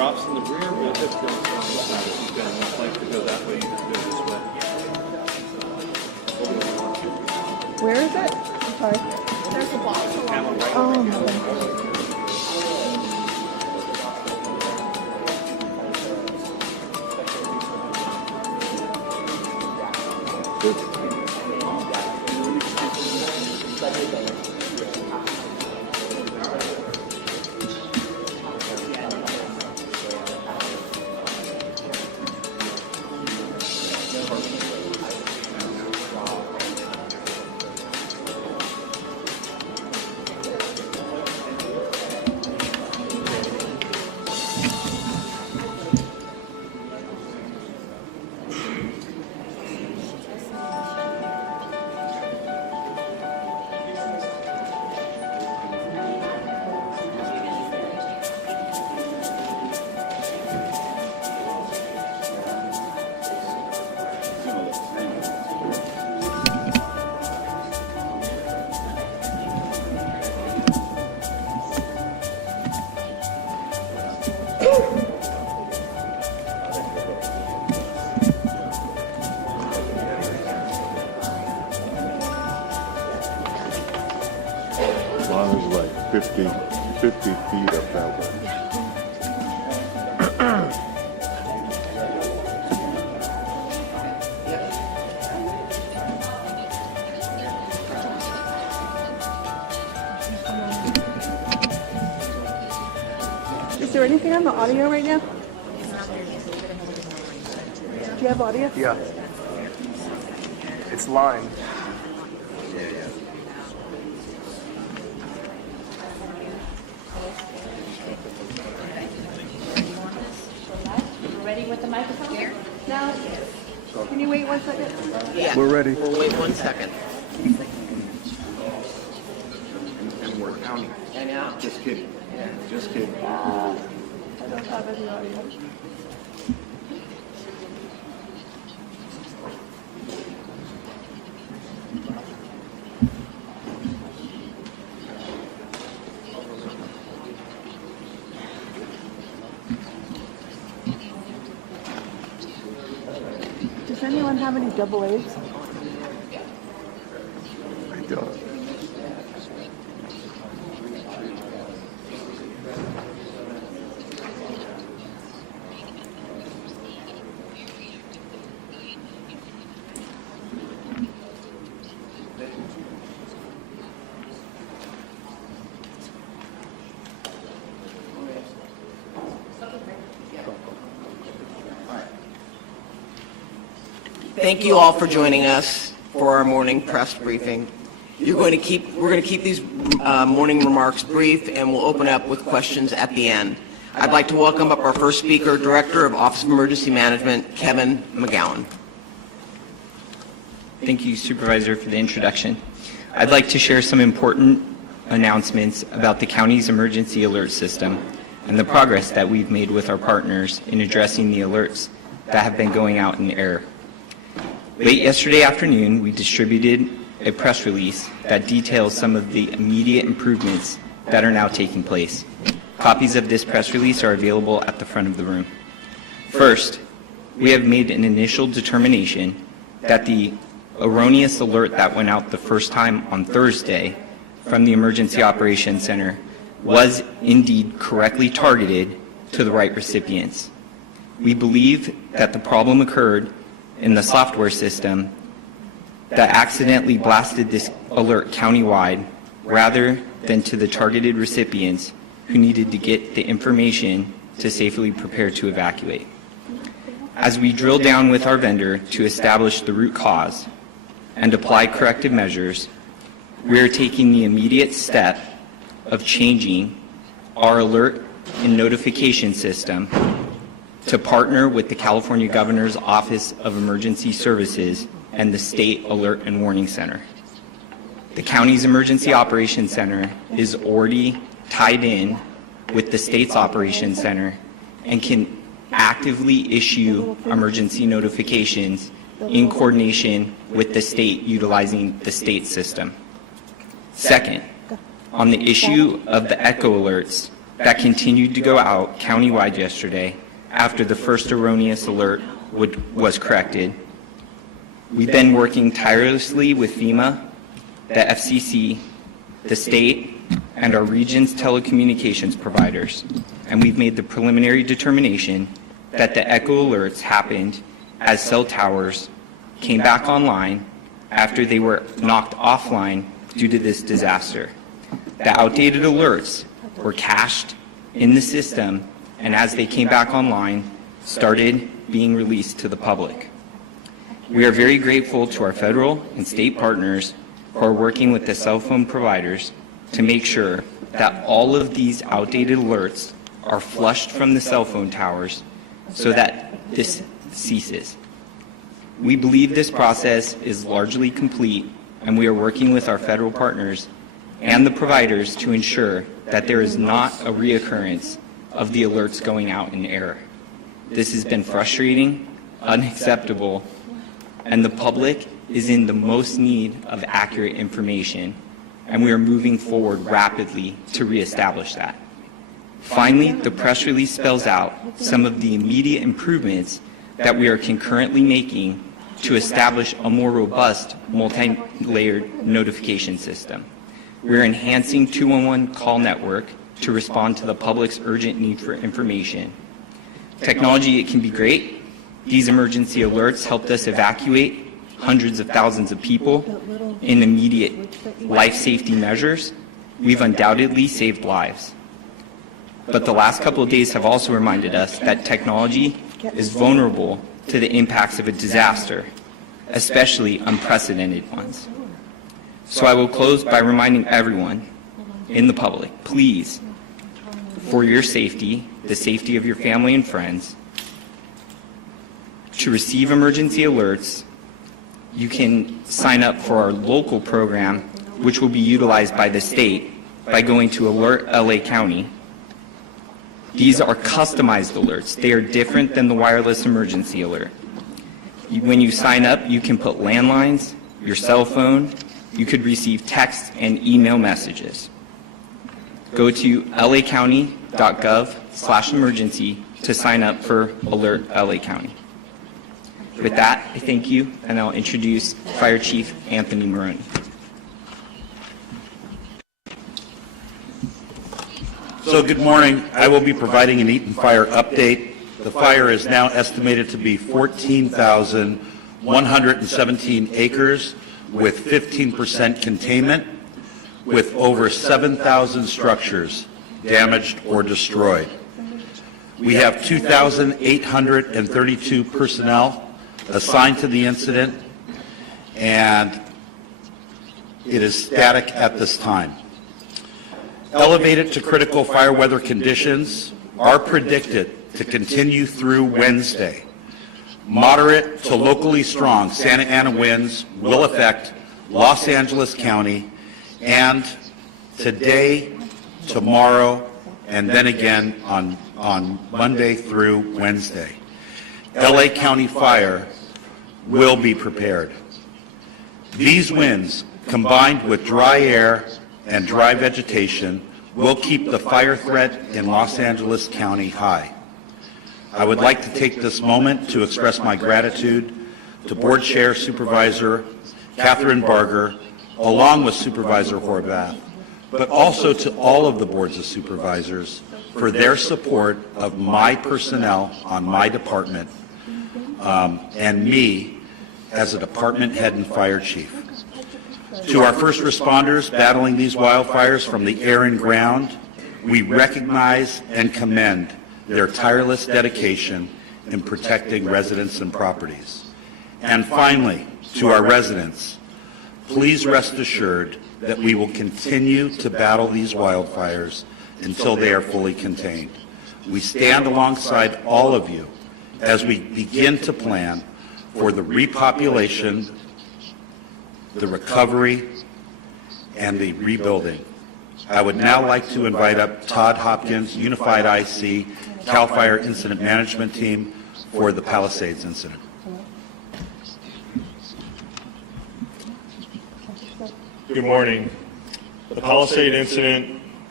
drops in the rear, but if it's on the side, if you've got enough light to go that way, you can go this way. Where is it? I'm sorry. There's a box along the way. Oh, my God. Mine is like 50 feet up that way. Is there anything on the audio right now? Do you have audio? Yeah. It's line. Ready with the microphone? Here. No. Can you wait 1 second? Yeah. We're ready. We'll wait 1 second. And we're counting. I know. Just kidding. Just kidding. I don't have any audio. Does anyone have any double A's? I don't. Thank you all for joining us for our morning press briefing. We're going to keep these morning remarks brief, and we'll open up with questions at the end. I'd like to welcome up our first speaker, Director of Office of Emergency Management, Kevin McGowan. Thank you, Supervisor, for the introduction. I'd like to share some important announcements about the county's emergency alert system and the progress that we've made with our partners in addressing the alerts that have been going out in error. Late yesterday afternoon, we distributed a press release that details some of the immediate improvements that are now taking place. Copies of this press release are available at the front of the room. First, we have made an initial determination that the erroneous alert that went out the first time on Thursday from the Emergency Operations Center was indeed correctly targeted to the right recipients. We believe that the problem occurred in the software system that accidentally blasted this alert countywide rather than to the targeted recipients who needed to get the information to safely prepare to evacuate. As we drill down with our vendor to establish the root cause and apply corrective measures, we are taking the immediate step of changing our alert and notification system to partner with the California Governor's Office of Emergency Services and the State Alert and Warning Center. The county's Emergency Operations Center is already tied in with the state's Operations Center and can actively issue emergency notifications in coordination with the state utilizing the state system. Second, on the issue of the echo alerts that continued to go out countywide yesterday after the first erroneous alert was corrected. We've been working tirelessly with FEMA, the FCC, the state, and our region's telecommunications providers, and we've made the preliminary determination that the echo alerts happened as cell towers came back online after they were knocked offline due to this disaster. The outdated alerts were cached in the system, and as they came back online, started being released to the public. We are very grateful to our federal and state partners for working with the cell phone providers to make sure that all of these outdated alerts are flushed from the cell phone towers so that this ceases. We believe this process is largely complete, and we are working with our federal partners and the providers to ensure that there is not a reoccurrence of the alerts going out in error. This has been frustrating, unacceptable, and the public is in the most need of accurate information, and we are moving forward rapidly to reestablish that. Finally, the press release spells out some of the immediate improvements that we are concurrently making to establish a more robust multi-layered notification system. We're enhancing 211 call network to respond to the public's urgent need for information. Technology, it can be great. These emergency alerts helped us evacuate hundreds of thousands of people in immediate life safety measures. We've undoubtedly saved lives. But the last couple of days have also reminded us that technology is vulnerable to the impacts of a disaster, especially unprecedented ones. So I will close by reminding everyone in the public, please, for your safety, the safety of your family and friends, to receive emergency alerts, you can sign up for our local program, which will be utilized by the state by going to Alert LA County. These are customized alerts. They are different than the wireless emergency alert. When you sign up, you can put landlines, your cell phone, you could receive text and email messages. Go to lacounty.gov/emergency to sign up for Alert LA County. With that, I thank you, and I'll introduce Fire Chief Anthony Maroney. So good morning. I will be providing an Eaton Fire update. The fire is now estimated to be 14,117 acres with 15% containment, with over 7,000 structures damaged or destroyed. We have 2,832 personnel assigned to the incident, and it is static at this time. Elevated to critical fire weather conditions are predicted to continue through Wednesday. Moderate to locally strong Santa Ana winds will affect Los Angeles County, and today, tomorrow, and then again on Monday through Wednesday. LA County Fire will be prepared. These winds, combined with dry air and dry vegetation, will keep the fire threat in Los Angeles County high. I would like to take this moment to express my gratitude to Board Chair Supervisor Catherine Barger, along with Supervisor Horvath, but also to all of the boards of supervisors for their support of my personnel on my department and me as a department head and fire chief. To our first responders battling these wildfires from the air and ground, we recognize and commend their tireless dedication in protecting residents and properties. And finally, to our residents, please rest assured that we will continue to battle these wildfires until they are fully contained. We stand alongside all of you as we begin to plan for the repopulation, the recovery, and the rebuilding. I would now like to invite up Todd Hopkins, Unified IC, CAL FIRE Incident Management Team, for the Palisades incident. Good morning. The Palisade incident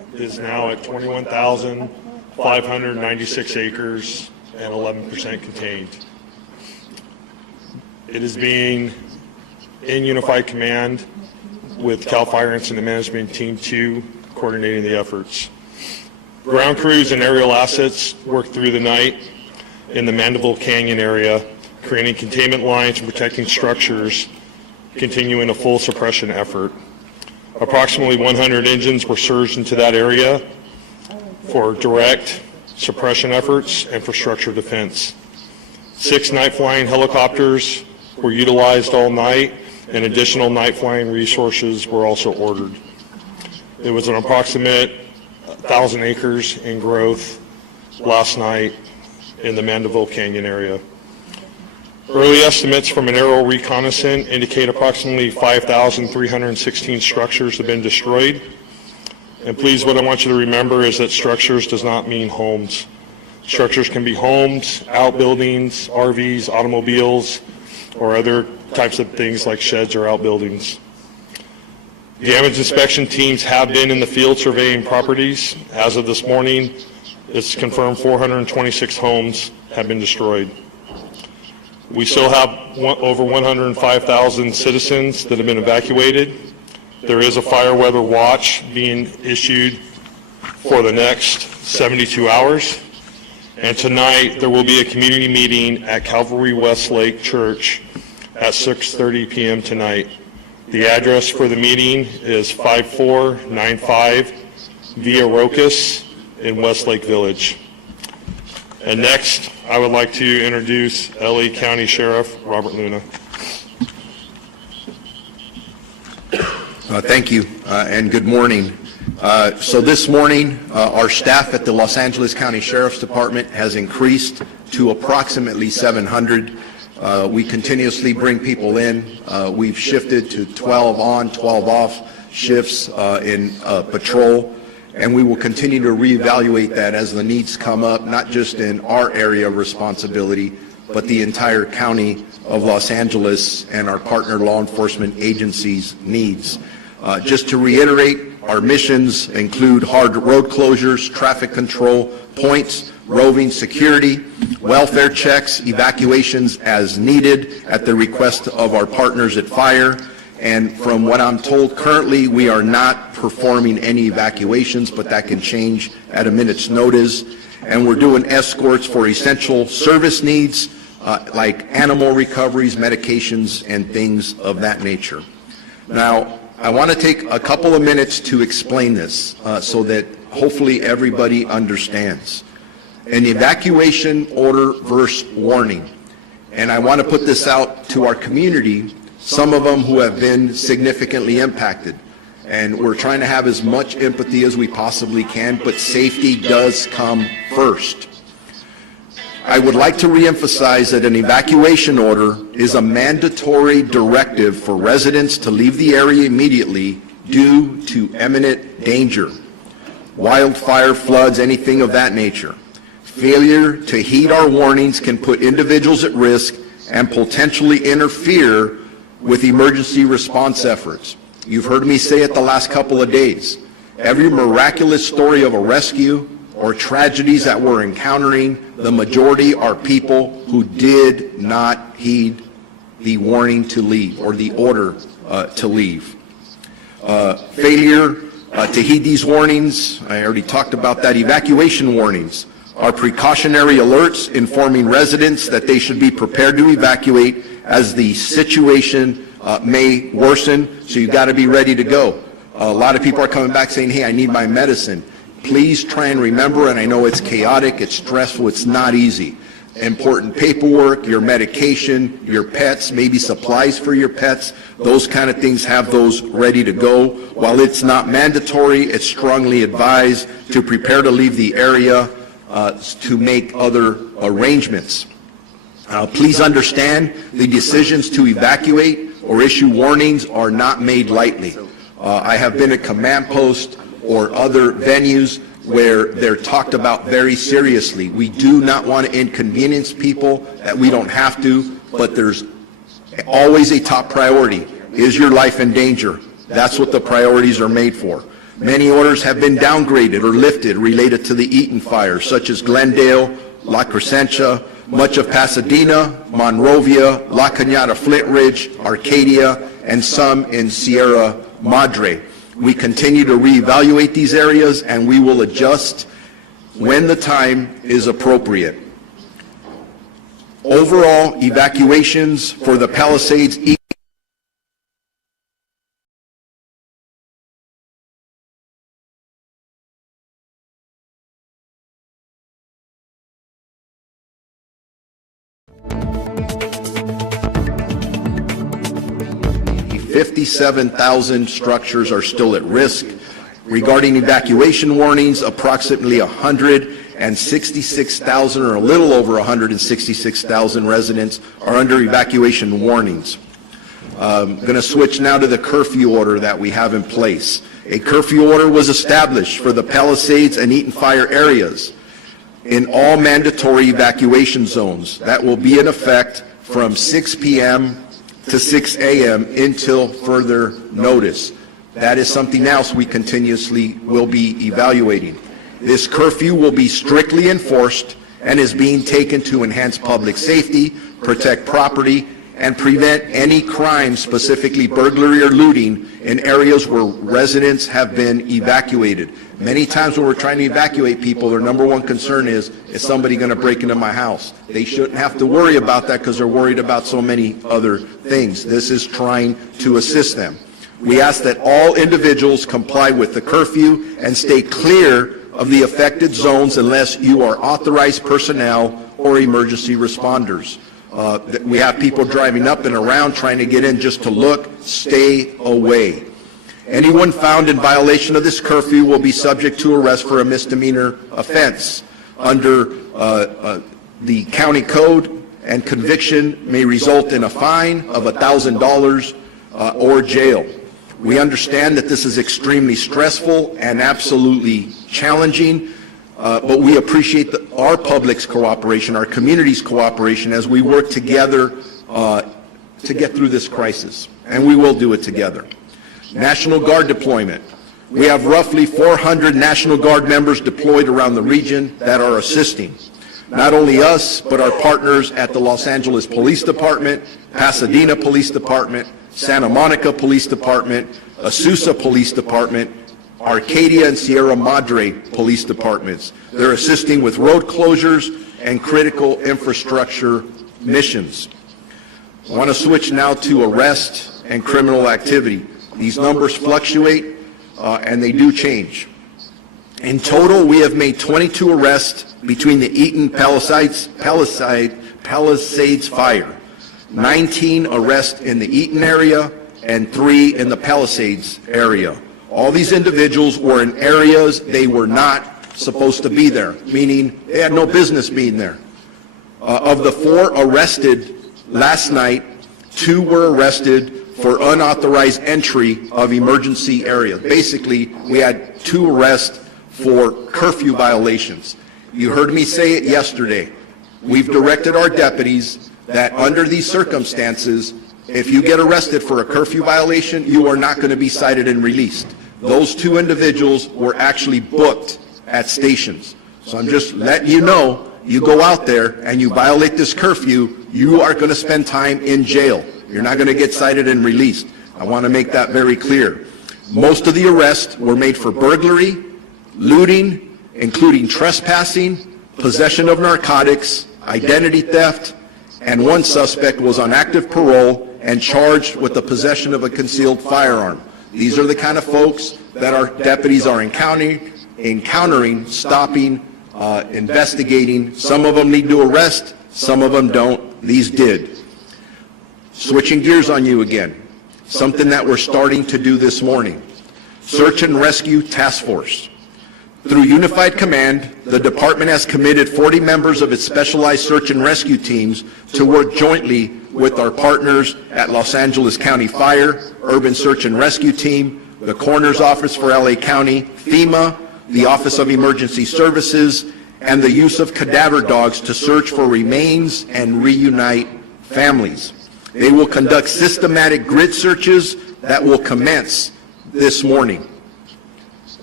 is now at 21,596 acres and 11% contained. It is being in unified command with CAL FIRE Incident Management Team 2 coordinating the efforts. Ground crews and aerial assets worked through the night in the Mandeville Canyon area, creating containment lines and protecting structures, continuing a full suppression effort. Approximately 100 engines were surged into that area for direct suppression efforts and for structure defense. 6 night flying helicopters were utilized all night, and additional night flying resources were also ordered. It was an approximate 1,000 acres in growth last night in the Mandeville Canyon area. Early estimates from an aerial reconnaissance indicate approximately 5,316 structures have been destroyed. And please, what I want you to remember is that structures does not mean homes. Structures can be homes, outbuildings, RVs, automobiles, or other types of things like sheds or outbuildings. Damage inspection teams have been in the field surveying properties. As of this morning, it's confirmed 426 homes have been destroyed. We still have over 105,000 citizens that have been evacuated. There is a fire weather watch being issued for the next 72 hours. And tonight, there will be a community meeting at Calvary Westlake Church at 6:30 p.m. tonight. The address for the meeting is 5495 Via Rocas in Westlake Village. And next, I would like to introduce LA County Sheriff Robert Luna. Thank you, and good morning. So this morning, our staff at the Los Angeles County Sheriff's Department has increased to approximately 700. We continuously bring people in. We've shifted to 12 on, 12 off shifts in patrol, and we will continue to reevaluate that as the needs come up, not just in our area of responsibility, but the entire county of Los Angeles and our partner law enforcement agencies' needs. Just to reiterate, our missions include hard road closures, traffic control points, roving security, welfare checks, evacuations as needed at the request of our partners at Fire. And from what I'm told, currently we are not performing any evacuations, but that can change at a minute's notice. And we're doing escorts for essential service needs like animal recoveries, medications, and things of that nature. Now, I want to take a couple of minutes to explain this so that hopefully everybody understands. An evacuation order versus warning. And I want to put this out to our community, some of them who have been significantly impacted. And we're trying to have as much empathy as we possibly can, but safety does come first. I would like to reemphasize that an evacuation order is a mandatory directive for residents to leave the area immediately due to imminent danger. Wildfire, floods, anything of that nature. Failure to heed our warnings can put individuals at risk and potentially interfere with emergency response efforts. You've heard me say it the last couple of days. Every miraculous story of a rescue or tragedies that we're encountering, the majority are people who did not heed the warning to leave or the order to leave. Failure to heed these warnings, I already talked about that. Evacuation warnings are precautionary alerts informing residents that they should be prepared to evacuate as the situation may worsen, so you've got to be ready to go. A lot of people are coming back saying, hey, I need my medicine. Please try and remember, and I know it's chaotic, it's stressful, it's not easy. Important paperwork, your medication, your pets, maybe supplies for your pets, those kind of things, have those ready to go. While it's not mandatory, it's strongly advised to prepare to leave the area to make other arrangements. Please understand, the decisions to evacuate or issue warnings are not made lightly. I have been at command post or other venues where they're talked about very seriously. We do not want to inconvenience people that we don't have to, but there's always a top priority. Is your life in danger? That's what the priorities are made for. Many orders have been downgraded or lifted related to the Eaton fire, such as Glendale, La Crescentia, much of Pasadena, Monrovia, La Cañada, Flint Ridge, Arcadia, and some in Sierra Madre. We continue to reevaluate these areas, and we will adjust when the time is appropriate. Overall, evacuations for the Palisades, $57,000 structures are still at risk. Regarding evacuation warnings, approximately 166,000 or a little over 166,000 residents are under evacuation warnings. I'm going to switch now to the curfew order that we have in place. A curfew order was established for the Palisades and Eaton fire areas in all mandatory evacuation zones. That will be in effect from 6 p.m. to 6 a.m. until further notice. That is something else we continuously will be evaluating. This curfew will be strictly enforced and is being taken to enhance public safety, protect property, and prevent any crime, specifically burglary or looting, in areas where residents have been evacuated. Many times when we're trying to evacuate people, their number one concern is somebody going to break into my house? They shouldn't have to worry about that because they're worried about so many other things. This is trying to assist them. We ask that all individuals comply with the curfew and stay clear of the affected zones unless you are authorized personnel or emergency responders. We have people driving up and around trying to get in just to look. Stay away. Anyone found in violation of this curfew will be subject to arrest for a misdemeanor offense under the county code, and conviction may result in a fine of $1,000 or jail. We understand that this is extremely stressful and absolutely challenging, but we appreciate our public's cooperation, our community's cooperation as we work together to get through this crisis, and we will do it together. National Guard deployment. We have roughly 400 National Guard members deployed around the region that are assisting. Not only us, but our partners at the Los Angeles Police Department, Pasadena Police Department, Santa Monica Police Department, Azusa Police Department, Arcadia and Sierra Madre Police Departments. They're assisting with road closures and critical infrastructure missions. I want to switch now to arrest and criminal activity. These numbers fluctuate and they do change. In total, we have made 22 arrests between the Eaton Palisades fire, 19 arrests in the Eaton area, and 3 in the Palisades area. All these individuals were in areas they were not supposed to be there, meaning they had no business being there. Of the 4 arrested last night, 2 were arrested for unauthorized entry of emergency areas. Basically, we had 2 arrests for curfew violations. You heard me say it yesterday. We've directed our deputies that under these circumstances, if you get arrested for a curfew violation, you are not going to be cited and released. Those 2 individuals were actually booked at stations. So I'm just letting you know, you go out there and you violate this curfew, you are going to spend time in jail. You're not going to get cited and released. I want to make that very clear. Most of the arrests were made for burglary, looting, including trespassing, possession of narcotics, identity theft, and 1 suspect was on active parole and charged with the possession of a concealed firearm. These are the kind of folks that our deputies are encountering, stopping, investigating. Some of them need to arrest, some of them don't. These did. Switching gears on you again, something that we're starting to do this morning. Search and Rescue Task Force. Through Unified Command, the department has committed 40 members of its specialized search and rescue teams to work jointly with our partners at Los Angeles County Fire, Urban Search and Rescue Team, the Coroner's Office for LA County, FEMA, the Office of Emergency Services, and the use of cadaver dogs to search for remains and reunite families. They will conduct systematic grid searches that will commence this morning.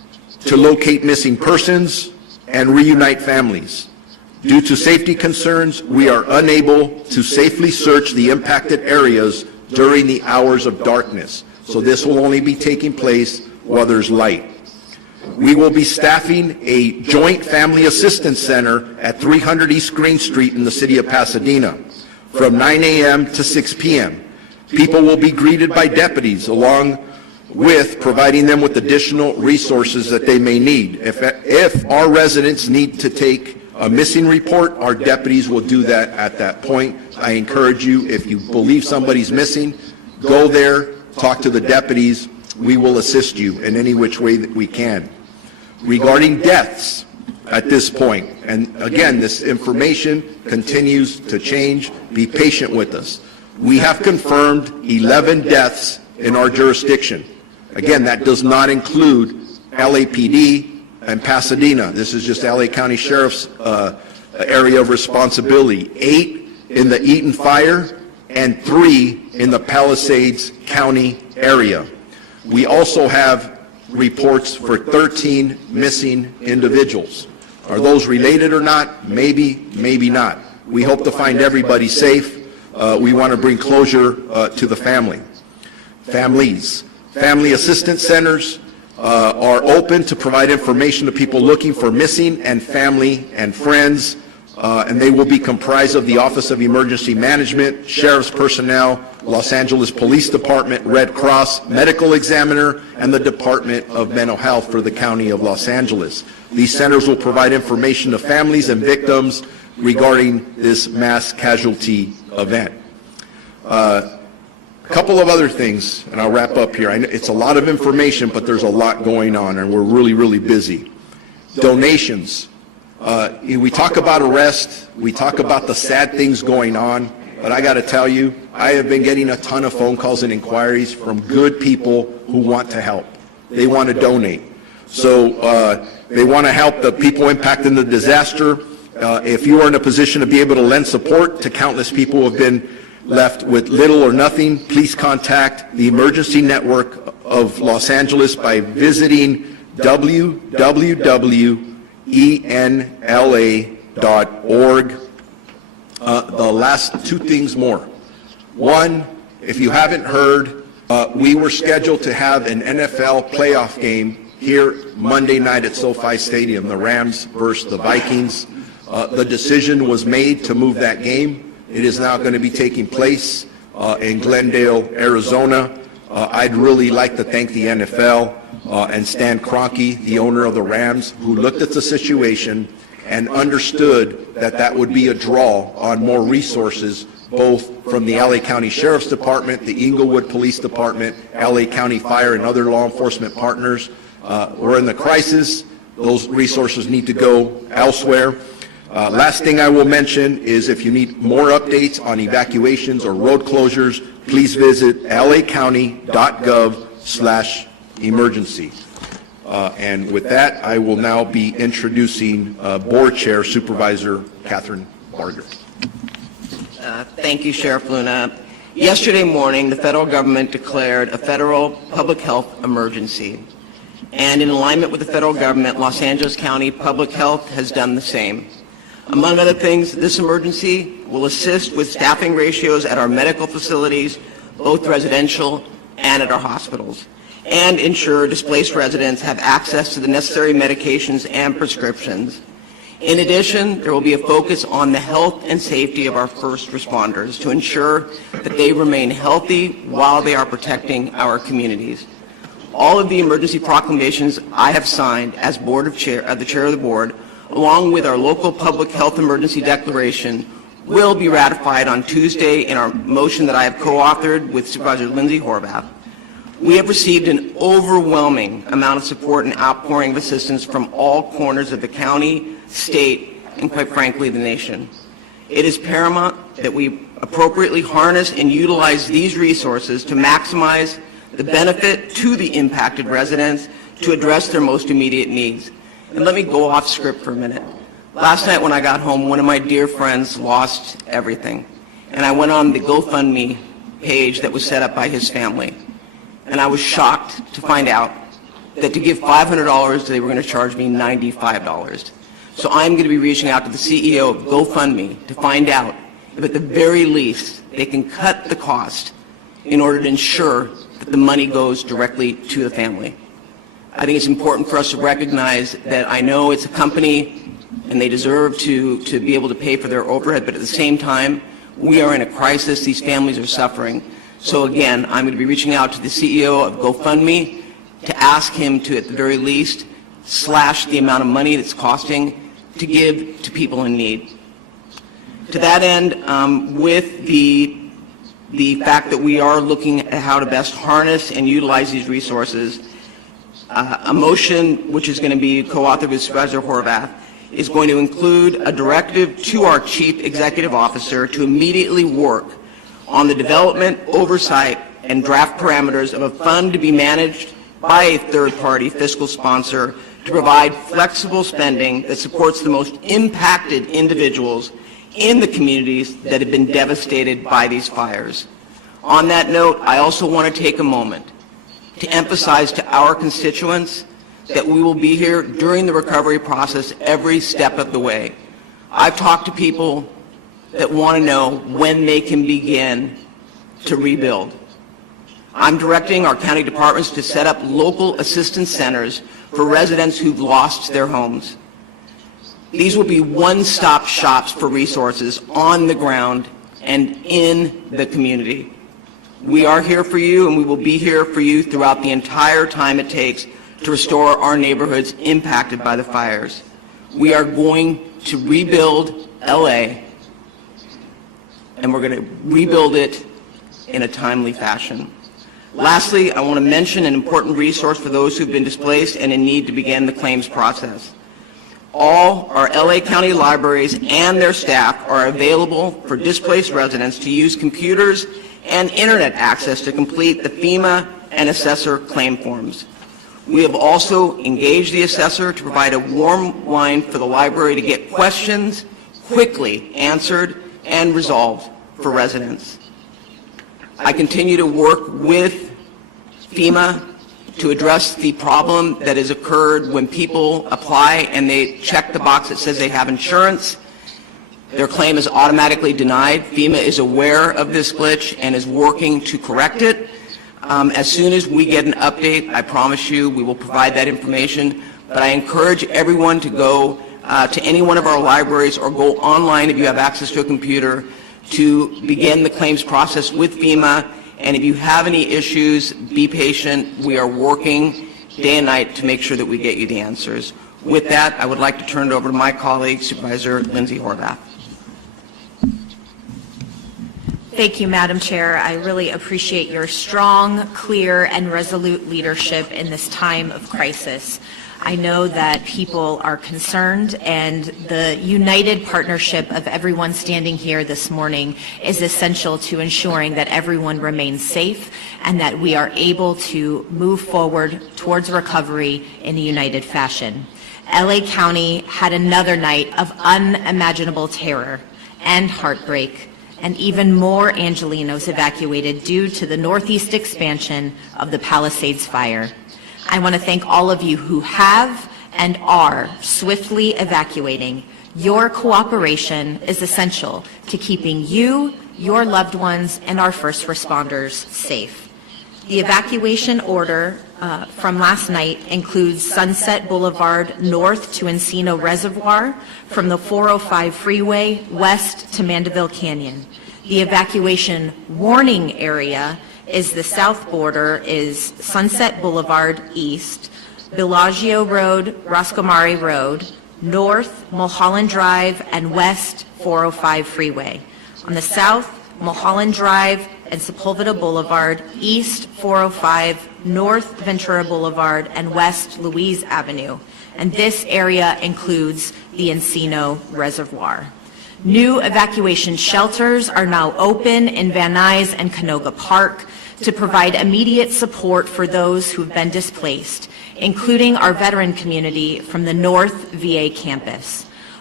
to locate missing persons and reunite families. Due to safety concerns, we are unable to safely search the impacted areas during the hours of darkness. So this will only be taking place while there's light. We will be staffing a joint family assistance center at 300 East Green Street in the city of Pasadena from 9 a.m. to 6 p.m. People will be greeted by deputies along with providing them with additional resources that they may need. If our residents need to take a missing report, our deputies will do that at that point. I encourage you, if you believe somebody's missing, go there, talk to the deputies. We will assist you in any which way that we can. Regarding deaths at this point, and again, this information continues to change. Be patient with us. We have confirmed 11 deaths in our jurisdiction. Again, that does not include LAPD and Pasadena. This is just LA County Sheriff's area of responsibility. 8 in the Eaton Fire and 3 in the Palisades County area. We also have reports for 13 missing individuals. Are those related or not? Maybe, maybe not. We hope to find everybody safe. We want to bring closure to the families. Family assistance centers are open to provide information to people looking for missing and family and friends, and they will be comprised of the Office of Emergency Management, Sheriff's personnel, Los Angeles Police Department, Red Cross, Medical Examiner, and the Department of Mental Health for the County of Los Angeles. These centers will provide information to families and victims regarding this mass casualty event. A couple of other things, and I'll wrap up here. I know it's a lot of information, but there's a lot going on, and we're really, really busy. Donations. We talk about arrest. We talk about the sad things going on, but I got to tell you, I have been getting a ton of phone calls and inquiries from good people who want to help. They want to donate. So they want to help the people impacted in the disaster. If you are in a position to be able to lend support to countless people who have been left with little or nothing, please contact the Emergency Network of Los Angeles by visiting www.enla.org. The last 2 things more. One, if you haven't heard, we were scheduled to have an NFL playoff game here Monday night at SoFi Stadium, the Rams versus the Vikings. The decision was made to move that game. It is now going to be taking place in Glendale, Arizona. I'd really like to thank the NFL and Stan Kroenke, the owner of the Rams, who looked at the situation and understood that that would be a draw on more resources, both from the LA County Sheriff's Department, the Inglewood Police Department, LA County Fire, and other law enforcement partners. We're in the crisis. Those resources need to go elsewhere. Last thing I will mention is if you need more updates on evacuations or road closures, please visit lacounty.gov/emergency. And with that, I will now be introducing Board Chair Supervisor Catherine Barger. Thank you, Sheriff Luna. Yesterday morning, the federal government declared a federal public health emergency. And in alignment with the federal government, Los Angeles County Public Health has done the same. Among other things, this emergency will assist with staffing ratios at our medical facilities, both residential and at our hospitals, and ensure displaced residents have access to the necessary medications and prescriptions. In addition, there will be a focus on the health and safety of our first responders to ensure that they remain healthy while they are protecting our communities. All of the emergency proclamations I have signed as the chair of the board, along with our local public health emergency declaration, will be ratified on Tuesday in our motion that I have co-authored with Supervisor Lindsay Horvath. We have received an overwhelming amount of support and outpouring of assistance from all corners of the county, state, and quite frankly, the nation. It is paramount that we appropriately harness and utilize these resources to maximize the benefit to the impacted residents to address their most immediate needs. And let me go off script for a minute. Last night when I got home, one of my dear friends lost everything. And I went on the GoFundMe page that was set up by his family. And I was shocked to find out that to give $500, they were going to charge me $95. So I'm going to be reaching out to the CEO of GoFundMe to find out if at the very least they can cut the cost in order to ensure that the money goes directly to the family. I think it's important for us to recognize that I know it's a company and they deserve to be able to pay for their overhead, but at the same time, we are in a crisis. These families are suffering. So again, I'm going to be reaching out to the CEO of GoFundMe to ask him to, at the very least, slash the amount of money that's costing to give to people in need. To that end, with the fact that we are looking at how to best harness and utilize these resources, a motion which is going to be co-authored with Supervisor Horvath is going to include a directive to our Chief Executive Officer to immediately work on the development, oversight, and draft parameters of a fund to be managed by a third-party fiscal sponsor to provide flexible spending that supports the most impacted individuals in the communities that have been devastated by these fires. On that note, I also want to take a moment to emphasize to our constituents that we will be here during the recovery process every step of the way. I've talked to people that want to know when they can begin to rebuild. I'm directing our county departments to set up local assistance centers for residents who've lost their homes. These will be one-stop shops for resources on the ground and in the community. We are here for you, and we will be here for you throughout the entire time it takes to restore our neighborhoods impacted by the fires. We are going to rebuild LA, and we're going to rebuild it in a timely fashion. Lastly, I want to mention an important resource for those who've been displaced and in need to begin the claims process. All our LA County libraries and their staff are available for displaced residents to use computers and internet access to complete the FEMA and assessor claim forms. We have also engaged the assessor to provide a warm line for the library to get questions quickly answered and resolved for residents. I continue to work with FEMA to address the problem that has occurred when people apply and they check the box that says they have insurance. Their claim is automatically denied. FEMA is aware of this glitch and is working to correct it. As soon as we get an update, I promise you we will provide that information. But I encourage everyone to go to any one of our libraries or go online if you have access to a computer to begin the claims process with FEMA. And if you have any issues, be patient. We are working day and night to make sure that we get you the answers. With that, I would like to turn it over to my colleague, Supervisor Lindsay Horvath. Thank you, Madam Chair. I really appreciate your strong, clear, and resolute leadership in this time of crisis. I know that people are concerned, and the united partnership of everyone standing here this morning is essential to ensuring that everyone remains safe and that we are able to move forward towards recovery in a united fashion. LA County had another night of unimaginable terror and heartbreak, and even more Angelenos evacuated due to the northeast expansion of the Palisades fire. I want to thank all of you who have and are swiftly evacuating. Your cooperation is essential to keeping you, your loved ones, and our first responders safe. The evacuation order from last night includes Sunset Boulevard north to Encino Reservoir, from the 405 freeway west to Mandeville Canyon. The evacuation warning area is the south border is Sunset Boulevard east, Bellagio Road, Roscomari Road, north Mulholland Drive, and west 405 freeway. On the south, Mulholland Drive and Sepulveda Boulevard, east 405, north Ventura Boulevard, and west Louise Avenue. And this area includes the Encino Reservoir. New evacuation shelters are now open in Van Nuys and Canoga Park to provide immediate support for those who have been displaced, including our veteran community from the North VA campus.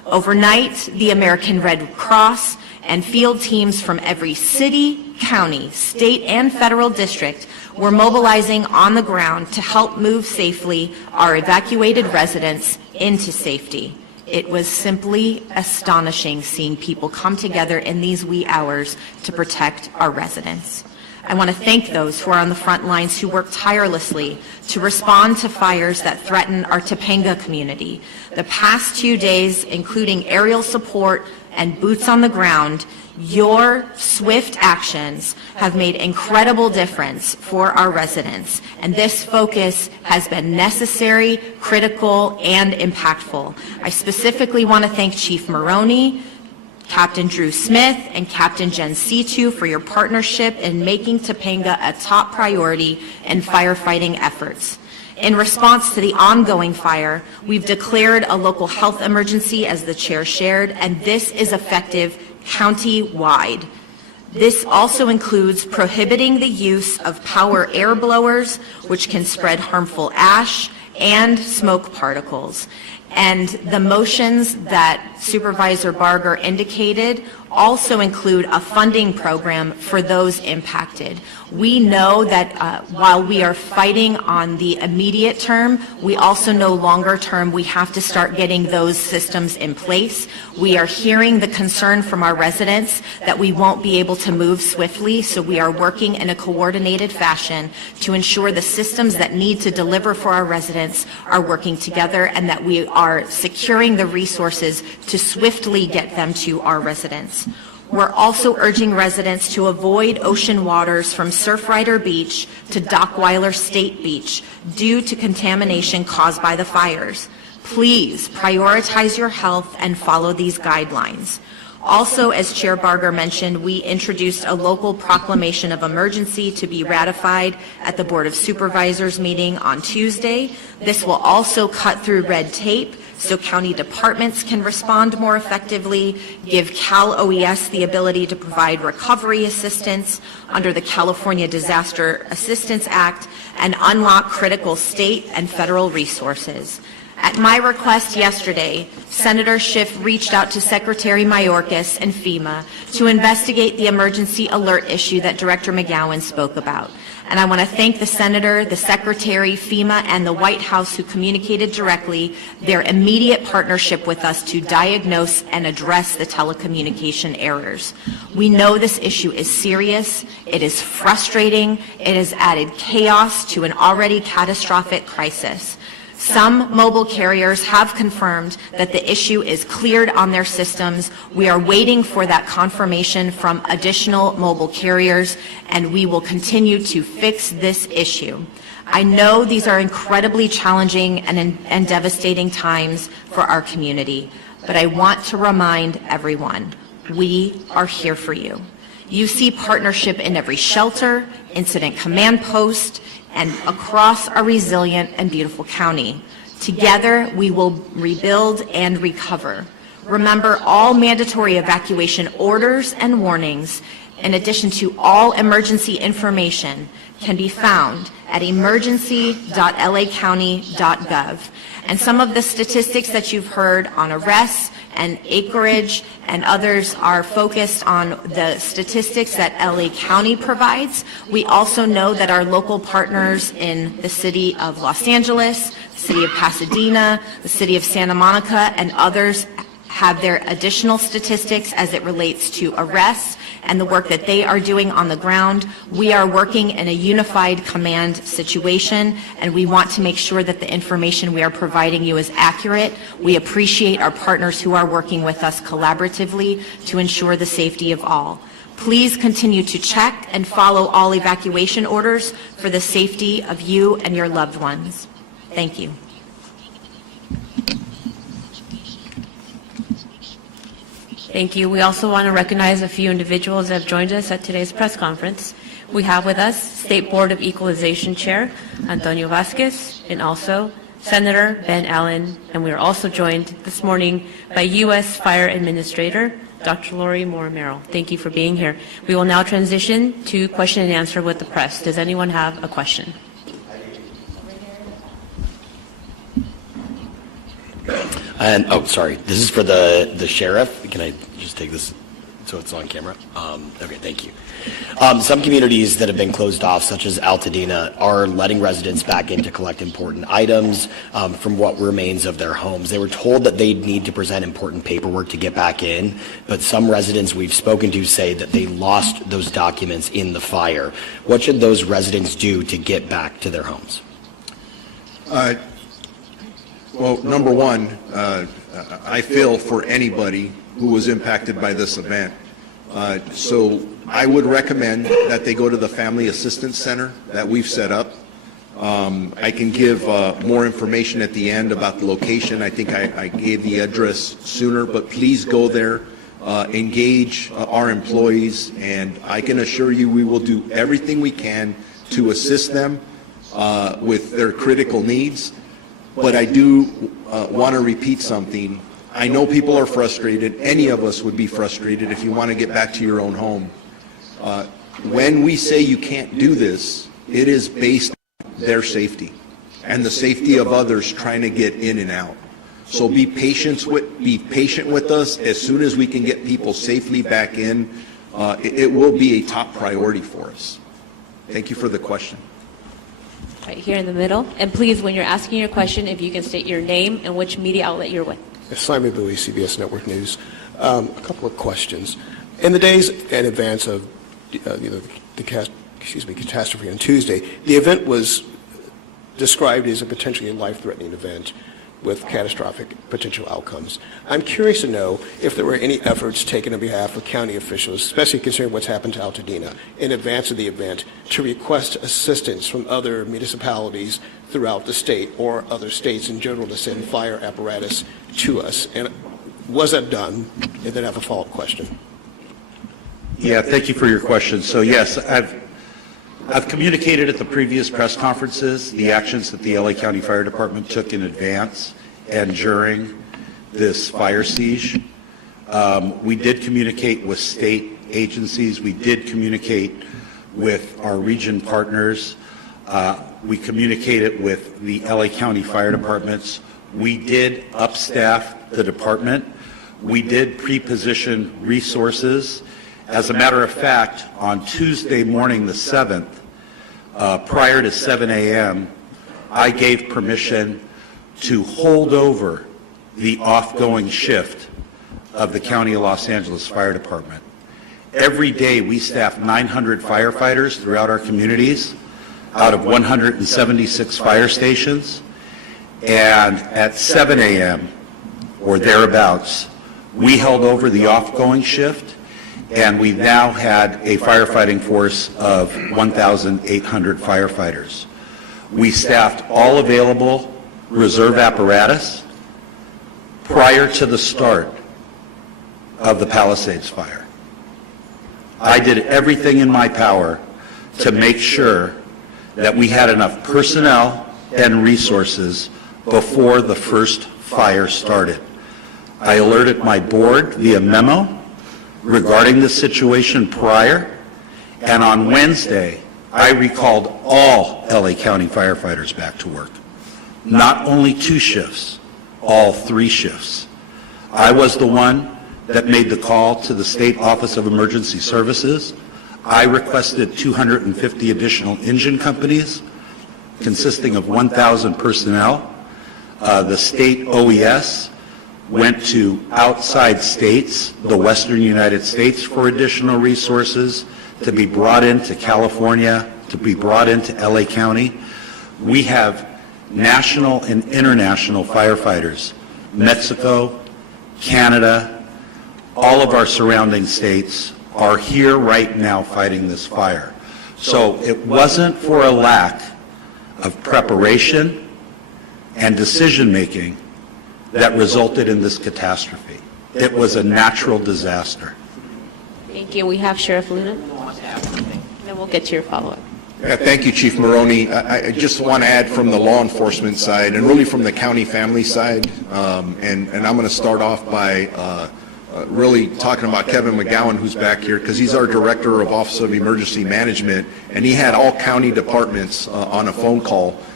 Overnight, the American Red Cross and field teams from every city, county, state, and federal district were mobilizing on the ground to help move safely our evacuated residents into safety. It was simply astonishing seeing people come together in these wee hours to protect our residents. I want to thank those who are on the front lines who work tirelessly to respond to fires that threaten our Topanga community. The past 2 days, including aerial support and boots on the ground, your swift actions have made incredible difference for our residents, and this focus has been necessary, critical, and impactful. I specifically want to thank Chief Maroney, Captain Drew Smith, and Captain Jen Situ for your partnership in making Topanga a top priority in firefighting efforts. In response to the ongoing fire, we've declared a local health emergency, as the chair shared, and this is effective county-wide. This also includes prohibiting the use of power air blowers, which can spread harmful ash and smoke particles. And the motions that Supervisor Barger indicated also include a funding program for those impacted. We know that while we are fighting on the immediate term, we also know longer term we have to start getting those systems in place. We are hearing the concern from our residents that we won't be able to move swiftly, so we are working in a coordinated fashion to ensure the systems that need to deliver for our residents are working together, and that we are securing the resources to swiftly get them to our residents. We're also urging residents to avoid ocean waters from Surfrider Beach to Dockweiler State Beach due to contamination caused by the fires. Please prioritize your health and follow these guidelines. Also, as Chair Barger mentioned, we introduced a local proclamation of emergency to be ratified at the Board of Supervisors meeting on Tuesday. This will also cut through red tape so county departments can respond more effectively, give Cal OES the ability to provide recovery assistance under the California Disaster Assistance Act, and unlock critical state and federal resources. At my request yesterday, Senator Schiff reached out to Secretary Mayorkas and FEMA to investigate the emergency alert issue that Director McGowan spoke about. And I want to thank the Senator, the Secretary, FEMA, and the White House who communicated directly their immediate partnership with us to diagnose and address the telecommunication errors. We know this issue is serious, it is frustrating, it has added chaos to an already catastrophic crisis. Some mobile carriers have confirmed that the issue is cleared on their systems. We are waiting for that confirmation from additional mobile carriers, and we will continue to fix this issue. I know these are incredibly challenging and devastating times for our community, but I want to remind everyone, we are here for you. You see partnership in every shelter, incident command post, and across our resilient and beautiful county. Together, we will rebuild and recover. Remember, all mandatory evacuation orders and warnings, in addition to all emergency information, can be found at emergency.lacounty.gov. And some of the statistics that you've heard on arrests and acreage and others are focused on the statistics that LA County provides. We also know that our local partners in the city of Los Angeles, the city of Pasadena, the city of Santa Monica, and others have their additional statistics as it relates to arrests and the work that they are doing on the ground. We are working in a unified command situation, and we want to make sure that the information we are providing you is accurate. We appreciate our partners who are working with us collaboratively to ensure the safety of all. Please continue to check and follow all evacuation orders for the safety of you and your loved ones. Thank you. Thank you. We also want to recognize a few individuals that have joined us at today's press conference. We have with us State Board of Equalization Chair Antonio Vasquez, and also Senator Ben Allen, and we are also joined this morning by U.S. Fire Administrator Dr. Lori Moore-Merrill. Thank you for being here. We will now transition to question and answer with the press. Does anyone have a question? And, oh, sorry, this is for the sheriff. Can I just take this so it's on camera? Okay, thank you. Some communities that have been closed off, such as Altadena, are letting residents back in to collect important items from what remains of their homes. They were told that they'd need to present important paperwork to get back in, but some residents we've spoken to say that they lost those documents in the fire. What should those residents do to get back to their homes? Well, number one, I feel for anybody who was impacted by this event. So I would recommend that they go to the Family Assistance Center that we've set up. I can give more information at the end about the location. I think I gave the address sooner, but please go there, engage our employees, and I can assure you we will do everything we can to assist them with their critical needs. But I do want to repeat something. I know people are frustrated. Any of us would be frustrated if you want to get back to your own home. When we say you can't do this, it is based on their safety and the safety of others trying to get in and out. So be patient with us. As soon as we can get people safely back in, it will be a top priority for us. Thank you for the question. Right here in the middle. And please, when you're asking your question, if you can state your name and which media outlet you're with. Simon Bowie, CBS Network News. A couple of questions. In the days in advance of the catastrophe on Tuesday, the event was described as a potentially life-threatening event with catastrophic potential outcomes. I'm curious to know if there were any efforts taken on behalf of county officials, especially considering what's happened to Altadena, in advance of the event, to request assistance from other municipalities throughout the state or other states in general to send fire apparatus to us. And was that done? And then I have a follow-up question. Yeah, thank you for your question. So yes, I've communicated at the previous press conferences the actions that the LA County Fire Department took in advance and during this fire siege. We did communicate with state agencies. We did communicate with our region partners. We communicated with the LA County Fire Departments. We did upstaff the department. We did pre-position resources. As a matter of fact, on Tuesday morning, the 7th, prior to 7 a.m., I gave permission to hold over the off-going shift of the County of Los Angeles Fire Department. Every day we staff 900 firefighters throughout our communities out of 176 fire stations, and at 7 a.m. or thereabouts, we held over the off-going shift, and we now had a firefighting force of 1,800 firefighters. We staffed all available reserve apparatus prior to the start of the Palisades fire. I did everything in my power to make sure that we had enough personnel and resources before the first fire started. I alerted my board via memo regarding the situation prior, and on Wednesday, I recalled all LA County firefighters back to work. Not only 2 shifts, all 3 shifts. I was the one that made the call to the State Office of Emergency Services. I requested 250 additional engine companies consisting of 1,000 personnel. The state OES went to outside states, the western United States, for additional resources to be brought into California, to be brought into LA County. We have national and international firefighters, Mexico, Canada, all of our surrounding states are here right now fighting this fire. So it wasn't for a lack of preparation and decision-making that resulted in this catastrophe. It was a natural disaster. Thank you. We have Sheriff Luna. Then we'll get to your follow-up. Yeah, thank you, Chief Maroney. I just want to add from the law enforcement side and really from the county family side, and I'm going to start off by really talking about Kevin McGowan, who's back here, because he's our Director of Office of Emergency Management, and he had all county departments on a phone call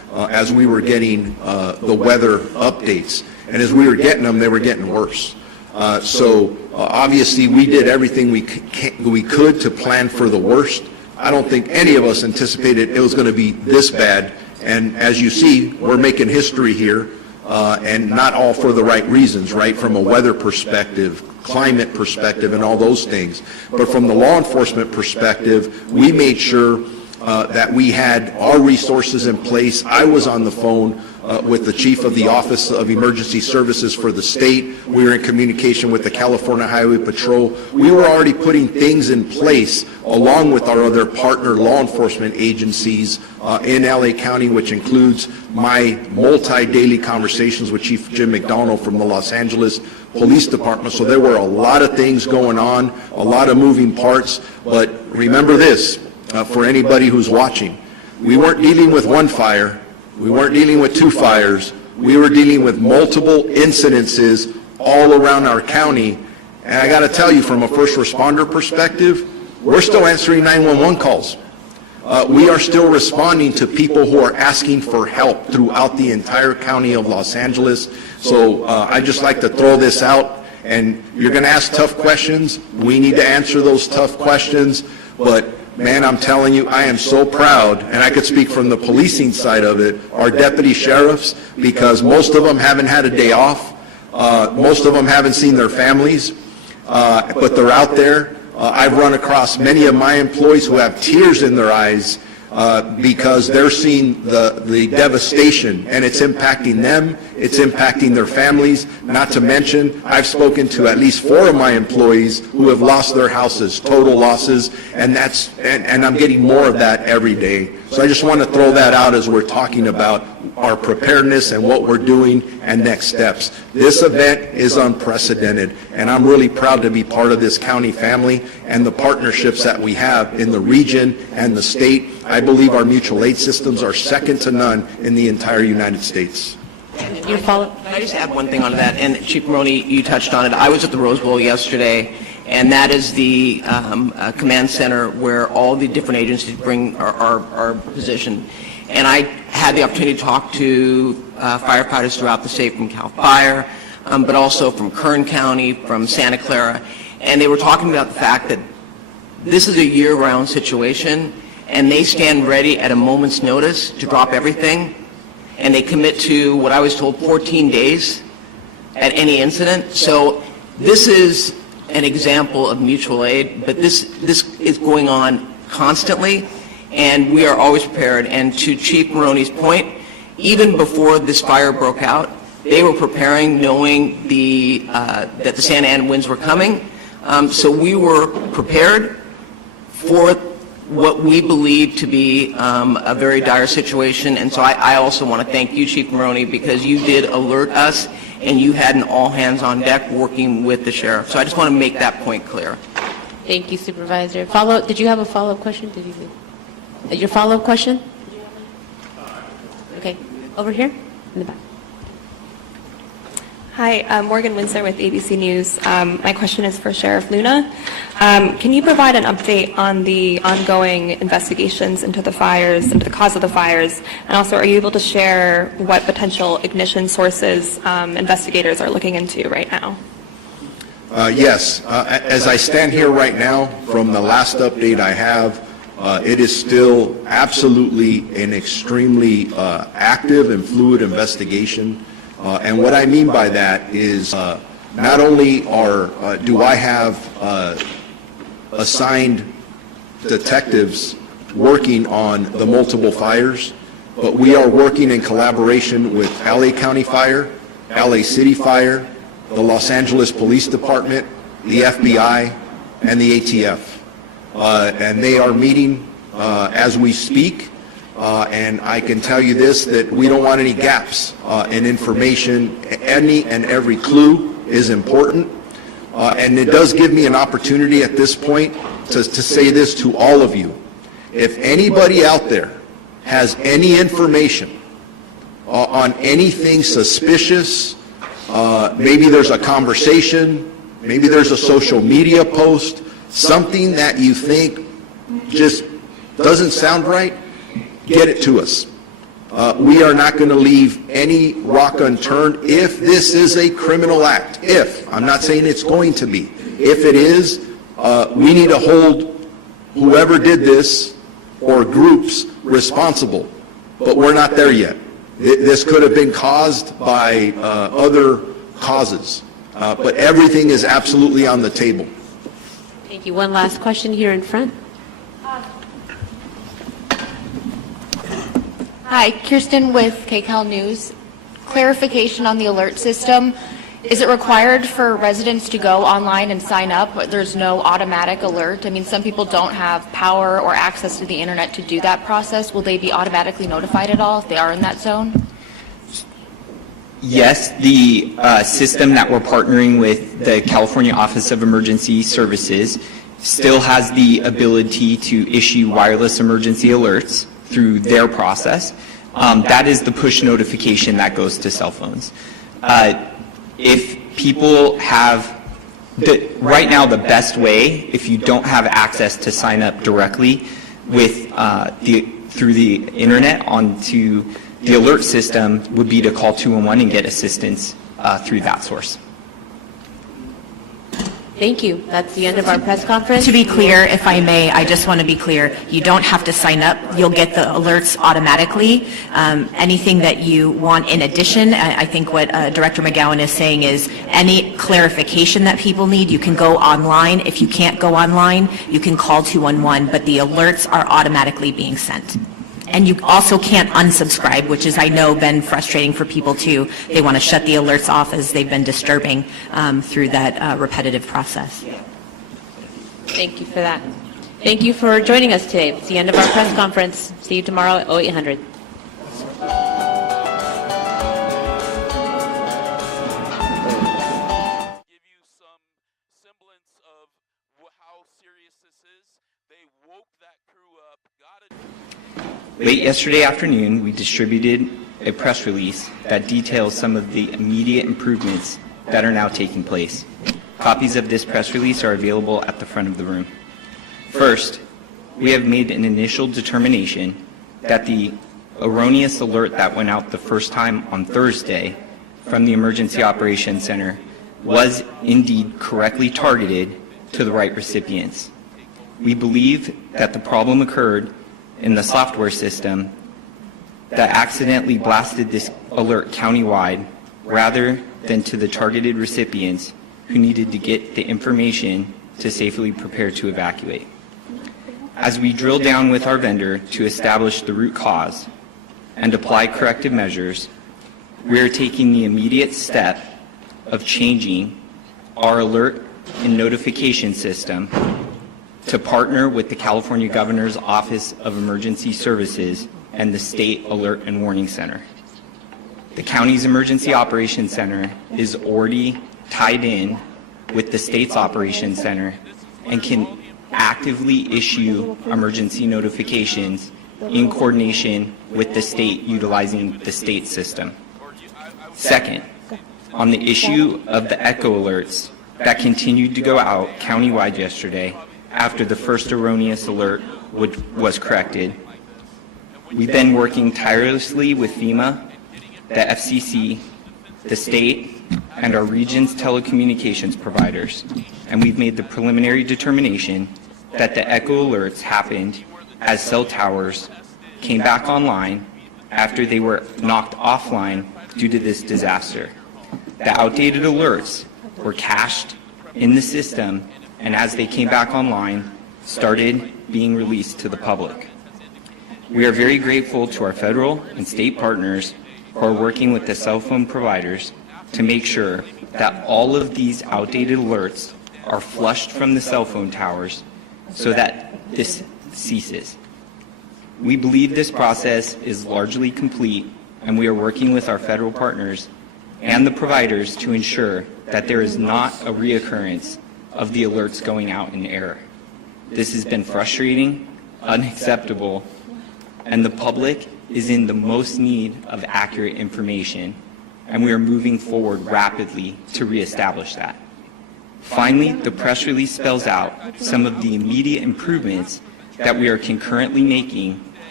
as we were getting the weather updates. And as we were getting them, they were getting worse. So obviously, we did everything we could to plan for the worst. I don't think any of us anticipated it was going to be this bad. And as you see, we're making history here, and not all for the right reasons, right? From a weather perspective, climate perspective, and all those things. But from the law enforcement perspective, we made sure that we had our resources in place. I was on the phone with the chief of the Office of Emergency Services for the state. We were in communication with the California Highway Patrol. We were already putting things in place along with our other partner law enforcement agencies in LA County, which includes my multi-daily conversations with Chief Jim McDonald from the Los Angeles Police Department. So there were a lot of things going on, a lot of moving parts. But remember this, for anybody who's watching, we weren't dealing with one fire. We weren't dealing with two fires. We were dealing with multiple incidences all around our county. And I got to tell you, from a first responder perspective, we're still answering 911 calls. We are still responding to people who are asking for help throughout the entire county of Los Angeles. So I just like to throw this out. And you're going to ask tough questions. We need to answer those tough questions. But man, I'm telling you, I am so proud, and I could speak from the policing side of it, our deputy sheriffs, because most of them haven't had a day off. Most of them haven't seen their families, but they're out there. I've run across many of my employees who have tears in their eyes because they're seeing the devastation, and it's impacting them, it's impacting their families. Not to mention, I've spoken to at least 4 of my employees who have lost their houses, total losses, and I'm getting more of that every day. So I just want to throw that out as we're talking about our preparedness and what we're doing and next steps. This event is unprecedented, and I'm really proud to be part of this county family and the partnerships that we have in the region and the state. I believe our mutual aid systems are second to none in the entire United States. Can I just add one thing on that? And Chief Maroney, you touched on it. I was at the Rose Bowl yesterday, and that is the command center where all the different agencies are positioned. And I had the opportunity to talk to firefighters throughout the state from CAL FIRE, but also from Kern County, from Santa Clara, and they were talking about the fact that this is a year-round situation, and they stand ready at a moment's notice to drop everything, and they commit to, what I was told, 14 days at any incident. So this is an example of mutual aid, but this is going on constantly, and we are always prepared. And to Chief Maroney's point, even before this fire broke out, they were preparing, knowing that the Santa Ana winds were coming. So we were prepared for what we believe to be a very dire situation. And so I also want to thank you, Chief Maroney, because you did alert us, and you had an all-hands-on-deck working with the sheriff. So I just want to make that point clear. Thank you, Supervisor. Did you have a follow-up question? Your follow-up question? Okay, over here in the back. Hi, Morgan Windsor with ABC News. My question is for Sheriff Luna. Can you provide an update on the ongoing investigations into the fires, into the cause of the fires, and also are you able to share what potential ignition sources investigators are looking into right now? Yes. As I stand here right now, from the last update I have, it is still absolutely an extremely active and fluid investigation. And what I mean by that is not only do I have assigned detectives working on the multiple fires, but we are working in collaboration with LA County Fire, LA City Fire, the Los Angeles Police Department, the FBI, and the ATF. And they are meeting as we speak. And I can tell you this, that we don't want any gaps in information. Any and every clue is important. And it does give me an opportunity at this point to say this to all of you. If anybody out there has any information on anything suspicious, maybe there's a conversation, maybe there's a social media post, something that you think just doesn't sound right, get it to us. We are not going to leave any rock unturned if this is a criminal act. If, I'm not saying it's going to be. If it is, we need to hold whoever did this or groups responsible. But we're not there yet. This could have been caused by other causes. But everything is absolutely on the table. Thank you. One last question here in front. Hi, Kirsten with KCAL News. Clarification on the alert system. Is it required for residents to go online and sign up? There's no automatic alert. I mean, some people don't have power or access to the internet to do that process. Will they be automatically notified at all if they are in that zone? Yes, the system that we're partnering with the California Office of Emergency Services still has the ability to issue wireless emergency alerts through their process. That is the push notification that goes to cell phones. If people have, right now the best way, if you don't have access to sign up directly with through the internet onto the alert system, would be to call 211 and get assistance through that source. Thank you. That's the end of our press conference. To be clear, if I may, I just want to be clear, you don't have to sign up. You'll get the alerts automatically. Anything that you want in addition, I think what Director McGowan is saying is any clarification that people need, you can go online. If you can't go online, you can call 211, but the alerts are automatically being sent. And you also can't unsubscribe, which is, I know, been frustrating for people too. They want to shut the alerts off as they've been disturbing through that repetitive process. Thank you for that. Thank you for joining us today. It's the end of our press conference. See you tomorrow at 0800. Give you some semblance of how serious this is. They woke that crew up, got it. Late yesterday afternoon, we distributed a press release that details some of the immediate improvements that are now taking place. Copies of this press release are available at the front of the room. First, we have made an initial determination that the erroneous alert that went out the first time on Thursday from the Emergency Operations Center was indeed correctly targeted to the right recipients. We believe that the problem occurred in the software system that accidentally blasted this alert countywide rather than to the targeted recipients who needed to get the information to safely prepare to evacuate. As we drill down with our vendor to establish the root cause and apply corrective measures, we are taking the immediate step of changing our alert and notification system to partner with the California Governor's Office of Emergency Services and the State Alert and Warning Center. The county's Emergency Operations Center is already tied in with the state's Operations Center and can actively issue emergency notifications in coordination with the state utilizing the state system. Second, on the issue of the echo alerts that continued to go out countywide yesterday, after the first erroneous alert was corrected, we've been working tirelessly with FEMA, the FCC, the state, and our region's telecommunications providers, and we've made the preliminary determination that the echo alerts happened as cell towers came back online after they were knocked offline due to this disaster. The outdated alerts were cached in the system, and as they came back online, started being released to the public. We are very grateful to our federal and state partners who are working with the cell phone providers to make sure that all of these outdated alerts are flushed from the cell phone towers so that this ceases. We believe this process is largely complete, and we are working with our federal partners and the providers to ensure that there is not a reoccurrence of the alerts going out in error. This has been frustrating, unacceptable, and the public is in the most need of accurate information, and we are moving forward rapidly to reestablish that. Finally, the press release spells out some of the immediate improvements that we are concurrently making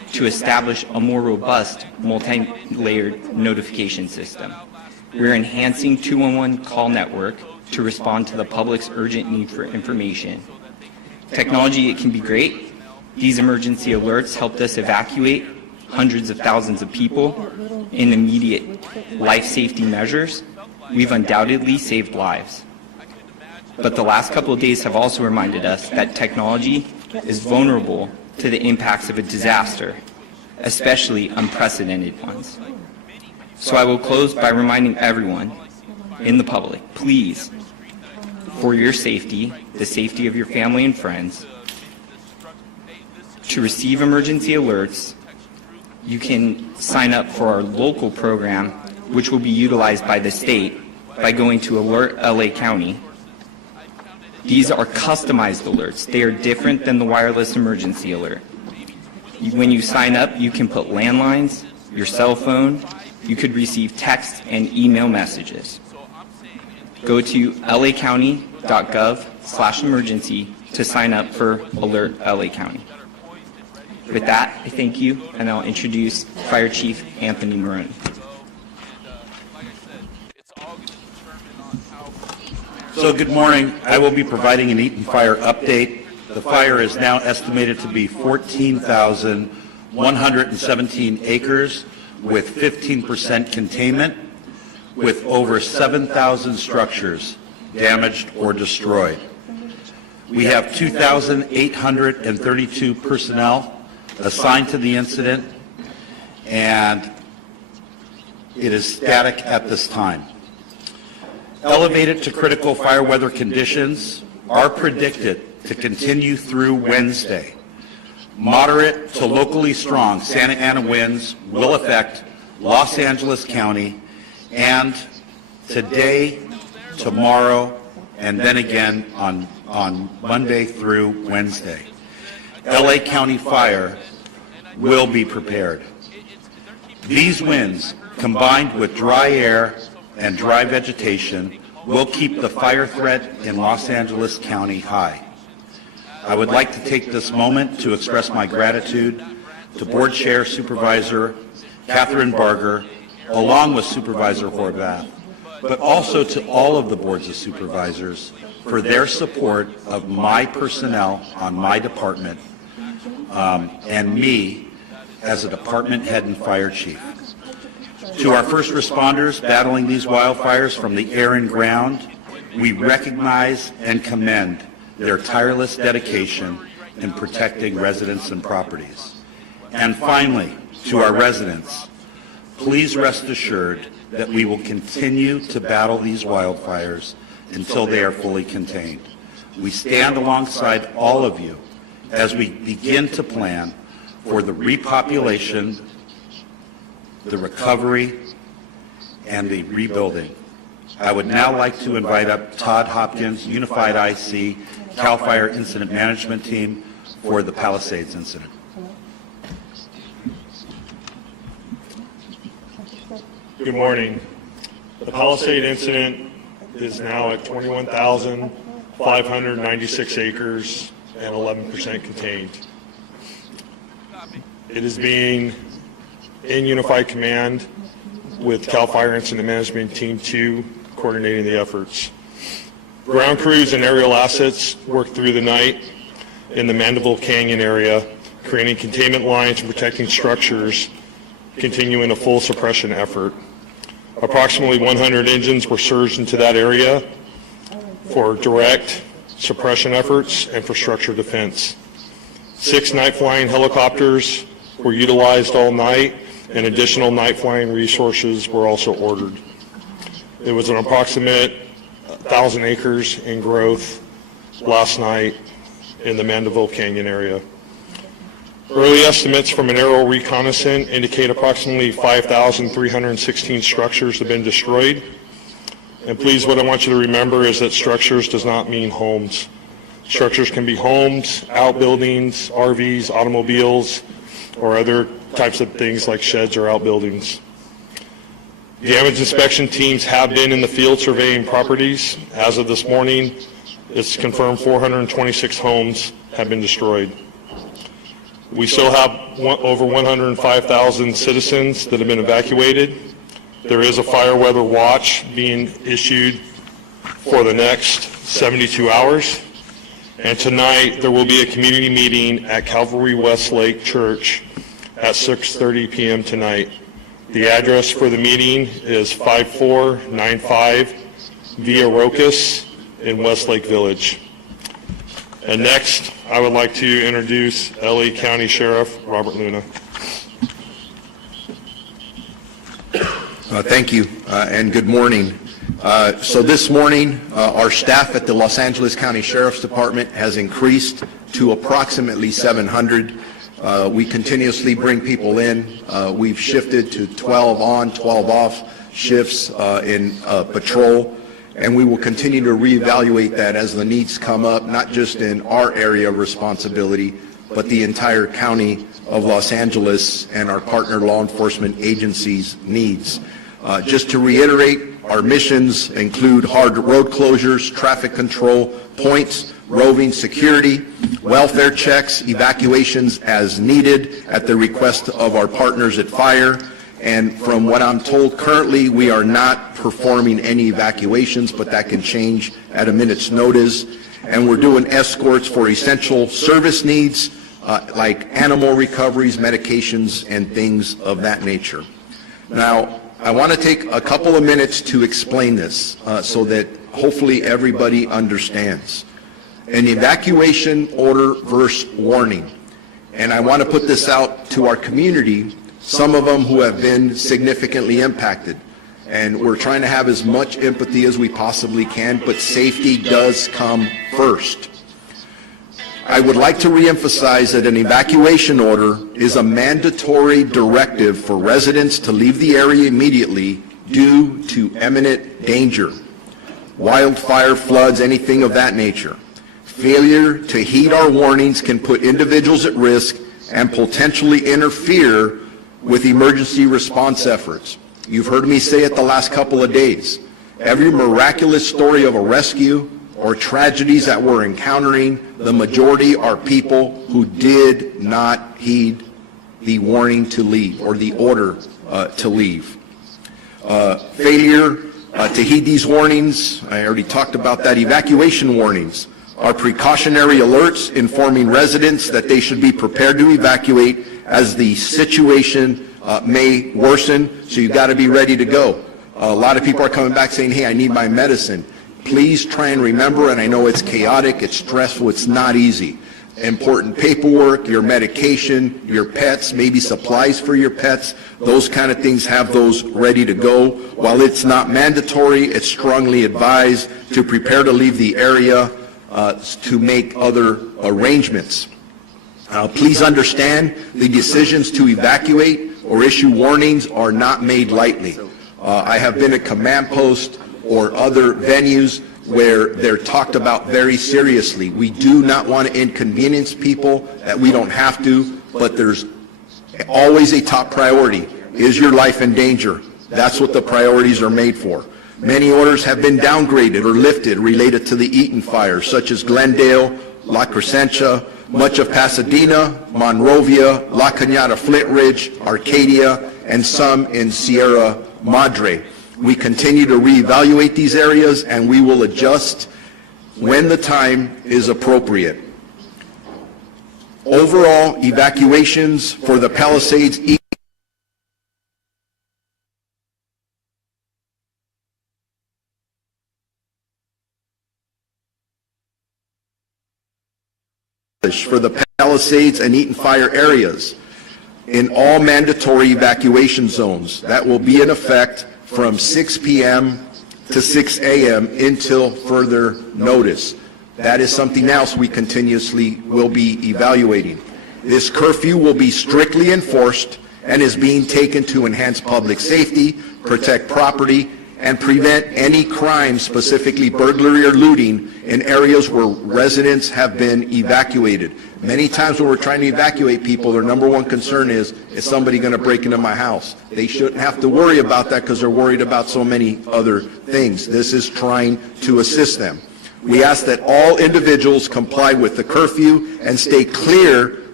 to establish a more robust, multi-layered notification system. We're enhancing 211 call network to respond to the public's urgent need for information. Technology, it can be great. These emergency alerts helped us evacuate hundreds of thousands of people in immediate life safety measures. We've undoubtedly saved lives. But the last couple of days have also reminded us that technology is vulnerable to the impacts of a disaster, especially unprecedented ones. So I will close by reminding everyone in the public, please, for your safety, the safety of your family and friends, to receive emergency alerts, you can sign up for our local program, which will be utilized by the state by going to Alert LA County. These are customized alerts. They are different than the wireless emergency alert. When you sign up, you can put landlines, your cell phone, you could receive text and email messages. Go to lacounty.gov/emergency to sign up for Alert LA County. With that, I thank you, and I'll introduce Fire Chief Anthony Maroney. So good morning. I will be providing an Eaton Fire update. The fire is now estimated to be 14,117 acres with 15% containment, with over 7,000 structures damaged or destroyed. We have 2,832 personnel assigned to the incident, and it is static at this time. Elevated to critical fire weather conditions are predicted to continue through Wednesday. Moderate to locally strong Santa Ana winds will affect Los Angeles County, and today, tomorrow, and then again on Monday through Wednesday. LA County Fire will be prepared. These winds, combined with dry air and dry vegetation, will keep the fire threat in Los Angeles County high. I would like to take this moment to express my gratitude to Board Chair Supervisor Catherine Barger, along with Supervisor Horvath, but also to all of the boards of supervisors for their support of my personnel on my department and me as a department head and fire chief. To our first responders battling these wildfires from the air and ground, we recognize and commend their tireless dedication in protecting residents and properties. And finally, to our residents, please rest assured that we will continue to battle these wildfires until they are fully contained. We stand alongside all of you as we begin to plan for the repopulation, the recovery, and the rebuilding. I would now like to invite up Todd Hopkins, Unified IC, CAL FIRE Incident Management Team, for the Palisades incident. Good morning. The Palisade incident is now at 21,596 acres and 11% contained. It is being in Unified Command with CAL FIRE Incident Management Team 2 coordinating the efforts. Ground crews and aerial assets worked through the night in the Mandeville Canyon area, creating containment lines and protecting structures, continuing a full suppression effort. Approximately 100 engines were surged into that area for direct suppression efforts and for structure defense. 6 night flying helicopters were utilized all night, and additional night flying resources were also ordered. It was an approximate 1,000 acres in growth last night in the Mandeville Canyon area. Early estimates from an aerial reconnaissance indicate approximately 5,316 structures have been destroyed. And please, what I want you to remember is that structures does not mean homes. Structures can be homes, outbuildings, RVs, automobiles, or other types of things like sheds or outbuildings. Damage inspection teams have been in the field surveying properties. As of this morning, it's confirmed 426 homes have been destroyed. We still have over 105,000 citizens that have been evacuated. There is a fire weather watch being issued for the next 72 hours. And tonight, there will be a community meeting at Calvary Westlake Church at 6:30 p.m. tonight. The address for the meeting is 5495 Via Rocas in Westlake Village. And next, I would like to introduce LA County Sheriff Robert Luna. Thank you, and good morning. So this morning, our staff at the Los Angeles County Sheriff's Department has increased to approximately 700. We continuously bring people in. We've shifted to 12 on, 12 off shifts in patrol, and we will continue to reevaluate that as the needs come up, not just in our area of responsibility, but the entire county of Los Angeles and our partner law enforcement agencies' needs. Just to reiterate, our missions include hard road closures, traffic control points, roving security, welfare checks, evacuations as needed at the request of our partners at Fire. And from what I'm told currently, we are not performing any evacuations, but that can change at a minute's notice. And we're doing escorts for essential service needs like animal recoveries, medications, and things of that nature. Now, I want to take a couple of minutes to explain this so that hopefully everybody understands. An evacuation order versus warning. And I want to put this out to our community, some of them who have been significantly impacted. And we're trying to have as much empathy as we possibly can, but safety does come first. I would like to reemphasize that an evacuation order is a mandatory directive for residents to leave the area immediately due to imminent danger. Wildfire, floods, anything of that nature. Failure to heed our warnings can put individuals at risk and potentially interfere with emergency response efforts. You've heard me say it the last couple of days. Every miraculous story of a rescue or tragedies that we're encountering, the majority are people who did not heed the warning to leave or the order to leave. Failure to heed these warnings, I already talked about that. Evacuation warnings are precautionary alerts informing residents that they should be prepared to evacuate as the situation may worsen, so you've got to be ready to go. A lot of people are coming back saying, hey, I need my medicine. Please try and remember, and I know it's chaotic, it's stressful, it's not easy. Important paperwork, your medication, your pets, maybe supplies for your pets, those kind of things, have those ready to go. While it's not mandatory, it's strongly advised to prepare to leave the area to make other arrangements. Please understand, the decisions to evacuate or issue warnings are not made lightly. I have been at command post or other venues where they're talked about very seriously. We do not want to inconvenience people that we don't have to, but there's always a top priority. Is your life in danger? That's what the priorities are made for. Many orders have been downgraded or lifted related to the Eaton fire, such as Glendale, La Crescencia, much of Pasadena, Monrovia, La Cañada, Flint Ridge, Arcadia, and some in Sierra Madre. We continue to reevaluate these areas, and we will adjust when the time is appropriate. Overall, evacuations for the Palisades for the Palisades and Eaton fire areas in all mandatory evacuation zones. That will be in effect from 6 p.m. to 6 a.m. until further notice. That is something else we continuously will be evaluating. This curfew will be strictly enforced and is being taken to enhance public safety, protect property, and prevent any crime, specifically burglary or looting, in areas where residents have been evacuated. Many times when we're trying to evacuate people, their number one concern is somebody going to break into my house? They shouldn't have to worry about that because they're worried about so many other things. This is trying to assist them. We ask that all individuals comply with the curfew and stay clear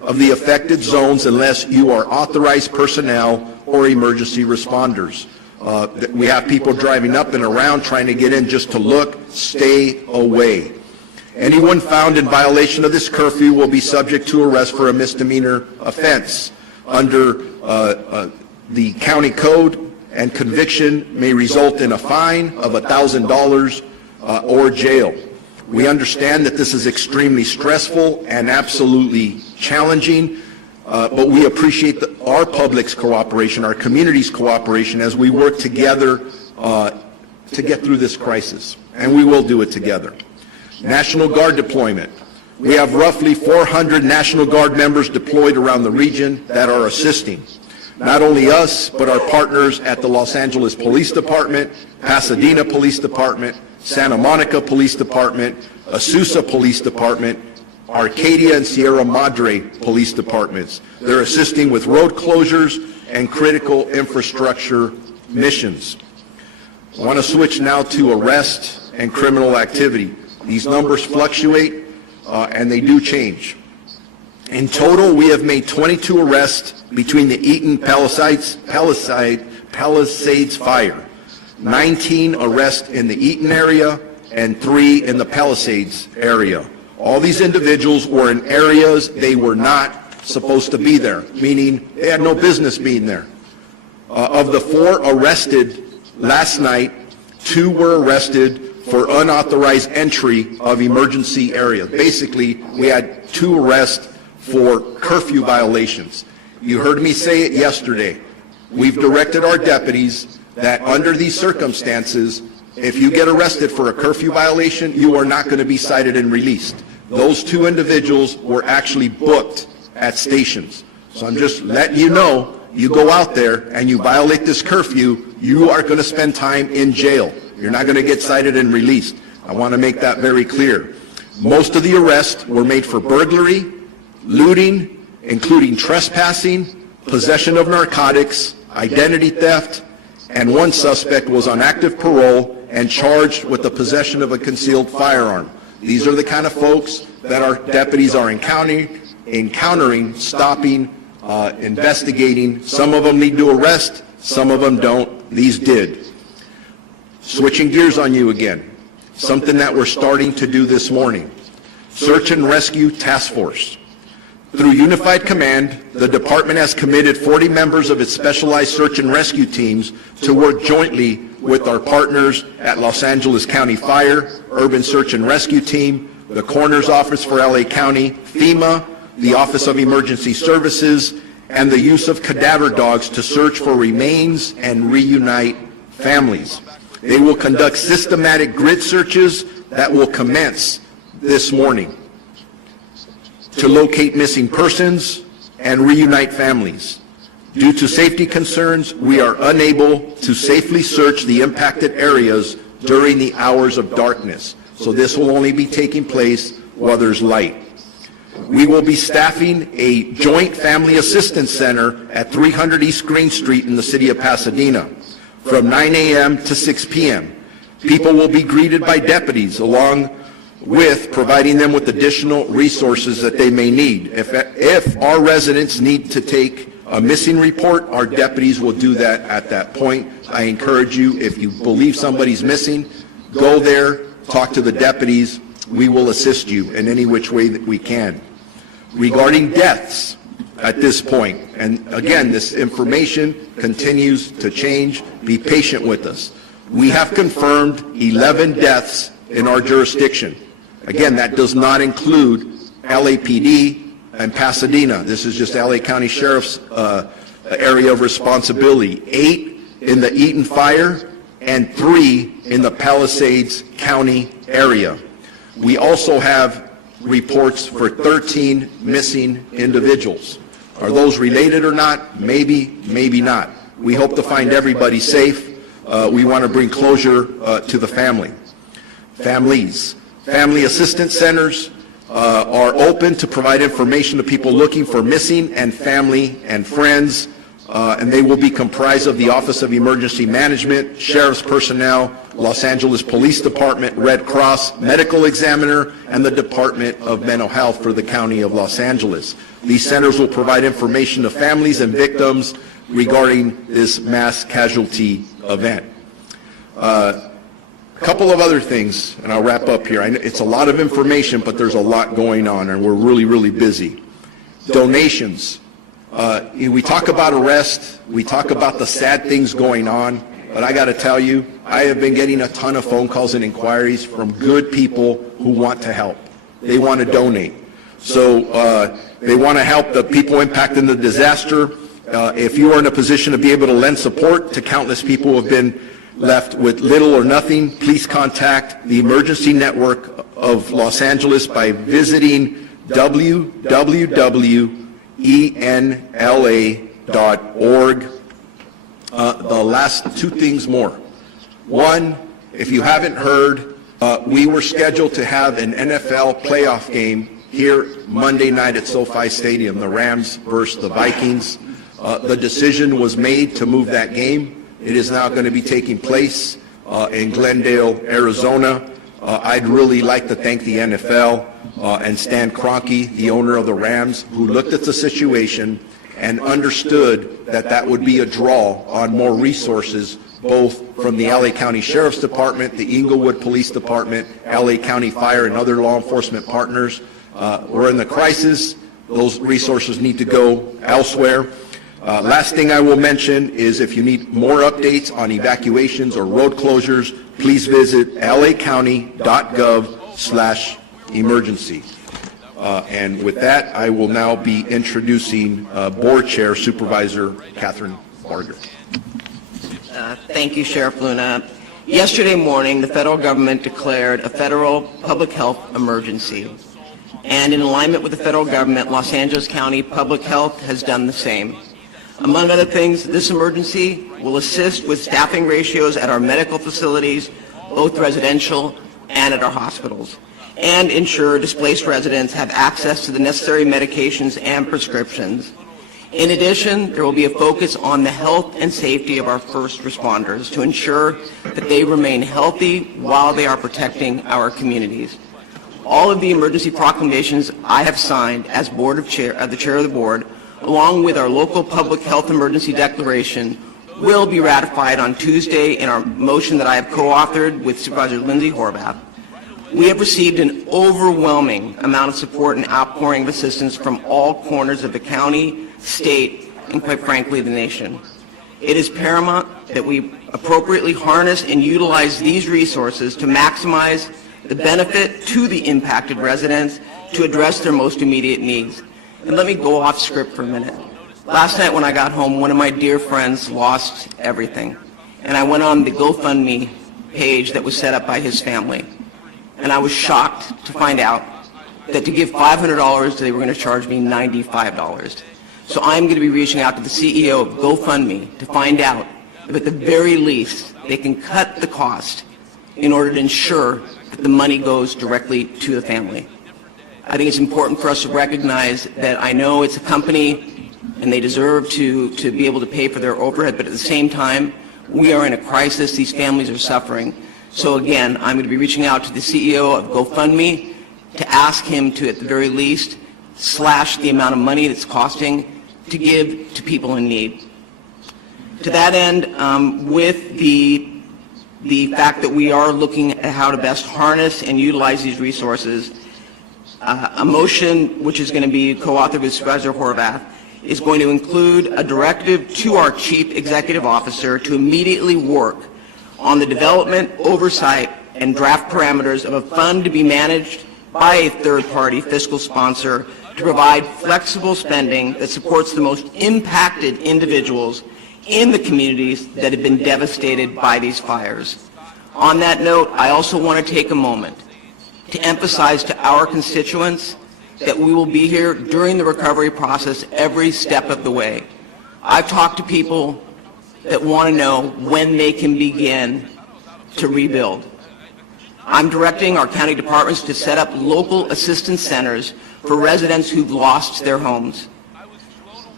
of the affected zones unless you are authorized personnel or emergency responders. We have people driving up and around trying to get in just to look. Stay away. Anyone found in violation of this curfew will be subject to arrest for a misdemeanor offense under the county code, and conviction may result in a fine of $1,000 or jail. We understand that this is extremely stressful and absolutely challenging, but we appreciate our public's cooperation, our community's cooperation as we work together to get through this crisis, and we will do it together. National Guard deployment. We have roughly 400 National Guard members deployed around the region that are assisting. Not only us, but our partners at the Los Angeles Police Department, Pasadena Police Department, Santa Monica Police Department, Azusa Police Department, Arcadia and Sierra Madre Police Departments. They're assisting with road closures and critical infrastructure missions. I want to switch now to arrest and criminal activity. These numbers fluctuate and they do change. In total, we have made 22 arrests between the Eaton Palisades fire, 19 arrests in the Eaton area, and 3 in the Palisades area. All these individuals were in areas they were not supposed to be there, meaning they had no business being there. Of the 4 arrested last night, 2 were arrested for unauthorized entry of emergency areas. Basically, we had 2 arrests for curfew violations. You heard me say it yesterday. We've directed our deputies that under these circumstances, if you get arrested for a curfew violation, you are not going to be cited and released. Those 2 individuals were actually booked at stations. So I'm just letting you know, you go out there and you violate this curfew, you are going to spend time in jail. You're not going to get cited and released. I want to make that very clear. Most of the arrests were made for burglary, looting, including trespassing, possession of narcotics, identity theft, and 1 suspect was on active parole and charged with the possession of a concealed firearm. These are the kind of folks that our deputies are encountering, stopping, investigating. Some of them need to arrest, some of them don't. These did. Switching gears on you again, something that we're starting to do this morning. Search and Rescue Task Force. Through Unified Command, the department has committed 40 members of its specialized search and rescue teams to work jointly with our partners at Los Angeles County Fire, Urban Search and Rescue Team, the Coroner's Office for LA County, FEMA, the Office of Emergency Services, and the use of cadaver dogs to search for remains and reunite families. They will conduct systematic grid searches that will commence this morning to locate missing persons and reunite families. Due to safety concerns, we are unable to safely search the impacted areas during the hours of darkness. So this will only be taking place while there's light. We will be staffing a joint family assistance center at 300 East Green Street in the city of Pasadena from 9 a.m. to 6 p.m. People will be greeted by deputies along with providing them with additional resources that they may need. If our residents need to take a missing report, our deputies will do that at that point. I encourage you, if you believe somebody's missing, go there, talk to the deputies. We will assist you in any which way that we can. Regarding deaths at this point, and again, this information continues to change. Be patient with us. We have confirmed 11 deaths in our jurisdiction. Again, that does not include LAPD and Pasadena. This is just LA County Sheriff's area of responsibility. 8 in the Eaton Fire and 3 in the Palisades County area. We also have reports for 13 missing individuals. Are those related or not? Maybe, maybe not. We hope to find everybody safe. We want to bring closure to the families. Family assistance centers are open to provide information to people looking for missing and family and friends. and they will be comprised of the Office of Emergency Management, Sheriff's Personnel, Los Angeles Police Department, Red Cross, Medical Examiner, and the Department of Mental Health for the County of Los Angeles. These centers will provide information to families and victims regarding this mass casualty event. A couple of other things, and I'll wrap up here. It's a lot of information, but there's a lot going on, and we're really, really busy. Donations. We talk about arrest, we talk about the sad things going on, but I got to tell you, I have been getting a ton of phone calls and inquiries from good people who want to help. They want to donate. So they want to help the people impacted in the disaster. If you are in a position to be able to lend support to countless people who have been left with little or nothing, please contact the Emergency Network of Los Angeles by visiting www.enla.org. The last two things more. One, if you haven't heard, we were scheduled to have an NFL playoff game here Monday night at SoFi Stadium, the Rams versus the Vikings. The decision was made to move that game. It is now going to be taking place in Glendale, Arizona. I'd really like to thank the NFL and Stan Kroenke, the owner of the Rams, who looked at the situation and understood that that would be a draw on more resources, both from the LA County Sheriff's Department, the Inglewood Police Department, LA County Fire, and other law enforcement partners. We're in the crisis. Those resources need to go elsewhere. Last thing I will mention is if you need more updates on evacuations or road closures, please visit lacounty.gov/emergency. And with that, I will now be introducing Board Chair Supervisor Catherine Barger. Thank you, Sheriff Luna. Yesterday morning, the federal government declared a federal public health emergency. And in alignment with the federal government, Los Angeles County Public Health has done the same. Among other things, this emergency will assist with staffing ratios at our medical facilities, both residential and at our hospitals, and ensure displaced residents have access to the necessary medications and prescriptions. In addition, there will be a focus on the health and safety of our first responders to ensure that they remain healthy while they are protecting our communities. All of the emergency proclamations I have signed as the chair of the board, along with our local public health emergency declaration, will be ratified on Tuesday in our motion that I have co-authored with Supervisor Lindsay Horvath. We have received an overwhelming amount of support and outpouring of assistance from all corners of the county, state, and quite frankly, the nation. It is paramount that we appropriately harness and utilize these resources to maximize the benefit to the impacted residents to address their most immediate needs. And let me go off script for a minute. Last night when I got home, one of my dear friends lost everything. And I went on the GoFundMe page that was set up by his family. And I was shocked to find out that to give $500, they were going to charge me $95. So I'm going to be reaching out to the CEO of GoFundMe to find out if at the very least they can cut the cost in order to ensure that the money goes directly to the family. I think it's important for us to recognize that I know it's a company and they deserve to be able to pay for their overhead, but at the same time, we are in a crisis. These families are suffering. So again, I'm going to be reaching out to the CEO of GoFundMe to ask him to, at the very least, slash the amount of money that's costing to give to people in need. To that end, with the fact that we are looking at how to best harness and utilize these resources, a motion which is going to be co-authored with Supervisor Horvath is going to include a directive to our Chief Executive Officer to immediately work on the development, oversight, and draft parameters of a fund to be managed by a third-party fiscal sponsor to provide flexible spending that supports the most impacted individuals in the communities that have been devastated by these fires. On that note, I also want to take a moment to emphasize to our constituents that we will be here during the recovery process every step of the way. I've talked to people that want to know when they can begin to rebuild. I'm directing our county departments to set up local assistance centers for residents who've lost their homes.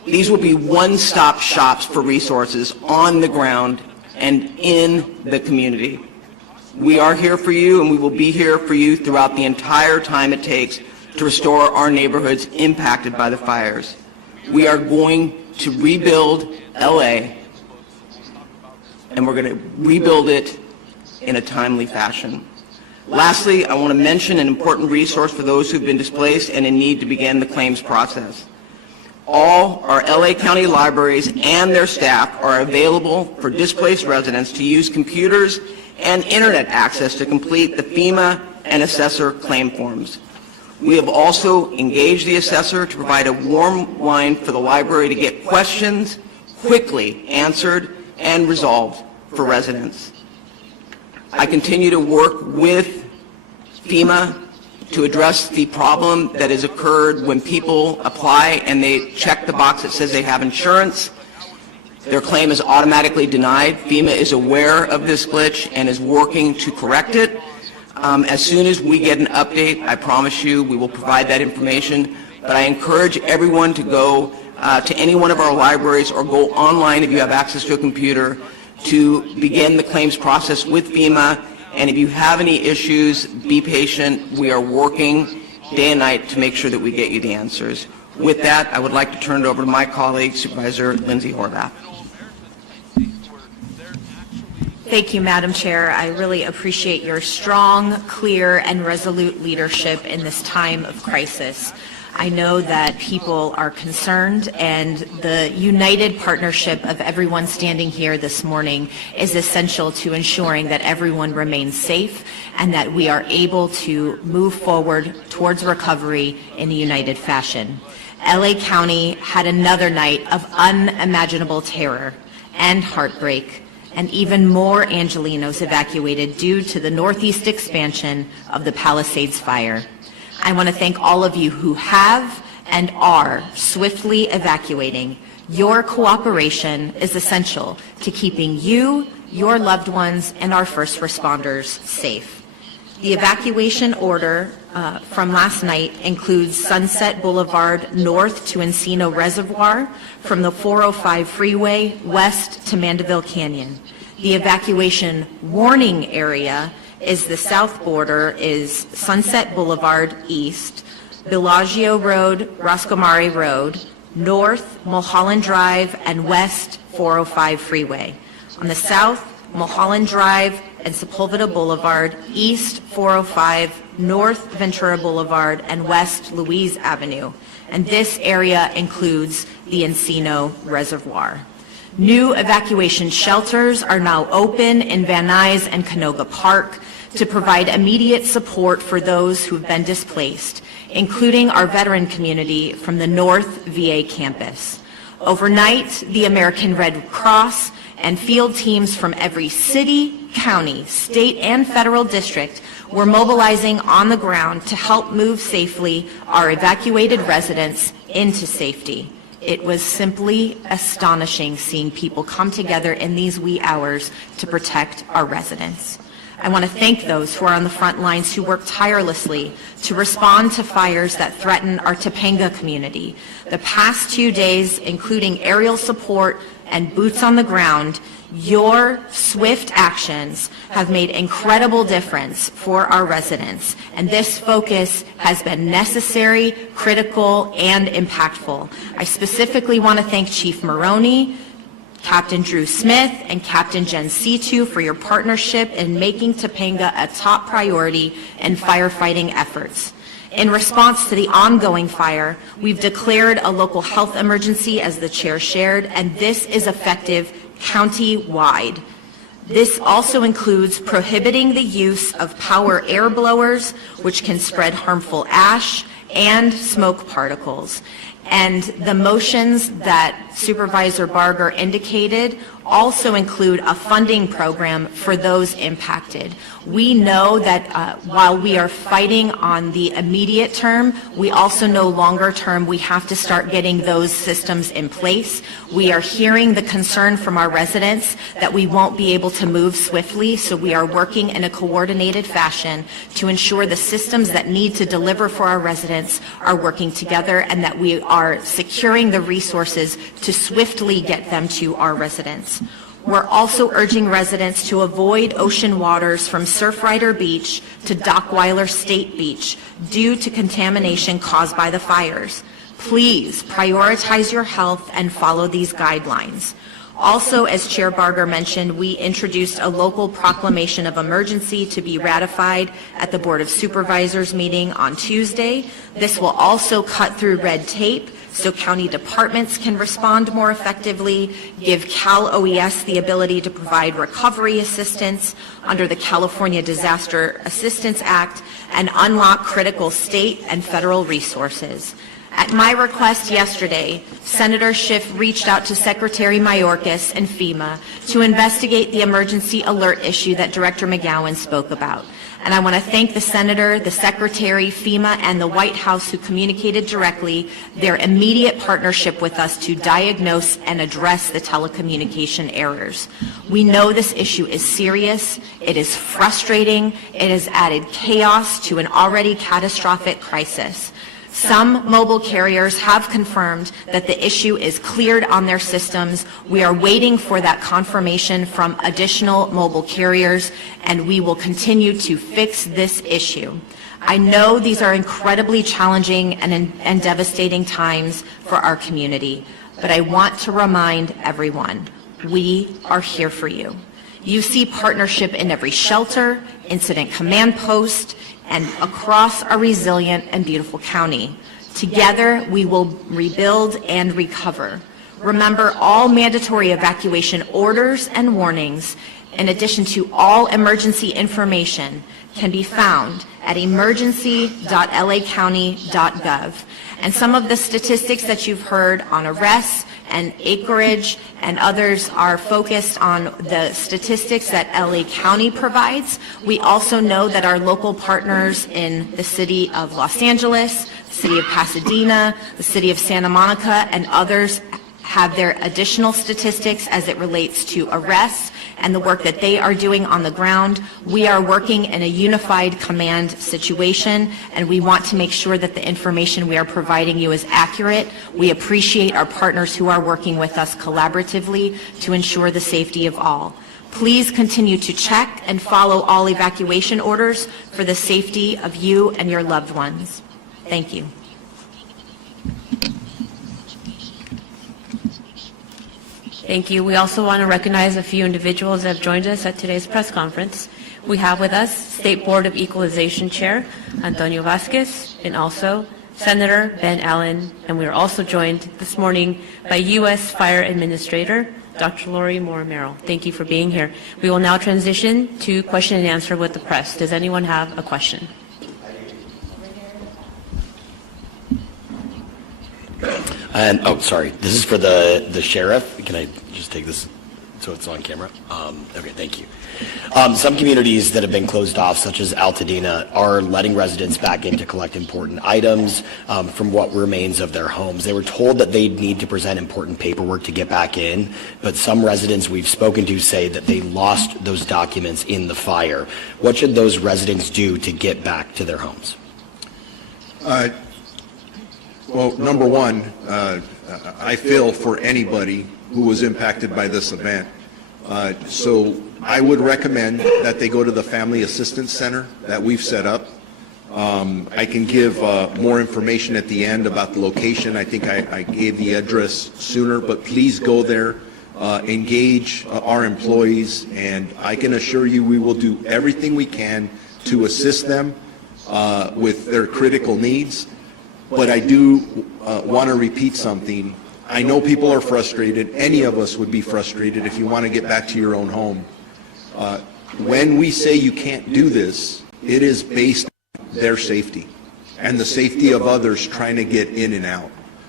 These will be one-stop shops for resources on the ground and in the community. We are here for you, and we will be here for you throughout the entire time it takes to restore our neighborhoods impacted by the fires. We are going to rebuild LA, and we're going to rebuild it in a timely fashion. Lastly, I want to mention an important resource for those who've been displaced and in need to begin the claims process. All our LA County libraries and their staff are available for displaced residents to use computers and internet access to complete the FEMA and assessor claim forms. We have also engaged the assessor to provide a warm line for the library to get questions quickly answered and resolved for residents. I continue to work with FEMA to address the problem that has occurred when people apply and they check the box that says they have insurance. Their claim is automatically denied. FEMA is aware of this glitch and is working to correct it. As soon as we get an update, I promise you we will provide that information. But I encourage everyone to go to any one of our libraries or go online if you have access to a computer to begin the claims process with FEMA. And if you have any issues, be patient. We are working day and night to make sure that we get you the answers. With that, I would like to turn it over to my colleague, Supervisor Lindsay Horvath. Thank you, Madam Chair. I really appreciate your strong, clear, and resolute leadership in this time of crisis. I know that people are concerned, and the united partnership of everyone standing here this morning is essential to ensuring that everyone remains safe and that we are able to move forward towards recovery in a united fashion. LA County had another night of unimaginable terror and heartbreak, and even more Angelenos evacuated due to the northeast expansion of the Palisades fire. I want to thank all of you who have and are swiftly evacuating. Your cooperation is essential to keeping you, your loved ones, and our first responders safe. The evacuation order from last night includes Sunset Boulevard north to Encino Reservoir, from the 405 freeway west to Mandeville Canyon. The evacuation warning area is the south border is Sunset Boulevard east, Bellagio Road, Roscomare Road, north Mulholland Drive, and west 405 freeway. On the south, Mulholland Drive and Sepulveda Boulevard, east 405, north Ventura Boulevard, and west Louise Avenue. And this area includes the Encino Reservoir. New evacuation shelters are now open in Van Nuys and Canoga Park to provide immediate support for those who have been displaced, including our veteran community from the North VA campus. Overnight, the American Red Cross and field teams from every city, county, state, and federal district were mobilizing on the ground to help move safely our evacuated residents into safety. It was simply astonishing seeing people come together in these wee hours to protect our residents. I want to thank those who are on the front lines who work tirelessly to respond to fires that threaten our Topanga community. The past 2 days, including aerial support and boots on the ground, your swift actions have made incredible difference for our residents, and this focus has been necessary, critical, and impactful. I specifically want to thank Chief Maroney, Captain Drew Smith, and Captain Jen Situ for your partnership in making Topanga a top priority in firefighting efforts. In response to the ongoing fire, we've declared a local health emergency, as the chair shared, and this is effective county-wide. This also includes prohibiting the use of power air blowers, which can spread harmful ash and smoke particles. And the motions that Supervisor Barger indicated also include a funding program for those impacted. We know that while we are fighting on the immediate term, we also know longer term we have to start getting those systems in place. We are hearing the concern from our residents that we won't be able to move swiftly, so we are working in a coordinated fashion to ensure the systems that need to deliver for our residents are working together and that we are securing the resources to swiftly get them to our residents. We're also urging residents to avoid ocean waters from Surfrider Beach to Dockweiler State Beach due to contamination caused by the fires. Please prioritize your health and follow these guidelines. Also, as Chair Barger mentioned, we introduced a local proclamation of emergency to be ratified at the Board of Supervisors meeting on Tuesday. This will also cut through red tape so county departments can respond more effectively, give Cal OES the ability to provide recovery assistance under the California Disaster Assistance Act, and unlock critical state and federal resources. At my request yesterday, Senator Schiff reached out to Secretary Mayorkas and FEMA to investigate the emergency alert issue that Director McGowan spoke about. And I want to thank the Senator, the Secretary, FEMA, and the White House who communicated directly their immediate partnership with us to diagnose and address the telecommunication errors. We know this issue is serious, it is frustrating, it has added chaos to an already catastrophic crisis. Some mobile carriers have confirmed that the issue is cleared on their systems. We are waiting for that confirmation from additional mobile carriers, and we will continue to fix this issue. I know these are incredibly challenging and devastating times for our community, but I want to remind everyone, we are here for you. You see partnership in every shelter, incident command post, and across our resilient and beautiful county. Together, we will rebuild and recover. Remember, all mandatory evacuation orders and warnings, in addition to all emergency information, can be found at emergency.lacounty.gov. And some of the statistics that you've heard on arrests and acreage and others are focused on the statistics that LA County provides. We also know that our local partners in the city of Los Angeles, the city of Pasadena, the city of Santa Monica, and others have their additional statistics as it relates to arrests and the work that they are doing on the ground. We are working in a unified command situation, and we want to make sure that the information we are providing you is accurate. We appreciate our partners who are working with us collaboratively to ensure the safety of all. Please continue to check and follow all evacuation orders for the safety of you and your loved ones. Thank you. Thank you. We also want to recognize a few individuals that have joined us at today's press conference. We have with us State Board of Equalization Chair Antonio Vasquez and also Senator Ben Allen, and we are also joined this morning by U.S. Fire Administrator Dr. Lori Moore-Merrill. Thank you for being here. We will now transition to question and answer with the press. Does anyone have a question? And, oh, sorry, this is for the sheriff. Can I just take this so it's on camera? Okay, thank you. Some communities that have been closed off, such as Altadena, are letting residents back in to collect important items from what remains of their homes. They were told that they'd need to present important paperwork to get back in, but some residents we've spoken to say that they lost those documents in the fire. What should those residents do to get back to their homes? Well, number one, I feel for anybody who was impacted by this event. So I would recommend that they go to the Family Assistance Center that we've set up. I can give more information at the end about the location. I think I gave the address sooner, but please go there, engage our employees, and I can assure you we will do everything we can to assist them with their critical needs. But I do want to repeat something. I know people are frustrated. Any of us would be frustrated if you want to get back to your own home. When we say you can't do this, it is based on their safety and the safety of others trying to get in and out.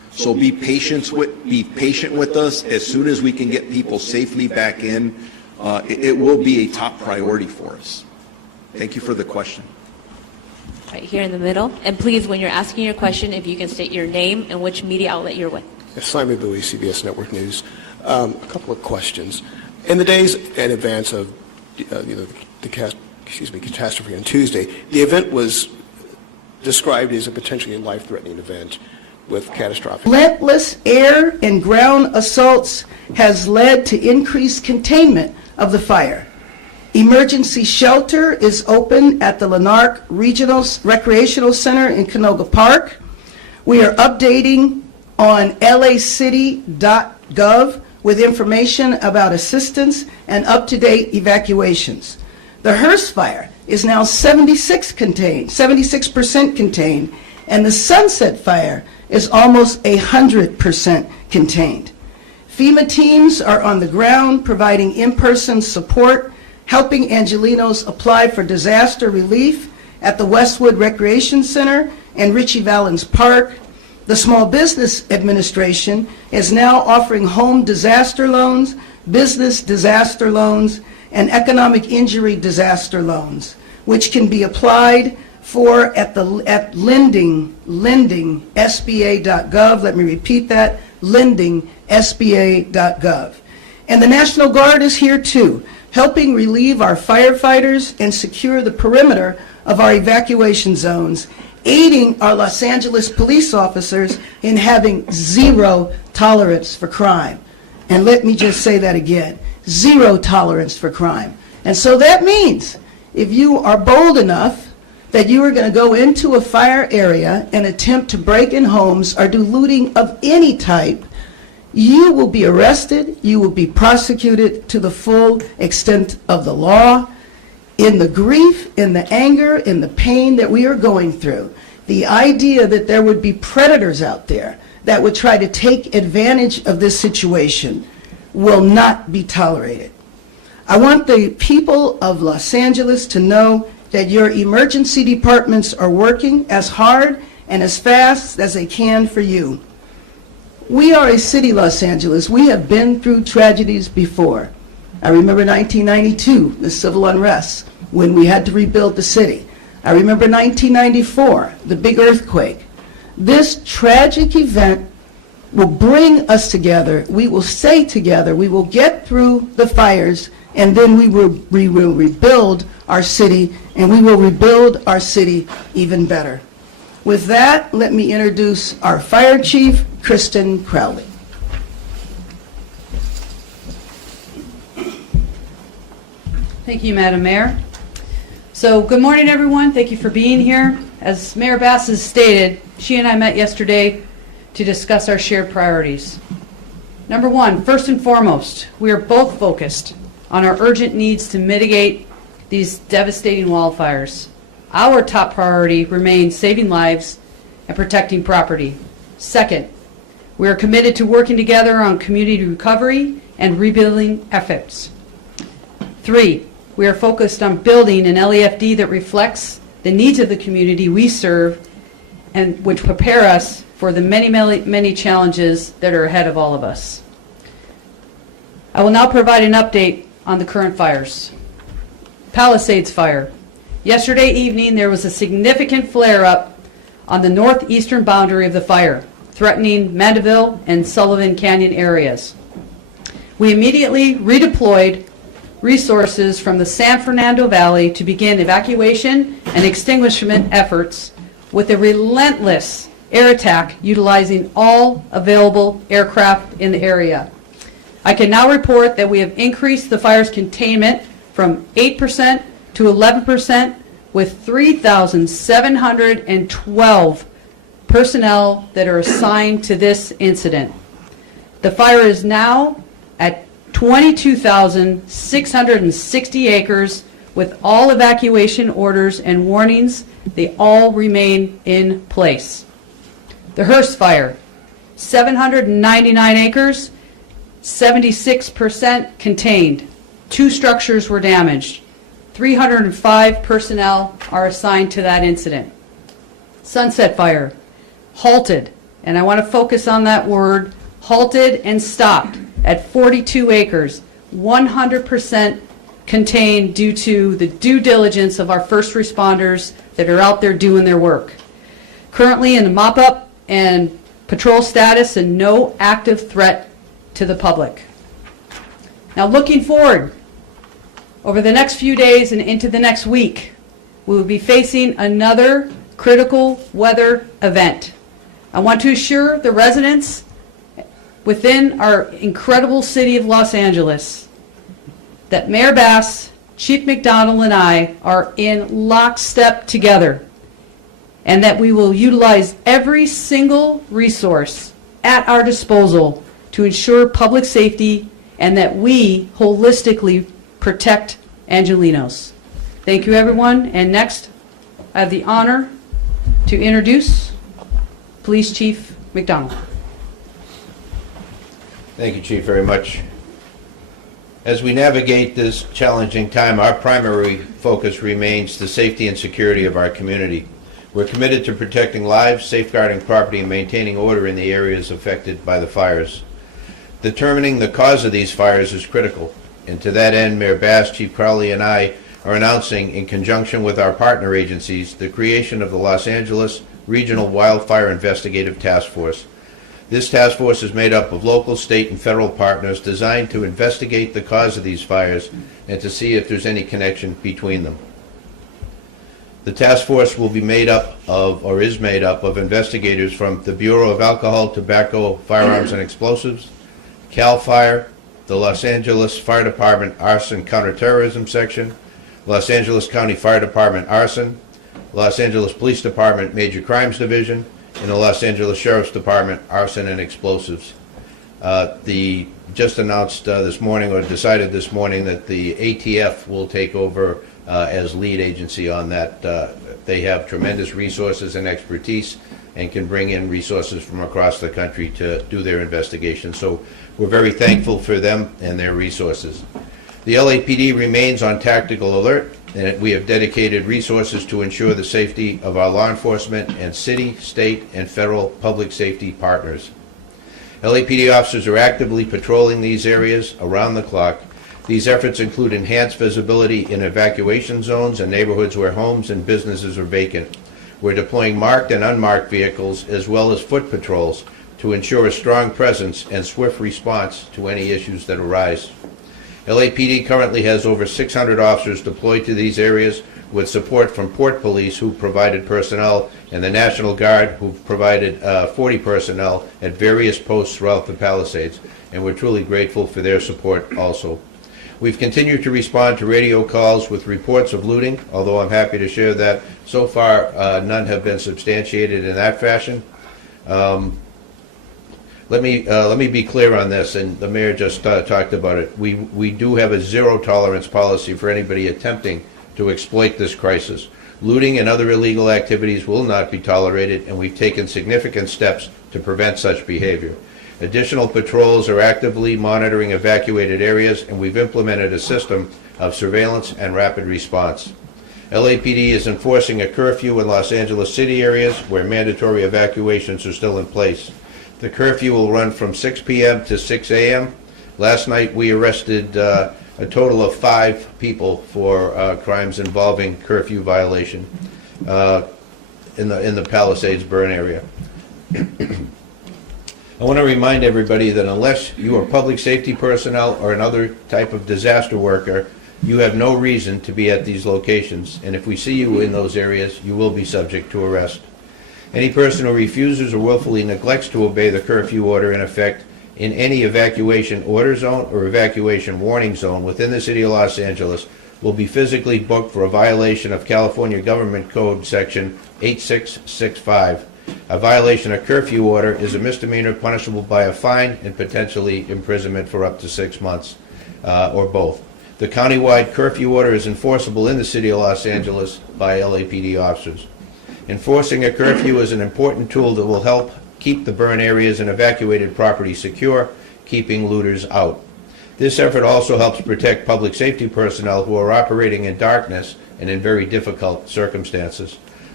So be patient with us. As soon as we can get people safely back in, it will be a top priority for us. Thank you for the question. Right here in the middle. And please, when you're asking your question, if you can state your name and which media outlet you're with. Simon Bowie, CBS Network News. A couple of questions. In the days in advance of the catastrophe on Tuesday, the event was described as a potentially life-threatening event with catastrophic. Relentless air and ground assaults has led to increased containment of the fire. Emergency shelter is open at the Lanark Regional Recreational Center in Canoga Park. We are updating on lacity.gov with information about assistance and up-to-date evacuations. The Hearst fire is now 76% contained, and the Sunset fire is almost 100% contained. FEMA teams are on the ground providing in-person support, helping Angelenos apply for disaster relief at the Westwood Recreation Center and Ritchie Valens Park. The Small Business Administration is now offering home disaster loans, business disaster loans, and economic injury disaster loans, which can be applied for at lending.sba.gov. Let me repeat that, lending.sba.gov. And the National Guard is here too, helping relieve our firefighters and secure the perimeter of our evacuation zones, aiding our Los Angeles police officers in having zero tolerance for crime. And let me just say that again, zero tolerance for crime. And so that means if you are bold enough that you are going to go into a fire area and attempt to break in homes or do looting of any type, you will be arrested, you will be prosecuted to the full extent of the law. In the grief, in the anger, in the pain that we are going through, the idea that there would be predators out there that would try to take advantage of this situation will not be tolerated. I want the people of Los Angeles to know that your emergency departments are working as hard and as fast as they can for you. We are a city, Los Angeles. We have been through tragedies before. I remember 1992, the civil unrest, when we had to rebuild the city. I remember 1994, the big earthquake. This tragic event will bring us together. We will stay together. We will get through the fires, and then we will rebuild our city, and we will rebuild our city even better. With that, let me introduce our fire chief, Kristen Crowley. Thank you, Madam Mayor. So, good morning, everyone. Thank you for being here. As Mayor Bass has stated, she and I met yesterday to discuss our shared priorities. Number one, first and foremost, we are both focused on our urgent needs to mitigate these devastating wildfires. Our top priority remains saving lives and protecting property. Second, we are committed to working together on community recovery and rebuilding efforts. Three, we are focused on building an LAFD that reflects the needs of the community we serve and which prepare us for the many challenges that are ahead of all of us. I will now provide an update on the current fires. Palisades fire. Yesterday evening, there was a significant flare-up on the northeastern boundary of the fire, threatening Mandeville and Sullivan Canyon areas. We immediately redeployed resources from the San Fernando Valley to begin evacuation and extinguishment efforts with a relentless air attack utilizing all available aircraft in the area. I can now report that we have increased the fire's containment from 8% to 11% with 3,712 personnel that are assigned to this incident. The fire is now at 22,660 acres with all evacuation orders and warnings. They all remain in place. The Hearst fire, 799 acres, 76% contained. 2 structures were damaged. 305 personnel are assigned to that incident. Sunset fire, halted, and I want to focus on that word, halted and stopped at 42 acres, 100% contained due to the due diligence of our first responders that are out there doing their work. Currently in the mop-up and patrol status and no active threat to the public. Now looking forward, over the next few days and into the next week, we will be facing another critical weather event. I want to assure the residents within our incredible city of Los Angeles that Mayor Bass, Chief McDonald, and I are in lockstep together, and that we will utilize every single resource at our disposal to ensure public safety and that we holistically protect Angelenos. Thank you, everyone. And next, I have the honor to introduce Police Chief McDonald. Thank you, Chief, very much. As we navigate this challenging time, our primary focus remains the safety and security of our community. We're committed to protecting lives, safeguarding property, and maintaining order in the areas affected by the fires. Determining the cause of these fires is critical, and to that end, Mayor Bass, Chief Crowley, and I are announcing, in conjunction with our partner agencies, the creation of the Los Angeles Regional Wildfire Investigative Task Force. This task force is made up of local, state, and federal partners designed to investigate the cause of these fires and to see if there's any connection between them. The task force will be made up of, or is made up of, investigators from the Bureau of Alcohol, Tobacco, Firearms, and Explosives, CAL FIRE, the Los Angeles Fire Department Arson Counterterrorism Section, Los Angeles County Fire Department Arson, Los Angeles Police Department Major Crimes Division, and the Los Angeles Sheriff's Department Arson and Explosives. Just announced this morning, or decided this morning, that the ATF will take over as lead agency on that. They have tremendous resources and expertise and can bring in resources from across the country to do their investigation. So we're very thankful for them and their resources. The LAPD remains on tactical alert, and we have dedicated resources to ensure the safety of our law enforcement and city, state, and federal public safety partners. LAPD officers are actively patrolling these areas around the clock. These efforts include enhanced visibility in evacuation zones and neighborhoods where homes and businesses are vacant. We're deploying marked and unmarked vehicles as well as foot patrols to ensure a strong presence and swift response to any issues that arise. LAPD currently has over 600 officers deployed to these areas, with support from Port Police, who provided personnel, and the National Guard, who provided 40 personnel at various posts throughout the Palisades, and we're truly grateful for their support also. We've continued to respond to radio calls with reports of looting, although I'm happy to share that so far none have been substantiated in that fashion. Let me be clear on this, and the mayor just talked about it. We do have a zero tolerance policy for anybody attempting to exploit this crisis. Looting and other illegal activities will not be tolerated, and we've taken significant steps to prevent such behavior. Additional patrols are actively monitoring evacuated areas, and we've implemented a system of surveillance and rapid response. LAPD is enforcing a curfew in Los Angeles city areas where mandatory evacuations are still in place. The curfew will run from 6 p.m. to 6 a.m. Last night we arrested a total of 5 people for crimes involving curfew violation in the Palisades burn area. I want to remind everybody that unless you are public safety personnel or another type of disaster worker, you have no reason to be at these locations, and if we see you in those areas, you will be subject to arrest. Any person who refuses or willfully neglects to obey the curfew order in effect in any evacuation order zone or evacuation warning zone within the city of Los Angeles will be physically booked for a violation of California Government Code Section 8665. A violation of curfew order is a misdemeanor punishable by a fine and potentially imprisonment for up to 6 months, or both. The countywide curfew order is enforceable in the city of Los Angeles by LAPD officers. Enforcing a curfew is an important tool that will help keep the burn areas and evacuated property secure, keeping looters out. This effort also helps protect public safety personnel who are operating in darkness and in very difficult circumstances.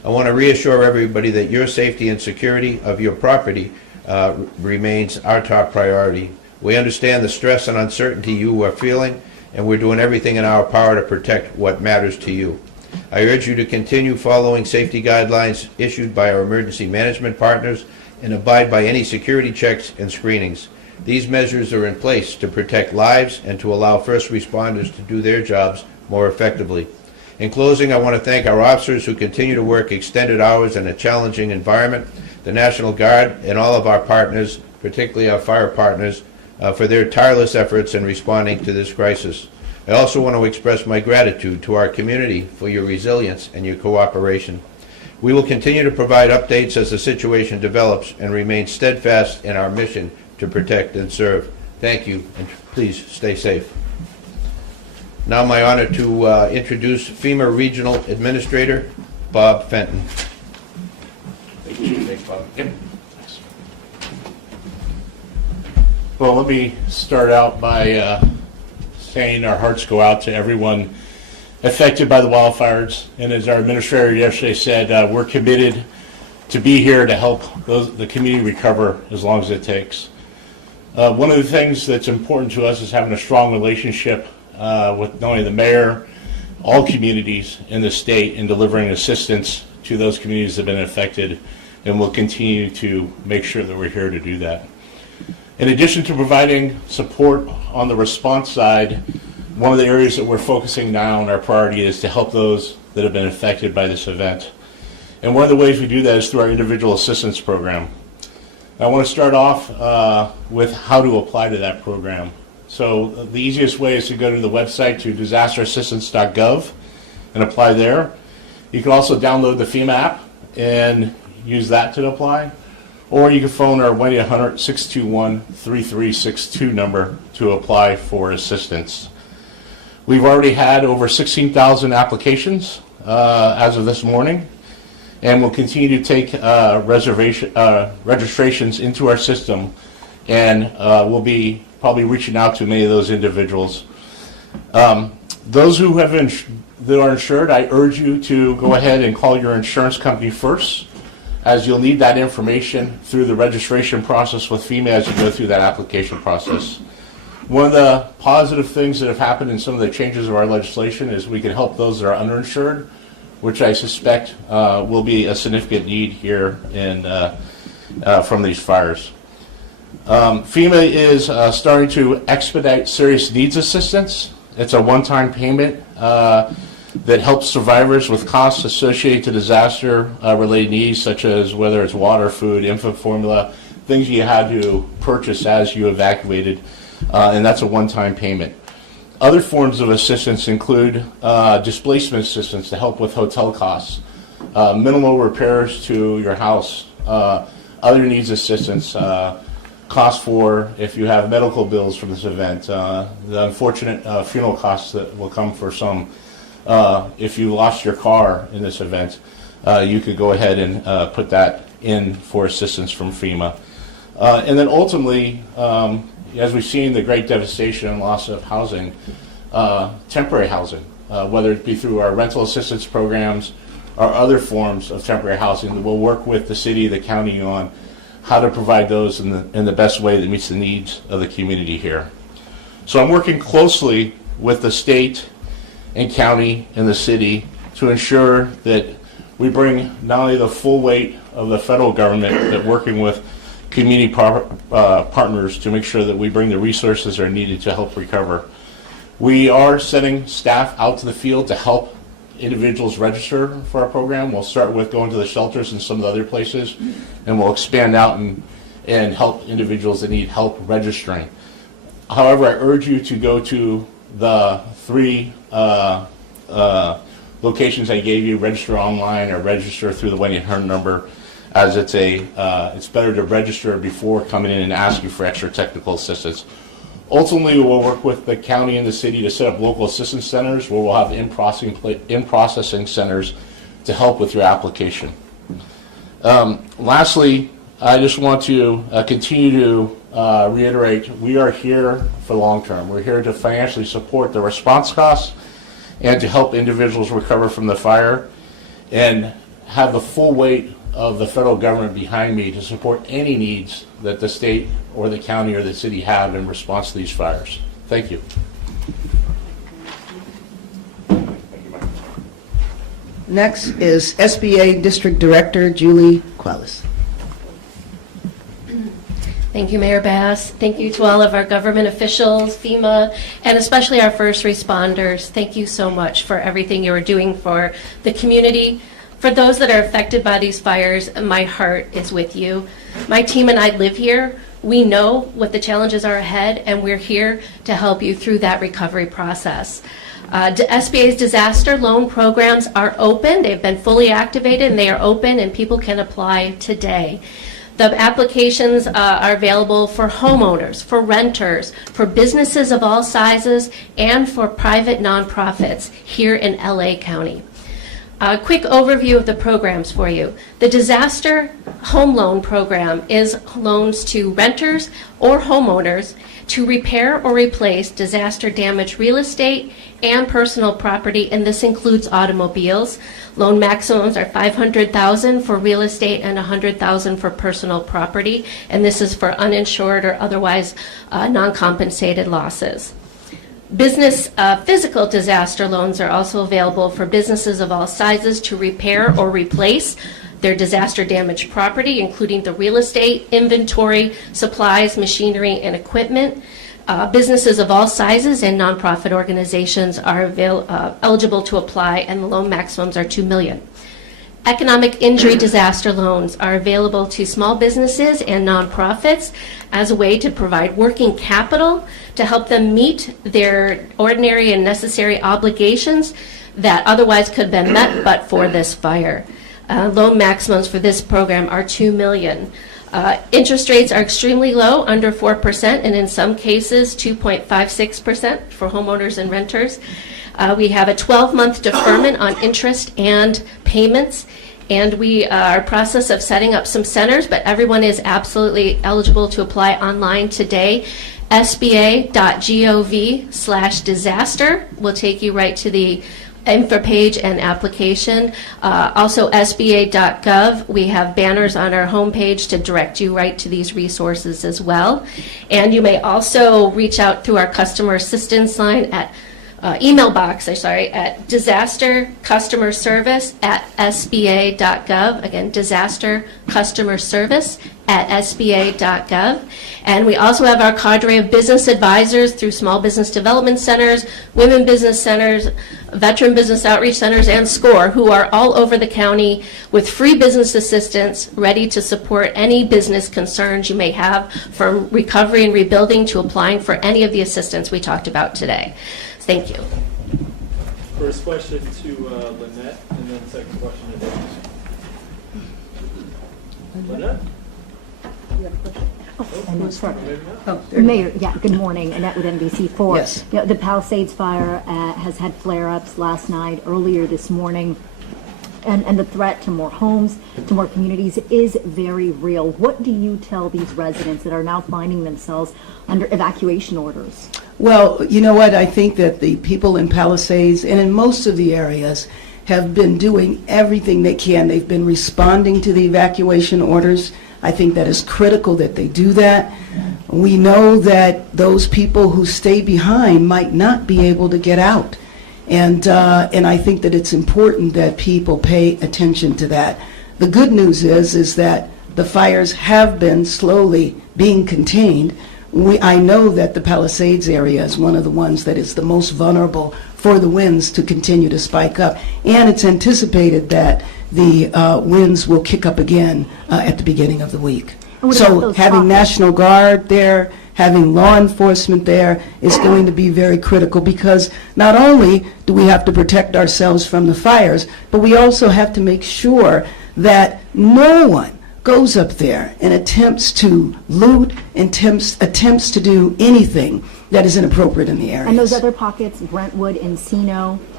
I want to reassure everybody that your safety and security of your property remains our top priority. We understand the stress and uncertainty you are feeling, and we're doing everything in our power to protect what matters to you. I urge you to continue following safety guidelines issued by our emergency management partners and abide by any security checks and screenings. These measures are in place to protect lives and to allow first responders to do their jobs more effectively. In closing, I want to thank our officers who continue to work extended hours in a challenging environment, the National Guard, and all of our partners, particularly our fire partners, for their tireless efforts in responding to this crisis. I also want to express my gratitude to our community for your resilience and your cooperation. We will continue to provide updates as the situation develops and remain steadfast in our mission to protect and serve. Thank you, and please stay safe. Now my honor to introduce FEMA Regional Administrator Bob Fenton. Thank you. Thanks, Bob. Yep. Well, let me start out by saying our hearts go out to everyone affected by the wildfires. And as our administrator yesterday said, we're committed to be here to help the community recover as long as it takes. One of the things that's important to us is having a strong relationship with not only the mayor, all communities in the state, in delivering assistance to those communities that have been affected, and we'll continue to make sure that we're here to do that. In addition to providing support on the response side, one of the areas that we're focusing now on our priority is to help those that have been affected by this event. And one of the ways we do that is through our individual assistance program. I want to start off with how to apply to that program. So the easiest way is to go to the website to disasterassistance.gov and apply there. You can also download the FEMA app and use that to apply. Or you can phone our 1-800-621-3362 number to apply for assistance. We've already had over 16,000 applications as of this morning, and we'll continue to take registrations into our system, and we'll be probably reaching out to many of those individuals. Those who have that are insured, I urge you to go ahead and call your insurance company first, as you'll need that information through the registration process with FEMA as you go through that application process. One of the positive things that have happened in some of the changes of our legislation is we can help those that are underinsured, which I suspect will be a significant need here from these fires. FEMA is starting to expedite serious needs assistance. It's a one-time payment that helps survivors with costs associated to disaster-related needs, such as whether it's water, food, infant formula, things you had to purchase as you evacuated, and that's a one-time payment. Other forms of assistance include displacement assistance to help with hotel costs, minimal repairs to your house, other needs assistance, costs for if you have medical bills from this event, the unfortunate funeral costs that will come for some. If you lost your car in this event, you could go ahead and put that in for assistance from FEMA. And then ultimately, as we've seen the great devastation and loss of housing, temporary housing, whether it be through our rental assistance programs or other forms of temporary housing, we'll work with the city, the county on how to provide those in the best way that meets the needs of the community here. So I'm working closely with the state and county and the city to ensure that we bring not only the full weight of the federal government, but working with community partners to make sure that we bring the resources that are needed to help recover. We are sending staff out to the field to help individuals register for our program. We'll start with going to the shelters and some of the other places, and we'll expand out and help individuals that need help registering. However, I urge you to go to the 3 locations I gave you, register online or register through the 1-800 number, as it's better to register before coming in and asking for extra technical assistance. Ultimately, we'll work with the county and the city to set up local assistance centers where we'll have in-processing centers to help with your application. Lastly, I just want to continue to reiterate, we are here for the long term. We're here to financially support the response costs and to help individuals recover from the fire. And have the full weight of the federal government behind me to support any needs that the state or the county or the city have in response to these fires. Thank you. Next is SBA District Director Julie Quellis. Thank you, Mayor Bass. Thank you to all of our government officials, FEMA, and especially our first responders. Thank you so much for everything you are doing for the community. For those that are affected by these fires, my heart is with you. My team and I live here. We know what the challenges are ahead, and we're here to help you through that recovery process. SBA's disaster loan programs are open. They've been fully activated, and they are open, and people can apply today. The applications are available for homeowners, for renters, for businesses of all sizes, and for private nonprofits here in LA County. A quick overview of the programs for you. The Disaster Home Loan Program is loans to renters or homeowners to repair or replace disaster damaged real estate and personal property, and this includes automobiles. Loan maximums are $500,000 for real estate and $100,000 for personal property, and this is for uninsured or otherwise non-compensated losses. Business physical disaster loans are also available for businesses of all sizes to repair or replace their disaster damaged property, including the real estate, inventory, supplies, machinery, and equipment. Businesses of all sizes and nonprofit organizations are eligible to apply, and the loan maximums are $2 million. Economic injury disaster loans are available to small businesses and nonprofits as a way to provide working capital to help them meet their ordinary and necessary obligations that otherwise could have been met but for this fire. Loan maximums for this program are $2 million. Interest rates are extremely low, under 4%, and in some cases 2.56% for homeowners and renters. We have a 12-month deferment on interest and payments, and we are in the process of setting up some centers, but everyone is absolutely eligible to apply online today. SBA.gov/disaster will take you right to the info page and application. Also SBA.gov, we have banners on our homepage to direct you right to these resources as well. And you may also reach out through our customer assistance line at email box, at disaster customer service at SBA.gov. Again, disaster customer service at SBA.gov. And we also have our cadre of business advisors through small business development centers, women business centers, veteran business outreach centers, and SCORE, who are all over the county with free business assistance ready to support any business concerns you may have, from recovery and rebuilding to applying for any of the assistance we talked about today. Thank you. First question to Lynette, and then second question to Dave. Lynette? Mayor, good morning. Annette with NBC4. Yes. The Palisades fire has had flare-ups last night, earlier this morning, and the threat to more homes, to more communities is very real. What do you tell these residents that are now finding themselves under evacuation orders? Well, you know what? I think that the people in Palisades and in most of the areas have been doing everything they can. They've been responding to the evacuation orders. I think that is critical that they do that. We know that those people who stay behind might not be able to get out. And I think that it's important that people pay attention to that. The good news is that the fires have been slowly being contained. I know that the Palisades area is one of the ones that is the most vulnerable for the winds to continue to spike up. And it's anticipated that the winds will kick up again at the beginning of the week. So having National Guard there, having law enforcement there is going to be very critical, because not only do we have to protect ourselves from the fires, but we also have to make sure that no one goes up there and attempts to loot, attempts to do anything that is inappropriate in the area. And those other pockets, Brentwood, Encino,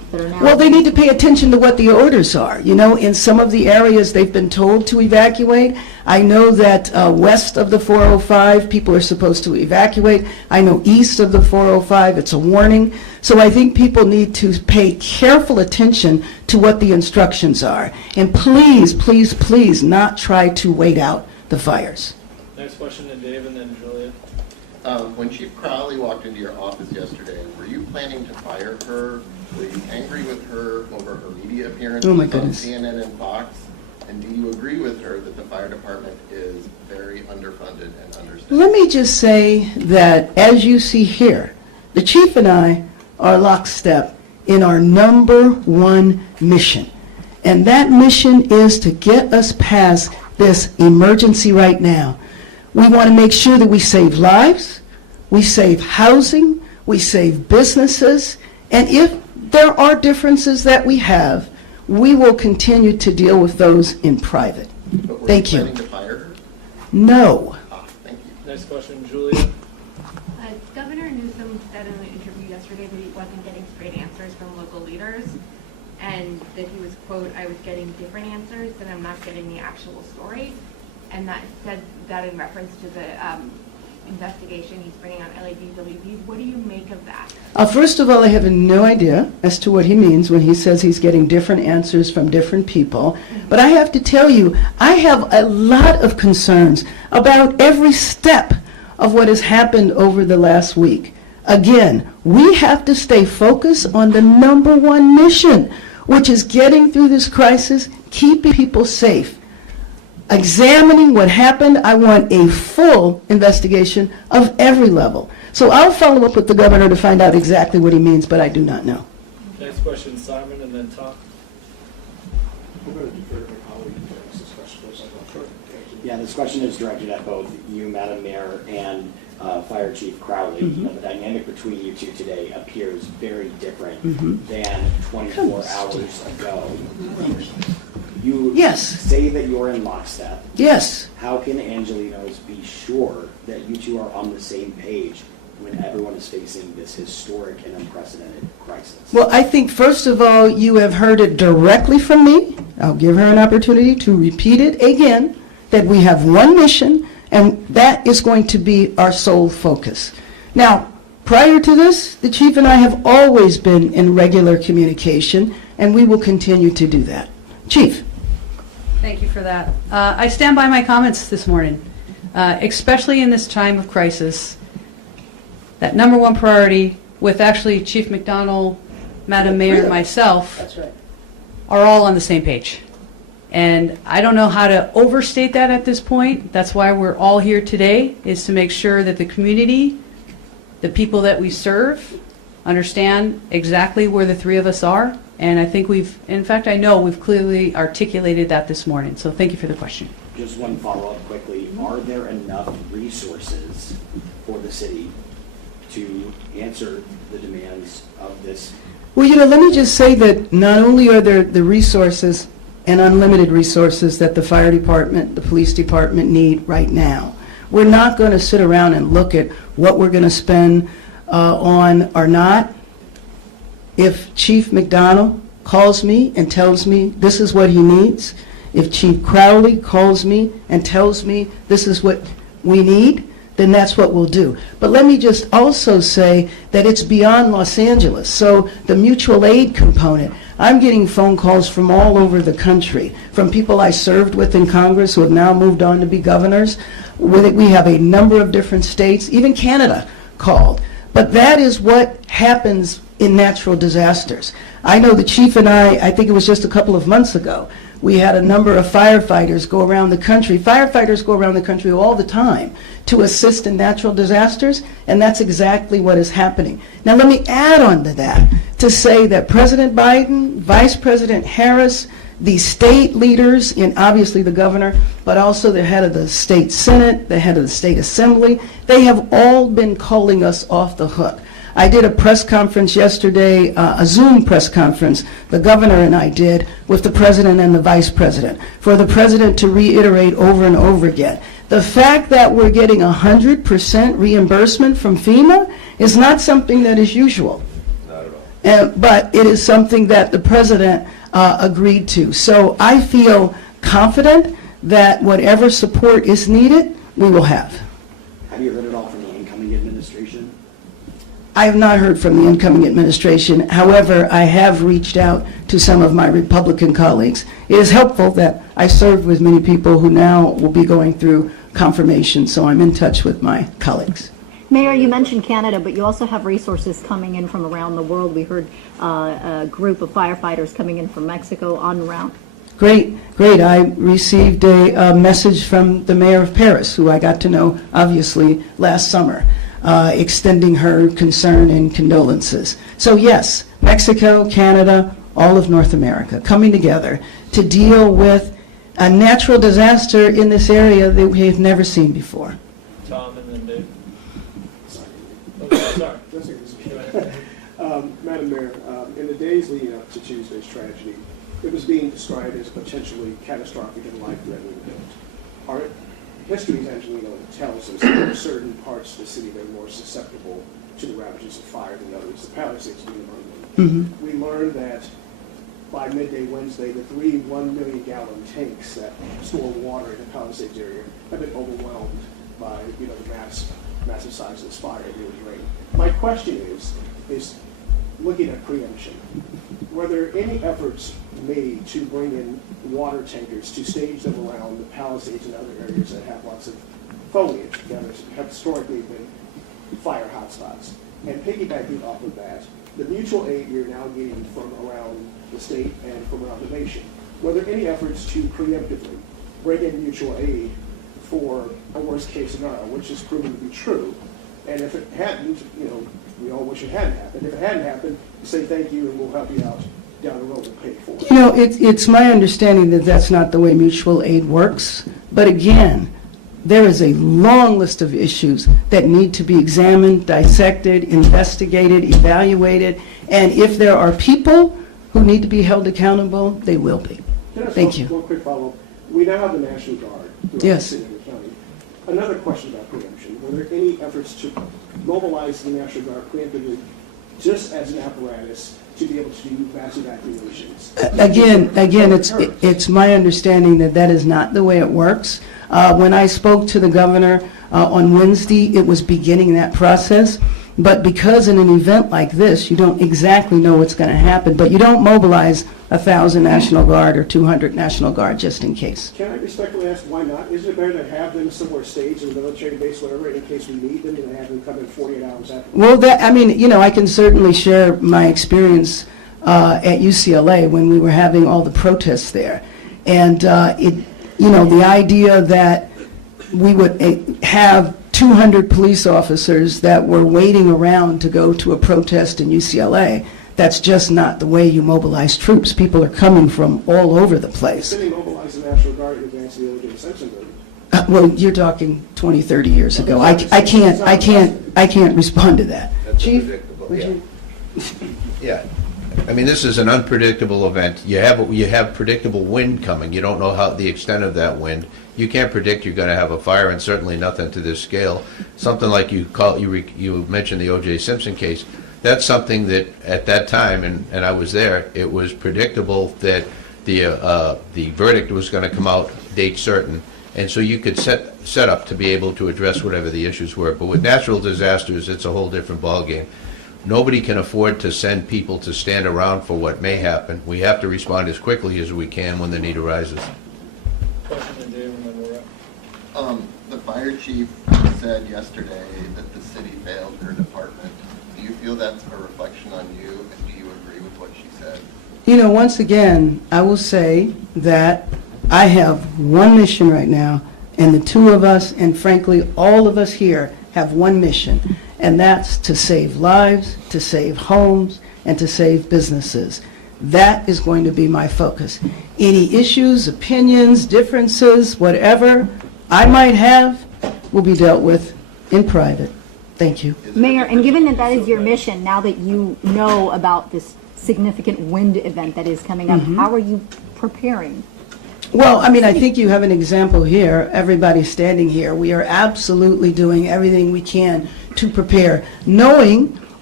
that are now... Well, they need to pay attention to what the orders are. You know, in some of the areas they've been told to evacuate. I know that west of the 405, people are supposed to evacuate. I know east of the 405, it's a warning. So I think people need to pay careful attention to what the instructions are. And please, please, please not try to wait out the fires. Next question to Dave and then Julia. When Chief Crowley walked into your office yesterday, were you planning to fire her? Were you angry with her over her media appearances Oh my on goodness. CNN and Fox? And do you agree with her that the fire department is very underfunded and understaffed? Let me just say that, as you see here, the chief and I are lockstep in our number one mission. And that mission is to get us past this emergency right now. We want to make sure that we save lives, we save housing, we save businesses, and if there are differences that we have, we will continue to deal with those in private. Thank you. Planning to fire her? No. Next question, Julia. Governor Newsom said in an interview yesterday that he wasn't getting straight answers from local leaders, and that he was, quote, I was getting different answers and I'm not getting the actual story. And that said that in reference to the investigation he's bringing on LADWPs. What do you make of that? First of all, I have no idea as to what he means when he says he's getting different answers from different people. But I have to tell you, I have a lot of concerns about every step of what has happened over the last week. Again, we have to stay focused on the number one mission, which is getting through this crisis, keeping people safe. Examining what happened, I want a full investigation of every level. So I'll follow up with the governor to find out exactly what he means, but I do not know. Next question, Simon, and then Tom. Yeah, this question is directed at both you, Madam Mayor, and Fire Chief Crowley. You know, the dynamic between you two today appears very different than 24 hours ago. You say that you're in lockstep. Yes. How can Angelenos be sure that you two are on the same page when everyone is facing this historic and unprecedented crisis? Well, I think, first of all, you have heard it directly from me. I'll give her an opportunity to repeat it again, that we have one mission, and that is going to be our sole focus. Now, prior to this, the chief and I have always been in regular communication, and we will continue to do that. Chief. Thank you for that. I stand by my comments this morning, especially in this time of crisis. That number one priority, with actually Chief McDonald, Madam Mayor, and myself, are all on the same page. And I don't know how to overstate that at this point. That's why we're all here today, is to make sure that the community, the people that we serve, understand exactly where the three of us are. And I think I know we've clearly articulated that this morning. So thank you for the question. Just one follow-up quickly. Are there enough resources for the city to answer the demands of this? Well, let me just say that not only are there the resources and unlimited resources that the fire department, the police department need right now. We're not going to sit around and look at what we're going to spend on or not. If Chief McDonald calls me and tells me this is what he needs, if Chief Crowley calls me and tells me this is what we need, then that's what we'll do. But let me just also say that it's beyond Los Angeles. So the mutual aid component, I'm getting phone calls from all over the country, from people I served with in Congress who have now moved on to be governors. We have a number of different states, even Canada called. But that is what happens in natural disasters. I know the chief and I think it was just a couple of months ago, we had a number of firefighters go around the country. Firefighters go around the country all the time to assist in natural disasters, and that's exactly what is happening. Now let me add on to that to say that President Biden, Vice President Harris, the state leaders, and obviously the governor, but also the head of the state senate, the head of the state assembly, they have all been calling us off the hook. I did a press conference yesterday, a Zoom press conference, the governor and I did, with the president and the vice president, for the president to reiterate over and over again. The fact that we're getting 100% reimbursement from FEMA is not something that is usual. but it is something that the president agreed to. So I feel confident that whatever support is needed, we will have. Have you heard at all from the incoming administration? I have not heard from the incoming administration. However, I have reached out to some of my Republican colleagues. It is helpful that I served with many people who now will be going through confirmation, so I'm in touch with my colleagues. Mayor, you mentioned Canada, but you also have resources coming in from around the world. We heard a group of firefighters coming in from Mexico en route. Great, great. I received a message from the mayor of Paris, who I got to know, obviously, last summer, extending her concern and condolences. So yes, Mexico, Canada, all of North America coming together to deal with a natural disaster in this area that we have never seen before. Tom and then Dave. Sorry. Madam Mayor, in the days leading up to Tuesday's tragedy, it was being described as potentially catastrophic and life-threatening event. Our history, as Angelino tells us, there are certain parts of the city that are more susceptible to the ravages of fire than others, the Palisades being among them. We learned that by midday Wednesday, the 3 1-million-gallon tanks that store water in the Palisades area have been overwhelmed by the massive size of this fire and it was raining. My question is looking at preemption, were there any efforts made to bring in water tankers to stage them around the Palisades and other areas that have lots of foliage that have historically been fire hotspots? And piggybacking off of that, the mutual aid you're now getting from around the state and from around the nation, were there any efforts to preemptively bring in mutual aid for a worst case scenario, which is proven to be true? And if it hadn't, we all wish it hadn't happened. If it hadn't happened, say thank you and we'll help you out down the road and pay for it. It's my understanding that that's not the way mutual aid works. But again, there is a long list of issues that need to be examined, dissected, investigated, evaluated. And if there are people who need to be held accountable, they will be. Thank you. One quick follow-up. We now have the National Guard throughout the city and the county. Another question about preemption. Were there any efforts to mobilize the National Guard preemptively just as an apparatus to be able to do mass evacuations? Again, it's my understanding that that is not the way it works. When I spoke to the governor on Wednesday, it was beginning that process. But because in an event like this, you don't exactly know what's going to happen, but you don't mobilize 1,000 National Guard or 200 National Guard just in case. Can I respectfully ask why not? Isn't it better to have them somewhere staged in a military base, whatever, in case we need them, and have them come in 48 hours after? Well, I can certainly share my experience at UCLA when we were having all the protests there. And, the idea that we would have 200 police officers that were waiting around to go to a protest in UCLA, that's just not the way you mobilize troops. People are coming from all over the place. Didn't they mobilize the National Guard in advance of the O.J. Simpson building? Well, you're talking 20, 30 years ago. I can't respond to that. That's Chief, unpredictable. would you? Yeah. I mean, this is an unpredictable event. You have predictable wind coming. You don't know how the extent of that wind. You can't predict you're going to have a fire, and certainly nothing to this scale. Something like you mentioned the O.J. Simpson case. That's something that at that time, and I was there, it was predictable that the verdict was going to come out date certain, and so you could set up to be able to address whatever the issues were. But with natural disasters, it's a whole different ballgame. Nobody can afford to send people to stand around for what may happen. We have to respond as quickly as we can when the need arises. Question to Dave, and then we're up. The fire chief said yesterday that the city failed her department. Do you feel that's a reflection on you, and do you agree with what she said? Once again, I will say that I have one mission right now, and the two of us, and frankly, all of us here, have one mission, and that's to save lives, to save homes, and to save businesses. That is going to be my focus. Any issues, opinions, differences, whatever I might have will be dealt with in private. Thank you. Mayor, and given that that is your mission, now that you know about this significant wind event that is coming up, how are you preparing? Well, I think you have an example here. Everybody standing here. We are absolutely doing everything we can to prepare, knowing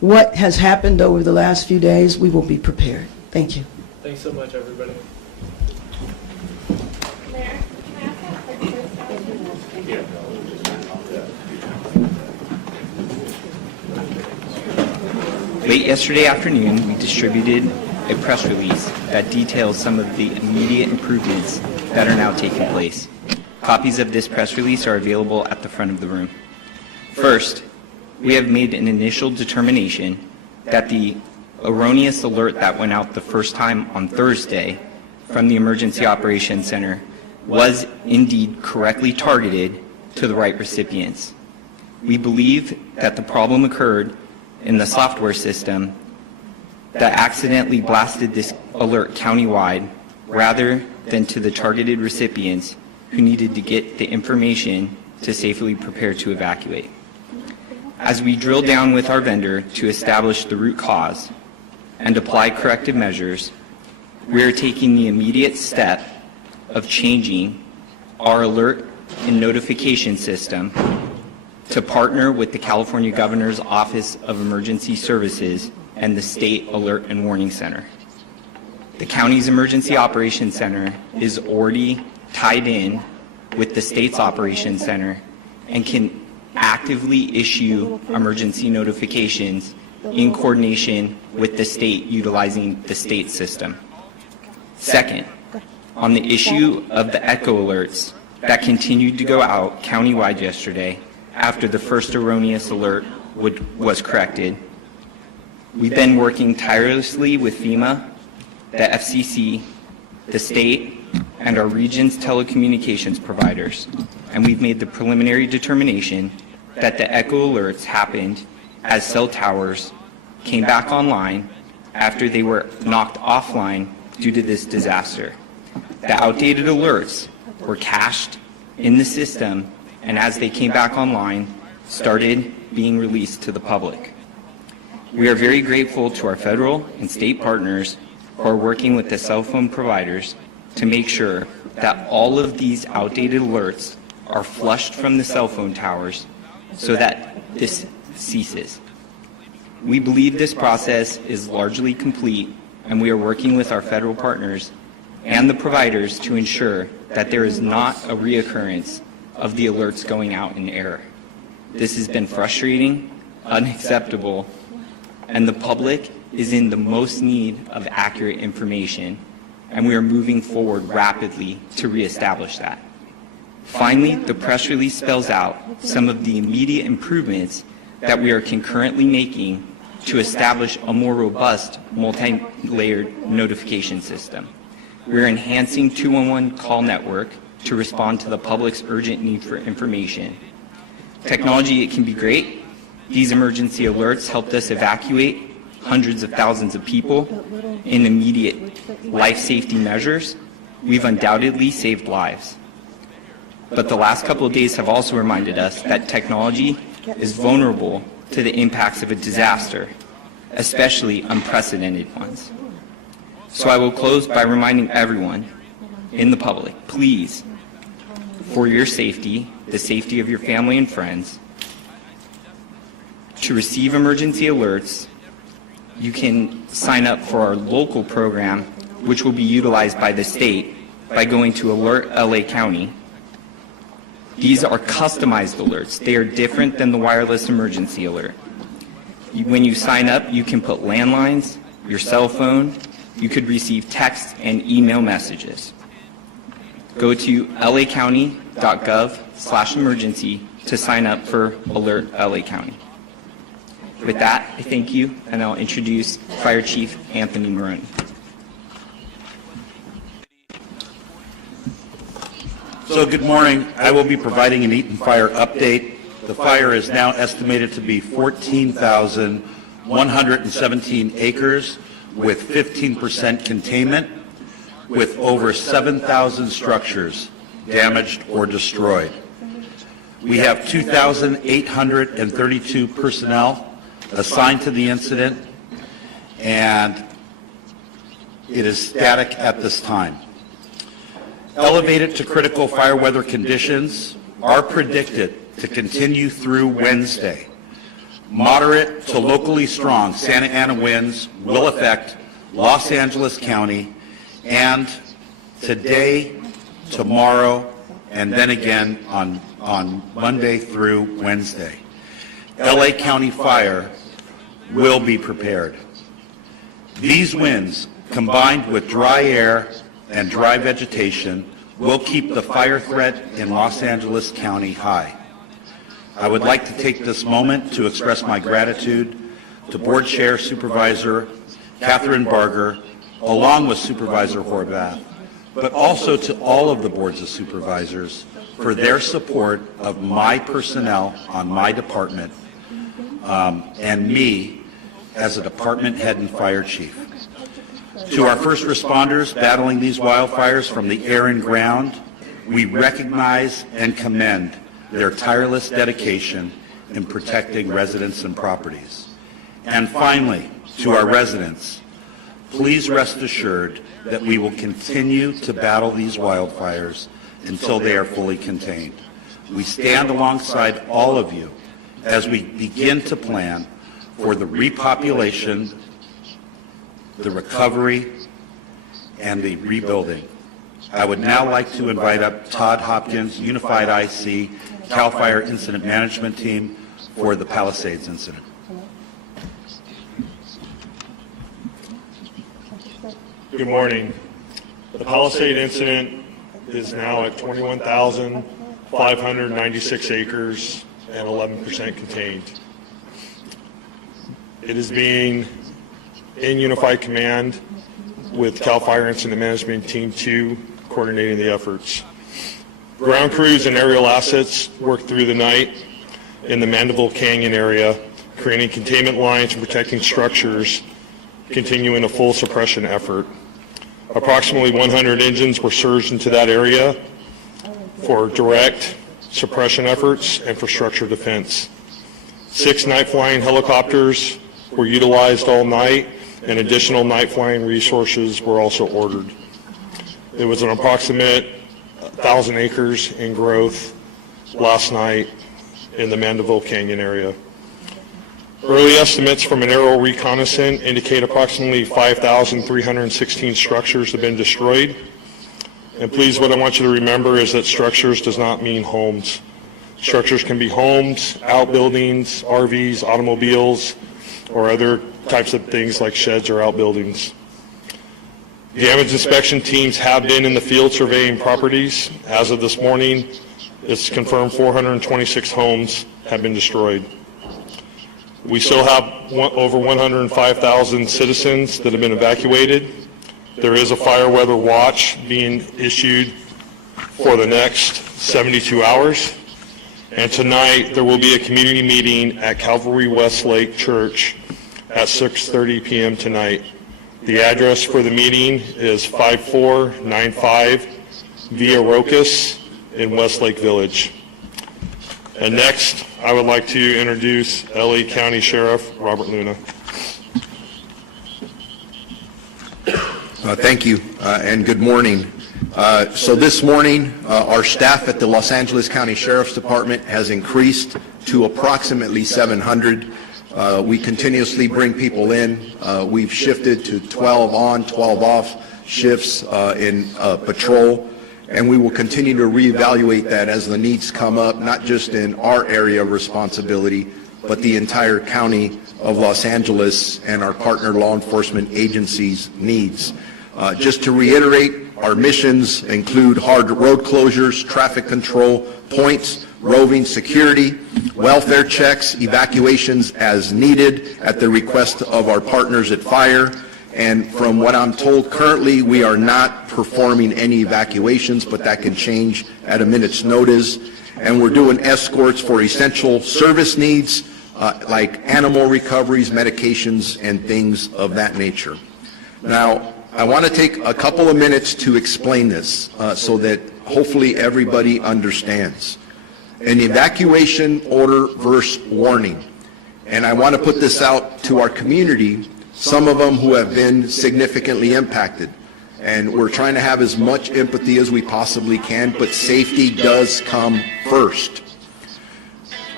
what has happened over the last few days, we will be prepared. Thank you. Thanks so much, everybody. Late yesterday afternoon, we distributed a press release that details some of the immediate improvements that are now taking place. Copies of this press release are available at the front of the room. First, we have made an initial determination that the erroneous alert that went out the first time on Thursday from the Emergency Operations Center was indeed correctly targeted to the right recipients. We believe that the problem occurred in the software system that accidentally blasted this alert countywide rather than to the targeted recipients who needed to get the information to safely prepare to evacuate. As we drill down with our vendor to establish the root cause and apply corrective measures, we are taking the immediate step of changing our alert and notification system to partner with the California Governor's Office of Emergency Services and the State Alert and Warning Center. The county's Emergency Operations Center is already tied in with the state's Operations Center and can actively issue emergency notifications in coordination with the state utilizing the state system. Second, on the issue of the echo alerts that continued to go out countywide yesterday after the first erroneous alert was corrected, we've been working tirelessly with FEMA, the FCC, the state, and our region's telecommunications providers, and we've made the preliminary determination that the echo alerts happened as cell towers came back online after they were knocked offline due to this disaster. The outdated alerts were cached in the system, and as they came back online, started being released to the public. We are very grateful to our federal and state partners who are working with the cell phone providers to make sure that all of these outdated alerts are flushed from the cell phone towers so that this ceases. We believe this process is largely complete, and we are working with our federal partners and the providers to ensure that there is not a reoccurrence of the alerts going out in error. This has been frustrating, unacceptable, and the public is in the most need of accurate information, and we are moving forward rapidly to reestablish that. Finally, the press release spells out some of the immediate improvements that we are concurrently making to establish a more robust multi-layered notification system. We are enhancing 211 call network to respond to the public's urgent need for information. Technology, it can be great. These emergency alerts helped us evacuate hundreds of thousands of people in immediate life safety measures. We've undoubtedly saved lives. But the last couple of days have also reminded us that technology is vulnerable to the impacts of a disaster, especially unprecedented ones. So I will close by reminding everyone in the public, please, for your safety, the safety of your family and friends, to receive emergency alerts, you can sign up for our local program, which will be utilized by the state by going to Alert LA County. These are customized alerts. They are different than the wireless emergency alert. When you sign up, you can put landlines, your cell phone, you could receive text and email messages. Go to lacounty.gov/emergency to sign up for Alert LA County. With that, I thank you, and I'll introduce Fire Chief Anthony Maroney. So good morning. I will be providing an Eaton Fire update. The fire is now estimated to be 14,117 acres with 15% containment, with over 7,000 structures damaged or destroyed. We have 2,832 personnel assigned to the incident, and it is static at this time. Elevated to critical fire weather conditions are predicted to continue through Wednesday. Moderate to locally strong Santa Ana winds will affect Los Angeles County and today, tomorrow, and then again on Monday through Wednesday. LA County Fire will be prepared. These winds, combined with dry air and dry vegetation, will keep the fire threat in Los Angeles County high. I would like to take this moment to express my gratitude to Board Chair Supervisor Catherine Barger, along with Supervisor Horvath, but also to all of the boards of supervisors for their support of my personnel on my department and me as a department head and fire chief. To our first responders battling these wildfires from the air and ground, we recognize and commend their tireless dedication in protecting residents and properties. And finally, to our residents, please rest assured that we will continue to battle these wildfires until they are fully contained. We stand alongside all of you as we begin to plan for the repopulation, the recovery, and the rebuilding. I would now like to invite up Todd Hopkins, Unified IC, CAL FIRE Incident Management Team for the Palisades incident. Good morning. The Palisade incident is now at 21,596 acres and 11% contained. It is being in unified command with CAL FIRE Incident Management Team 2 coordinating the efforts. Ground crews and aerial assets worked through the night in the Mandeville Canyon area, creating containment lines and protecting structures, continuing a full suppression effort. Approximately 100 engines were surged into that area for direct suppression efforts and for structure defense. 6 night flying helicopters were utilized all night, and additional night flying resources were also ordered. It was an approximate 1,000 acres in growth last night in the Mandeville Canyon area. Early estimates from an aerial reconnaissance indicate approximately 5,316 structures have been destroyed. And please, what I want you to remember is that structures does not mean homes. Structures can be homes, outbuildings, RVs, automobiles, or other types of things like sheds or outbuildings. Damage inspection teams have been in the field surveying properties. As of this morning, it's confirmed 426 homes have been destroyed. We still have over 105,000 citizens that have been evacuated. There is a fire weather watch being issued for the next 72 hours. And tonight, there will be a community meeting at Calvary Westlake Church at 6:30 p.m. tonight. The address for the meeting is 5495 Via Rocas in Westlake Village. And next, I would like to introduce LA County Sheriff Robert Luna. Thank you, and good morning. So this morning, our staff at the Los Angeles County Sheriff's Department has increased to approximately 700. We continuously bring people in. We've shifted to 12 on, 12 off shifts in patrol, and we will continue to reevaluate that as the needs come up, not just in our area of responsibility, but the entire county of Los Angeles and our partner law enforcement agencies' needs. Just to reiterate, our missions include hard road closures, traffic control points, roving security, welfare checks, evacuations as needed at the request of our partners at Fire. And from what I'm told currently, we are not performing any evacuations, but that can change at a minute's notice. And we're doing escorts for essential service needs like animal recoveries, medications, and things of that nature. Now, I want to take a couple of minutes to explain this so that hopefully everybody understands. An evacuation order versus warning. And I want to put this out to our community, some of them who have been significantly impacted. And we're trying to have as much empathy as we possibly can, but safety does come first.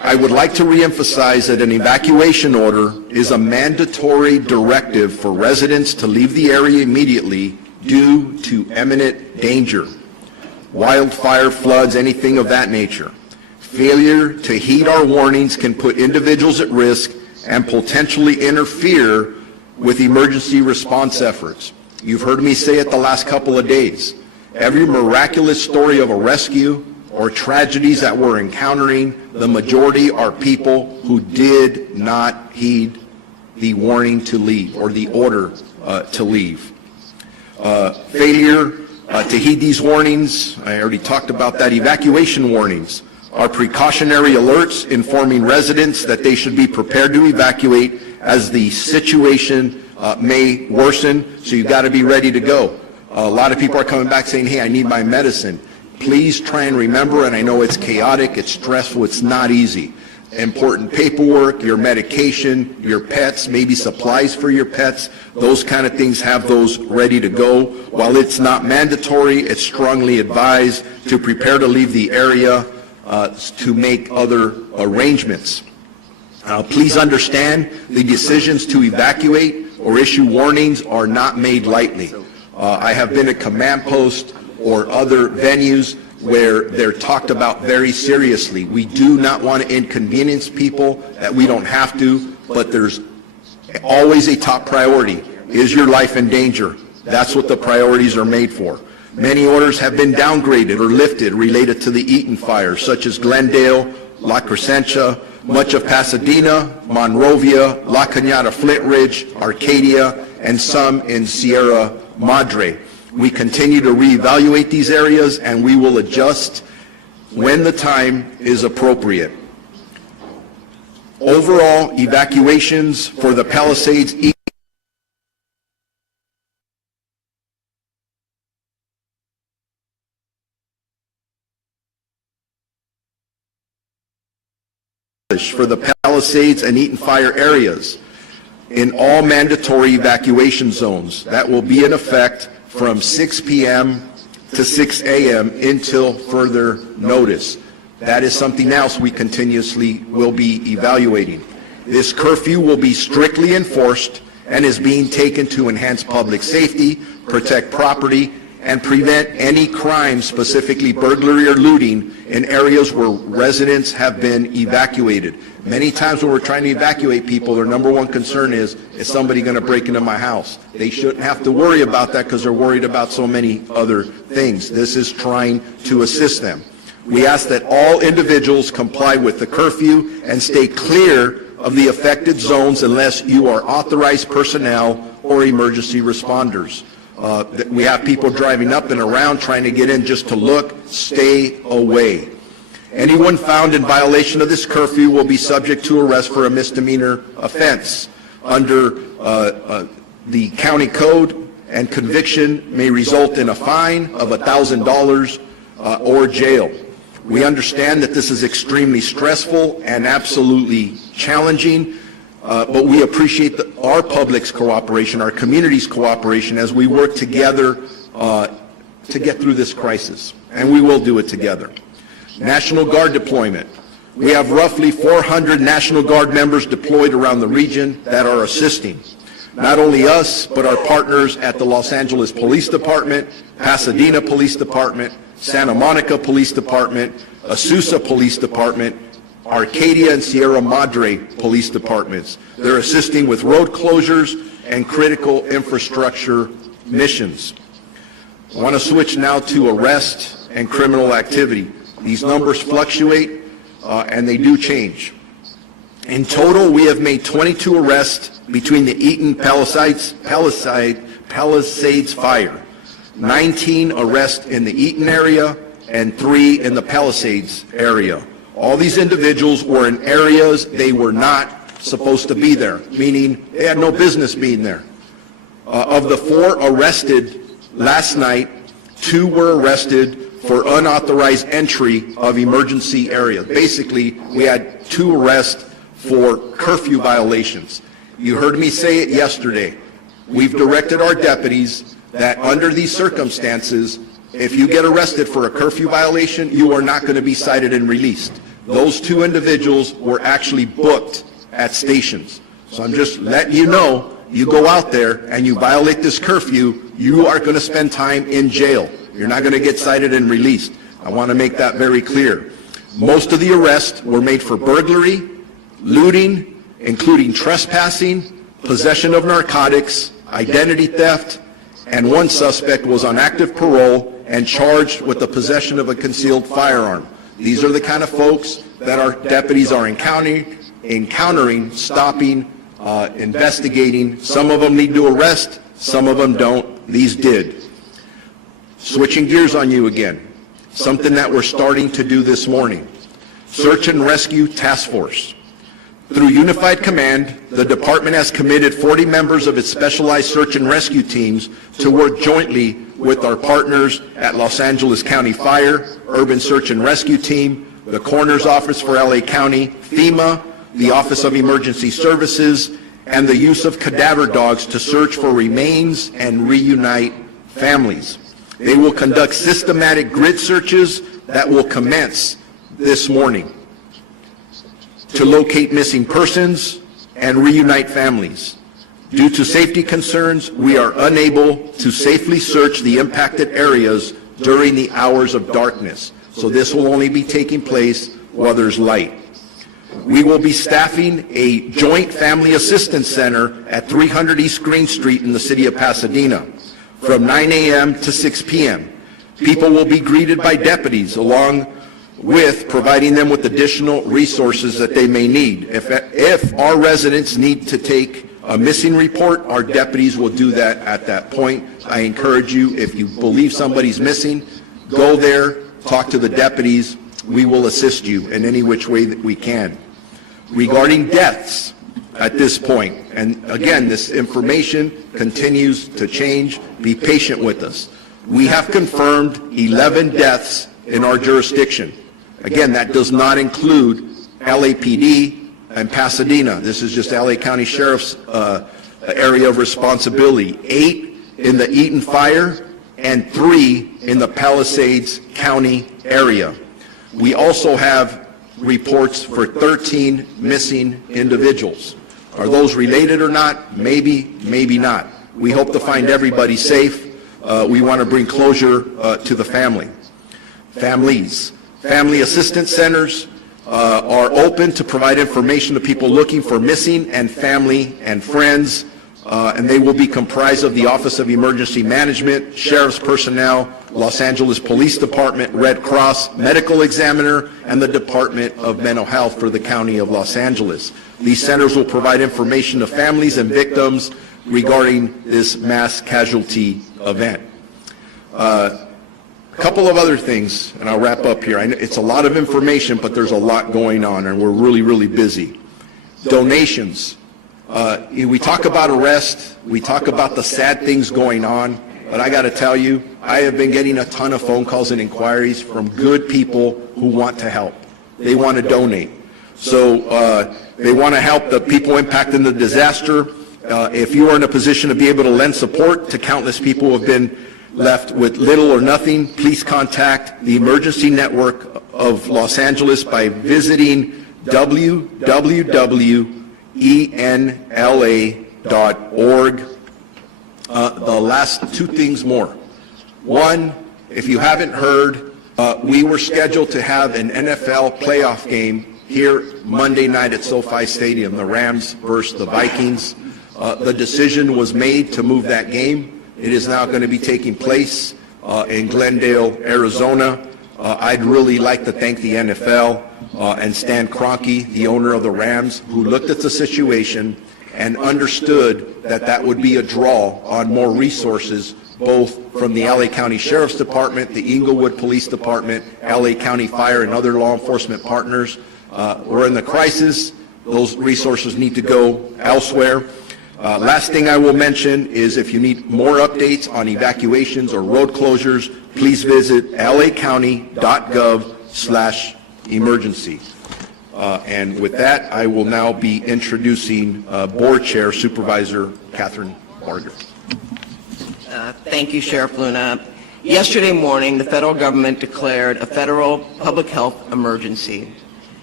I would like to reemphasize that an evacuation order is a mandatory directive for residents to leave the area immediately due to imminent danger. Wildfire, floods, anything of that nature. Failure to heed our warnings can put individuals at risk and potentially interfere with emergency response efforts. You've heard me say it the last couple of days. Every miraculous story of a rescue or tragedies that we're encountering, the majority are people who did not heed the warning to leave or the order to leave. Failure to heed these warnings, I already talked about that. Evacuation warnings are precautionary alerts informing residents that they should be prepared to evacuate as the situation may worsen, so you've got to be ready to go. A lot of people are coming back saying, hey, I need my medicine. Please try and remember, and I know it's chaotic, it's stressful, it's not easy. Important paperwork, your medication, your pets, maybe supplies for your pets, those kind of things, have those ready to go. While it's not mandatory, it's strongly advised to prepare to leave the area to make other arrangements. Please understand, the decisions to evacuate or issue warnings are not made lightly. I have been at command post or other venues where they're talked about very seriously. We do not want to inconvenience people that we don't have to, but there's always a top priority. Is your life in danger? That's what the priorities are made for. Many orders have been downgraded or lifted related to the Eaton fire, such as Glendale, La Crescencia, much of Pasadena, Monrovia, La Cañada, Flint Ridge, Arcadia, and some in Sierra Madre. We continue to reevaluate these areas, and we will adjust when the time is appropriate. Overall, evacuations for the Palisades for the Palisades and Eaton fire areas in all mandatory evacuation zones. That will be in effect from 6 p.m. to 6 a.m. until further notice. That is something else we continuously will be evaluating. This curfew will be strictly enforced and is being taken to enhance public safety, protect property, and prevent any crime, specifically burglary or looting, in areas where residents have been evacuated. Many times when we're trying to evacuate people, their number one concern is somebody going to break into my house? They shouldn't have to worry about that because they're worried about so many other things. This is trying to assist them. We ask that all individuals comply with the curfew and stay clear of the affected zones unless you are authorized personnel or emergency responders. We have people driving up and around trying to get in just to look. Stay away. Anyone found in violation of this curfew will be subject to arrest for a misdemeanor offense under the county code, and conviction may result in a fine of $1,000 or jail. We understand that this is extremely stressful and absolutely challenging, but we appreciate our public's cooperation, our community's cooperation as we work together to get through this crisis, and we will do it together. National Guard deployment. We have roughly 400 National Guard members deployed around the region that are assisting. Not only us, but our partners at the Los Angeles Police Department, Pasadena Police Department, Santa Monica Police Department, Azusa Police Department, Arcadia and Sierra Madre Police Departments. They're assisting with road closures and critical infrastructure missions. I want to switch now to arrest and criminal activity. These numbers fluctuate and they do change. In total, we have made 22 arrests between the Eaton Palisades fire, 19 arrests in the Eaton area, and 3 in the Palisades area. All these individuals were in areas they were not supposed to be there, meaning they had no business being there. Of the 4 arrested last night, 2 were arrested for unauthorized entry of emergency areas. Basically, we had 2 arrests for curfew violations. You heard me say it yesterday. We've directed our deputies that under these circumstances, if you get arrested for a curfew violation, you are not going to be cited and released. those two individuals were actually booked at stations. So I'm just letting you know, you go out there and you violate this curfew, you are going to spend time in jail. You're not going to get cited and released. I want to make that very clear. Most of the arrests were made for burglary, looting, including trespassing, possession of narcotics, identity theft, and one suspect was on active parole and charged with the possession of a concealed firearm. These are the kind of folks that our deputies are encountering, stopping, investigating. Some of them need to arrest, some of them don't. These did. Switching gears on you again, something that we're starting to do this morning. Search and Rescue Task Force. Through Unified Command, the department has committed 40 members of its specialized search and rescue teams to work jointly with our partners at Los Angeles County Fire, Urban Search and Rescue Team, the Coroner's Office for LA County, FEMA, the Office of Emergency Services, and the use of cadaver dogs to search for remains and reunite families. They will conduct systematic grid searches that will commence this morning to locate missing persons and reunite families. Due to safety concerns, we are unable to safely search the impacted areas during the hours of darkness. So this will only be taking place while there's light. We will be staffing a joint family assistance center at 300 East Green Street in the city of Pasadena from 9 a.m. to 6 p.m. People will be greeted by deputies along with providing them with additional resources that they may need. If our residents need to take a missing report, our deputies will do that at that point. I encourage you, if you believe somebody's missing, go there, talk to the deputies. We will assist you in any which way that we can. Regarding deaths at this point, and again, this information continues to change. Be patient with us. We have confirmed 11 deaths in our jurisdiction. Again, that does not include LAPD and Pasadena. This is just LA County Sheriff's area of responsibility. 8 in the Eaton Fire and 3 in the Palisades County area. We also have reports for 13 missing individuals. Are those related or not? Maybe, maybe not. We hope to find everybody safe. We want to bring closure to the families. Family assistance centers are open to provide information to people looking for missing and family and friends, and they will be comprised of the Office of Emergency Management, Sheriff's personnel, Los Angeles Police Department, Red Cross, Medical Examiner, and the Department of Mental Health for the County of Los Angeles. These centers will provide information to families and victims regarding this mass casualty event. A couple of other things, and I'll wrap up here. I know it's a lot of information, but there's a lot going on, and we're really, really busy. Donations. We talk about arrest. We talk about the sad things going on, but I got to tell you, I have been getting a ton of phone calls and inquiries from good people who want to help. They want to donate. So they want to help the people impacted in the disaster. If you are in a position to be able to lend support to countless people who have been left with little or nothing, please contact the Emergency Network of Los Angeles by visiting www.enla.org. The last 2 things more. One, if you haven't heard, we were scheduled to have an NFL playoff game here Monday night at SoFi Stadium, the Rams versus the Vikings. The decision was made to move that game. It is now going to be taking place in Glendale, Arizona. I'd really like to thank the NFL and Stan Kroenke, the owner of the Rams, who looked at the situation and understood that that would be a draw on more resources, both from the LA County Sheriff's Department, the Inglewood Police Department, LA County Fire, and other law enforcement partners. We're in the crisis. Those resources need to go elsewhere. Last thing I will mention is if you need more updates on evacuations or road closures, please visit lacounty.gov/emergency. And with that, I will now be introducing Board Chair Supervisor Catherine Barger. Thank you, Sheriff Luna. Yesterday morning, the federal government declared a federal public health emergency.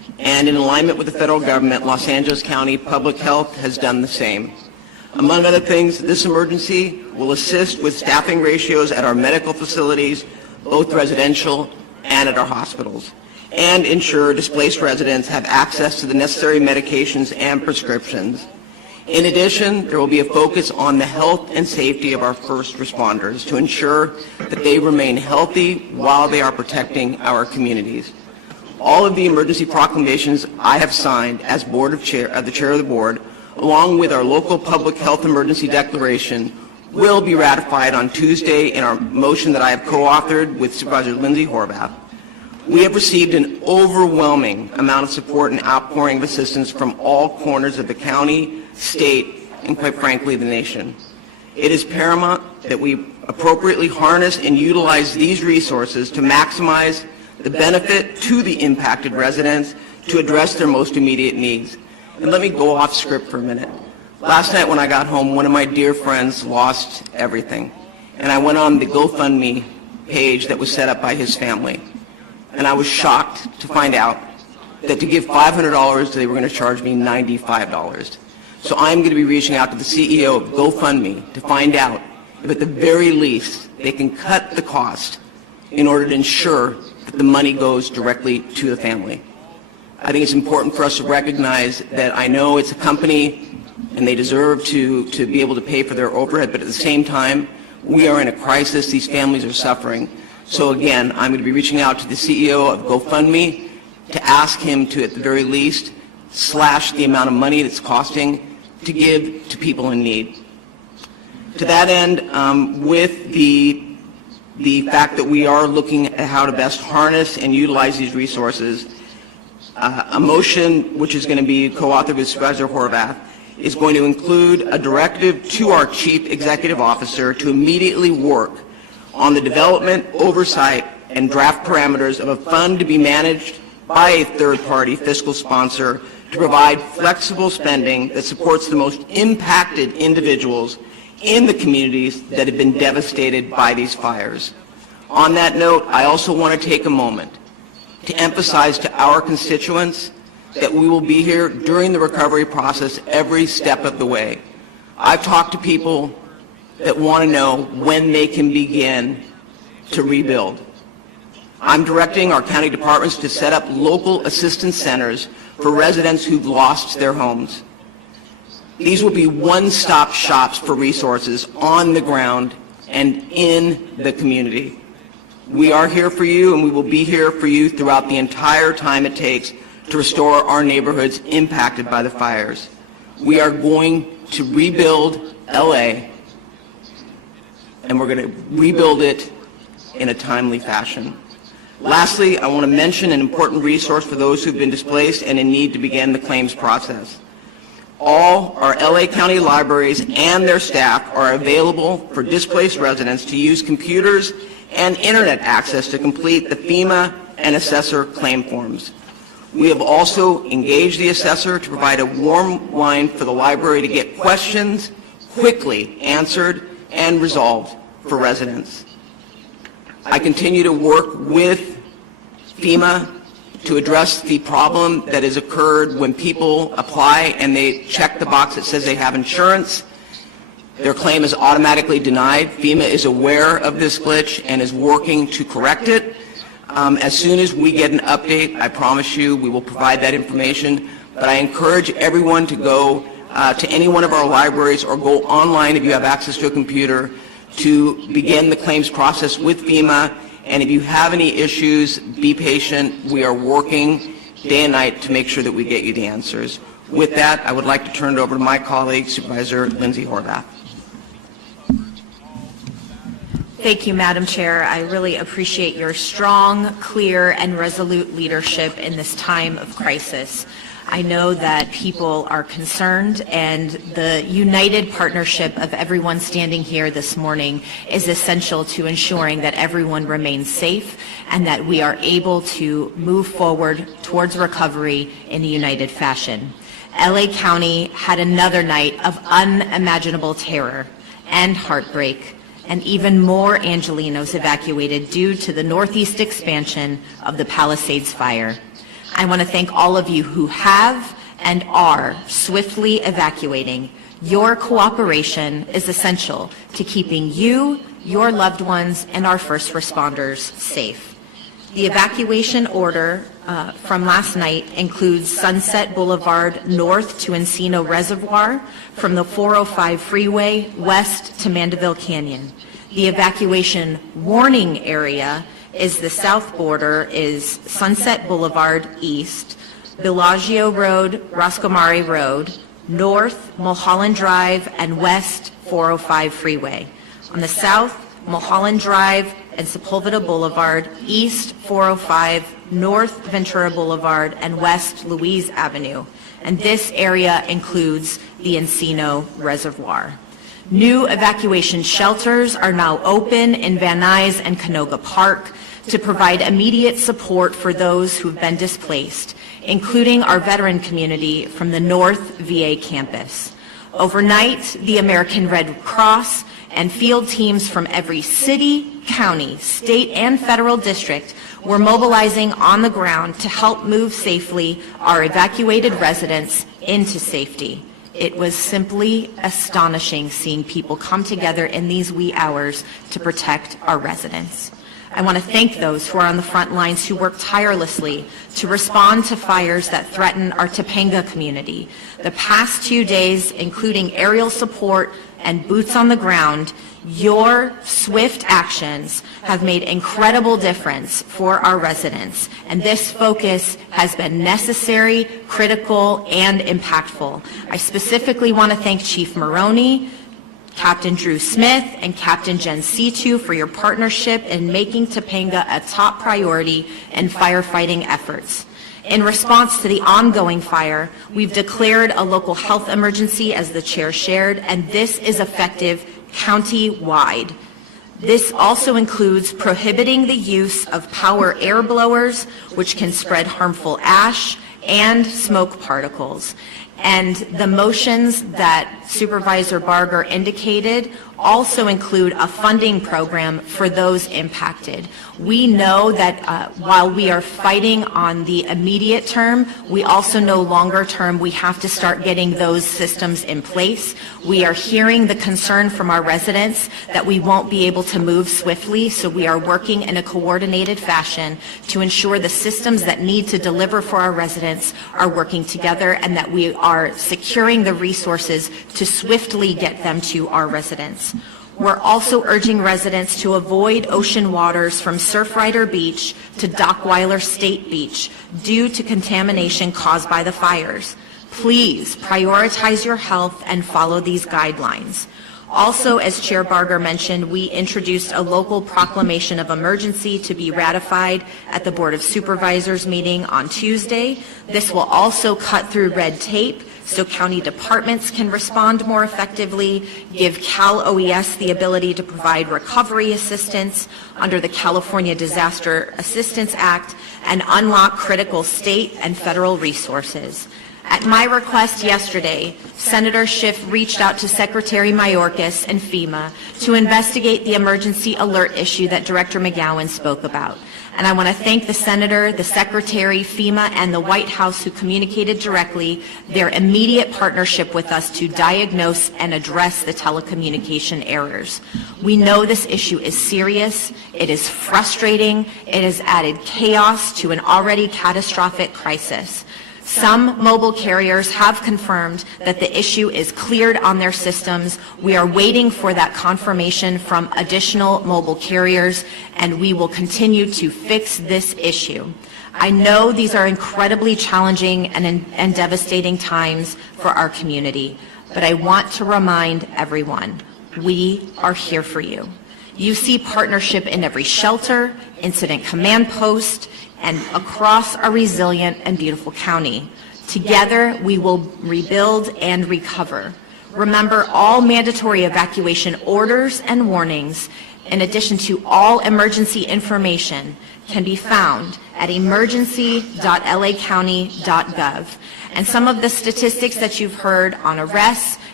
And in alignment with the federal government, Los Angeles County Public Health has done the same. Among other things, this emergency will assist with staffing ratios at our medical facilities, both residential and at our hospitals, and ensure displaced residents have access to the necessary medications and prescriptions. In addition, there will be a focus on the health and safety of our first responders to ensure that they remain healthy while they are protecting our communities. All of the emergency proclamations I have signed as the chair of the board, along with our local public health emergency declaration, will be ratified on Tuesday in our motion that I have co-authored with Supervisor Lindsay Horvath. We have received an overwhelming amount of support and outpouring of assistance from all corners of the county, state, and quite frankly, the nation. It is paramount that we appropriately harness and utilize these resources to maximize the benefit to the impacted residents to address their most immediate needs. And let me go off script for a minute. Last night when I got home, one of my dear friends lost everything. And I went on the GoFundMe page that was set up by his family. And I was shocked to find out that to give $500, they were going to charge me $95. So I'm going to be reaching out to the CEO of GoFundMe to find out if at the very least they can cut the cost in order to ensure that the money goes directly to the family. I think it's important for us to recognize that I know it's a company and they deserve to be able to pay for their overhead, but at the same time, we are in a crisis. These families are suffering. So again, I'm going to be reaching out to the CEO of GoFundMe to ask him to, at the very least, slash the amount of money that's costing to give to people in need. To that end, with the fact that we are looking at how to best harness and utilize these resources, a motion which is going to be co-authored with Supervisor Horvath is going to include a directive to our Chief Executive Officer to immediately work on the development, oversight, and draft parameters of a fund to be managed by a third-party fiscal sponsor to provide flexible spending that supports the most impacted individuals in the communities that have been devastated by these fires. On that note, I also want to take a moment to emphasize to our constituents that we will be here during the recovery process every step of the way. I've talked to people that want to know when they can begin to rebuild. I'm directing our county departments to set up local assistance centers for residents who've lost their homes. These will be one-stop shops for resources on the ground and in the community. We are here for you, and we will be here for you throughout the entire time it takes to restore our neighborhoods impacted by the fires. We are going to rebuild LA, and we're going to rebuild it in a timely fashion. Lastly, I want to mention an important resource for those who've been displaced and in need to begin the claims process. All our LA County libraries and their staff are available for displaced residents to use computers and internet access to complete the FEMA and assessor claim forms. We have also engaged the assessor to provide a warm line for the library to get questions quickly answered and resolved for residents. I continue to work with FEMA to address the problem that has occurred when people apply and they check the box that says they have insurance. Their claim is automatically denied. FEMA is aware of this glitch and is working to correct it. As soon as we get an update, I promise you we will provide that information. But I encourage everyone to go to any one of our libraries or go online if you have access to a computer to begin the claims process with FEMA. And if you have any issues, be patient. We are working day and night to make sure that we get you the answers. With that, I would like to turn it over to my colleague, Supervisor Lindsay Horvath. Thank you, Madam Chair. I really appreciate your strong, clear, and resolute leadership in this time of crisis. I know that people are concerned, and the united partnership of everyone standing here this morning is essential to ensuring that everyone remains safe and that we are able to move forward towards recovery in a united fashion. LA County had another night of unimaginable terror and heartbreak, and even more Angelenos evacuated due to the northeast expansion of the Palisades fire. I want to thank all of you who have and are swiftly evacuating. Your cooperation is essential to keeping you, your loved ones, and our first responders safe. The evacuation order from last night includes Sunset Boulevard north to Encino Reservoir, from the 405 freeway west to Mandeville Canyon. The evacuation warning area is the south border is Sunset Boulevard east, Bellagio Road, Roscomari Road, north Mulholland Drive, and west 405 freeway. On the south, Mulholland Drive and Sepulveda Boulevard, east 405, north Ventura Boulevard, and west Louise Avenue. And this area includes the Encino Reservoir. New evacuation shelters are now open in Van Nuys and Canoga Park to provide immediate support for those who have been displaced, including our veteran community from the North VA campus. Overnight, the American Red Cross and field teams from every city, county, state, and federal district were mobilizing on the ground to help move safely our evacuated residents into safety. It was simply astonishing seeing people come together in these wee hours to protect our residents. I want to thank those who are on the front lines who work tirelessly to respond to fires that threaten our Topanga community. The past 2 days, including aerial support and boots on the ground, your swift actions have made incredible difference for our residents, and this focus has been necessary, critical, and impactful. I specifically want to thank Chief Maroney, Captain Drew Smith, and Captain Jen Situ for your partnership in making Topanga a top priority in firefighting efforts. In response to the ongoing fire, we've declared a local health emergency, as the chair shared, and this is effective county-wide. This also includes prohibiting the use of power air blowers, which can spread harmful ash and smoke particles. And the motions that Supervisor Barger indicated also include a funding program for those impacted. We know that while we are fighting on the immediate term, we also know longer term we have to start getting those systems in place. We are hearing the concern from our residents that we won't be able to move swiftly, so we are working in a coordinated fashion to ensure the systems that need to deliver for our residents are working together, and that we are securing the resources to swiftly get them to our residents. We're also urging residents to avoid ocean waters from Surfrider Beach to Dockweiler State Beach due to contamination caused by the fires. Please prioritize your health and follow these guidelines. Also, as Chair Barger mentioned, we introduced a local proclamation of emergency to be ratified at the Board of Supervisors meeting on Tuesday. This will also cut through red tape so county departments can respond more effectively, give Cal OES the ability to provide recovery assistance under the California Disaster Assistance Act, and unlock critical state and federal resources. At my request yesterday, Senator Schiff reached out to Secretary Mayorkas and FEMA to investigate the emergency alert issue that Director McGowan spoke about. And I want to thank the Senator, the Secretary, FEMA, and the White House who communicated directly their immediate partnership with us to diagnose and address the telecommunication errors. We know this issue is serious, it is frustrating, it has added chaos to an already catastrophic crisis. Some mobile carriers have confirmed that the issue is cleared on their systems. We are waiting for that confirmation from additional mobile carriers, and we will continue to fix this issue. I know these are incredibly challenging and devastating times for our community, but I want to remind everyone, we are here for you. You see partnership in every shelter, incident command post, and across our resilient and beautiful county. Together, we will rebuild and recover. Remember, all mandatory evacuation orders and warnings, in addition to all emergency information, can be found at emergency.lacounty.gov. And some of the statistics that you've heard on arrests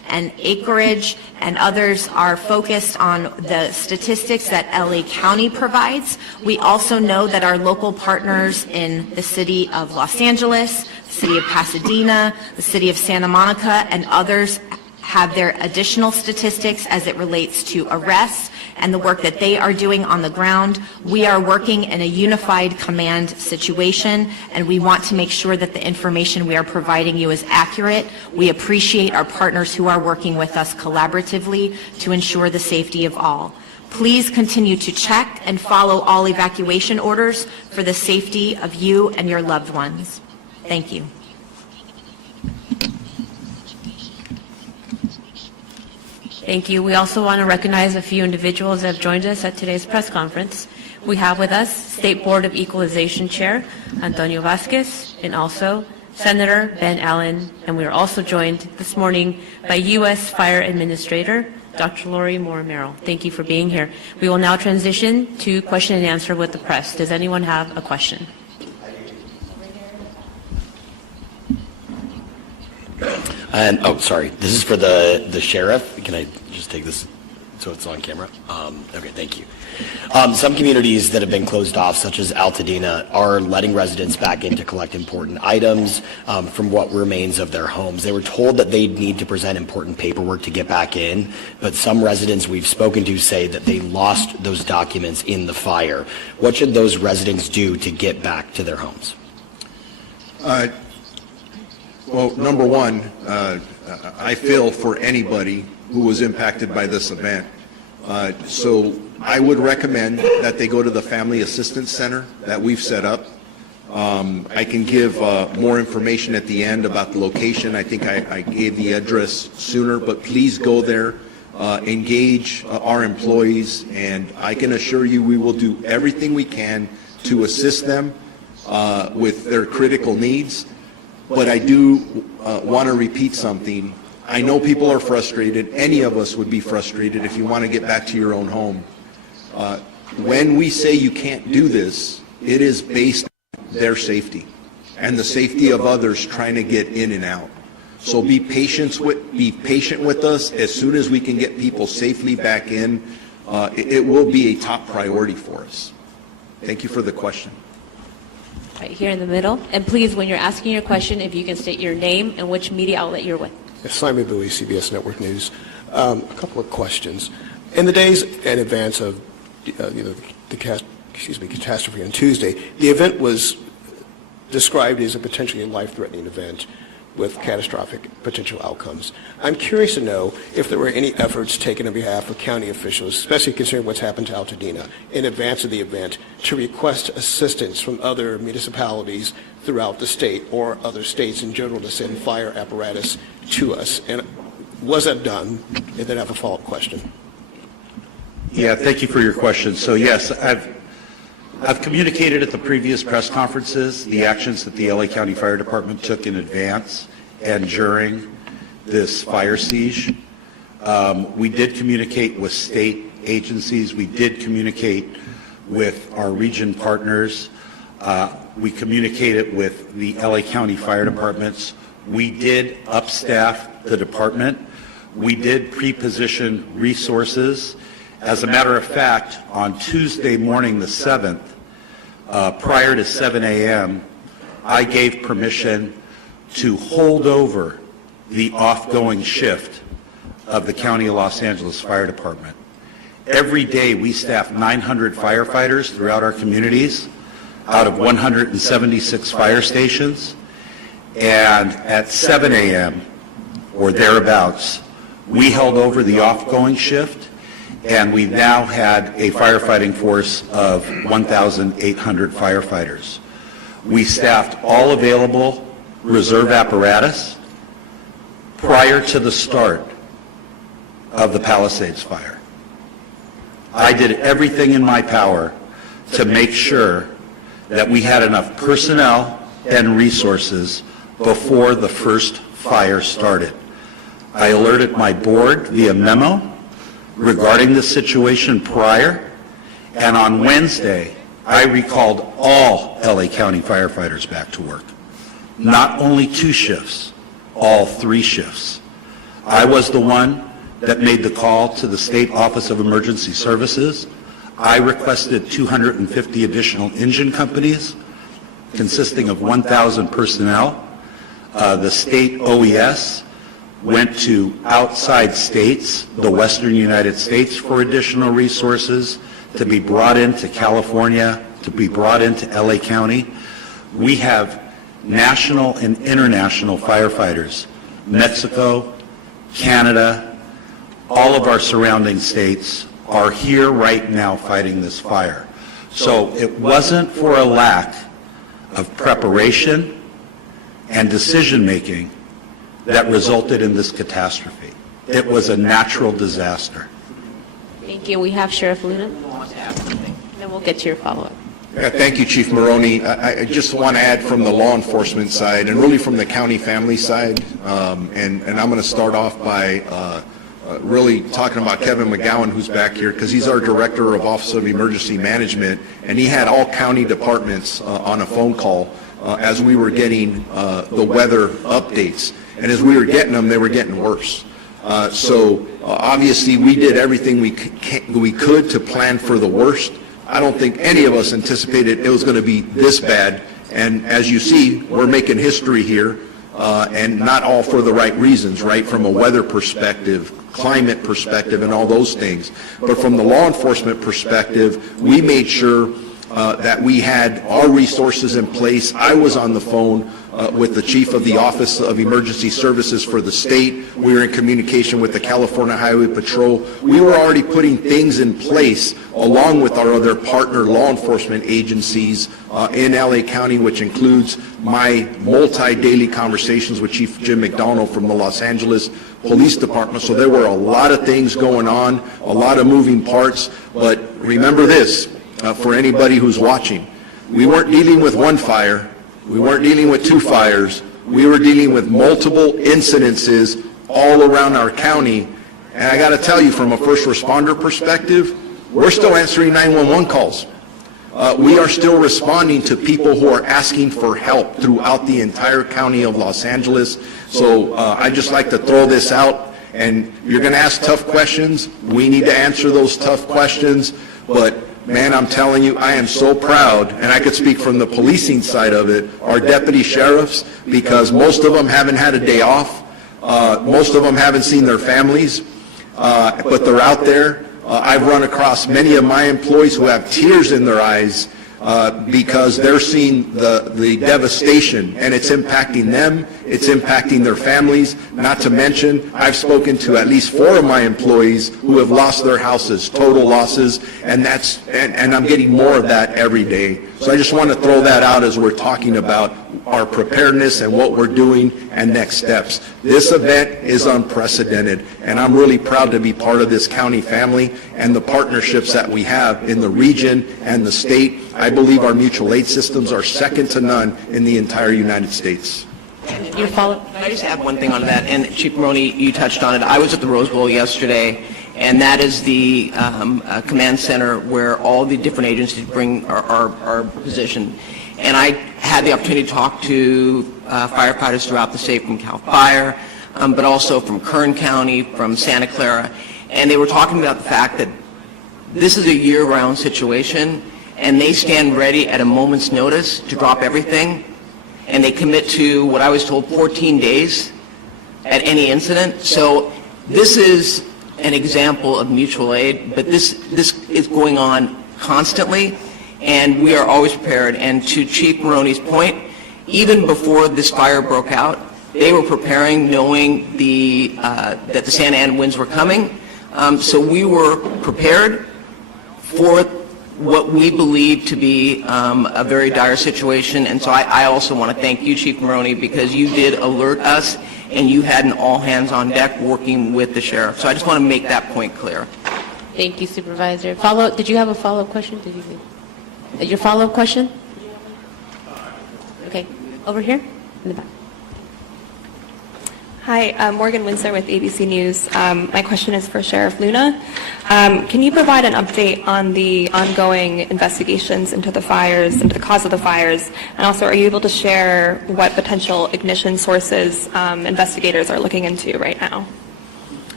and acreage, and others are focused on the statistics that LA County provides. We also know that our local partners in the city of Los Angeles, the city of Pasadena, the city of Santa Monica, and others have their additional statistics as it relates to arrests and the work that they are doing on the ground. We are working in a unified command situation, and we want to make sure that the information we are providing you is accurate. We appreciate our partners who are working with us collaboratively to ensure the safety of all. Please continue to check and follow all evacuation orders for the safety of you and your loved ones. Thank you. Thank you. We also want to recognize a few individuals that have joined us at today's press conference. We have with us State Board of Equalization Chair Antonio Vasquez and also Senator Ben Allen, and we are also joined this morning by U.S. Fire Administrator Dr. Lori Moore-Merrill. Thank you for being here. We will now transition to question and answer with the press. Does anyone have a question? And, oh, sorry, this is for the sheriff. Can I just take this so it's on camera? Okay, thank you. Some communities that have been closed off, such as Altadena, are letting residents back in to collect important items from what remains of their homes. They were told that they'd need to present important paperwork to get back in, but some residents we've spoken to say that they lost those documents in the fire. What should those residents do to get back to their homes? Well, number one, I feel for anybody who was impacted by this event. So I would recommend that they go to the Family Assistance Center that we've set up. I can give more information at the end about the location. I think I gave the address sooner, but please go there, engage our employees, and I can assure you we will do everything we can to assist them with their critical needs. But I do want to repeat something. I know people are frustrated. Any of us would be frustrated if you want to get back to your own home. When we say you can't do this, it is based on their safety and the safety of others trying to get in and out. So be patient with us. As soon as we can get people safely back in, it will be a top priority for us. Thank you for the question. Right here in the middle. And please, when you're asking your question, if you can state your name and which media outlet you're with. Simon Bowie, CBS Network News. A couple of questions. In the days in advance of the catastrophe on Tuesday, the event was described as a potentially life-threatening event with catastrophic potential outcomes. I'm curious to know if there were any efforts taken on behalf of county officials, especially considering what's happened to Altadena, in advance of the event, to request assistance from other municipalities throughout the state or other states in general to send fire apparatus to us. And was that done? And then I have a follow-up question. Yeah, thank you for your question. So yes, I've communicated at the previous press conferences the actions that the LA County Fire Department took in advance and during this fire siege. We did communicate with state agencies. We did communicate with our region partners. We communicated with the LA County Fire Departments. We did upstaff the department. We did pre-position resources. As a matter of fact, on Tuesday morning, the 7th, prior to 7 a.m., I gave permission to hold over the off-going shift of the County of Los Angeles Fire Department. Every day, we staff 900 firefighters throughout our communities out of 176 fire stations. And at 7 a.m. or thereabouts, we held over the off-going shift, and we now had a firefighting force of 1,800 firefighters. We staffed all available reserve apparatus prior to the start of the Palisades fire. I did everything in my power to make sure that we had enough personnel and resources before the first fire started. I alerted my board via memo regarding the situation prior, and on Wednesday, I recalled all LA County firefighters back to work. Not only 2 shifts, all 3 shifts. I was the one that made the call to the State Office of Emergency Services. I requested 250 additional engine companies consisting of 1,000 personnel. The state OES went to outside states, the western United States, for additional resources to be brought into California, to be brought into LA County. We have national and international firefighters, Mexico, Canada, all of our surrounding states are here right now fighting this fire. So it wasn't for a lack of preparation and decision-making that resulted in this catastrophe. It was a natural disaster. Thank you. We have Sheriff Luna. Then we'll get to your follow-up. Yeah, thank you, Chief Maroney. I just want to add from the law enforcement side and really from the county family side, and I'm going to start off by really talking about Kevin McGowan, who's back here, because he's our Director of Office of Emergency Management, and he had all county departments on a phone call as we were getting the weather updates. And as we were getting them, they were getting worse. So obviously we did everything we could to plan for the worst. I don't think any of us anticipated it was going to be this bad. And as you see, we're making history here, and not all for the right reasons, right? From a weather perspective, climate perspective, and all those things. But from the law enforcement perspective, we made sure that we had our resources in place. I was on the phone with the chief of the Office of Emergency Services for the state. We were in communication with the California Highway Patrol. We were already putting things in place along with our other partner law enforcement agencies in LA County, which includes my multi-daily conversations with Chief Jim McDonald from the Los Angeles Police Department. So there were a lot of things going on, a lot of moving parts. But remember this, for anybody who's watching, we weren't dealing with one fire. We weren't dealing with two fires. We were dealing with multiple incidences all around our county. And I got to tell you, from a first responder perspective, we're still answering 911 calls. We are still responding to people who are asking for help throughout the entire county of Los Angeles. So I just like to throw this out. And you're going to ask tough questions. We need to answer those tough questions. But man, I'm telling you, I am so proud, and I could speak from the policing side of it, our deputy sheriffs, because most of them haven't had a day off. Most of them haven't seen their families, but they're out there. I've run across many of my employees who have tears in their eyes because they're seeing the devastation, and it's impacting them, it's impacting their families. Not to mention, I've spoken to at least 4 of my employees who have lost their houses, total losses, and I'm getting more of that every day. So I just want to throw that out as we're talking about our preparedness and what we're doing and next steps. This event is unprecedented, and I'm really proud to be part of this county family and the partnerships that we have in the region and the state. I believe our mutual aid systems are second to none in the entire United States. Your follow-up? Can I just add one thing on that? And Chief Maroney, you touched on it. I was at the Rose Bowl yesterday, and that is the command center where all the different agencies are positioned. And I had the opportunity to talk to firefighters throughout the state from CAL FIRE, but also from Kern County, from Santa Clara, and they were talking about the fact that this is a year-round situation, and they stand ready at a moment's notice to drop everything, and they commit to, what I was told, 14 days at any incident. So this is an example of mutual aid, but this is going on constantly, and we are always prepared. And to Chief Maroney's point, even before this fire broke out, they were preparing, knowing that the Santa Ana winds were coming. So we were prepared for what we believe to be a very dire situation. And so I also want to thank you, Chief Maroney, because you did alert us, and you had an all-hands-on-deck working with the sheriff. So I just want to make that point clear. Thank you, Supervisor. Follow-up? Did you have a follow-up question? Your follow-up question? Okay, over here in the back. Hi, Morgan Windsor with ABC News. My question is for Sheriff Luna. Can you provide an update on the ongoing investigations into the fires, into the cause of the fires, and also are you able to share what potential ignition sources investigators are looking into right now?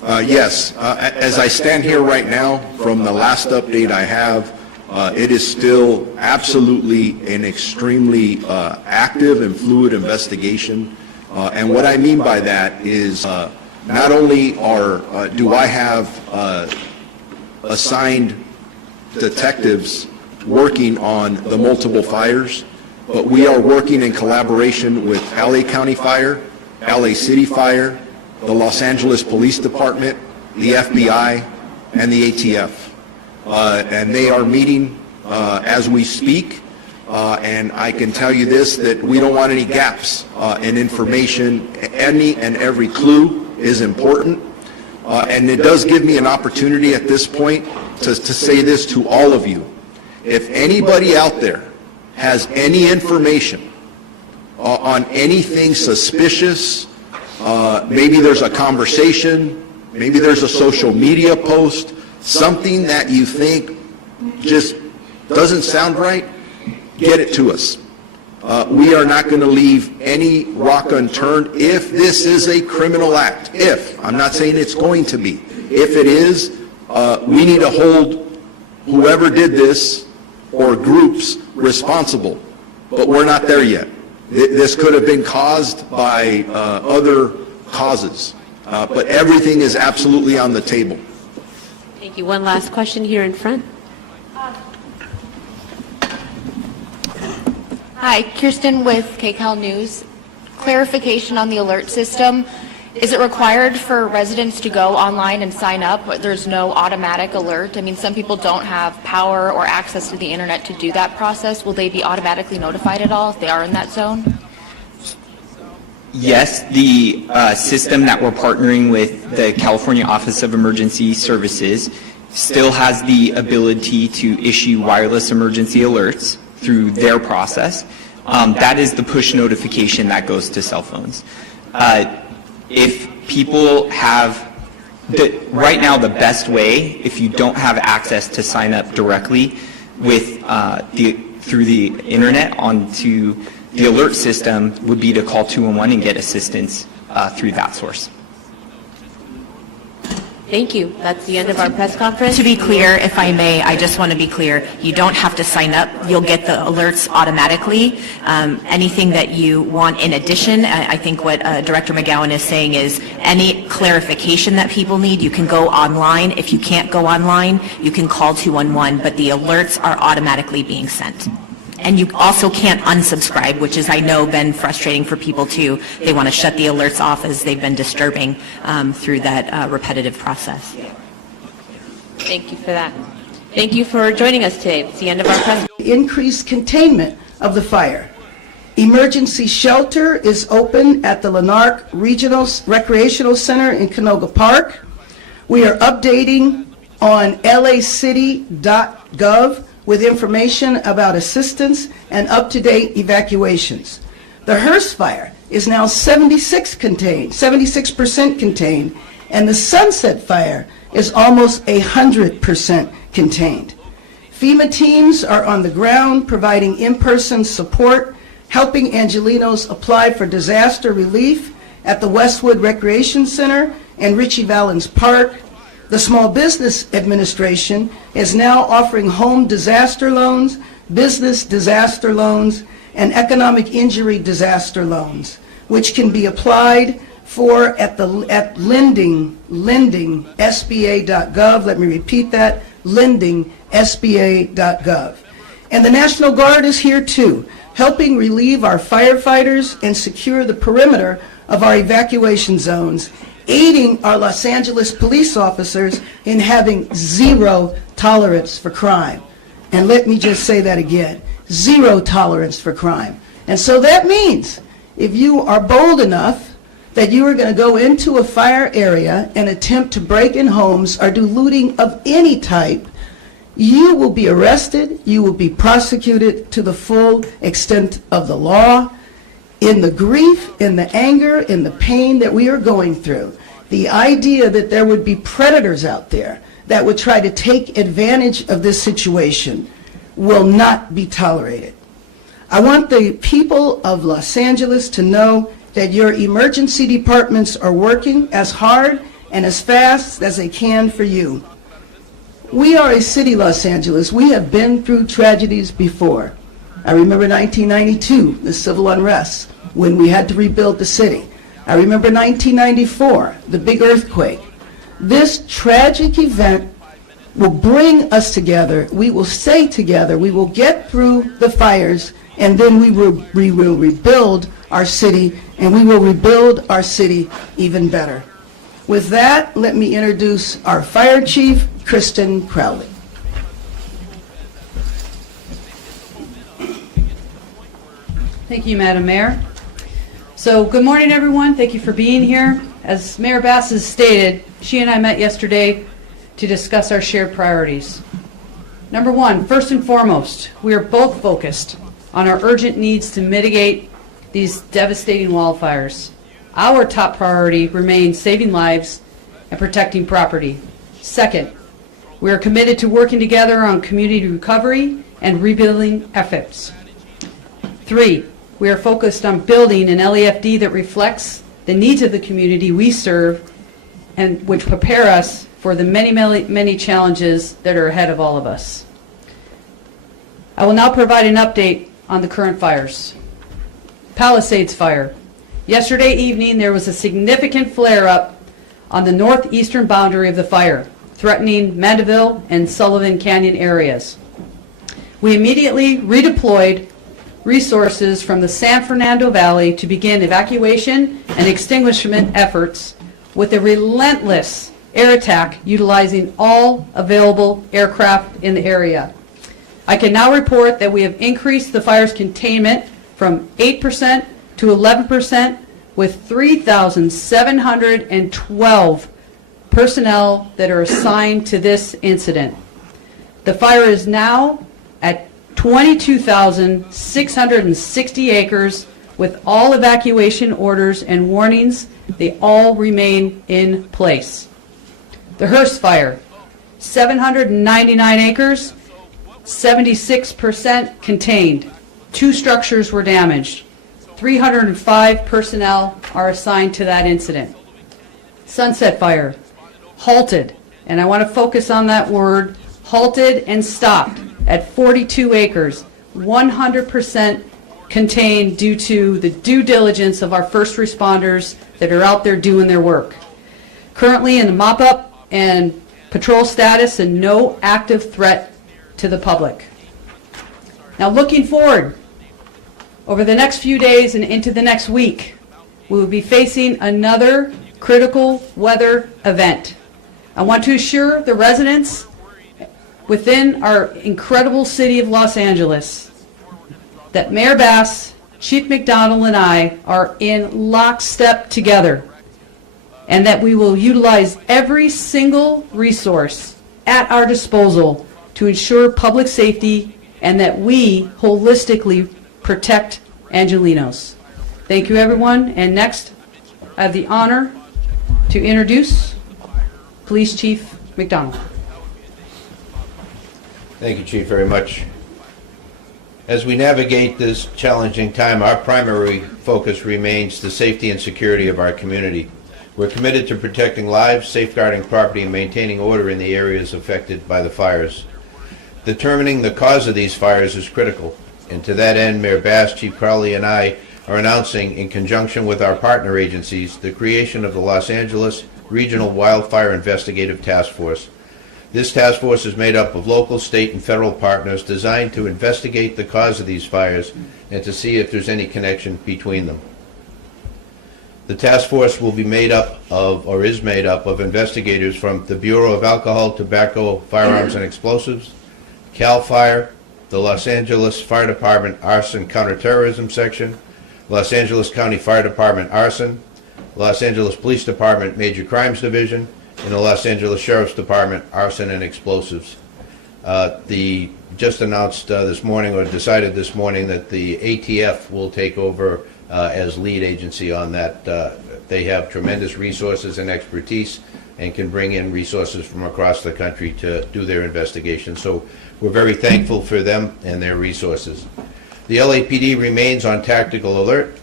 Yes, as I stand here right now, from the last update I have, it is still absolutely an extremely active and fluid investigation. And what I mean by that is not only do I have assigned detectives working on the multiple fires, but we are working in collaboration with LA County Fire, LA City Fire, the Los Angeles Police Department, the FBI, and the ATF. And they are meeting as we speak. And I can tell you this, that we don't want any gaps in information. Any and every clue is important. And it does give me an opportunity at this point to say this to all of you. If anybody out there has any information on anything suspicious, maybe there's a conversation, maybe there's a social media post, something that you think just doesn't sound right, get it to us. We are not going to leave any rock unturned if this is a criminal act. If, I'm not saying it's going to be. If it is, we need to hold whoever did this or groups responsible. But we're not there yet. This could have been caused by other causes. But everything is absolutely on the table. Thank you. One last question here in front. Hi, Kirsten with KCAL News. Clarification on the alert system. Is it required for residents to go online and sign up? There's no automatic alert. I mean, some people don't have power or access to the internet to do that process. Will they be automatically notified at all if they are in that zone? Yes, the system that we're partnering with the California Office of Emergency Services still has the ability to issue wireless emergency alerts through their process. That is the push notification that goes to cell phones. If people have, right now the best way, if you don't have access to sign up directly with through the internet onto the alert system, would be to call 211 and get assistance through that source. Thank you. That's the end of our press conference. To be clear, if I may, I just want to be clear, you don't have to sign up. You'll get the alerts automatically. Anything that you want in addition, I think what Director McGowan is saying is any clarification that people need, you can go online. If you can't go online, you can call 211, but the alerts are automatically being sent. And you also can't unsubscribe, which is, I know, been frustrating for people too. They want to shut the alerts off as they've been disturbing through that repetitive process. Thank you for that. Thank you for joining us today. It's the end of our press. Increased containment of the fire. Emergency shelter is open at the Lanark Regional Recreational Center in Canoga Park. We are updating on lacity.gov with information about assistance and up-to-date evacuations. The Hearst fire is now 76% contained, and the Sunset fire is almost 100% contained. FEMA teams are on the ground providing in-person support, helping Angelenos apply for disaster relief at the Westwood Recreation Center and Ritchie Valens Park. The Small Business Administration is now offering home disaster loans, business disaster loans, and economic injury disaster loans, which can be applied for at lending, SBA.gov. Let me repeat that, lending, SBA.gov. And the National Guard is here too, helping relieve our firefighters and secure the perimeter of our evacuation zones, aiding our Los Angeles police officers in having zero tolerance for crime. And let me just say that again, zero tolerance for crime. And so that means if you are bold enough that you are going to go into a fire area and attempt to break in homes or do looting of any type, you will be arrested, you will be prosecuted to the full extent of the law. In the grief, in the anger, in the pain that we are going through, the idea that there would be predators out there that would try to take advantage of this situation will not be tolerated. I want the people of Los Angeles to know that your emergency departments are working as hard and as fast as they can for you. We are a city, Los Angeles. We have been through tragedies before. I remember 1992, the civil unrest, when we had to rebuild the city. I remember 1994, the big earthquake. This tragic event will bring us together. We will stay together. We will get through the fires, and then we will rebuild our city, and we will rebuild our city even better. With that, let me introduce our fire chief, Kristen Crowley. Thank you, Madam Mayor. So, good morning, everyone. Thank you for being here. As Mayor Bass has stated, she and I met yesterday to discuss our shared priorities. Number one, first and foremost, we are both focused on our urgent needs to mitigate these devastating wildfires. Our top priority remains saving lives and protecting property. Second, we are committed to working together on community recovery and rebuilding efforts. Three, we are focused on building an LAFD that reflects the needs of the community we serve and which prepare us for the many challenges that are ahead of all of us. I will now provide an update on the current fires. Palisades fire. Yesterday evening, there was a significant flare-up on the northeastern boundary of the fire, threatening Mandeville and Sullivan Canyon areas. We immediately redeployed resources from the San Fernando Valley to begin evacuation and extinguishment efforts with a relentless air attack utilizing all available aircraft in the area. I can now report that we have increased the fire's containment from 8% to 11% with 3,712 personnel that are assigned to this incident. The fire is now at 22,660 acres with all evacuation orders and warnings. They all remain in place. The Hearst fire, 799 acres, 76% contained. 2 structures were damaged. 305 personnel are assigned to that incident. Sunset fire, halted, and I want to focus on that word, halted and stopped at 42 acres, 100% contained due to the due diligence of our first responders that are out there doing their work. Currently in the mop-up and patrol status and no active threat to the public. Now looking forward, over the next few days and into the next week, we will be facing another critical weather event. I want to assure the residents within our incredible city of Los Angeles that Mayor Bass, Chief McDonald, and I are in lockstep together, and that we will utilize every single resource at our disposal to ensure public safety and that we holistically protect Angelenos. Thank you, everyone. And next, I have the honor to introduce Police Chief McDonald. Thank you, Chief, very much. As we navigate this challenging time, our primary focus remains the safety and security of our community. We're committed to protecting lives, safeguarding property, and maintaining order in the areas affected by the fires. Determining the cause of these fires is critical, and to that end, Mayor Bass, Chief Crowley, and I are announcing, in conjunction with our partner agencies, the creation of the Los Angeles Regional Wildfire Investigative Task Force. This task force is made up of local, state, and federal partners designed to investigate the cause of these fires and to see if there's any connection between them. The task force will be made up of, or is made up of, investigators from the Bureau of Alcohol, Tobacco, Firearms, and Explosives, CAL FIRE, the Los Angeles Fire Department Arson Counterterrorism Section, Los Angeles County Fire Department Arson, Los Angeles Police Department Major Crimes Division, and the Los Angeles Sheriff's Department Arson and Explosives. Just announced this morning, or decided this morning, that the ATF will take over as lead agency on that. They have tremendous resources and expertise and can bring in resources from across the country to do their investigation. So we're very thankful for them and their resources. The LAPD remains on tactical alert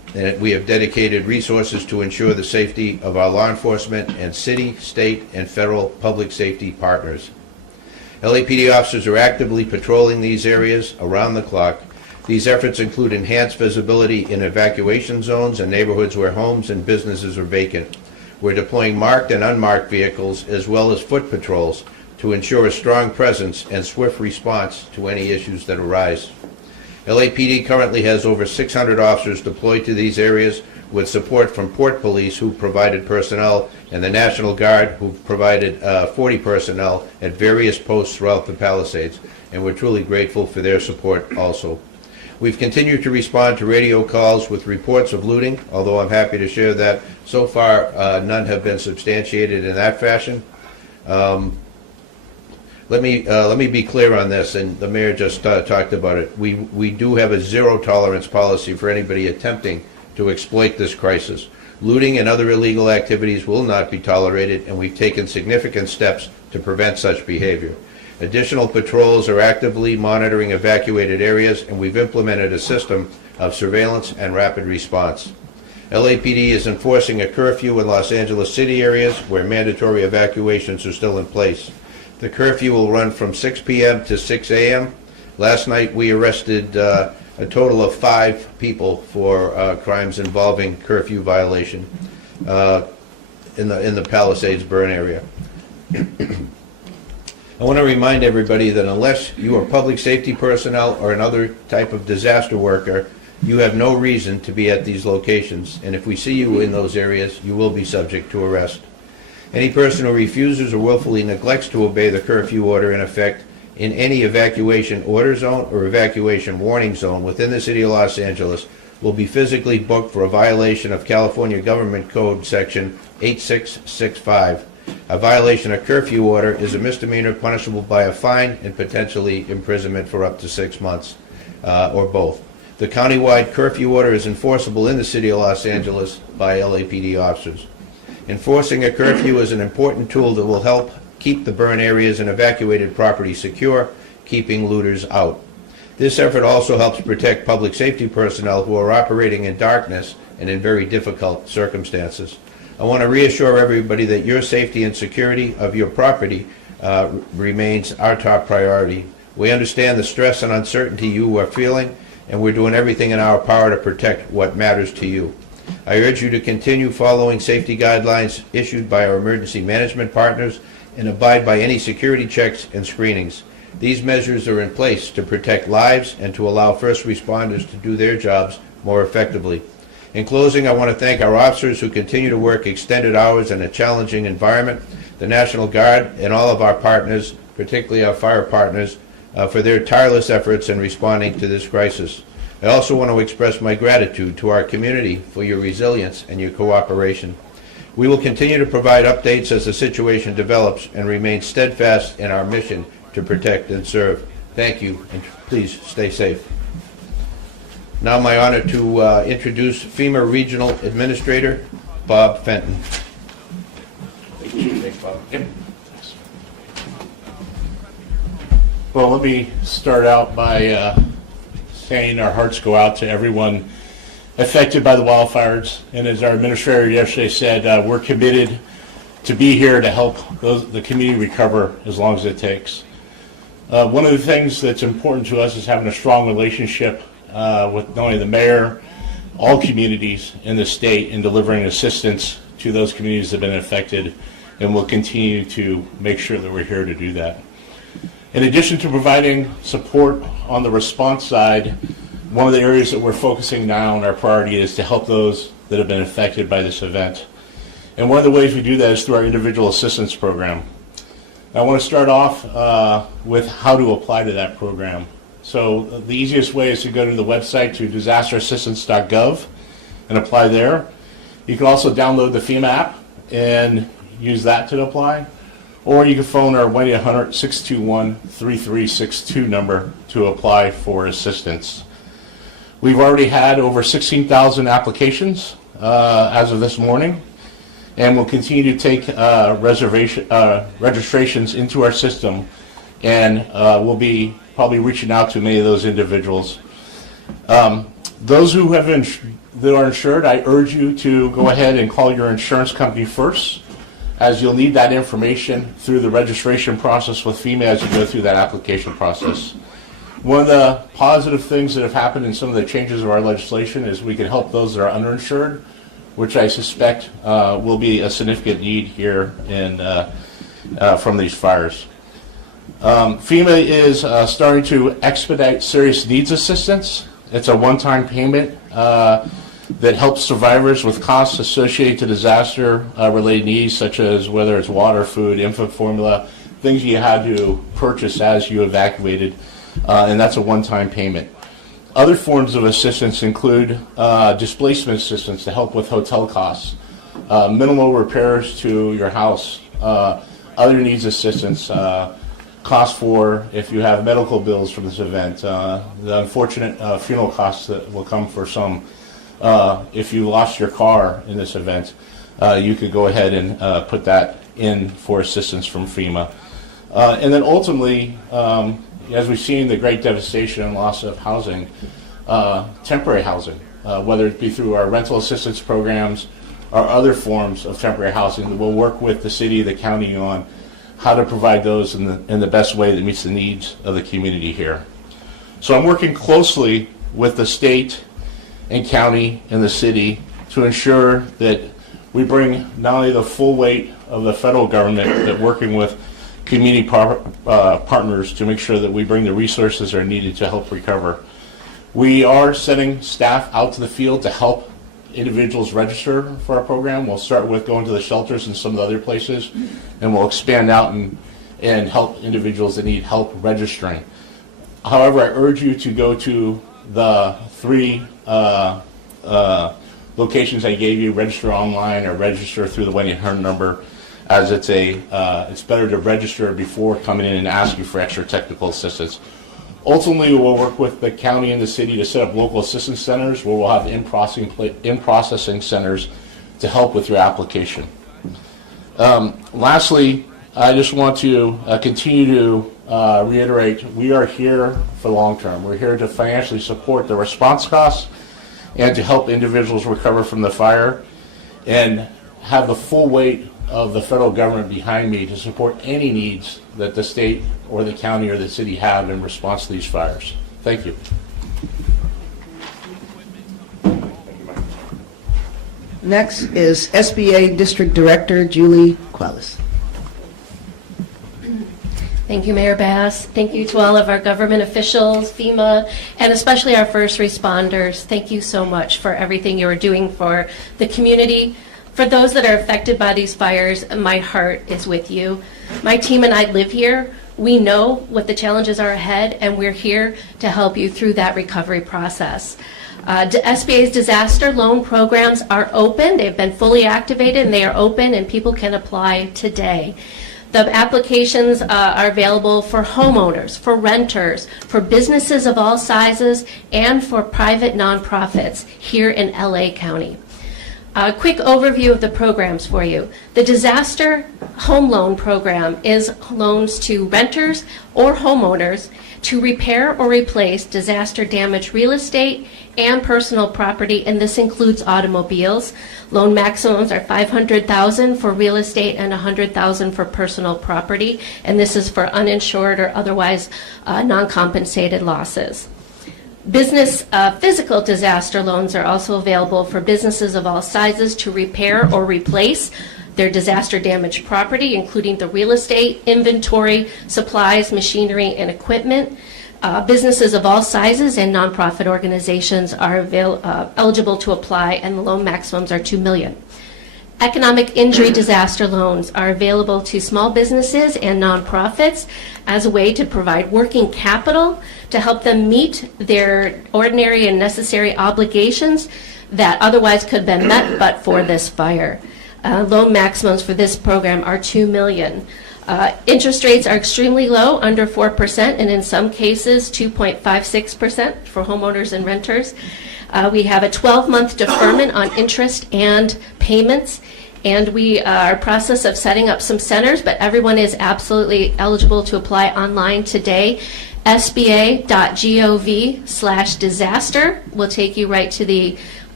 and we have dedicated resources to ensure the safety of our law enforcement and city, state, and federal public safety partners. LAPD officers are actively patrolling these areas around the clock. These efforts include enhanced visibility in evacuation zones and neighborhoods where homes and businesses are vacant. We're deploying marked and unmarked vehicles as well as foot patrols to ensure a strong presence and swift response to any issues that arise. LAPD currently has over 600 officers deployed to these areas with support from Port Police, who provided personnel, and the National Guard, who provided 40 personnel at various posts throughout the Palisades, and we're truly grateful for their support also. We've continued to respond to radio calls with reports of looting, although I'm happy to share that so far none have been substantiated in that fashion. Let me be clear on this, and the mayor just talked about it. We do have a zero tolerance policy for anybody attempting to exploit this crisis. Looting and other illegal activities will not be tolerated, and we've taken significant steps to prevent such behavior. Additional patrols are actively monitoring evacuated areas, and we've implemented a system of surveillance and rapid response. LAPD is enforcing a curfew in Los Angeles City areas where mandatory evacuations are still in place. The curfew will run from 6 p.m. to 6 a.m. Last night we arrested a total of 5 people for crimes involving curfew violation in the Palisades burn area. I want to remind everybody that unless you are public safety personnel or another type of disaster worker, you have no reason to be at these locations, and if we see you in those areas, you will be subject to arrest. Any person who refuses or willfully neglects to obey the curfew order in effect in any evacuation order zone or evacuation warning zone within the city of Los Angeles will be physically booked for a violation of California Government Code Section 8665. A violation of curfew order is a misdemeanor punishable by a fine and potentially imprisonment for up to 6 months, or both. The countywide curfew order is enforceable in the city of Los Angeles by LAPD officers. Enforcing a curfew is an important tool that will help keep the burn areas and evacuated property secure, keeping looters out. This effort also helps protect public safety personnel who are operating in darkness and in very difficult circumstances. I want to reassure everybody that your safety and security of your property remains our top priority. We understand the stress and uncertainty you are feeling, and we're doing everything in our power to protect what matters to you. I urge you to continue following safety guidelines issued by our emergency management partners and abide by any security checks and screenings. These measures are in place to protect lives and to allow first responders to do their jobs more effectively. In closing, I want to thank our officers who continue to work extended hours in a challenging environment, the National Guard, and all of our partners, particularly our fire partners, for their tireless efforts in responding to this crisis. I also want to express my gratitude to our community for your resilience and your cooperation. We will continue to provide updates as the situation develops and remain steadfast in our mission to protect and serve. Thank you, and please stay safe. Now my honor to introduce FEMA Regional Administrator Bob Fenton. Thanks, Bob. Yep. Well, let me start out by saying our hearts go out to everyone affected by the wildfires. And as our administrator yesterday said, we're committed to be here to help the community recover as long as it takes. One of the things that's important to us is having a strong relationship with not only the mayor, all communities in the state, in delivering assistance to those communities that have been affected, and we'll continue to make sure that we're here to do that. In addition to providing support on the response side, one of the areas that we're focusing now on our priority is to help those that have been affected by this event. And one of the ways we do that is through our individual assistance program. I want to start off with how to apply to that program. So the easiest way is to go to the website to disasterassistance.gov and apply there. You can also download the FEMA app and use that to apply. Or you can phone our 1-800-621-3362 number to apply for assistance. We've already had over 16,000 applications as of this morning, and we'll continue to take registrations into our system, and we'll be probably reaching out to many of those individuals. Those who have been that are insured, I urge you to go ahead and call your insurance company first, as you'll need that information through the registration process with FEMA as you go through that application process. One of the positive things that have happened in some of the changes of our legislation is we can help those that are underinsured, which I suspect will be a significant need here from these fires. FEMA is starting to expedite serious needs assistance. It's a one-time payment that helps survivors with costs associated to disaster-related needs, such as whether it's water, food, infant formula, things you had to purchase as you evacuated, and that's a one-time payment. Other forms of assistance include displacement assistance to help with hotel costs, minimal repairs to your house, other needs assistance, costs for if you have medical bills from this event, the unfortunate funeral costs that will come for some. If you lost your car in this event, you could go ahead and put that in for assistance from FEMA. And then ultimately, as we've seen the great devastation and loss of housing, temporary housing, whether it be through our rental assistance programs or other forms of temporary housing, we'll work with the city, the county on how to provide those in the best way that meets the needs of the community here. So I'm working closely with the state and county and the city to ensure that we bring not only the full weight of the federal government, but working with community partners to make sure that we bring the resources that are needed to help recover. We are sending staff out to the field to help individuals register for our program. We'll start with going to the shelters and some of the other places, and we'll expand out and help individuals that need help registering. However, I urge you to go to the 3 locations I gave you, register online or register through the 1-800 number, as it's better to register before coming in and asking for extra technical assistance. Ultimately, we'll work with the county and the city to set up local assistance centers where we'll have in-processing centers to help with your application. Lastly, I just want to continue to reiterate, we are here for the long term. We're here to financially support the response costs and to help individuals recover from the fire and have the full weight of the federal government behind me to support any needs that the state or the county or the city have in response to these fires. Thank you. Next is SBA District Director Julie Qualis. Thank you, Mayor Bass. Thank you to all of our government officials, FEMA, and especially our first responders. Thank you so much for everything you are doing for the community. For those that are affected by these fires, my heart is with you. My team and I live here. We know what the challenges are ahead, and we're here to help you through that recovery process. SBA's disaster loan programs are open. They've been fully activated, and they are open, and people can apply today. The applications are available for homeowners, for renters, for businesses of all sizes, and for private nonprofits here in LA County. A quick overview of the programs for you. The Disaster Home Loan Program is loans to renters or homeowners to repair or replace disaster-damaged real estate and personal property, and this includes automobiles. Loan maximums are $500,000 for real estate and $100,000 for personal property, and this is for uninsured or otherwise non-compensated losses. Business physical disaster loans are also available for businesses of all sizes to repair or replace their disaster damaged property, including the real estate, inventory, supplies, machinery, and equipment. Businesses of all sizes and nonprofit organizations are eligible to apply, and the loan maximums are $2 million. Economic injury disaster loans are available to small businesses and nonprofits as a way to provide working capital to help them meet their ordinary and necessary obligations that otherwise could have been met but for this fire. Loan maximums for this program are $2 million. Interest rates are extremely low, under 4%, and in some cases 2.56% for homeowners and renters. We have a 12-month deferment on interest and payments, and we are in the process of setting up some centers, but everyone is absolutely eligible to apply online today. SBA.gov/disaster will take you right to the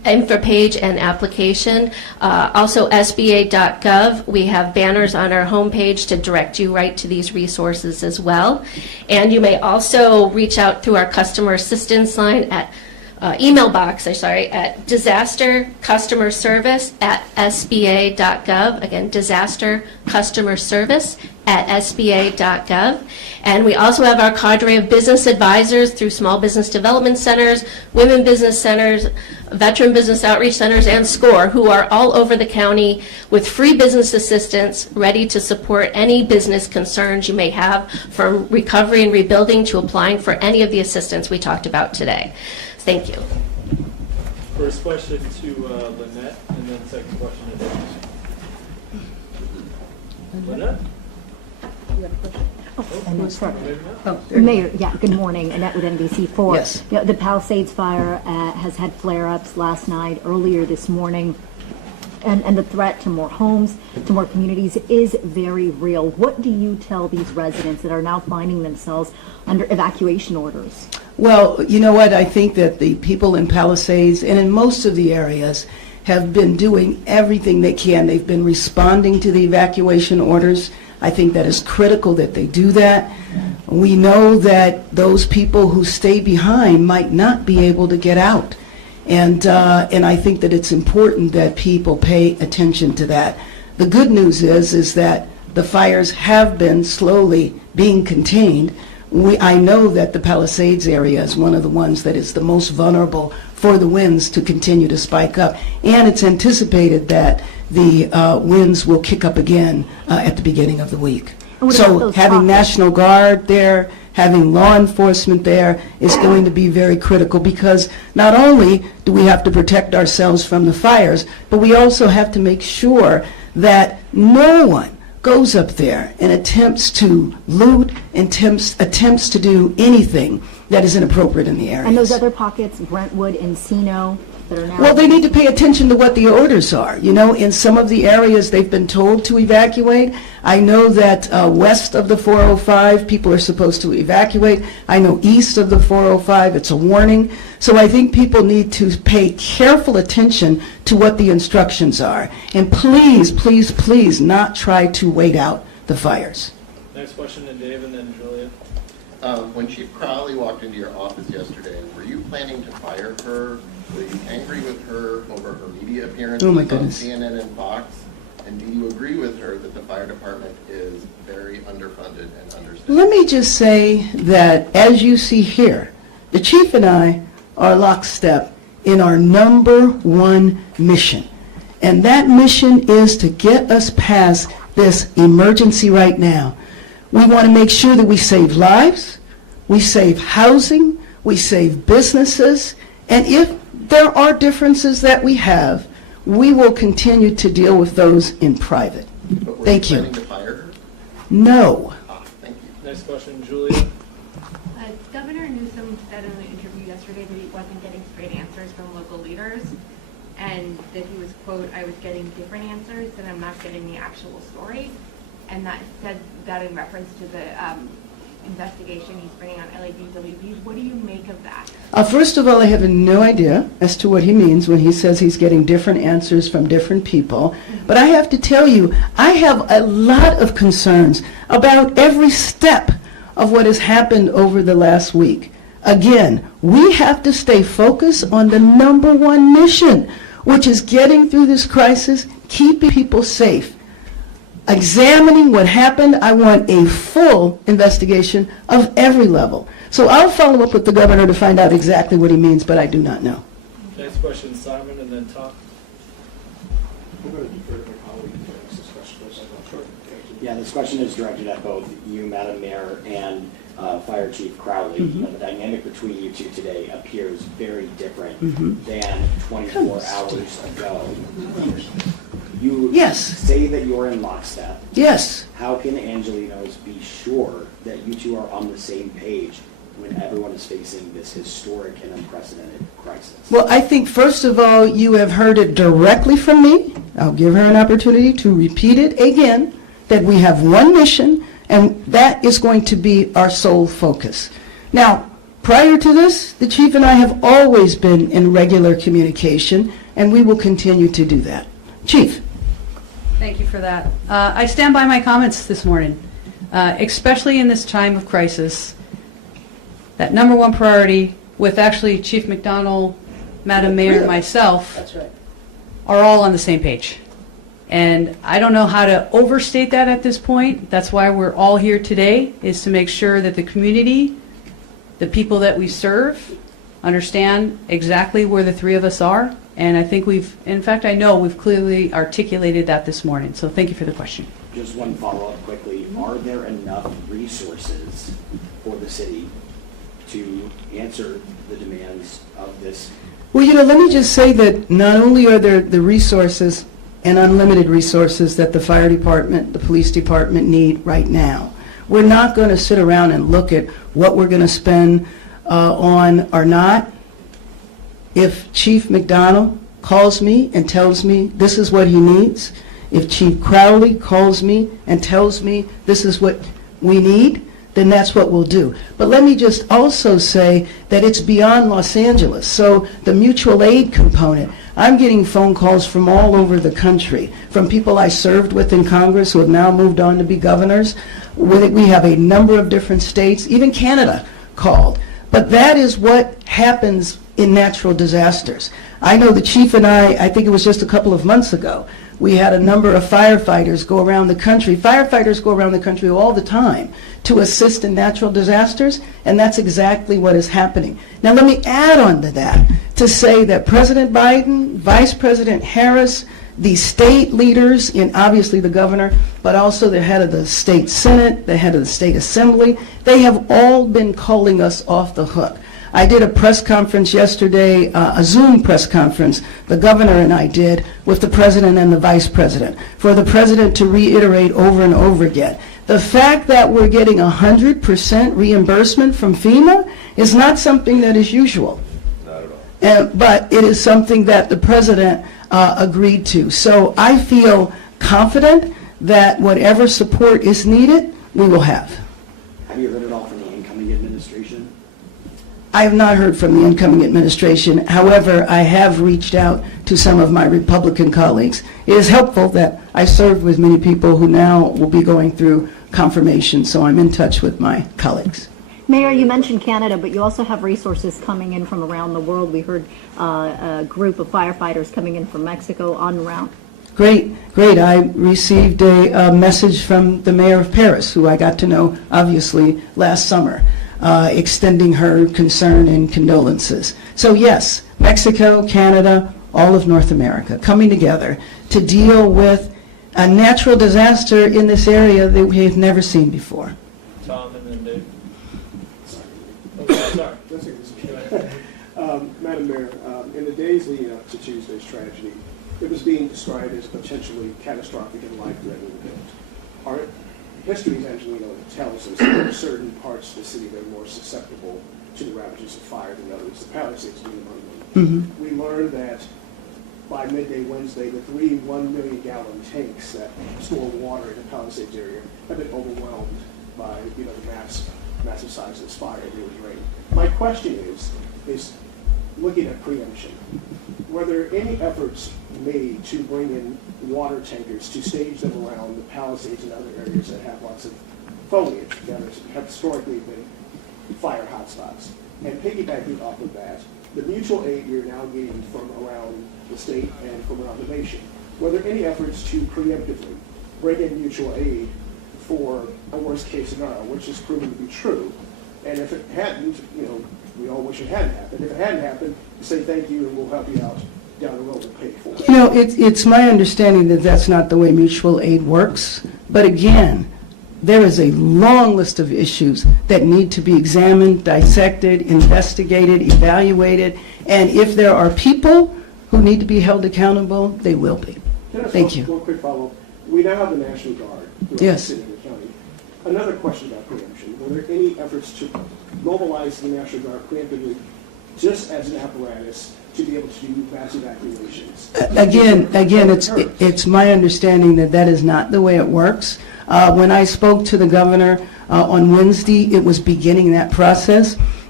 info page and application. Also, SBA.gov, we have banners on our homepage to direct you right to these resources as well. And you may also reach out through our customer assistance line at email box, at disastercustomerservice@sba.gov. Again, disastercustomerservice@sba.gov. And we also have our cadre of business advisors through small business development centers, women business centers, veteran business outreach centers, and SCORE, who are all over the county with free business assistance ready to support any business concerns you may have, from recovery and rebuilding to applying for any of the assistance we talked about today. Thank you. First question to Lynette, and then second question to David. Lynette? Mayor, good morning. Annette with NBC4. Yes. The Palisades fire has had flare-ups last night, earlier this morning, and the threat to more homes, to more communities is very real. What do you tell these residents that are now finding themselves under evacuation orders? Well, you know what? I think that the people in Palisades and in most of the areas have been doing everything they can. They've been responding to the evacuation orders. I think that is critical that they do that. We know that those people who stay behind might not be able to get out. And I think that it's important that people pay attention to that. The good news is that the fires have been slowly being contained. I know that the Palisades area is one of the ones that is the most vulnerable for the winds to continue to spike up. And it's anticipated that the winds will kick up again at the beginning of the week. So having National Guard there, having law enforcement there is going to be very critical, because not only do we have to protect ourselves from the fires, but we also have to make sure that no one goes up there and attempts to loot, attempts to do anything that is inappropriate in the area. And those other pockets, Brentwood, Encino, that are now... Well, they need to pay attention to what the orders are. You know, in some of the areas they've been told to evacuate. I know that west of the 405, people are supposed to evacuate. I know east of the 405, it's a warning. So I think people need to pay careful attention to what the instructions are. And please, please, please not try to wait out the fires. Next question to Dave, and then Julia. When Chief Crowley walked into your office yesterday, were you planning to fire her? Were you angry with her over her media appearances Oh my on goodness. CNN and Fox? And do you agree with her that the fire department is very underfunded and understaffed? Let me just say that, as you see here, the chief and I are lockstep in our #1 mission. And that mission is to get us past this emergency right now. We want to make sure that we save lives, we save housing, we save businesses, and if there are differences that we have, we will continue to deal with those in private. Thank you. Planning to fire her? No. Thank you. Next question, Julia. Governor Newsom said in an interview yesterday that he wasn't getting straight answers from local leaders, and that he was, quote, "I was getting different answers, and I'm not getting the actual story." And that said that in reference to the investigation he's bringing on LADWPs. What do you make of that? First of all, I have no idea as to what he means when he says he's getting different answers from different people. But I have to tell you, I have a lot of concerns about every step of what has happened over the last week. Again, we have to stay focused on the #1 mission, which is getting through this crisis, keeping people safe. Examining what happened, I want a full investigation of every level. So I'll follow up with the governor to find out exactly what he means, but I do not know. Next question, Simon, and then Tom. I'm going to defer to my colleague to ask this question. Yeah, this question is directed at both you, Madam Mayor, and Fire Chief Crowley. You know, the dynamic between you two today appears very different than 24 hours ago. You say that you're in lockstep. Yes. How can Angelenos be sure that you two are on the same page when everyone is facing this historic and unprecedented crisis? Well, I think, first of all, you have heard it directly from me. I'll give her an opportunity to repeat it again, that we have one mission, and that is going to be our sole focus. Now, Prior to this, the chief and I have always been in regular communication, and we will continue to do that. Chief. Thank you for that. I stand by my comments this morning, especially in this time of crisis. That number one priority, with actually Chief McDonald, Madam Mayor, and myself, That's right. are all on the same page. And I don't know how to overstate that at this point. That's why we're all here today, is to make sure that the community, the people that we serve, understand exactly where the three of us are. And I think I know we've clearly articulated that this morning. So thank you for the question. Just one follow-up quickly. Are there enough resources for the city to answer the demands of this? Well, let me just say that not only are there the resources and unlimited resources that the fire department, the police department need right now. We're not going to sit around and look at what we're going to spend on or not. If Chief McDonald calls me and tells me this is what he needs, if Chief Crowley calls me and tells me this is what we need, then that's what we'll do. But let me just also say that it's beyond Los Angeles. So the mutual aid component, I'm getting phone calls from all over the country, from people I served with in Congress who have now moved on to be governors. We have a number of different states, even Canada called. But that is what happens in natural disasters. I know the chief and I think it was just a couple of months ago, we had a number of firefighters go around the country. Firefighters go around the country all the time to assist in natural disasters, and that's exactly what is happening. Now let me add on to that to say that President Biden, Vice President Harris, the state leaders, and obviously the governor, but also the head of the state senate, the head of the state assembly, they have all been calling us off the hook. I did a press conference yesterday, a Zoom press conference, the governor and I did, with the president and the vice president, for the president to reiterate over and over again. The fact that we're getting 100% reimbursement from FEMA is not something that is usual. Not at all. But it is something that the president agreed to. So I feel confident that whatever support is needed, we will have. Have you heard it all from the incoming administration? I have not heard from the incoming administration. However, I have reached out to some of my Republican colleagues. It is helpful that I served with many people who now will be going through confirmation, so I'm in touch with my colleagues. Mayor, you mentioned Canada, but you also have resources coming in from around the world. We heard a group of firefighters coming in from Mexico en route. Great. I received a message from the mayor of Paris, who I got to know, obviously, last summer, extending her concern and condolences. So yes, Mexico, Canada, all of North America coming together to deal with a natural disaster in this area that we have never seen before. Tom and then Dave. Sorry. Madam Mayor, in the days leading up to Tuesday's tragedy, it was being described as potentially catastrophic and life-threatening event. Our history, as Angelino tells us, there are certain parts of the city that are more susceptible to the ravages of fire than others, the Palisades being among them. Mm-hmm. We learned that by midday Wednesday, the 3 1-million-gallon tanks that store water in the Palisades area have been overwhelmed by the massive size of this fire it really rained. My question is looking at preemption. Were there any efforts made to bring in water tankers to stage them around the Palisades and other areas that have lots of foliage that have historically been fire hotspots? And piggybacking off of that, the mutual aid you're now getting from around the state and from around the nation, were there any efforts to preemptively bring in mutual aid for a worst case scenario, which is proven to be true? And if it hadn't, we all wish it hadn't happened. If it hadn't happened, say thank you and we'll help you out down the road and pay for it. It's my understanding that that's not the way mutual aid works. But again, there is a long list of issues that need to be examined, dissected, investigated, evaluated. And if there are people who need to be held accountable, they will be. Thank you. One quick follow-up. We now have the National Guard throughout the city and the county. Another question about preemption. Were there any efforts to mobilize the National Guard preemptively just as an apparatus to be able to do mass evacuations? Again, it's my understanding that that is not the way it works. When I spoke to the governor on Wednesday, it was beginning that process.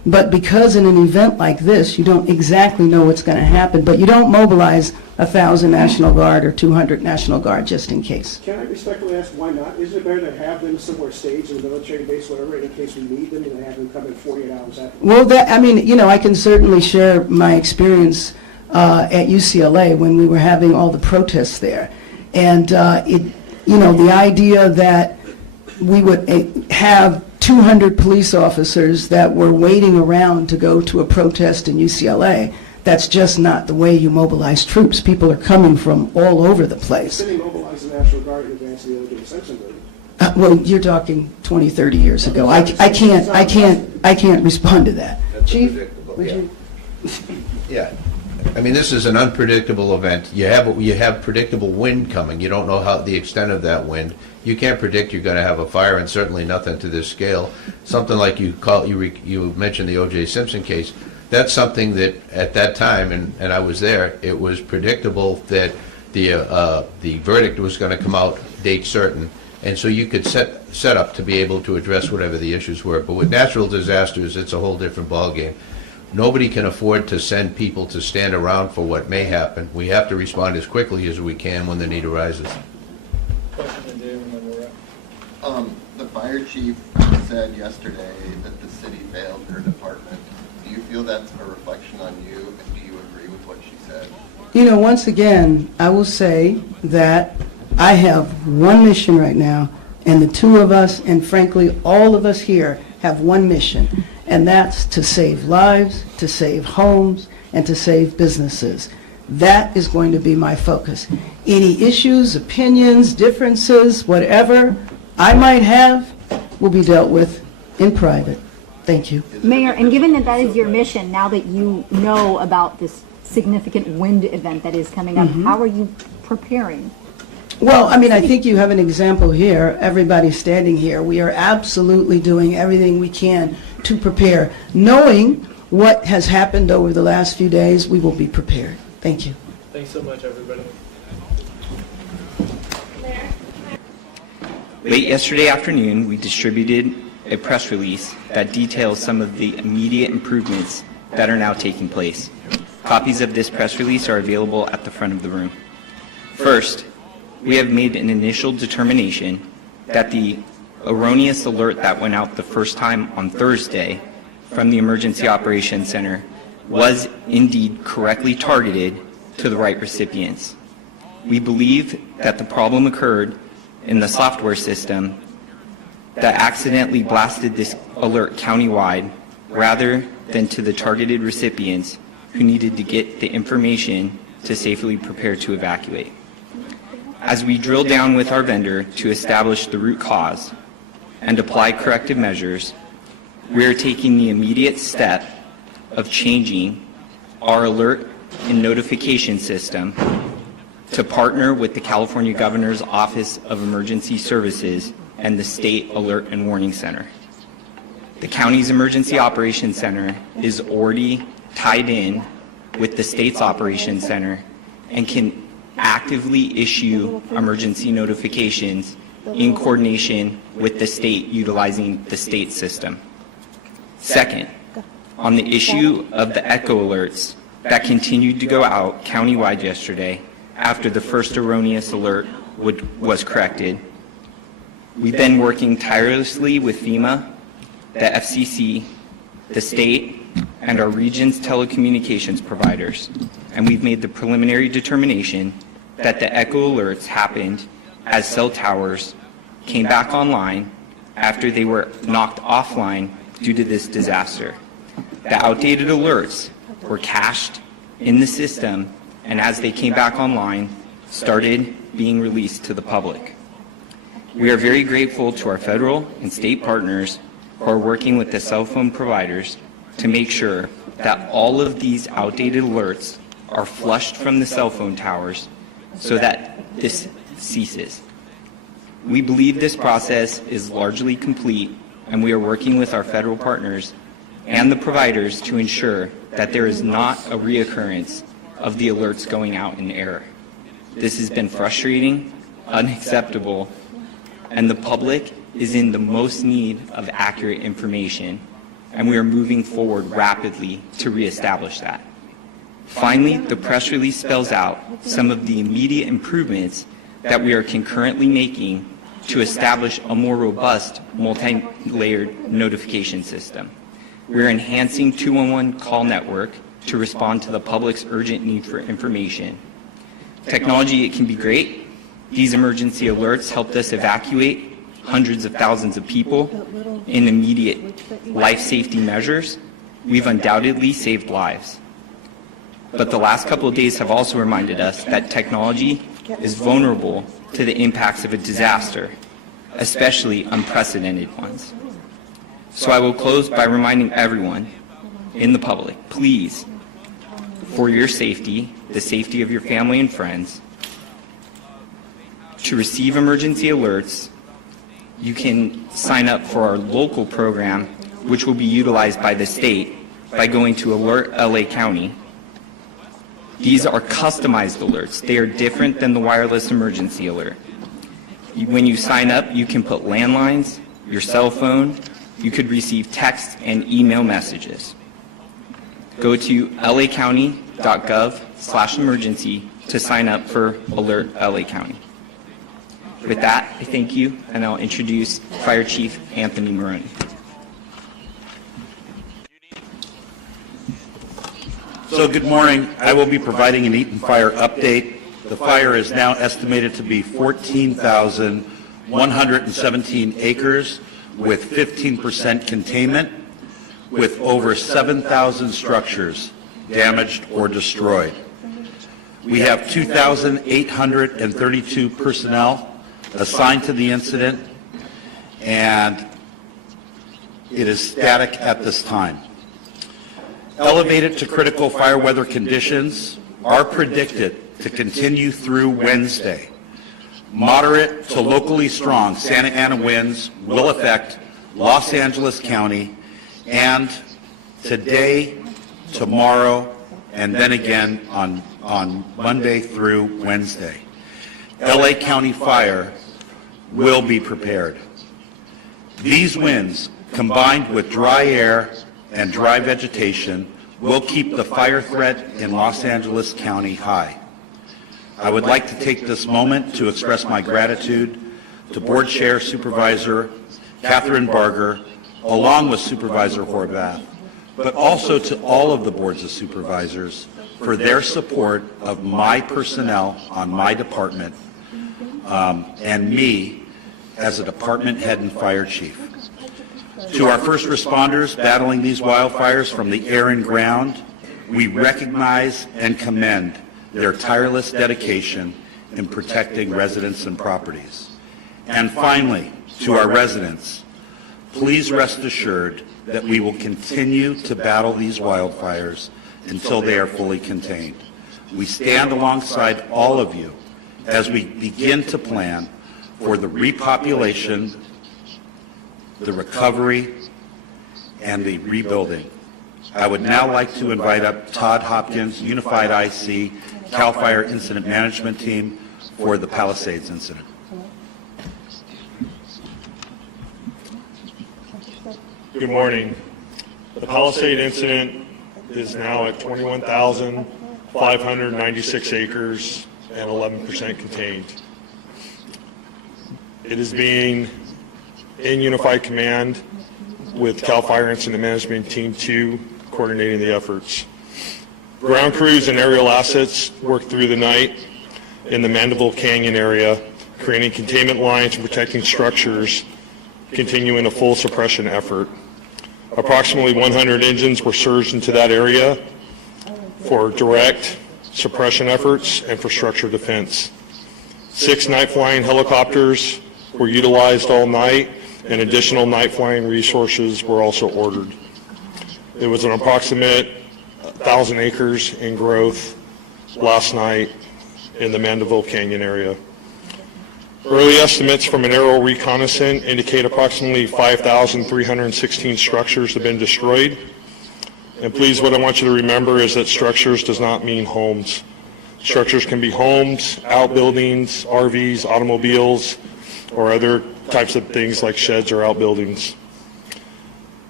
But because in an event like this, you don't exactly know what's going to happen, but you don't mobilize 1,000 National Guard or 200 National Guard just in case. Can I respectfully ask why not? Isn't it better to have them somewhere staged in a military base, whatever, in case we need them, than have them come in 48 hours after? Well, I can certainly share my experience at UCLA when we were having all the protests there. And the idea that we would have 200 police officers that were waiting around to go to a protest in UCLA, that's just not the way you mobilize troops. People are coming from all over the place. Didn't they mobilize the National Guard in advance of the O.J. Simpson building? Well, you're talking 20, 30 years ago. I can't respond to that. Chief, would you? Yeah. I mean, this is an unpredictable event. You have predictable wind coming. You don't know how the extent of that wind. You can't predict you're going to have a fire, and certainly nothing to this scale. Something like you mentioned the O.J. Simpson case. That's something that at that time, and I was there, it was predictable that the verdict was going to come out date certain, and so you could set up to be able to address whatever the issues were. But with natural disasters, it's a whole different ballgame. Nobody can afford to send people to stand around for what may happen. We have to respond as quickly as we can when the need arises. The fire chief said yesterday that the city failed her department. Do you feel that's a reflection on you, and do you agree with what she said? Once again, I will say that I have one mission right now, and the two of us, and frankly, all of us here, have one mission, and that's to save lives, to save homes, and to save businesses. That is going to be my focus. Any issues, opinions, differences, whatever I might have will be dealt with in private. Thank you. Mayor, and given that that is your mission, now that you know about this significant wind event that is coming up, how are you preparing? Well, I think you have an example here. Everybody standing here. We are absolutely doing everything we can to prepare. Knowing what has happened over the last few days, we will be prepared. Thank you. Thanks so much, everybody. Late yesterday afternoon, we distributed a press release that details some of the immediate improvements that are now taking place. Copies of this press release are available at the front of the room. First, we have made an initial determination that the erroneous alert that went out the first time on Thursday from the Emergency Operations Center was indeed correctly targeted to the right recipients. We believe that the problem occurred in the software system that accidentally blasted this alert countywide rather than to the targeted recipients who needed to get the information to safely prepare to evacuate. As we drill down with our vendor to establish the root cause and apply corrective measures, we are taking the immediate step of changing our alert and notification system to partner with the California Governor's Office of Emergency Services and the State Alert and Warning Center. The county's Emergency Operations Center is already tied in with the state's Operations Center and can actively issue emergency notifications in coordination with the state utilizing the state system. Second, on the issue of the echo alerts that continued to go out countywide yesterday after the first erroneous alert was corrected, we've been working tirelessly with FEMA, the FCC, the state, and our region's telecommunications providers, and we've made the preliminary determination that the echo alerts happened as cell towers came back online after they were knocked offline due to this disaster. The outdated alerts were cached in the system, and as they came back online, started being released to the public. We are very grateful to our federal and state partners who are working with the cell phone providers to make sure that all of these outdated alerts are flushed from the cell phone towers so that this ceases. We believe this process is largely complete, and we are working with our federal partners and the providers to ensure that there is not a reoccurrence of the alerts going out in error. This has been frustrating, unacceptable, and the public is in the most need of accurate information and we are moving forward rapidly to reestablish that. Finally, the press release spells out some of the immediate improvements that we are concurrently making to establish a more robust, multi-layered notification system. We're enhancing 211 call network to respond to the public's urgent need for information. Technology, it can be great. These emergency alerts helped us evacuate hundreds of thousands of people in immediate life safety measures. We've undoubtedly saved lives. But the last couple of days have also reminded us that technology is vulnerable to the impacts of a disaster, especially unprecedented ones. So I will close by reminding everyone in the public, please, for your safety, the safety of your family and friends, to receive emergency alerts, you can sign up for our local program, which will be utilized by the state by going to Alert LA County. These are customized alerts. They are different than the wireless emergency alert. When you sign up, you can put landlines, your cell phone, you could receive text and email messages. Go to lacounty.gov/emergency to sign up for Alert LA County. With that, I thank you, and I'll introduce Fire Chief Anthony Maroney. So good morning. I will be providing an Eaton Fire update. The fire is now estimated to be 14,117 acres with 15% containment, with over 7,000 structures damaged or destroyed. We have 2,832 personnel assigned to the incident, and it is static at this time. Elevated to critical fire weather conditions are predicted to continue through Wednesday. Moderate to locally strong Santa Ana winds will affect Los Angeles County, and today, tomorrow, and then again on Monday through Wednesday. LA County Fire will be prepared. These winds, combined with dry air and dry vegetation, will keep the fire threat in Los Angeles County high. I would like to take this moment to express my gratitude to Board Chair Supervisor Catherine Barger, along with Supervisor Horvath, but also to all of the boards of supervisors for their support of my personnel on my department and me as a department head and fire chief. To our first responders battling these wildfires from the air and ground, we recognize and commend their tireless dedication in protecting residents and properties. And finally, to our residents, please rest assured that we will continue to battle these wildfires until they are fully contained. We stand alongside all of you as we begin to plan for the repopulation, the recovery, and the rebuilding. I would now like to invite up Todd Hopkins, Unified IC, CAL FIRE Incident Management Team, for the Palisades incident. Good morning. The Palisade incident is now at 21,596 acres and 11% contained. It is being in Unified Command with CAL FIRE Incident Management Team 2 coordinating the efforts. Ground crews and aerial assets worked through the night in the Mandeville Canyon area, creating containment lines and protecting structures, continuing a full suppression effort. Approximately 100 engines were surged into that area for direct suppression efforts and for structure defense. 6 night flying helicopters were utilized all night, and additional night flying resources were also ordered. It was an approximate 1,000 acres in growth last night in the Mandeville Canyon area. Early estimates from an aerial reconnaissance indicate approximately 5,316 structures have been destroyed. And please, what I want you to remember is that structures does not mean homes. Structures can be homes, outbuildings, RVs, automobiles, or other types of things like sheds or outbuildings.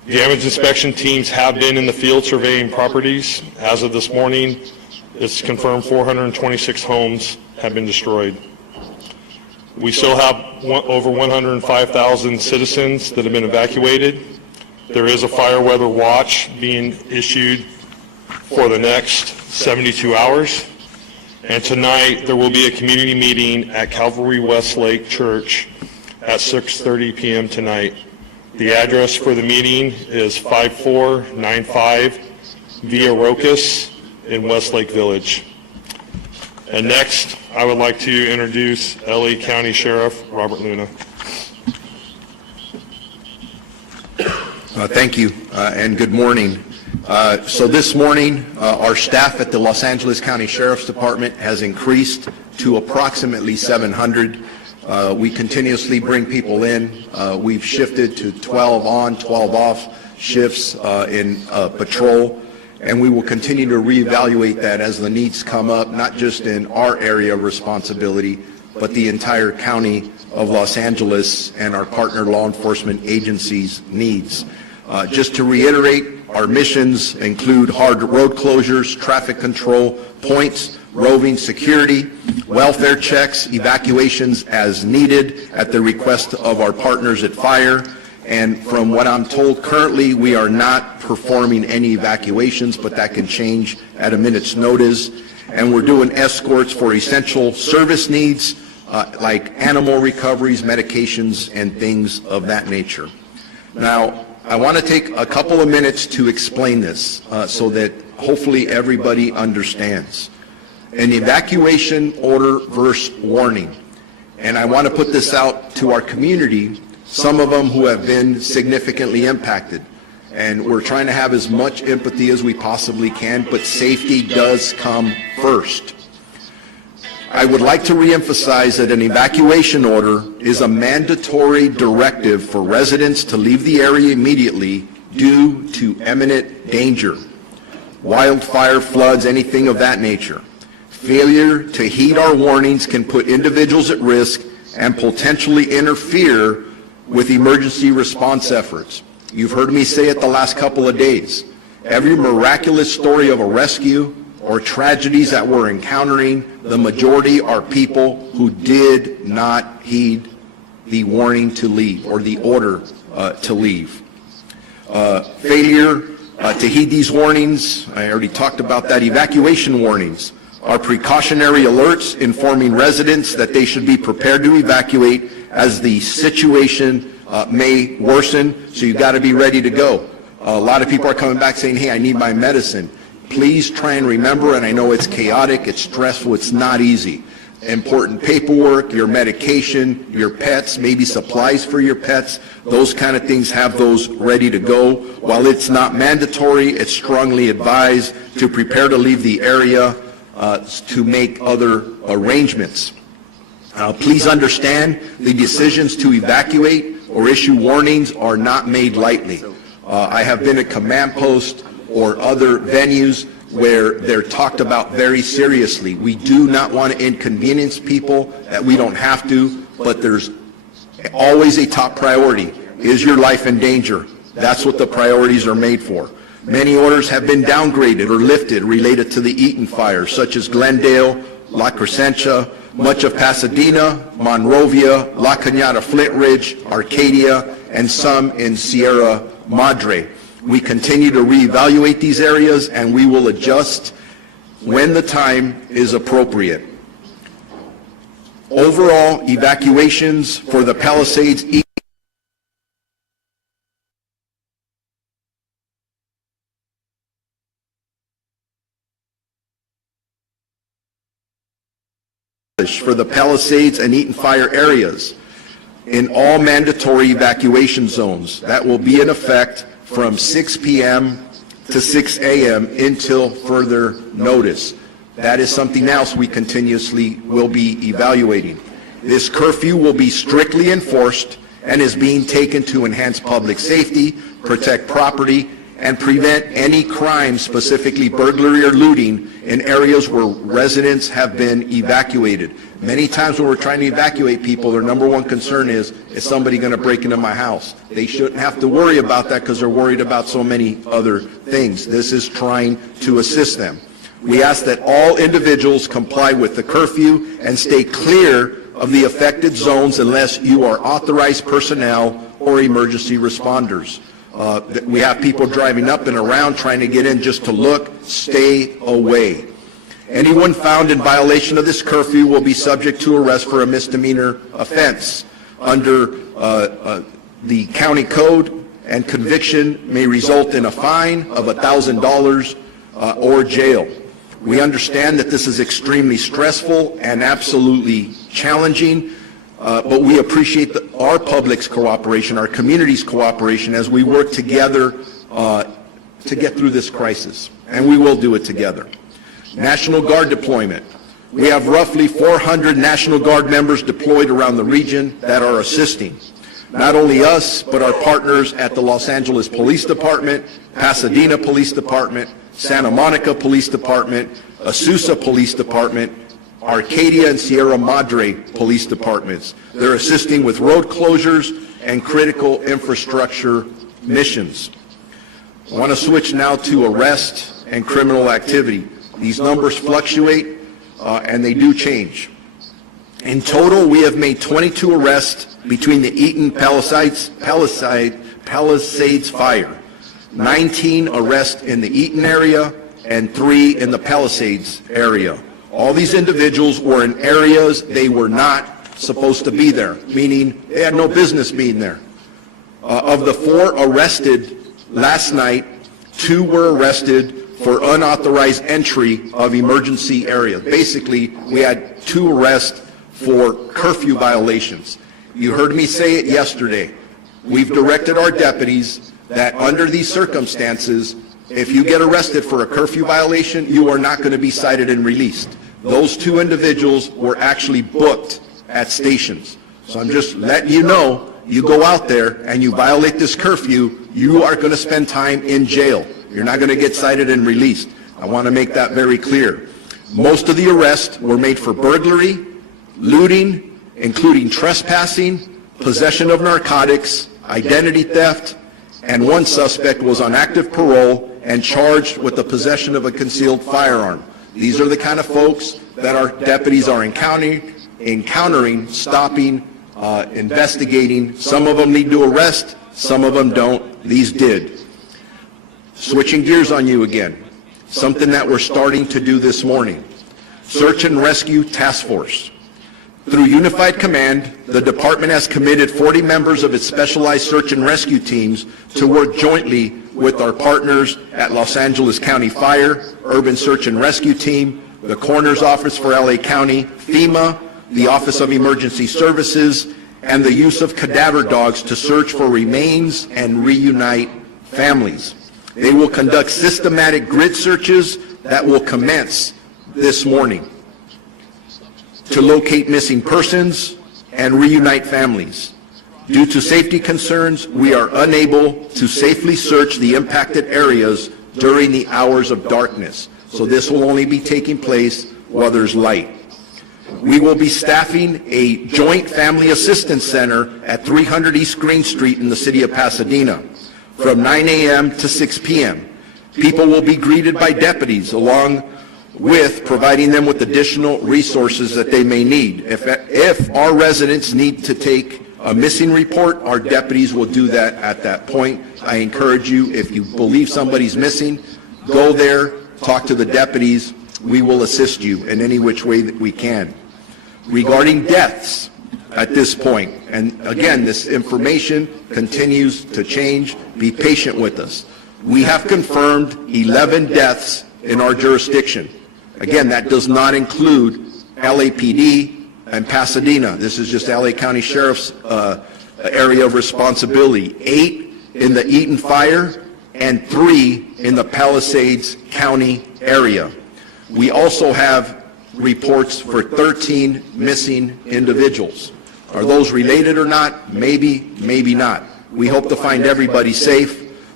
Damage inspection teams have been in the field surveying properties. As of this morning, it's confirmed 426 homes have been destroyed. We still have over 105,000 citizens that have been evacuated. There is a fire weather watch being issued for the next 72 hours. And tonight, there will be a community meeting at Calvary Westlake Church at 6:30 p.m. tonight. The address for the meeting is 5495 Via Rocas in Westlake Village. And next, I would like to introduce LA County Sheriff Robert Luna. Thank you, and good morning. So this morning, our staff at the Los Angeles County Sheriff's Department has increased to approximately 700. We continuously bring people in. We've shifted to 12 on, 12 off shifts in patrol, and we will continue to reevaluate that as the needs come up, not just in our area of responsibility, but the entire county of Los Angeles and our partner law enforcement agencies' needs. Just to reiterate, our missions include hard road closures, traffic control points, roving security, welfare checks, evacuations as needed at the request of our partners at Fire. And from what I'm told currently, we are not performing any evacuations, but that can change at a minute's notice. And we're doing escorts for essential service needs like animal recoveries, medications, and things of that nature. Now, I want to take a couple of minutes to explain this so that hopefully everybody understands. An evacuation order versus warning. And I want to put this out to our community, some of them who have been significantly impacted. And we're trying to have as much empathy as we possibly can, but safety does come first. I would like to reemphasize that an evacuation order is a mandatory directive for residents to leave the area immediately due to imminent danger. Wildfire, floods, anything of that nature. Failure to heed our warnings can put individuals at risk and potentially interfere with emergency response efforts. You've heard me say it the last couple of days. Every miraculous story of a rescue or tragedies that we're encountering, the majority are people who did not heed the warning to leave or the order to leave. Failure to heed these warnings, I already talked about that. Evacuation warnings are precautionary alerts informing residents that they should be prepared to evacuate as the situation may worsen, so you've got to be ready to go. A lot of people are coming back saying, hey, I need my medicine. Please try and remember, and I know it's chaotic, it's stressful, it's not easy. Important paperwork, your medication, your pets, maybe supplies for your pets, those kind of things, have those ready to go. While it's not mandatory, it's strongly advised to prepare to leave the area to make other arrangements. Please understand, the decisions to evacuate or issue warnings are not made lightly. I have been at command posts or other venues where they're talked about very seriously. We do not want to inconvenience people that we don't have to, but there's always a top priority. Is your life in danger? That's what the priorities are made for. Many orders have been downgraded or lifted related to the Eaton fire, such as Glendale, La Crescencia, much of Pasadena, Monrovia, La Cañada, Flint Ridge, Arcadia, and some in Sierra Madre. We continue to reevaluate these areas, and we will adjust when the time is appropriate. Overall, evacuations for the Palisades for the Palisades and Eaton fire areas in all mandatory evacuation zones. That will be in effect from 6 p.m. to 6 a.m. until further notice. That is something else we continuously will be evaluating. This curfew will be strictly enforced and is being taken to enhance public safety, protect property, and prevent any crime, specifically burglary or looting, in areas where residents have been evacuated. Many times when we're trying to evacuate people, their number one concern is somebody going to break into my house? They shouldn't have to worry about that because they're worried about so many other things. This is trying to assist them. We ask that all individuals comply with the curfew and stay clear of the affected zones unless you are authorized personnel or emergency responders. We have people driving up and around trying to get in just to look. Stay away. Anyone found in violation of this curfew will be subject to arrest for a misdemeanor offense under the county code, and conviction may result in a fine of $1,000 or jail. We understand that this is extremely stressful and absolutely challenging, but we appreciate our public's cooperation, our community's cooperation as we work together to get through this crisis, and we will do it together. National Guard deployment. We have roughly 400 National Guard members deployed around the region that are assisting. Not only us, but our partners at the Los Angeles Police Department, Pasadena Police Department, Santa Monica Police Department, Azusa Police Department, Arcadia and Sierra Madre Police Departments. They're assisting with road closures and critical infrastructure missions. I want to switch now to arrest and criminal activity. These numbers fluctuate and they do change. In total, we have made 22 arrests between the Eaton Palisades fire, 19 arrests in the Eaton area, and 3 in the Palisades area. All these individuals were in areas they were not supposed to be there, meaning they had no business being there. Of the 4 arrested last night, 2 were arrested for unauthorized entry of emergency areas. Basically, we had 2 arrests for curfew violations. You heard me say it yesterday. We've directed our deputies that under these circumstances, if you get arrested for a curfew violation, you are not going to be cited and released. Those 2 individuals were actually booked at stations. So I'm just letting you know, you go out there and you violate this curfew, you are going to spend time in jail. You're not going to get cited and released. I want to make that very clear. Most of the arrests were made for burglary, looting, including trespassing, possession of narcotics, identity theft, and 1 suspect was on active parole and charged with the possession of a concealed firearm. These are the kind of folks that our deputies are encountering, stopping, investigating. Some of them need to arrest, some of them don't. These did. Switching gears on you again, something that we're starting to do this morning. Search and Rescue Task Force. Through Unified Command, the department has committed 40 members of its specialized search and rescue teams to work jointly with our partners at Los Angeles County Fire, Urban Search and Rescue Team, the Coroner's Office for LA County, FEMA, the Office of Emergency Services, and the use of cadaver dogs to search for remains and reunite families. They will conduct systematic grid searches that will commence this morning to locate missing persons and reunite families. Due to safety concerns, we are unable to safely search the impacted areas during the hours of darkness. So this will only be taking place while there's light. We will be staffing a joint family assistance center at 300 East Green Street in the city of Pasadena from 9 a.m. to 6 p.m. People will be greeted by deputies along with providing them with additional resources that they may need. If our residents need to take a missing report, our deputies will do that at that point. I encourage you, if you believe somebody's missing, go there, talk to the deputies. We will assist you in any which way that we can. Regarding deaths at this point, and again, this information continues to change. Be patient with us. We have confirmed 11 deaths in our jurisdiction. Again, that does not include LAPD and Pasadena. This is just LA County Sheriff's area of responsibility. 8 in the Eaton fire and 3 in the Palisades County area. We also have reports for 13 missing individuals. Are those related or not? Maybe, maybe not. We hope to find everybody safe.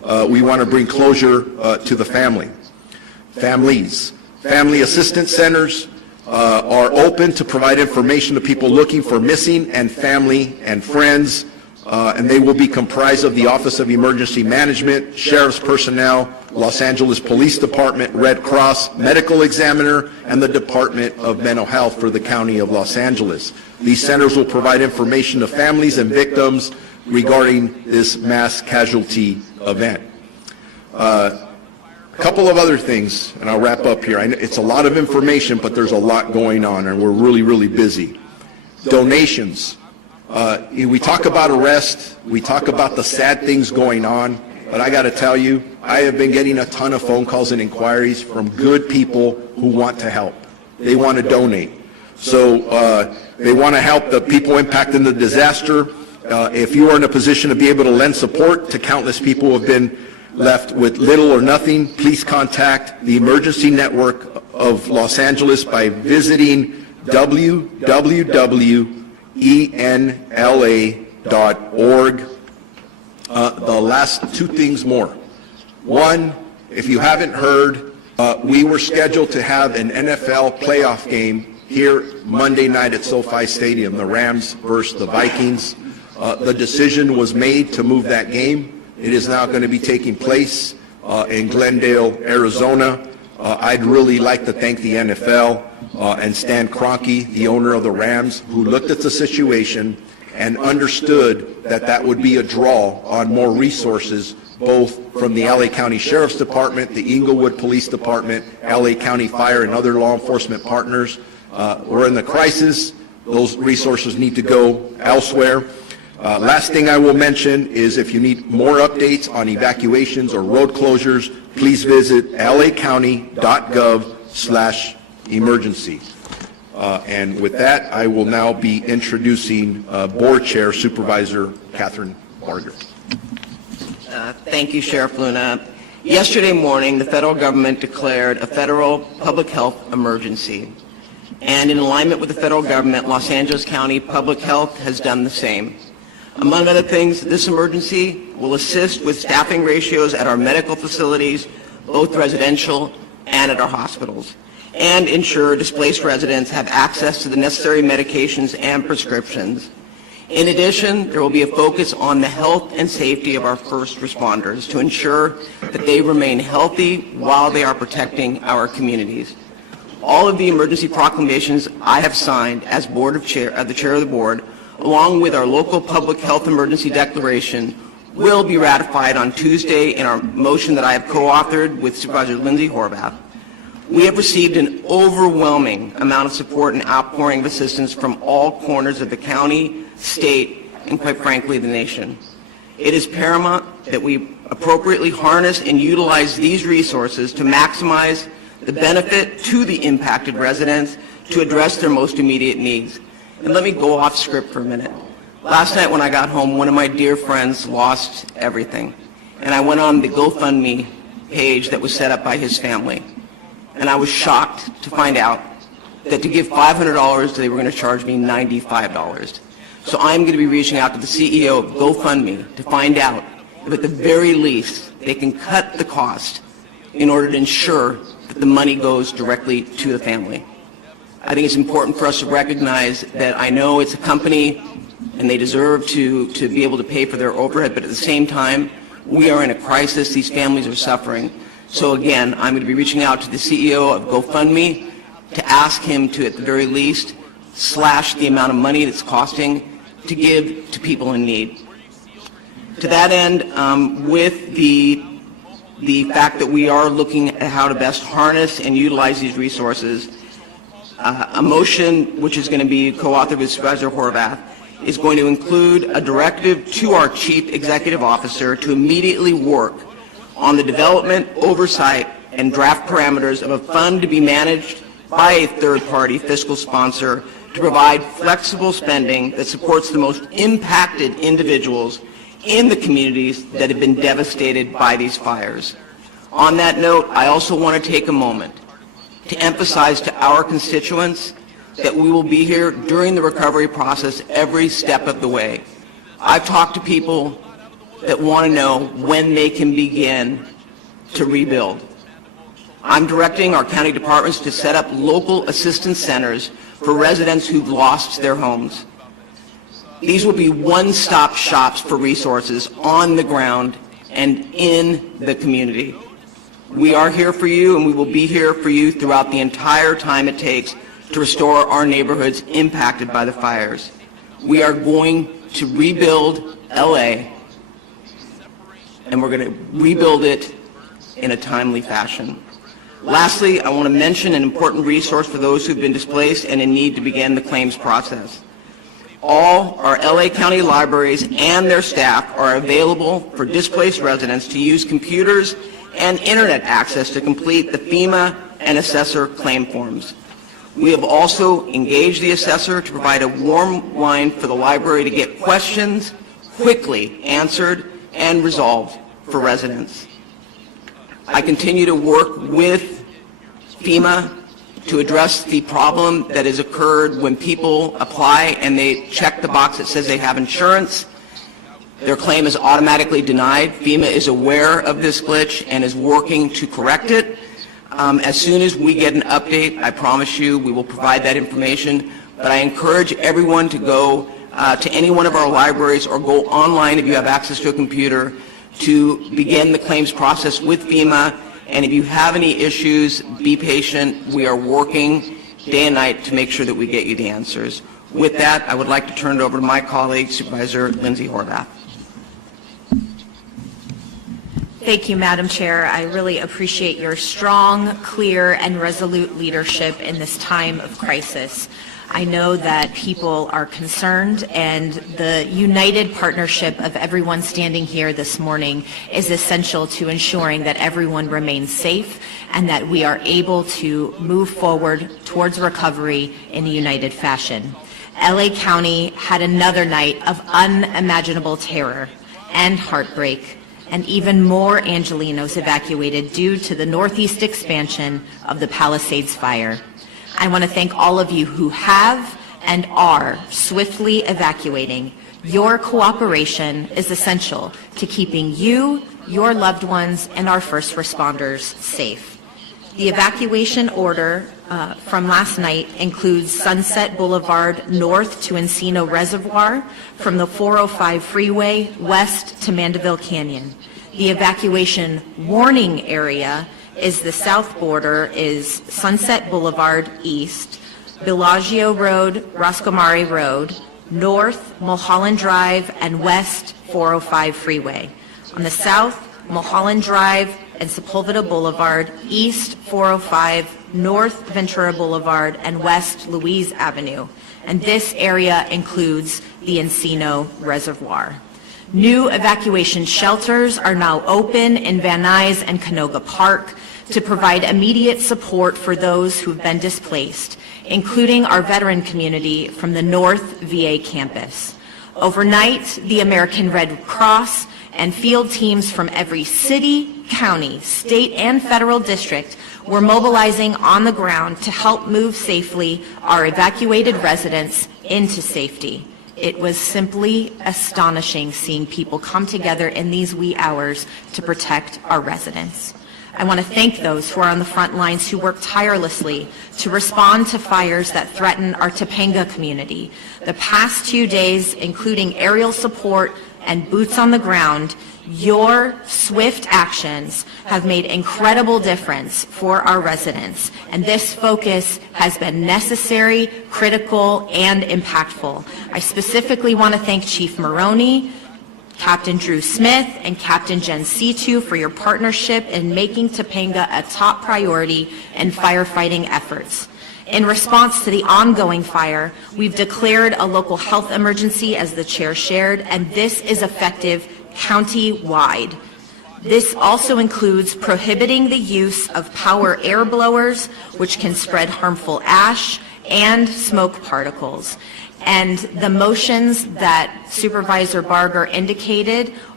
we want to bring closure to the families. Family assistance centers are open to provide information to people looking for missing and family and friends, and they will be comprised of the Office of Emergency Management, Sheriff's personnel, Los Angeles Police Department, Red Cross, Medical Examiner, and the Department of Mental Health for the County of Los Angeles. These centers will provide information to families and victims regarding this mass casualty event. A couple of other things, and I'll wrap up here. I know it's a lot of information, but there's a lot going on, and we're really, really busy. Donations. We talk about arrest, we talk about the sad things going on, but I got to tell you, I have been getting a ton of phone calls and inquiries from good people who want to help. They want to donate. So they want to help the people impacted in the disaster. If you are in a position to be able to lend support to countless people who have been left with little or nothing, please contact the Emergency Network of Los Angeles by visiting www.enla.org. The last two things more. One, if you haven't heard, we were scheduled to have an NFL playoff game here Monday night at SoFi Stadium, the Rams versus the Vikings. The decision was made to move that game. It is now going to be taking place in Glendale, Arizona. I'd really like to thank the NFL and Stan Kroenke, the owner of the Rams, who looked at the situation and understood that that would be a draw on more resources, both from the LA County Sheriff's Department, the Inglewood Police Department, LA County Fire, and other law enforcement partners. We're in the crisis. Those resources need to go elsewhere. Last thing I will mention is if you need more updates on evacuations or road closures, please visit lacounty.gov/emergency. And with that, I will now be introducing Board Chair Supervisor Catherine Barger. Thank you, Sheriff Luna. Yesterday morning, the federal government declared a federal public health emergency. And in alignment with the federal government, Los Angeles County Public Health has done the same. Among other things, this emergency will assist with staffing ratios at our medical facilities, both residential and at our hospitals, and ensure displaced residents have access to the necessary medications and prescriptions. In addition, there will be a focus on the health and safety of our first responders to ensure that they remain healthy while they are protecting our communities. All of the emergency proclamations I have signed as the chair of the board, along with our local public health emergency declaration, will be ratified on Tuesday in our motion that I have co-authored with Supervisor Lindsay Horvath. We have received an overwhelming amount of support and outpouring of assistance from all corners of the county, state, and quite frankly, the nation. It is paramount that we appropriately harness and utilize these resources to maximize the benefit to the impacted residents to address their most immediate needs. And let me go off script for a minute. Last night when I got home, one of my dear friends lost everything. And I went on the GoFundMe page that was set up by his family. And I was shocked to find out that to give $500, they were going to charge me $95. So I'm going to be reaching out to the CEO of GoFundMe to find out if at the very least they can cut the cost in order to ensure that the money goes directly to the family. I think it's important for us to recognize that I know it's a company and they deserve to be able to pay for their overhead, but at the same time, we are in a crisis. These families are suffering. So again, I'm going to be reaching out to the CEO of GoFundMe to ask him to, at the very least, slash the amount of money that's costing to give to people in need. To that end, with the fact that we are looking at how to best harness and utilize these resources, a motion which is going to be co-authored with Supervisor Horvath is going to include a directive to our Chief Executive Officer to immediately work on the development, oversight, and draft parameters of a fund to be managed by a third-party fiscal sponsor to provide flexible spending that supports the most impacted individuals in the communities that have been devastated by these fires. On that note, I also want to take a moment to emphasize to our constituents that we will be here during the recovery process every step of the way. I've talked to people that want to know when they can begin to rebuild. I'm directing our county departments to set up local assistance centers for residents who've lost their homes. These will be one-stop shops for resources on the ground and in the community. We are here for you, and we will be here for you throughout the entire time it takes to restore our neighborhoods impacted by the fires. We are going to rebuild LA, and we're going to rebuild it in a timely fashion. Lastly, I want to mention an important resource for those who've been displaced and in need to begin the claims process. All our LA County libraries and their staff are available for displaced residents to use computers and internet access to complete the FEMA and assessor claim forms. We have also engaged the assessor to provide a warm line for the library to get questions quickly answered and resolved for residents. I continue to work with FEMA to address the problem that has occurred when people apply and they check the box that says they have insurance. Their claim is automatically denied. FEMA is aware of this glitch and is working to correct it. As soon as we get an update, I promise you we will provide that information. But I encourage everyone to go to any one of our libraries or go online if you have access to a computer to begin the claims process with FEMA. And if you have any issues, be patient. We are working day and night to make sure that we get you the answers. With that, I would like to turn it over to my colleague, Supervisor Lindsay Horvath. Thank you, Madam Chair. I really appreciate your strong, clear, and resolute leadership in this time of crisis. I know that people are concerned, and the united partnership of everyone standing here this morning is essential to ensuring that everyone remains safe and that we are able to move forward towards recovery in a united fashion. LA County had another night of unimaginable terror and heartbreak, and even more Angelenos evacuated due to the northeast expansion of the Palisades fire. I want to thank all of you who have and are swiftly evacuating. Your cooperation is essential to keeping you, your loved ones, and our first responders safe. The evacuation order from last night includes Sunset Boulevard north to Encino Reservoir, from the 405 freeway west to Mandeville Canyon. The evacuation warning area is the south border is Sunset Boulevard east, Bellagio Road, Roscomari Road, north Mulholland Drive, and west 405 freeway. On the south, Mulholland Drive and Sepulveda Boulevard, east 405, north Ventura Boulevard, and west Louise Avenue. And this area includes the Encino Reservoir. New evacuation shelters are now open in Van Nuys and Canoga Park to provide immediate support for those who have been displaced, including our veteran community from the North VA campus. Overnight, the American Red Cross and field teams from every city, county, state, and federal district were mobilizing on the ground to help move safely our evacuated residents into safety. It was simply astonishing seeing people come together in these wee hours to protect our residents. I want to thank those who are on the front lines who work tirelessly to respond to fires that threaten our Topanga community. The past 2 days, including aerial support and boots on the ground, your swift actions have made incredible difference for our residents, and this focus has been necessary, critical, and impactful. I specifically want to thank Chief Maroney, Captain Drew Smith, and Captain Jen Situ for your partnership in making Topanga a top priority in firefighting efforts. In response to the ongoing fire, we've declared a local health emergency, as the chair shared, and this is effective county-wide. This also includes prohibiting the use of power air blowers, which can spread harmful ash and smoke particles. And the motions that Supervisor Barger indicated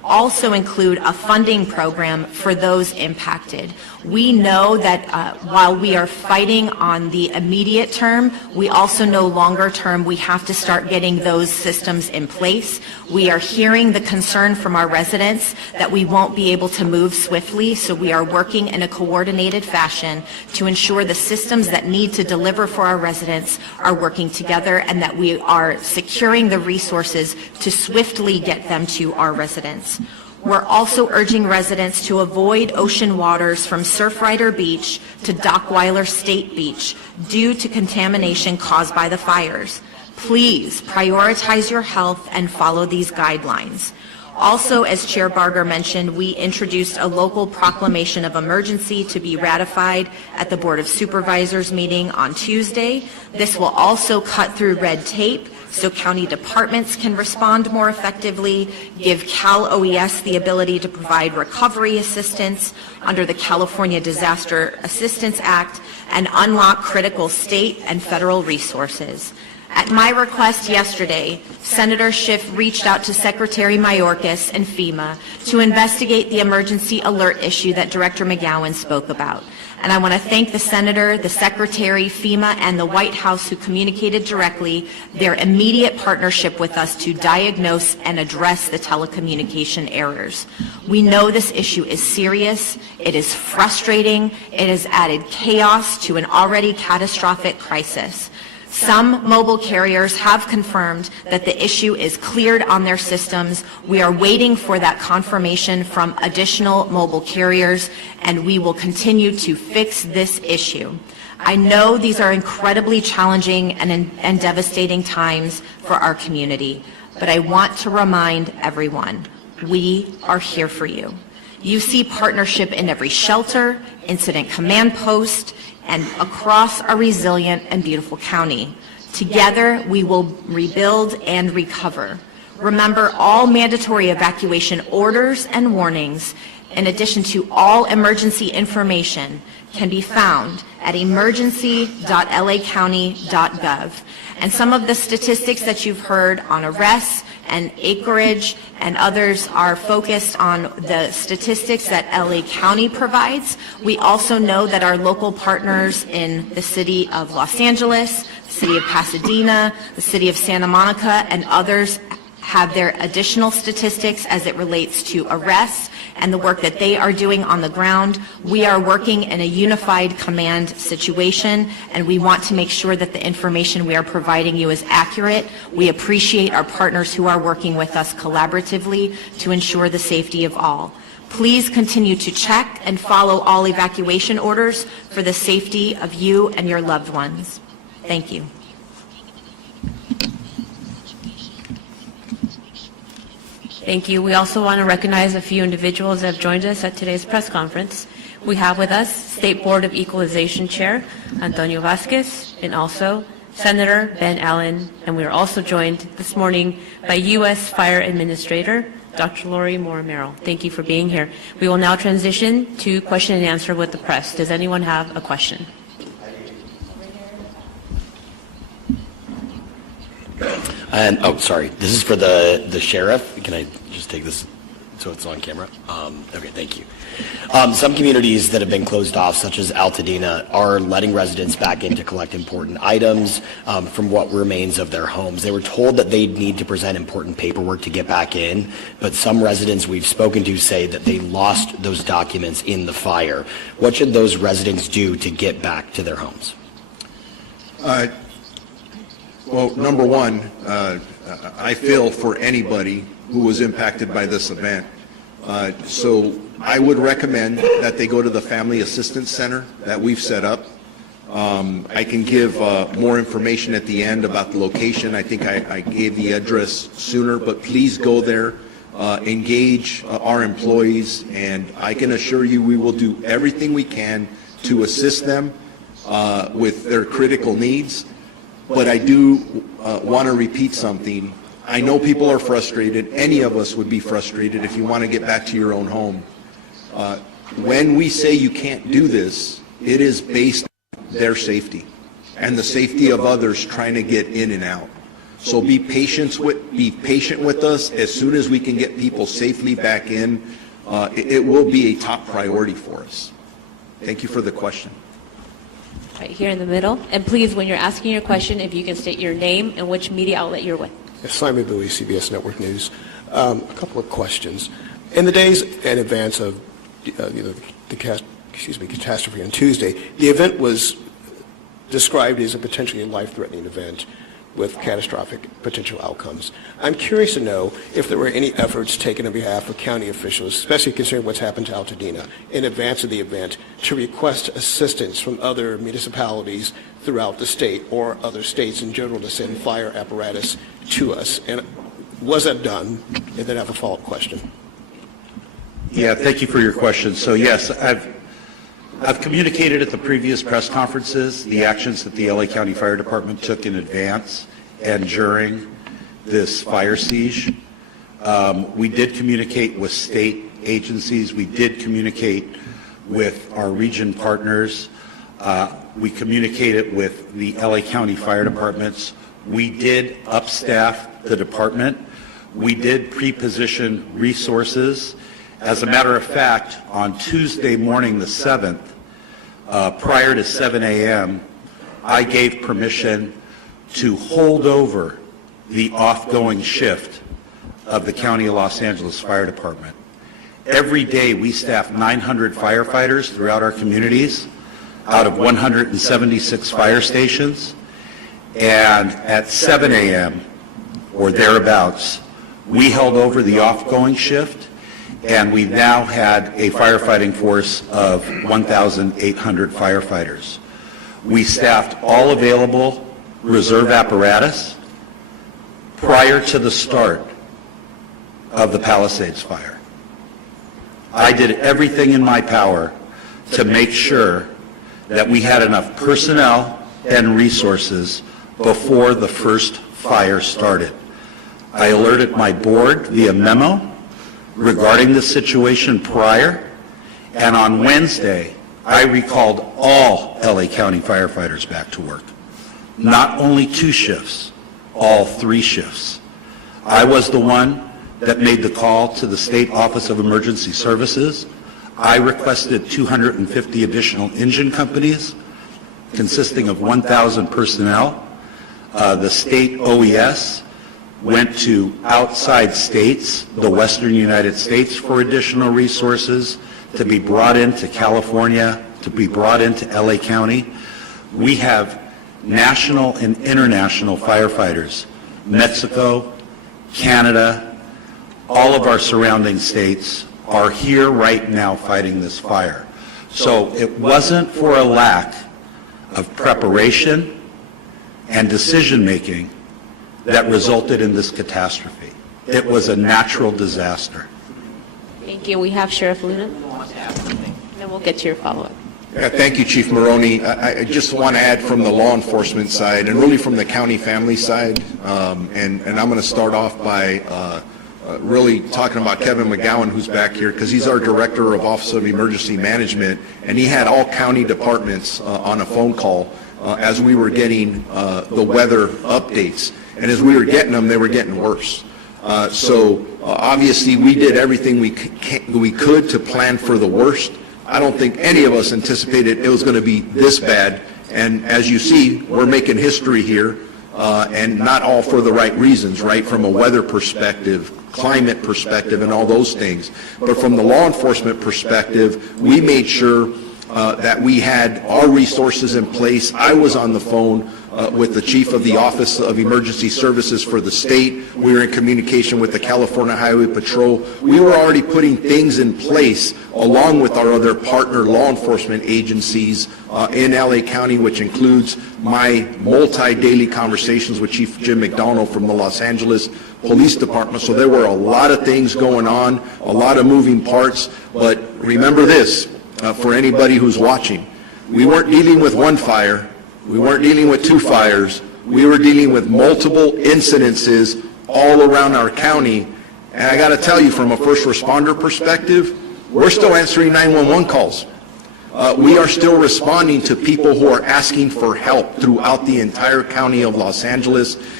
also include a funding program for those impacted. We know that while we are fighting on the immediate term, we also know longer term we have to start getting those systems in place. We are hearing the concern from our residents that we won't be able to move swiftly, so we are working in a coordinated fashion to ensure the systems that need to deliver for our residents are working together and that we are securing the resources to swiftly get them to our residents. We're also urging residents to avoid ocean waters from Surfrider Beach to Dockweiler State Beach due to contamination caused by the fires. Please prioritize your health and follow these guidelines. Also, as Chair Barger mentioned, we introduced a local proclamation of emergency to be ratified at the Board of Supervisors meeting on Tuesday. This will also cut through red tape so county departments can respond more effectively, give Cal OES the ability to provide recovery assistance under the California Disaster Assistance Act, and unlock critical state and federal resources. At my request yesterday, Senator Schiff reached out to Secretary Mayorkas and FEMA to investigate the emergency alert issue that Director McGowan spoke about. And I want to thank the Senator, the Secretary, FEMA, and the White House who communicated directly their immediate partnership with us to diagnose and address the telecommunication errors. We know this issue is serious, it is frustrating, it has added chaos to an already catastrophic crisis. Some mobile carriers have confirmed that the issue is cleared on their systems. We are waiting for that confirmation from additional mobile carriers, and we will continue to fix this issue. I know these are incredibly challenging and devastating times for our community, but I want to remind everyone, we are here for you. You see partnership in every shelter, incident command post, and across our resilient and beautiful county. Together, we will rebuild and recover. Remember, all mandatory evacuation orders and warnings, in addition to all emergency information, can be found at emergency.lacounty.gov. And some of the statistics that you've heard on arrests and acreage and others are focused on the statistics that LA County provides. We also know that our local partners in the city of Los Angeles, the city of Pasadena, the city of Santa Monica, and others have their additional statistics as it relates to arrests and the work that they are doing on the ground. We are working in a unified command situation, and we want to make sure that the information we are providing you is accurate. We appreciate our partners who are working with us collaboratively to ensure the safety of all. Please continue to check and follow all evacuation orders for the safety of you and your loved ones. Thank you. Thank you. We also want to recognize a few individuals that have joined us at today's press conference. We have with us State Board of Equalization Chair Antonio Vasquez and also Senator Ben Allen. And we are also joined this morning by U.S. Fire Administrator Dr. Lori Moore-Merrill. Thank you for being here. We will now transition to question and answer with the press. Does anyone have a question? And, oh, sorry, this is for the sheriff. Can I just take this so it's on camera? Okay, thank you. Some communities that have been closed off, such as Altadena, are letting residents back in to collect important items from what remains of their homes. They were told that they'd need to present important paperwork to get back in, but some residents we've spoken to say that they lost those documents in the fire. What should those residents do to get back to their homes? Well, number one, I feel for anybody who was impacted by this event. So I would recommend that they go to the Family Assistance Center that we've set up. I can give more information at the end about the location. I think I gave the address sooner, but please go there, engage our employees, and I can assure you we will do everything we can to assist them with their critical needs. But I do want to repeat something. I know people are frustrated. Any of us would be frustrated if you want to get back to your own home. When we say you can't do this, it is based on their safety and the safety of others trying to get in and out. So be patient with us. As soon as we can get people safely back in, it will be a top priority for us. Thank you for the question. Right here in the middle. And please, when you're asking your question, if you can state your name and which media outlet you're with. Simon Bowie, CBS Network News. A couple of questions. In the days in advance of the catastrophe on Tuesday, the event was described as a potentially life-threatening event with catastrophic potential outcomes. I'm curious to know if there were any efforts taken on behalf of county officials, especially considering what's happened to Altadena, in advance of the event, to request assistance from other municipalities throughout the state or other states in general to send fire apparatus to us. And was that done? And then I have a follow-up question. Yeah, thank you for your question. So yes, I've communicated at the previous press conferences the actions that the LA County Fire Department took in advance and during this fire siege. We did communicate with state agencies. We did communicate with our region partners. We communicated with the LA County Fire Departments. We did upstaff the department. We did pre-position resources. As a matter of fact, on Tuesday morning, the 7th, prior to 7 a.m., I gave permission to hold over the off-going shift of the County of Los Angeles Fire Department. Every day we staff 900 firefighters throughout our communities out of 176 fire stations, and at 7 a.m. or thereabouts, we held over the off-going shift, and we now had a firefighting force of 1,800 firefighters. We staffed all available reserve apparatus prior to the start of the Palisades fire. I did everything in my power to make sure that we had enough personnel and resources before the first fire started. I alerted my board via memo regarding the situation prior, and on Wednesday, I recalled all LA County firefighters back to work. Not only 2 shifts, all 3 shifts. I was the one that made the call to the State Office of Emergency Services. I requested 250 additional engine companies consisting of 1,000 personnel. The state OES went to outside states, the western United States, for additional resources to be brought into California, to be brought into LA County. We have national and international firefighters, Mexico, Canada, all of our surrounding states are here right now fighting this fire. So it wasn't for a lack of preparation and decision-making that resulted in this catastrophe. It was a natural disaster. Thank you. We have Sheriff Luna. Then we'll get to your follow-up. Yeah, thank you, Chief Maroney. I just want to add from the law enforcement side and really from the county family side, and I'm going to start off by really talking about Kevin McGowan, who's back here, because he's our Director of Office of Emergency Management, and he had all county departments on a phone call as we were getting the weather updates. And as we were getting them, they were getting worse. So obviously we did everything we could to plan for the worst. I don't think any of us anticipated it was going to be this bad. And as you see, we're making history here, and not all for the right reasons, right? From a weather perspective, climate perspective, and all those things. But from the law enforcement perspective, we made sure that we had our resources in place. I was on the phone with the chief of the Office of Emergency Services for the state. We were in communication with the California Highway Patrol. We were already putting things in place along with our other partner law enforcement agencies in LA County, which includes my multi-daily conversations with Chief Jim McDonald from the Los Angeles Police Department. So there were a lot of things going on, a lot of moving parts. But remember this, for anybody who's watching, we weren't dealing with one fire. We weren't dealing with 2 fires. We were dealing with multiple incidences all around our county. And I got to tell you, from a first responder perspective, we're still answering 911 calls. We are still responding to people who are asking for help throughout the entire county of Los Angeles.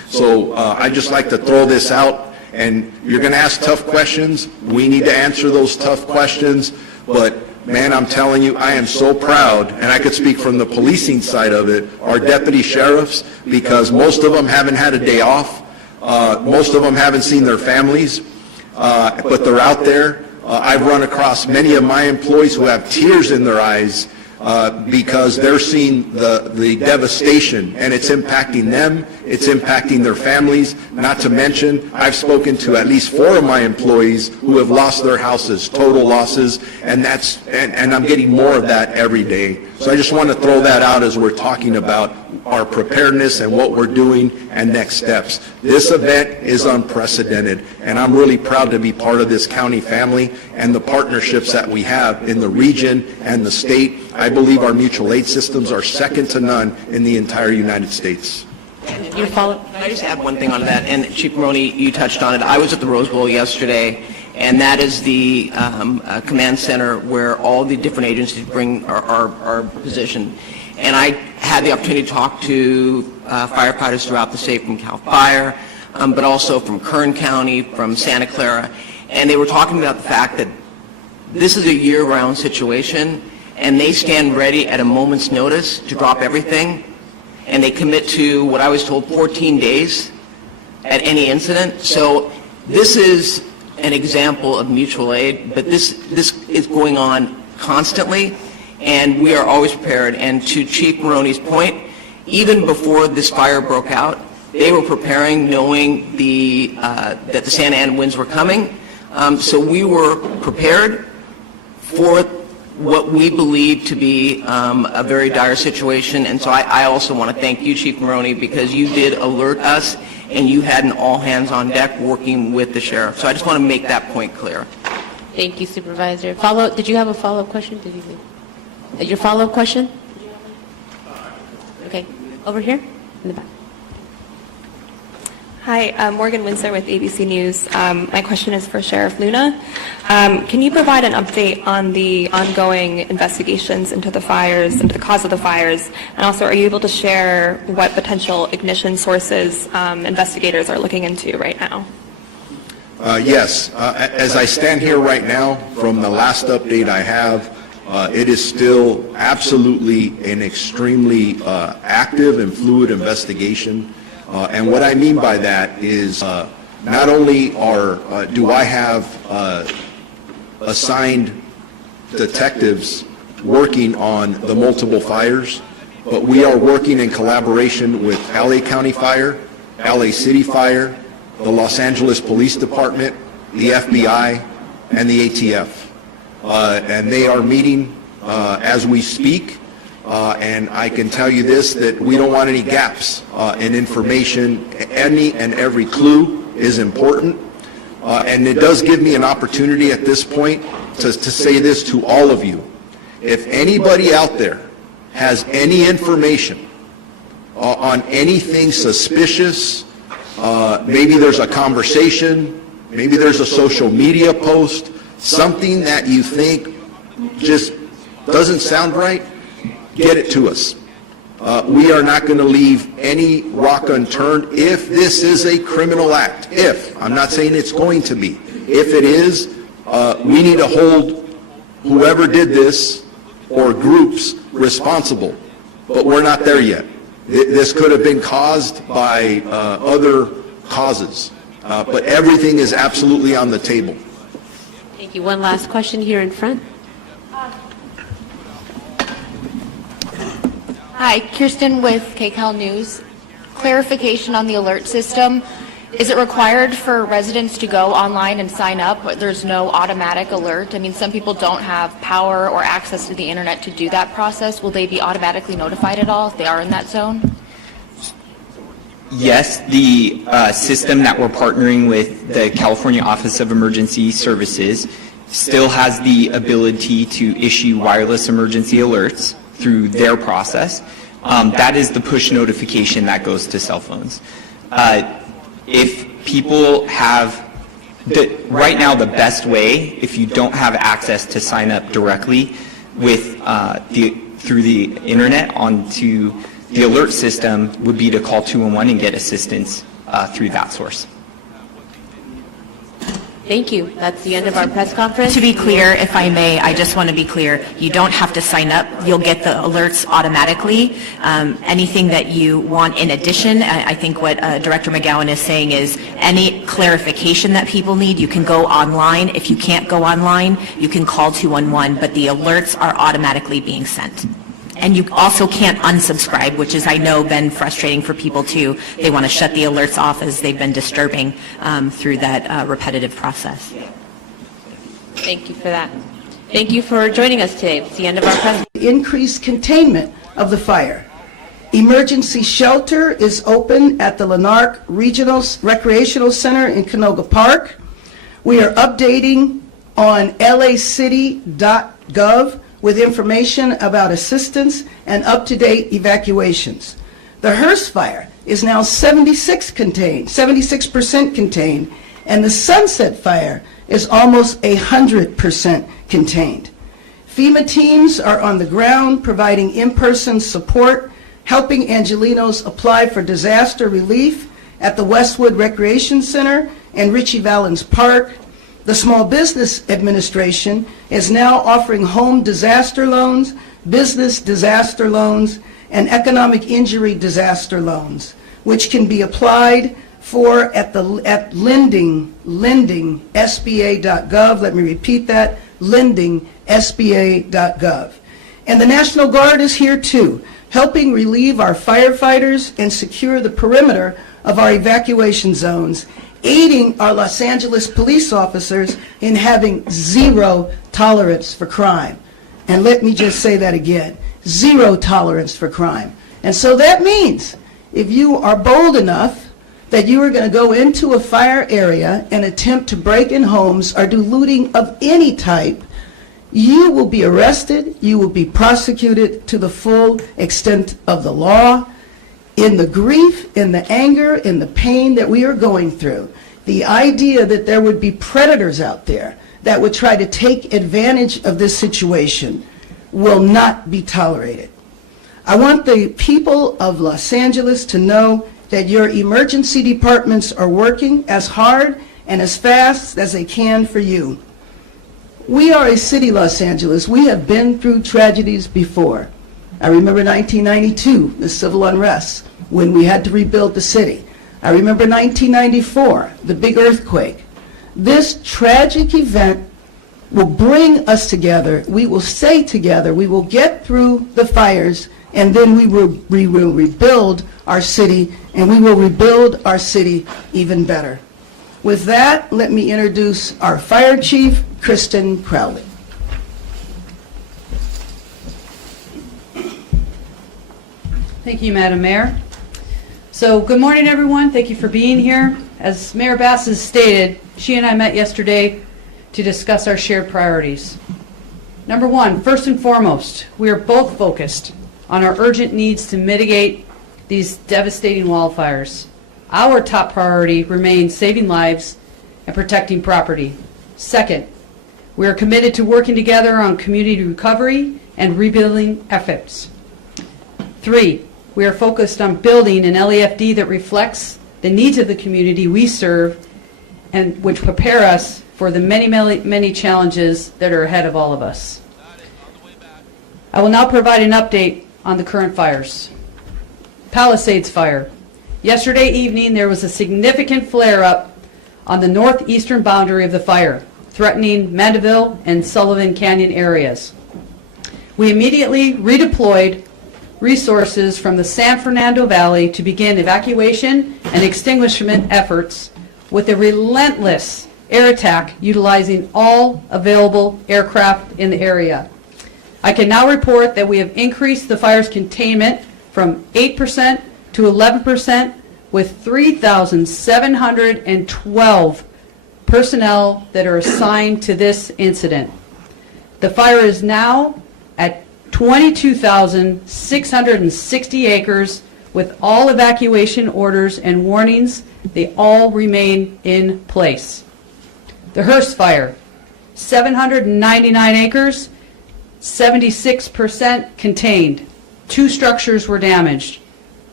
So I'd just like to throw this out, and you're going to ask tough questions. We need to answer those tough questions, but man, I'm telling you, I am so proud, and I could speak from the policing side of it, our deputy sheriffs, because most of them haven't had a day off. Most of them haven't seen their families, but they're out there. I've run across many of my employees who have tears in their eyes because they're seeing the devastation, and it's impacting them, it's impacting their families. Not to mention, I've spoken to at least 4 of my employees who have lost their houses, total losses, and I'm getting more of that every day. So I just want to throw that out as we're talking about our preparedness and what we're doing and next steps. This event is unprecedented, and I'm really proud to be part of this county family and the partnerships that we have in the region and the state. I believe our mutual aid systems are second to none in the entire United States. Can I just add one thing on that? And Chief Maroney, you touched on it. I was at the Rose Bowl yesterday, and that is the command center where all the different agencies are positioned. And I had the opportunity to talk to firefighters throughout the state from CAL FIRE, but also from Kern County, from Santa Clara, and they were talking about the fact that this is a year-round situation, and they stand ready at a moment's notice to drop everything, and they commit to, what I was told, 14 days at any incident. So this is an example of mutual aid, but this is going on constantly, and we are always prepared. And to Chief Maroney's point, even before this fire broke out, they were preparing, knowing that the Santa Ana winds were coming. So we were prepared for what we believe to be a very dire situation. And so I also want to thank you, Chief Maroney, because you did alert us, and you had an all-hands-on-deck working with the sheriff. So I just want to make that point clear. Thank you, Supervisor. Did you have a follow-up question? Your follow-up question? Okay, over here in the back. Hi, Morgan Windsor with ABC News. My question is for Sheriff Luna. Can you provide an update on the ongoing investigations into the fires, into the cause of the fires, and also are you able to share what potential ignition sources investigators are looking into right now? Yes. As I stand here right now, from the last update I have, it is still absolutely an extremely active and fluid investigation. And what I mean by that is not only do I have assigned detectives working on the multiple fires, but we are working in collaboration with LA County Fire, LA City Fire, the Los Angeles Police Department, the FBI, and the ATF. And they are meeting as we speak. And I can tell you this, that we don't want any gaps in information. Any and every clue is important. And it does give me an opportunity at this point to say this to all of you. If anybody out there has any information on anything suspicious, maybe there's a conversation, maybe there's a social media post, something that you think just doesn't sound right, get it to us. We are not going to leave any rock unturned if this is a criminal act. If. I'm not saying it's going to be. If it is, we need to hold whoever did this or groups responsible. But we're not there yet. This could have been caused by other causes. But everything is absolutely on the table. Thank you. One last question here in front. Hi, Kirsten with KCAL News. Clarification on the alert system. Is it required for residents to go online and sign up, but there's no automatic alert? I mean, some people don't have power or access to the internet to do that process. Will they be automatically notified at all if they are in that zone? Yes, the system that we're partnering with the California Office of Emergency Services still has the ability to issue wireless emergency alerts through their process. That is the push notification that goes to cell phones. If people have, right now the best way, if you don't have access to sign up directly with through the internet onto the alert system, would be to call 211 and get assistance through that source. Thank you. That's the end of our press conference. To be clear, if I may, I just want to be clear, you don't have to sign up. You'll get the alerts automatically. Anything that you want in addition, I think what Director McGowan is saying is any clarification that people need, you can go online. If you can't go online, you can call 211, but the alerts are automatically being sent. And you also can't unsubscribe, which is, I know, been frustrating for people too. They want to shut the alerts off as they've been disturbing through that repetitive process. Thank you for that. Thank you for joining us today. It's the end of our press. Increased containment of the fire. Emergency shelter is open at the Lanark Regional Recreational Center in Canoga Park. We are updating on lacity.gov with information about assistance and up-to-date evacuations. The Hearst fire is now 76% contained, and the Sunset fire is almost 100% contained. FEMA teams are on the ground providing in-person support, helping Angelenos apply for disaster relief at the Westwood Recreation Center and Ritchie Valens Park. The Small Business Administration is now offering home disaster loans, business disaster loans, and economic injury disaster loans, which can be applied for at lending.sba.gov. Let me repeat that, lending.sba.gov. And the National Guard is here too, helping relieve our firefighters and secure the perimeter of our evacuation zones, aiding our Los Angeles police officers in having zero tolerance for crime. And let me just say that again, zero tolerance for crime. And so that means if you are bold enough that you are going to go into a fire area and attempt to break in homes or do looting of any type, you will be arrested, you will be prosecuted to the full extent of the law. In the grief, in the anger, in the pain that we are going through, the idea that there would be predators out there that would try to take advantage of this situation will not be tolerated. I want the people of Los Angeles to know that your emergency departments are working as hard and as fast as they can for you. We are a city, Los Angeles. We have been through tragedies before. I remember 1992, the civil unrest, when we had to rebuild the city. I remember 1994, the big earthquake. This tragic event will bring us together. We will stay together. We will get through the fires, and then we will rebuild our city, and we will rebuild our city even better. With that, let me introduce our Fire Chief, Kristen Crowley. Thank you, Madam Mayor. So, good morning, everyone. Thank you for being here. As Mayor Bass has stated, she and I met yesterday to discuss our shared priorities. Number one, first and foremost, we are both focused on our urgent needs to mitigate these devastating wildfires. Our top priority remains saving lives and protecting property. Second, we are committed to working together on community recovery and rebuilding efforts. Three, we are focused on building an LAFD that reflects the needs of the community we serve and which prepare us for the many challenges that are ahead of all of us. I will now provide an update on the current fires. Palisades fire. Yesterday evening, there was a significant flare-up on the northeastern boundary of the fire, threatening Mandeville and Sullivan Canyon areas. We immediately redeployed resources from the San Fernando Valley to begin evacuation and extinguishment efforts with a relentless air attack utilizing all available aircraft in the area. I can now report that we have increased the fire's containment from 8% to 11% with 3,712 personnel that are assigned to this incident. The fire is now at 22,660 acres with all evacuation orders and warnings. They all remain in place. The Hearst fire, 799 acres, 76% contained. 2 structures were damaged.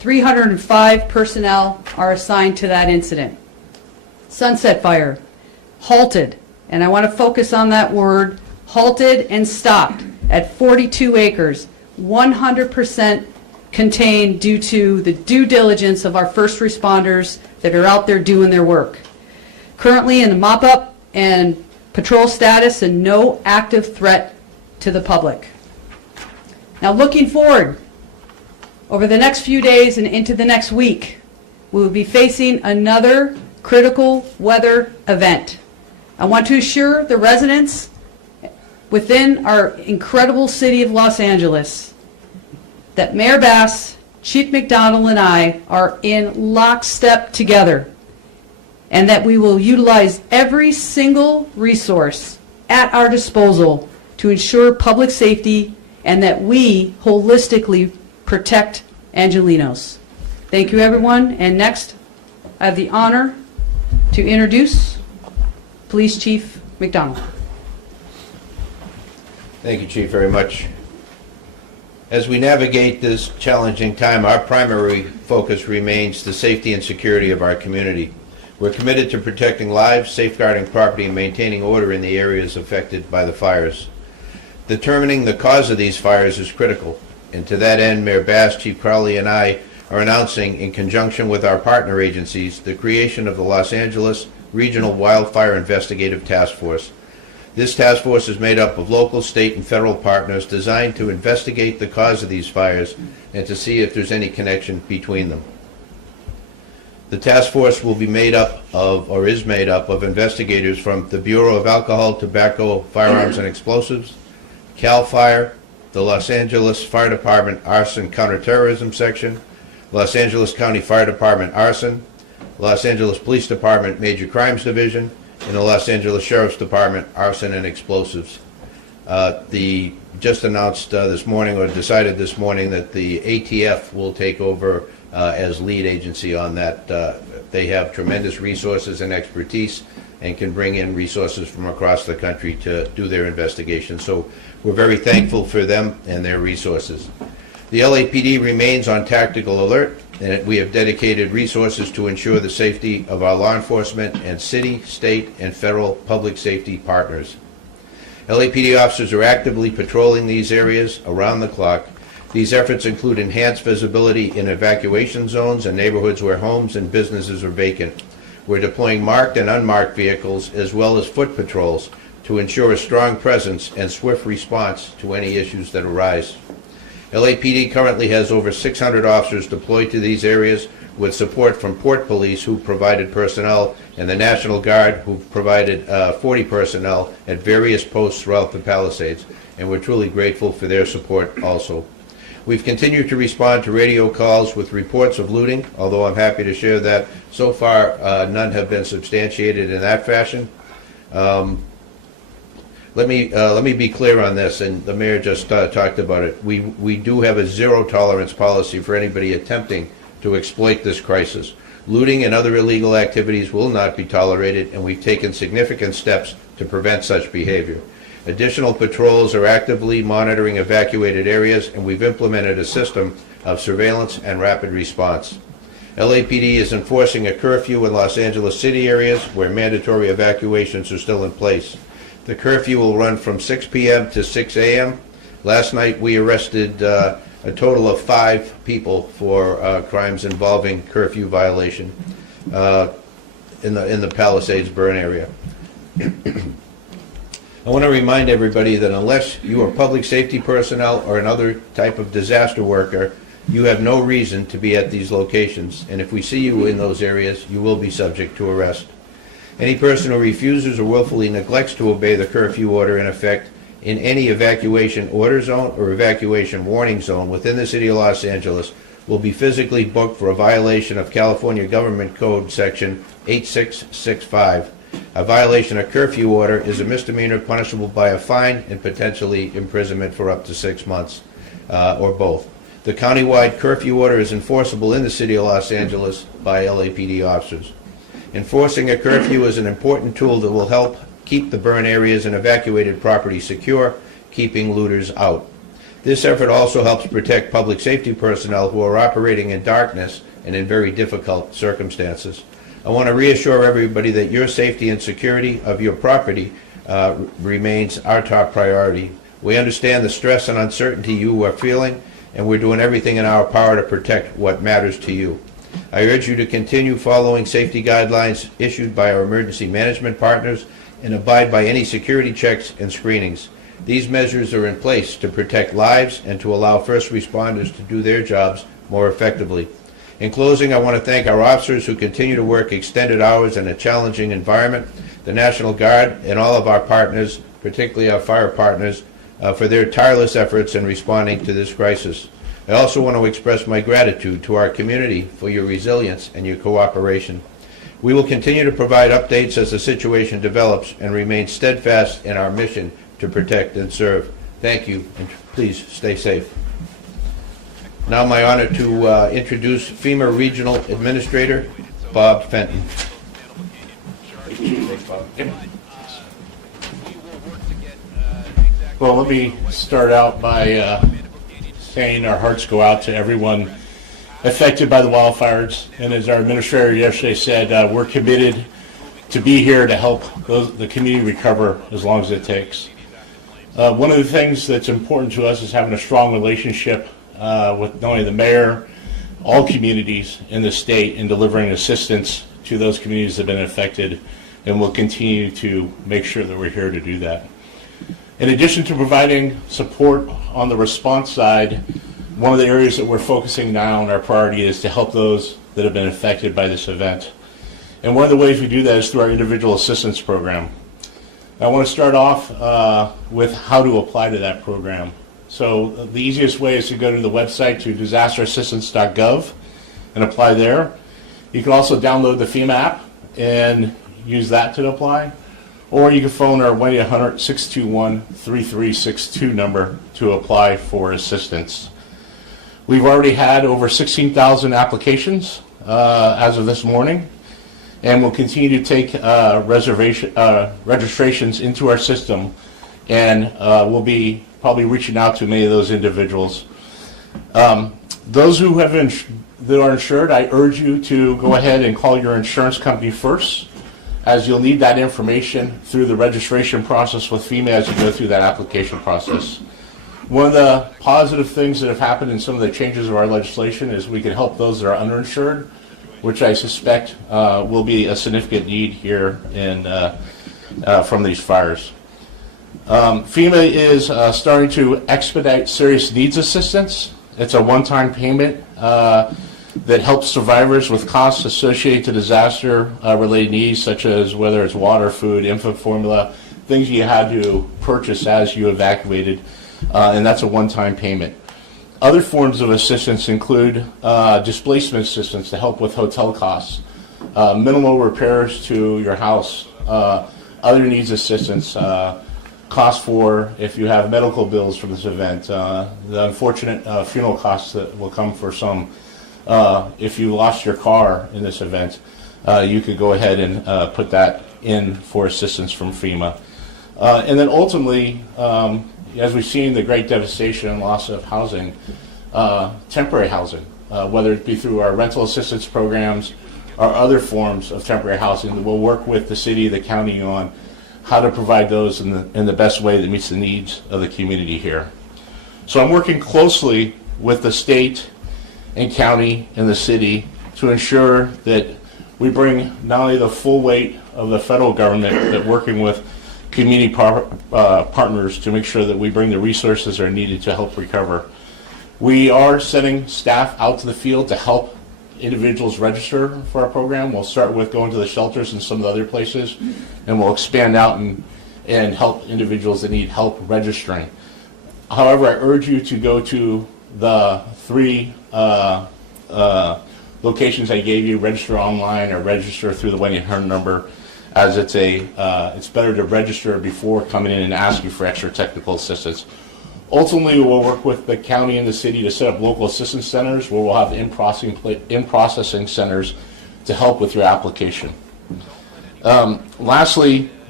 305 personnel are assigned to that incident. Sunset Fire, halted, and I want to focus on that word, halted and stopped at 42 acres, 100% contained due to the due diligence of our first responders that are out there doing their work. Currently in the mop-up and patrol status and no active threat to the public. Now looking forward, over the next few days and into the next week, we will be facing another critical weather event. I want to assure the residents within our incredible city of Los Angeles that Mayor Bass, Chief McDonald, and I are in lockstep together, and that we will utilize every single resource at our disposal to ensure public safety and that we holistically protect Angelenos. Thank you, everyone. And next, I have the honor to introduce Police Chief McDonald. Thank you, Chief, very much. As we navigate this challenging time, our primary focus remains the safety and security of our community. We're committed to protecting lives, safeguarding property, and maintaining order in the areas affected by the fires. Determining the cause of these fires is critical, and to that end, Mayor Bass, Chief Crowley, and I are announcing, in conjunction with our partner agencies, the creation of the Los Angeles Regional Wildfire Investigative Task Force. This task force is made up of local, state, and federal partners designed to investigate the cause of these fires and to see if there's any connection between them. The task force will be made up of, or is made up of, investigators from the Bureau of Alcohol, Tobacco, Firearms, and Explosives, CAL FIRE, the Los Angeles Fire Department Arson Counterterrorism Section, Los Angeles County Fire Department Arson, Los Angeles Police Department Major Crimes Division, and the Los Angeles Sheriff's Department Arson and Explosives. Just announced this morning, or decided this morning, that the ATF will take over as lead agency on that. They have tremendous resources and expertise and can bring in resources from across the country to do their investigation. So we're very thankful for them and their resources. The LAPD remains on tactical alert, and we have dedicated resources to ensure the safety of our law enforcement and city, state, and federal public safety partners. LAPD officers are actively patrolling these areas around the clock. These efforts include enhanced visibility in evacuation zones and neighborhoods where homes and businesses are vacant. We're deploying marked and unmarked vehicles as well as foot patrols to ensure a strong presence and swift response to any issues that arise. LAPD currently has over 600 officers deployed to these areas, with support from Port Police, who provided personnel, and the National Guard, who provided 40 personnel at various posts throughout the Palisades, and we're truly grateful for their support also. We've continued to respond to radio calls with reports of looting, although I'm happy to share that so far none have been substantiated in that fashion. Let me be clear on this, and the mayor just talked about it. We do have a zero tolerance policy for anybody attempting to exploit this crisis. Looting and other illegal activities will not be tolerated, and we've taken significant steps to prevent such behavior. Additional patrols are actively monitoring evacuated areas, and we've implemented a system of surveillance and rapid response. LAPD is enforcing a curfew in Los Angeles city areas where mandatory evacuations are still in place. The curfew will run from 6 p.m. to 6 a.m. Last night we arrested a total of 5 people for crimes involving curfew violation in the Palisades burn area. I want to remind everybody that unless you are public safety personnel or another type of disaster worker, you have no reason to be at these locations, and if we see you in those areas, you will be subject to arrest. Any person who refuses or willfully neglects to obey the curfew order in effect in any evacuation order zone or evacuation warning zone within the city of Los Angeles will be physically booked for a violation of California Government Code Section 8665. A violation of curfew order is a misdemeanor punishable by a fine and potentially imprisonment for up to 6 months, or both. The countywide curfew order is enforceable in the city of Los Angeles by LAPD officers. Enforcing a curfew is an important tool that will help keep the burn areas and evacuated property secure, keeping looters out. This effort also helps protect public safety personnel who are operating in darkness and in very difficult circumstances. I want to reassure everybody that your safety and security of your property remains our top priority. We understand the stress and uncertainty you are feeling, and we're doing everything in our power to protect what matters to you. I urge you to continue following safety guidelines issued by our emergency management partners and abide by any security checks and screenings. These measures are in place to protect lives and to allow first responders to do their jobs more effectively. In closing, I want to thank our officers who continue to work extended hours in a challenging environment, the National Guard, and all of our partners, particularly our fire partners, for their tireless efforts in responding to this crisis. I also want to express my gratitude to our community for your resilience and your cooperation. We will continue to provide updates as the situation develops and remain steadfast in our mission to protect and serve. Thank you, and please stay safe. Now my honor to introduce FEMA Regional Administrator Bob Fenton. Well, let me start out by saying our hearts go out to everyone affected by the wildfires. And as our administrator yesterday said, we're committed to be here to help the community recover as long as it takes. One of the things that's important to us is having a strong relationship with not only the mayor, all communities in the state, in delivering assistance to those communities that have been affected, and we'll continue to make sure that we're here to do that. In addition to providing support on the response side, one of the areas that we're focusing now on our priority is to help those that have been affected by this event. And one of the ways we do that is through our individual assistance program. I want to start off with how to apply to that program. So the easiest way is to go to the website to disasterassistance.gov and apply there. You can also download the FEMA app and use that to apply. Or you can phone our 1-800-621-3362 number to apply for assistance. We've already had over 16,000 applications as of this morning, and we'll continue to take registrations into our system, and we'll be probably reaching out to many of those individuals. Those who have that are insured, I urge you to go ahead and call your insurance company first, as you'll need that information through the registration process with FEMA as you go through that application process. One of the positive things that have happened in some of the changes of our legislation is we can help those that are underinsured, which I suspect will be a significant need here from these fires. FEMA is starting to expedite serious needs assistance. It's a one-time payment that helps survivors with costs associated to disaster-related needs, such as whether it's water, food, infant formula, things you had to purchase as you evacuated, and that's a one-time payment. Other forms of assistance include displacement assistance to help with hotel costs, minimal repairs to your house, other needs assistance, costs for if you have medical bills from this event, the unfortunate funeral costs that will come for some. If you lost your car in this event, you could go ahead and put that in for assistance from FEMA. And then ultimately, as we've seen the great devastation and loss of housing, temporary housing, whether it be through our rental assistance programs or other forms of temporary housing, we'll work with the city, the county on how to provide those in the best way that meets the needs of the community here. So I'm working closely with the state and county and the city to ensure that we bring not only the full weight of the federal government, but working with community partners to make sure that we bring the resources that are needed to help recover. We are sending staff out to the field to help individuals register for our program. We'll start with going to the shelters and some of the other places, and we'll expand out and help individuals that need help registering. However, I urge you to go to the 3 locations I gave you, register online or register through the 1-800 number, as it's better to register before coming in and asking for extra technical assistance. Ultimately, we'll work with the county and the city to set up local assistance centers where we'll have in-processing centers to help with your application. Lastly,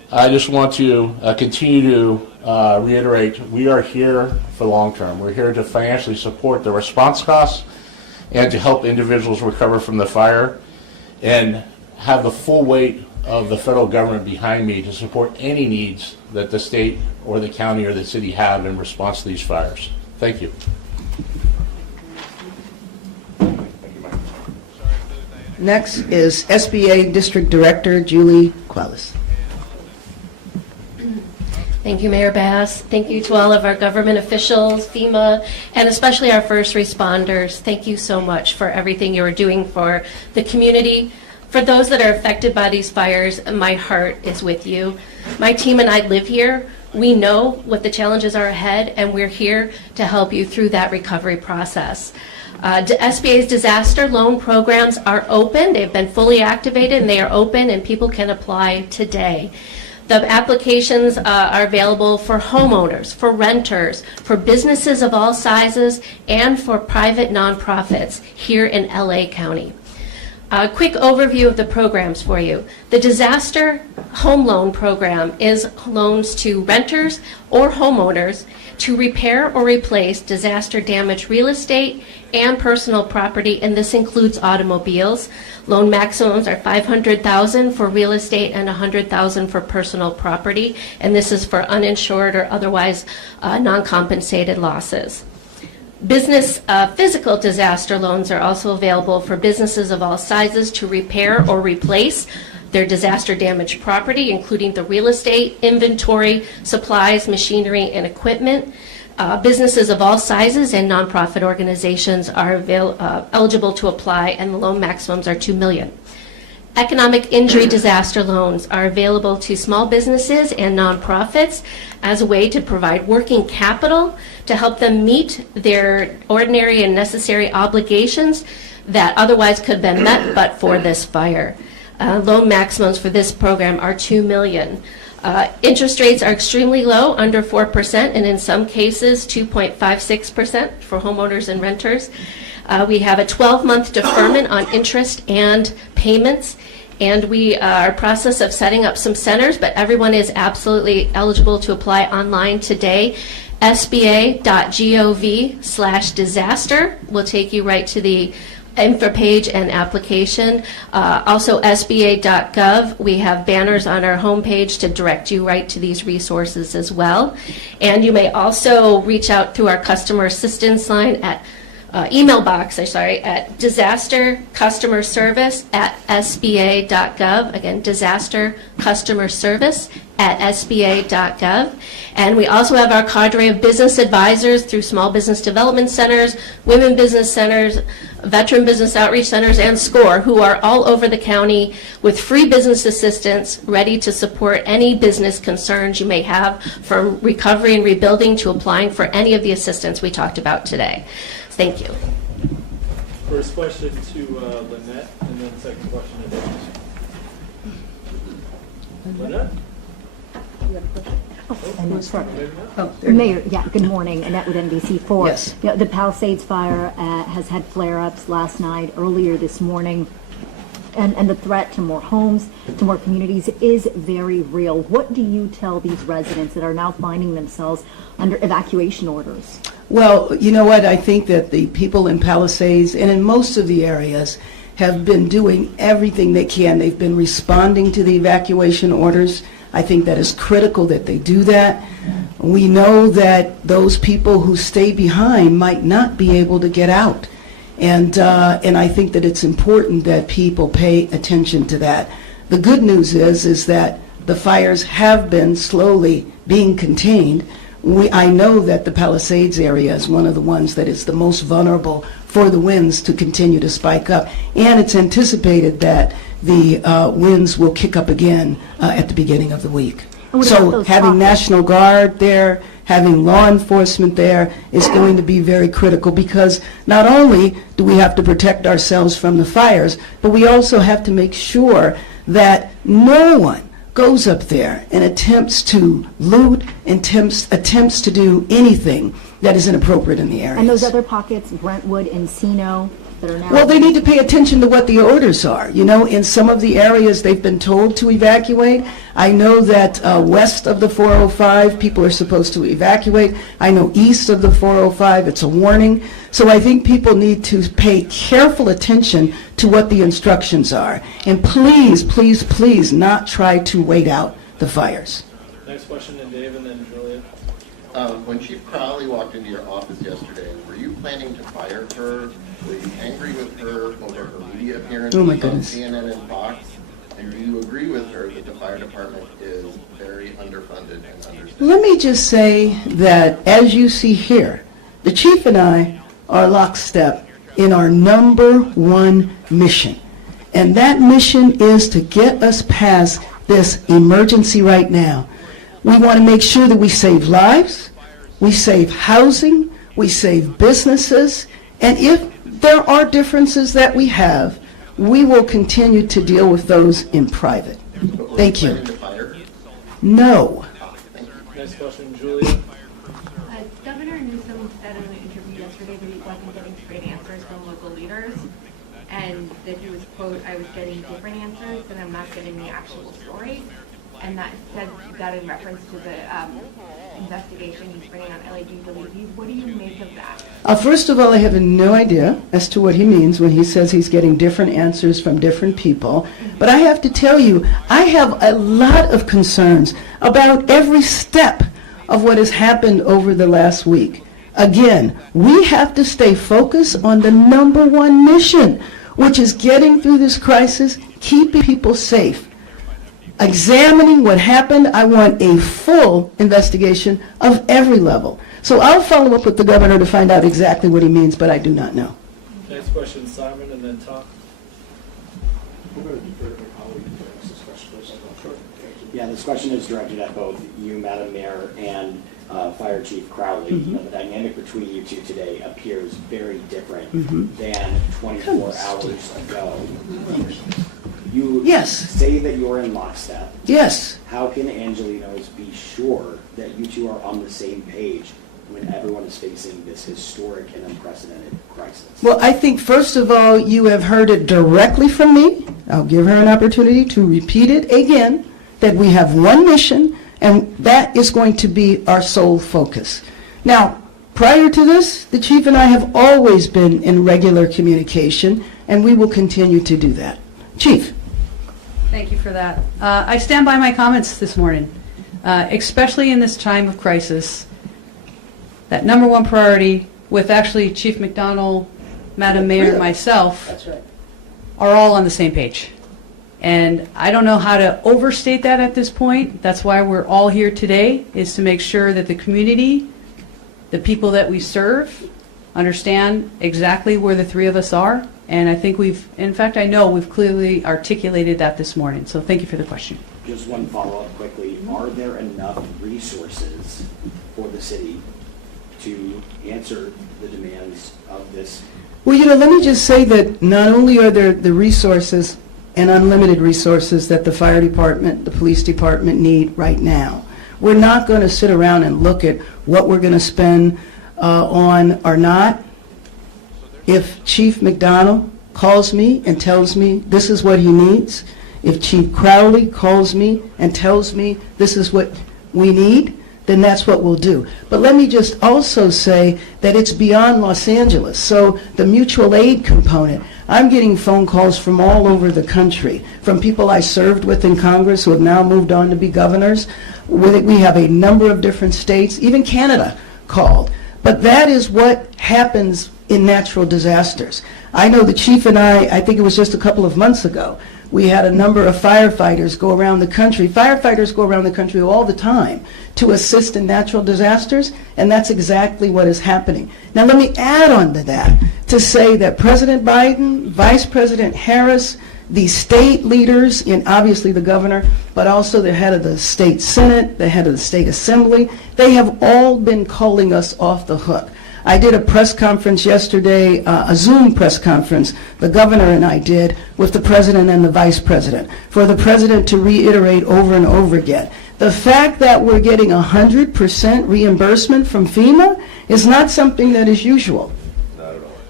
I just want to continue to reiterate, we are here for the long term. We're here to financially support the response costs and to help individuals recover from the fire, and have the full weight of the federal government behind me to support any needs that the state or the county or the city have in response to these fires. Thank you. Next is SBA District Director Julie Qualis. Thank you, Mayor Bass. Thank you to all of our government officials, FEMA, and especially our first responders. Thank you so much for everything you are doing for the community. For those that are affected by these fires, my heart is with you. My team and I live here. We know what the challenges are ahead, and we're here to help you through that recovery process. SBA's disaster loan programs are open. They've been fully activated, and they are open, and people can apply today. The applications are available for homeowners, for renters, for businesses of all sizes, and for private nonprofits here in LA County. A quick overview of the programs for you. The Disaster Home Loan Program is loans to renters or homeowners to repair or replace disaster damaged real estate and personal property, and this includes automobiles. Loan maximums are $500,000 for real estate and $100,000 for personal property, and this is for uninsured or otherwise non-compensated losses. Business physical disaster loans are also available for businesses of all sizes to repair or replace their disaster damaged property, including the real estate, inventory, supplies, machinery, and equipment. Businesses of all sizes and nonprofit organizations are eligible to apply, and the loan maximums are $2 million. Economic injury disaster loans are available to small businesses and nonprofits as a way to provide working capital to help them meet their ordinary and necessary obligations that otherwise could have been met but for this fire. Loan maximums for this program are $2 million. Interest rates are extremely low, under 4%, and in some cases 2.56% for homeowners and renters. We have a 12-month deferment on interest and payments, and we are in the process of setting up some centers, but everyone is absolutely eligible to apply online today. SBA.gov/disaster will take you right to the info page and application. Also SBA.gov, we have banners on our homepage to direct you right to these resources as well. And you may also reach out through our customer assistance line at email box, at disaster customer service at SBA.gov. Again, disaster customer service at SBA.gov. And we also have our cadre of business advisors through small business development centers, women business centers, veteran business outreach centers, and SCORE, who are all over the county with free business assistance ready to support any business concerns you may have, from recovery and rebuilding to applying for any of the assistance we talked about today. Thank you. First question to Lynette, and then second question to Dennis. Lynette? Mayor, good morning. Annette with NBC4. Yes. The Palisades fire has had flare-ups last night, earlier this morning, and the threat to more homes, to more communities is very real. What do you tell these residents that are now finding themselves under evacuation orders? Well, you know what? I think that the people in Palisades and in most of the areas have been doing everything they can. They've been responding to the evacuation orders. I think that is critical that they do that. We know that those people who stay behind might not be able to get out. And I think that it's important that people pay attention to that. The good news is that the fires have been slowly being contained. I know that the Palisades area is one of the ones that is the most vulnerable for the winds to continue to spike up. And it's anticipated that the winds will kick up again at the beginning of the week. So having National Guard there, having law enforcement there is going to be very critical, because not only do we have to protect ourselves from the fires, but we also have to make sure that no one goes up there and attempts to loot, attempts to do anything that is inappropriate in the area. And those other pockets, Brentwood, Encino, that are now... Well, they need to pay attention to what the orders are. You know, in some of the areas they've been told to evacuate. I know that west of the 405, people are supposed to evacuate. I know east of the 405, it's a warning. So I think people need to pay careful attention to what the instructions are. And please, please, please not try to wait out the fires. Next question, and Dave, and then Julia. When Chief Crowley walked into your office yesterday, were you planning to fire her? Were you angry with her over her media appearances Oh my on goodness. CNN and Fox? And do you agree with her that the fire department is very underfunded and understaffed? Let me just say that, as you see here, the chief and I are lockstep in our number one mission. And that mission is to get us past this emergency right now. We want to make sure that we save lives, we save housing, we save businesses, and if there are differences that we have, we will continue to deal with those in private. Thank you. No. Next question, Julia. Governor Newsom said in an interview yesterday that he wasn't getting straight answers from local leaders, and that he was, quote, "I was getting different answers and I'm not getting the actual story." And that said that in reference to the investigation he's bringing on LAPD. What do you make of that? First of all, I have no idea as to what he means when he says he's getting different answers from different people. But I have to tell you, I have a lot of concerns about every step of what has happened over the last week. Again, we have to stay focused on the number one mission, which is getting through this crisis, keeping people safe. Examining what happened, I want a full investigation of every level. So I'll follow up with the governor to find out exactly what he means, but I do not know. Next question, Simon, and then Tom. I'm going to defer to my colleague to ask this question first. Sure. Yeah, this question is directed at both you, Madam Mayor, and Fire Chief Crowley. You know, the dynamic between you two today appears very different than 24 hours ago. You say that you're in lockstep. Yes. How can Angelenos be sure that you two are on the same page when everyone is facing this historic and unprecedented crisis? Well, I think, first of all, you have heard it directly from me. I'll give her an opportunity to repeat it again, that we have one mission, and that is going to be our sole focus. Now, prior to this, the chief and I have always been in regular communication, and we will continue to do that. Chief. Thank you for that. I stand by my comments this morning, especially in this time of crisis. That number one priority, with actually Chief McDonald, Madam Mayor, and myself, are all on the same page. And I don't know how to overstate that at this point. That's why we're all here today, is to make sure that the community, the people that we serve, understand exactly where the three of us are. And I think in fact, I know we've clearly articulated that this morning. So thank you for the question. Just one follow-up quickly. Are there enough resources for the city to answer the demands of this? Well, let me just say that not only are there the resources and unlimited resources that the fire department, the police department need right now. We're not going to sit around and look at what we're going to spend on or not. If Chief McDonald calls me and tells me this is what he needs, if Chief Crowley calls me and tells me this is what we need, then that's what we'll do. But let me just also say that it's beyond Los Angeles. So the mutual aid component, I'm getting phone calls from all over the country, from people I served with in Congress who have now moved on to be governors. We have a number of different states, even Canada called. But that is what happens in natural disasters. I know the chief and I think it was just a couple of months ago, we had a number of firefighters go around the country. Firefighters go around the country all the time to assist in natural disasters, and that's exactly what is happening. Now let me add on to that to say that President Biden, Vice President Harris, the state leaders, and obviously the governor, but also the head of the state senate, the head of the state assembly, they have all been calling us off the hook. I did a press conference yesterday, a Zoom press conference, the governor and I did, with the president and the vice president, for the president to reiterate over and over again. The fact that we're getting 100% reimbursement from FEMA is not something that is usual.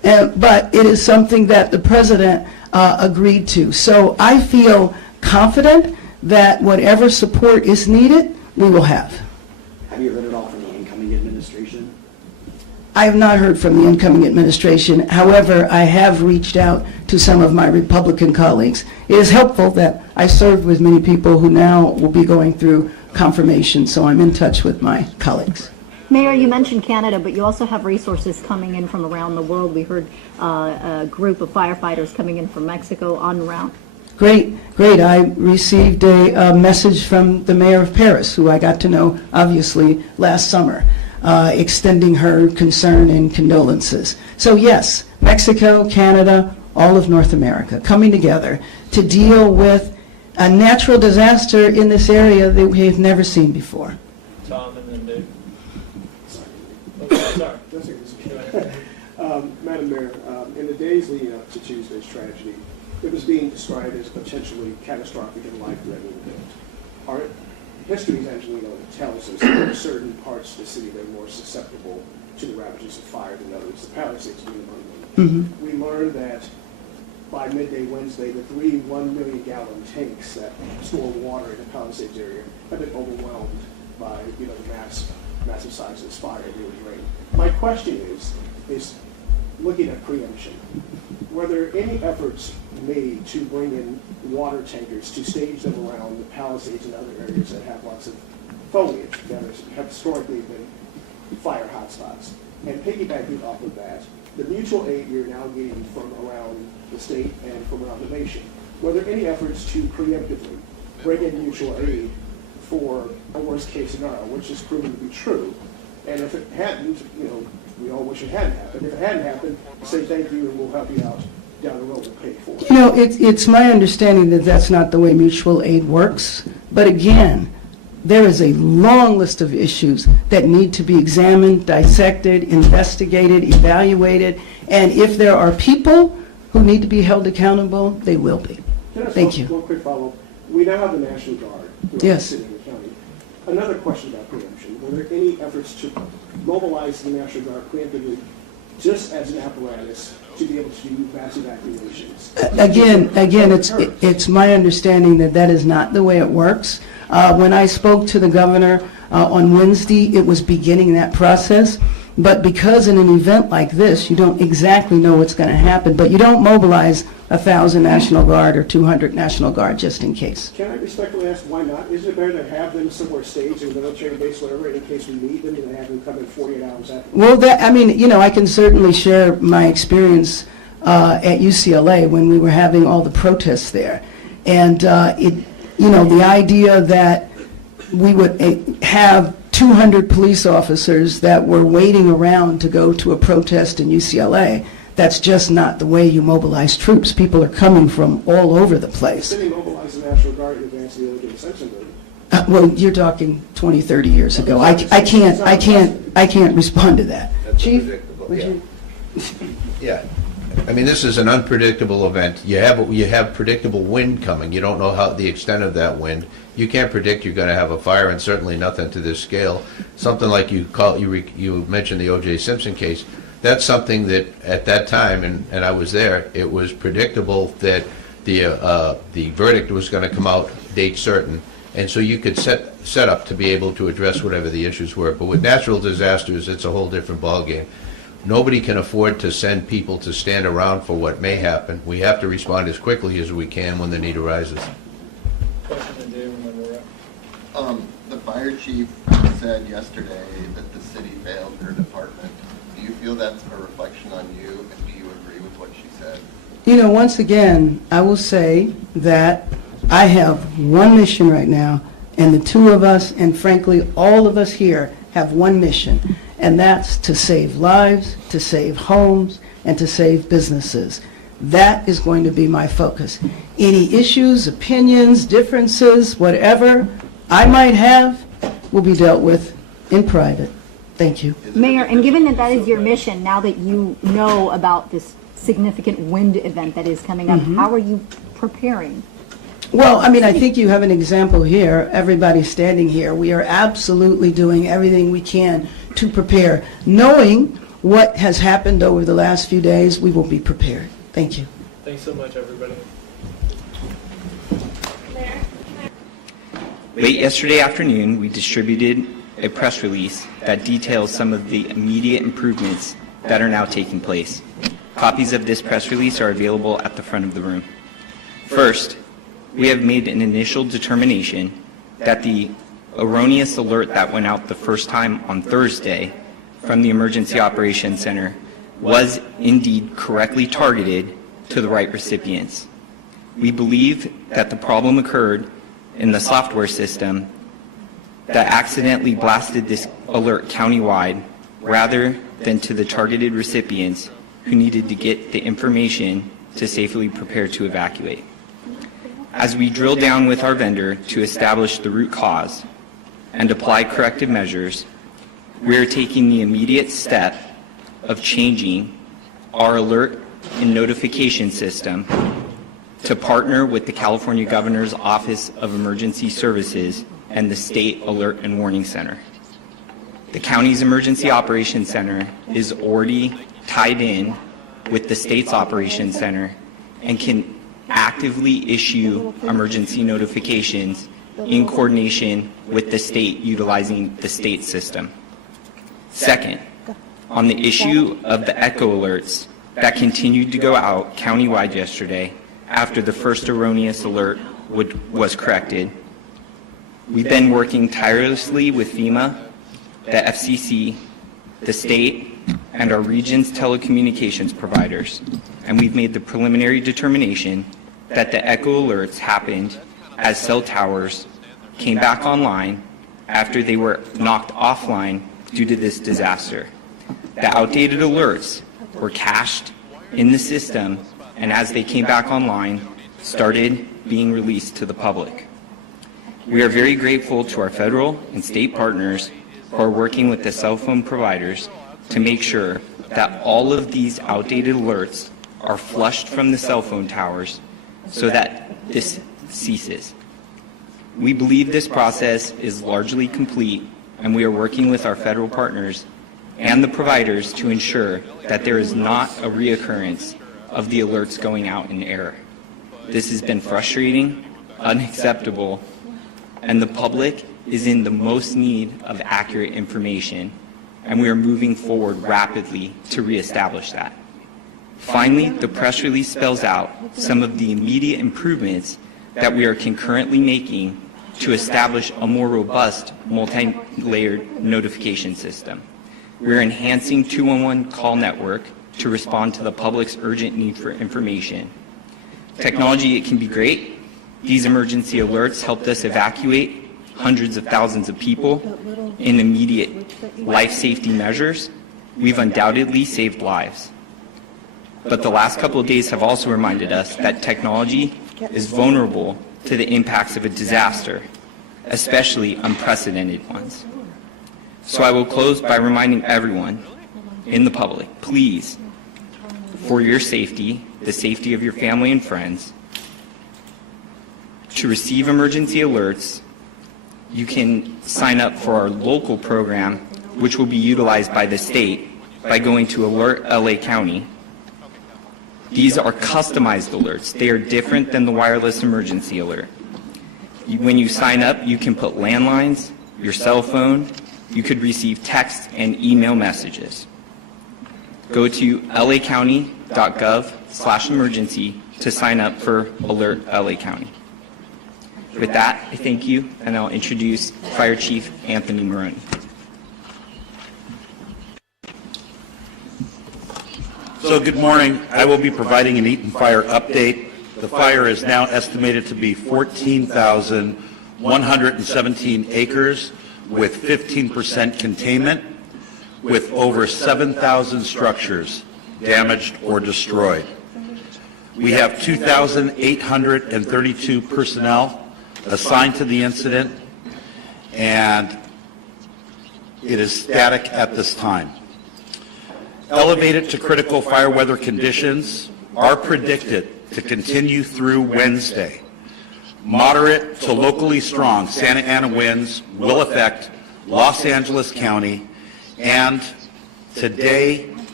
but it is something that the president agreed to. So I feel confident that whatever support is needed, we will have. Have you heard at all from the incoming administration? I have not heard from the incoming administration. However, I have reached out to some of my Republican colleagues. It is helpful that I served with many people who now will be going through confirmation, so I'm in touch with my colleagues. Mayor, you mentioned Canada, but you also have resources coming in from around the world. We heard a group of firefighters coming in from Mexico en route. Great. I received a message from the mayor of Paris, who I got to know, obviously, last summer, extending her concern and condolences. So yes, Mexico, Canada, all of North America coming together to deal with a natural disaster in this area that we have never seen before. Tom and then Dave. Sorry. Madam Mayor, in the days leading up to Tuesday's tragedy, it was being described as potentially catastrophic and life-threatening event. Our history, as Angelino tells us, there are certain parts of the city that are more susceptible to the ravages of fire than others, the Palisades being among them. We learned that by midday Wednesday, the 3 1-million-gallon tanks that store water in the Palisades area have been overwhelmed by the massive size of this fire and really rain. My question is looking at preemption. Were there any efforts made to bring in water tankers to stage them around the Palisades and other areas that have lots of foliage that have historically been fire hotspots? And piggybacking off of that, the mutual aid you're now getting from around the state and from around the nation, were there any efforts to preemptively bring in mutual aid for a worst case scenario, which is proven to be true? And if it hadn't, we all wish it hadn't happened. If it hadn't happened, say thank you and we'll help you out down the road and pay for it. It's my understanding that that's not the way mutual aid works. But again, there is a long list of issues that need to be examined, dissected, investigated, evaluated. And if there are people who need to be held accountable, they will be. Thank you. One quick follow-up. We now have the National Guard throughout the city and the county. Another question about preemption. Were there any efforts to mobilize the National Guard preemptively just as an apparatus to be able to do mass evacuations? Again, it's my understanding that that is not the way it works. When I spoke to the governor on Wednesday, it was beginning that process. But because in an event like this, you don't exactly know what's going to happen, but you don't mobilize 1,000 National Guard or 200 National Guard just in case. Can I respectfully ask why not? Isn't it better to have them somewhere staged in a military base, whatever, in case we need them, and have them come in 48 hours after? Well, I can certainly share my experience at UCLA when we were having all the protests there. And, the idea that we would have 200 police officers that were waiting around to go to a protest in UCLA, that's just not the way you mobilize troops. People are coming from all over the place. The city mobilized the National Guard in advance of the O.J. Simpson building. Well, you're talking 20, 30 years ago. I can't respond to that. Chief, would you? Yeah. I mean, this is an unpredictable event. You have predictable wind coming. You don't know how the extent of that wind. You can't predict you're going to have a fire, and certainly nothing to this scale. Something like you mentioned the O.J. Simpson case. That's something that at that time, and I was there, it was predictable that the verdict was going to come out date certain, and so you could set up to be able to address whatever the issues were. But with natural disasters, it's a whole different ballgame. Nobody can afford to send people to stand around for what may happen. We have to respond as quickly as we can when the need arises. Question and Dave, and then we're up. The fire chief said yesterday that the city failed her department. Do you feel that's a reflection on you, and do you agree with what she said? Once again, I will say that I have one mission right now, and the two of us, and frankly, all of us here, have one mission, and that's to save lives, to save homes, and to save businesses. That is going to be my focus. Any issues, opinions, differences, whatever I might have, will be dealt with in private. Thank you. Mayor, and given that that is your mission, now that you know about this significant wind event that is coming up, how are you preparing? Well, I think you have an example here. Everybody standing here, we are absolutely doing everything we can to prepare, knowing what has happened over the last few days, we will be prepared. Thank you. Thanks so much, everybody. Late yesterday afternoon, we distributed a press release that details some of the immediate improvements that are now taking place. Copies of this press release are available at the front of the room. First, we have made an initial determination that the erroneous alert that went out the first time on Thursday from the Emergency Operations Center was indeed correctly targeted to the right recipients. We believe that the problem occurred in the software system that accidentally blasted this alert countywide rather than to the targeted recipients who needed to get the information to safely prepare to evacuate. As we drill down with our vendor to establish the root cause and apply corrective measures, we are taking the immediate step of changing our alert and notification system to partner with the California Governor's Office of Emergency Services and the State Alert and Warning Center. The county's Emergency Operations Center is already tied in with the state's Operations Center and can actively issue emergency notifications in coordination with the state utilizing the state system. Second, on the issue of the echo alerts that continued to go out countywide yesterday after the first erroneous alert was corrected, we've been working tirelessly with FEMA, the FCC, the state, and our region's telecommunications providers, and we've made the preliminary determination that the echo alerts happened as cell towers came back online after they were knocked offline due to this disaster. The outdated alerts were cached in the system, and as they came back online, started being released to the public. We are very grateful to our federal and state partners who are working with the cell phone providers to make sure that all of these outdated alerts are flushed from the cell phone towers so that this ceases. We believe this process is largely complete, and we are working with our federal partners and the providers to ensure that there is not a reoccurrence of the alerts going out in error. This has been frustrating, unacceptable, and the public is in the most need of accurate information, and we are moving forward rapidly to reestablish that. Finally, the press release spells out some of the immediate improvements that we are concurrently making to establish a more robust multi-layered notification system. We're enhancing 211 call network to respond to the public's urgent need for information. Technology, it can be great. These emergency alerts helped us evacuate hundreds of thousands of people in immediate life safety measures. We've undoubtedly saved lives. But the last couple of days have also reminded us that technology is vulnerable to the impacts of a disaster, especially unprecedented ones. So I will close by reminding everyone in the public, please, for your safety, the safety of your family and friends, to receive emergency alerts, you can sign up for our local program, which will be utilized by the state by going to Alert LA County. These are customized alerts. They are different than the wireless emergency alert. When you sign up, you can put landlines, your cell phone, you could receive text and email messages. Go to lacounty.gov/emergency to sign up for Alert LA County. With that, I thank you, and I'll introduce Fire Chief Anthony Maroney. So good morning. I will be providing an Eaton Fire update. The fire is now estimated to be 14,117 acres with 15% containment, with over 7,000 structures damaged or destroyed. We have 2,832 personnel assigned to the incident, and it is static at this time. Elevated to critical fire weather conditions are predicted to continue through Wednesday. Moderate to locally strong Santa Ana winds will affect Los Angeles County, and today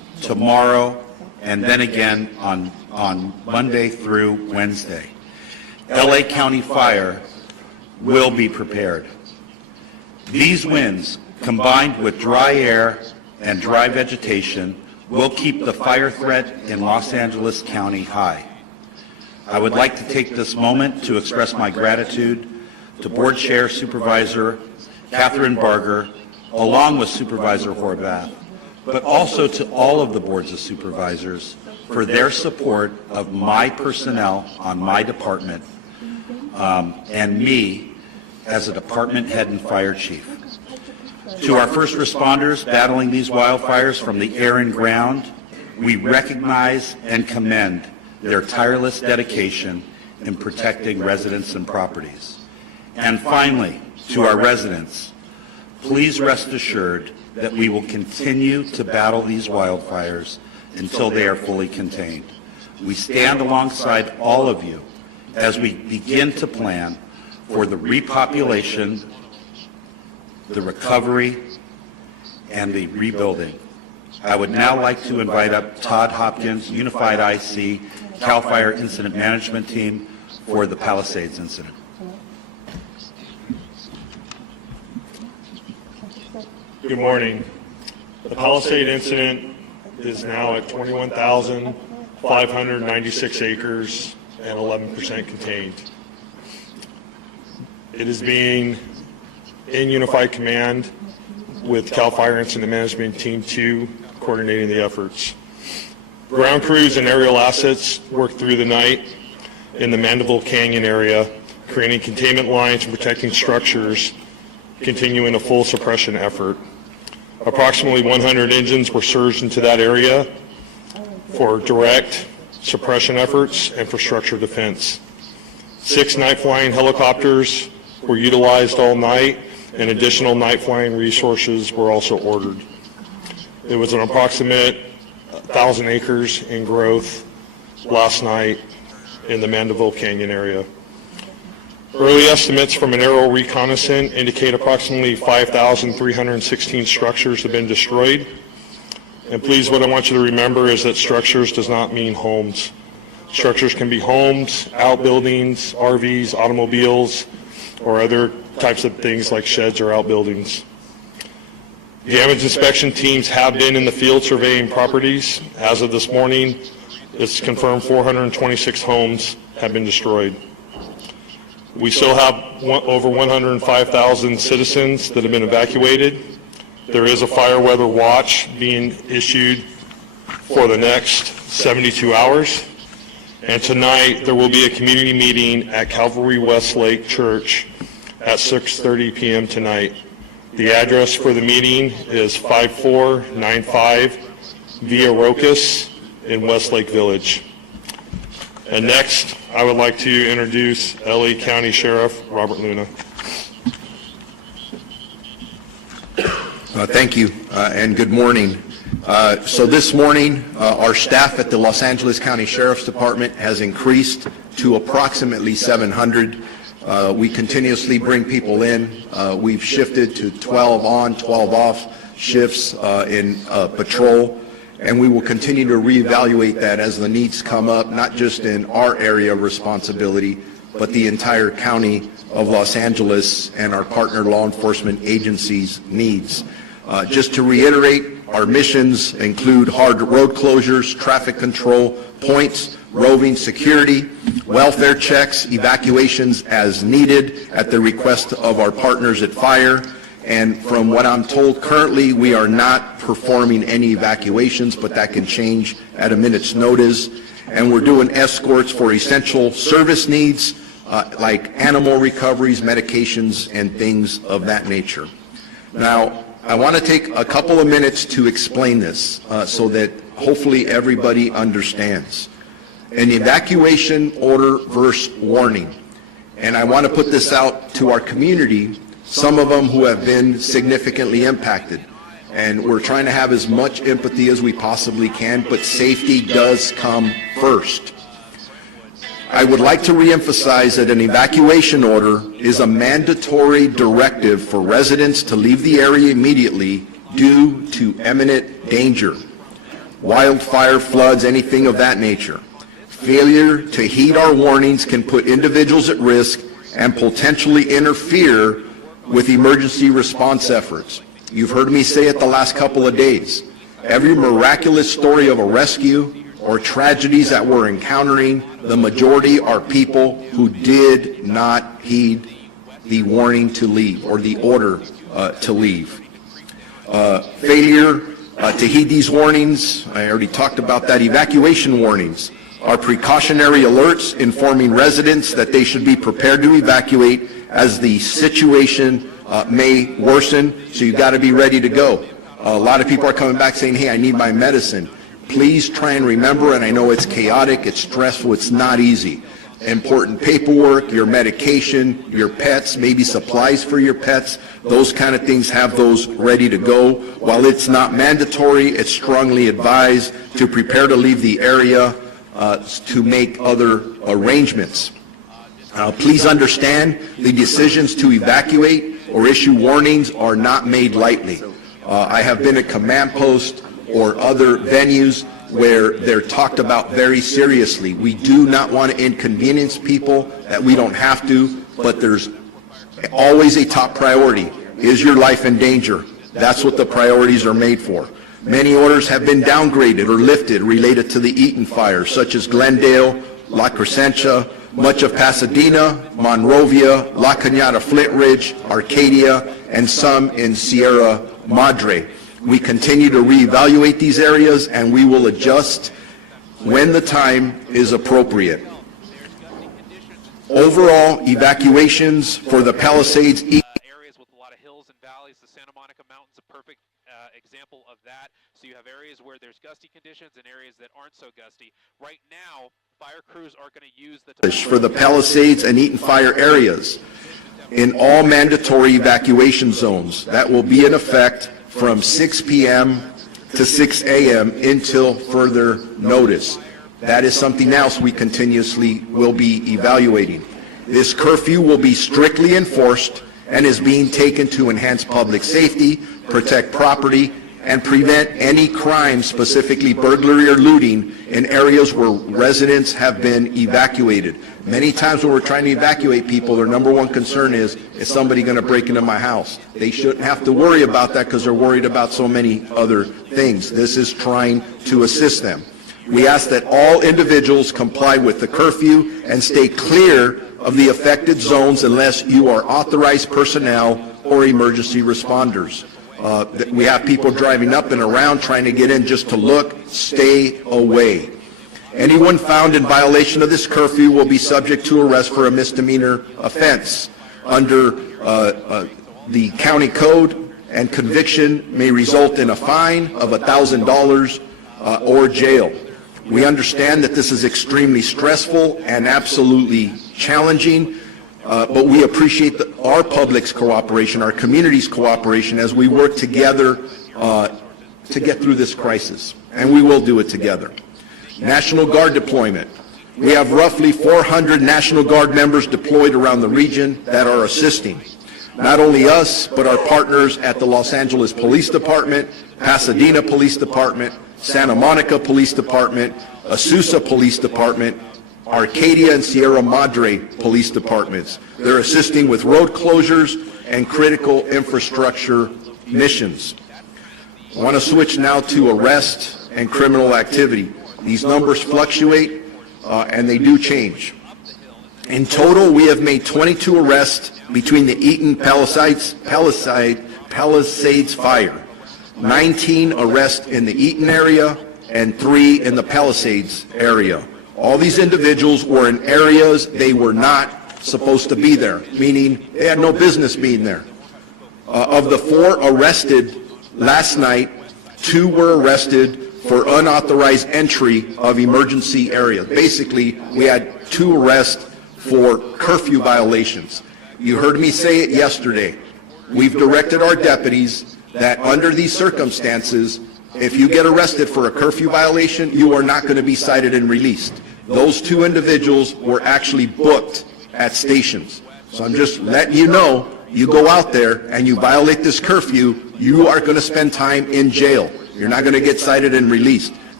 tomorrow, and then again on Monday through Wednesday. LA County Fire will be prepared. These winds, combined with dry air and dry vegetation, will keep the fire threat in Los Angeles County high. I would like to take this moment to express my gratitude to Board Chair Supervisor Catherine Barger, along with Supervisor Horvath, but also to all of the boards of supervisors for their support of my personnel on my department and me as a department head and fire chief. To our first responders battling these wildfires from the air and ground, we recognize and commend their tireless dedication in protecting residents and properties. And finally, to our residents, please rest assured that we will continue to battle these wildfires until they are fully contained. We stand alongside all of you as we begin to plan for the repopulation, the recovery, and the rebuilding. I would now like to invite up Todd Hopkins, Unified IC, CAL FIRE Incident Management Team, for the Palisades incident. Good morning. The Palisade incident is now at 21,596 acres and 11% contained. It is being in unified command with CAL FIRE Incident Management Team 2 coordinating the efforts. Ground crews and aerial assets worked through the night in the Mandeville Canyon area, creating containment lines and protecting structures, continuing a full suppression effort. Approximately 100 engines were surged into that area for direct suppression efforts and for structure defense. 6 night-flying helicopters were utilized all night, and additional night-flying resources were also ordered. It was an approximate 1,000 acres in growth last night in the Mandeville Canyon area. Early estimates from an aerial reconnaissance indicate approximately 5,316 structures have been destroyed. And please, what I want you to remember is that structures does not mean homes. Structures can be homes, outbuildings, RVs, automobiles, or other types of things like sheds or outbuildings. Damage inspection teams have been in the field surveying properties. As of this morning, it's confirmed 426 homes have been destroyed. We still have over 105,000 citizens that have been evacuated. There is a fire weather watch being issued for the next 72 hours. And tonight, there will be a community meeting at Calvary Westlake Church at 6:30 p.m. tonight. The address for the meeting is 5495 Via Rocas in Westlake Village. And next, I would like to introduce LA County Sheriff Robert Luna. Thank you, and good morning. So this morning, our staff at the Los Angeles County Sheriff's Department has increased to approximately 700. We continuously bring people in. We've shifted to 12 on, 12 off shifts in patrol, and we will continue to reevaluate that as the needs come up, not just in our area of responsibility, but the entire county of Los Angeles and our partner law enforcement agencies' needs. Just to reiterate, our missions include hard road closures, traffic control points, roving security, welfare checks, evacuations as needed at the request of our partners at Fire. And from what I'm told currently, we are not performing any evacuations, but that can change at a minute's notice. And we're doing escorts for essential service needs like animal recoveries, medications, and things of that nature. Now, I want to take a couple of minutes to explain this so that hopefully everybody understands. An evacuation order versus warning. And I want to put this out to our community, some of them who have been significantly impacted. And we're trying to have as much empathy as we possibly can, but safety does come first. I would like to reemphasize that an evacuation order is a mandatory directive for residents to leave the area immediately due to imminent danger. wildfire, floods, anything of that nature. Failure to heed our warnings can put individuals at risk and potentially interfere with emergency response efforts. You've heard me say it the last couple of days. Every miraculous story of a rescue or tragedies that we're encountering, the majority are people who did not heed the warning to leave or the order to leave. Failure to heed these warnings, I already talked about that. Evacuation warnings are precautionary alerts informing residents that they should be prepared to evacuate as the situation may worsen, so you got to be ready to go. A lot of people are coming back saying, hey, I need my medicine. Please try and remember, and I know it's chaotic, it's stressful, it's not easy. Important paperwork, your medication, your pets, maybe supplies for your pets, those kind of things, have those ready to go. While it's not mandatory, it's strongly advised to prepare to leave the area to make other arrangements. Please understand, the decisions to evacuate or issue warnings are not made lightly. I have been at command post or other venues where they're talked about very seriously. We do not want to inconvenience people that we don't have to, but there's always a top priority. Is your life in danger? That's what the priorities are made for. Many orders have been downgraded or lifted related to the Eaton fire, such as Glendale, La Crescencia, much of Pasadena, Monrovia, La Cañada, Flint Ridge, Arcadia, and some in Sierra Madre. We continue to reevaluate these areas, and we will adjust when the time is appropriate. Overall, evacuations for the Palisades areas with a lot of hills and valleys. The Santa Monica Mountain's a perfect example of that. So you have areas where there's gusty conditions and areas that aren't so gusty. Right now, fire crews are going to use the for the Palisades and Eaton fire areas in all mandatory evacuation zones. That will be in effect from 6 p.m. to 6 a.m. until further notice. That is something else we continuously will be evaluating. This curfew will be strictly enforced and is being taken to enhance public safety, protect property, and prevent any crime, specifically burglary or looting, in areas where residents have been evacuated. Many times when we're trying to evacuate people, their number one concern is somebody going to break into my house? They shouldn't have to worry about that because they're worried about so many other things. This is trying to assist them. We ask that all individuals comply with the curfew and stay clear of the affected zones unless you are authorized personnel or emergency responders. We have people driving up and around trying to get in just to look. Stay away. Anyone found in violation of this curfew will be subject to arrest for a misdemeanor offense under the county code, and conviction may result in a fine of $1,000 or jail. We understand that this is extremely stressful and absolutely challenging, but we appreciate our public's cooperation, our community's cooperation as we work together to get through this crisis, and we will do it together. National Guard deployment. We have roughly 400 National Guard members deployed around the region that are assisting. Not only us, but our partners at the Los Angeles Police Department, Pasadena Police Department, Santa Monica Police Department, Azusa Police Department, Arcadia and Sierra Madre Police Departments. They're assisting with road closures and critical infrastructure missions. I want to switch now to arrest and criminal activity. These numbers fluctuate and they do change. In total, we have made 22 arrests between the Eaton Palisades fire, 19 arrests in the Eaton area, and 3 in the Palisades area. All these individuals were in areas they were not supposed to be there, meaning they had no business being there. Of the 4 arrested last night, 2 were arrested for unauthorized entry of emergency areas. Basically, we had 2 arrests for curfew violations. You heard me say it yesterday. We've directed our deputies that under these circumstances, if you get arrested for a curfew violation, you are not going to be cited and released. Those 2 individuals were actually booked at stations. So I'm just letting you know, you go out there and you violate this curfew, you are going to spend time in jail. You're not going to get cited and released.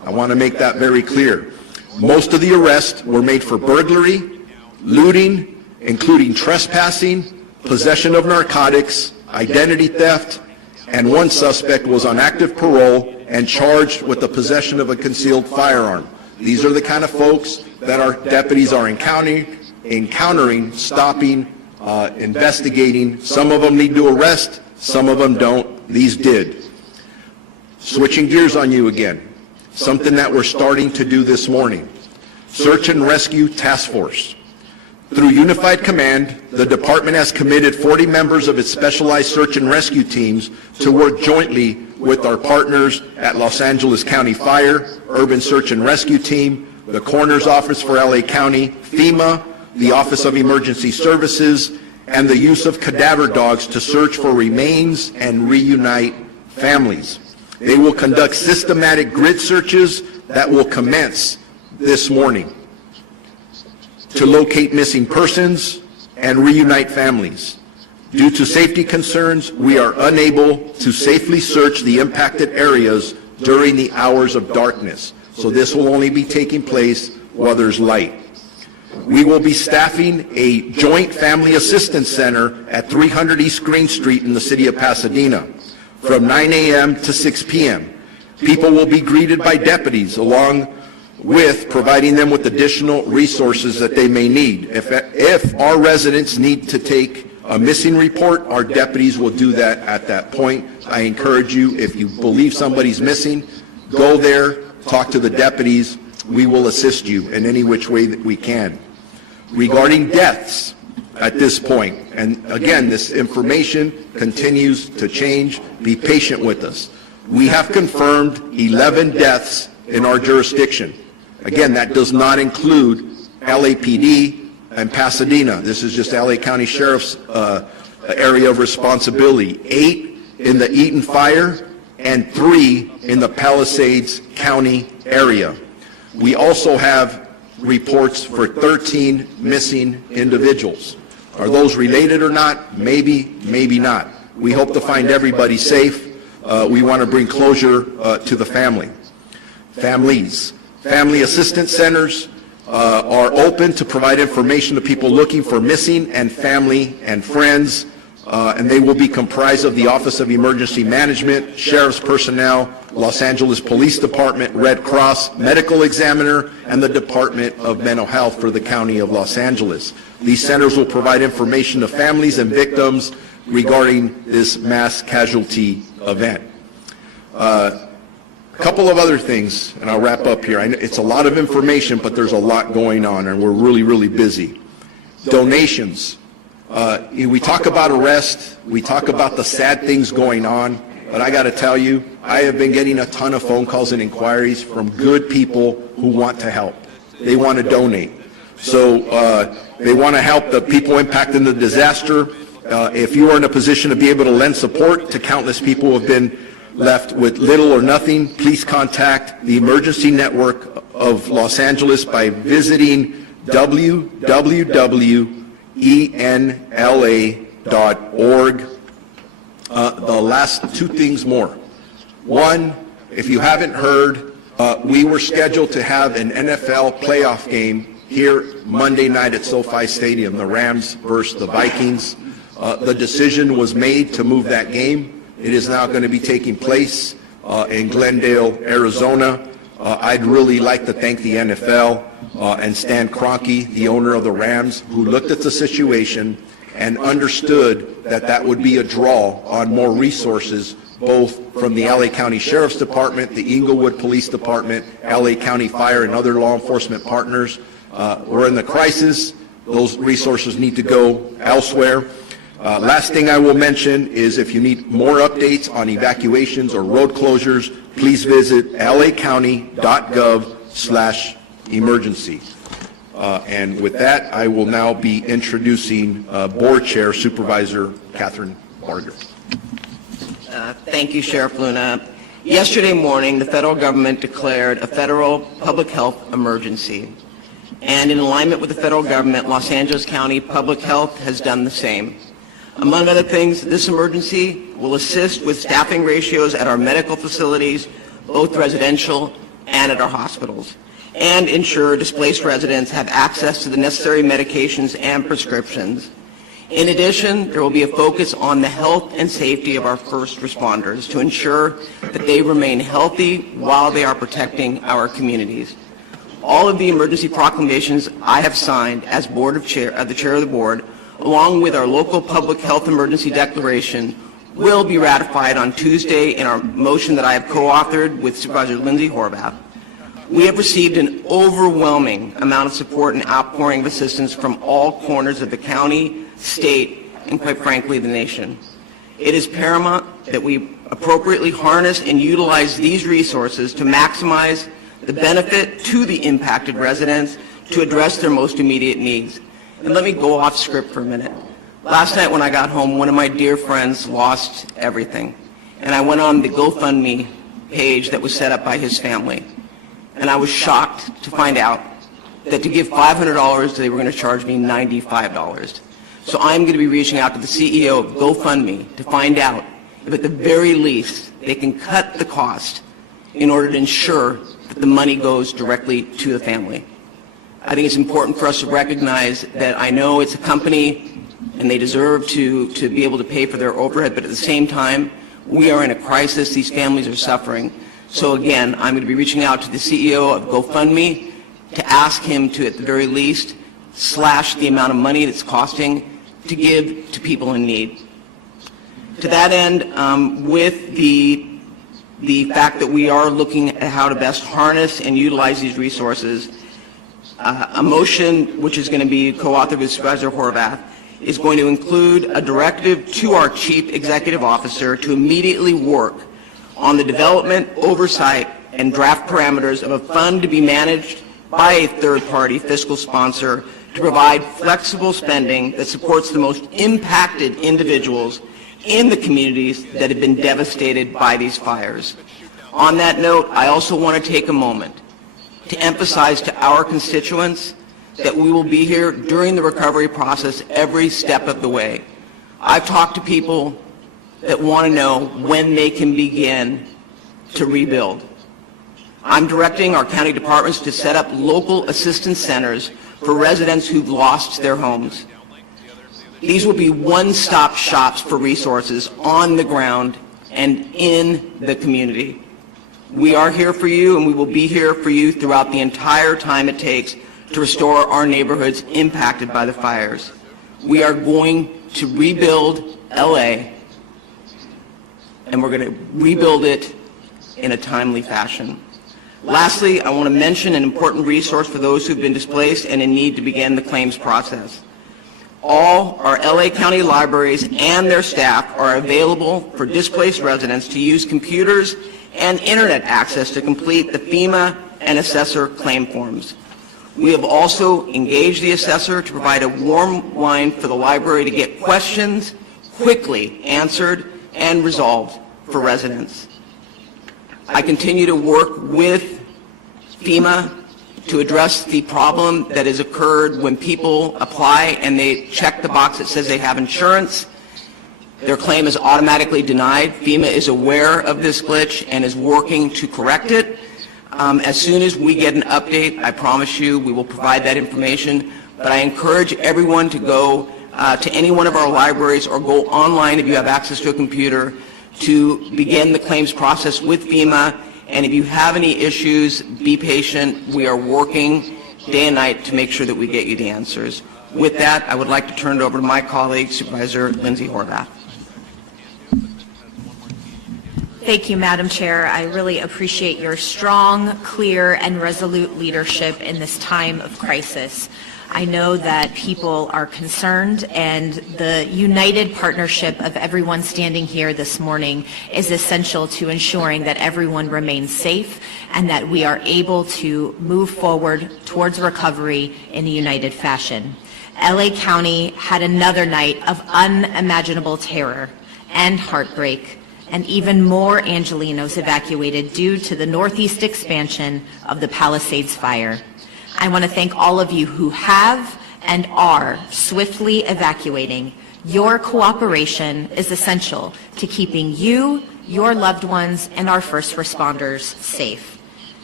I want to make that very clear. Most of the arrests were made for burglary, looting, including trespassing, possession of narcotics, identity theft, and one suspect was on active parole and charged with the possession of a concealed firearm. These are the kind of folks that our deputies are encountering, stopping, investigating. Some of them need to arrest, some of them don't. These did. Switching gears on you again, something that we're starting to do this morning. Search and Rescue Task Force. Through Unified Command, the department has committed 40 members of its specialized search and rescue teams to work jointly with our partners at Los Angeles County Fire, Urban Search and Rescue Team, the Coroner's Office for LA County, FEMA, the Office of Emergency Services, and the use of cadaver dogs to search for remains and reunite families. They will conduct systematic grid searches that will commence this morning to locate missing persons and reunite families. Due to safety concerns, we are unable to safely search the impacted areas during the hours of darkness. So this will only be taking place while there's light. We will be staffing a joint family assistance center at 300 East Green Street in the city of Pasadena from 9 a.m. to 6 p.m. People will be greeted by deputies along with providing them with additional resources that they may need. If our residents need to take a missing report, our deputies will do that at that point. I encourage you, if you believe somebody's missing, go there, talk to the deputies. We will assist you in any which way that we can. Regarding deaths at this point, and again, this information continues to change. Be patient with us. We have confirmed 11 deaths in our jurisdiction. Again, that does not include LAPD and Pasadena. This is just LA County Sheriff's area of responsibility. 8 in the Eaton Fire and 3 in the Palisades County area. We also have reports for 13 missing individuals. Are those related or not? Maybe, maybe not. We hope to find everybody safe. We want to bring closure to the families. Family assistance centers are open to provide information to people looking for missing and family and friends, and they will be comprised of the Office of Emergency Management, Sheriff's personnel, Los Angeles Police Department, Red Cross, Medical Examiner, and the Department of Mental Health for the County of Los Angeles. These centers will provide information to families and victims regarding this mass casualty event. A couple of other things, and I'll wrap up here. It's a lot of information, but there's a lot going on, and we're really, really busy. Donations. We talk about arrest. We talk about the sad things going on, but I got to tell you, I have been getting a ton of phone calls and inquiries from good people who want to help. They want to donate. So they want to help the people impacted in the disaster. If you are in a position to be able to lend support to countless people who have been left with little or nothing, please contact the Emergency Network of Los Angeles by visiting www.enla.org. The last 2 things more. One, if you haven't heard, we were scheduled to have an NFL playoff game here Monday night at SoFi Stadium, the Rams versus the Vikings. The decision was made to move that game. It is now going to be taking place in Glendale, Arizona. I'd really like to thank the NFL and Stan Kroenke, the owner of the Rams, who looked at the situation and understood that that would be a draw on more resources, both from the LA County Sheriff's Department, the Inglewood Police Department, LA County Fire, and other law enforcement partners. We're in the crisis. Those resources need to go elsewhere. Last thing I will mention is if you need more updates on evacuations or road closures, please visit lacounty.gov/emergency. And with that, I will now be introducing Board Chair Supervisor Catherine Barger. Thank you, Sheriff Luna. Yesterday morning, the federal government declared a federal public health emergency. And in alignment with the federal government, Los Angeles County Public Health has done the same. Among other things, this emergency will assist with staffing ratios at our medical facilities, both residential and at our hospitals, and ensure displaced residents have access to the necessary medications and prescriptions. In addition, there will be a focus on the health and safety of our first responders to ensure that they remain healthy while they are protecting our communities. All of the emergency proclamations I have signed as the chair of the board, along with our local public health emergency declaration, will be ratified on Tuesday in our motion that I have co-authored with Supervisor Lindsay Horvath. We have received an overwhelming amount of support and outpouring of assistance from all corners of the county, state, and quite frankly, the nation. It is paramount that we appropriately harness and utilize these resources to maximize the benefit to the impacted residents to address their most immediate needs. And let me go off script for a minute. Last night when I got home, one of my dear friends lost everything. And I went on the GoFundMe page that was set up by his family. And I was shocked to find out that to give $500, they were going to charge me $95. So I'm going to be reaching out to the CEO of GoFundMe to find out if at the very least they can cut the cost in order to ensure that the money goes directly to the family. I think it's important for us to recognize that I know it's a company and they deserve to be able to pay for their overhead, but at the same time, we are in a crisis. These families are suffering. So again, I'm going to be reaching out to the CEO of GoFundMe to ask him to, at the very least, slash the amount of money that's costing to give to people in need. To that end, with the fact that we are looking at how to best harness and utilize these resources, a motion which is going to be co-authored with Supervisor Horvath is going to include a directive to our Chief Executive Officer to immediately work on the development, oversight, and draft parameters of a fund to be managed by a third-party fiscal sponsor to provide flexible spending that supports the most impacted individuals in the communities that have been devastated by these fires. On that note, I also want to take a moment to emphasize to our constituents that we will be here during the recovery process every step of the way. I've talked to people that want to know when they can begin to rebuild. I'm directing our county departments to set up local assistance centers for residents who've lost their homes. These will be one-stop shops for resources on the ground and in the community. We are here for you, and we will be here for you throughout the entire time it takes to restore our neighborhoods impacted by the fires. We are going to rebuild LA, and we're going to rebuild it in a timely fashion. Lastly, I want to mention an important resource for those who've been displaced and in need to begin the claims process. All our LA County libraries and their staff are available for displaced residents to use computers and internet access to complete the FEMA and assessor claim forms. We have also engaged the assessor to provide a warm line for the library to get questions quickly answered and resolved for residents. I continue to work with FEMA to address the problem that has occurred when people apply and they check the box that says they have insurance. Their claim is automatically denied. FEMA is aware of this glitch and is working to correct it. As soon as we get an update, I promise you we will provide that information. But I encourage everyone to go to any one of our libraries or go online if you have access to a computer to begin the claims process with FEMA. And if you have any issues, be patient. We are working day and night to make sure that we get you the answers. With that, I would like to turn it over to my colleague, Supervisor Lindsay Horvath. Thank you, Madam Chair. I really appreciate your strong, clear, and resolute leadership in this time of crisis. I know that people are concerned, and the united partnership of everyone standing here this morning is essential to ensuring that everyone remains safe and that we are able to move forward towards recovery in a united fashion. LA County had another night of unimaginable terror and heartbreak, and even more Angelenos evacuated due to the northeast expansion of the Palisades fire. I want to thank all of you who have and are swiftly evacuating. Your cooperation is essential to keeping you, your loved ones, and our first responders safe.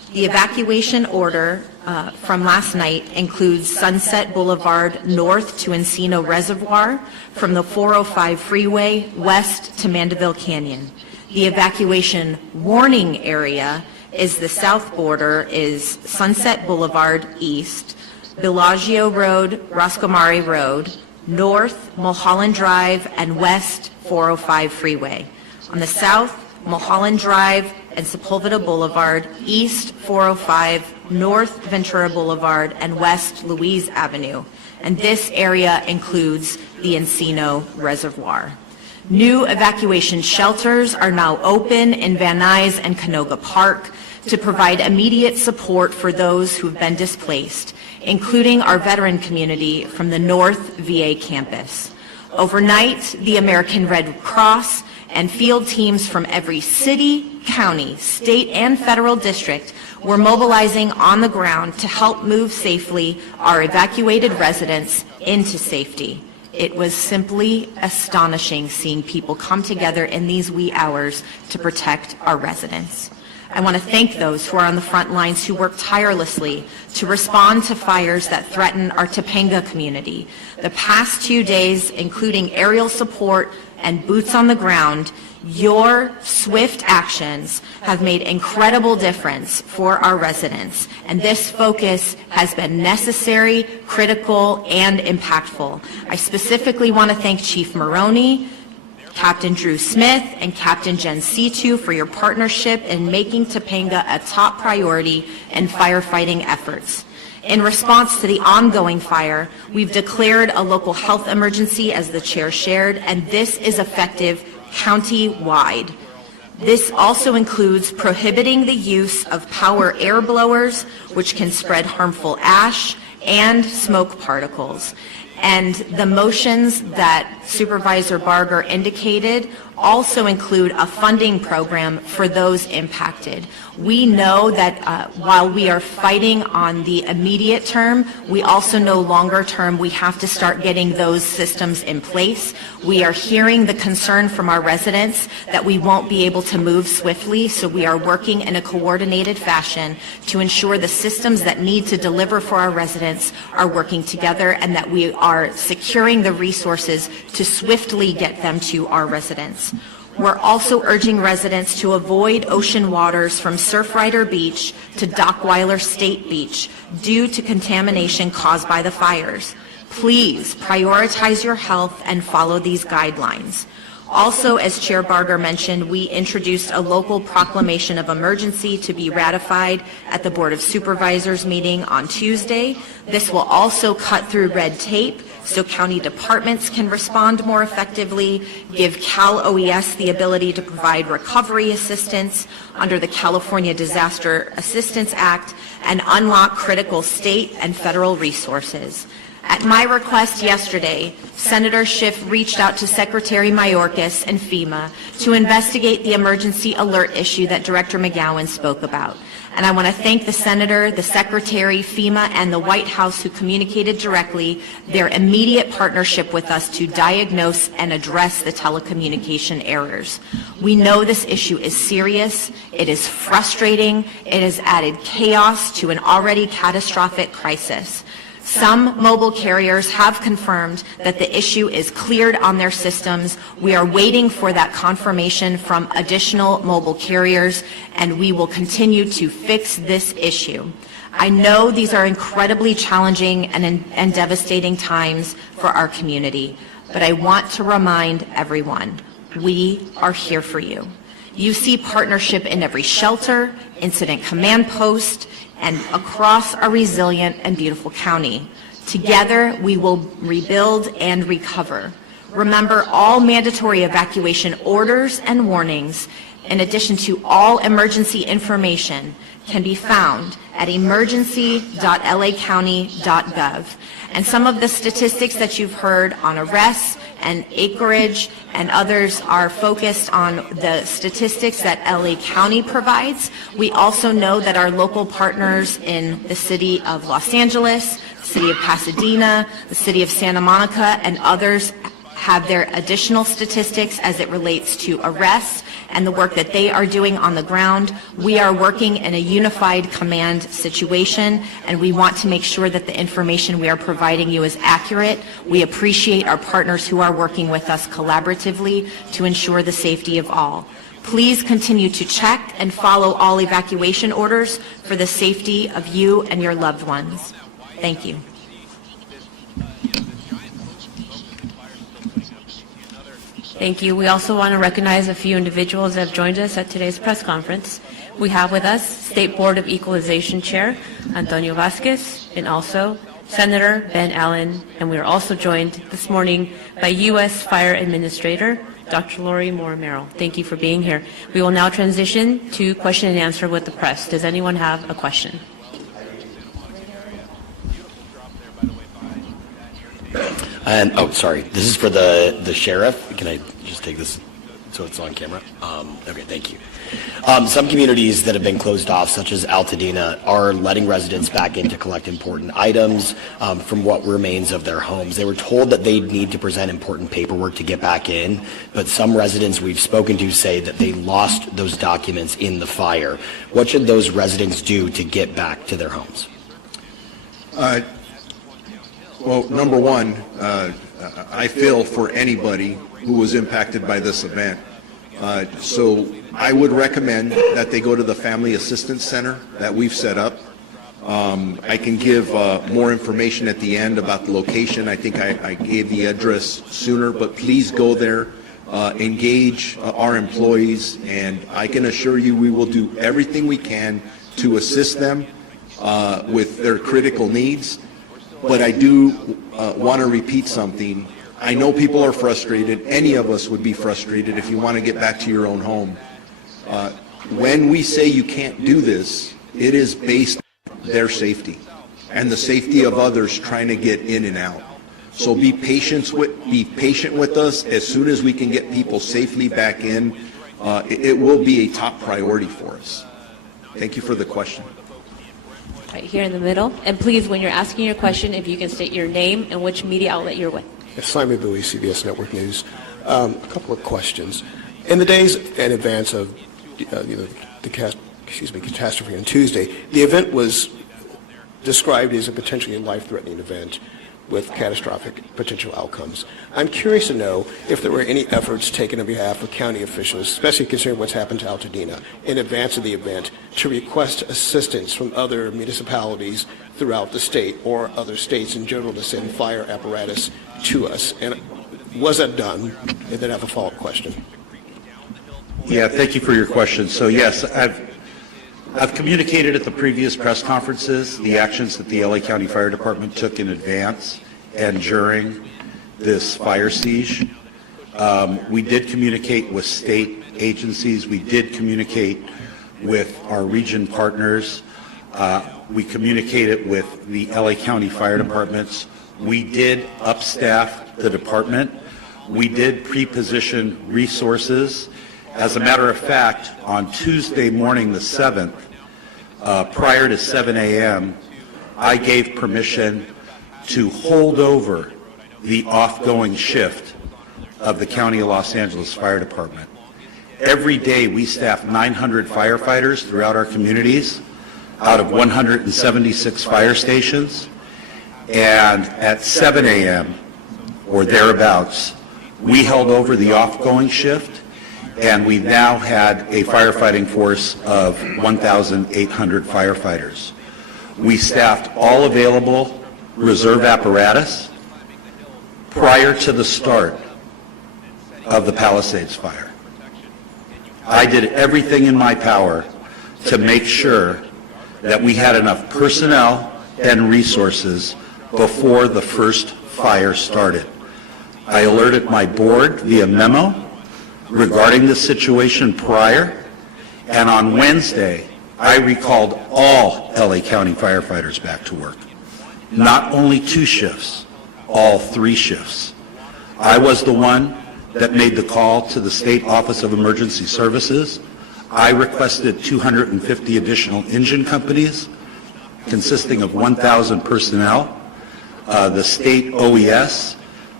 The evacuation order from last night includes Sunset Boulevard north to Encino Reservoir, from the 405 freeway west to Mandeville Canyon. The evacuation warning area is the south border is Sunset Boulevard east, Bellagio Road, Roscomari Road, north Mulholland Drive, and west 405 freeway. On the south, Mulholland Drive and Sepulveda Boulevard, east 405, north Ventura Boulevard, and west Louise Avenue. And this area includes the Encino Reservoir. New evacuation shelters are now open in Van Nuys and Canoga Park to provide immediate support for those who have been displaced, including our veteran community from the North VA campus. Overnight, the American Red Cross and field teams from every city, county, state, and federal district were mobilizing on the ground to help move safely our evacuated residents into safety. It was simply astonishing seeing people come together in these wee hours to protect our residents. I want to thank those who are on the front lines who work tirelessly to respond to fires that threaten our Topanga community. The past 2 days, including aerial support and boots on the ground, your swift actions have made incredible difference for our residents, and this focus has been necessary, critical, and impactful. I specifically want to thank Chief Maroney, Captain Drew Smith, and Captain Jen Situ for your partnership in making Topanga a top priority in firefighting efforts. In response to the ongoing fire, we've declared a local health emergency, as the chair shared, and this is effective county-wide. This also includes prohibiting the use of power air blowers, which can spread harmful ash and smoke particles. And the motions that Supervisor Barger indicated also include a funding program for those impacted. We know that while we are fighting on the immediate term, we also know longer term we have to start getting those systems in place. We are hearing the concern from our residents that we won't be able to move swiftly, so we are working in a coordinated fashion to ensure the systems that need to deliver for our residents are working together, and that we are securing the resources to swiftly get them to our residents. We're also urging residents to avoid ocean waters from Surfrider Beach to Dockweiler State Beach due to contamination caused by the fires. Please prioritize your health and follow these guidelines. Also, as Chair Barger mentioned, we introduced a local proclamation of emergency to be ratified at the Board of Supervisors meeting on Tuesday. This will also cut through red tape so county departments can respond more effectively, give Cal OES the ability to provide recovery assistance under the California Disaster Assistance Act, and unlock critical state and federal resources. At my request yesterday, Senator Schiff reached out to Secretary Mayorkas and FEMA to investigate the emergency alert issue that Director McGowan spoke about. And I want to thank the Senator, the Secretary, FEMA, and the White House who communicated directly their immediate partnership with us to diagnose and address the telecommunication errors. We know this issue is serious, it is frustrating, it has added chaos to an already catastrophic crisis. Some mobile carriers have confirmed that the issue is cleared on their systems. We are waiting for that confirmation from additional mobile carriers, and we will continue to fix this issue. I know these are incredibly challenging and devastating times for our community, but I want to remind everyone, we are here for you. You see partnership in every shelter, incident command post, and across our resilient and beautiful county. Together, we will rebuild and recover. Remember, all mandatory evacuation orders and warnings, in addition to all emergency information, can be found at emergency.lacounty.gov. And some of the statistics that you've heard on arrests and acreage and others are focused on the statistics that LA County provides. We also know that our local partners in the city of Los Angeles, the city of Pasadena, the city of Santa Monica, and others have their additional statistics as it relates to arrests and the work that they are doing on the ground. We are working in a unified command situation, and we want to make sure that the information we are providing you is accurate. We appreciate our partners who are working with us collaboratively to ensure the safety of all. Please continue to check and follow all evacuation orders for the safety of you and your loved ones. Thank you. Thank you. We also want to recognize a few individuals that have joined us at today's press conference. We have with us State Board of Equalization Chair Antonio Vasquez and also Senator Ben Allen, and we are also joined this morning by U.S. Fire Administrator Dr. Lori Moore-Merrill. Thank you for being here. We will now transition to question and answer with the press. Does anyone have a question? And, oh, sorry, this is for the sheriff. Can I just take this so it's on camera? Okay, thank you. Some communities that have been closed off, such as Altadena, are letting residents back in to collect important items from what remains of their homes. They were told that they need to present important paperwork to get back in, but some residents we've spoken to say that they lost those documents in the fire. What should those residents do to get back to their homes? Well, number one, I feel for anybody who was impacted by this event. So I would recommend that they go to the Family Assistance Center that we've set up. I can give more information at the end about the location. I think I gave the address sooner, but please go there, engage our employees, and I can assure you we will do everything we can to assist them with their critical needs. But I do want to repeat something. I know people are frustrated. Any of us would be frustrated if you want to get back to your own home. When we say you can't do this, it is based on their safety and the safety of others trying to get in and out. So be patient with us. As soon as we can get people safely back in, it will be a top priority for us. Thank you for the question. Right here in the middle. And please, when you're asking your question, if you can state your name and which media outlet you're with. Simon Bowie, CBS Network News. A couple of questions. In the days in advance of the catastrophe on Tuesday, the event was described as a potentially life-threatening event with catastrophic potential outcomes. I'm curious to know if there were any efforts taken on behalf of county officials, especially considering what's happened to Altadena, in advance of the event, to request assistance from other municipalities throughout the state or other states in general to send fire apparatus to us. And was that done? And then I have a follow-up question. Yeah, thank you for your question. So yes, I've communicated at the previous press conferences the actions that the LA County Fire Department took in advance and during this fire siege. We did communicate with state agencies. We did communicate with our region partners. We communicated with the LA County Fire Departments. We did upstaff the department. We did pre-position resources. As a matter of fact, on Tuesday morning, the 7th, prior to 7 a.m., I gave permission to hold over the off-going shift of the County of Los Angeles Fire Department. Every day we staff 900 firefighters throughout our communities out of 176 fire stations, and at 7 a.m. or thereabouts, we held over the off-going shift, and we now had a firefighting force of 1,800 firefighters. We staffed all available reserve apparatus prior to the start of the Palisades fire. I did everything in my power to make sure that we had enough personnel and resources before the first fire started. I alerted my board via memo regarding the situation prior, and on Wednesday, I recalled all LA County firefighters back to work. Not only 2 shifts, all 3 shifts. I was the one that made the call to the State Office of Emergency Services. I requested 250 additional engine companies consisting of 1,000 personnel. The state OES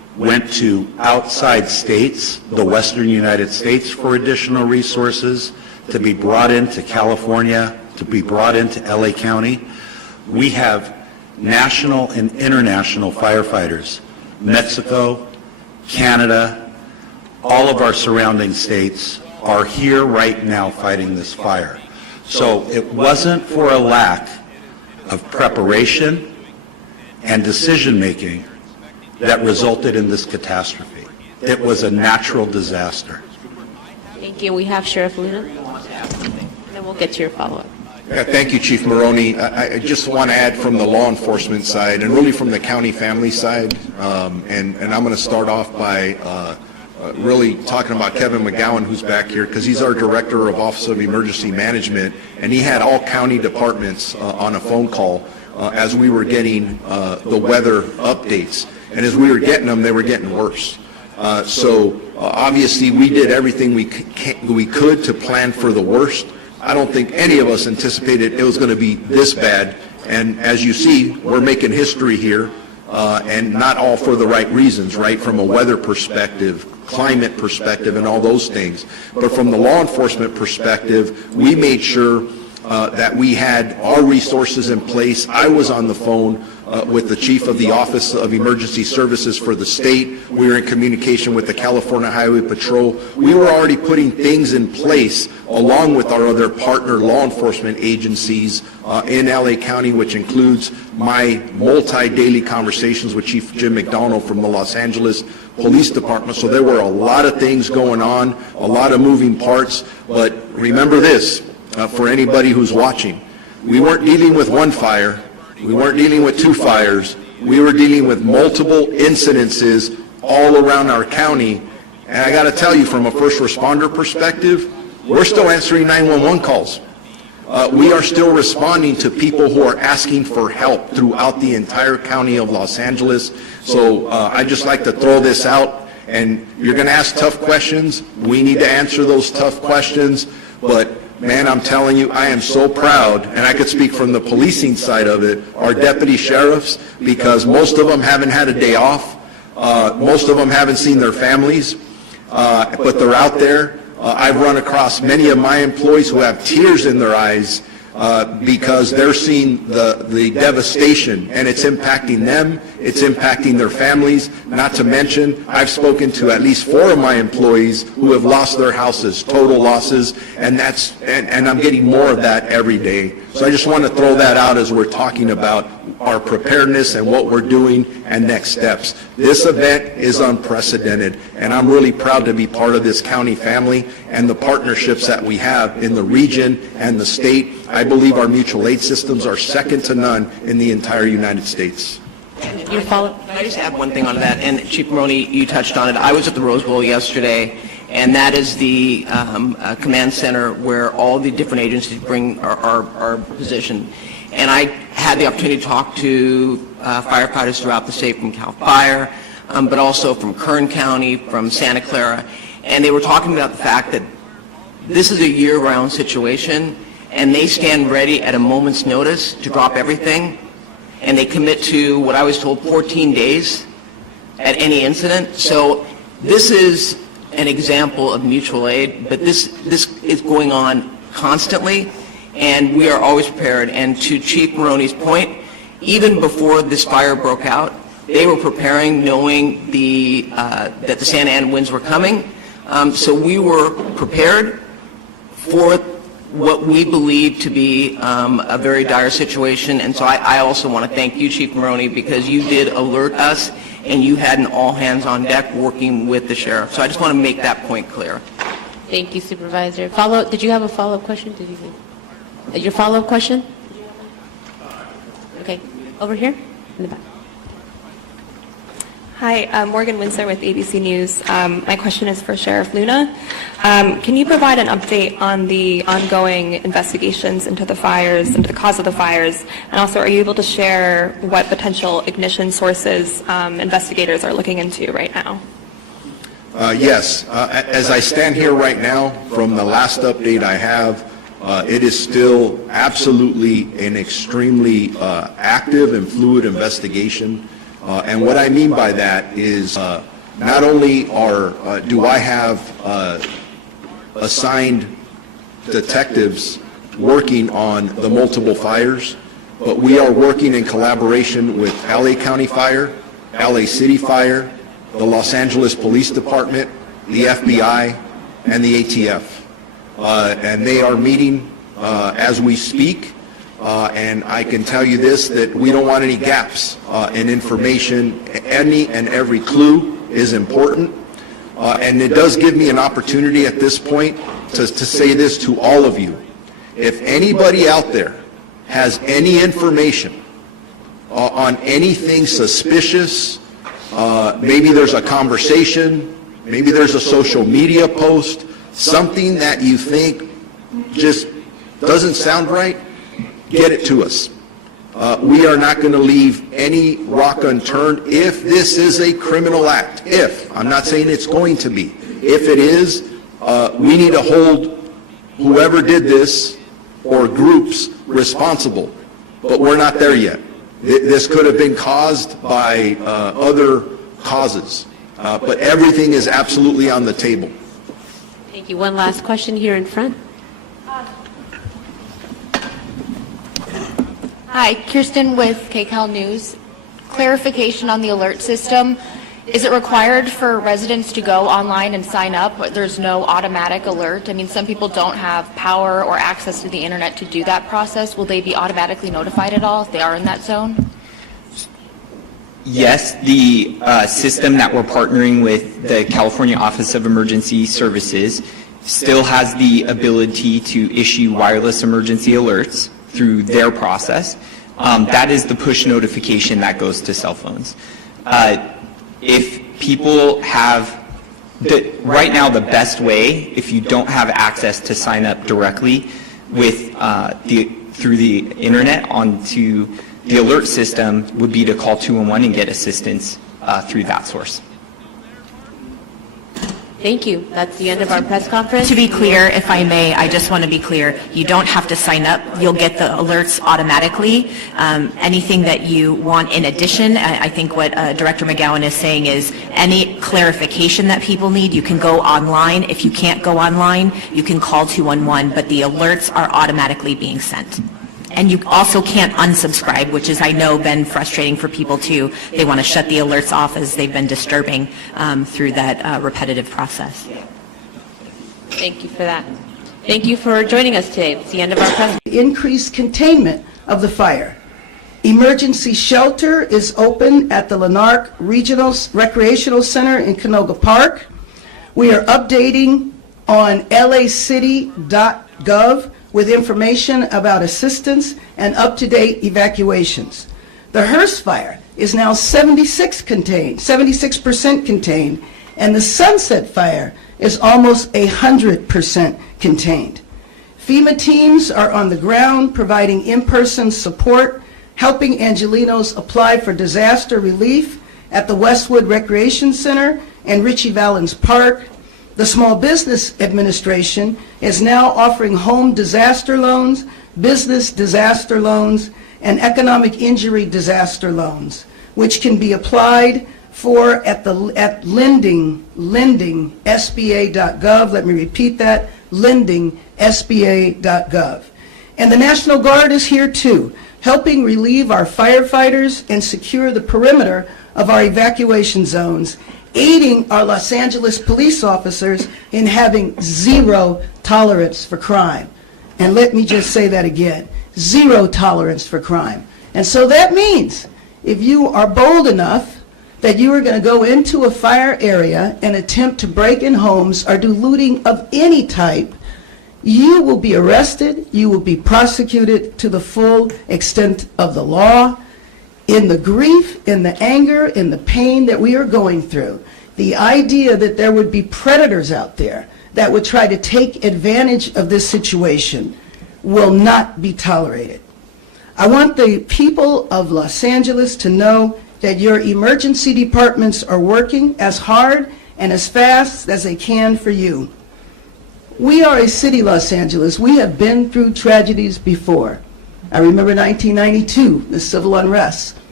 went to outside states, the western United States, for additional resources to be brought into California, to be brought into LA County. We have national and international firefighters, Mexico, Canada, all of our surrounding states are here right now fighting this fire. So it wasn't for a lack of preparation and decision-making that resulted in this catastrophe. It was a natural disaster. Thank you. We have Sheriff Luna, and then we'll get to your follow-up. Yeah, thank you, Chief Maroney. I just want to add from the law enforcement side and really from the county family side, and I'm going to start off by really talking about Kevin McGowan, who's back here, because he's our Director of Office of Emergency Management, and he had all county departments on a phone call as we were getting the weather updates. And as we were getting them, they were getting worse. So obviously we did everything we could to plan for the worst. I don't think any of us anticipated it was going to be this bad. And as you see, we're making history here, and not all for the right reasons, right? From a weather perspective, climate perspective, and all those things. But from the law enforcement perspective, we made sure that we had our resources in place. I was on the phone with the chief of the Office of Emergency Services for the state. We were in communication with the California Highway Patrol. We were already putting things in place along with our other partner law enforcement agencies in LA County, which includes my multi-daily conversations with Chief Jim McDonald from the Los Angeles Police Department. So there were a lot of things going on, a lot of moving parts. But remember this, for anybody who's watching, we weren't dealing with one fire. We weren't dealing with two fires. We were dealing with multiple incidences all around our county. And I got to tell you, from a first responder perspective, we're still answering 911 calls. We are still responding to people who are asking for help throughout the entire county of Los Angeles. So I'd just like to throw this out. And you're going to ask tough questions. We need to answer those tough questions. But man, I'm telling you, I am so proud, and I could speak from the policing side of it, our deputy sheriffs, because most of them haven't had a day off. Most of them haven't seen their families, but they're out there. I've run across many of my employees who have tears in their eyes because they're seeing the devastation, and it's impacting them, it's impacting their families. Not to mention, I've spoken to at least 4 of my employees who have lost their houses, total losses, and I'm getting more of that every day. So I just want to throw that out as we're talking about our preparedness and what we're doing and next steps. This event is unprecedented, and I'm really proud to be part of this county family and the partnerships that we have in the region and the state. I believe our mutual aid systems are second to none in the entire United States. Your follow-up? Can I just add one thing onto that? And Chief Maroney, you touched on it. I was at the Rose Bowl yesterday, and that is the command center where all the different agencies are positioned. And I had the opportunity to talk to firefighters throughout the state, from CAL FIRE, but also from Kern County, from Santa Clara, and they were talking about the fact that this is a year-round situation, and they stand ready at a moment's notice to drop everything, and they commit to, what I was told, 14 days at any incident. So this is an example of mutual aid, but this is going on constantly, and we are always prepared. And to Chief Maroney's point, even before this fire broke out, they were preparing, knowing that the Santa Ana winds were coming. So we were prepared for what we believe to be a very dire situation. And so I also want to thank you, Chief Maroney, because you did alert us, and you had an all-hands-on deck working with the sheriff. So I just want to make that point clear. Thank you, Supervisor. Follow-up? Did you have a follow-up question? Did you? Your follow-up question? Okay, over here in the back. Hi, Morgan Winsler with ABC News. My question is for Sheriff Luna. Can you provide an update on the ongoing investigations into the fires, into the cause of the fires, and also are you able to share what potential ignition sources investigators are looking into right now? Yes. As I stand here right now, from the last update I have, it is still absolutely an extremely active and fluid investigation. And what I mean by that is not only do I have assigned detectives working on the multiple fires, but we are working in collaboration with LA County Fire, LA City Fire, the Los Angeles Police Department, the FBI, and the ATF. And they are meeting as we speak. And I can tell you this, that we don't want any gaps in information. Any and every clue is important. And it does give me an opportunity at this point to say this to all of you. If anybody out there has any information on anything suspicious, maybe there's a conversation, maybe there's a social media post, something that you think just doesn't sound right, get it to us. We are not going to leave any rock unturned if this is a criminal act. If, I'm not saying it's going to be. If it is, we need to hold whoever did this or groups responsible. But we're not there yet. This could have been caused by other causes. But everything is absolutely on the table. Thank you. One last question here in front. Hi, Kirsten with KCAL News. Clarification on the alert system. Is it required for residents to go online and sign up? There's no automatic alert. I mean, some people don't have power or access to the internet to do that process. Will they be automatically notified at all if they are in that zone? Yes, the system that we're partnering with the California Office of Emergency Services still has the ability to issue wireless emergency alerts through their process. That is the push notification that goes to cell phones. If people have, right now the best way, if you don't have access to sign up directly with through the internet onto the alert system, would be to call 211 and get assistance through that source. Thank you. That's the end of our press conference. To be clear, if I may, I just want to be clear, you don't have to sign up. You'll get the alerts automatically. Anything that you want in addition, I think what Director McGowan is saying is any clarification that people need, you can go online. If you can't go online, you can call 211, but the alerts are automatically being sent. And you also can't unsubscribe, which is, I know, been frustrating for people too. They want to shut the alerts off as they've been disturbing through that repetitive process. Thank you for that. Thank you for joining us today. It's the end of our presentation. Increased containment of the fire. Emergency shelter is open at the Lanark Regional Recreational Center in Canoga Park. We are updating on lacity.gov with information about assistance and up-to-date evacuations. The Hearst fire is now 76% contained, and the Sunset fire is almost 100% contained. FEMA teams are on the ground providing in-person support, helping Angelenos apply for disaster relief at the Westwood Recreation Center and Ritchie Valens Park. The Small Business Administration is now offering home disaster loans, business disaster loans, and economic injury disaster loans, which can be applied for at lending.sba.gov. Let me repeat that, lending.sba.gov. And the National Guard is here too, helping relieve our firefighters and secure the perimeter of our evacuation zones, aiding our Los Angeles police officers in having zero tolerance for crime. And let me just say that again, zero tolerance for crime. And so that means if you are bold enough that you are going to go into a fire area and attempt to break in homes or do looting of any type, you will be arrested, you will be prosecuted to the full extent of the law. In the grief, in the anger, in the pain that we are going through, the idea that there would be predators out there that would try to take advantage of this situation will not be tolerated. I want the people of Los Angeles to know that your emergency departments are working as hard and as fast as they can for you. We are a city, Los Angeles. We have been through tragedies before. I remember 1992, the civil unrest.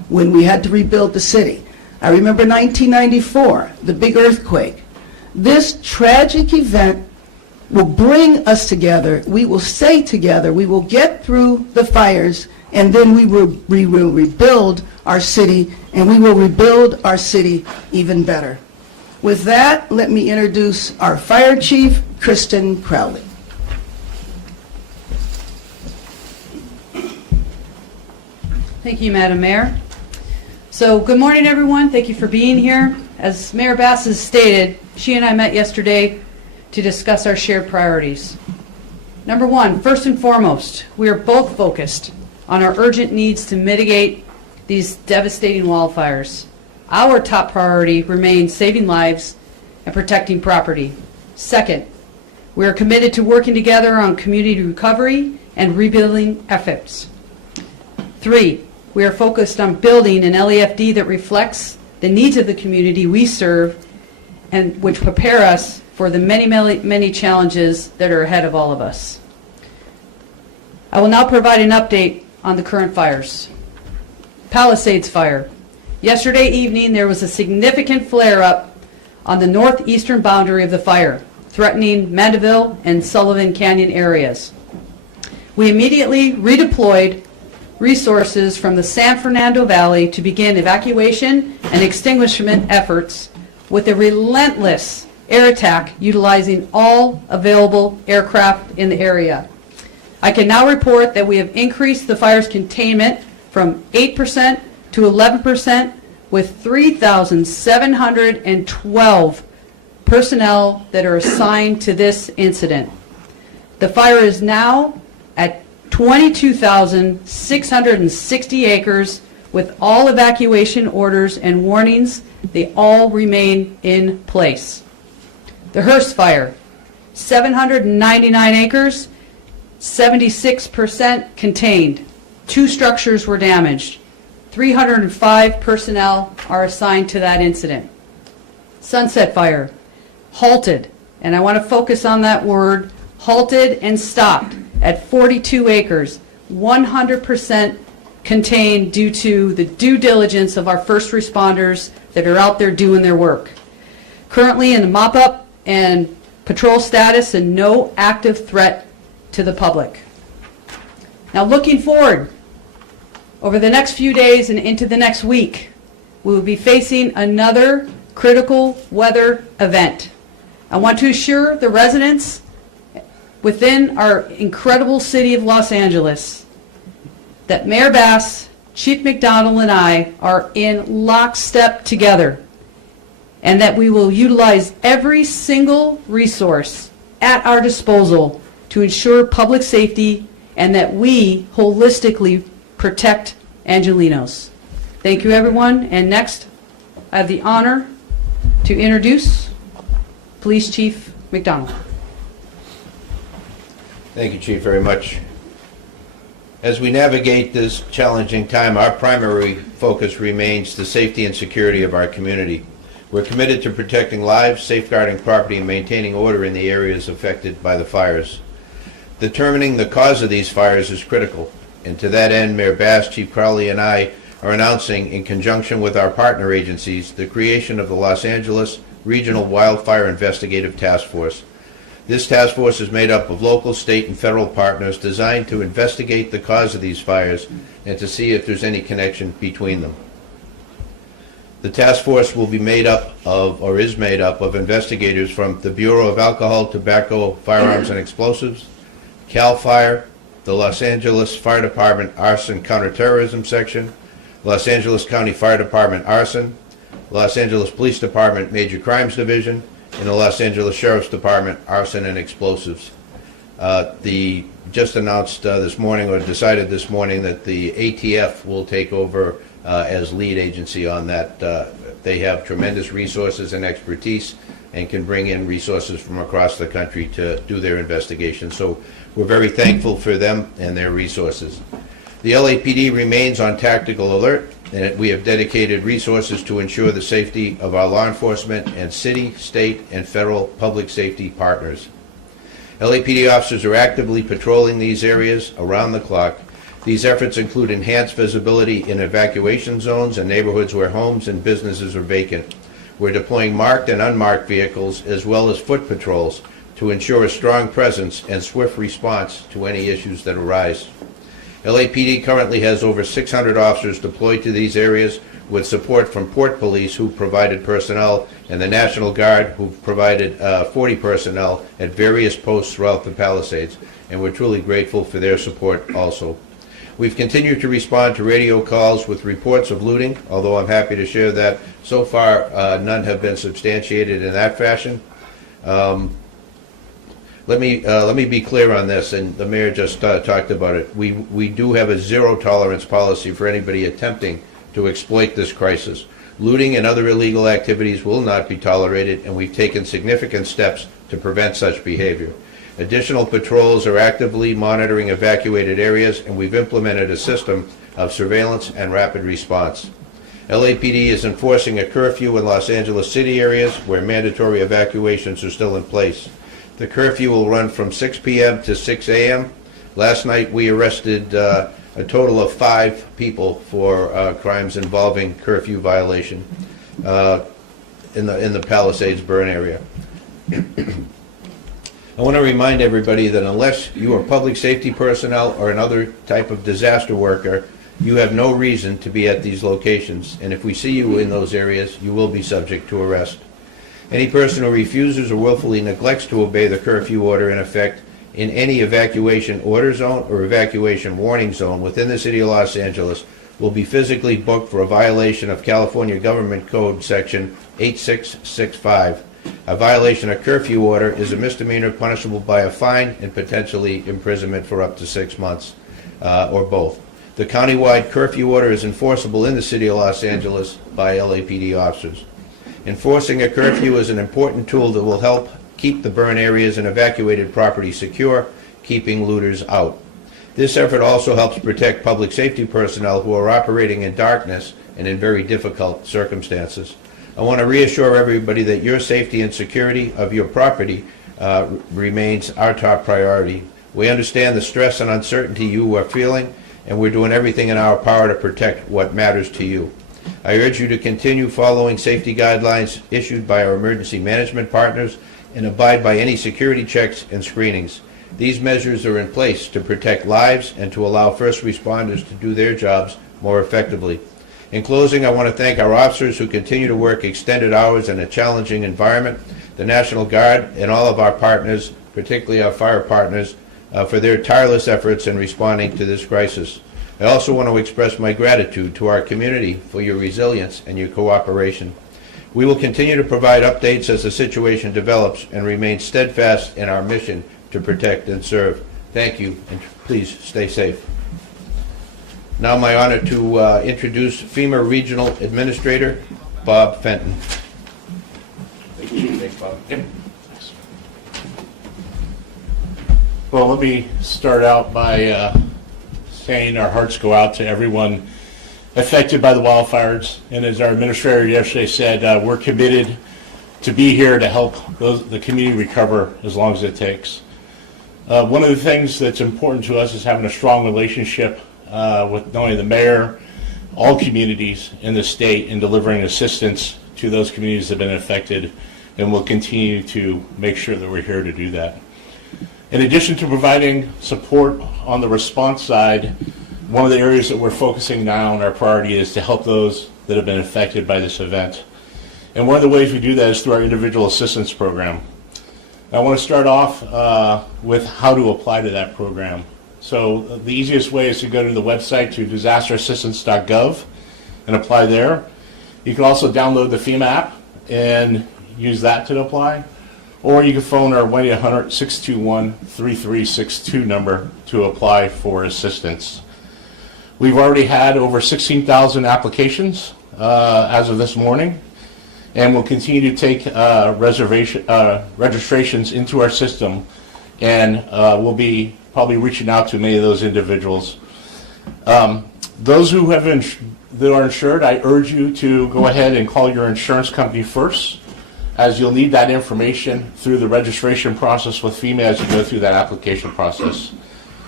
when we had to rebuild the city. I remember 1994, the big earthquake. This tragic event will bring us together. We will stay together. We will get through the fires, and then we will rebuild our city, and we will rebuild our city even better. With that, let me introduce our Fire Chief, Kristen Crowley. Thank you, Madam Mayor. So, good morning, everyone. Thank you for being here. As Mayor Bass has stated, she and I met yesterday to discuss our shared priorities. Number one, first and foremost, we are both focused on our urgent needs to mitigate these devastating wildfires. Our top priority remains saving lives and protecting property. Second, we are committed to working together on community recovery and rebuilding efforts. Three, we are focused on building an LAFD that reflects the needs of the community we serve and which prepare us for the many challenges that are ahead of all of us. I will now provide an update on the current fires. Palisades fire. Yesterday evening, there was a significant flare-up on the northeastern boundary of the fire, threatening Mandeville and Sullivan Canyon areas. We immediately redeployed resources from the San Fernando Valley to begin evacuation and extinguishment efforts with a relentless air attack utilizing all available aircraft in the area. I can now report that we have increased the fire's containment from 8% to 11% with 3,712 personnel that are assigned to this incident. The fire is now at 22,660 acres with all evacuation orders and warnings. They all remain in place. The Hearst fire, 799 acres, 76% contained. 2 structures were damaged. 305 personnel are assigned to that incident. Sunset fire, halted, and I want to focus on that word, halted and stopped at 42 acres, 100% contained due to the due diligence of our first responders that are out there doing their work. Currently in the mop-up and patrol status and no active threat to the public. Now looking forward, over the next few days and into the next week, we will be facing another critical weather event. I want to assure the residents within our incredible city of Los Angeles that Mayor Bass, Chief McDonald, and I are in lockstep together, and that we will utilize every single resource at our disposal to ensure public safety and that we holistically protect Angelenos. Thank you, everyone. And next, I have the honor to introduce Police Chief McDonald. Thank you, Chief, very much. As we navigate this challenging time, our primary focus remains the safety and security of our community. We're committed to protecting lives, safeguarding property, and maintaining order in the areas affected by the fires. Determining the cause of these fires is critical, and to that end, Mayor Bass, Chief Crowley, and I are announcing, in conjunction with our partner agencies, the creation of the Los Angeles Regional Wildfire Investigative Task Force. This task force is made up of local, state, and federal partners designed to investigate the cause of these fires and to see if there's any connection between them. The task force will be made up of, or is made up of, investigators from the Bureau of Alcohol, Tobacco, Firearms, and Explosives, CAL FIRE, the Los Angeles Fire Department Arson Counterterrorism Section, Los Angeles County Fire Department Arson, Los Angeles Police Department Major Crimes Division, and the Los Angeles Sheriff's Department Arson and Explosives. Just announced this morning, or decided this morning, that the ATF will take over as lead agency on that. They have tremendous resources and expertise and can bring in resources from across the country to do their investigation. So we're very thankful for them and their resources. The LAPD remains on tactical alert, and we have dedicated resources to ensure the safety of our law enforcement and city, state, and federal public safety partners. LAPD officers are actively patrolling these areas around the clock These efforts include enhanced visibility in evacuation zones and neighborhoods where homes and businesses are vacant. We're deploying marked and unmarked vehicles as well as foot patrols to ensure a strong presence and swift response to any issues that arise. LAPD currently has over 600 officers deployed to these areas with support from Port Police, who provided personnel, and the National Guard, who provided 40 personnel at various posts throughout the Palisades, and we're truly grateful for their support also. We've continued to respond to radio calls with reports of looting, although I'm happy to share that so far none have been substantiated in that fashion. Let me be clear on this, and the mayor just talked about it. We do have a zero tolerance policy for anybody attempting to exploit this crisis. Looting and other illegal activities will not be tolerated, and we've taken significant steps to prevent such behavior. Additional patrols are actively monitoring evacuated areas, and we've implemented a system of surveillance and rapid response. LAPD is enforcing a curfew in Los Angeles City areas where mandatory evacuations are still in place. The curfew will run from 6 p.m. to 6 a.m. Last night we arrested a total of 5 people for crimes involving curfew violation in the Palisades burn area. I want to remind everybody that unless you are public safety personnel or another type of disaster worker, you have no reason to be at these locations, and if we see you in those areas, you will be subject to arrest. Any person who refuses or willfully neglects to obey the curfew order in effect in any evacuation order zone or evacuation warning zone within the City of Los Angeles will be physically booked for a violation of California Government Code Section 8665. A violation of curfew order is a misdemeanor punishable by a fine and potentially imprisonment for up to 6 months, or both. The countywide curfew order is enforceable in the City of Los Angeles by LAPD officers. Enforcing a curfew is an important tool that will help keep the burn areas and evacuated property secure, keeping looters out. This effort also helps protect public safety personnel who are operating in darkness and in very difficult circumstances. I want to reassure everybody that your safety and security of your property remains our top priority. We understand the stress and uncertainty you are feeling, and we're doing everything in our power to protect what matters to you. I urge you to continue following safety guidelines issued by our emergency management partners and abide by any security checks and screenings. These measures are in place to protect lives and to allow first responders to do their jobs more effectively. In closing, I want to thank our officers who continue to work extended hours in a challenging environment, the National Guard, and all of our partners, particularly our fire partners, for their tireless efforts in responding to this crisis. I also want to express my gratitude to our community for your resilience and your cooperation. We will continue to provide updates as the situation develops and remain steadfast in our mission to protect and serve. Thank you, and please stay safe. Now my honor to introduce FEMA Regional Administrator Bob Fenton. Thank you. Thanks, Bob. Yep. Well, let me start out by saying our hearts go out to everyone affected by the wildfires. And as our administrator yesterday said, we're committed to be here to help the community recover as long as it takes. One of the things that's important to us is having a strong relationship with not only the mayor, all communities in the state, in delivering assistance to those communities that have been affected, and we'll continue to make sure that we're here to do that. In addition to providing support on the response side, one of the areas that we're focusing now on our priority is to help those that have been affected by this event. And one of the ways we do that is through our individual assistance program. I want to start off with how to apply to that program. So the easiest way is to go to the website to disasterassistance.gov and apply there. You can also download the FEMA app and use that to apply. Or you can phone our 1-800-621-3362 number to apply for assistance. We've already had over 16,000 applications as of this morning, and we'll continue to take registrations into our system, and we'll be probably reaching out to many of those individuals. Those who have that are insured, I urge you to go ahead and call your insurance company first, as you'll need that information through the registration process with FEMA as you go through that application process.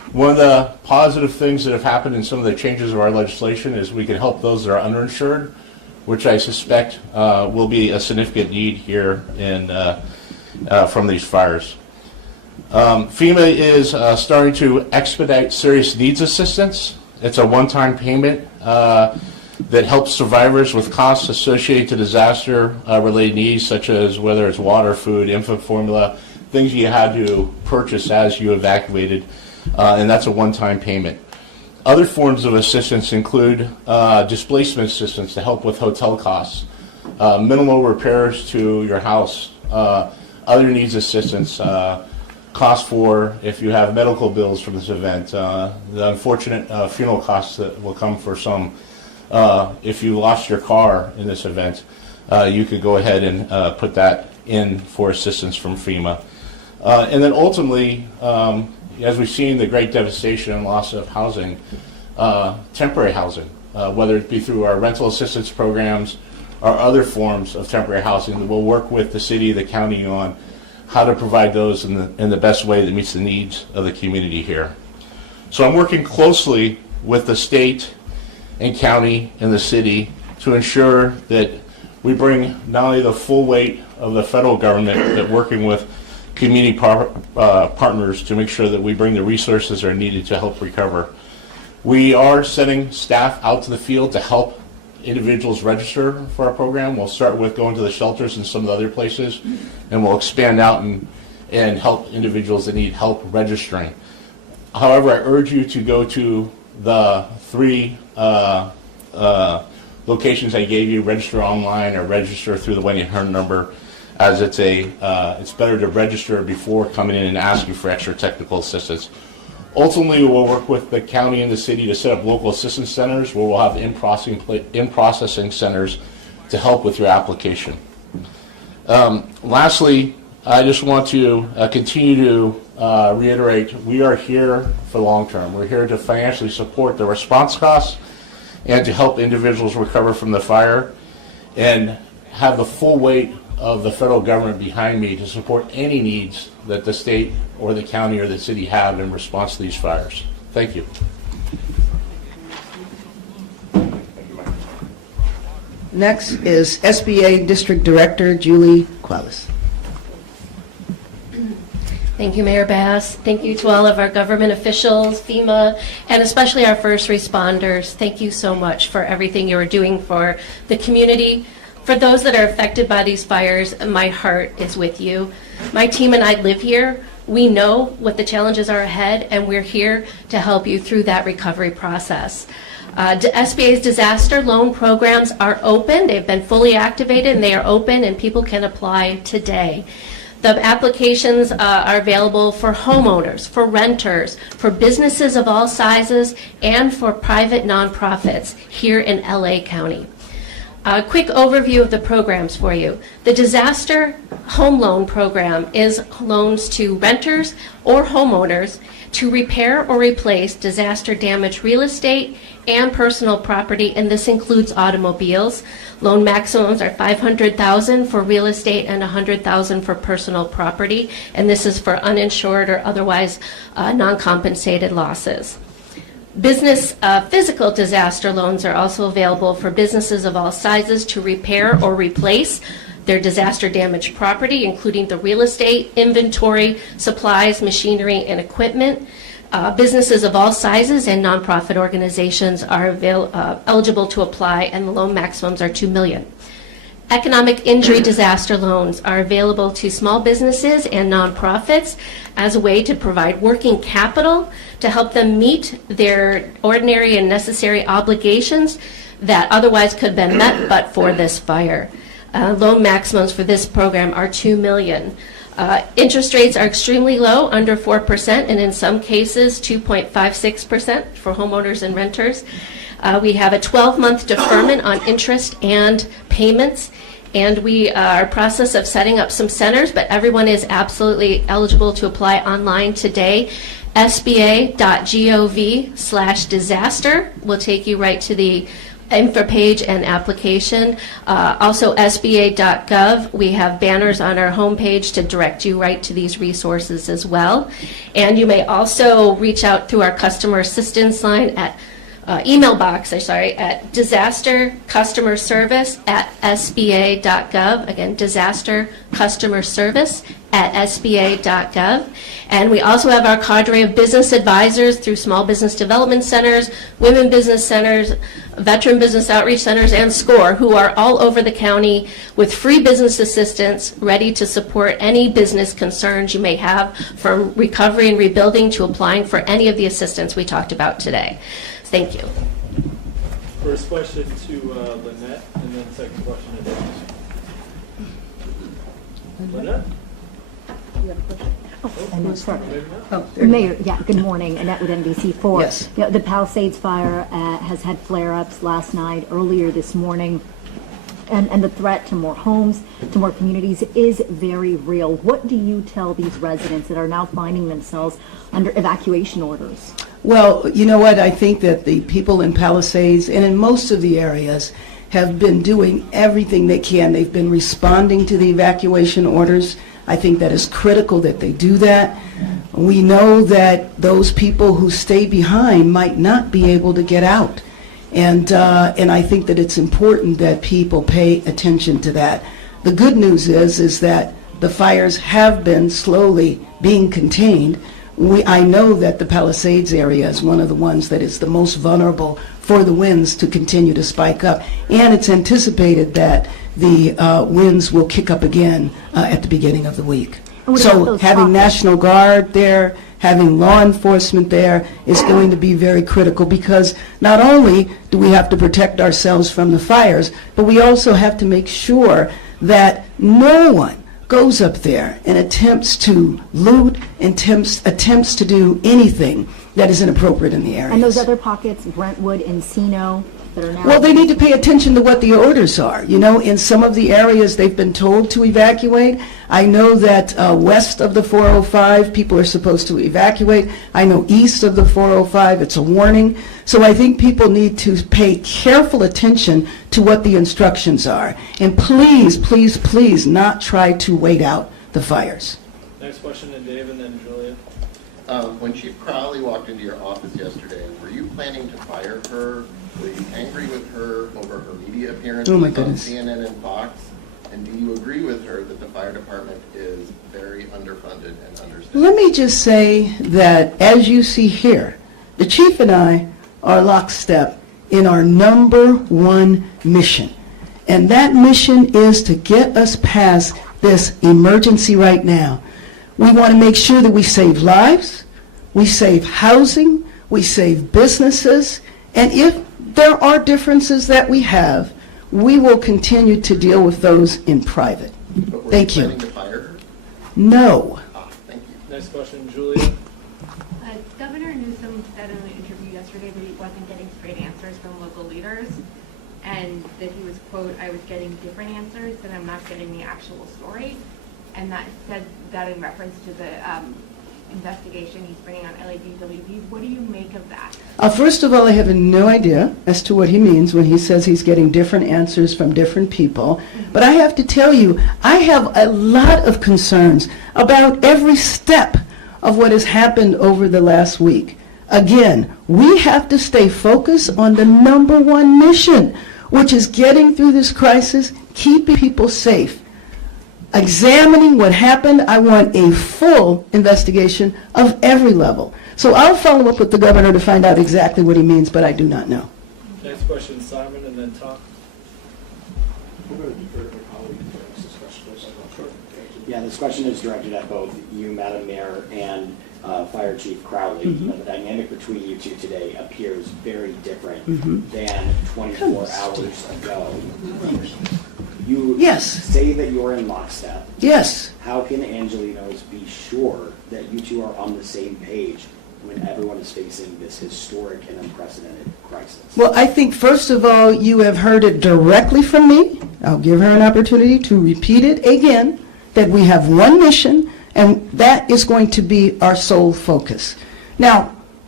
One of the positive things that have happened in some of the changes of our legislation is we can help those that are underinsured, which I suspect will be a significant need here from these fires. FEMA is starting to expedite serious needs assistance. It's a one-time payment that helps survivors with costs associated to disaster-related needs, such as whether it's water, food, infant formula, things you had to purchase as you evacuated, and that's a one-time payment. Other forms of assistance include displacement assistance to help with hotel costs, minimal repairs to your house, other needs assistance, costs for if you have medical bills from this event, the unfortunate funeral costs that will come for some. If you lost your car in this event, you could go ahead and put that in for assistance from FEMA. And then ultimately, as we've seen the great devastation and loss of housing, temporary housing, whether it be through our rental assistance programs or other forms of temporary housing, we'll work with the city, the county on how to provide those in the best way that meets the needs of the community here. So I'm working closely with the state and county and the city to ensure that we bring not only the full weight of the federal government, but working with community partners to make sure that we bring the resources that are needed to help recover. We are sending staff out to the field to help individuals register for our program. We'll start with going to the shelters and some of the other places, and we'll expand out and help individuals that need help registering. However, I urge you to go to the 3 locations I gave you, register online or register through the 1-800 number, as it's better to register before coming in and asking for extra technical assistance. Ultimately, we'll work with the county and the city to set up local assistance centers where we'll have in-processing centers to help with your application. Lastly, I just want to continue to reiterate, we are here for the long term. We're here to financially support the response costs and to help individuals recover from the fire and have the full weight of the federal government behind me to support any needs that the state or the county or the city have in response to these fires. Thank you. Next is SBA District Director Julie Qualis. Thank you, Mayor Bass. Thank you to all of our government officials, FEMA, and especially our first responders. Thank you so much for everything you are doing for the community. For those that are affected by these fires, my heart is with you. My team and I live here. We know what the challenges are ahead, and we're here to help you through that recovery process. SBA's disaster loan programs are open. They've been fully activated, and they are open, and people can apply today. The applications are available for homeowners, for renters, for businesses of all sizes, and for private nonprofits here in LA County. A quick overview of the programs for you. The Disaster Home Loan Program is loans to renters or homeowners to repair or replace disaster-damaged real estate and personal property, and this includes automobiles. Loan maximums are $500,000 for real estate and $100,000 for personal property, and this is for uninsured or otherwise non-compensated losses. Business physical disaster loans are also available for businesses of all sizes to repair or replace their disaster-damaged property, including the real estate, inventory, supplies, machinery, and equipment. Businesses of all sizes and nonprofit organizations are eligible to apply, and the loan maximums are $2 million. Economic injury disaster loans are available to small businesses and nonprofits as a way to provide working capital to help them meet their ordinary and necessary obligations that otherwise could have been met but for this fire. Loan maximums for this program are $2 million. Interest rates are extremely low, under 4%, and in some cases 2.56% for homeowners and renters. We have a 12-month deferment on interest and payments, and we are in the process of setting up some centers, but everyone is absolutely eligible to apply online today. SBA.gov/disaster will take you right to the info page and application. Also SBA.gov, we have banners on our homepage to direct you right to these resources as well. And you may also reach out through our customer assistance line at email box, at disastercustomerservice@sba.gov. Again, disastercustomerservice@sba.gov. And we also have our cadre of business advisors through small business development centers, women business centers, veteran business outreach centers, and SCORE, who are all over the county with free business assistance ready to support any business concerns you may have, from recovery and rebuilding to applying for any of the assistance we talked about today. Thank you. First question to Lynette, and then second question to Dennis. Lynette? Mayor, good morning. Annette with NBC4. Yes. The Palisades fire has had flare-ups last night, earlier this morning, and the threat to more homes, to more communities is very real. What do you tell these residents that are now finding themselves under evacuation orders? Well, you know what? I think that the people in Palisades and in most of the areas have been doing everything they can. They've been responding to the evacuation orders. I think that is critical that they do that. We know that those people who stay behind might not be able to get out. And I think that it's important that people pay attention to that. The good news is that the fires have been slowly being contained. I know that the Palisades area is one of the ones that is the most vulnerable for the winds to continue to spike up. And it's anticipated that the winds will kick up again at the beginning of the week. So having National Guard there, having law enforcement there is going to be very critical, because not only do we have to protect ourselves from the fires, but we also have to make sure that no one goes up there and attempts to loot, attempts to do anything that is inappropriate in the area. And those other pockets, Brentwood, Encino, that are now... Well, they need to pay attention to what the orders are. You know, in some of the areas they've been told to evacuate. I know that west of the 405, people are supposed to evacuate. I know east of the 405, it's a warning. So I think people need to pay careful attention to what the instructions are. And please, please, please not try to wait out the fires. Next question to Dave, and then Julia. When Chief Crowley walked into your office yesterday, were you planning to fire her? Were you angry with her over her media appearances on CNN and Fox? And do you agree with her that the fire department is very underfunded and understaffed? Let me just say that, as you see here, the chief and I are lockstep in our #1 mission. And that mission is to get us past this emergency right now. We want to make sure that we save lives, we save housing, we save businesses, and if there are differences that we have, we will continue to deal with those in private. Thank you. Planning to fire her? No. Thank you. Next question, Julia. Governor Newsom said in an interview yesterday that he wasn't getting straight answers from local leaders, and that he was, quote, "I was getting different answers, and I'm not getting the actual story." And that said that in reference to the investigation he's bringing on LADWP. What do you make of that? First of all, I have no idea as to what he means when he says he's getting different answers from different people. But I have to tell you, I have a lot of concerns about every step of what has happened over the last week. Again, we have to stay focused on the #1 mission, which is getting through this crisis, keeping people safe. Examining what happened, I want a full investigation of every level. So I'll follow up with the governor to find out exactly what he means, but I do not know. Next question, Simon, and then Tom. Yeah, this question is directed at both you, Madam Mayor, and Fire Chief Crowley. The dynamic between you two today appears very different than 24 hours ago. You say that you're in lockstep. Yes. How can Angelenos be sure that you two are on the same page when everyone is facing this historic and unprecedented crisis? Well, I think, first of all, you have heard it directly from me. I'll give her an opportunity to repeat it again, that we have one mission, and that is going to be our sole focus. Now,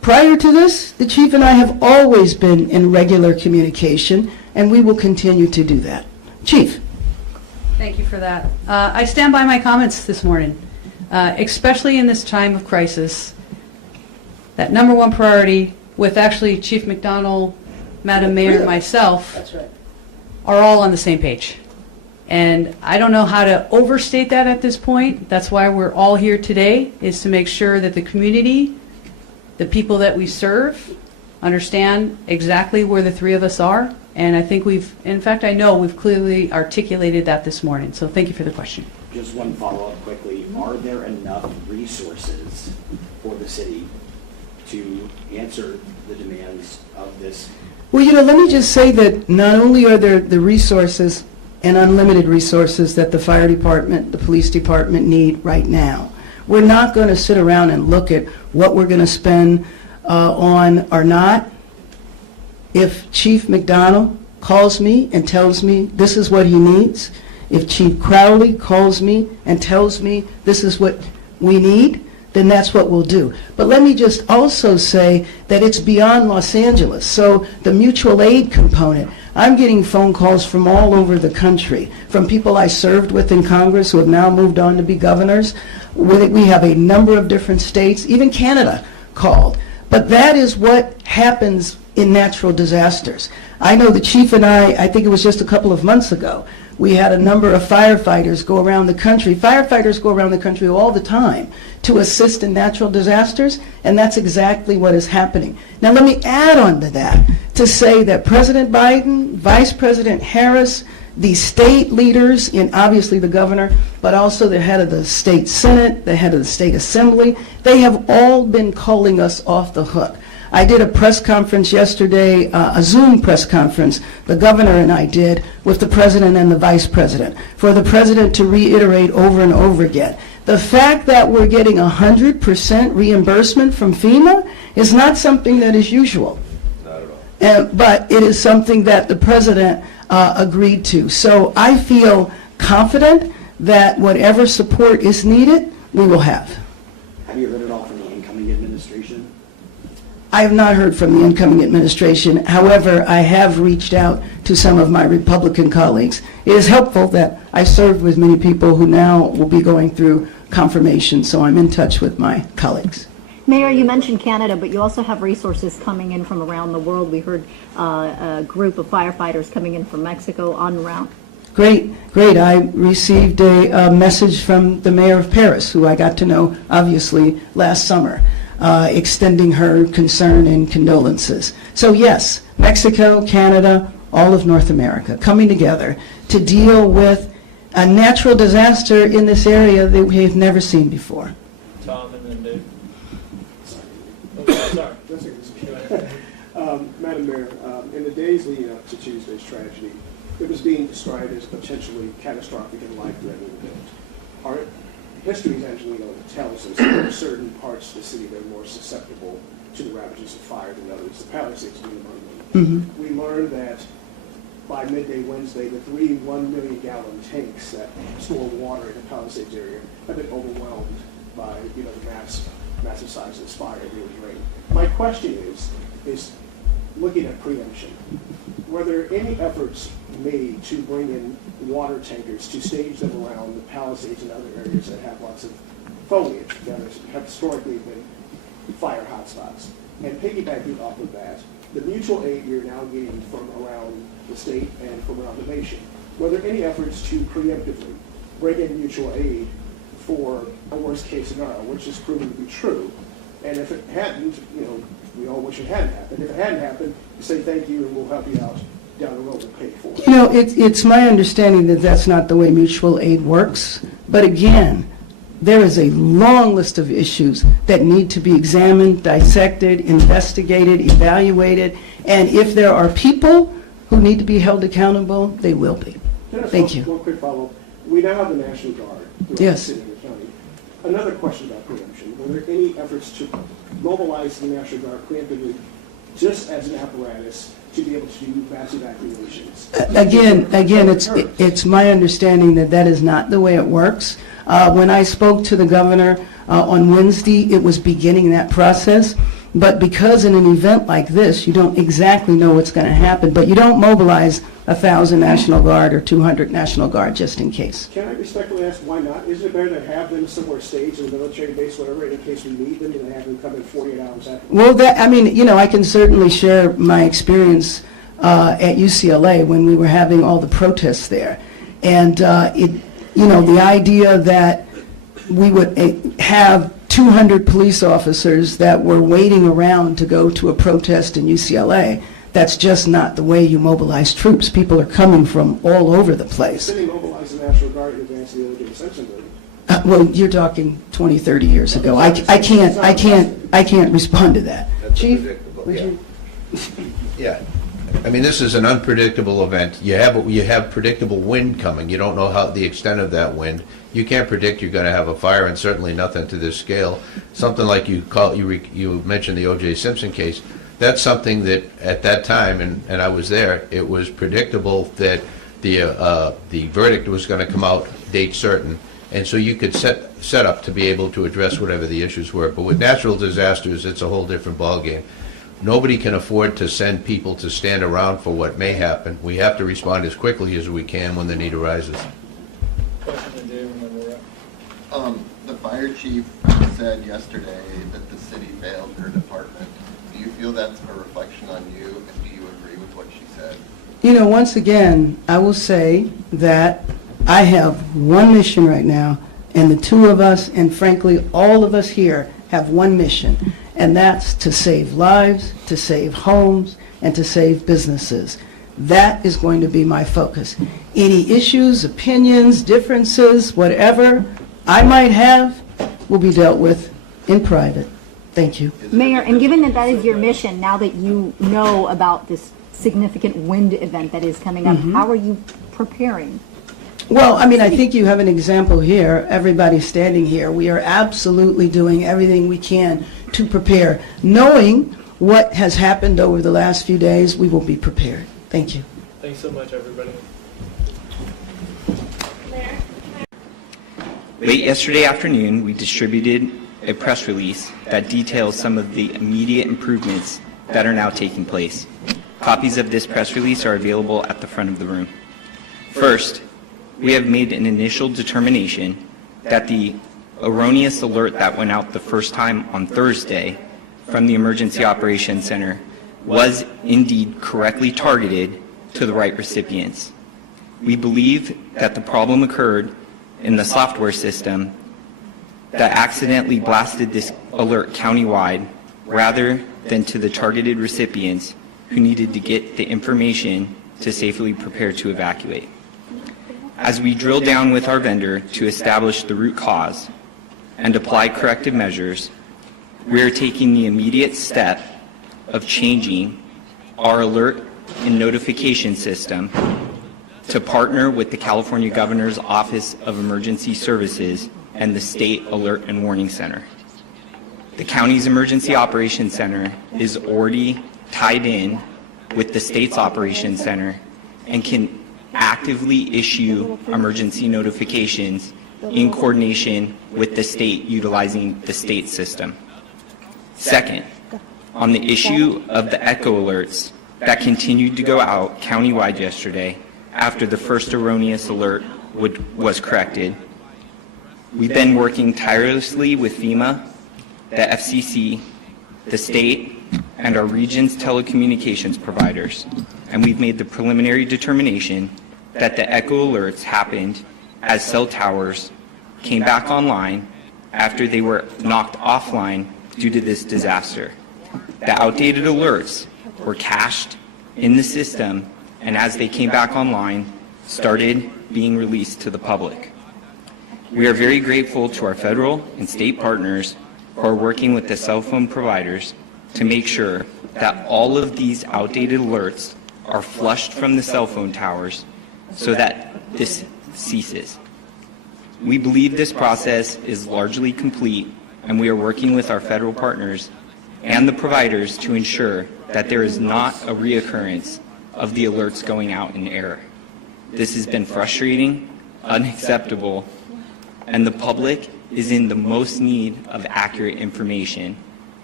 Prior to this, the chief and I have always been in regular communication, and we will continue to do that. Chief. Thank you for that. I stand by my comments this morning, especially in this time of crisis. That number one priority, with actually Chief McDonald, Madam Mayor, and myself, are all on the same page. And I don't know how to overstate that at this point. That's why we're all here today, is to make sure that the community, the people that we serve, understand exactly where the three of us are. And I think in fact, I know we've clearly articulated that this morning. So thank you for the question. Just one follow-up quickly. Are there enough resources for the city to answer the demands of this? Well, let me just say that not only are there the resources and unlimited resources that the fire department, the police department need right now. We're not going to sit around and look at what we're going to spend on or not. If Chief McDonald calls me and tells me this is what he needs, if Chief Crowley calls me and tells me this is what we need, then that's what we'll do. But let me just also say that it's beyond Los Angeles. So the mutual aid component, I'm getting phone calls from all over the country, from people I served with in Congress who have now moved on to be governors. We have a number of different states, even Canada called. But that is what happens in natural disasters. I know the chief and I think it was just a couple of months ago, we had a number of firefighters go around the country. Firefighters go around the country all the time to assist in natural disasters, and that's exactly what is happening. Now let me add on to that to say that President Biden, Vice President Harris, the state leaders, and obviously the governor, but also the head of the state senate, the head of the state assembly, they have all been calling us off the hook. I did a press conference yesterday, a Zoom press conference, the governor and I did, with the president and the vice president, for the president to reiterate over and over again. The fact that we're getting 100% reimbursement from FEMA is not something that is usual. Not at all. But it is something that the president agreed to. So I feel confident that whatever support is needed, we will have. Have you heard at all from the incoming administration? I have not heard from the incoming administration. However, I have reached out to some of my Republican colleagues. It is helpful that I served with many people who now will be going through confirmation, so I'm in touch with my colleagues. Mayor, you mentioned Canada, but you also have resources coming in from around the world. We heard a group of firefighters coming in from Mexico on route. Great. I received a message from the mayor of Paris, who I got to know, obviously, last summer, extending her concern and condolences. So yes, Mexico, Canada, all of North America coming together to deal with a natural disaster in this area that we have never seen before. Tom and then Dave. Sorry. Madam Mayor, in the days leading up to Tuesday's tragedy, it was being described as potentially catastrophic and life-threatening event. Our history, as Angelino tells us, there are certain parts of the city that are more susceptible to the ravages of fire than others, the Palisades being among them. We learned that by midday Wednesday, the 3 1-million-gallon tanks that store water in the Palisades area have been overwhelmed by the massive size of this fire that was raging. My question is looking at preemption. Were there any efforts made to bring in water tankers to stage them around the Palisades and other areas that have lots of foliage that have historically been fire hotspots? And piggybacking off of that, the mutual aid you're now getting from around the state and from around the nation, were there any efforts to preemptively bring in mutual aid for a worst case scenario, which is proven to be true? And if it hadn't, we all wish it hadn't happened. If it hadn't happened, say thank you and we'll help you out down the road and pay for it. It's my understanding that that's not the way mutual aid works. But again, there is a long list of issues that need to be examined, dissected, investigated, evaluated. And if there are people who need to be held accountable, they will be. Thank you. One quick follow-up. We now have the National Guard throughout the city and the county. Another question about preemption. Were there any efforts to mobilize the National Guard preemptively just as an apparatus to be able to do mass evacuations? Again, it's my understanding that that is not the way it works. When I spoke to the governor on Wednesday, it was beginning that process. But because in an event like this, you don't exactly know what's going to happen, but you don't mobilize 1,000 National Guard or 200 National Guard just in case. Can I respectfully ask why not? Isn't it better to have them somewhere staged in a military base, whatever, in case we need them, than have them come in 48 hours after? Well, I can certainly share my experience at UCLA when we were having all the protests there. And, the idea that we would have 200 police officers that were waiting around to go to a protest in UCLA, that's just not the way you mobilize troops. People are coming from all over the place. Didn't they mobilize the National Guard in advance of the O.J. Simpson movie? Well, you're talking 20, 30 years ago. I can't respond to that. That's Chief, unpredictable, would yeah. you? Yeah. I mean, this is an unpredictable event. You have predictable wind coming. You don't know how the extent of that wind. You can't predict you're going to have a fire, and certainly nothing to this scale. Something like you mentioned the O.J. Simpson case. That's something that at that time, and I was there, it was predictable that the verdict was going to come out date certain, and so you could set up to be able to address whatever the issues were. But with natural disasters, it's a whole different ballgame. Nobody can afford to send people to stand around for what may happen. We have to respond as quickly as we can when the need arises. The fire chief said yesterday that the city failed her department. Do you feel that's a reflection on you, and do you agree with what she said? Once again, I will say that I have one mission right now, and the two of us, and frankly, all of us here, have one mission, and that's to save lives, to save homes, and to save businesses. That is going to be my focus. Any issues, opinions, differences, whatever I might have will be dealt with in private. Thank you. Mayor, and given that that is your mission, now that you know about this significant wind event that is coming up, how are you preparing? Well, I think you have an example here. Everybody standing here. We are absolutely doing everything we can to prepare. Knowing what has happened over the last few days, we will be prepared. Thank you. Thanks so much, everybody. Late yesterday afternoon, we distributed a press release that details some of the immediate improvements that are now taking place. Copies of this press release are available at the front of the room. First, we have made an initial determination that the erroneous alert that went out the first time on Thursday from the Emergency Operations Center was indeed correctly targeted to the right recipients. We believe that the problem occurred in the software system that accidentally blasted this alert countywide rather than to the targeted recipients who needed to get the information to safely prepare to evacuate. As we drill down with our vendor to establish the root cause and apply corrective measures, we are taking the immediate step of changing our alert and notification system to partner with the California Governor's Office of Emergency Services and the State Alert and Warning Center. The county's Emergency Operations Center is already tied in with the state's Operations Center and can actively issue emergency notifications in coordination with the state utilizing the state system. Second, on the issue of the echo alerts that continued to go out countywide yesterday after the first erroneous alert was corrected, we've been working tirelessly with FEMA, the FCC, the state, and our region's telecommunications providers, and we've made the preliminary determination that the echo alerts happened as cell towers came back online after they were knocked offline due to this disaster. The outdated alerts were cached in the system, and as they came back online, started being released to the public. We are very grateful to our federal and state partners who are working with the cell phone providers to make sure that all of these outdated alerts are flushed from the cell phone towers so that this ceases. We believe this process is largely complete, and we are working with our federal partners and the providers to ensure that there is not a reoccurrence of the alerts going out in error. This has been frustrating, unacceptable, and the public is in the most need of accurate information,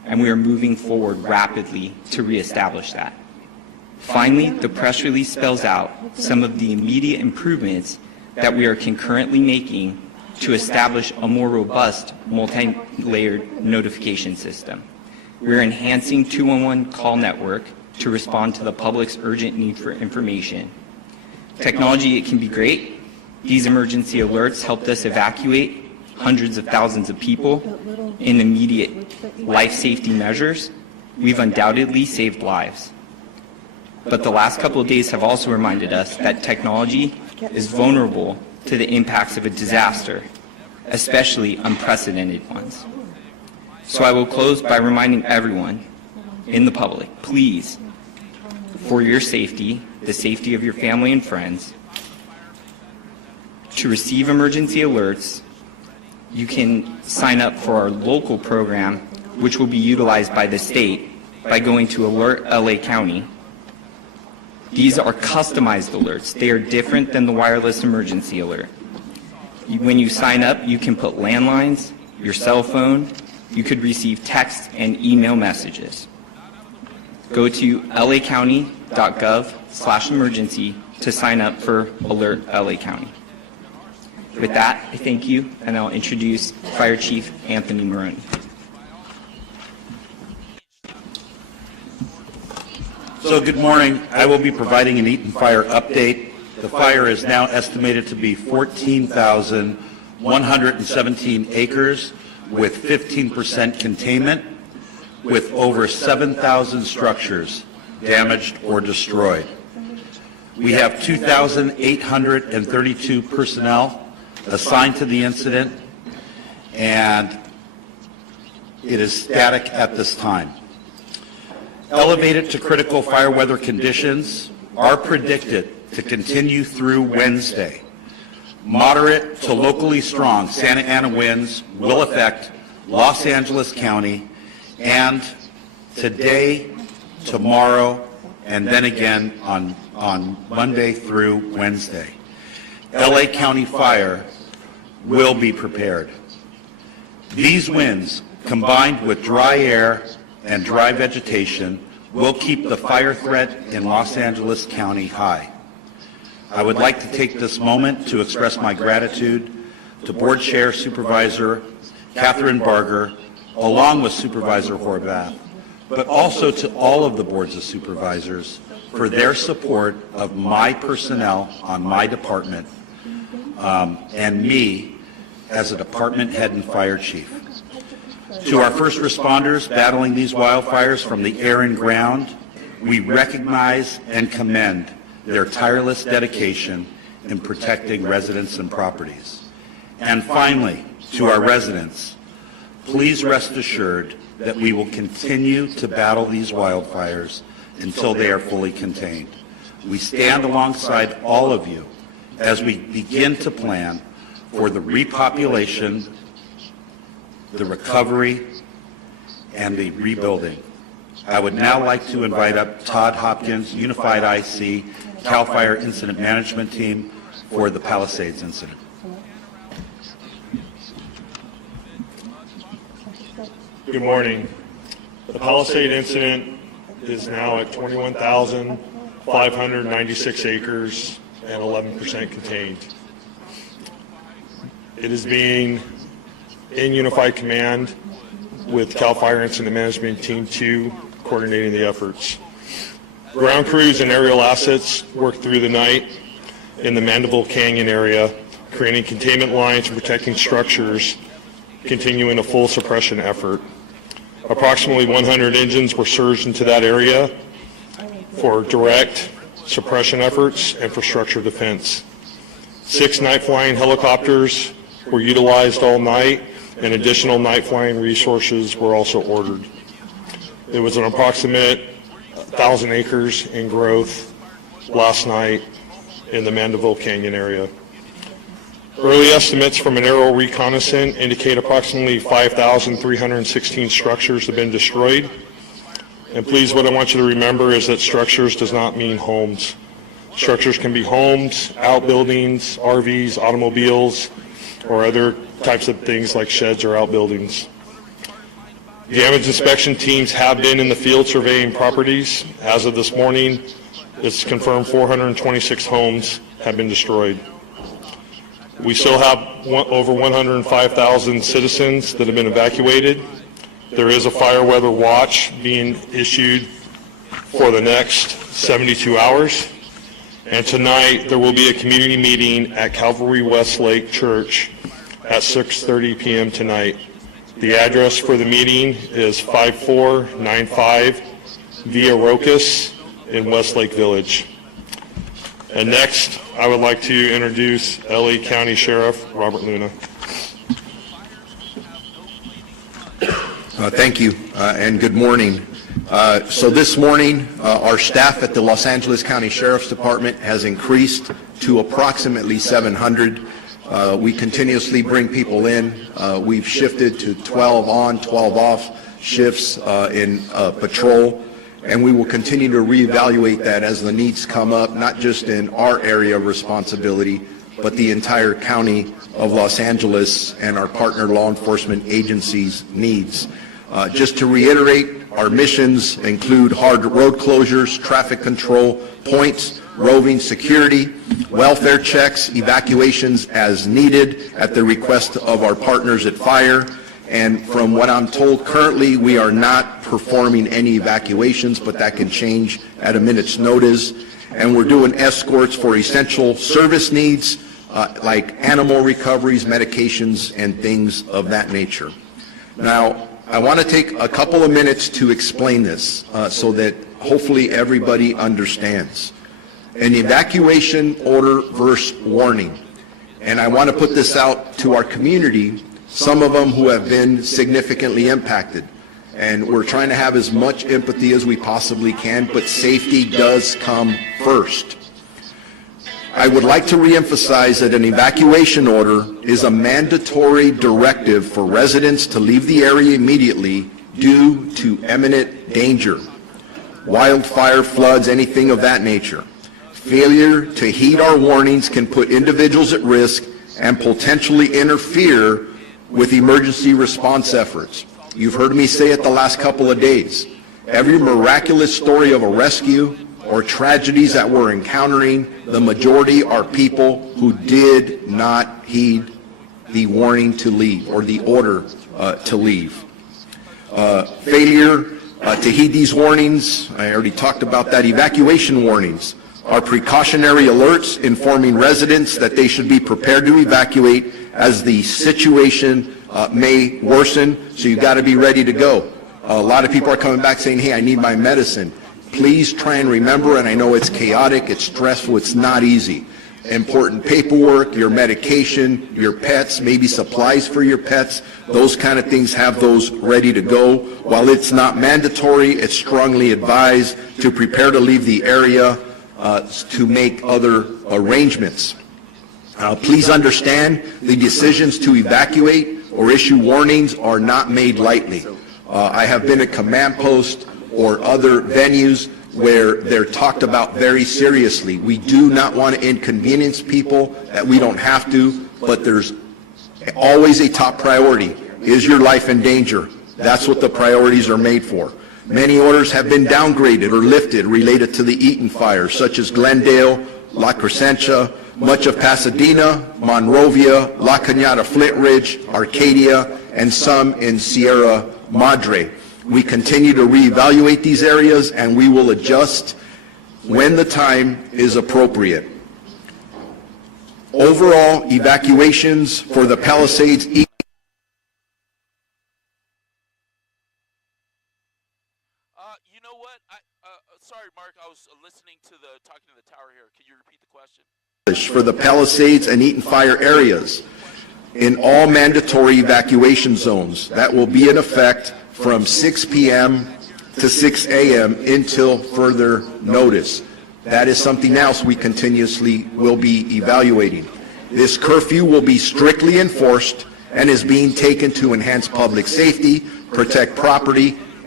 and we are moving forward rapidly to reestablish that. Finally, the press release spells out some of the immediate improvements that we are concurrently making to establish a more robust multi-layered notification system. We're enhancing 211 call network to respond to the public's urgent need for information. Technology, it can be great. These emergency alerts helped us evacuate hundreds of thousands of people in immediate life safety measures. We've undoubtedly saved lives. But the last couple of days have also reminded us that technology is vulnerable to the impacts of a disaster, especially unprecedented ones. So I will close by reminding everyone in the public, please, for your safety, the safety of your family and friends, to receive emergency alerts, you can sign up for our local program, which will be utilized by the state by going to Alert LA County. These are customized alerts. They are different than the wireless emergency alert. When you sign up, you can put landlines, your cell phone, you could receive text and email messages. Go to lacounty.gov/emergency to sign up for Alert LA County. With that, I thank you, and I'll introduce Fire Chief Anthony Maroney. So good morning. I will be providing an Eaton Fire update. The fire is now estimated to be 14,117 acres with 15% containment, with over 7,000 structures damaged or destroyed. We have 2,832 personnel assigned to the incident, and it is static at this time. Elevated to critical fire weather conditions are predicted to continue through Wednesday. Moderate to locally strong Santa Ana winds will affect Los Angeles County, and today, tomorrow, and then again on Monday through Wednesday. LA County Fire will be prepared. These winds, combined with dry air and dry vegetation, will keep the fire threat in Los Angeles County high. I would like to take this moment to express my gratitude to Board Chair Supervisor Catherine Barger, along with Supervisor Horvath, but also to all of the boards of supervisors for their support of my personnel on my department and me as a department head and fire chief. To our first responders battling these wildfires from the air and ground, we recognize and commend their tireless dedication in protecting residents and properties. And finally, to our residents, please rest assured that we will continue to battle these wildfires until they are fully contained. We stand alongside all of you as we begin to plan for the repopulation, the recovery, and the rebuilding. I would now like to invite up Todd Hopkins, Unified IC, CAL FIRE Incident Management Team, for the Palisades incident. Good morning. The Palisade incident is now at 21,596 acres and 11% contained. It is being in unified command with CAL FIRE Incident Management Team 2 coordinating the efforts. Ground crews and aerial assets worked through the night in the Mandeville Canyon area, creating containment lines and protecting structures, continuing a full suppression effort. Approximately 100 engines were surged into that area for direct suppression efforts and for structure defense. 6 night flying helicopters were utilized all night, and additional night flying resources were also ordered. It was an approximate 1,000 acres in growth last night in the Mandeville Canyon area. Early estimates from an aerial reconnaissance indicate approximately 5,316 structures have been destroyed. And please, what I want you to remember is that structures does not mean homes. Structures can be homes, outbuildings, RVs, automobiles, or other types of things like sheds or outbuildings. Damage inspection teams have been in the field surveying properties. As of this morning, it's confirmed 426 homes have been destroyed. We still have over 105,000 citizens that have been evacuated. There is a fire weather watch being issued for the next 72 hours. And tonight, there will be a community meeting at Calvary Westlake Church at 6:30 p.m. tonight. The address for the meeting is 5495 Via Rocas in Westlake Village. And next, I would like to introduce LA County Sheriff Robert Luna. Thank you, and good morning. So this morning, our staff at the Los Angeles County Sheriff's Department has increased to approximately 700. We continuously bring people in. We've shifted to 12 on, 12 off shifts in patrol, and we will continue to reevaluate that as the needs come up, not just in our area of responsibility, but the entire county of Los Angeles and our partner law enforcement agencies' needs. Just to reiterate, our missions include hard road closures, traffic control points, roving security, welfare checks, evacuations as needed at the request of our partners at Fire. And from what I'm told currently, we are not performing any evacuations, but that can change at a minute's notice. And we're doing escorts for essential service needs like animal recoveries, medications, and things of that nature. Now, I want to take a couple of minutes to explain this so that hopefully everybody understands. An evacuation order versus warning. And I want to put this out to our community, some of them who have been significantly impacted. And we're trying to have as much empathy as we possibly can, but safety does come first. I would like to reemphasize that an evacuation order is a mandatory directive for residents to leave the area immediately due to imminent danger. Wildfire, floods, anything of that nature. Failure to heed our warnings can put individuals at risk and potentially interfere with emergency response efforts. You've heard me say it the last couple of days. Every miraculous story of a rescue or tragedies that we're encountering, the majority are people who did not heed the warning to leave or the order to leave. Failure to heed these warnings, I already talked about that. Evacuation warnings are precautionary alerts informing residents that they should be prepared to evacuate as the situation may worsen, so you've got to be ready to go. A lot of people are coming back saying, hey, I need my medicine. Please try and remember, and I know it's chaotic, it's stressful, it's not easy. Important paperwork, your medication, your pets, maybe supplies for your pets, those kind of things, have those ready to go. While it's not mandatory, it's strongly advised to prepare to leave the area to make other arrangements. Please understand, the decisions to evacuate or issue warnings are not made lightly. I have been at command post or other venues where they're talked about very seriously. We do not want to inconvenience people that we don't have to, but there's always a top priority. Is your life in danger? That's what the priorities are made for. Many orders have been downgraded or lifted related to the Eaton fire, such as Glendale, La Crescentia, much of Pasadena, Monrovia, La Cañada, Flint Ridge, Arcadia, and some in Sierra Madre. We continue to reevaluate these areas, and we will adjust when the time is appropriate. Overall, evacuations for the Palisades. Sorry, Mark, I was listening to talking to the tower here. Can you repeat the question? For the Palisades and Eaton fire areas in all mandatory evacuation zones. That will be in effect from 6 p.m. to 6 a.m. until further notice. That is something else we continuously will be evaluating. This curfew will be strictly enforced and is being taken to enhance public safety, protect property,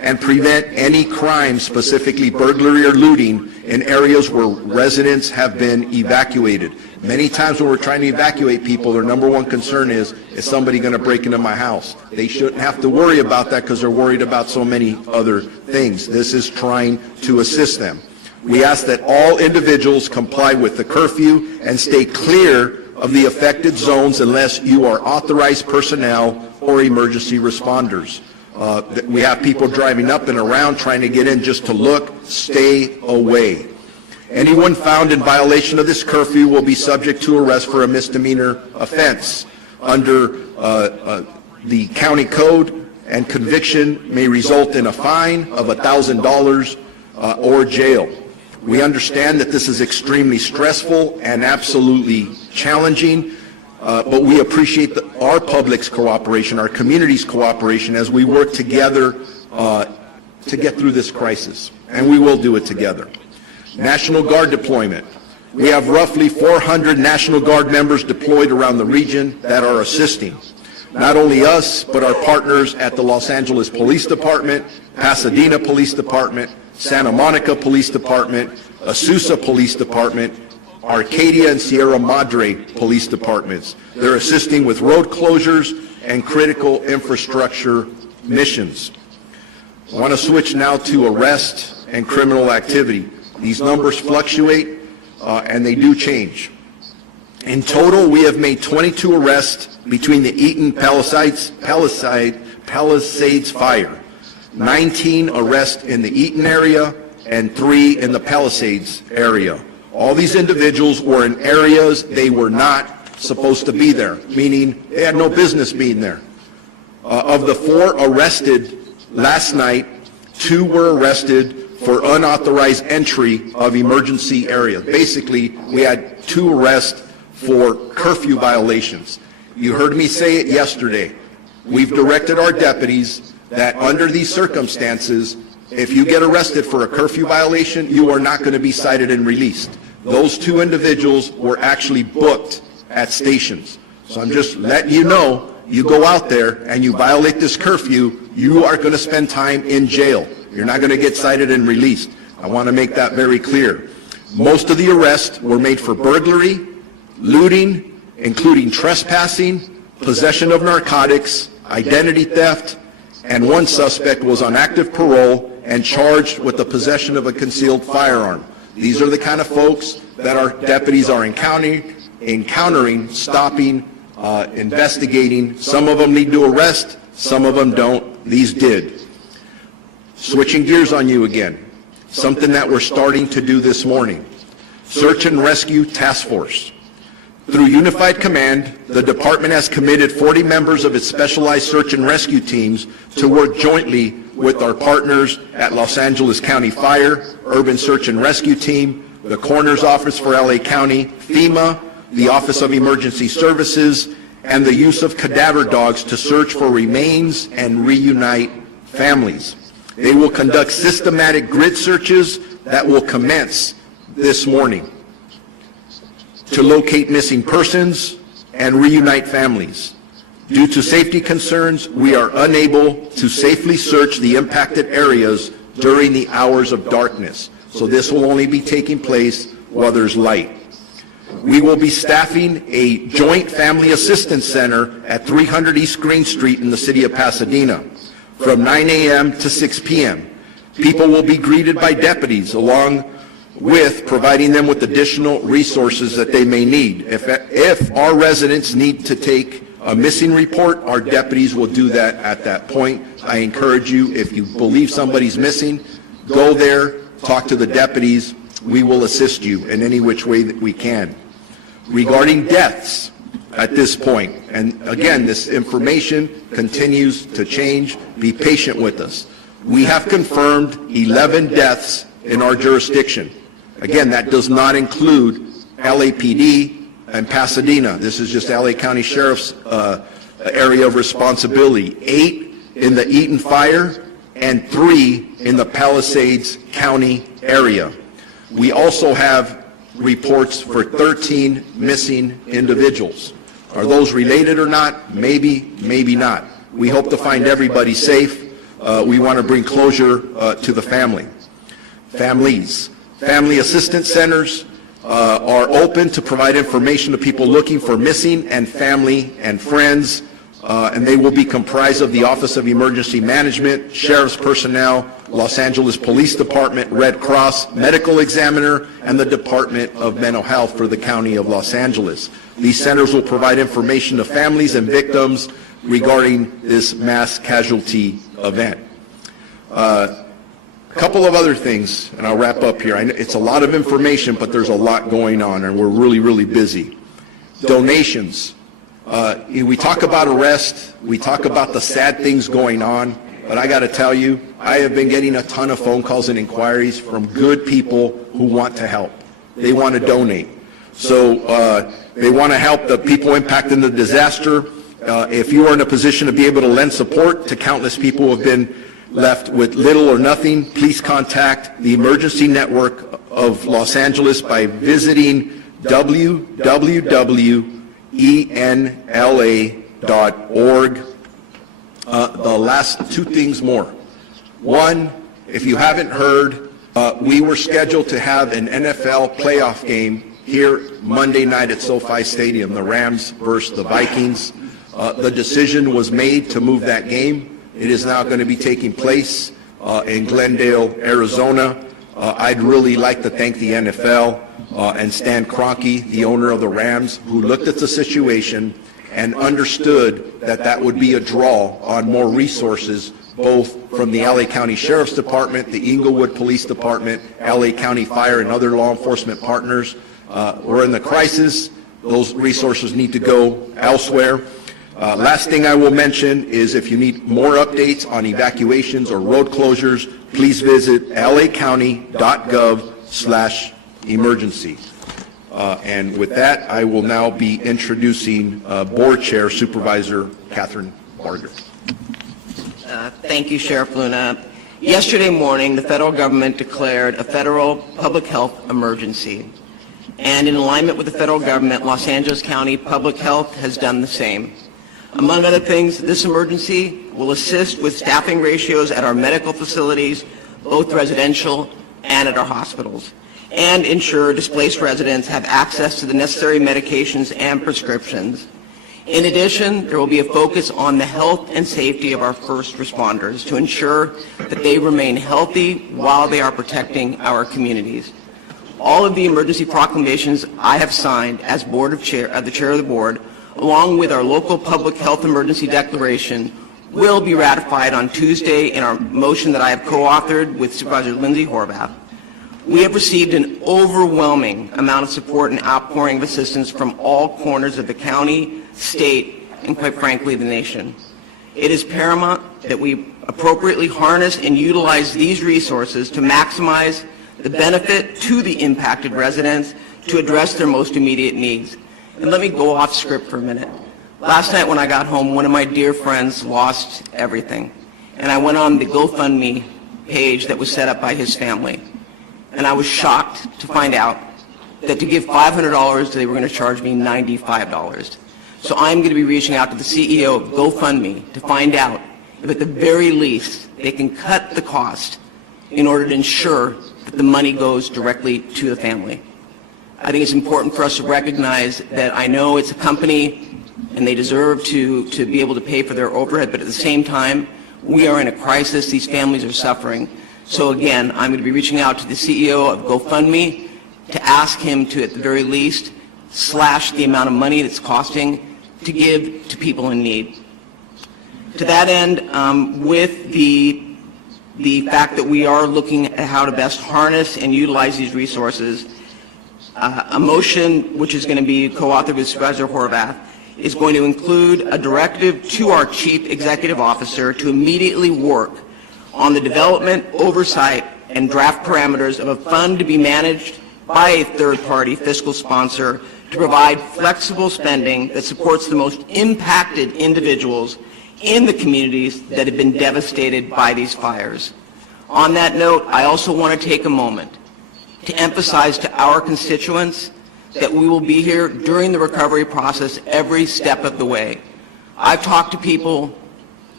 and prevent any crime, specifically burglary or looting, in areas where residents have been evacuated. Many times when we're trying to evacuate people, their number one concern is somebody going to break into my house? They shouldn't have to worry about that because they're worried about so many other things. This is trying to assist them. We ask that all individuals comply with the curfew and stay clear of the affected zones unless you are authorized personnel or emergency responders. We have people driving up and around trying to get in just to look. Stay away. Anyone found in violation of this curfew will be subject to arrest for a misdemeanor offense under the county code, and conviction may result in a fine of $1,000 or jail. We understand that this is extremely stressful and absolutely challenging, but we appreciate our public's cooperation, our community's cooperation as we work together to get through this crisis, and we will do it together. National Guard deployment. We have roughly 400 National Guard members deployed around the region that are assisting. Not only us, but our partners at the Los Angeles Police Department, Pasadena Police Department, Santa Monica Police Department, Azusa Police Department, Arcadia and Sierra Madre Police Departments. They're assisting with road closures and critical infrastructure missions. I want to switch now to arrest and criminal activity. These numbers fluctuate and they do change. In total, we have made 22 arrests between the Eaton Palisades fire, 19 arrests in the Eaton area, and 3 in the Palisades area. All these individuals were in areas they were not supposed to be there, meaning they had no business being there. Of the 4 arrested last night, 2 were arrested for unauthorized entry of emergency areas. Basically, we had 2 arrests for curfew violations. You heard me say it yesterday. We've directed our deputies that under these circumstances, if you get arrested for a curfew violation, you are not going to be cited and released. Those 2 individuals were actually booked at stations. So I'm just letting you know, you go out there and you violate this curfew, you are going to spend time in jail. You're not going to get cited and released. I want to make that very clear. Most of the arrests were made for burglary, looting, including trespassing, possession of narcotics, identity theft, and 1 suspect was on active parole and charged with the possession of a concealed firearm. These are the kind of folks that our deputies are encountering, stopping, investigating. Some of them need to arrest, some of them don't. These did. Switching gears on you again, something that we're starting to do this morning. Search and Rescue Task Force. Through Unified Command, the department has committed 40 members of its specialized search and rescue teams to work jointly with our partners at Los Angeles County Fire, Urban Search and Rescue Team, the Coroner's Office for LA County, FEMA, the Office of Emergency Services, and the use of cadaver dogs to search for remains and reunite families. They will conduct systematic grid searches that will commence this morning to locate missing persons and reunite families. Due to safety concerns, we are unable to safely search the impacted areas during the hours of darkness. So this will only be taking place while there's light. We will be staffing a joint family assistance center at 300 East Green Street in the city of Pasadena from 9 a.m. to 6 p.m. People will be greeted by deputies along with providing them with additional resources that they may need. If our residents need to take a missing report, our deputies will do that at that point. I encourage you, if you believe somebody's missing, go there, talk to the deputies. We will assist you in any which way that we can. Regarding deaths at this point, and again, this information continues to change. Be patient with us. We have confirmed 11 deaths in our jurisdiction. Again, that does not include LAPD and Pasadena. This is just LA County Sheriff's area of responsibility. 8 in the Eaton fire and 3 in the Palisades County area. We also have reports for 13 missing individuals. Are those related or not? Maybe, maybe not. We hope to find everybody safe. we want to bring closure to the families. Family assistance centers are open to provide information to people looking for missing and family and friends, and they will be comprised of the Office of Emergency Management, Sheriff's personnel, Los Angeles Police Department, Red Cross, Medical Examiner, and the Department of Mental Health for the County of Los Angeles. These centers will provide information to families and victims regarding this mass casualty event. A couple of other things, and I'll wrap up here. I know it's a lot of information, but there's a lot going on, and we're really, really busy. Donations. We talk about arrest. We talk about the sad things going on, but I got to tell you, I have been getting a ton of phone calls and inquiries from good people who want to help. They want to donate. So they want to help the people impacted in the disaster. If you are in a position to be able to lend support to countless people who have been left with little or nothing, please contact the Emergency Network of Los Angeles by visiting www.enla.org. The last two things more. One, if you haven't heard, we were scheduled to have an NFL playoff game here Monday night at SoFi Stadium, the Rams versus the Vikings. The decision was made to move that game. It is now going to be taking place in Glendale, Arizona. I'd really like to thank the NFL and Stan Kroenke, the owner of the Rams, who looked at the situation and understood that that would be a draw on more resources, both from the LA County Sheriff's Department, the Inglewood Police Department, LA County Fire, and other law enforcement partners. We're in the crisis. Those resources need to go elsewhere. Last thing I will mention is if you need more updates on evacuations or road closures, please visit lacounty.gov/emergency. And with that, I will now be introducing Board Chair Supervisor Catherine Barger. Thank you, Sheriff Luna. Yesterday morning, the federal government declared a federal public health emergency. And in alignment with the federal government, Los Angeles County Public Health has done the same. Among other things, this emergency will assist with staffing ratios at our medical facilities, both residential and at our hospitals, and ensure displaced residents have access to the necessary medications and prescriptions. In addition, there will be a focus on the health and safety of our first responders to ensure that they remain healthy while they are protecting our communities. All of the emergency proclamations I have signed as the chair of the board, along with our local public health emergency declaration, will be ratified on Tuesday in our motion that I have co-authored with Supervisor Lindsay Horvath. We have received an overwhelming amount of support and outpouring of assistance from all corners of the county, state, and quite frankly, the nation. It is paramount that we appropriately harness and utilize these resources to maximize the benefit to the impacted residents to address their most immediate needs. And let me go off script for a minute. Last night when I got home, one of my dear friends lost everything. And I went on the GoFundMe page that was set up by his family. And I was shocked to find out that to give $500, they were going to charge me $95. So I'm going to be reaching out to the CEO of GoFundMe to find out if at the very least they can cut the cost in order to ensure that the money goes directly to the family. I think it's important for us to recognize that I know it's a company and they deserve to be able to pay for their overhead, but at the same time, we are in a crisis. These families are suffering. So again, I'm going to be reaching out to the CEO of GoFundMe to ask him to, at the very least, slash the amount of money that's costing to give to people in need. To that end, with the fact that we are looking at how to best harness and utilize these resources, a motion which is going to be co-authored with Supervisor Horvath is going to include a directive to our Chief Executive Officer to immediately work on the development, oversight, and draft parameters of a fund to be managed by a third-party fiscal sponsor to provide flexible spending that supports the most impacted individuals in the communities that have been devastated by these fires. On that note, I also want to take a moment to emphasize to our constituents that we will be here during the recovery process every step of the way. I've talked to people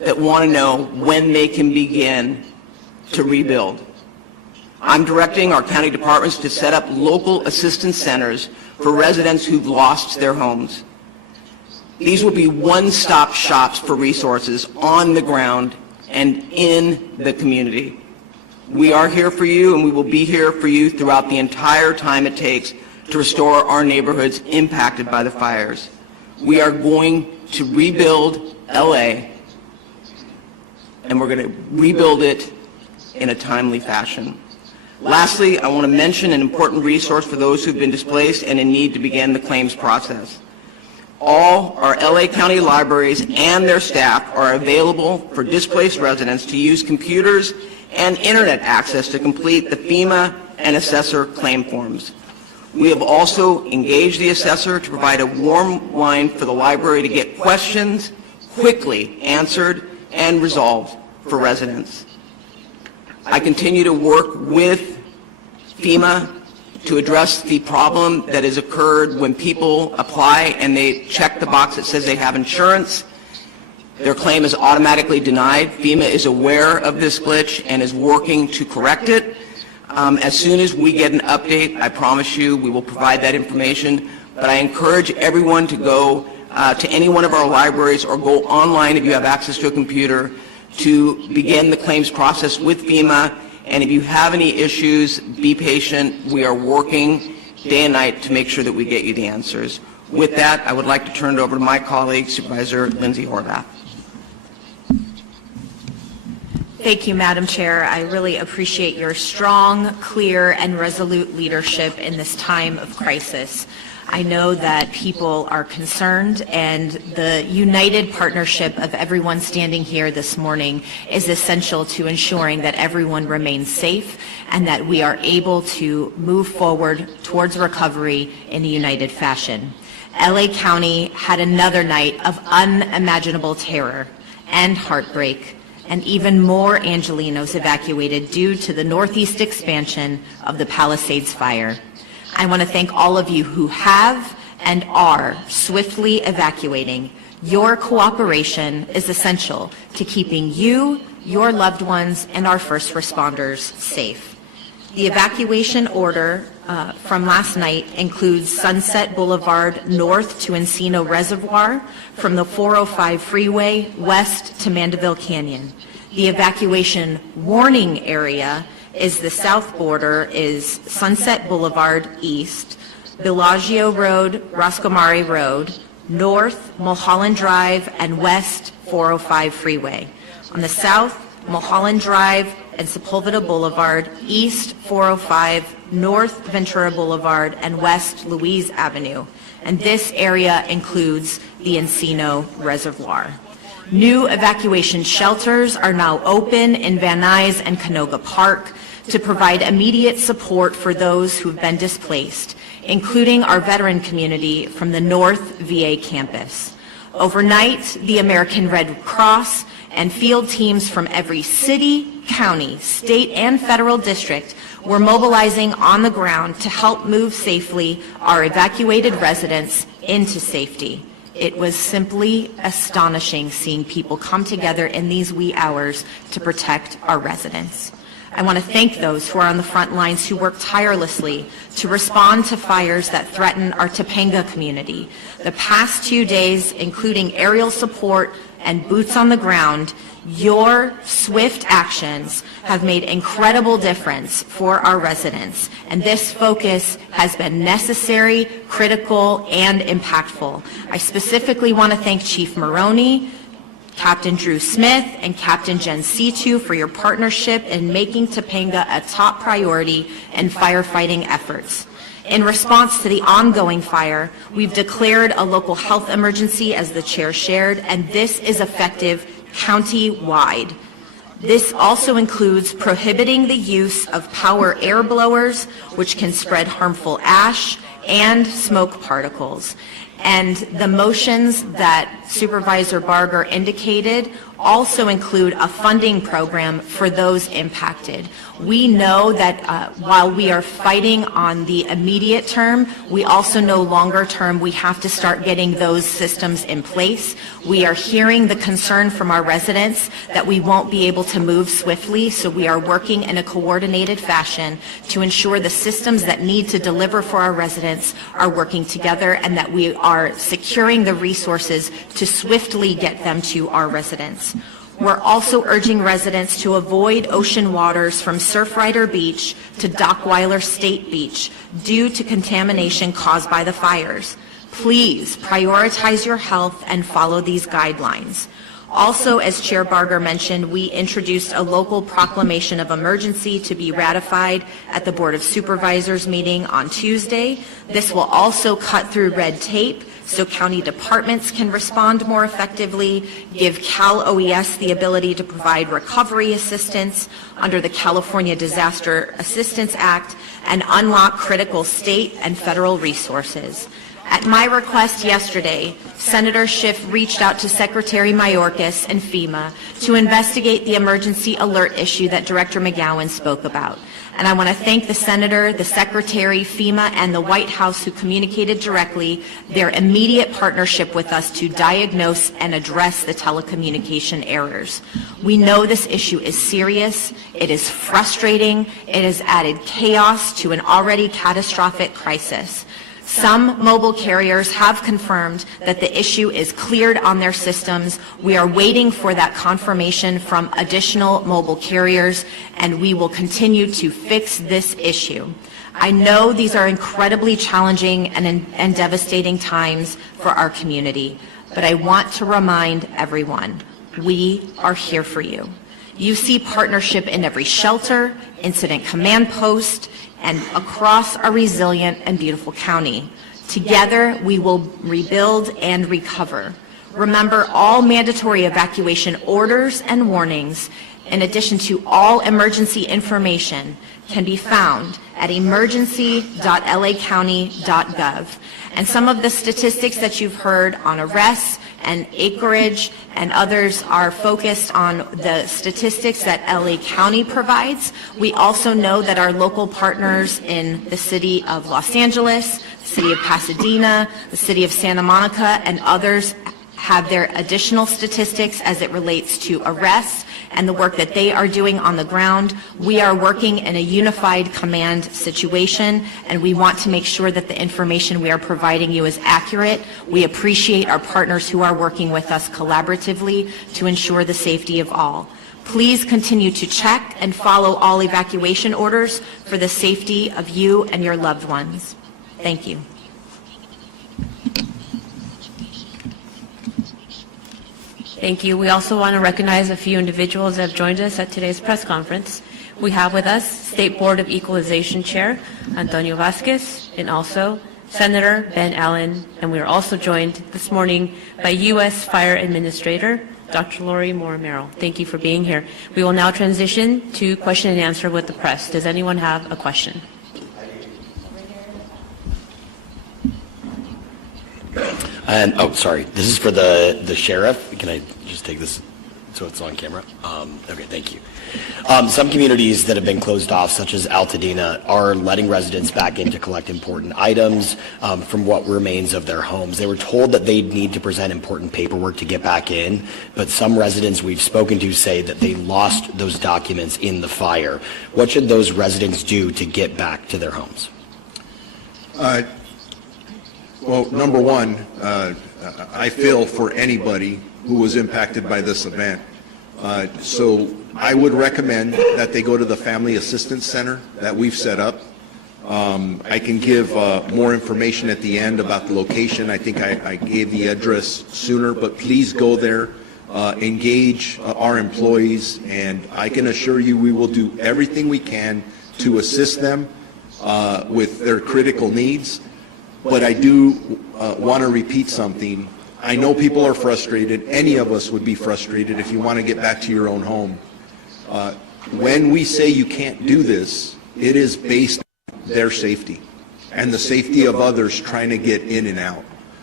that want to know when they can begin to rebuild. I'm directing our county departments to set up local assistance centers for residents who've lost their homes. These will be one-stop shops for resources on the ground and in the community. We are here for you, and we will be here for you throughout the entire time it takes to restore our neighborhoods impacted by the fires. We are going to rebuild LA, and we're going to rebuild it in a timely fashion. Lastly, I want to mention an important resource for those who've been displaced and in need to begin the claims process. All our LA County libraries and their staff are available for displaced residents to use computers and internet access to complete the FEMA and assessor claim forms. We have also engaged the assessor to provide a warm line for the library to get questions quickly answered and resolved for residents. I continue to work with FEMA to address the problem that has occurred when people apply and they check the box that says they have insurance. Their claim is automatically denied. FEMA is aware of this glitch and is working to correct it. As soon as we get an update, I promise you we will provide that information. But I encourage everyone to go to any one of our libraries or go online if you have access to a computer to begin the claims process with FEMA. And if you have any issues, be patient. We are working day and night to make sure that we get you the answers. With that, I would like to turn it over to my colleague, Supervisor Lindsay Horvath. Thank you, Madam Chair. I really appreciate your strong, clear, and resolute leadership in this time of crisis. I know that people are concerned, and the united partnership of everyone standing here this morning is essential to ensuring that everyone remains safe and that we are able to move forward towards recovery in a united fashion. LA County had another night of unimaginable terror and heartbreak, and even more Angelenos evacuated due to the northeast expansion of the Palisades fire. I want to thank all of you who have and are swiftly evacuating. Your cooperation is essential to keeping you, your loved ones, and our first responders safe. The evacuation order from last night includes Sunset Boulevard north to Encino Reservoir, from the 405 freeway west to Mandeville Canyon. The evacuation warning area is the south border is Sunset Boulevard east, Bellagio Road, Roscomari Road, north Mulholland Drive, and west 405 freeway. On the south, Mulholland Drive and Sepulveda Boulevard, east 405, north Ventura Boulevard, and west Louise Avenue. And this area includes the Encino Reservoir. New evacuation shelters are now open in Van Nuys and Canoga Park to provide immediate support for those who have been displaced, including our veteran community from the North VA campus. Overnight, the American Red Cross and field teams from every city, county, state, and federal district were mobilizing on the ground to help move safely our evacuated residents into safety. It was simply astonishing seeing people come together in these wee hours to protect our residents. I want to thank those who are on the front lines who work tirelessly to respond to fires that threaten our Topanga community. The past 2 days, including aerial support and boots on the ground, your swift actions have made incredible difference for our residents, and this focus has been necessary, critical, and impactful. I specifically want to thank Chief Maroney, Captain Drew Smith, and Captain Jen Situ for your partnership in making Topanga a top priority in firefighting efforts. In response to the ongoing fire, we've declared a local health emergency, as the chair shared, and this is effective county-wide. This also includes prohibiting the use of power air blowers, which can spread harmful ash and smoke particles. And the motions that Supervisor Barger indicated also include a funding program for those impacted. We know that while we are fighting on the immediate term, we also know longer term we have to start getting those systems in place. We are hearing the concern from our residents that we won't be able to move swiftly, so we are working in a coordinated fashion to ensure the systems that need to deliver for our residents are working together and that we are securing the resources to swiftly get them to our residents. We're also urging residents to avoid ocean waters from Surfrider Beach to Dockweiler State Beach due to contamination caused by the fires. Please prioritize your health and follow these guidelines. Also, as Chair Barger mentioned, we introduced a local proclamation of emergency to be ratified at the Board of Supervisors meeting on Tuesday. This will also cut through red tape so county departments can respond more effectively, give Cal OES the ability to provide recovery assistance under the California Disaster Assistance Act, and unlock critical state and federal resources. At my request yesterday, Senator Schiff reached out to Secretary Mayorkas and FEMA to investigate the emergency alert issue that Director McGowan spoke about. And I want to thank the Senator, the Secretary, FEMA, and the White House who communicated directly their immediate partnership with us to diagnose and address the telecommunication errors. We know this issue is serious, it is frustrating, it has added chaos to an already catastrophic crisis. Some mobile carriers have confirmed that the issue is cleared on their systems. We are waiting for that confirmation from additional mobile carriers, and we will continue to fix this issue. I know these are incredibly challenging and devastating times for our community, but I want to remind everyone, we are here for you. You see partnership in every shelter, incident command post, and across our resilient and beautiful county. Together, we will rebuild and recover. Remember, all mandatory evacuation orders and warnings, in addition to all emergency information, can be found at emergency.lacounty.gov. And some of the statistics that you've heard on arrests and acreage and others are focused on the statistics that LA County provides. We also know that our local partners in the city of Los Angeles, the city of Pasadena, the city of Santa Monica, and others have their additional statistics as it relates to arrests and the work that they are doing on the ground. We are working in a unified command situation, and we want to make sure that the information we are providing you is accurate. We appreciate our partners who are working with us collaboratively to ensure the safety of all. Please continue to check and follow all evacuation orders for the safety of you and your loved ones. Thank you. Thank you. We also want to recognize a few individuals that have joined us at today's press conference. We have with us State Board of Equalization Chair Antonio Vasquez and also Senator Ben Allen, and we are also joined this morning by U.S. Fire Administrator Dr. Lori Moore-Merrill. Thank you for being here. We will now transition to question and answer with the press. Does anyone have a question? And sorry, this is for the sheriff. Can I just take this so it's on camera? Okay, thank you. Some communities that have been closed off, such as Altadena, are letting residents back in to collect important items from what remains of their homes. They were told that they'd need to present important paperwork to get back in, but some residents we've spoken to say that they lost those documents in the fire. What should those residents do to get back to their homes? Well, number one, I feel for anybody who was impacted by this event. So I would recommend that they go to the Family Assistance Center that we've set up. I can give more information at the end about the location. I think I gave the address sooner, but please go there, engage our employees, and I can assure you we will do everything we can to assist them with their critical needs. But I do want to repeat something. I know people are frustrated. Any of us would be frustrated if you want to get back to your own home. When we say you can't do this, it is based on their safety and the safety of others trying to get in and out.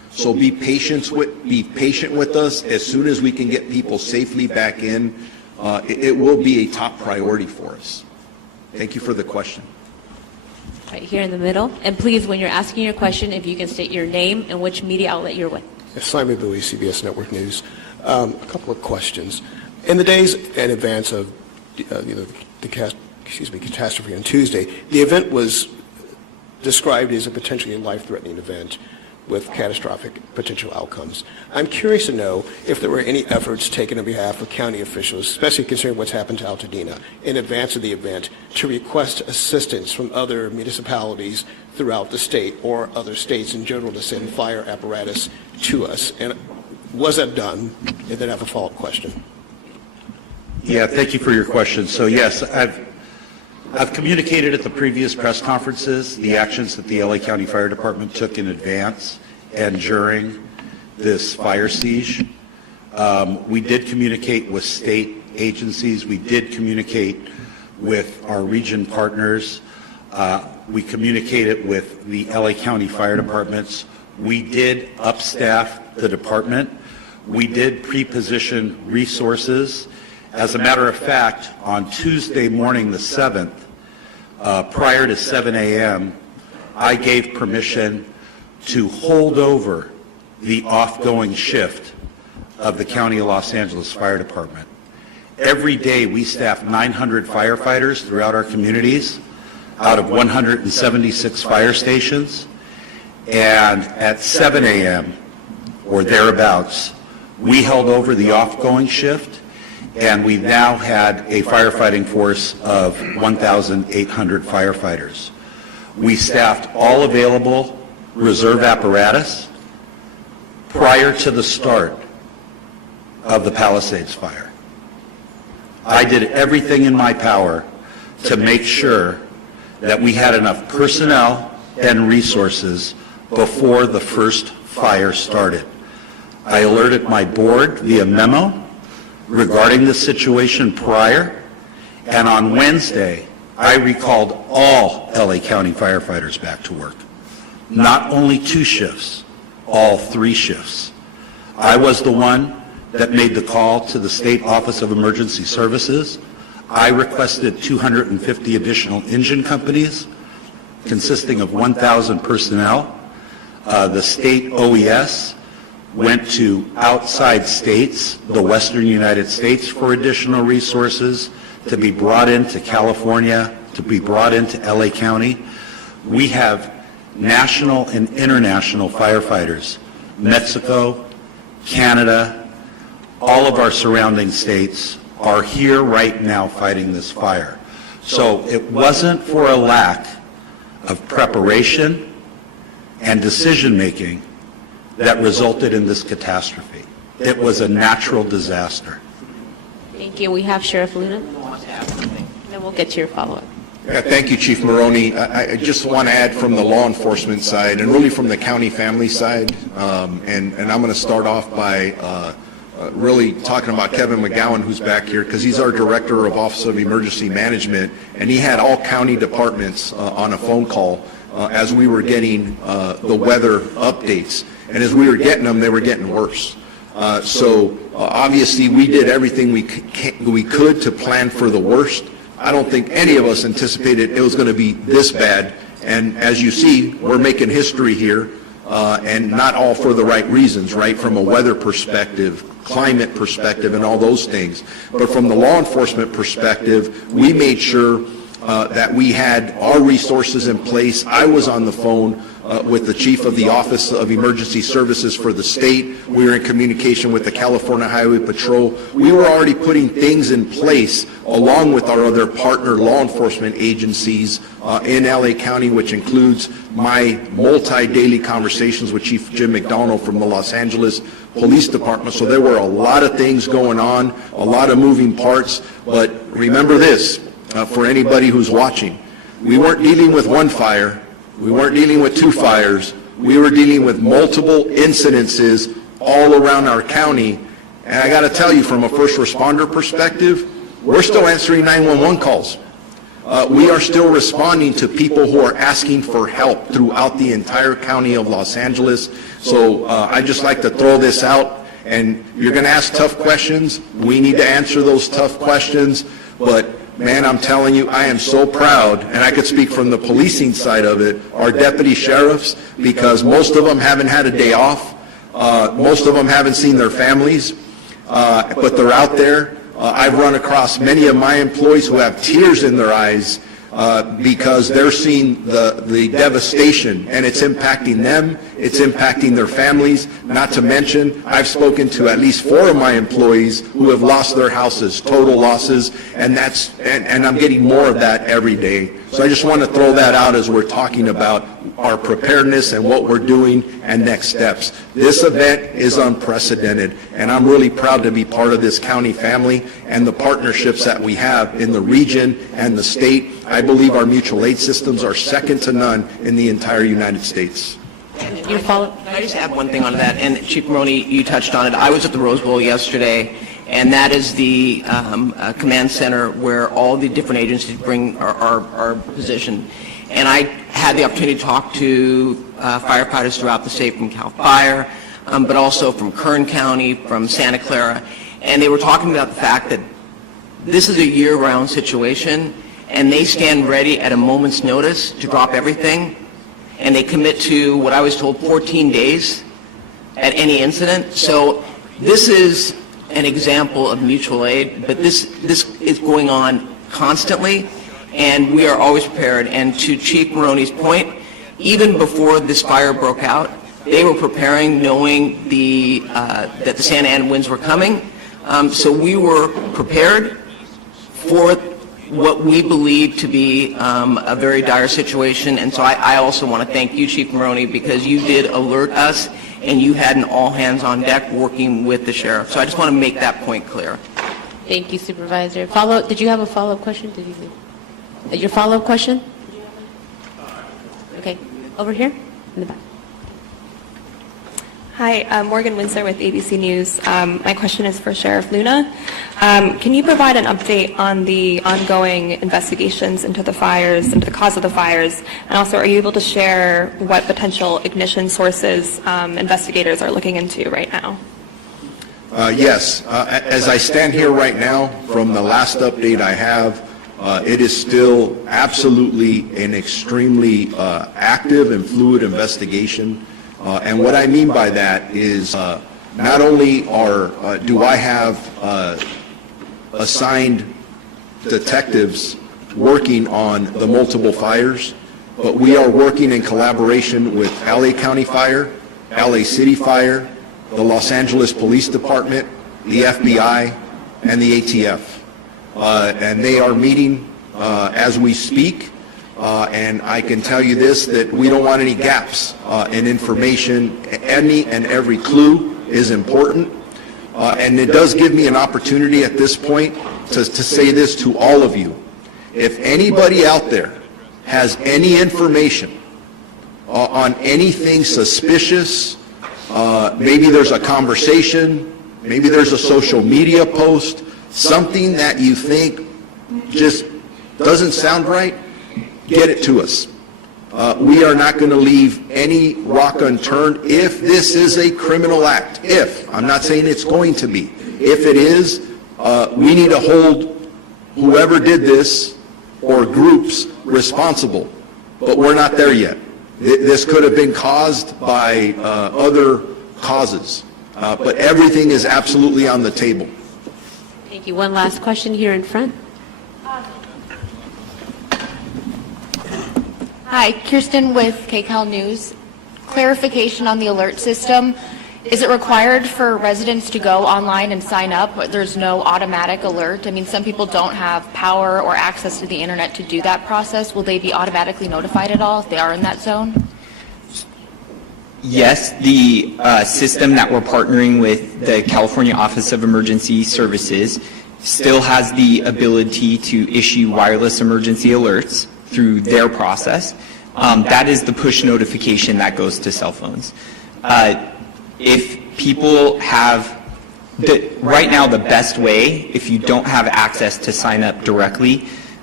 So be patient with us. As soon as we can get people safely back in, it will be a top priority for us. Thank you for the question. Right here in the middle. And please, when you're asking your question, if you can state your name and which media outlet you're with. Simon Bowie, CBS Network News. A couple of questions. In the days in advance of the catastrophe on Tuesday, the event was described as a potentially life-threatening event with catastrophic potential outcomes. I'm curious to know if there were any efforts taken on behalf of county officials, especially considering what's happened to Altadena, in advance of the event, to request assistance from other municipalities throughout the state or other states in general to send fire apparatus to us. And was that done? And then I have a follow-up question. Yeah, thank you for your question. So yes, I've communicated at the previous press conferences the actions that the LA County Fire Department took in advance and during this fire siege. We did communicate with state agencies. We did communicate with our region partners. We communicated with the LA County Fire Departments. We did upstaff the department. We did pre-position resources. As a matter of fact, on Tuesday morning, the 7th, prior to 7 a.m., I gave permission to hold over the off-going shift of the County of Los Angeles Fire Department. Every day we staff 900 firefighters throughout our communities out of 176 fire stations, and at 7 a.m. or thereabouts, we held over the off-going shift, and we now had a firefighting force of 1,800 firefighters. We staffed all available reserve apparatus prior to the start of the Palisades fire. I did everything in my power to make sure that we had enough personnel and resources before the first fire started. I alerted my board via memo regarding the situation prior, and on Wednesday, I recalled all LA County firefighters back to work. Not only 2 shifts, all 3 shifts. I was the one that made the call to the State Office of Emergency Services. I requested 250 additional engine companies consisting of 1,000 personnel. The state OES went to outside states, the western United States, for additional resources to be brought into California, to be brought into LA County. We have national and international firefighters, Mexico, Canada, all of our surrounding states are here right now fighting this fire. So it wasn't for a lack of preparation and decision-making that resulted in this catastrophe. It was a natural disaster. Thank you. We have Sheriff Luna. Then we'll get to your follow-up. Yeah, thank you, Chief Maroney. I just want to add from the law enforcement side and really from the county family side, and I'm going to start off by really talking about Kevin McGowan, who's back here, because he's our Director of Office of Emergency Management, and he had all county departments on a phone call as we were getting the weather updates. And as we were getting them, they were getting worse. So obviously we did everything we could to plan for the worst. I don't think any of us anticipated it was going to be this bad. And as you see, we're making history here, and not all for the right reasons, right? From a weather perspective, climate perspective, and all those things. But from the law enforcement perspective, we made sure that we had our resources in place. I was on the phone with the chief of the Office of Emergency Services for the state. We were in communication with the California Highway Patrol. We were already putting things in place along with our other partner law enforcement agencies in LA County, which includes my multi-daily conversations with Chief Jim McDonald from the Los Angeles Police Department. So there were a lot of things going on, a lot of moving parts. But remember this, for anybody who's watching, we weren't dealing with one fire. We weren't dealing with 2 fires. We were dealing with multiple incidences all around our county. And I got to tell you, from a first responder perspective, we're still answering 911 calls. we are still responding to people who are asking for help throughout the entire county of Los Angeles. So I'd just like to throw this out, and you're going to ask tough questions. We need to answer those tough questions, but man, I'm telling you, I am so proud, and I could speak from the policing side of it, our deputy sheriffs, because most of them haven't had a day off. Most of them haven't seen their families, but they're out there. I've run across many of my employees who have tears in their eyes because they're seeing the devastation, and it's impacting them, it's impacting their families. Not to mention, I've spoken to at least 4 of my employees who have lost their houses, total losses, and I'm getting more of that every day. So I just want to throw that out as we're talking about our preparedness and what we're doing and next steps. This event is unprecedented, and I'm really proud to be part of this county family and the partnerships that we have in the region and the state. I believe our mutual aid systems are second to none in the entire United States. Can I just add one thing on that? And Chief Maroney, you touched on it. I was at the Rose Bowl yesterday, and that is the command center where all the different agencies are positioned. And I had the opportunity to talk to firefighters throughout the state from CAL FIRE, but also from Kern County, from Santa Clara, and they were talking about the fact that this is a year-round situation, and they stand ready at a moment's notice to drop everything, and they commit to, what I was told, 14 days at any incident. So this is an example of mutual aid, but this is going on constantly, and we are always prepared. And to Chief Maroney's point, even before this fire broke out, they were preparing, knowing that the Santa Ana winds were coming. So we were prepared for what we believe to be a very dire situation. And so I also want to thank you, Chief Maroney, because you did alert us, and you had an all-hands-on deck working with the sheriff. So I just want to make that point clear. Thank you, Supervisor. Did you have a follow-up question? Your follow-up question? Okay, over here in the back. Hi, Morgan Windsor with ABC News. My question is for Sheriff Luna. Can you provide an update on the ongoing investigations into the fires, into the cause of the fires, and also are you able to share what potential ignition sources investigators are looking into right now? Yes. As I stand here right now, from the last update I have, it is still absolutely an extremely active and fluid investigation. And what I mean by that is not only do I have assigned detectives working on the multiple fires, but we are working in collaboration with LA County Fire, LA City Fire, the Los Angeles Police Department, the FBI, and the ATF. And they are meeting as we speak. And I can tell you this, that we don't want any gaps in information. Any and every clue is important. And it does give me an opportunity at this point to say this to all of you. If anybody out there has any information on anything suspicious, maybe there's a conversation, maybe there's a social media post, something that you think just doesn't sound right, get it to us. We are not going to leave any rock unturned if this is a criminal act. If, I'm not saying it's going to be. If it is, we need to hold whoever did this or groups responsible. But we're not there yet. This could have been caused by other causes. But everything is absolutely on the table. Thank you. One last question here in front. Hi, Kirsten with KCAL News. Clarification on the alert system. Is it required for residents to go online and sign up? There's no automatic alert. I mean, some people don't have power or access to the internet to do that process. Will they be automatically notified at all if they are in that zone? Yes, the system that we're partnering with the California Office of Emergency Services still has the ability to issue wireless emergency alerts through their process. That is the push notification that goes to cell phones. If people have, right now the best way, if you don't have access to sign up directly,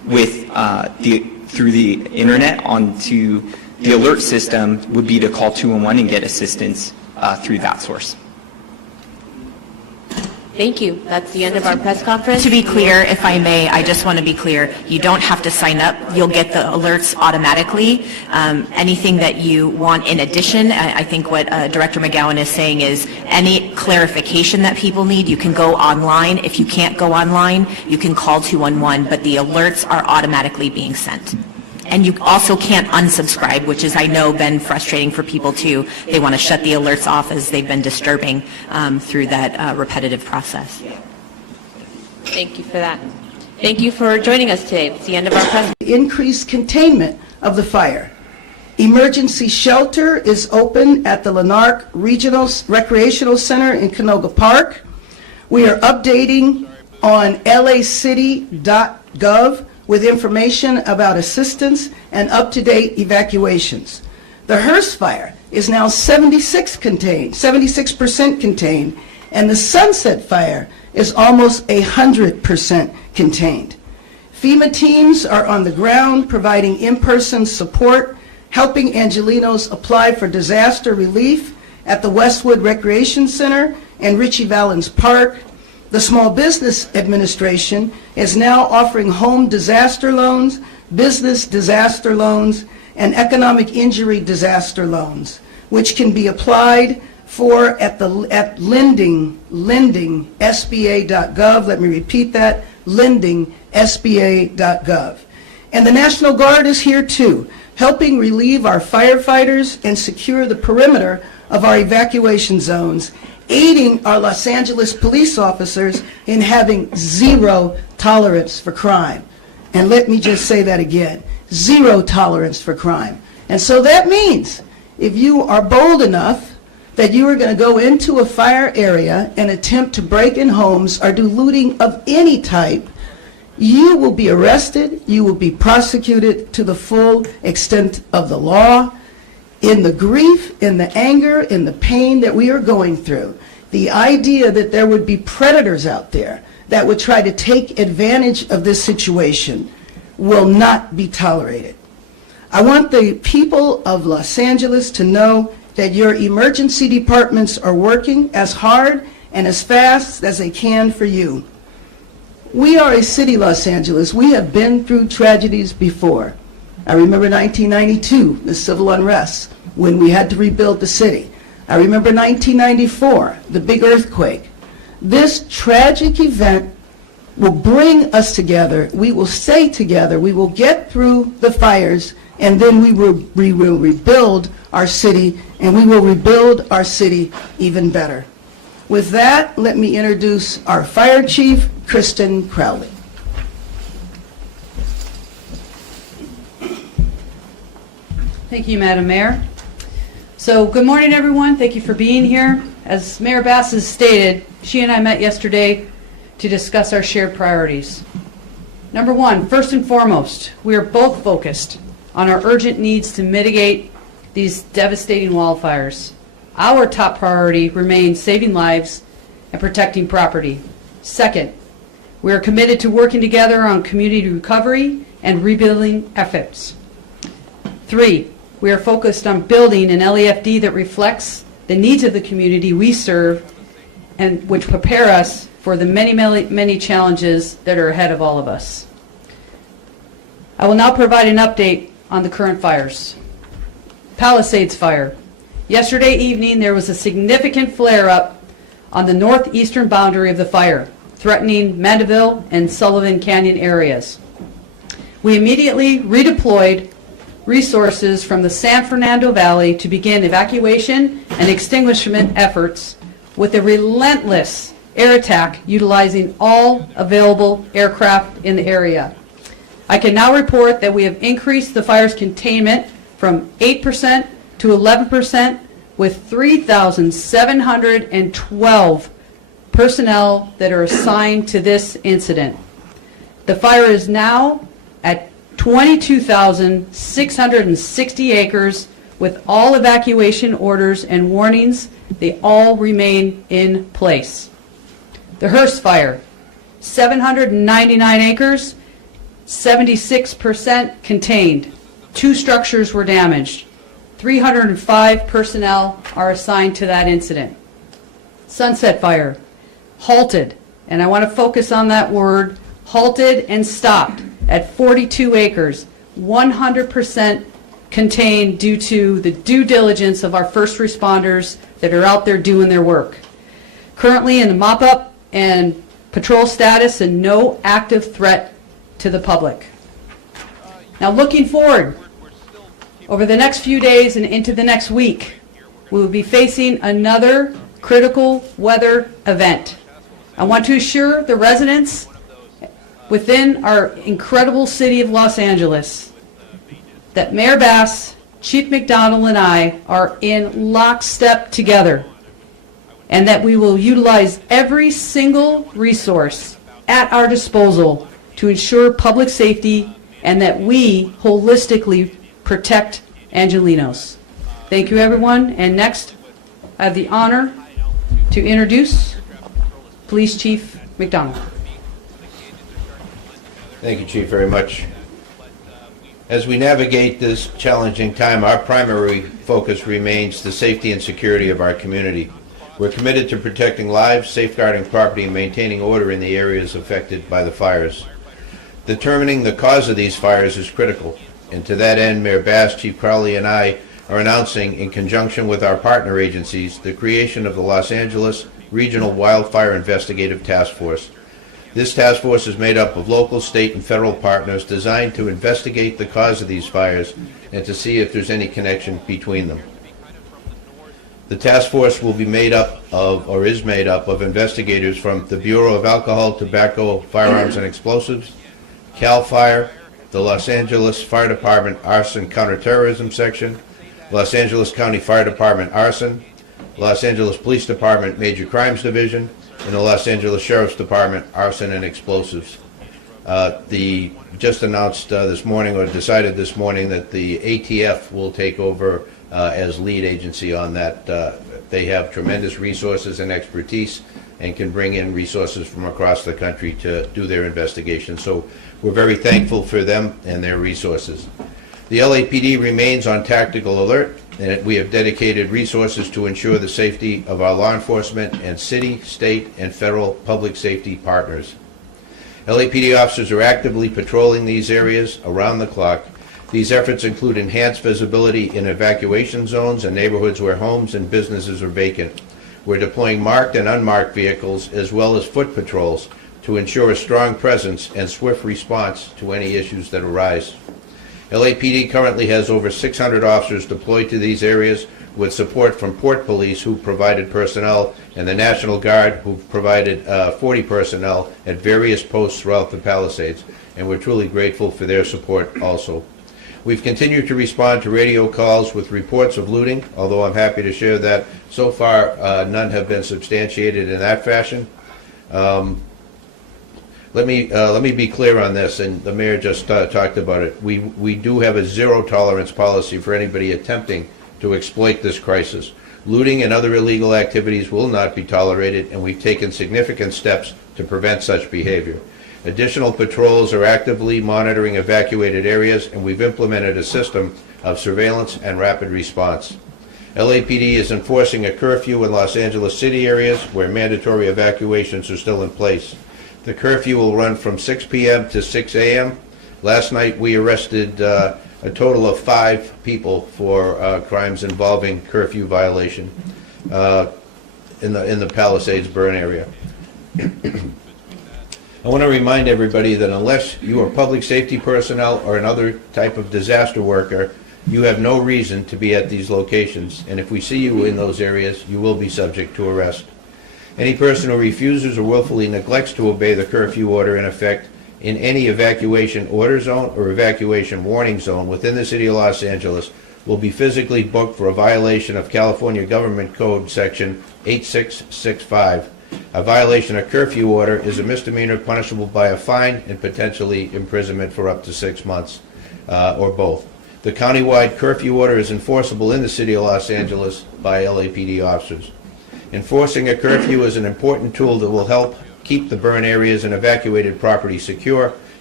with through the internet onto the alert system would be to call 211 and get assistance through that source. Thank you. That's the end of our press conference. To be clear, if I may, I just want to be clear, you don't have to sign up. You'll get the alerts automatically. Anything that you want in addition, I think what Director McGowan is saying is any clarification that people need, you can go online. If you can't go online, you can call 211, but the alerts are automatically being sent. And you also can't unsubscribe, which is, I know, been frustrating for people too. They want to shut the alerts off as they've been disturbing through that repetitive process. Thank you for that. Thank you for joining us today. It's the end of our press. Increased containment of the fire. Emergency shelter is open at the Lanark Regional Recreational Center in Canoga Park. We are updating on lacity.gov with information about assistance and up-to-date evacuations. The Hearst fire is now 76% contained, and the Sunset fire is almost 100% contained. FEMA teams are on the ground providing in-person support, helping Angelenos apply for disaster relief at the Westwood Recreation Center and Ritchie Valens Park. The Small Business Administration is now offering home disaster loans, business disaster loans, and economic injury disaster loans, which can be applied for at lending.sba.gov. Let me repeat that, lending.sba.gov. And the National Guard is here too, helping relieve our firefighters and secure the perimeter of our evacuation zones, aiding our Los Angeles police officers in having zero tolerance for crime. And let me just say that again, zero tolerance for crime. And so that means if you are bold enough that you are going to go into a fire area and attempt to break in homes or do looting of any type, you will be arrested, you will be prosecuted to the full extent of the law. In the grief, in the anger, in the pain that we are going through, the idea that there would be predators out there that would try to take advantage of this situation will not be tolerated. I want the people of Los Angeles to know that your emergency departments are working as hard and as fast as they can for you. We are a city, Los Angeles. We have been through tragedies before. I remember 1992, the civil unrest, when we had to rebuild the city. I remember 1994, the big earthquake. This tragic event will bring us together. We will stay together. We will get through the fires, and then we will rebuild our city, and we will rebuild our city even better. With that, let me introduce our Fire Chief, Kristen Crowley. Thank you, Madam Mayor. So good morning, everyone. Thank you for being here. As Mayor Bass has stated, she and I met yesterday to discuss our shared priorities. Number one, first and foremost, we are both focused on our urgent needs to mitigate these devastating wildfires. Our top priority remains saving lives and protecting property. Second, we are committed to working together on community recovery and rebuilding efforts. Three, we are focused on building an LEFD that reflects the needs of the community we serve and which prepare us for the many challenges that are ahead of all of us. I will now provide an update on the current fires. Palisades fire. Yesterday evening there was a significant flare-up on the northeastern boundary of the fire, threatening Mandeville and Sullivan Canyon areas. We immediately redeployed resources from the San Fernando Valley to begin evacuation and extinguishment efforts with a relentless air attack utilizing all available aircraft in the area. I can now report that we have increased the fire's containment from 8% to 11% with 3,712 personnel that are assigned to this incident. The fire is now at 22,660 acres with all evacuation orders and warnings. They all remain in place. The Hearst fire, 799 acres, 76% contained. 2 structures were damaged. 305 personnel are assigned to that incident. Sunset Fire, halted, and I want to focus on that word, halted and stopped at 42 acres, 100% contained due to the due diligence of our first responders that are out there doing their work. Currently in the mop-up and patrol status and no active threat to the public. Now looking forward, over the next few days and into the next week, we will be facing another critical weather event. I want to assure the residents within our incredible city of Los Angeles that Mayor Bass, Chief McDonald, and I are in lockstep together, and that we will utilize every single resource at our disposal to ensure public safety and that we holistically protect Angelenos. Thank you, everyone. And next, I have the honor to introduce Police Chief McDonald. Thank you, Chief, very much. As we navigate this challenging time, our primary focus remains the safety and security of our community. We're committed to protecting lives, safeguarding property, and maintaining order in the areas affected by the fires. Determining the cause of these fires is critical, and to that end, Mayor Bass, Chief Crowley, and I are announcing, in conjunction with our partner agencies, the creation of the Los Angeles Regional Wildfire Investigative Task Force. This task force is made up of local, state, and federal partners designed to investigate the cause of these fires and to see if there's any connection between them. The task force will be made up of, or is made up of, investigators from the Bureau of Alcohol, Tobacco, Firearms, and Explosives, CAL FIRE, the Los Angeles Fire Department Arson Counterterrorism Section, Los Angeles County Fire Department Arson, Los Angeles Police Department Major Crimes Division, and the Los Angeles Sheriff's Department Arson and Explosives. Just announced this morning, or decided this morning, that the ATF will take over as lead agency on that. They have tremendous resources and expertise and can bring in resources from across the country to do their investigation. So we're very thankful for them and their resources. The LAPD remains on tactical alert, and we have dedicated resources to ensure the safety of our law enforcement and city, state, and federal public safety partners. LAPD officers are actively patrolling these areas around the clock. These efforts include enhanced visibility in evacuation zones and neighborhoods where homes and businesses are vacant. We're deploying marked and unmarked vehicles as well as foot patrols to ensure a strong presence and swift response to any issues that arise. LAPD currently has over 600 officers deployed to these areas, with support from Port Police, who provided personnel, and the National Guard, who provided 40 personnel at various posts throughout the Palisades, and we're truly grateful for their support also. We've continued to respond to radio calls with reports of looting, although I'm happy to share that so far none have been substantiated in that fashion. Let me be clear on this, and the mayor just talked about it. We do have a zero tolerance policy for anybody attempting to exploit this crisis. Looting and other illegal activities will not be tolerated, and we've taken significant steps to prevent such behavior. Additional patrols are actively monitoring evacuated areas, and we've implemented a system of surveillance and rapid response. LAPD is enforcing a curfew in Los Angeles city areas where mandatory evacuations are still in place. The curfew will run from 6 p.m. to 6 a.m. Last night we arrested a total of 5 people for crimes involving curfew violation in the Palisades burn area. I want to remind everybody that unless you are public safety personnel or another type of disaster worker, you have no reason to be at these locations, and if we see you in those areas, you will be subject to arrest. Any person who refuses or willfully neglects to obey the curfew order in effect in any evacuation order zone or evacuation warning zone within the city of Los Angeles will be physically booked for a violation of California Government Code Section 8665. A violation of curfew order is a misdemeanor punishable by a fine and potentially imprisonment for up to 6 months, or both. The countywide curfew order is enforceable in the city of Los Angeles by LAPD officers. Enforcing a curfew is an important tool that will help keep the burn areas and evacuated property secure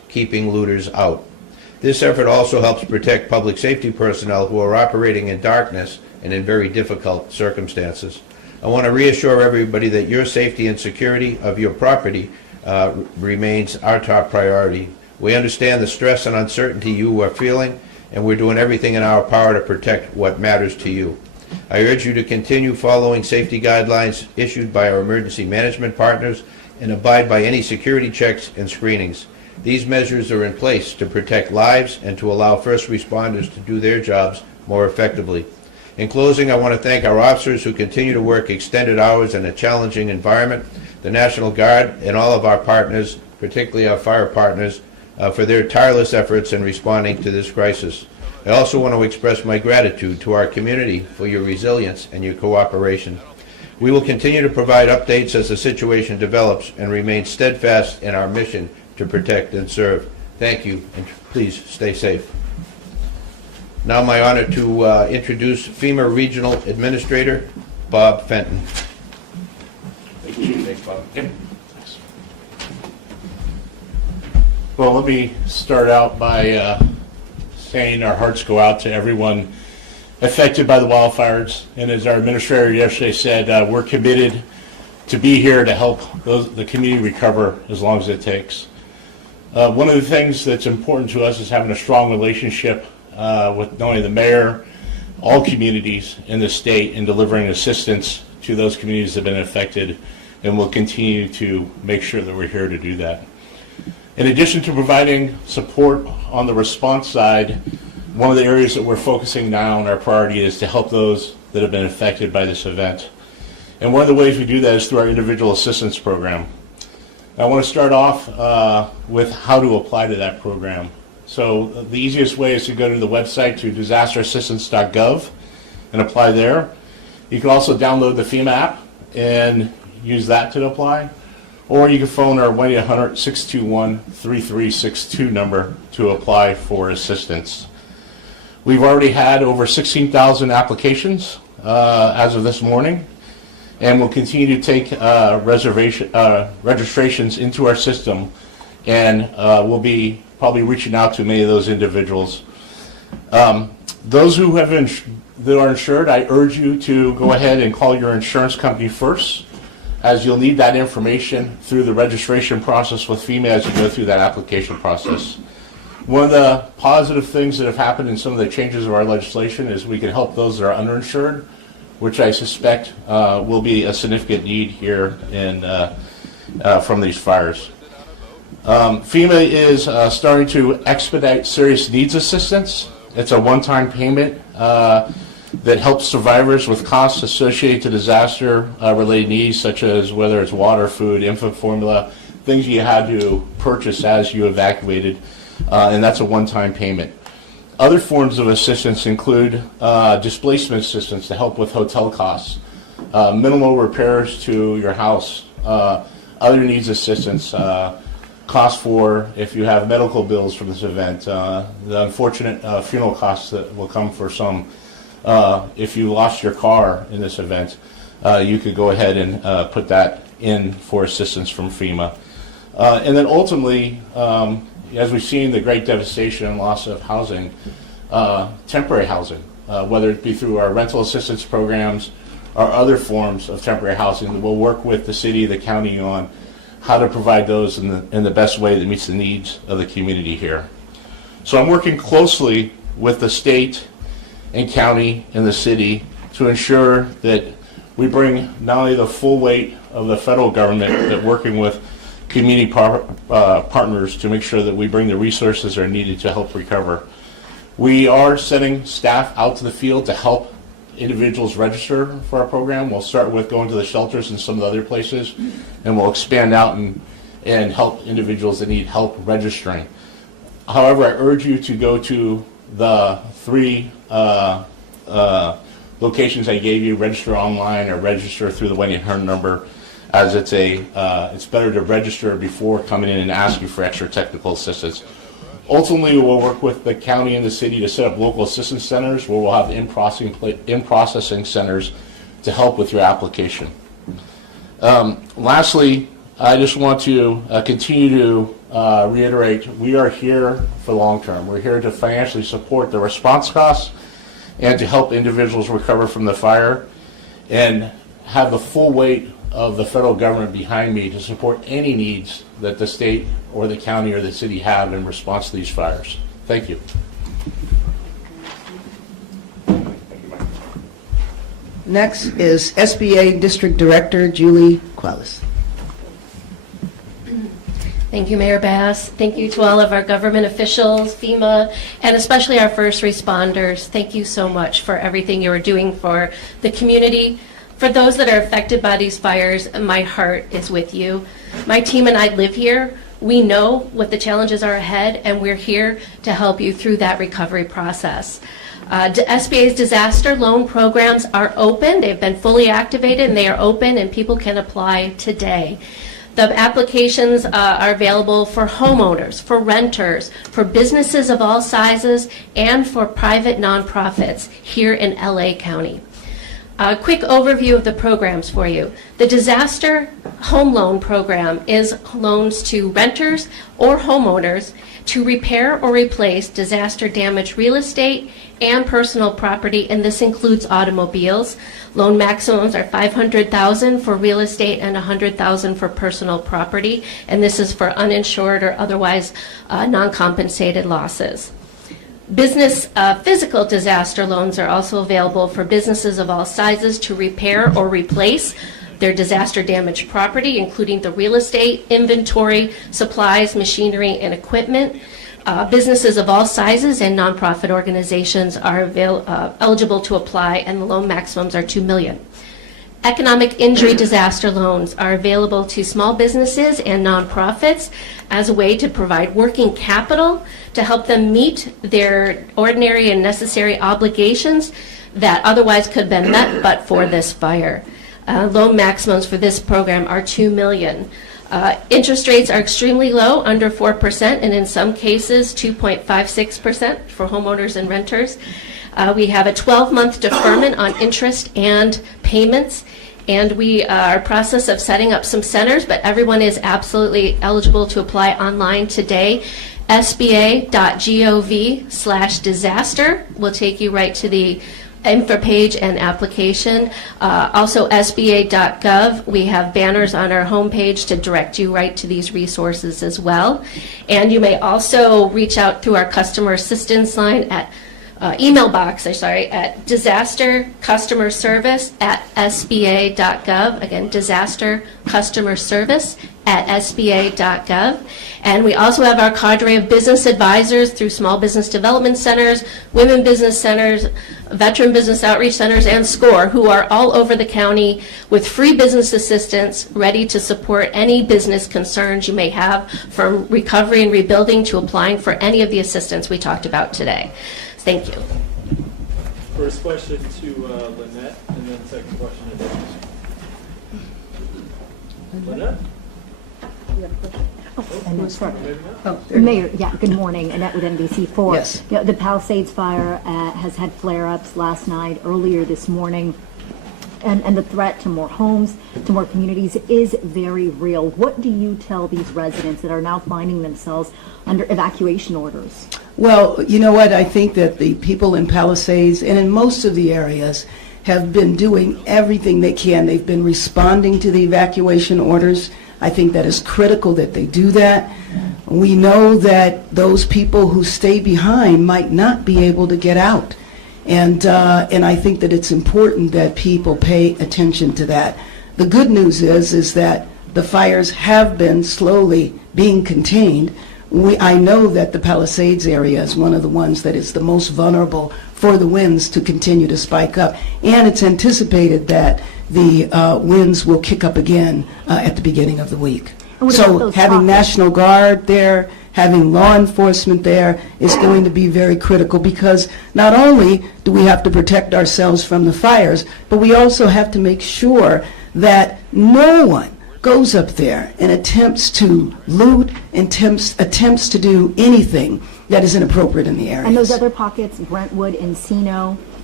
keeping looters out. This effort also helps protect public safety personnel who are operating in darkness and in very difficult circumstances. I want to reassure everybody that your safety and security of your property remains our top priority. We understand the stress and uncertainty you are feeling, and we're doing everything in our power to protect what matters to you. I urge you to continue following safety guidelines issued by our emergency management partners and abide by any security checks and screenings. These measures are in place to protect lives and to allow first responders to do their jobs more effectively. In closing, I want to thank our officers who continue to work extended hours in a challenging environment, the National Guard, and all of our partners, particularly our fire partners, for their tireless efforts in responding to this crisis. I also want to express my gratitude to our community for your resilience and your cooperation. We will continue to provide updates as the situation develops and remain steadfast in our mission to protect and serve. Thank you, and please stay safe. Now my honor to introduce FEMA Regional Administrator Bob Fenton. Thank you. Thanks, Bob. Yep. Well, let me start out by saying our hearts go out to everyone affected by the wildfires. And as our administrator yesterday said, we're committed to be here to help the community recover as long as it takes. One of the things that's important to us is having a strong relationship with not only the mayor, all communities in the state, in delivering assistance to those communities that have been affected, and we'll continue to make sure that we're here to do that. In addition to providing support on the response side, one of the areas that we're focusing now on our priority is to help those that have been affected by this event. And one of the ways we do that is through our individual assistance program. I want to start off with how to apply to that program. So the easiest way is to go to the website to disasterassistance.gov and apply there. You can also download the FEMA app and use that to apply. Or you can phone our 1-800-621-3362 number to apply for assistance. We've already had over 16,000 applications as of this morning, and we'll continue to take registrations into our system, and we'll be probably reaching out to many of those individuals. Those who have that are insured, I urge you to go ahead and call your insurance company first, as you'll need that information through the registration process with FEMA as you go through that application process. One of the positive things that have happened in some of the changes of our legislation is we can help those that are underinsured, which I suspect will be a significant need here from these fires. FEMA is starting to expedite serious needs assistance. It's a one-time payment that helps survivors with costs associated to disaster-related needs, such as whether it's water, food, infant formula, things you had to purchase as you evacuated, and that's a one-time payment. Other forms of assistance include displacement assistance to help with hotel costs, minimal repairs to your house, other needs assistance, costs for if you have medical bills from this event, the unfortunate funeral costs that will come for some. If you lost your car in this event, you could go ahead and put that in for assistance from FEMA. And then ultimately, as we've seen the great devastation and loss of housing, temporary housing, whether it be through our rental assistance programs or other forms of temporary housing, we'll work with the city, the county on how to provide those in the best way that meets the needs of the community here. So I'm working closely with the state and county and the city to ensure that we bring not only the full weight of the federal government, but working with community partners to make sure that we bring the resources that are needed to help recover. We are sending staff out to the field to help individuals register for our program. We'll start with going to the shelters and some of the other places, and we'll expand out and help individuals that need help registering. However, I urge you to go to the 3 locations I gave you, register online or register through the 1-800 number, as it's better to register before coming in and asking for extra technical assistance. Ultimately, we'll work with the county and the city to set up local assistance centers where we'll have in-processing centers to help with your application. Lastly, I just want to continue to reiterate, we are here for the long term. We're here to financially support the response costs and to help individuals recover from the fire, and have the full weight of the federal government behind me to support any needs that the state or the county or the city have in response to these fires. Thank you. Next is SBA District Director Julie Qualis. Thank you, Mayor Bass. Thank you to all of our government officials, FEMA, and especially our first responders. Thank you so much for everything you are doing for the community. For those that are affected by these fires, my heart is with you. My team and I live here. We know what the challenges are ahead, and we're here to help you through that recovery process. SBA's disaster loan programs are open. They've been fully activated, and they are open, and people can apply today. The applications are available for homeowners, for renters, for businesses of all sizes, and for private nonprofits here in LA County. A quick overview of the programs for you. The Disaster Home Loan Program is loans to renters or homeowners to repair or replace disaster-damaged real estate and personal property, and this includes automobiles. Loan maximums are $500,000 for real estate and $100,000 for personal property, and this is for uninsured or otherwise non-compensated losses. Business physical disaster loans are also available for businesses of all sizes to repair or replace their disaster-damaged property, including the real estate, inventory, supplies, machinery, and equipment. Businesses of all sizes and nonprofit organizations are eligible to apply, and the loan maximums are $2 million. Economic injury disaster loans are available to small businesses and nonprofits as a way to provide working capital to help them meet their ordinary and necessary obligations that otherwise could have been met but for this fire. Loan maximums for this program are $2 million. Interest rates are extremely low, under 4%, and in some cases 2.56% for homeowners and renters. We have a 12-month deferment on interest and payments, and we are in the process of setting up some centers, but everyone is absolutely eligible to apply online today. SBA.gov/disaster will take you right to the info page and application. Also SBA.gov, we have banners on our homepage to direct you right to these resources as well. And you may also reach out through our customer assistance line at email box, at disaster customer service at SBA.gov. Again, disaster customer service at SBA.gov. And we also have our cadre of business advisors through small business development centers, women business centers, veteran business outreach centers, and SCORE, who are all over the county with free business assistance ready to support any business concerns you may have, from recovery and rebuilding to applying for any of the assistance we talked about today. Thank you. First question to Lynette, and then second question to Dennis. Lynette? Mayor, good morning. Annette with NBC4. Yes. The Palisades fire has had flare-ups last night, earlier this morning, and the threat to more homes, to more communities is very real. What do you tell these residents that are now finding themselves under evacuation orders? Well, you know what? I think that the people in Palisades and in most of the areas have been doing everything they can. They've been responding to the evacuation orders. I think that is critical that they do that. We know that those people who stay behind might not be able to get out. And I think that it's important that people pay attention to that. The good news is that the fires have been slowly being contained. I know that the Palisades area is one of the ones that is the most vulnerable for the winds to continue to spike up. And it's anticipated that the winds will kick up again at the beginning of the week. So having National Guard there, having law enforcement there is going to be very critical, because not only do we have to protect ourselves from the fires, but we also have to make sure that no one goes up there and attempts to loot, attempts to do anything that is inappropriate in the area. And those other pockets, Brentwood, Encino,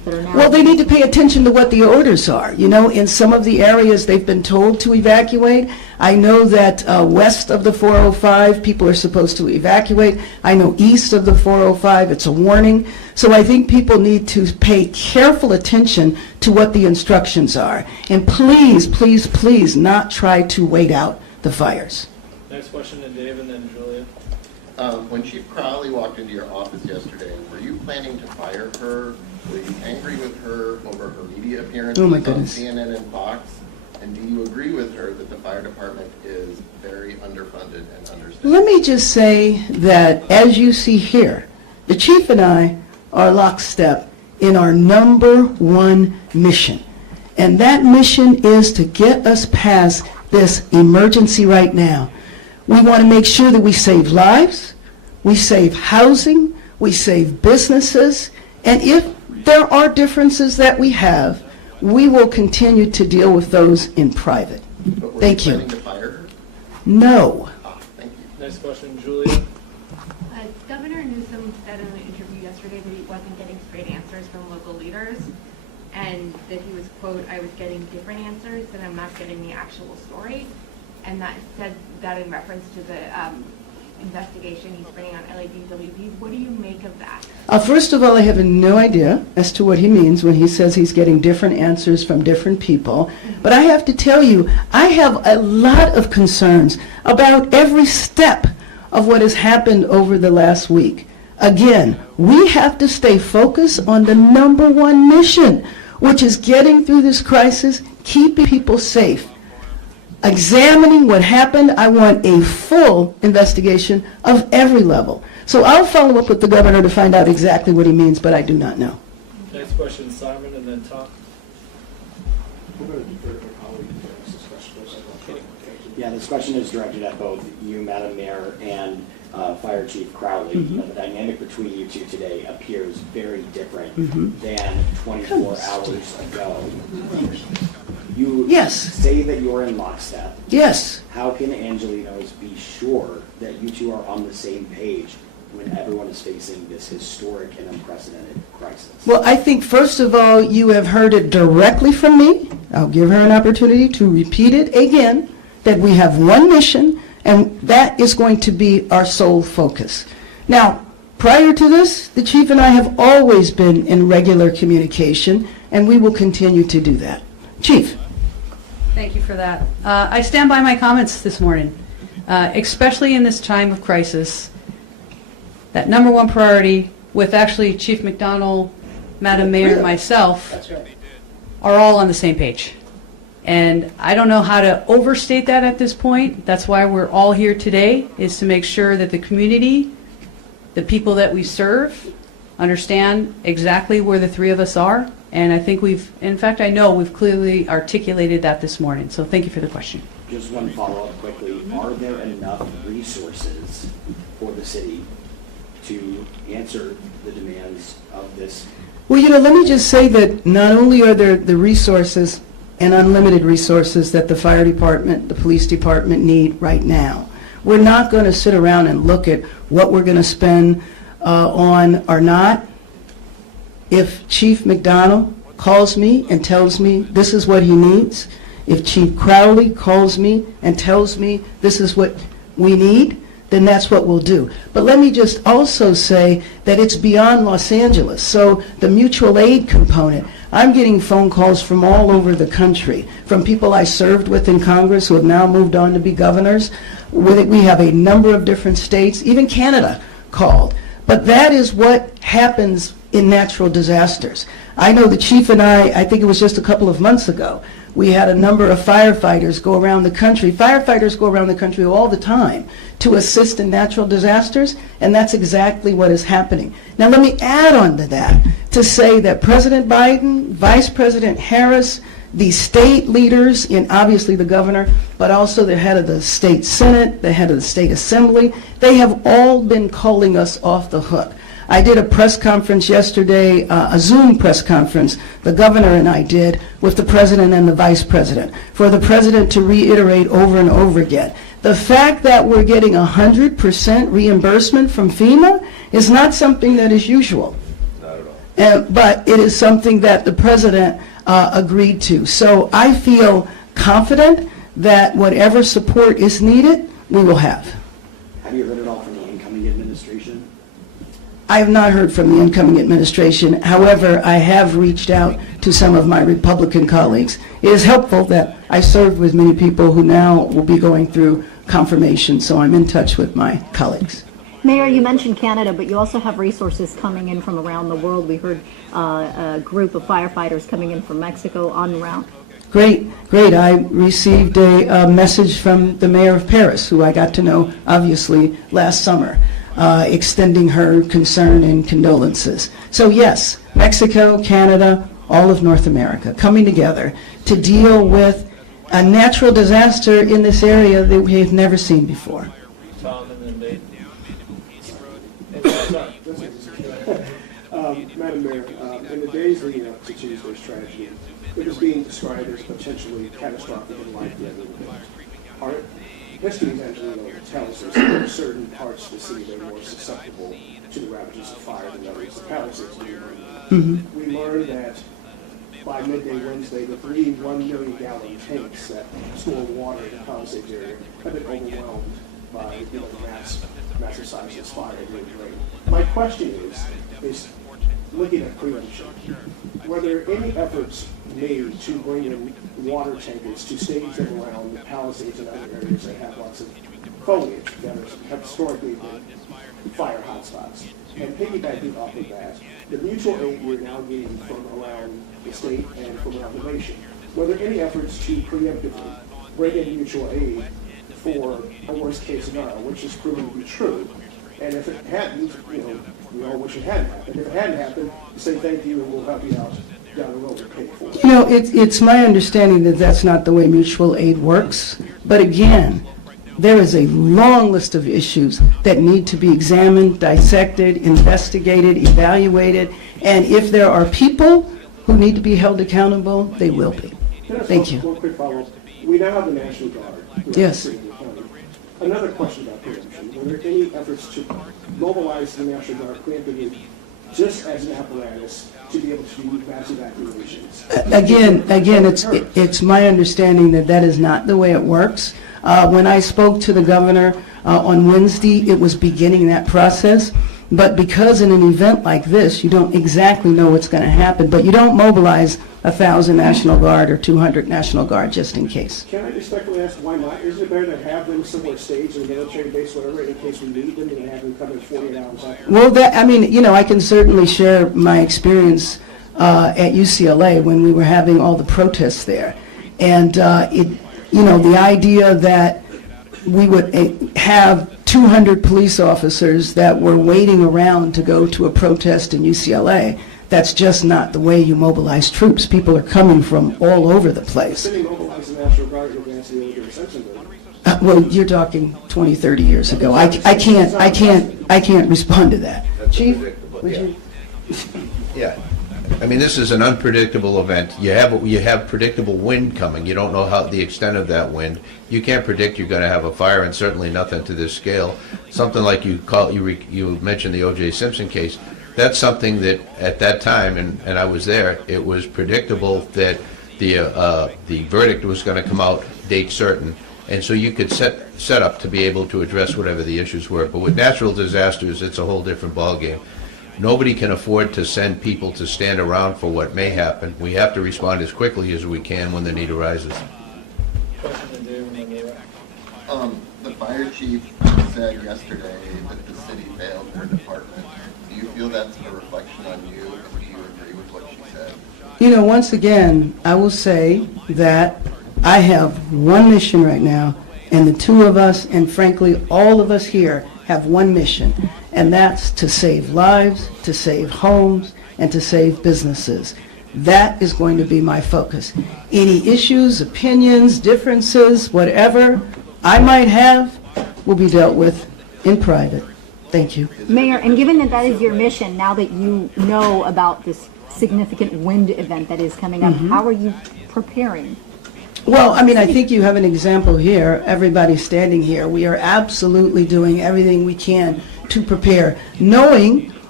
that are now... Well, they need to pay attention to what the orders are. You know, in some of the areas they've been told to evacuate. I know that west of the 405, people are supposed to evacuate. I know east of the 405, it's a warning. So I think people need to pay careful attention to what the instructions are. And please, please, please not try to wait out the fires. Next question to Dave and then Julia. When Chief Crowley walked into your office yesterday, were you planning to fire her? Were you angry with her over her media appearances Oh my on goodness. CNN and Fox? And do you agree with her that the fire department is very underfunded and understaffed? Let me just say that, as you see here, the chief and I are lockstep in our number one mission. And that mission is to get us past this emergency right now. We want to make sure that we save lives, we save housing, we save businesses, and if there are differences that we have, we will continue to deal with those in private. Thank you. Planning to fire her? No. Thank you. Next question, Julia. Governor Newsom said in an interview yesterday that he wasn't getting straight answers from local leaders, and that he was, quote, "I was getting different answers, and I'm not getting the actual story." And that said that in reference to the investigation he's bringing on LADWPs. What do you make of that? First of all, I have no idea as to what he means when he says he's getting different answers from different people. But I have to tell you, I have a lot of concerns about every step of what has happened over the last week. Again, we have to stay focused on the number one mission, which is getting through this crisis, keeping people safe. Examining what happened, I want a full investigation of every level. So I'll follow up with the governor to find out exactly what he means, but I do not know. Next question, Simon, and then Tom. We're going to defer to my colleague to ask this question. Yeah, this question is directed at both you, Madam Mayor, and Fire Chief Crowley. The dynamic between you two today appears very different than 24 hours ago. You say that you're in lockstep. Yes. How can Angelenos be sure that you two are on the same page when everyone is facing this historic and unprecedented crisis? Well, I think, first of all, you have heard it directly from me. I'll give her an opportunity to repeat it again, that we have one mission, and that is going to be our sole focus. Now, prior to this, the chief and I have always been in regular communication, and we will continue to do that. Chief. Thank you for that. I stand by my comments this morning, especially in this time of crisis. That number one priority, with actually Chief McDonald, Madam Mayor, and myself, are all on the same page. And I don't know how to overstate that at this point. That's why we're all here today, is to make sure that the community, the people that we serve, understand exactly where the three of us are. And I think I know we've clearly articulated that this morning. So thank you for the question. Just one follow-up quickly. Are there enough resources for the city to answer the demands of this? Well, you know, let me just say that not only are there the resources and unlimited resources that the fire department, the police department need right now. We're not going to sit around and look at what we're going to spend on or not. If Chief McDonald calls me and tells me this is what he needs, if Chief Crowley calls me and tells me this is what we need, then that's what we'll do. But let me just also say that it's beyond Los Angeles. So the mutual aid component, I'm getting phone calls from all over the country, from people I served with in Congress who have now moved on to be governors. We have a number of different states, even Canada called. But that is what happens in natural disasters. I know the chief and I think it was just a couple of months ago, we had a number of firefighters go around the country. Firefighters go around the country all the time to assist in natural disasters, and that's exactly what is happening. Now let me add on to that to say that President Biden, Vice President Harris, the state leaders, and obviously the governor, but also the head of the state senate, the head of the state assembly, they have all been calling us off the hook. I did a press conference yesterday, a Zoom press conference, the governor and I did, with the president and the vice president, for the president to reiterate over and over again. The fact that we're getting 100% reimbursement from FEMA is not something that is usual. But it is something that the president agreed to. So I feel confident that whatever support is needed, we will have. Have you heard at all from the incoming administration? I have not heard from the incoming administration. However, I have reached out to some of my Republican colleagues. It is helpful that I serve with many people who now will be going through confirmation, so I'm in touch with my colleagues. Mayor, you mentioned Canada, but you also have resources coming in from around the world. We heard a group of firefighters coming in from Mexico en route. Great, great. I received a message from the mayor of Paris, who I got to know, obviously, last summer, extending her concern and condolences. So yes, Mexico, Canada, all of North America coming together to deal with a natural disaster in this area that we have never seen before. Madam Mayor, in the days leading up to Tuesday's tragedy, it was being described as potentially catastrophic and life-threatening event. Our history eventually tells us that certain parts of the city that are more susceptible to the ravages of fire than others. The Palisades we learned that by midday Wednesday, the 3 1-million-gallon tanks that store water in the Palisades area have been overwhelmed by massive sizes fire and rain. My question is looking at preemption, were there any efforts made to bring in water tankers to stage them around the Palisades and other areas that have lots of foliage that have historically been fire hotspots? And piggybacking off of that, the mutual aid we're now getting from around the state and from around the nation, were there any efforts to preemptively bring in mutual aid for a worst-case scenario, which is proving to be true? And if it hadn't, we all wish it hadn't happened. If it hadn't happened, say thank you and we'll help you out down the road to pay for it. It's my understanding that that's not the way mutual aid works. But again, there is a long list of issues that need to be examined, dissected, investigated, evaluated. And if there are people who need to be held accountable, they will be. Thank you. One quick follow-up. We now have the National Guard. Yes. Another question about preemption. Were there any efforts to mobilize the National Guard preemptively just as an apparatus to be able to do mass evacuations? Again, it's my understanding that that is not the way it works. When I spoke to the governor on Wednesday, it was beginning that process. But because in an event like this, you don't exactly know what's going to happen, but you don't mobilize 1,000 National Guard or 200 National Guard just in case. Can I respectfully ask why not? Isn't it better to have them somewhere staged in a military base, whatever, in case we need them, than have them come in 48 hours after? Well, I can certainly share my experience at UCLA when we were having all the protests there. And, the idea that we would have 200 police officers that were waiting around to go to a protest in UCLA, that's just not the way you mobilize troops. People are coming from all over the place. Mobilize the National Guard in advance of the O.J. Simpson bill. Well, you're talking 20, 30 years ago. I can't respond to that. Chief, would you? Yeah. I mean, this is an unpredictable event. You have predictable wind coming. You don't know how the extent of that wind. You can't predict you're going to have a fire, and certainly nothing to this scale. Something like you mentioned the O.J. Simpson case. That's something that at that time, and I was there, it was predictable that the verdict was going to come out date certain, and so you could set up to be able to address whatever the issues were. But with natural disasters, it's a whole different ballgame. Nobody can afford to send people to stand around for what may happen. We have to respond as quickly as we can when the need arises. The fire chief said yesterday that the city failed her department. Do you feel that's a reflection on you, and do you agree with what she said? Once again, I will say that I have one mission right now, and the two of us, and frankly, all of us here, have one mission, and that's to save lives, to save homes, and to save businesses. That is going to be my focus. Any issues, opinions, differences, whatever I might have, will be dealt with in private. Thank you. Mayor, and given that that is your mission, now that you know about this significant wind event that is coming up, how are you preparing? Well, I think you have an example here. Everybody standing here. We are absolutely doing everything we can to prepare, knowing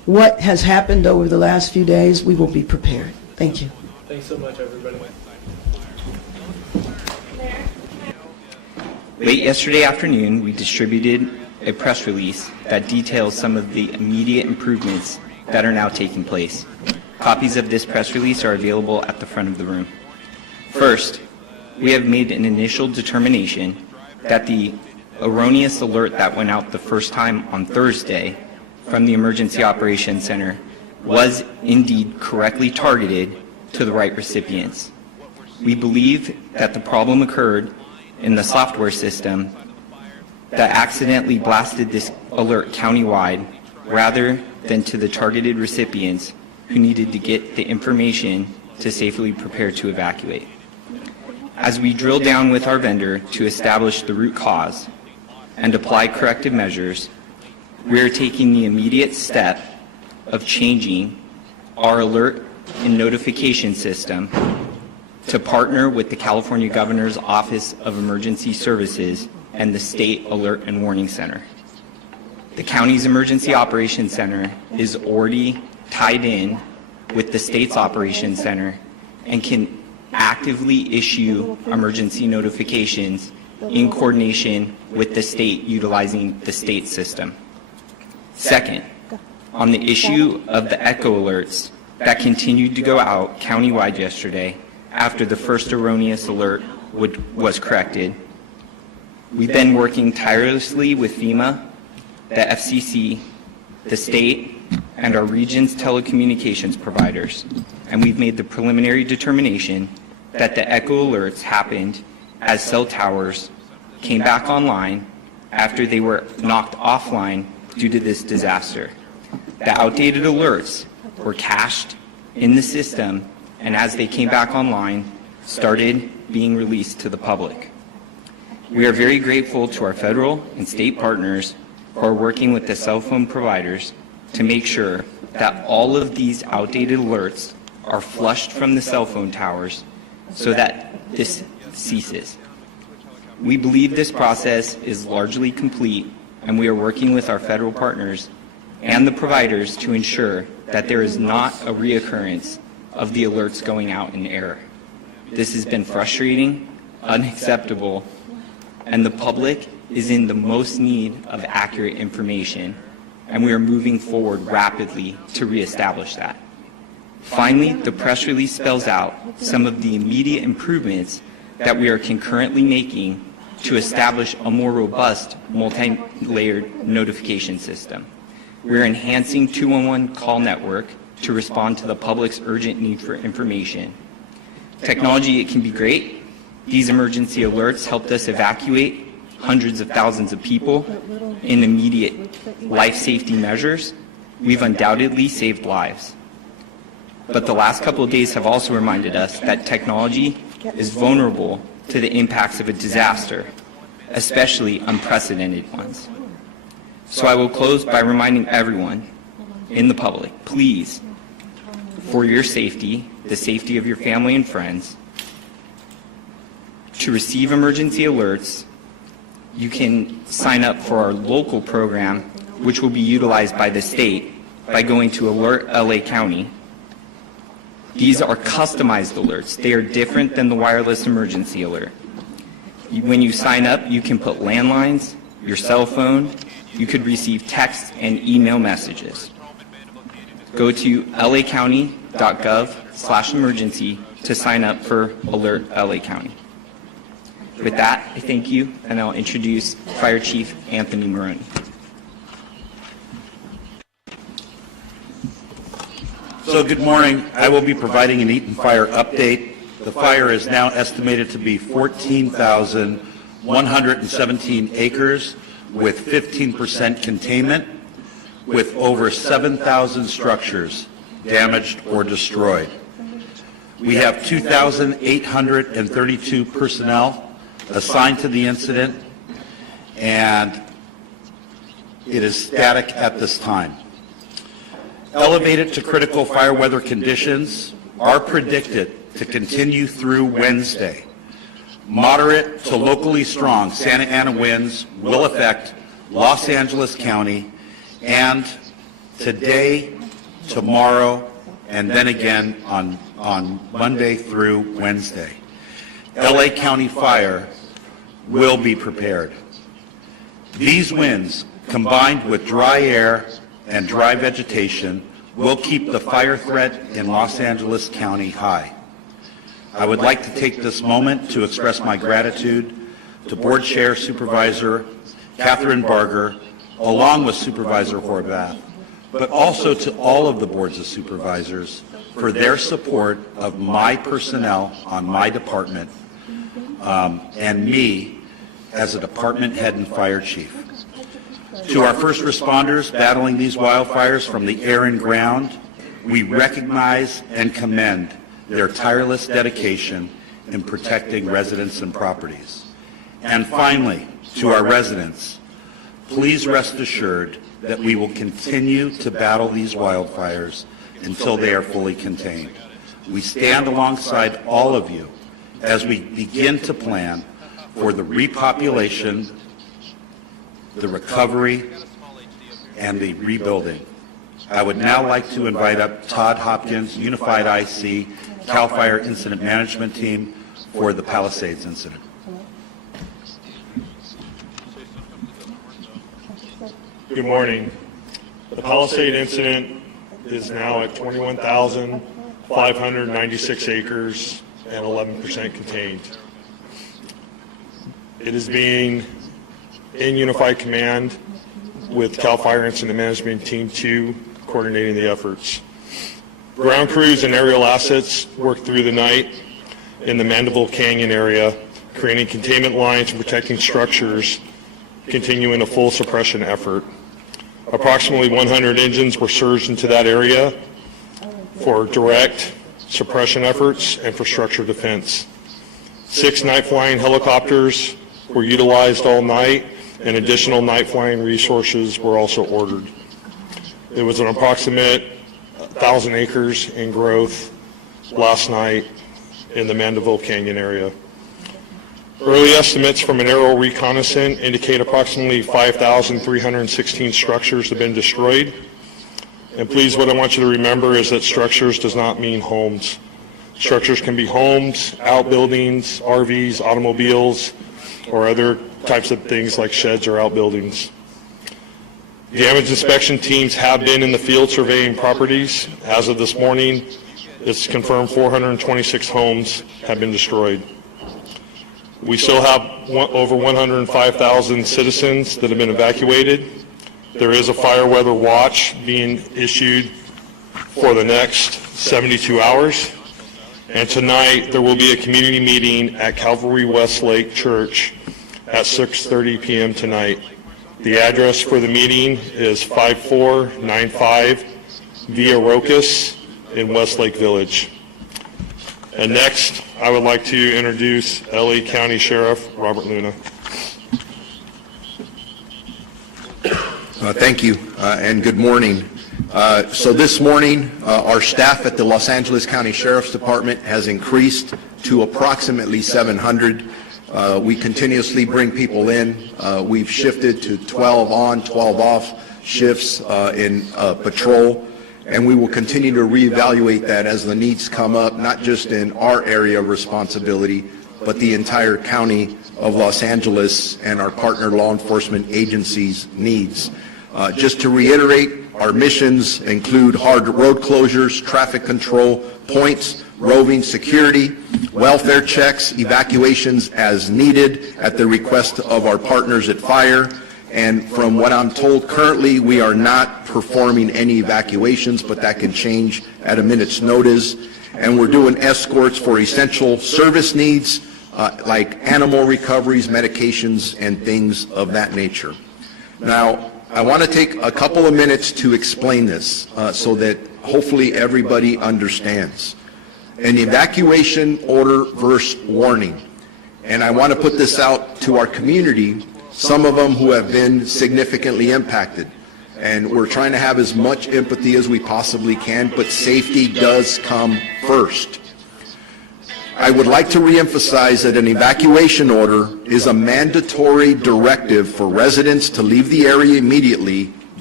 what has happened over the last few days, we will be prepared. Thank you. Thanks so much, everybody. Late yesterday afternoon, we distributed a press release that details some of the immediate improvements that are now taking place. Copies of this press release are available at the front of the room. First, we have made an initial determination that the erroneous alert that went out the first time on Thursday from the Emergency Operations Center was indeed correctly targeted to the right recipients. We believe that the problem occurred in the software system that accidentally blasted this alert countywide rather than to the targeted recipients who needed to get the information to safely prepare to evacuate. As we drill down with our vendor to establish the root cause and apply corrective measures, we are taking the immediate step of changing our alert and notification system to partner with the California Governor's Office of Emergency Services and the State Alert and Warning Center. The county's Emergency Operations Center is already tied in with the state's Operations Center and can actively issue emergency notifications in coordination with the state utilizing the state system. Second, on the issue of the echo alerts that continued to go out countywide yesterday after the first erroneous alert was corrected, we've been working tirelessly with FEMA, the FCC, the state, and our region's telecommunications providers, and we've made the preliminary determination that the echo alerts happened as cell towers came back online after they were knocked offline due to this disaster. The outdated alerts were cached in the system, and as they came back online, started being released to the public. We are very grateful to our federal and state partners who are working with the cell phone providers to make sure that all of these outdated alerts are flushed from the cell phone towers so that this ceases. We believe this process is largely complete, and we are working with our federal partners and the providers to ensure that there is not a reoccurrence of the alerts going out in error. This has been frustrating, unacceptable, and the public is in the most need of accurate information, and we are moving forward rapidly to reestablish that. Finally, the press release spells out some of the immediate improvements that we are concurrently making to establish a more robust multi-layered notification system. We're enhancing 211 call network to respond to the public's urgent need for information. Technology, it can be great. These emergency alerts helped us evacuate hundreds of thousands of people in immediate life safety measures. We've undoubtedly saved lives. But the last couple of days have also reminded us that technology is vulnerable to the impacts of a disaster, especially unprecedented ones. So I will close by reminding everyone in the public, please, for your safety, the safety of your family and friends, to receive emergency alerts, you can sign up for our local program, which will be utilized by the state by going to Alert LA County. These are customized alerts. They are different than the wireless emergency alert. When you sign up, you can put landlines, your cell phone, you could receive text and email messages. Go to lacounty.gov/emergency to sign up for Alert LA County. With that, I thank you, and I'll introduce Fire Chief Anthony Maroney. So good morning. I will be providing an Eaton Fire update. The fire is now estimated to be 14,117 acres with 15% containment, with over 7,000 structures damaged or destroyed. We have 2,832 personnel assigned to the incident, and it is static at this time. Elevated to critical fire weather conditions are predicted to continue through Wednesday. Moderate to locally strong Santa Ana winds will affect Los Angeles County and today, tomorrow, and then again on Monday through Wednesday. LA County Fire will be prepared. These winds, combined with dry air and dry vegetation, will keep the fire threat in Los Angeles County high. I would like to take this moment to express my gratitude to Board Chair Supervisor Catherine Barger, along with Supervisor Horvath, but also to all of the boards of supervisors for their support of my personnel on my department and me as a department head and fire chief. To our first responders battling these wildfires from the air and ground, we recognize and commend their tireless dedication in protecting residents and properties. And finally, to our residents, please rest assured that we will continue to battle these wildfires until they are fully contained. We stand alongside all of you as we begin to plan for the repopulation, the recovery, and the rebuilding. I would now like to invite up Todd Hopkins, Unified IC, CAL FIRE Incident Management Team, for the Palisades incident. Good morning. The Palisade incident is now at 21,596 acres and 11% contained. It is being in unified command with CAL FIRE Incident Management Team 2 coordinating the efforts. Ground crews and aerial assets worked through the night in the Mandeville Canyon area, creating containment lines and protecting structures, continuing a full suppression effort. Approximately 100 engines were surged into that area for direct suppression efforts and for structure defense. 6 night flying helicopters were utilized all night, and additional night flying resources were also ordered. There was an approximate 1,000 acres in growth last night in the Mandeville Canyon area. Early estimates from an aerial reconnaissance indicate approximately 5,316 structures have been destroyed. And please, what I want you to remember is that structures does not mean homes. Structures can be homes, outbuildings, RVs, automobiles, or other types of things like sheds or outbuildings. Damage inspection teams have been in the field surveying properties. As of this morning, it's confirmed 426 homes have been destroyed. We still have over 105,000 citizens that have been evacuated. There is a fire weather watch being issued for the next 72 hours. And tonight, there will be a community meeting at Calvary Westlake Church at 6:30 p.m. tonight. The address for the meeting is 5495 Via Rocas in Westlake Village. And next, I would like to introduce LA County Sheriff Robert Luna. Thank you, and good morning. So this morning, our staff at the Los Angeles County Sheriff's Department has increased to approximately 700. We continuously bring people in. We've shifted to 12 on, 12 off shifts in patrol, and we will continue to reevaluate that as the needs come up, not just in our area of responsibility, but the entire county of Los Angeles and our partner law enforcement agencies' needs. Just to reiterate, our missions include hard road closures, traffic control points, roving security, welfare checks, evacuations as needed at the request of our partners at Fire. And from what I'm told currently, we are not performing any evacuations, but that can change at a minute's notice. And we're doing escorts for essential service needs like animal recoveries, medications, and things of that nature. Now, I want to take a couple of minutes to explain this so that hopefully everybody understands. An evacuation order versus warning. And I want to put this out to our community, some of them who have been significantly impacted. And we're trying to have as much empathy as we possibly can, but safety does come first. I would like to reemphasize that an evacuation order is a mandatory directive for residents to leave the area immediately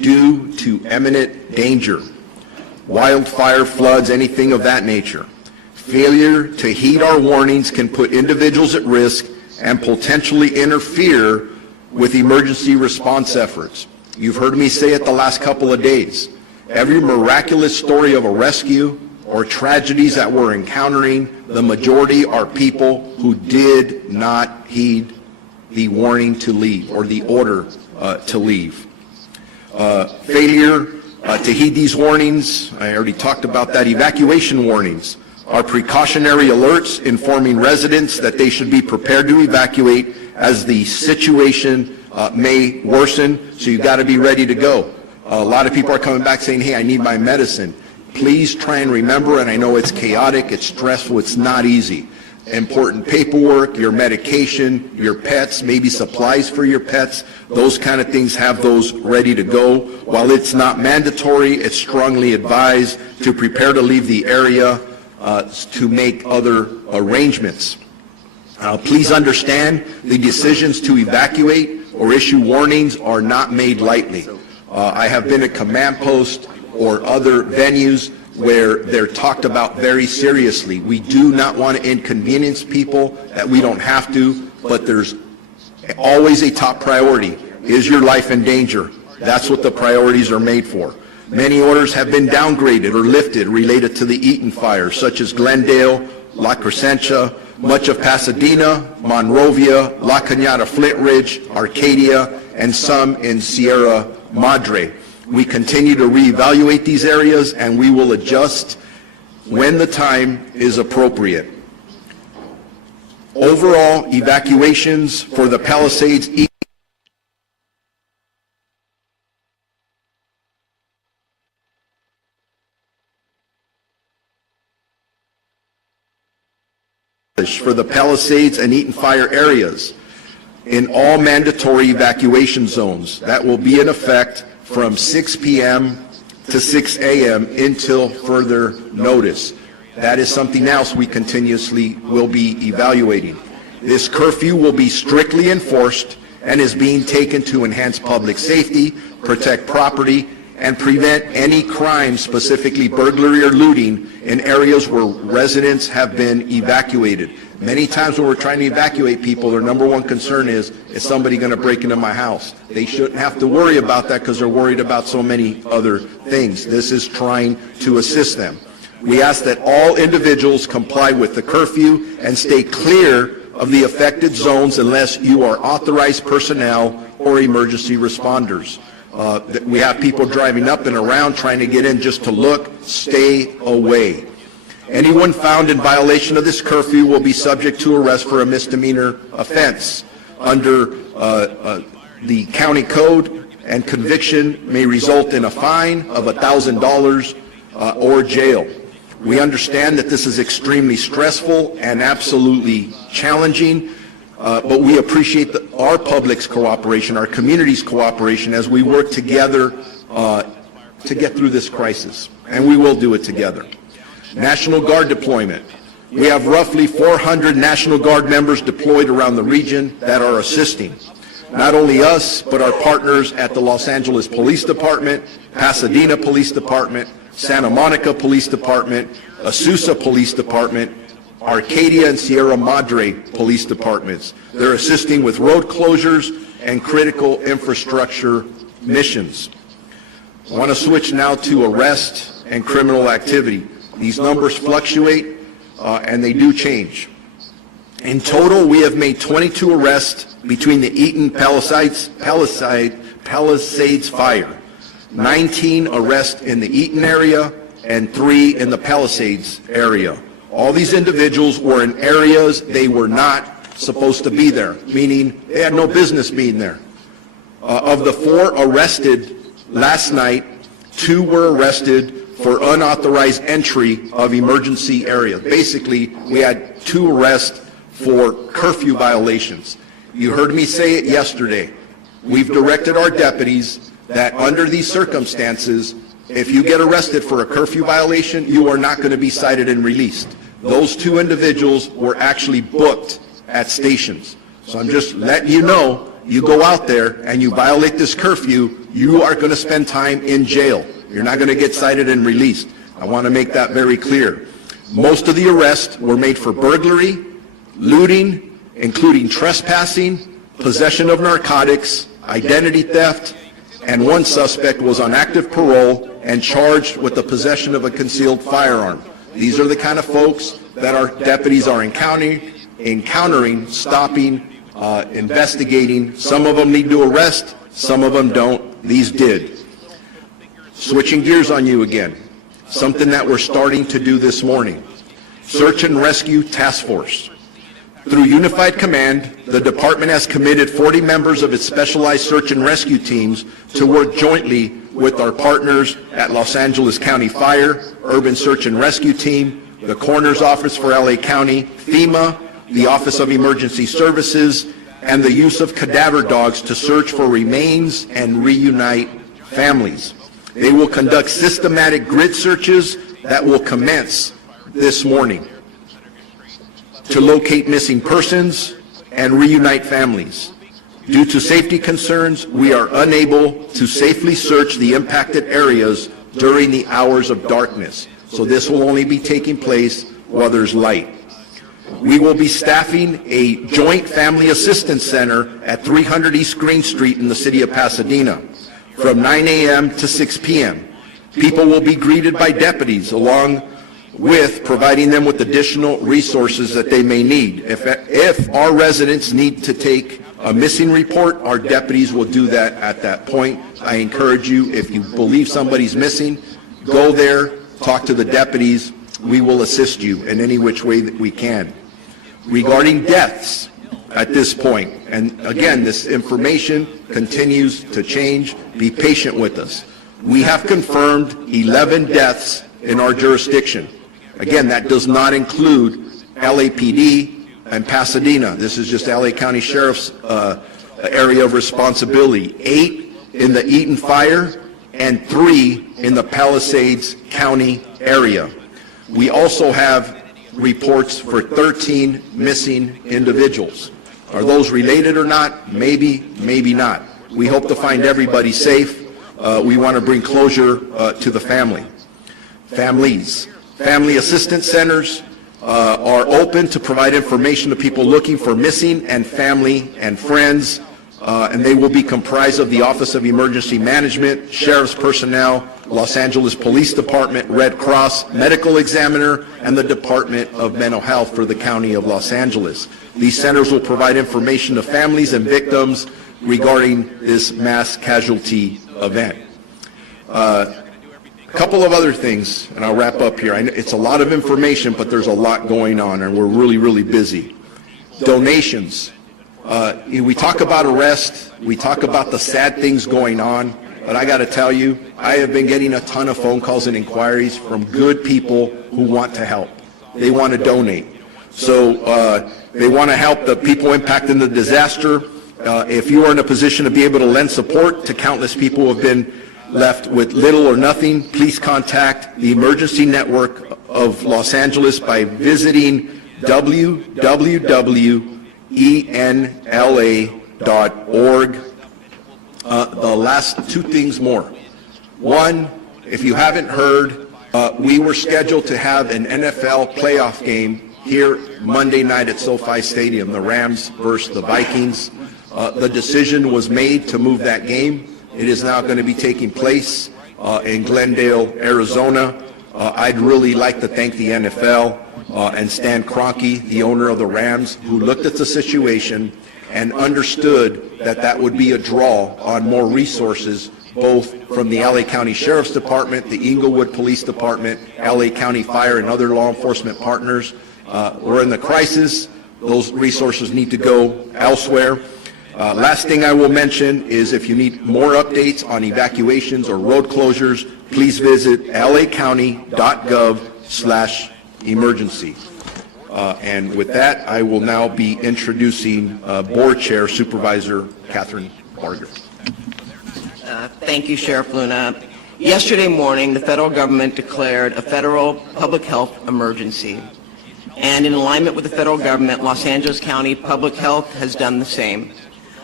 due to imminent danger, wildfire, floods, anything of that nature. Failure to heed our warnings can put individuals at risk and potentially interfere with emergency response efforts. You've heard me say it the last couple of days. Every miraculous story of a rescue or tragedies that we're encountering, the majority are people who did not heed the warning to leave or the order to leave. Failure to heed these warnings, I already talked about that. Evacuation warnings are precautionary alerts informing residents that they should be prepared to evacuate as the situation may worsen, so you've got to be ready to go. A lot of people are coming back saying, hey, I need my medicine. Please try and remember, and I know it's chaotic, it's stressful, it's not easy. Important paperwork, your medication, your pets, maybe supplies for your pets, those kind of things, have those ready to go. While it's not mandatory, it's strongly advised to prepare to leave the area to make other arrangements. Please understand, the decisions to evacuate or issue warnings are not made lightly. I have been at command post or other venues where they're talked about very seriously. We do not want to inconvenience people that we don't have to, but there's always a top priority. Is your life in danger? That's what the priorities are made for. Many orders have been downgraded or lifted related to the Eaton fire, such as Glendale, La Crescentia, much of Pasadena, Monrovia, La Cañada, Flint Ridge, Arcadia, and some in Sierra Madre. We continue to reevaluate these areas, and we will adjust when the time is appropriate. Overall, evacuations for the Palisades for the Palisades and Eaton fire areas in all mandatory evacuation zones. That will be in effect from 6 p.m. to 6 a.m. until further notice. That is something else we continuously will be evaluating. This curfew will be strictly enforced and is being taken to enhance public safety, protect property, and prevent any crime, specifically burglary or looting, in areas where residents have been evacuated. Many times when we're trying to evacuate people, their number one concern is somebody going to break into my house? They shouldn't have to worry about that because they're worried about so many other things. This is trying to assist them. We ask that all individuals comply with the curfew and stay clear of the affected zones unless you are authorized personnel or emergency responders. We have people driving up and around trying to get in just to look. Stay away. Anyone found in violation of this curfew will be subject to arrest for a misdemeanor offense under the county code, and conviction may result in a fine of $1,000 or jail. We understand that this is extremely stressful and absolutely challenging, but we appreciate our public's cooperation, our community's cooperation as we work together to get through this crisis, and we will do it together. National Guard deployment. We have roughly 400 National Guard members deployed around the region that are assisting. Not only us, but our partners at the Los Angeles Police Department, Pasadena Police Department, Santa Monica Police Department, Azusa Police Department, Arcadia and Sierra Madre Police Departments. They're assisting with road closures and critical infrastructure missions. I want to switch now to arrest and criminal activity. These numbers fluctuate and they do change. In total, we have made 22 arrests between the Eaton Palisades fire, 19 arrests in the Eaton area, and 3 in the Palisades area. All these individuals were in areas they were not supposed to be there, meaning they had no business being there. Of the 4 arrested last night, 2 were arrested for unauthorized entry of emergency areas. Basically, we had 2 arrests for curfew violations. You heard me say it yesterday. We've directed our deputies that under these circumstances, if you get arrested for a curfew violation, you are not going to be cited and released. Those 2 individuals were actually booked at stations. So I'm just letting you know you go out there and you violate this curfew, you are going to spend time in jail. You're not going to get cited and released. I want to make that very clear. Most of the arrests were made for burglary, looting, including trespassing, possession of narcotics, identity theft, and one suspect was on active parole and charged with the possession of a concealed firearm. These are the kind of folks that our deputies are encountering, stopping, investigating. Some of them need to arrest, some of them don't. These did. Switching gears on you again, something that we're starting to do this morning. Search and Rescue Task Force. Through Unified Command, the department has committed 40 members of its specialized search and rescue teams to work jointly with our partners at Los Angeles County Fire, Urban Search and Rescue Team, the Coroner's Office for LA County, FEMA, the Office of Emergency Services, and the use of cadaver dogs to search for remains and reunite families. They will conduct systematic grid searches that will commence this morning to locate missing persons and reunite families. Due to safety concerns, we are unable to safely search the impacted areas during the hours of darkness. So this will only be taking place while there's light. We will be staffing a joint family assistance center at 300 East Green Street in the city of Pasadena from 9 a.m. to 6 p.m. People will be greeted by deputies along with providing them with additional resources that they may need. If our residents need to take a missing report, our deputies will do that at that point. I encourage you, if you believe somebody's missing, go there, talk to the deputies. We will assist you in any which way that we can. Regarding deaths at this point, and again, this information continues to change. Be patient with us. We have confirmed 11 deaths in our jurisdiction. Again, that does not include LAPD and Pasadena. This is just LA County Sheriff's area of responsibility. 8 in the Eaton Fire and 3 in the Palisades County area. We also have reports for 13 missing individuals. Are those related or not? Maybe, maybe not. We hope to find everybody safe. We want to bring closure to the families. Family assistance centers are open to provide information to people looking for missing and family and friends, and they will be comprised of the Office of Emergency Management, Sheriff's personnel, Los Angeles Police Department, Red Cross, Medical Examiner, and the Department of Mental Health for the County of Los Angeles. These centers will provide information to families and victims regarding this mass casualty event. A couple of other things, and I'll wrap up here. It's a lot of information, but there's a lot going on, and we're really, really busy. Donations. We talk about arrest. We talk about the sad things going on, but I got to tell you, I have been getting a ton of phone calls and inquiries from good people who want to help. They want to donate. So they want to help the people impacted in the disaster. If you are in a position to be able to lend support to countless people who have been left with little or nothing, please contact the Emergency Network of Los Angeles by visiting www.enla.org. The last 2 things more. One, if you haven't heard, we were scheduled to have an NFL playoff game here Monday night at SoFi Stadium, the Rams versus the Vikings. The decision was made to move that game. It is now going to be taking place in Glendale, Arizona. I'd really like to thank the NFL and Stan Kroenke, the owner of the Rams, who looked at the situation and understood that that would be a draw on more resources, both from the LA County Sheriff's Department, the Inglewood Police Department, LA County Fire, and other law enforcement partners. We're in the crisis. Those resources need to go elsewhere. Last thing I will mention is if you need more updates on evacuations or road closures, please visit lacounty.gov/emergency. And with that, I will now be introducing Board Chair Supervisor Catherine Barger. Thank you, Sheriff Luna. Yesterday morning, the federal government declared a federal public health emergency. And in alignment with the federal government, Los Angeles County Public Health has done the same.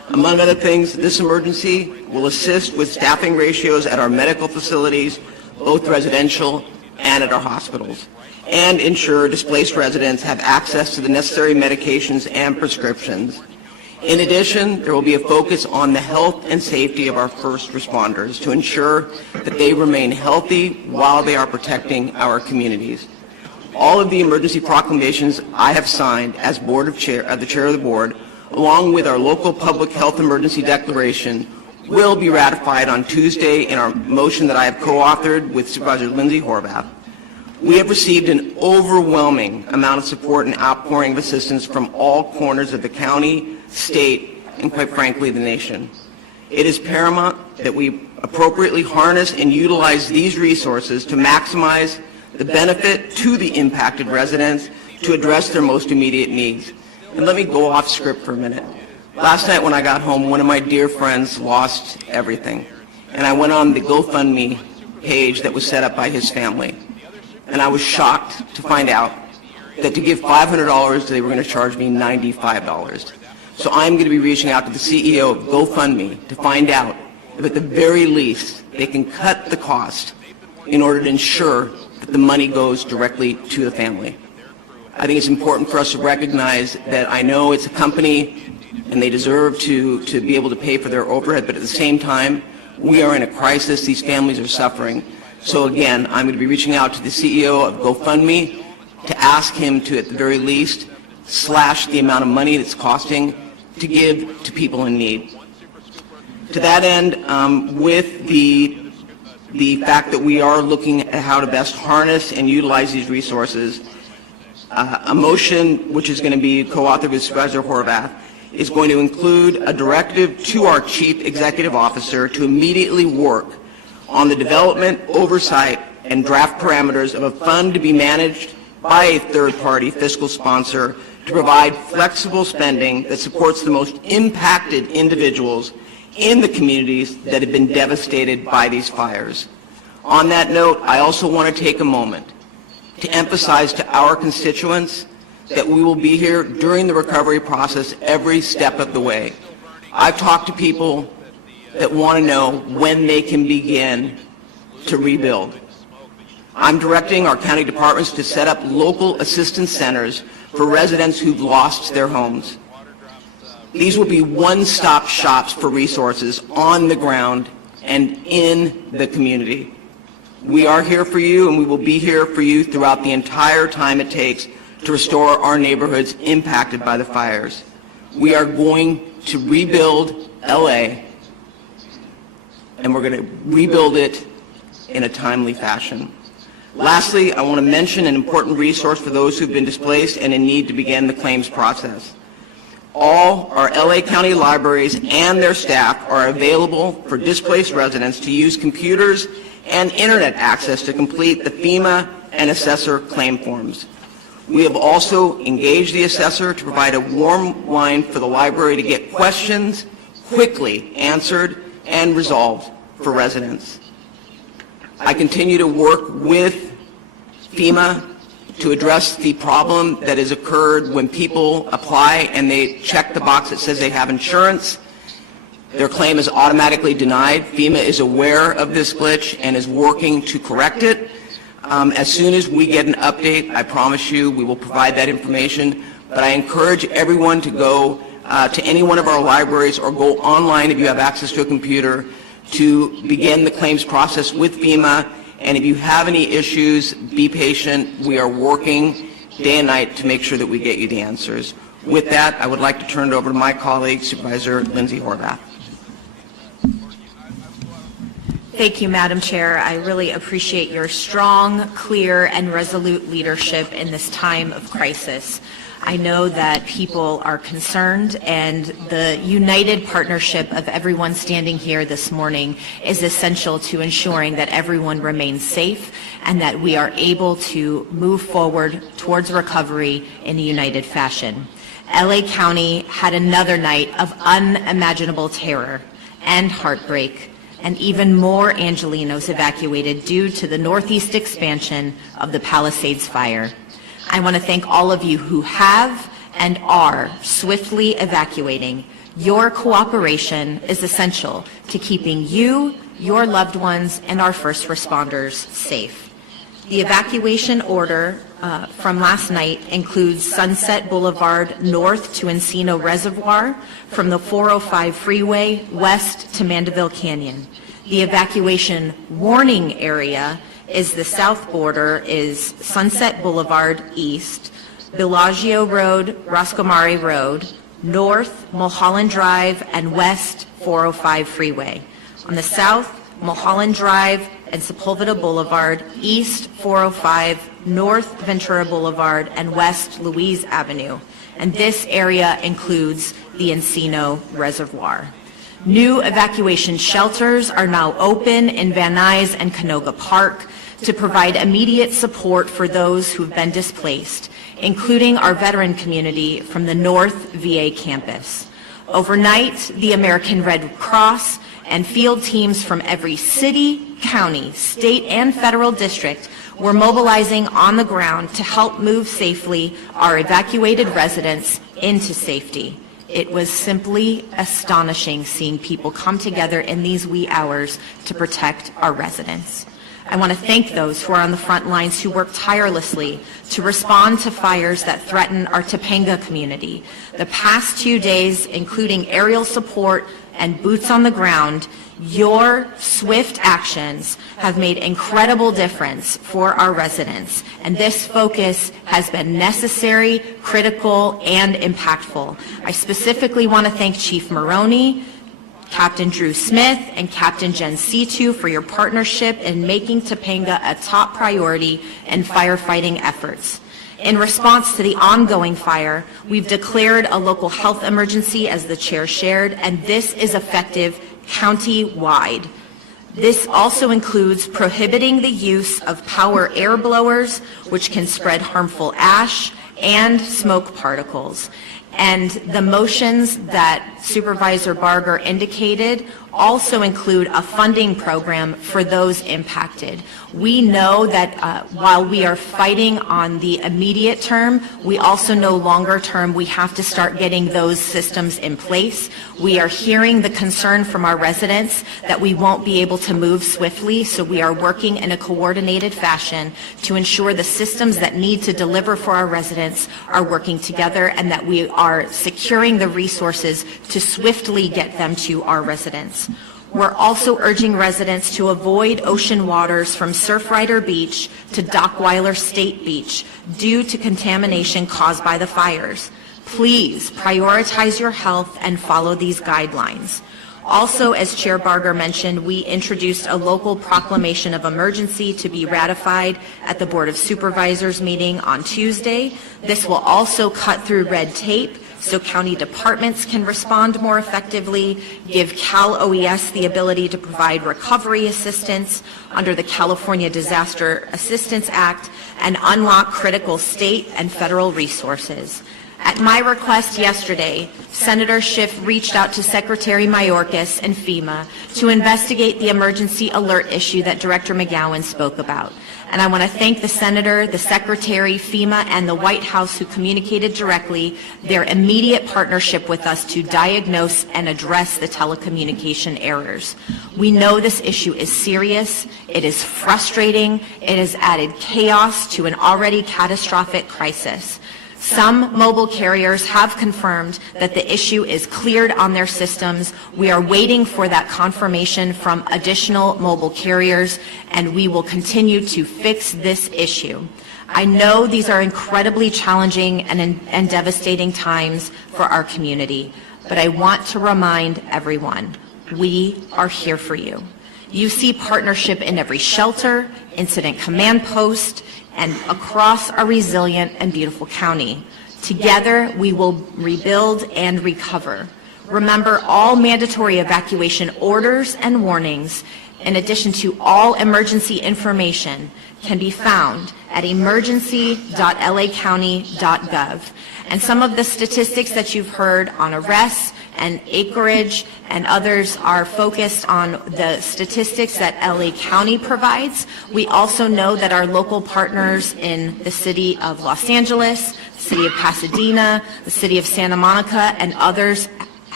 Among other things, this emergency will assist with staffing ratios at our medical facilities, both residential and at our hospitals, and ensure displaced residents have access to the necessary medications and prescriptions. In addition, there will be a focus on the health and safety of our first responders to ensure that they remain healthy while they are protecting our communities. All of the emergency proclamations I have signed as the chair of the board, along with our local public health emergency declaration, will be ratified on Tuesday in our motion that I have co-authored with Supervisor Lindsay Horvath. We have received an overwhelming amount of support and outpouring of assistance from all corners of the county, state, and quite frankly, the nation. It is paramount that we appropriately harness and utilize these resources to maximize the benefit to the impacted residents to address their most immediate needs. And let me go off script for a minute. Last night when I got home, one of my dear friends lost everything. And I went on the GoFundMe page that was set up by his family. And I was shocked to find out that to give $500, they were going to charge me $95. So I'm going to be reaching out to the CEO of GoFundMe to find out if at the very least they can cut the cost in order to ensure that the money goes directly to the family. I think it's important for us to recognize that I know it's a company and they deserve to be able to pay for their overhead, but at the same time, we are in a crisis. These families are suffering. So again, I'm going to be reaching out to the CEO of GoFundMe to ask him to, at the very least, slash the amount of money that's costing to give to people in need. To that end, with the fact that we are looking at how to best harness and utilize these resources, a motion which is going to be co-authored with Supervisor Horvath is going to include a directive to our Chief Executive Officer to immediately work on the development, oversight, and draft parameters of a fund to be managed by a third-party fiscal sponsor to provide flexible spending that supports the most impacted individuals in the communities that have been devastated by these fires. On that note, I also want to take a moment to emphasize to our constituents that we will be here during the recovery process every step of the way. I've talked to people that want to know when they can begin to rebuild. I'm directing our county departments to set up local assistance centers for residents who've lost their homes. These will be one-stop shops for resources on the ground and in the community. We are here for you, and we will be here for you throughout the entire time it takes to restore our neighborhoods impacted by the fires. We are going to rebuild LA, and we're going to rebuild it in a timely fashion. Lastly, I want to mention an important resource for those who've been displaced and in need to begin the claims process. All our LA County libraries and their staff are available for displaced residents to use computers and internet access to complete the FEMA and assessor claim forms. We have also engaged the assessor to provide a warm line for the library to get questions quickly answered and resolved for residents. I continue to work with FEMA to address the problem that has occurred when people apply and they check the box that says they have insurance. Their claim is automatically denied. FEMA is aware of this glitch and is working to correct it. As soon as we get an update, I promise you we will provide that information. But I encourage everyone to go to any one of our libraries or go online if you have access to a computer to begin the claims process with FEMA. And if you have any issues, be patient. We are working day and night to make sure that we get you the answers. With that, I would like to turn it over to my colleague, Supervisor Lindsay Horvath. Thank you, Madam Chair. I really appreciate your strong, clear, and resolute leadership in this time of crisis. I know that people are concerned, and the united partnership of everyone standing here this morning is essential to ensuring that everyone remains safe and that we are able to move forward towards recovery in a united fashion. LA County had another night of unimaginable terror and heartbreak, and even more Angelenos evacuated due to the northeast expansion of the Palisades fire. I want to thank all of you who have and are swiftly evacuating Your cooperation is essential to keeping you, your loved ones, and our first responders safe. The evacuation order from last night includes Sunset Boulevard north to Encino Reservoir, from the 405 freeway west to Mandeville Canyon. The evacuation warning area is the south border is Sunset Boulevard east, Bellagio Road, Roscomari Road, north Mulholland Drive, and west 405 freeway. On the south, Mulholland Drive and Sepulveda Boulevard, east 405, north Ventura Boulevard, and west Louise Avenue. And this area includes the Encino Reservoir. New evacuation shelters are now open in Van Nuys and Canoga Park to provide immediate support for those who have been displaced, including our veteran community from the North VA campus. Overnight, the American Red Cross and field teams from every city, county, state, and federal district were mobilizing on the ground to help move safely our evacuated residents into safety. It was simply astonishing seeing people come together in these wee hours to protect our residents. I want to thank those who are on the front lines who work tirelessly to respond to fires that threaten our Topanga community. The past 2 days, including aerial support and boots on the ground, your swift actions have made incredible difference for our residents, and this focus has been necessary, critical, and impactful. I specifically want to thank Chief Maroney, Captain Drew Smith, and Captain Jen Situ for your partnership in making Topanga a top priority in firefighting efforts. In response to the ongoing fire, we've declared a local health emergency, as the chair shared, and this is effective county-wide. This also includes prohibiting the use of power air blowers, which can spread harmful ash and smoke particles. And the motions that Supervisor Barger indicated also include a funding program for those impacted. We know that while we are fighting on the immediate term, we also know longer term we have to start getting those systems in place. We are hearing the concern from our residents that we won't be able to move swiftly, so we are working in a coordinated fashion to ensure the systems that need to deliver for our residents are working together, and that we are securing the resources to swiftly get them to our residents. We're also urging residents to avoid ocean waters from Surfrider Beach to Dockweiler State Beach due to contamination caused by the fires. Please prioritize your health and follow these guidelines. Also, as Chair Barger mentioned, we introduced a local proclamation of emergency to be ratified at the Board of Supervisors meeting on Tuesday. This will also cut through red tape so county departments can respond more effectively, give Cal OES the ability to provide recovery assistance under the California Disaster Assistance Act, and unlock critical state and federal resources. At my request yesterday, Senator Schiff reached out to Secretary Mayorkas and FEMA to investigate the emergency alert issue that Director McGowan spoke about. And I want to thank the Senator, the Secretary, FEMA, and the White House who communicated directly their immediate partnership with us to diagnose and address the telecommunication errors. We know this issue is serious, it is frustrating, it has added chaos to an already catastrophic crisis. Some mobile carriers have confirmed that the issue is cleared on their systems. We are waiting for that confirmation from additional mobile carriers, and we will continue to fix this issue. I know these are incredibly challenging and devastating times for our community, but I want to remind everyone, we are here for you. You see partnership in every shelter, incident command post, and across our resilient and beautiful county. Together, we will rebuild and recover. Remember, all mandatory evacuation orders and warnings, in addition to all emergency information, can be found at emergency.lacounty.gov. And some of the statistics that you've heard on arrests and acreage and others are focused on the statistics that LA County provides. We also know that our local partners in the city of Los Angeles, the city of Pasadena, the city of Santa Monica, and others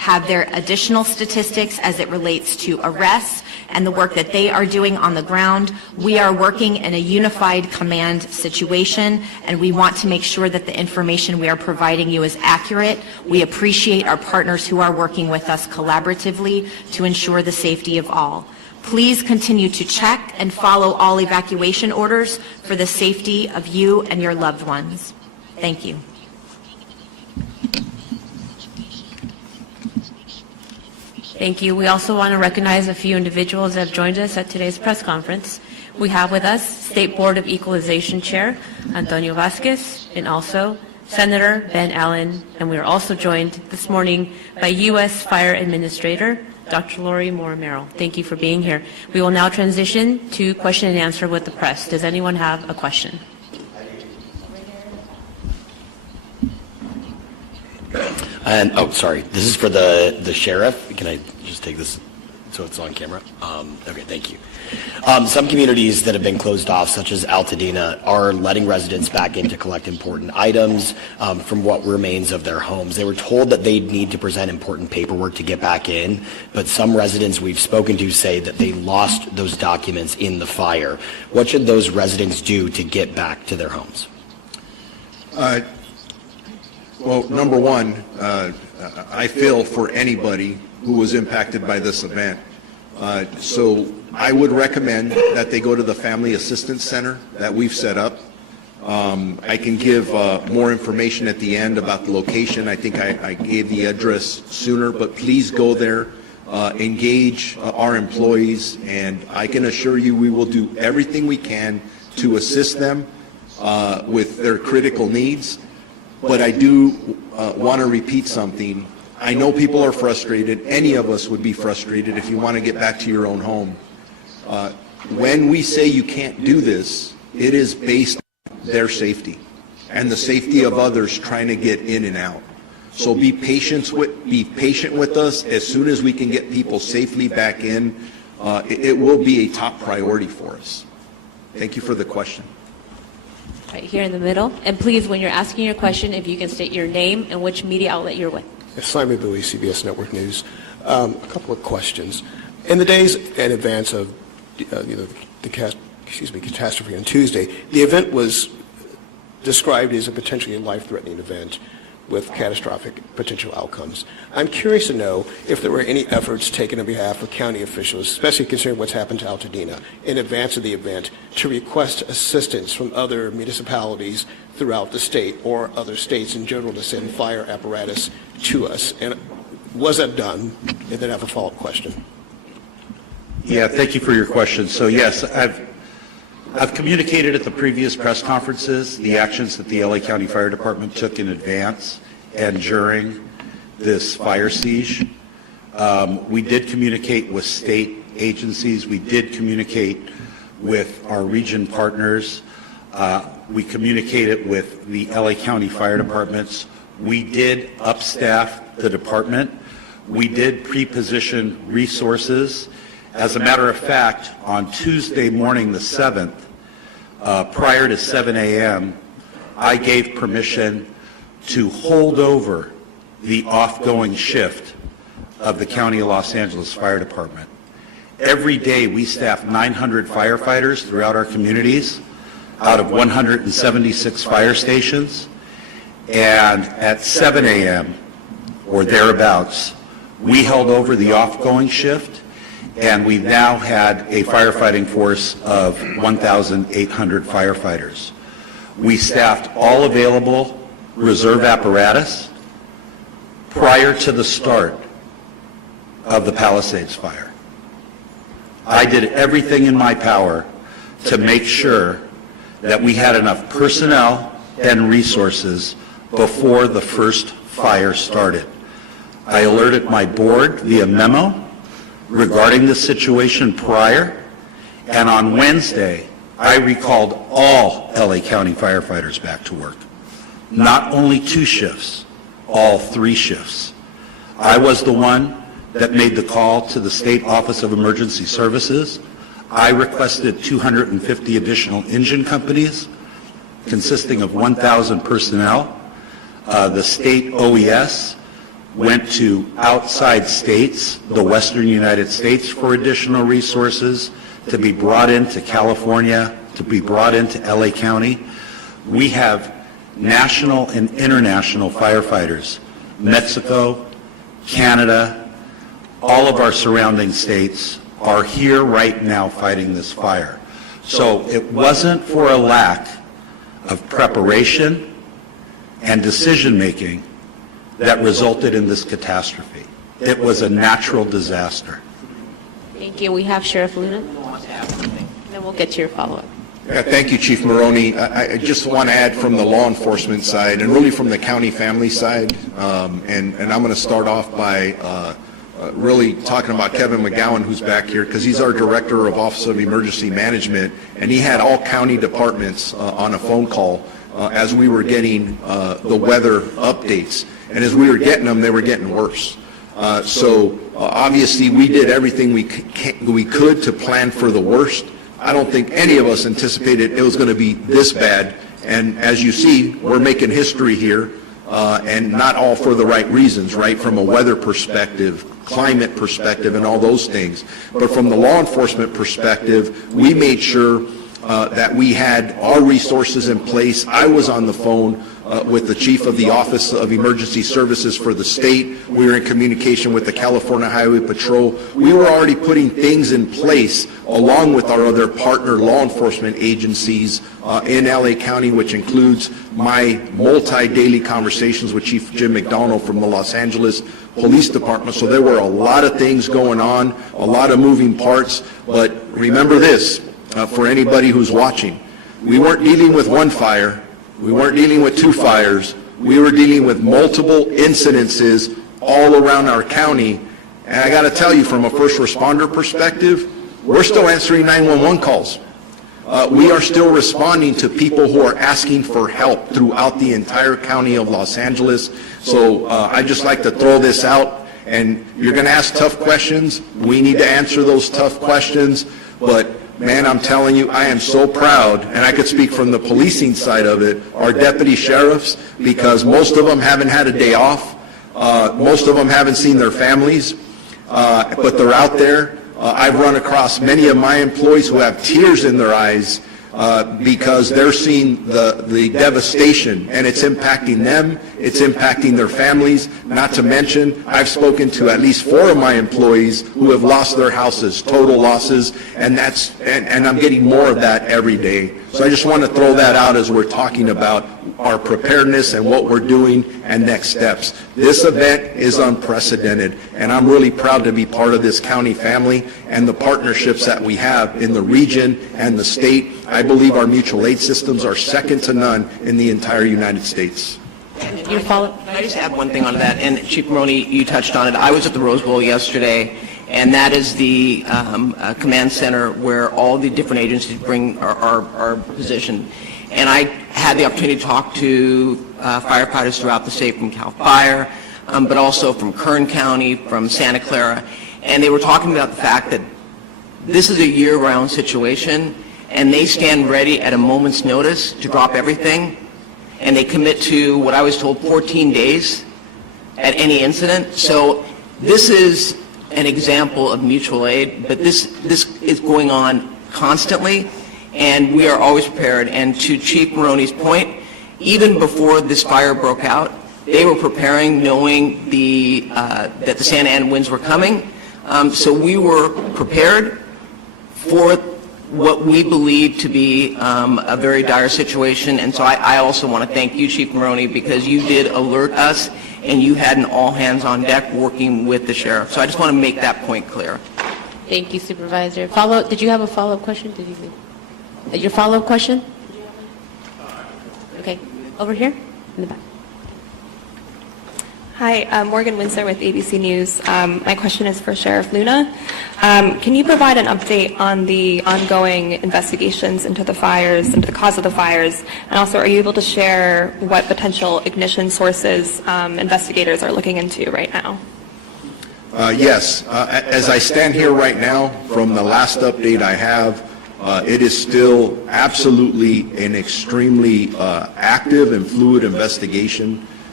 have their additional statistics as it relates to arrests and the work that they are doing on the ground. We are working in a unified command situation, and we want to make sure that the information we are providing you is accurate. We appreciate our partners who are working with us collaboratively to ensure the safety of all. Please continue to check and follow all evacuation orders for the safety of you and your loved ones. Thank you. Thank you. We also want to recognize a few individuals that have joined us at today's press conference. We have with us State Board of Equalization Chair Antonio Vasquez and also Senator Ben Allen, and we are also joined this morning by U.S. Fire Administrator Dr. Lori Moore-Merrill. Thank you for being here. We will now transition to question and answer with the press. Does anyone have a question? And sorry, this is for the sheriff. Can I just take this so it's on camera? Okay, thank you. Some communities that have been closed off, such as Altadena, are letting residents back in to collect important items from what remains of their homes. They were told that they'd need to present important paperwork to get back in, but some residents we've spoken to say that they lost those documents in the fire. What should those residents do to get back to their homes? Well, number one, I feel for anybody who was impacted by this event. So I would recommend that they go to the Family Assistance Center that we've set up. I can give more information at the end about the location. I think I gave the address sooner, but please go there, engage our employees, and I can assure you we will do everything we can to assist them with their critical needs. But I do want to repeat something. I know people are frustrated. Any of us would be frustrated if you want to get back to your own home. When we say you can't do this, it is based on their safety and the safety of others trying to get in and out. So be patient with us. As soon as we can get people safely back in, it will be a top priority for us. Thank you for the question. Right here in the middle. And please, when you're asking your question, if you can state your name and which media outlet you're with. Simon Bowie, CBS Network News. A couple of questions. In the days in advance of the catastrophe on Tuesday, the event was described as a potentially life-threatening event with catastrophic potential outcomes. I'm curious to know if there were any efforts taken on behalf of county officials, especially considering what's happened to Altadena, in advance of the event, to request assistance from other municipalities throughout the state or other states in general to send fire apparatus to us. And was that done? And then I have a follow-up question. Yeah, thank you for your question. So yes, I've communicated at the previous press conferences the actions that the LA County Fire Department took in advance and during this fire siege. We did communicate with state agencies. We did communicate with our region partners. We communicated with the LA County Fire Departments. We did upstaff the department. We did pre-position resources. As a matter of fact, on Tuesday morning, the 7th, prior to 7 a.m., I gave permission to hold over the off-going shift of the County of Los Angeles Fire Department. Every day we staff 900 firefighters throughout our communities out of 176 fire stations, and at 7 a.m. or thereabouts, we held over the off-going shift, and we now had a firefighting force of 1,800 firefighters. We staffed all available reserve apparatus prior to the start of the Palisades fire. I did everything in my power to make sure that we had enough personnel and resources before the first fire started. I alerted my board via memo regarding the situation prior, and on Wednesday, I recalled all LA County firefighters back to work. Not only 2 shifts, all 3 shifts. I was the one that made the call to the State Office of Emergency Services. I requested 250 additional engine companies consisting of 1,000 personnel. The state OES went to outside states, the western United States, for additional resources, to be brought into California, to be brought into LA County. We have national and international firefighters, Mexico, Canada, all of our surrounding states are here right now fighting this fire. So it wasn't for a lack of preparation and decision-making that resulted in this catastrophe. It was a natural disaster. Thank you. We have Sheriff Luna. Then we'll get to your follow-up. Yeah, thank you, Chief Maroney. I just want to add from the law enforcement side and really from the county family side, and I'm going to start off by really talking about Kevin McGowan, who's back here, because he's our Director of Office of Emergency Management, and he had all county departments on a phone call as we were getting the weather updates. And as we were getting them, they were getting worse. So obviously we did everything we could to plan for the worst. I don't think any of us anticipated it was going to be this bad. And as you see, we're making history here, and not all for the right reasons, right? From a weather perspective, climate perspective, and all those things. But from the law enforcement perspective, we made sure that we had our resources in place. I was on the phone with the Chief of the Office of Emergency Services for the state. We were in communication with the California Highway Patrol. We were already putting things in place along with our other partner law enforcement agencies in LA County, which includes my multi-daily conversations with Chief Jim McDonald from the Los Angeles Police Department. So there were a lot of things going on, a lot of moving parts. But remember this, for anybody who's watching, we weren't dealing with one fire. We weren't dealing with two fires. We were dealing with multiple incidences all around our county. And I got to tell you, from a first responder perspective, we're still answering 911 calls. We are still responding to people who are asking for help throughout the entire county of Los Angeles. So I just like to throw this out. And you're going to ask tough questions. We need to answer those tough questions. But man, I'm telling you, I am so proud, and I could speak from the policing side of it, our deputy sheriffs, because most of them haven't had a day off. Most of them haven't seen their families, but they're out there. I've run across many of my employees who have tears in their eyes because they're seeing the devastation, and it's impacting them, it's impacting their families. Not to mention, I've spoken to at least 4 of my employees who have lost their houses, total losses, and I'm getting more of that every day. So I just want to throw that out as we're talking about our preparedness and what we're doing and next steps. This event is unprecedented, and I'm really proud to be part of this county family and the partnerships that we have in the region and the state. I believe our mutual aid systems are second to none in the entire United States. Can I just add one thing on that? And Chief Maroney, you touched on it. I was at the Rose Bowl yesterday, and that is the command center where all the different agencies are positioned. And I had the opportunity to talk to firefighters throughout the state from CAL FIRE, but also from Kern County, from Santa Clara, and they were talking about the fact that this is a year-round situation, and they stand ready at a moment's notice to drop everything, and they commit to, what I was told, 14 days at any incident. So this is an example of mutual aid, but this is going on constantly, and we are always prepared. And to Chief Maroney's point, even before this fire broke out, they were preparing, knowing that the Santa Ana winds were coming. So we were prepared for what we believe to be a very dire situation. And so I also want to thank you, Chief Maroney, because you did alert us, and you had an all-hands-on deck working with the sheriff. So I just want to make that point clear. Thank you, Supervisor. Did you have a follow-up question? Your follow-up question? Okay, over here in the back. Hi, Morgan Windsor with ABC News. My question is for Sheriff Luna. Can you provide an update on the ongoing investigations into the fires, into the cause of the fires, and also are you able to share what potential ignition sources investigators are looking into right now? Yes. As I stand here right now, from the last update I have, it is still absolutely an extremely active and fluid investigation.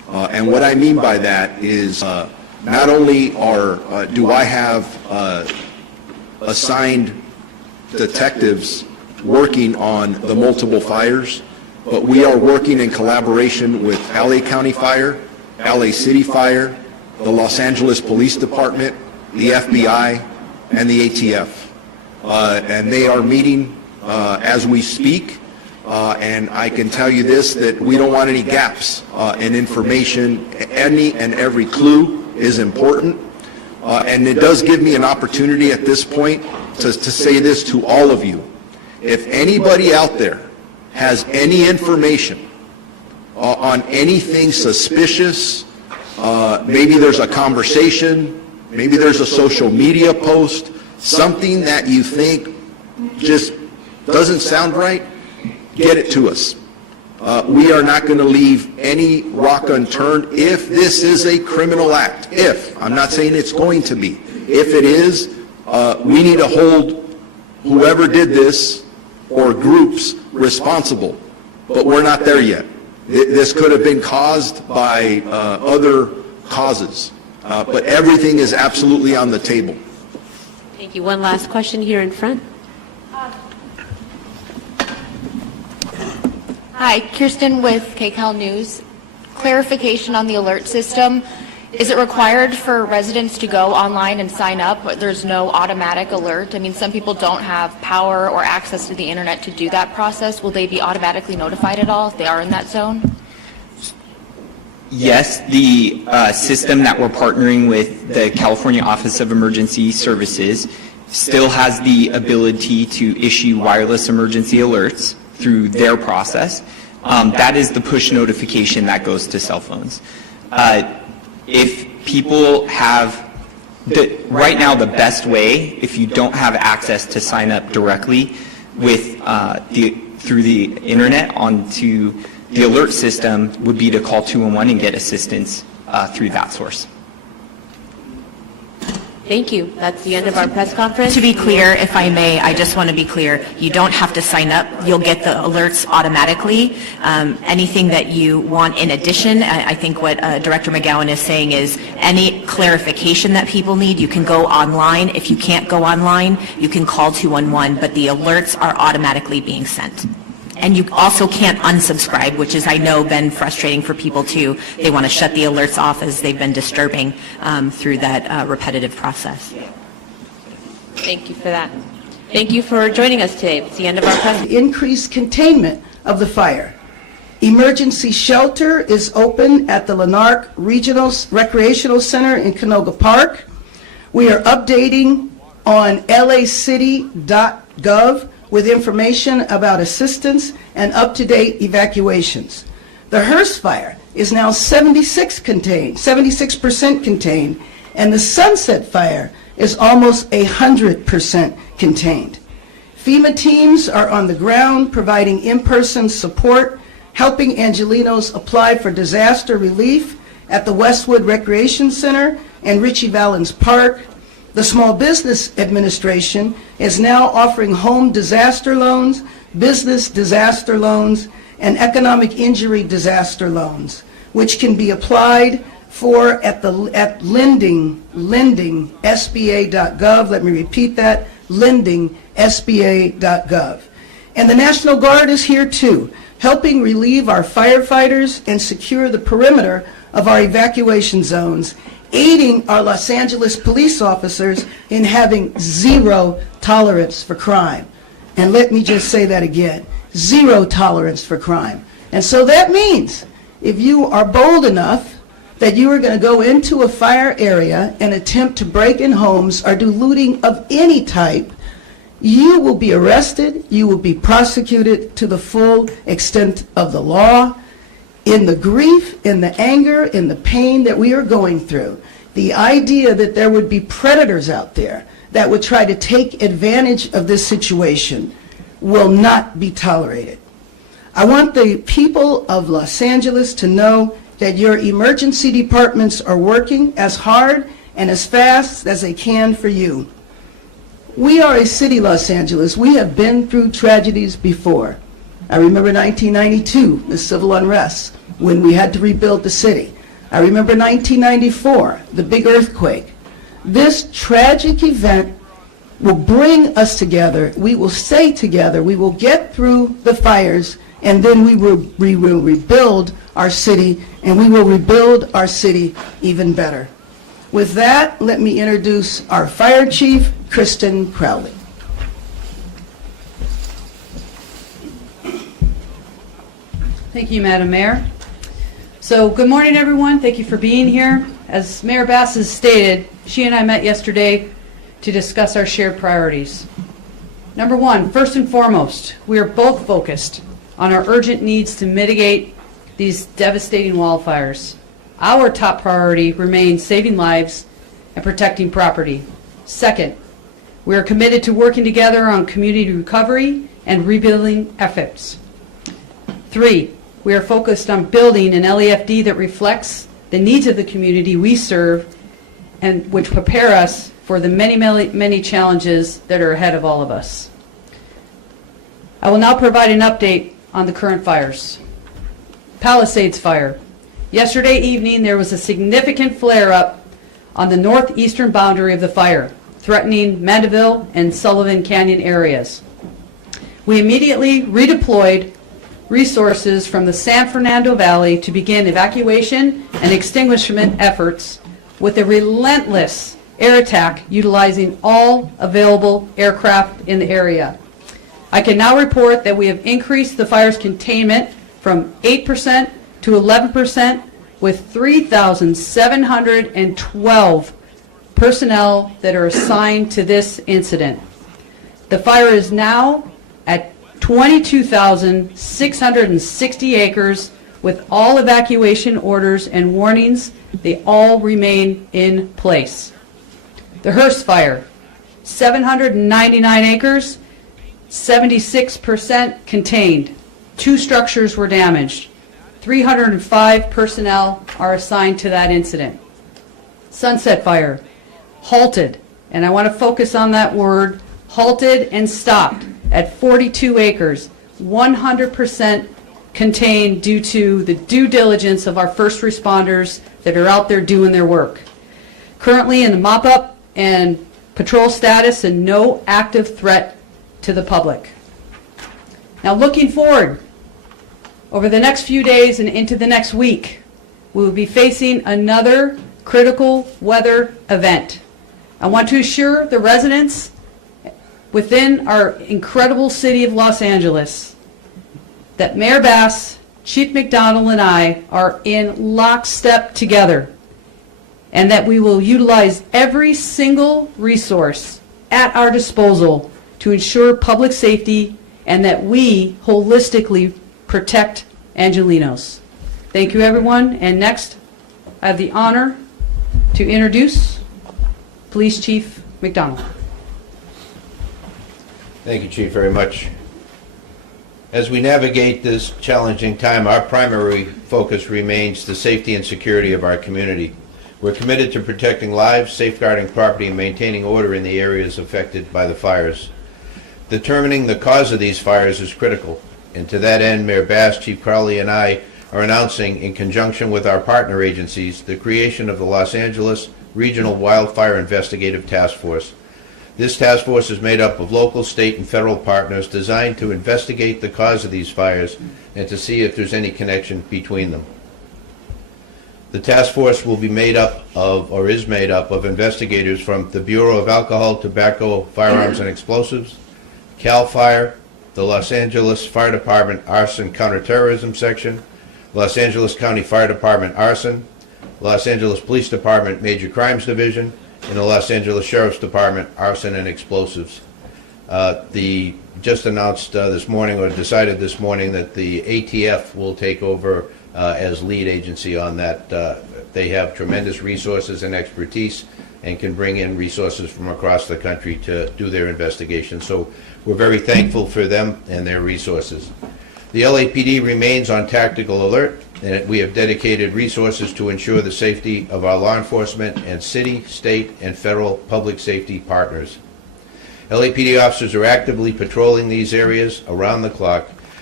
And what I mean by that is not only do I have assigned detectives working on the multiple fires, but we are working in collaboration with LA County Fire, LA City Fire, the Los Angeles Police Department, the FBI, and the ATF. And they are meeting as we speak. And I can tell you this, that we don't want any gaps in information. Any and every clue is important. And it does give me an opportunity at this point to say this to all of you. If anybody out there has any information on anything suspicious, maybe there's a conversation, maybe there's a social media post, something that you think just doesn't sound right, get it to us. We are not going to leave any rock unturned if this is a criminal act. If, I'm not saying it's going to be. If it is, we need to hold whoever did this or groups responsible. But we're not there yet. This could have been caused by other causes. But everything is absolutely on the table. Thank you. One last question here in front. Hi, Kirsten with KCAL News. Clarification on the alert system. Is it required for residents to go online and sign up? There's no automatic alert. I mean, some people don't have power or access to the internet to do that process. Will they be automatically notified at all if they are in that zone? Yes, the system that we're partnering with the California Office of Emergency Services still has the ability to issue wireless emergency alerts through their process. That is the push notification that goes to cell phones. If people have, right now the best way, if you don't have access to sign up directly with through the internet onto the alert system, would be to call 211 and get assistance through that source. Thank you. That's the end of our press conference. To be clear, if I may, I just want to be clear, you don't have to sign up. You'll get the alerts automatically. Anything that you want in addition, I think what Director McGowan is saying is any clarification that people need, you can go online. If you can't go online, you can call 211, but the alerts are automatically being sent. And you also can't unsubscribe, which is, I know, been frustrating for people too. They want to shut the alerts off as they've been disturbing through that repetitive process. Thank you for that. Thank you for joining us today. It's the end of our presentation. Increased containment of the fire. Emergency shelter is open at the Lanark Regional Recreational Center in Canoga Park. We are updating on lacity.gov with information about assistance and up-to-date evacuations. The Hearst fire is now 76% contained, and the Sunset fire is almost 100% contained. FEMA teams are on the ground providing in-person support, helping Angelenos apply for disaster relief at the Westwood Recreation Center and Ritchie Valens Park. The Small Business Administration is now offering home disaster loans, business disaster loans, and economic injury disaster loans, which can be applied for at lending.sba.gov. Let me repeat that, lending.sba.gov. And the National Guard is here too, helping relieve our firefighters and secure the perimeter of our evacuation zones, aiding our Los Angeles police officers in having zero tolerance for crime. And let me just say that again, zero tolerance for crime. And so that means if you are bold enough that you are going to go into a fire area and attempt to break in homes or do looting of any type, you will be arrested, you will be prosecuted to the full extent of the law. In the grief, in the anger, in the pain that we are going through, the idea that there would be predators out there that would try to take advantage of this situation will not be tolerated. I want the people of Los Angeles to know that your emergency departments are working as hard and as fast as they can for you. We are a city, Los Angeles. We have been through tragedies before. I remember 1992, the civil unrest, when we had to rebuild the city. I remember 1994, the big earthquake. This tragic event will bring us together. We will stay together. We will get through the fires, and then we will rebuild our city, and we will rebuild our city even better. With that, let me introduce our Fire Chief, Kristen Crowley. Thank you, Madam Mayor. So, good morning, everyone. Thank you for being here. As Mayor Bass has stated, she and I met yesterday to discuss our shared priorities. Number one, first and foremost, we are both focused on our urgent needs to mitigate these devastating wildfires. Our top priority remains saving lives and protecting property. Second, we are committed to working together on community recovery and rebuilding efforts. Three, we are focused on building an LAFD that reflects the needs of the community we serve and which prepare us for the many challenges that are ahead of all of us. I will now provide an update on the current fires. Palisades fire. Yesterday evening, there was a significant flare-up on the northeastern boundary of the fire, threatening Mandeville and Sullivan Canyon areas. We immediately redeployed resources from the San Fernando Valley to begin evacuation and extinguishment efforts with a relentless air attack utilizing all available aircraft in the area. I can now report that we have increased the fire's containment from 8% to 11% with 3,712 personnel that are assigned to this incident. The fire is now at 22,660 acres with all evacuation orders and warnings. They all remain in place. The Hearst fire, 799 acres, 76% contained. 2 structures were damaged. 305 personnel are assigned to that incident. Sunset fire, halted, and I want to focus on that word, halted and stopped at 42 acres, 100% contained due to the due diligence of our first responders that are out there doing their work. Currently in the mop-up and patrol status and no active threat to the public. Now looking forward, over the next few days and into the next week, we will be facing another critical weather event. I want to assure the residents within our incredible city of Los Angeles that Mayor Bass, Chief McDonald, and I are in lockstep together, and that we will utilize every single resource at our disposal to ensure public safety and that we holistically protect Angelenos. Thank you, everyone. And next, I have the honor to introduce Police Chief McDonald. Thank you, Chief, very much. As we navigate this challenging time, our primary focus remains the safety and security of our community. We're committed to protecting lives, safeguarding property, and maintaining order in the areas affected by the fires. Determining the cause of these fires is critical, and to that end, Mayor Bass, Chief Crowley, and I are announcing, in conjunction with our partner agencies, the creation of the Los Angeles Regional Wildfire Investigative Task Force. This task force is made up of local, state, and federal partners designed to investigate the cause of these fires and to see if there's any connection between them. The task force will be made up of, or is made up of, investigators from the Bureau of Alcohol, Tobacco, Firearms, and Explosives, CAL FIRE, the Los Angeles Fire Department Arson Counterterrorism Section, Los Angeles County Fire Department Arson, Los Angeles Police Department Major Crimes Division, and the Los Angeles Sheriff's Department Arson and Explosives. Just announced this morning, or decided this morning, that the ATF will take over as lead agency on that. They have tremendous resources and expertise and can bring in resources from across the country to do their investigation. So we're very thankful for them and their resources. The LAPD remains on tactical alert, and we have dedicated resources to ensure the safety of our law enforcement and city, state, and federal public safety partners. LAPD officers are actively patrolling these areas around the clock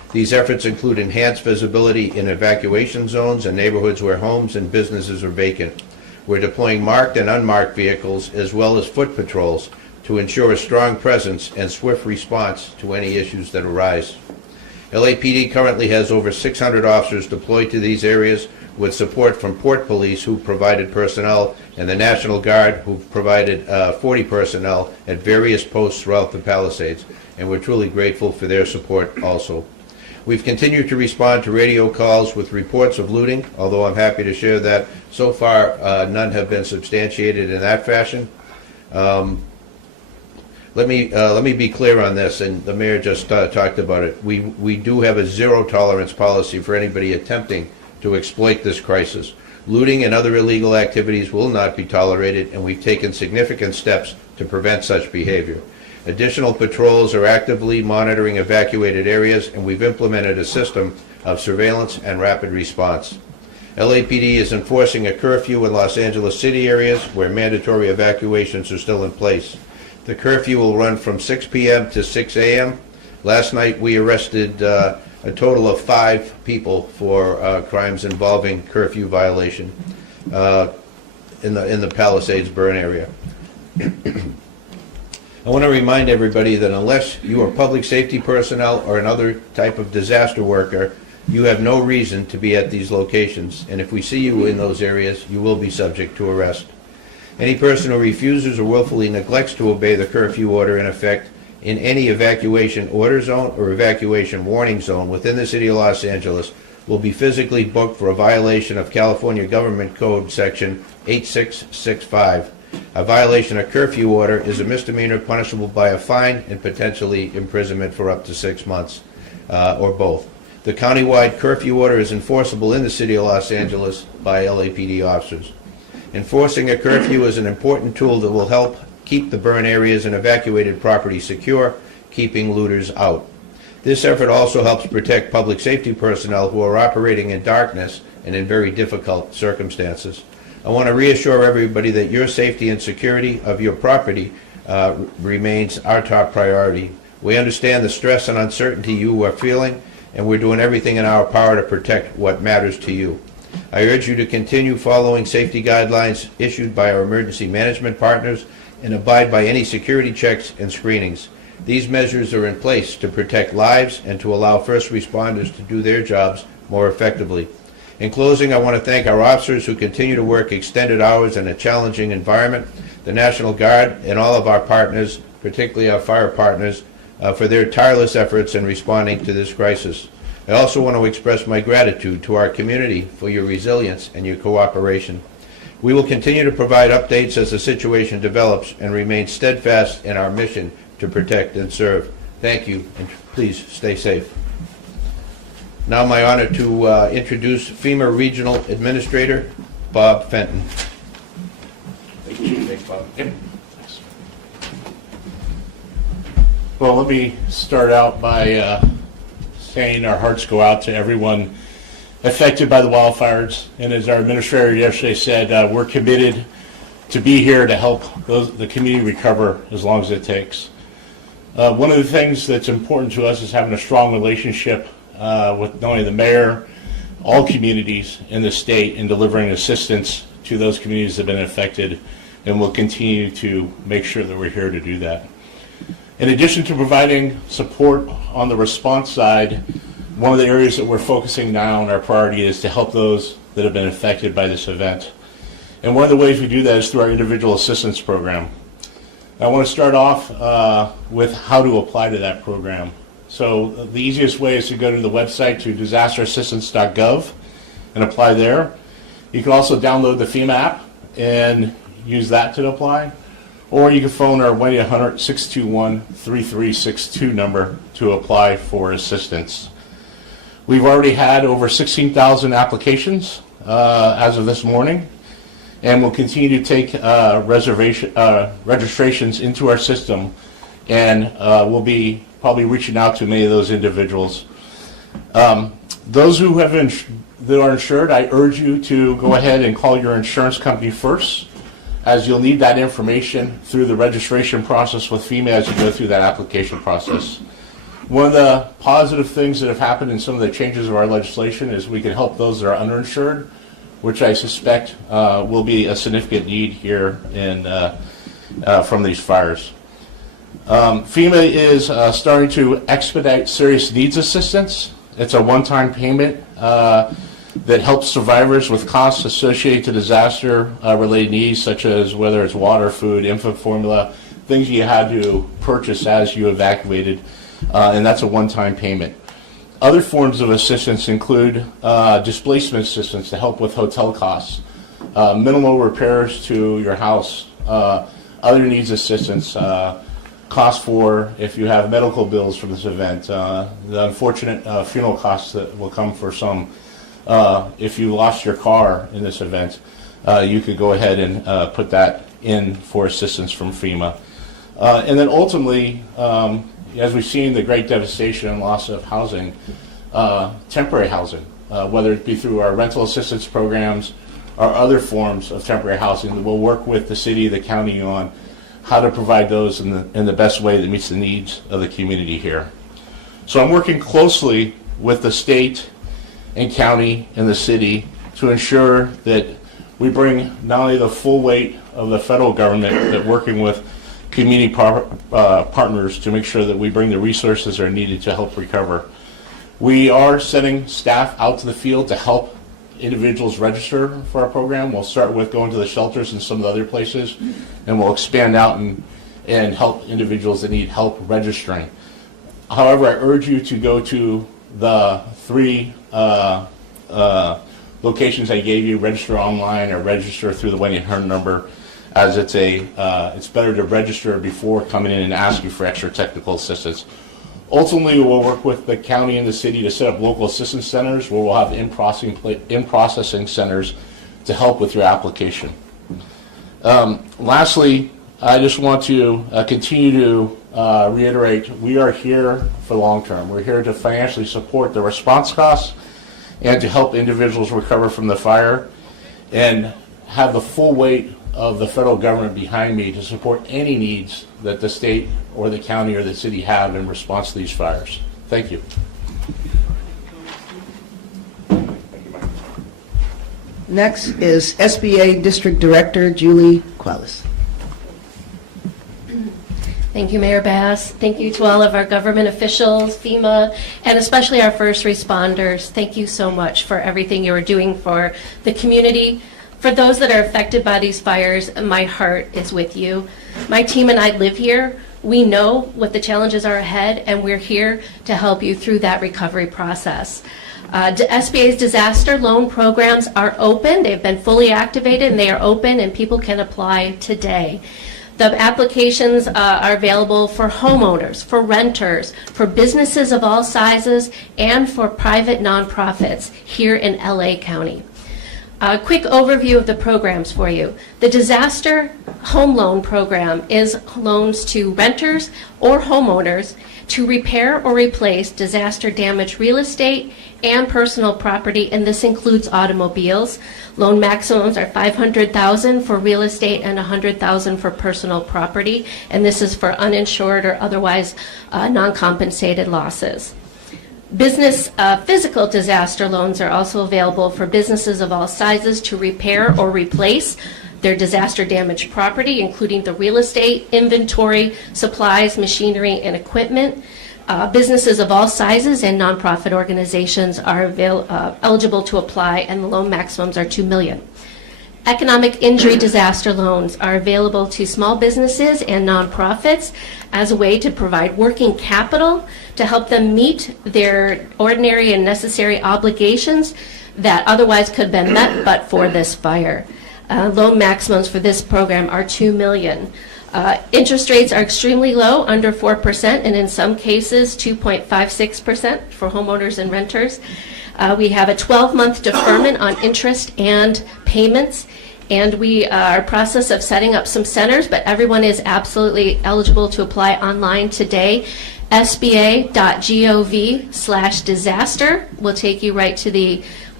These efforts include enhanced visibility in evacuation zones and neighborhoods where homes and businesses are vacant. We're deploying marked and unmarked vehicles as well as foot patrols to ensure a strong presence and swift response to any issues that arise. LAPD currently has over 600 officers deployed to these areas with support from Port Police, who provided personnel, and the National Guard, who provided 40 personnel at various posts throughout the Palisades, and we're truly grateful for their support also. We've continued to respond to radio calls with reports of looting, although I'm happy to share that so far none have been substantiated in that fashion. Let me be clear on this, and the mayor just talked about it. We do have a zero tolerance policy for anybody attempting to exploit this crisis. Looting and other illegal activities will not be tolerated, and we've taken significant steps to prevent such behavior. Additional patrols are actively monitoring evacuated areas, and we've implemented a system of surveillance and rapid response. LAPD is enforcing a curfew in Los Angeles City areas where mandatory evacuations are still in place. The curfew will run from 6 p.m. to 6 a.m. Last night we arrested a total of 5 people for crimes involving curfew violation in the Palisades burn area. I want to remind everybody that unless you are public safety personnel or another type of disaster worker, you have no reason to be at these locations, and if we see you in those areas, you will be subject to arrest. Any person who refuses or willfully neglects to obey the curfew order in effect in any evacuation order zone or evacuation warning zone within the city of Los Angeles will be physically booked for a violation of California Government Code Section 8665. A violation of curfew order is a misdemeanor punishable by a fine and potentially imprisonment for up to 6 months, or both. The countywide curfew order is enforceable in the city of Los Angeles by LAPD officers. Enforcing a curfew is an important tool that will help keep the burn areas and evacuated property secure, keeping looters out. This effort also helps protect public safety personnel who are operating in darkness and in very difficult circumstances. I want to reassure everybody that your safety and security of your property remains our top priority. We understand the stress and uncertainty you are feeling, and we're doing everything in our power to protect what matters to you. I urge you to continue following safety guidelines issued by our emergency management partners and abide by any security checks and screenings. These measures are in place to protect lives and to allow first responders to do their jobs more effectively. In closing, I want to thank our officers who continue to work extended hours in a challenging environment, the National Guard, and all of our partners, particularly our fire partners, for their tireless efforts in responding to this crisis. I also want to express my gratitude to our community for your resilience and your cooperation. We will continue to provide updates as the situation develops and remain steadfast in our mission to protect and serve. Thank you, and please stay safe. Now my honor to introduce FEMA Regional Administrator Bob Fenton. Thank you. Thanks, Bob. Yep. Well, let me start out by saying our hearts go out to everyone affected by the wildfires. And as our administrator yesterday said, we're committed to be here to help the community recover as long as it takes. One of the things that's important to us is having a strong relationship with not only the mayor, all communities in the state, in delivering assistance to those communities that have been affected, and we'll continue to make sure that we're here to do that. In addition to providing support on the response side, one of the areas that we're focusing now on our priority is to help those that have been affected by this event. And one of the ways we do that is through our individual assistance program. I want to start off with how to apply to that program. So the easiest way is to go to the website to disasterassistance.gov and apply there. You can also download the FEMA app and use that to apply. Or you can phone our 1-800-621-3362 number to apply for assistance. We've already had over 16,000 applications as of this morning, and we'll continue to take registrations into our system, and we'll be probably reaching out to many of those individuals. Those who have that are insured, I urge you to go ahead and call your insurance company first, as you'll need that information through the registration process with FEMA as you go through that application process. One of the positive things that have happened in some of the changes of our legislation is we can help those that are underinsured, which I suspect will be a significant need here from these fires. FEMA is starting to expedite serious needs assistance. It's a one-time payment that helps survivors with costs associated to disaster-related needs, such as whether it's water, food, infant formula, things you had to purchase as you evacuated, and that's a one-time payment. Other forms of assistance include displacement assistance to help with hotel costs, minimal repairs to your house, other needs assistance, costs for if you have medical bills from this event, the unfortunate funeral costs that will come for some. If you lost your car in this event, you could go ahead and put that in for assistance from FEMA. And then ultimately, as we've seen the great devastation and loss of housing, temporary housing, whether it be through our rental assistance programs or other forms of temporary housing, that we'll work with the city, the county on how to provide those in the best way that meets the needs of the community here. So I'm working closely with the state and county and the city to ensure that we bring not only the full weight of the federal government, but working with community partners to make sure that we bring the resources that are needed to help recover. We are sending staff out to the field to help individuals register for our program. We'll start with going to the shelters and some of the other places, and we'll expand out and help individuals that need help registering. However, I urge you to go to the 3 locations I gave you, register online or register through the 1-800 number, as it's better to register before coming in and ask you for extra technical assistance. Ultimately, we'll work with the county and the city to set up local assistance centers where we'll have in-processing centers to help with your application. Lastly, I just want to continue to reiterate, we are here for the long term. We're here to financially support the response costs and to help individuals recover from the fire and have the full weight of the federal government behind me to support any needs that the state or the county or the city have in response to these fires. Thank you. Next is SBA District Director Julie Qualis. Thank you, Mayor Bass. Thank you to all of our government officials, FEMA, and especially our first responders. Thank you so much for everything you are doing for the community. For those that are affected by these fires, my heart is with you. My team and I live here. We know what the challenges are ahead, and we're here to help you through that recovery process. SBA's disaster loan programs are open. They've been fully activated, and they are open, and people can apply today. The applications are available for homeowners, for renters, for businesses of all sizes, and for private nonprofits here in LA County. A quick overview of the programs for you. The Disaster Home Loan Program is loans to renters or homeowners to repair or replace disaster-damaged real estate and personal property, and this includes automobiles. Loan maximums are $500,000 for real estate and $100,000 for personal property, and this is for uninsured or otherwise non-compensated losses. Business physical disaster loans are also available for businesses of all sizes to repair or replace their disaster damaged property, including the real estate, inventory, supplies, machinery, and equipment. Businesses of all sizes and nonprofit organizations are eligible to apply, and the loan maximums are $2 million. Economic injury disaster loans are available to small businesses and nonprofits as a way to provide working capital to help them meet their ordinary and necessary obligations that otherwise could have been met but for this fire. Loan maximums for this program are $2 million. Interest rates are extremely low, under 4%, and in some cases 2.56% for homeowners and renters. We have a 12-month deferment on interest and payments, and we are in the process of setting up some centers, but everyone is absolutely eligible to apply online today. SBA.gov/disaster will take you right to the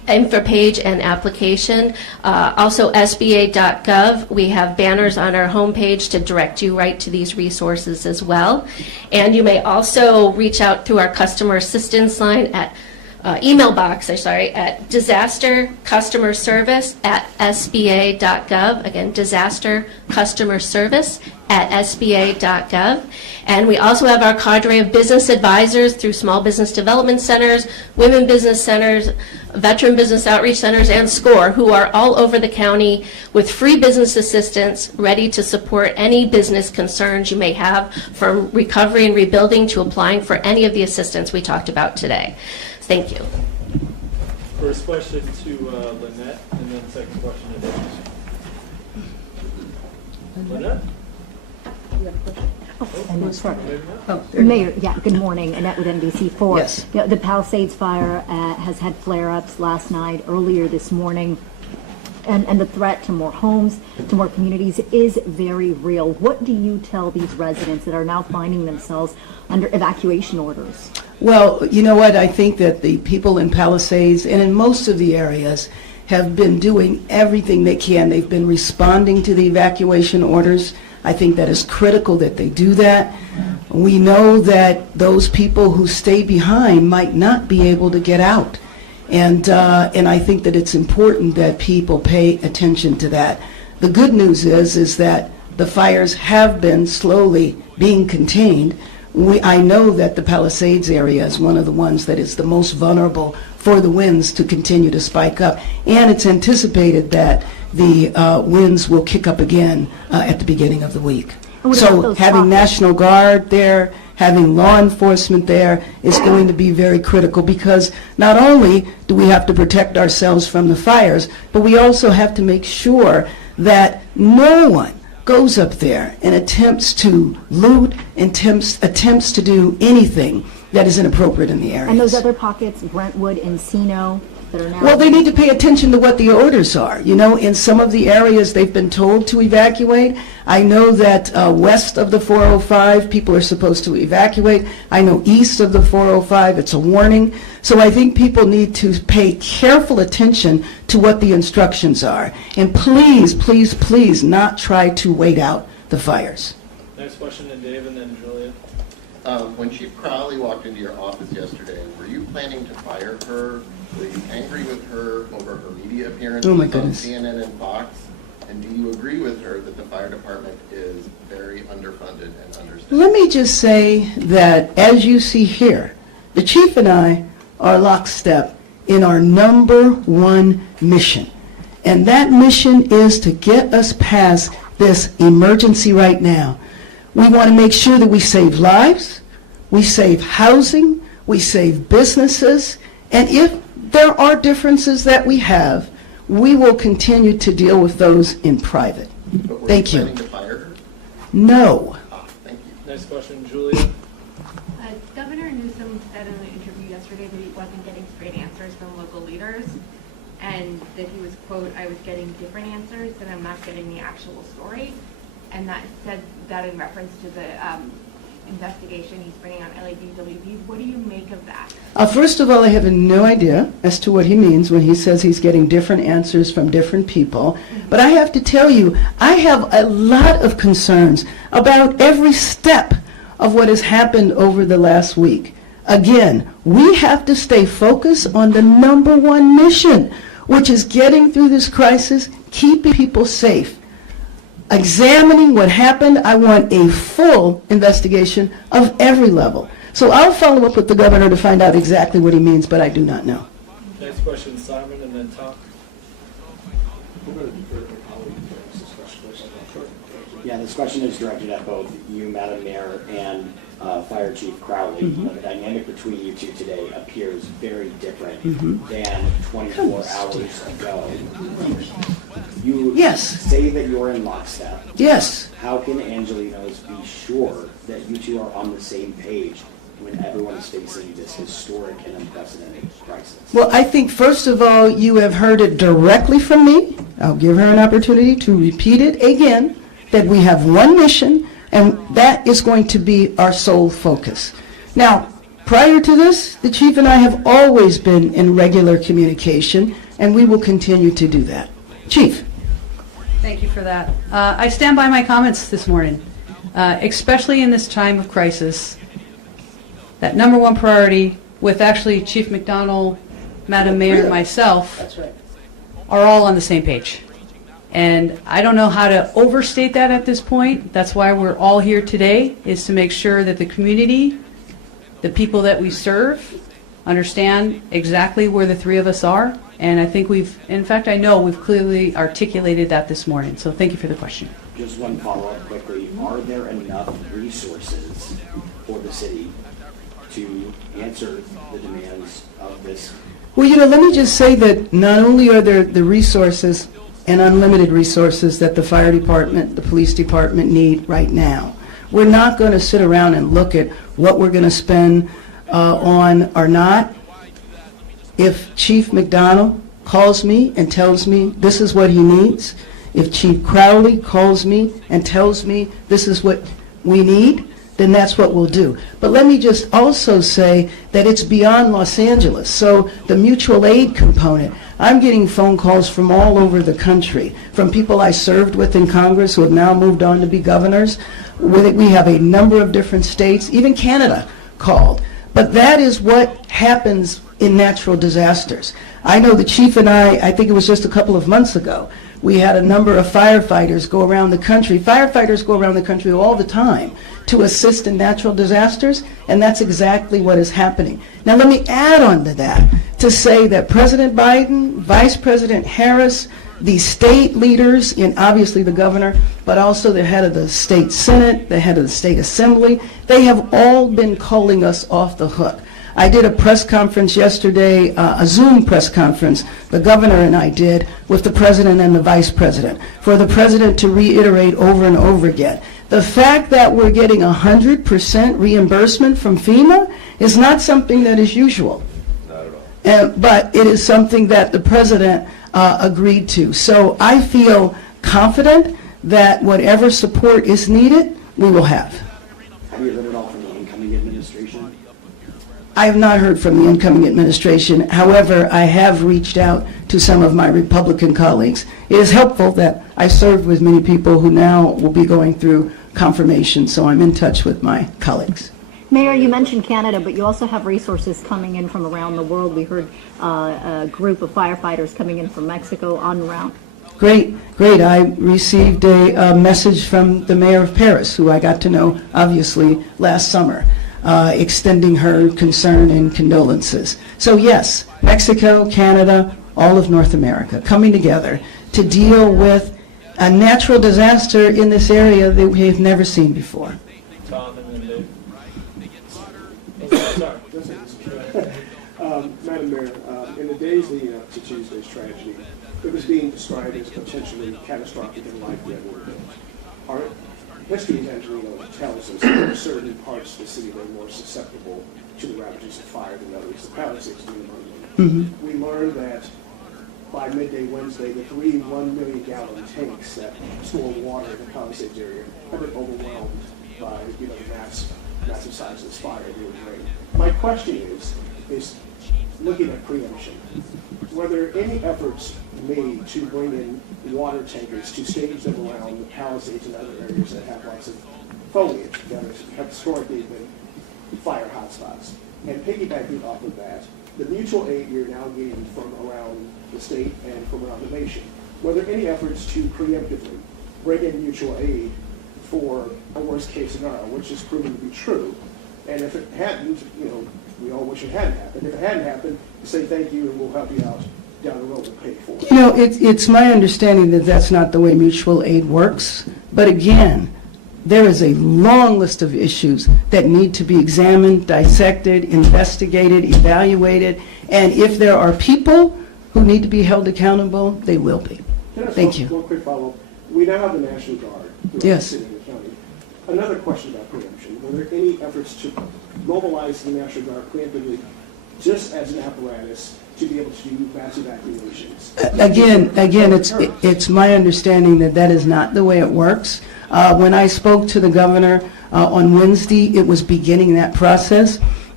info page and application. Also SBA.gov, we have banners on our homepage to direct you right to these resources as well. And you may also reach out through our customer assistance line at email box, at disaster customer service at SBA.gov. Again, disaster customer service at SBA.gov. And we also have our cadre of business advisors through small business development centers, women business centers, veteran business outreach centers, and SCORE, who are all over the county with free business assistance ready to support any business concerns you may have, from recovery and rebuilding to applying for any of the assistance we talked about today. Thank you. First question to Lynette, and then second question to Dennis. Lynette? Mayor, good morning. Annette with NBC4. Yes. The Palisades fire has had flare-ups last night, earlier this morning, and the threat to more homes, to more communities is very real. What do you tell these residents that are now finding themselves under evacuation orders? Well, you know what? I think that the people in Palisades and in most of the areas have been doing everything they can. They've been responding to the evacuation orders. I think that is critical that they do that. We know that those people who stay behind might not be able to get out. And I think that it's important that people pay attention to that. The good news is that the fires have been slowly being contained. I know that the Palisades area is one of the ones that is the most vulnerable for the winds to continue to spike up. And it's anticipated that the winds will kick up again at the beginning of the week. So having National Guard there, having law enforcement there is going to be very critical, because not only do we have to protect ourselves from the fires, but we also have to make sure that no one goes up there and attempts to loot, attempts to do anything that is inappropriate in the area. And those other pockets, Brentwood, Encino, that are now... Well, they need to pay attention to what the orders are. You know, in some of the areas they've been told to evacuate. I know that west of the 405, people are supposed to evacuate. I know east of the 405, it's a warning. So I think people need to pay careful attention to what the instructions are. And please, please, please not try to wait out the fires. Next question to Dave, and then Julia. When Chief Crowley walked into your office yesterday, were you planning to fire her? Were you angry with her over her media appearances on CNN and Fox? And do you agree with her that the fire department is very underfunded and understaffed? Let me just say that, as you see here, the chief and I are lockstep in our #1 mission. And that mission is to get us past this emergency right now. We want to make sure that we save lives, we save housing, we save businesses, and if there are differences that we have, we will continue to deal with those in private. Thank you. Planning to fire her? No. Thank you. Next question, Julia. Governor Newsom said in an interview yesterday that he wasn't getting straight answers from local leaders, and that he was, quote, "I was getting different answers, and I'm not getting the actual story." And that said that in reference to the investigation he's bringing on LADWPs. What do you make of that? First of all, I have no idea as to what he means when he says he's getting different answers from different people. But I have to tell you, I have a lot of concerns about every step of what has happened over the last week. Again, we have to stay focused on the #1 mission, which is getting through this crisis, keeping people safe. Examining what happened, I want a full investigation of every level. So I'll follow up with the governor to find out exactly what he means, but I do not know. Next question, Simon, and then Tom. Yeah, this question is directed at both you, Madam Mayor, and Fire Chief Crowley. The dynamic between you two today appears very different than 24 hours ago. You say that you're in lockstep. Yes. How can Angelenos be sure that you two are on the same page when everyone is facing this historic and unprecedented crisis? Well, I think, first of all, you have heard it directly from me. I'll give her an opportunity to repeat it again, that we have one mission, and that is going to be our sole focus. Now, Prior to this, the chief and I have always been in regular communication, and we will continue to do that. Chief. Thank you for that. I stand by my comments this morning, especially in this time of crisis. That number one priority, with actually Chief McDonald, Madam Mayor, and myself, are all on the same page. And I don't know how to overstate that at this point. That's why we're all here today, is to make sure that the community, the people that we serve, understand exactly where the three of us are. And I think I know we've clearly articulated that this morning. So thank you for the question. Just one follow-up quickly. Are there enough resources for the city to answer the demands of this? Well, let me just say that not only are there the resources and unlimited resources that the fire department, the police department need right now. We're not going to sit around and look at what we're going to spend on or not. If Chief McDonald calls me and tells me this is what he needs, if Chief Crowley calls me and tells me this is what we need, then that's what we'll do. But let me just also say that it's beyond Los Angeles. So the mutual aid component, I'm getting phone calls from all over the country, from people I served with in Congress who have now moved on to be governors. We have a number of different states, even Canada called. But that is what happens in natural disasters. I know the chief and I think it was just a couple of months ago, we had a number of firefighters go around the country. Firefighters go around the country all the time to assist in natural disasters, and that's exactly what is happening. Now let me add on to that to say that President Biden, Vice President Harris, the state leaders, and obviously the governor, but also the head of the state senate, the head of the state assembly, they have all been calling us off the hook. I did a press conference yesterday, a Zoom press conference, the governor and I did, with the president and the vice president, for the president to reiterate over and over again. The fact that we're getting 100% reimbursement from FEMA is not something that is usual. Not at all. But it is something that the president agreed to. So I feel confident that whatever support is needed, we will have. Have you heard at all from the incoming administration? I have not heard from the incoming administration. However, I have reached out to some of my Republican colleagues. It is helpful that I served with many people who now will be going through confirmation, so I'm in touch with my colleagues. Mayor, you mentioned Canada, but you also have resources coming in from around the world. We heard a group of firefighters coming in from Mexico en route. Great. I received a message from the mayor of Paris, who I got to know, obviously, last summer, extending her concern and condolences. So yes, Mexico, Canada, all of North America coming together to deal with a natural disaster in this area that we have never seen before. Madam Mayor, in the days leading up to Tuesday's tragedy, it was being described as potentially catastrophic and life-threatening event. Our history, as Angelino tells us, there are certain parts of the city that are more susceptible to the ravages of fire than others, the Palisades being among them. We learned that by midday Wednesday, the 3 1-million-gallon tanks that store water in the Palisades area have been overwhelmed by the massive size of this fire that was raised. My question is looking at preemption, were there any efforts made to bring in water tankers to stage them around the Palisades and other areas that have lots of foliage that have historically been fire hotspots? And piggybacking off of that, the mutual aid you're now getting from around the state and from around the nation, were there any efforts to preemptively bring in mutual aid for a worst case scenario, which is proven to be true? And if it hadn't, we all wish it hadn't happened. If it hadn't happened, say thank you and we'll help you out down the road and pay for it. It's my understanding that that's not the way mutual aid works. But again, there is a long list of issues that need to be examined, dissected, investigated, evaluated. And if there are people who need to be held accountable, they will be. Thank you. One quick follow-up. We now have the National Guard throughout the city and the county. Another question about preemption. Were there any efforts to mobilize the National Guard preemptively just as an apparatus to be able to do mass evacuations? Again, it's my understanding that that is not the way it works. When I spoke to the governor on Wednesday, it was beginning that process.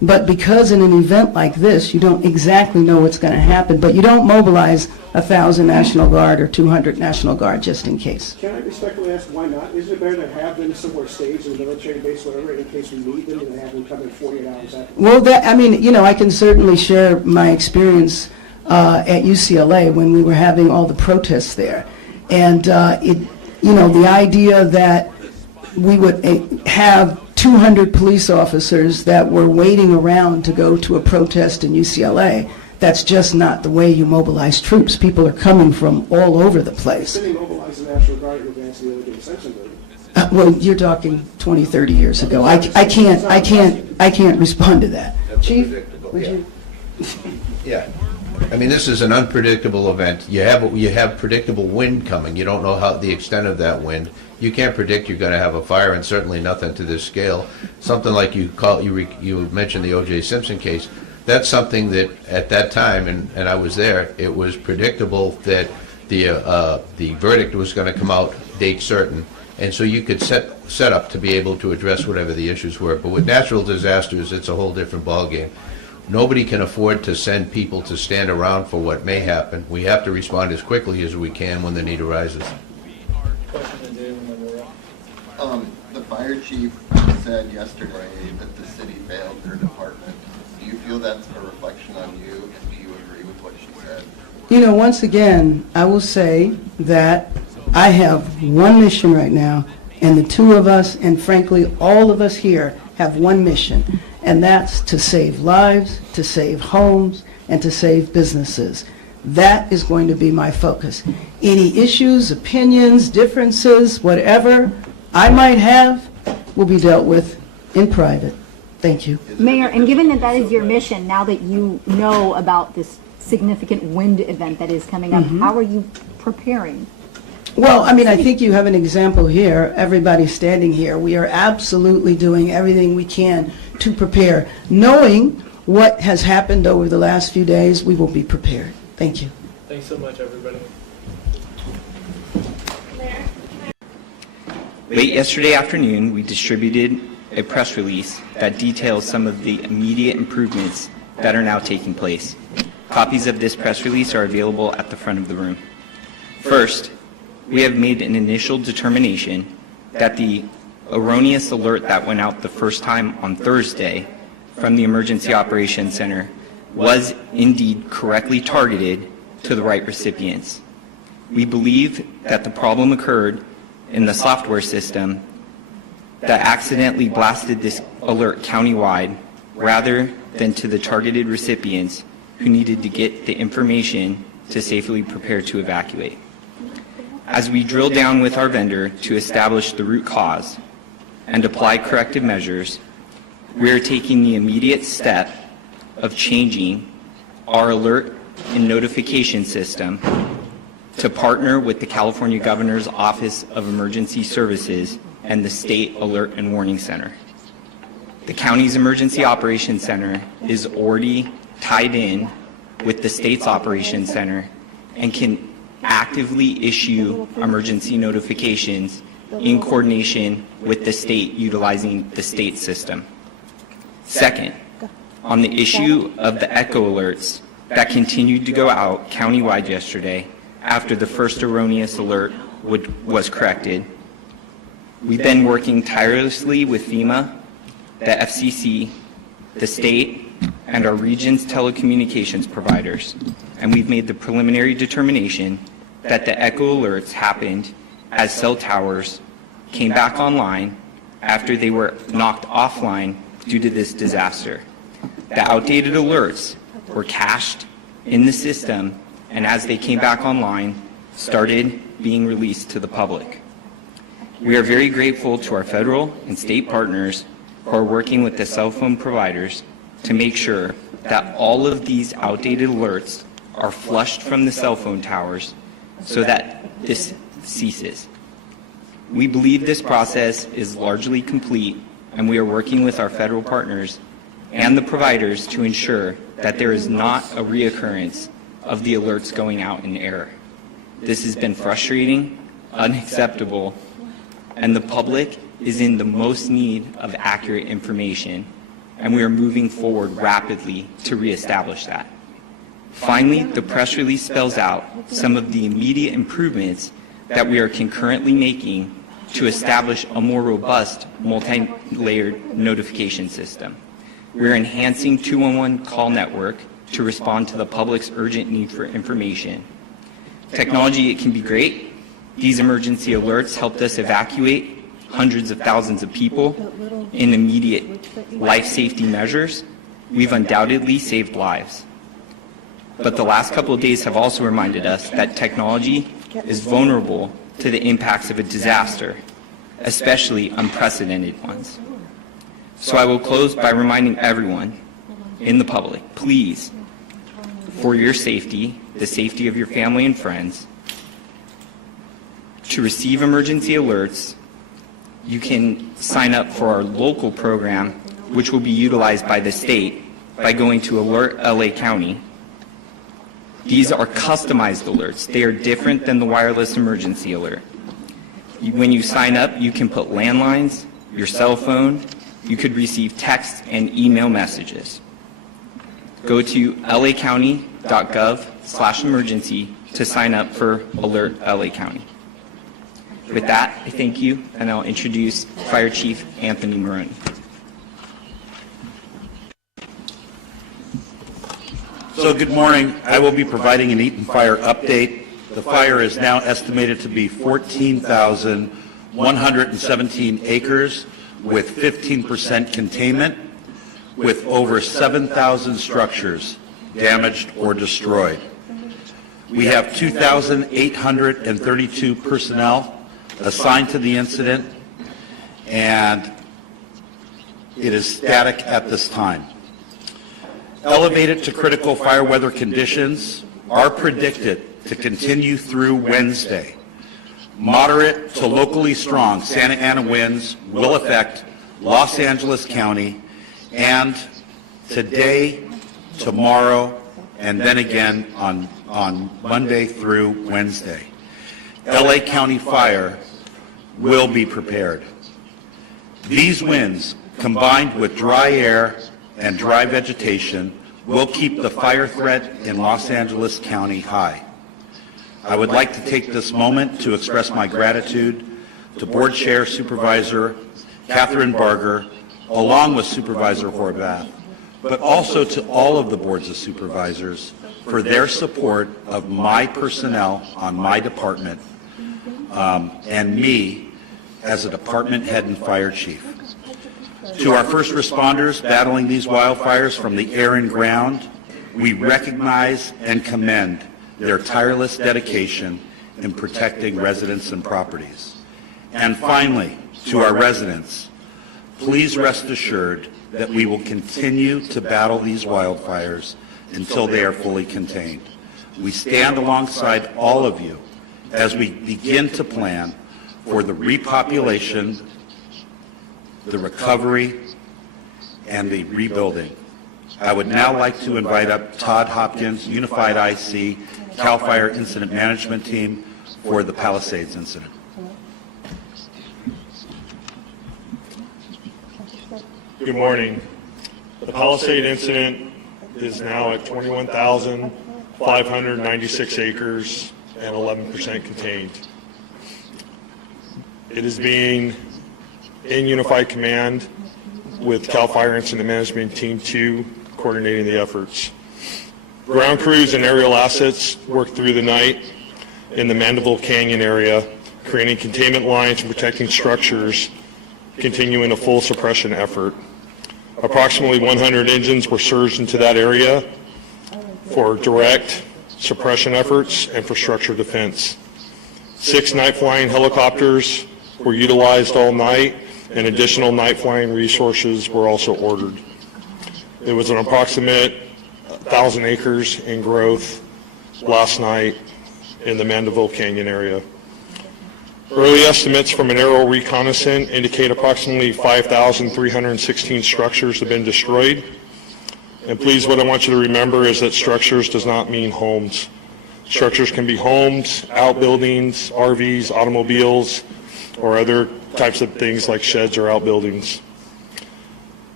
But because in an event like this, you don't exactly know what's going to happen, but you don't mobilize 1,000 National Guard or 200 National Guard just in case. Can I respectfully ask why not? Isn't it better to have them somewhere staged in a military base, whatever, in case we need them, than have them come in 48 hours after? Well, I mean, you know, I can certainly share my experience at UCLA when we were having all the protests there. And, you know, the idea that we would have 200 police officers that were waiting around to go to a protest in UCLA, that's just not the way you mobilize troops. People are coming from all over the place. Didn't they mobilize the National Guard in advance of the O.J. Simpson building? Well, you're talking 20, 30 years ago. I can't respond to that. Chief, would you? Yeah. I mean, this is an unpredictable event. You have predictable wind coming. You don't know how the extent of that wind. You can't predict you're going to have a fire, and certainly nothing to this scale. Something like you mentioned the O.J. Simpson case. That's something that at that time, and I was there, it was predictable that the verdict was going to come out date certain, and so you could set up to be able to address whatever the issues were. But with natural disasters, it's a whole different ballgame. Nobody can afford to send people to stand around for what may happen. We have to respond as quickly as we can when the need arises. The fire chief said yesterday that the city failed their department. Do you feel that's a reflection on you, and do you agree with what she said? You know, once again, I will say that I have one mission right now, and the two of us, and frankly, all of us here, have one mission, and that's to save lives, to save homes, and to save businesses. That is going to be my focus. Any issues, opinions, differences, whatever I might have, will be dealt with in private. Thank you. Mayor, and given that that is your mission, now that you know about this significant wind event that is coming up, how are you preparing? Well, I mean, I think you have an example here. Everybody standing here, we are absolutely doing everything we can to prepare. Knowing what has happened over the last few days, we will be prepared. Thank you. Thanks so much, everybody. Late yesterday afternoon, we distributed a press release that details some of the immediate improvements that are now taking place. Copies of this press release are available at the front of the room. First, we have made an initial determination that the erroneous alert that went out the first time on Thursday from the Emergency Operations Center was indeed correctly targeted to the right recipients. We believe that the problem occurred in the software system that accidentally blasted this alert countywide rather than to the targeted recipients who needed to get the information to safely prepare to evacuate. As we drill down with our vendor to establish the root cause and apply corrective measures, we are taking the immediate step of changing our alert and notification system to partner with the California Governor's Office of Emergency Services and the State Alert and Warning Center. The county's Emergency Operations Center is already tied in with the state's Operations Center and can actively issue emergency notifications in coordination with the state utilizing the state system. Second, on the issue of the echo alerts that continued to go out countywide yesterday after the first erroneous alert was corrected, we've been working tirelessly with FEMA, the FCC, the state, and our region's telecommunications providers, and we've made the preliminary determination that the echo alerts happened as cell towers came back online after they were knocked offline due to this disaster. The outdated alerts were cached in the system, and as they came back online, started being released to the public. We are very grateful to our federal and state partners who are working with the cell phone providers to make sure that all of these outdated alerts are flushed from the cell phone towers so that this ceases. We believe this process is largely complete, and we are working with our federal partners and the providers to ensure that there is not a reoccurrence of the alerts going out in error. This has been frustrating, unacceptable, and the public is in the most need of accurate information, and we are moving forward rapidly to reestablish that. Finally, the press release spells out some of the immediate improvements that we are concurrently making to establish a more robust multi-layered notification system. We're enhancing 211 call network to respond to the public's urgent need for information. Technology, it can be great. These emergency alerts helped us evacuate hundreds of thousands of people in immediate life safety measures. We've undoubtedly saved lives. But the last couple of days have also reminded us that technology is vulnerable to the impacts of a disaster, especially unprecedented ones. So I will close by reminding everyone in the public, please, for your safety, the safety of your family and friends, to receive emergency alerts, you can sign up for our local program, which will be utilized by the state by going to Alert LA County. These are customized alerts. They are different than the wireless emergency alert. When you sign up, you can put landlines, your cell phone, you could receive text and email messages. Go to lacounty.gov/emergency to sign up for Alert LA County. With that, I thank you, and I'll introduce Fire Chief Anthony Maroney. So good morning. I will be providing an Eaton Fire update. The fire is now estimated to be 14,117 acres with 15% containment, with over 7,000 structures damaged or destroyed. We have 2,832 personnel assigned to the incident, and it is static at this time. Elevated to critical fire weather conditions are predicted to continue through Wednesday. Moderate to locally strong Santa Ana winds will affect Los Angeles County, and today, tomorrow, and then again on Monday through Wednesday. LA County Fire will be prepared. These winds, combined with dry air and dry vegetation, will keep the fire threat in Los Angeles County high. I would like to take this moment to express my gratitude to Board Chair Supervisor Catherine Barger, along with Supervisor Horvath, but also to all of the boards of supervisors for their support of my personnel on my department and me as a department head and fire chief. To our first responders battling these wildfires from the air and ground, we recognize and commend their tireless dedication in protecting residents and properties. And finally, to our residents, please rest assured that we will continue to battle these wildfires until they are fully contained. We stand alongside all of you as we begin to plan for the repopulation, the recovery, and the rebuilding. I would now like to invite up Todd Hopkins, Unified IC, CAL FIRE Incident Management Team, for the Palisades incident. Good morning. The Palisade incident is now at 21,596 acres and 11% contained. It is being in Unified Command with CAL FIRE Incident Management Team 2 coordinating the efforts. Ground crews and aerial assets worked through the night in the Mandeville Canyon area, creating containment lines and protecting structures, continuing a full suppression effort. Approximately 100 engines were surged into that area for direct suppression efforts and for structure defense. 6 night flying helicopters were utilized all night, and additional night flying resources were also ordered. It was an approximate 1,000 acres in growth last night in the Mandeville Canyon area. Early estimates from an aerial reconnaissance indicate approximately 5,316 structures have been destroyed. And please, what I want you to remember is that structures does not mean homes. Structures can be homes, outbuildings, RVs, automobiles, or other types of things like sheds or outbuildings.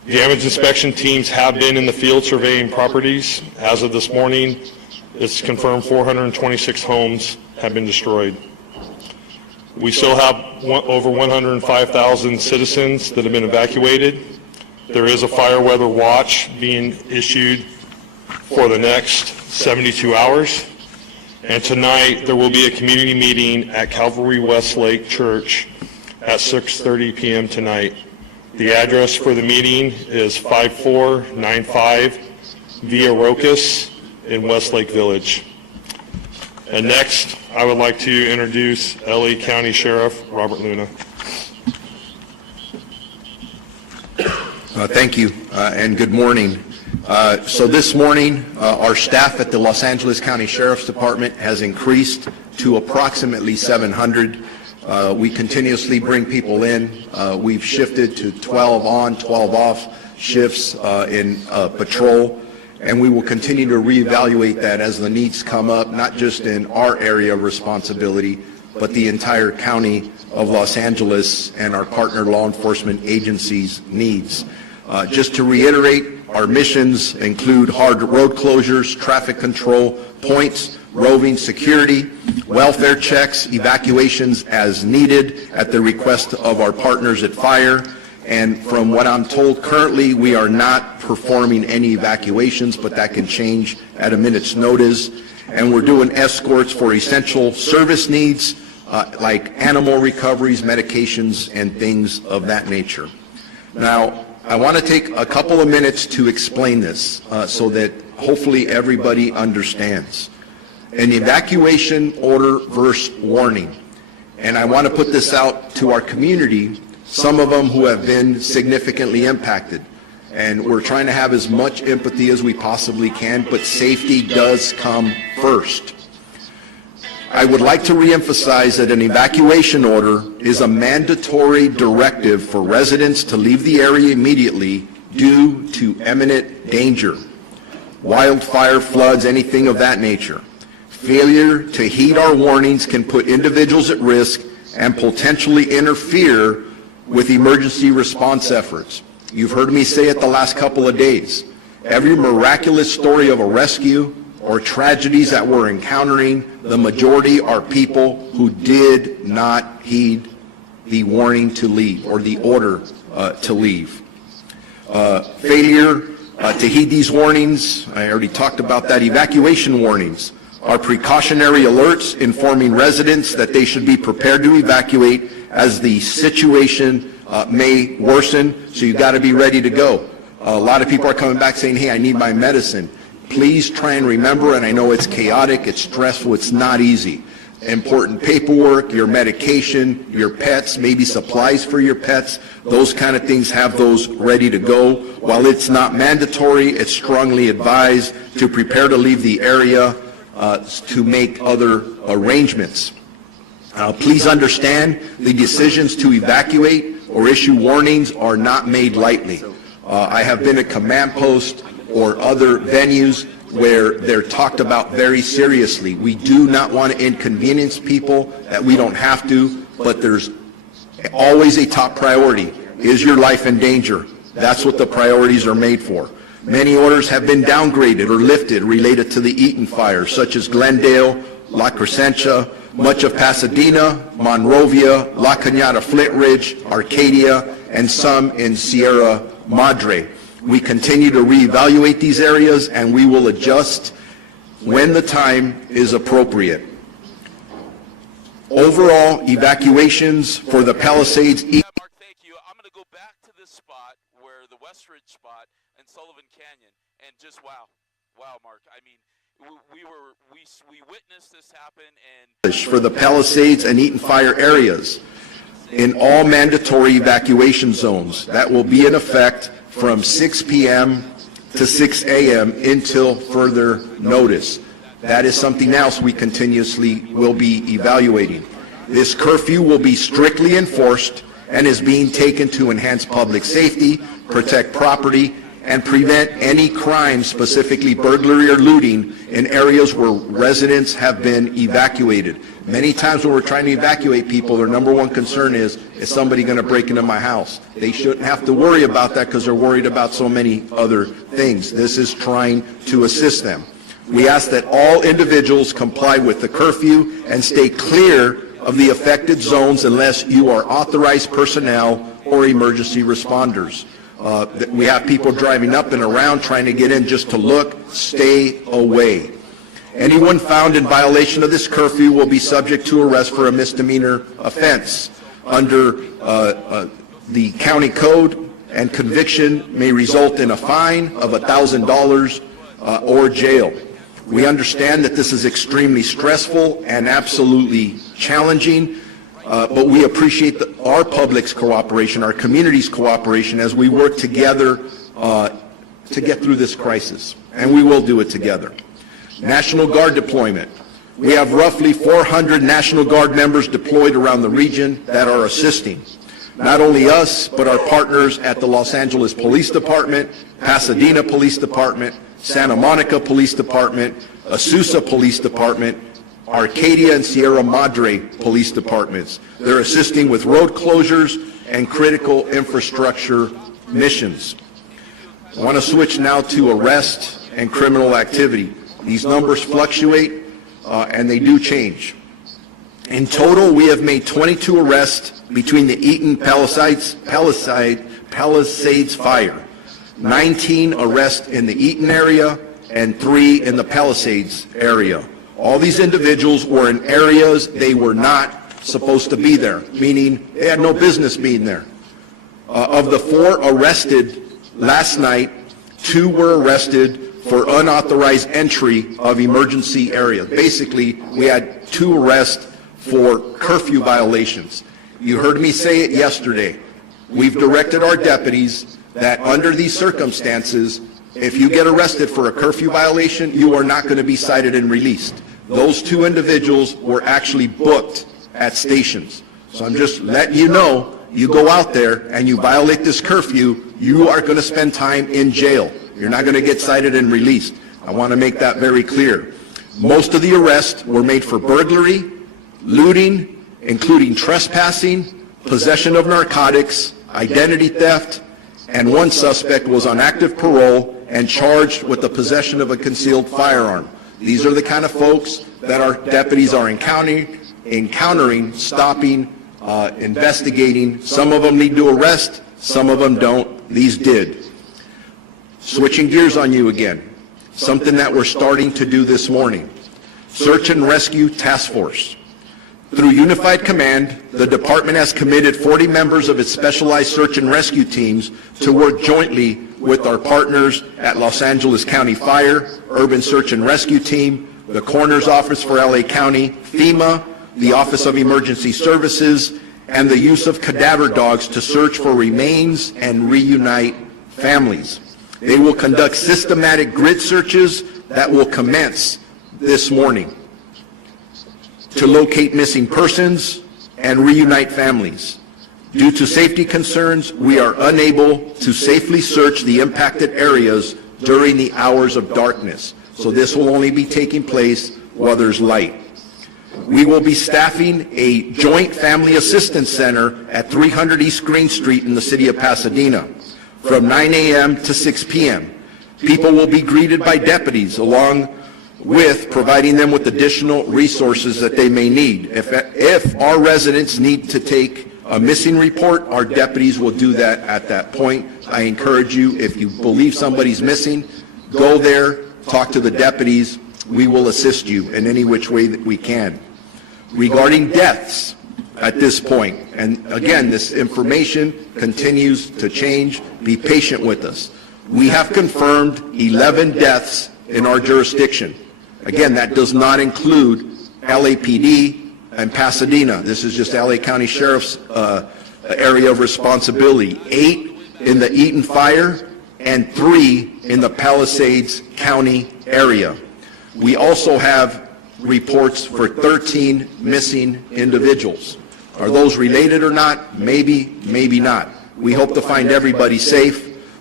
Damage inspection teams have been in the field surveying properties. As of this morning, it's confirmed 426 homes have been destroyed. We still have over 105,000 citizens that have been evacuated. There is a fire weather watch being issued for the next 72 hours. And tonight, there will be a community meeting at Calvary Westlake Church at 6:30 p.m. tonight. The address for the meeting is 5495 Via Rocas in Westlake Village. And next, I would like to introduce LA County Sheriff Robert Luna. Thank you, and good morning. So this morning, our staff at the Los Angeles County Sheriff's Department has increased to approximately 700. We continuously bring people in. We've shifted to 12 on, 12 off shifts in patrol, and we will continue to reevaluate that as the needs come up, not just in our area of responsibility, but the entire county of Los Angeles and our partner law enforcement agencies' needs. Just to reiterate, our missions include hard road closures, traffic control points, roving security, welfare checks, evacuations as needed at the request of our partners at Fire. And from what I'm told currently, we are not performing any evacuations, but that can change at a minute's notice. And we're doing escorts for essential service needs like animal recoveries, medications, and things of that nature. Now, I want to take a couple of minutes to explain this so that hopefully everybody understands. An evacuation order versus warning. And I want to put this out to our community, some of them who have been significantly impacted. And we're trying to have as much empathy as we possibly can, but safety does come first. I would like to reemphasize that an evacuation order is a mandatory directive for residents to leave the area immediately due to imminent danger. Wildfire, floods, anything of that nature. Failure to heed our warnings can put individuals at risk and potentially interfere with emergency response efforts. You've heard me say it the last couple of days. Every miraculous story of a rescue or tragedies that we're encountering, the majority are people who did not heed the warning to leave or the order to leave. Failure to heed these warnings, I already talked about that. Evacuation warnings are precautionary alerts informing residents that they should be prepared to evacuate as the situation may worsen, so you've got to be ready to go. A lot of people are coming back saying, hey, I need my medicine. Please try and remember, and I know it's chaotic, it's stressful, it's not easy. Important paperwork, your medication, your pets, maybe supplies for your pets, those kind of things, have those ready to go. While it's not mandatory, it's strongly advised to prepare to leave the area to make other arrangements. Please understand, the decisions to evacuate or issue warnings are not made lightly. I have been at command post or other venues where they're talked about very seriously. We do not want to inconvenience people that we don't have to, but there's always a top priority. Is your life in danger? That's what the priorities are made for. Many orders have been downgraded or lifted related to the Eaton fire, such as Glendale, La Crescencia, much of Pasadena, Monrovia, La Cañada, Flint Ridge, Arcadia, and some in Sierra Madre. We continue to reevaluate these areas, and we will adjust when the time is appropriate. Overall, evacuations for the Palisades. Mark, thank you. I'm going to go back to this spot where the Westridge spot and Sullivan Canyon, and just wow, Mark. I mean, we witnessed this happen, and For the Palisades and Eaton fire areas in all mandatory evacuation zones. That will be in effect from 6 p.m. to 6 a.m. until further notice. That is something else we continuously will be evaluating. This curfew will be strictly enforced and is being taken to enhance public safety, protect property, and prevent any crime, specifically burglary or looting, in areas where residents have been evacuated. Many times when we're trying to evacuate people, their number one concern is somebody going to break into my house? They shouldn't have to worry about that because they're worried about so many other things. This is trying to assist them. We ask that all individuals comply with the curfew and stay clear of the affected zones unless you are authorized personnel or emergency responders. We have people driving up and around trying to get in just to look. Stay away. Anyone found in violation of this curfew will be subject to arrest for a misdemeanor offense under the county code, and conviction may result in a fine of $1,000 or jail. We understand that this is extremely stressful and absolutely challenging, but we appreciate our public's cooperation, our community's cooperation as we work together to get through this crisis, and we will do it together. National Guard deployment. We have roughly 400 National Guard members deployed around the region that are assisting. Not only us, but our partners at the Los Angeles Police Department, Pasadena Police Department, Santa Monica Police Department, Azusa Police Department, Arcadia and Sierra Madre Police Departments. They're assisting with road closures and critical infrastructure missions. I want to switch now to arrest and criminal activity. These numbers fluctuate and they do change. In total, we have made 22 arrests between the Eaton Palisades fire, 19 arrests in the Eaton area, and 3 in the Palisades area. All these individuals were in areas they were not supposed to be there, meaning they had no business being there. Of the 4 arrested last night, 2 were arrested for unauthorized entry of emergency areas. Basically, we had 2 arrests for curfew violations. You heard me say it yesterday. We've directed our deputies that under these circumstances, if you get arrested for a curfew violation, you are not going to be cited and released. Those 2 individuals were actually booked at stations. So I'm just letting you know, you go out there and you violate this curfew, you are going to spend time in jail. You're not going to get cited and released. I want to make that very clear. Most of the arrests were made for burglary, looting, including trespassing, possession of narcotics, identity theft, and 1 suspect was on active parole and charged with the possession of a concealed firearm. These are the kind of folks that our deputies are encountering, stopping, investigating. Some of them need to arrest, some of them don't. These did. Switching gears on you again, something that we're starting to do this morning. Search and Rescue Task Force. Through Unified Command, the department has committed 40 members of its specialized search and rescue teams to work jointly with our partners at Los Angeles County Fire, Urban Search and Rescue Team, the Coroner's Office for LA County, FEMA, the Office of Emergency Services, and the use of cadaver dogs to search for remains and reunite families. They will conduct systematic grid searches that will commence this morning to locate missing persons and reunite families. Due to safety concerns, we are unable to safely search the impacted areas during the hours of darkness. So this will only be taking place while there's light. We will be staffing a joint family assistance center at 300 East Green Street in the city of Pasadena from 9 a.m. to 6 p.m. People will be greeted by deputies along with providing them with additional resources that they may need. If our residents need to take a missing report, our deputies will do that at that point. I encourage you, if you believe somebody's missing, go there, talk to the deputies. We will assist you in any which way that we can. Regarding deaths at this point, and again, this information continues to change. Be patient with us. We have confirmed 11 deaths in our jurisdiction. Again, that does not include LAPD and Pasadena. This is just LA County Sheriff's area of responsibility. 8 in the Eaton fire and 3 in the Palisades County area. We also have reports for 13 missing individuals. Are those related or not? Maybe, maybe not. We hope to find everybody safe.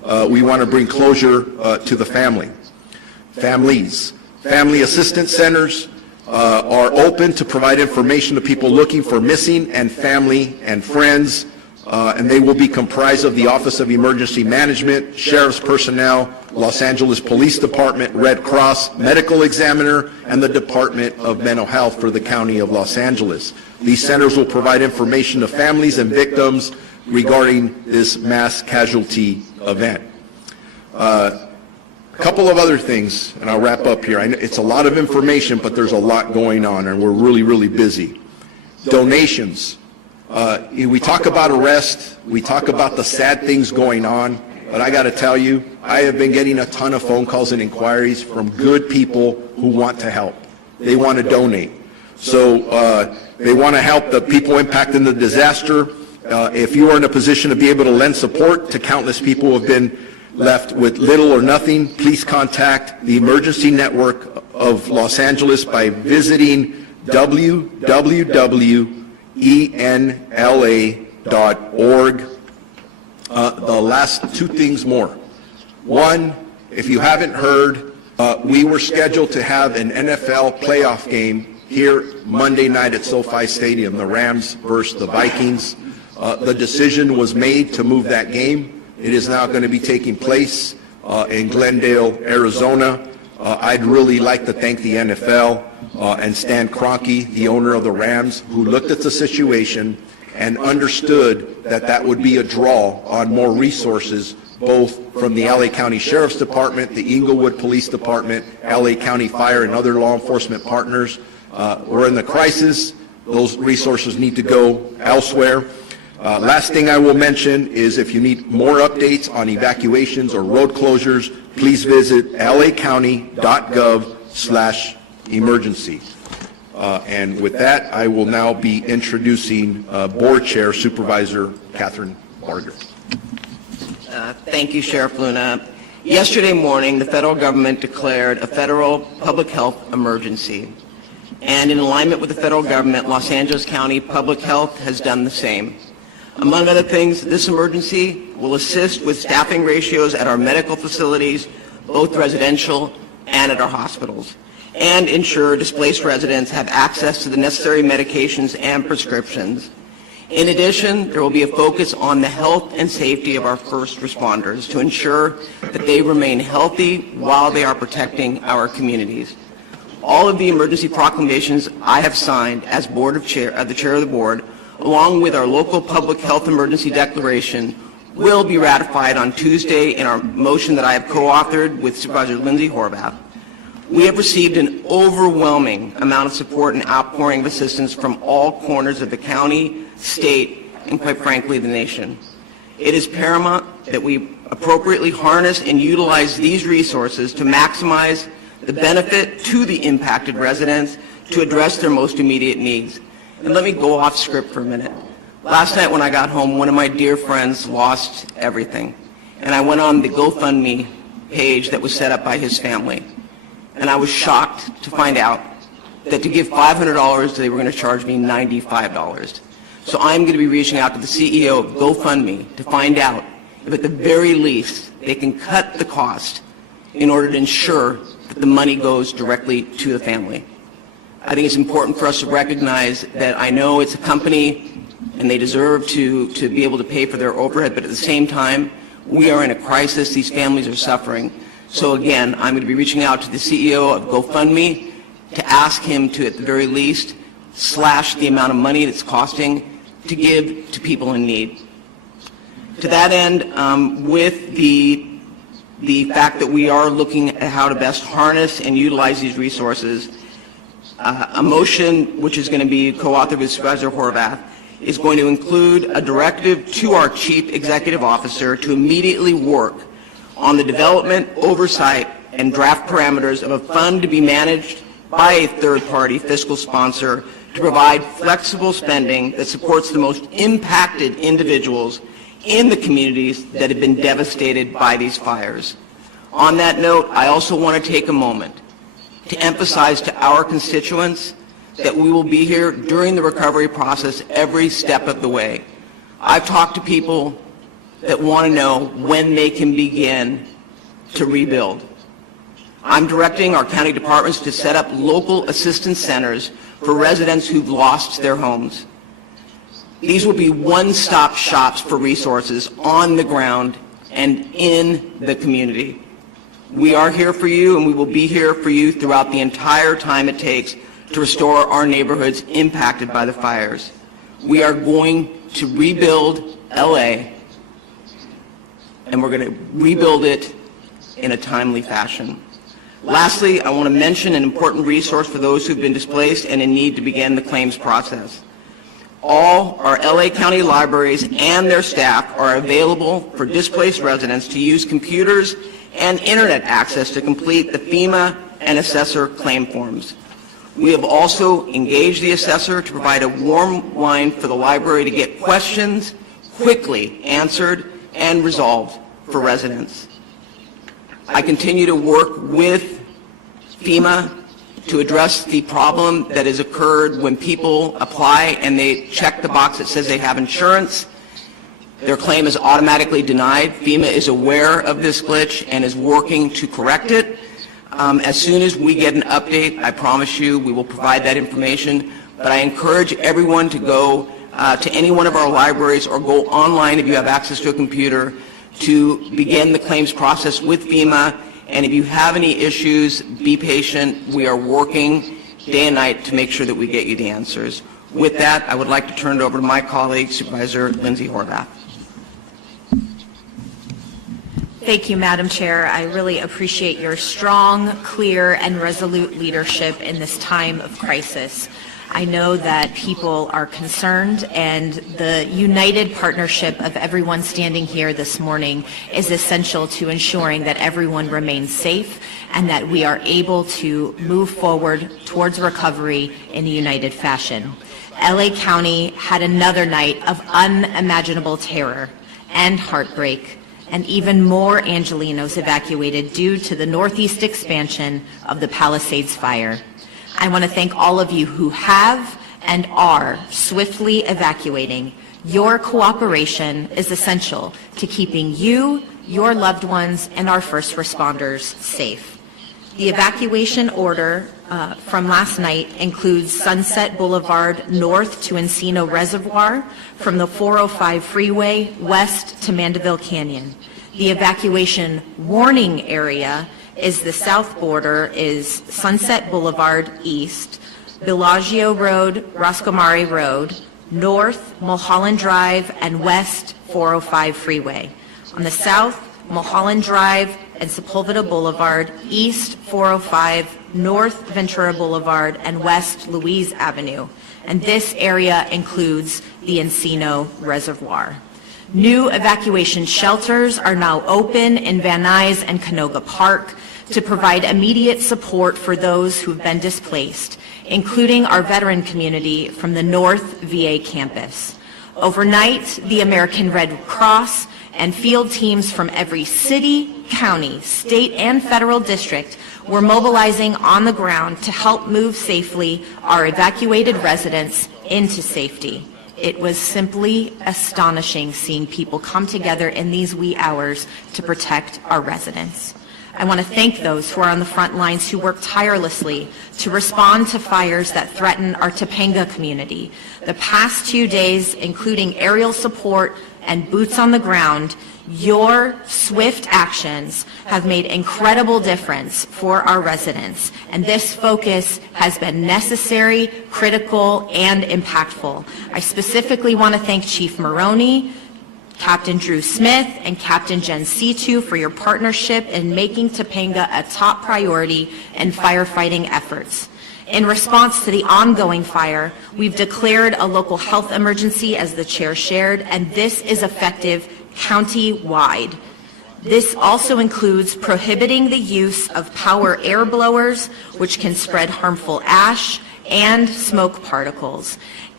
we want to bring closure to the families. Family assistance centers are open to provide information to people looking for missing and family and friends, and they will be comprised of the Office of Emergency Management, Sheriff's personnel, Los Angeles Police Department, Red Cross, Medical Examiner, and the Department of Mental Health for the County of Los Angeles. These centers will provide information to families and victims regarding this mass casualty event. A couple of other things, and I'll wrap up here. I know it's a lot of information, but there's a lot going on, and we're really, really busy. Donations. We talk about arrest. We talk about the sad things going on, but I got to tell you, I have been getting a ton of phone calls and inquiries from good people who want to help. They want to donate. So they want to help the people impacted in the disaster. If you are in a position to be able to lend support to countless people who have been left with little or nothing, please contact the Emergency Network of Los Angeles by visiting www.enla.org. The last two things more. One, if you haven't heard, we were scheduled to have an NFL playoff game here Monday night at SoFi Stadium, the Rams versus the Vikings. The decision was made to move that game. It is now going to be taking place in Glendale, Arizona. I'd really like to thank the NFL and Stan Kroenke, the owner of the Rams, who looked at the situation and understood that that would be a draw on more resources, both from the LA County Sheriff's Department, the Inglewood Police Department, LA County Fire, and other law enforcement partners. We're in the crisis. Those resources need to go elsewhere. Last thing I will mention is if you need more updates on evacuations or road closures, please visit lacounty.gov/emergency. And with that, I will now be introducing Board Chair Supervisor Catherine Barger. Thank you, Sheriff Luna. Yesterday morning, the federal government declared a federal public health emergency. And in alignment with the federal government, Los Angeles County Public Health has done the same. Among other things, this emergency will assist with staffing ratios at our medical facilities, both residential and at our hospitals, and ensure displaced residents have access to the necessary medications and prescriptions. In addition, there will be a focus on the health and safety of our first responders to ensure that they remain healthy while they are protecting our communities. All of the emergency proclamations I have signed as the chair of the board, along with our local public health emergency declaration, will be ratified on Tuesday in our motion that I have co-authored with Supervisor Lindsay Horvath. We have received an overwhelming amount of support and outpouring of assistance from all corners of the county, state, and quite frankly, the nation. It is paramount that we appropriately harness and utilize these resources to maximize the benefit to the impacted residents to address their most immediate needs. And let me go off script for a minute. Last night when I got home, one of my dear friends lost everything. And I went on the GoFundMe page that was set up by his family. And I was shocked to find out that to give $500, they were going to charge me $95. So I'm going to be reaching out to the CEO of GoFundMe to find out if at the very least they can cut the cost in order to ensure that the money goes directly to the family. I think it's important for us to recognize that I know it's a company and they deserve to be able to pay for their overhead, but at the same time, we are in a crisis. These families are suffering. So again, I'm going to be reaching out to the CEO of GoFundMe to ask him to, at the very least, slash the amount of money it's costing to give to people in need. To that end, with the fact that we are looking at how to best harness and utilize these resources, a motion which is going to be co-authored with Supervisor Horvath is going to include a directive to our Chief Executive Officer to immediately work on the development, oversight, and draft parameters of a fund to be managed by a third-party fiscal sponsor to provide flexible spending that supports the most impacted individuals in the communities that have been devastated by these fires. On that note, I also want to take a moment to emphasize to our constituents that we will be here during the recovery process every step of the way. I've talked to people that want to know when they can begin to rebuild. I'm directing our county departments to set up local assistance centers for residents who've lost their homes. These will be one-stop shops for resources on the ground and in the community. We are here for you, and we will be here for you throughout the entire time it takes to restore our neighborhoods impacted by the fires. We are going to rebuild LA, and we're going to rebuild it in a timely fashion. Lastly, I want to mention an important resource for those who've been displaced and in need to begin the claims process. All our LA County libraries and their staff are available for displaced residents to use computers and internet access to complete the FEMA and assessor claim forms. We have also engaged the assessor to provide a warm line for the library to get questions quickly answered and resolved for residents. I continue to work with FEMA to address the problem that has occurred when people apply and they check the box that says they have insurance. Their claim is automatically denied. FEMA is aware of this glitch and is working to correct it. As soon as we get an update, I promise you we will provide that information. But I encourage everyone to go to any one of our libraries or go online if you have access to a computer to begin the claims process with FEMA. And if you have any issues, be patient. We are working day and night to make sure that we get you the answers. With that, I would like to turn it over to my colleague, Supervisor Lindsay Horvath. Thank you, Madam Chair. I really appreciate your strong, clear, and resolute leadership in this time of crisis. I know that people are concerned, and the united partnership of everyone standing here this morning is essential to ensuring that everyone remains safe and that we are able to move forward towards recovery in a united fashion. LA County had another night of unimaginable terror and heartbreak, and even more Angelenos evacuated due to the northeast expansion of the Palisades fire. I want to thank all of you who have and are swiftly evacuating. Your cooperation is essential to keeping you, your loved ones, and our first responders safe. The evacuation order from last night includes Sunset Boulevard north to Encino Reservoir, from the 405 freeway west to Mandeville Canyon. The evacuation warning area is the south border is Sunset Boulevard east, Bellagio Road, Roscomari Road, north Mulholland Drive, and west 405 freeway. On the south, Mulholland Drive and Sepulveda Boulevard, east 405, north Ventura Boulevard, and west Louise Avenue. And this area includes the Encino Reservoir. New evacuation shelters are now open in Van Nuys and Canoga Park to provide immediate support for those who have been displaced, including our veteran community from the North VA campus. Overnight, the American Red Cross and field teams from every city, county, state, and federal district were mobilizing on the ground to help move safely our evacuated residents into safety. It was simply astonishing seeing people come together in these wee hours to protect our residents. I want to thank those who are on the front lines who work tirelessly to respond to fires that threaten our Topanga community. The past 2 days, including aerial support and boots on the ground, your swift actions have made incredible difference for our residents, and this focus has been necessary, critical, and impactful. I specifically want to thank Chief Maroney, Captain Drew Smith, and Captain Jen Situ for your partnership in making Topanga a top priority in firefighting efforts. In response to the ongoing fire, we've declared a local health emergency, as the chair shared, and this is effective county-wide. This also includes prohibiting the use of power air blowers, which can spread harmful ash and smoke particles,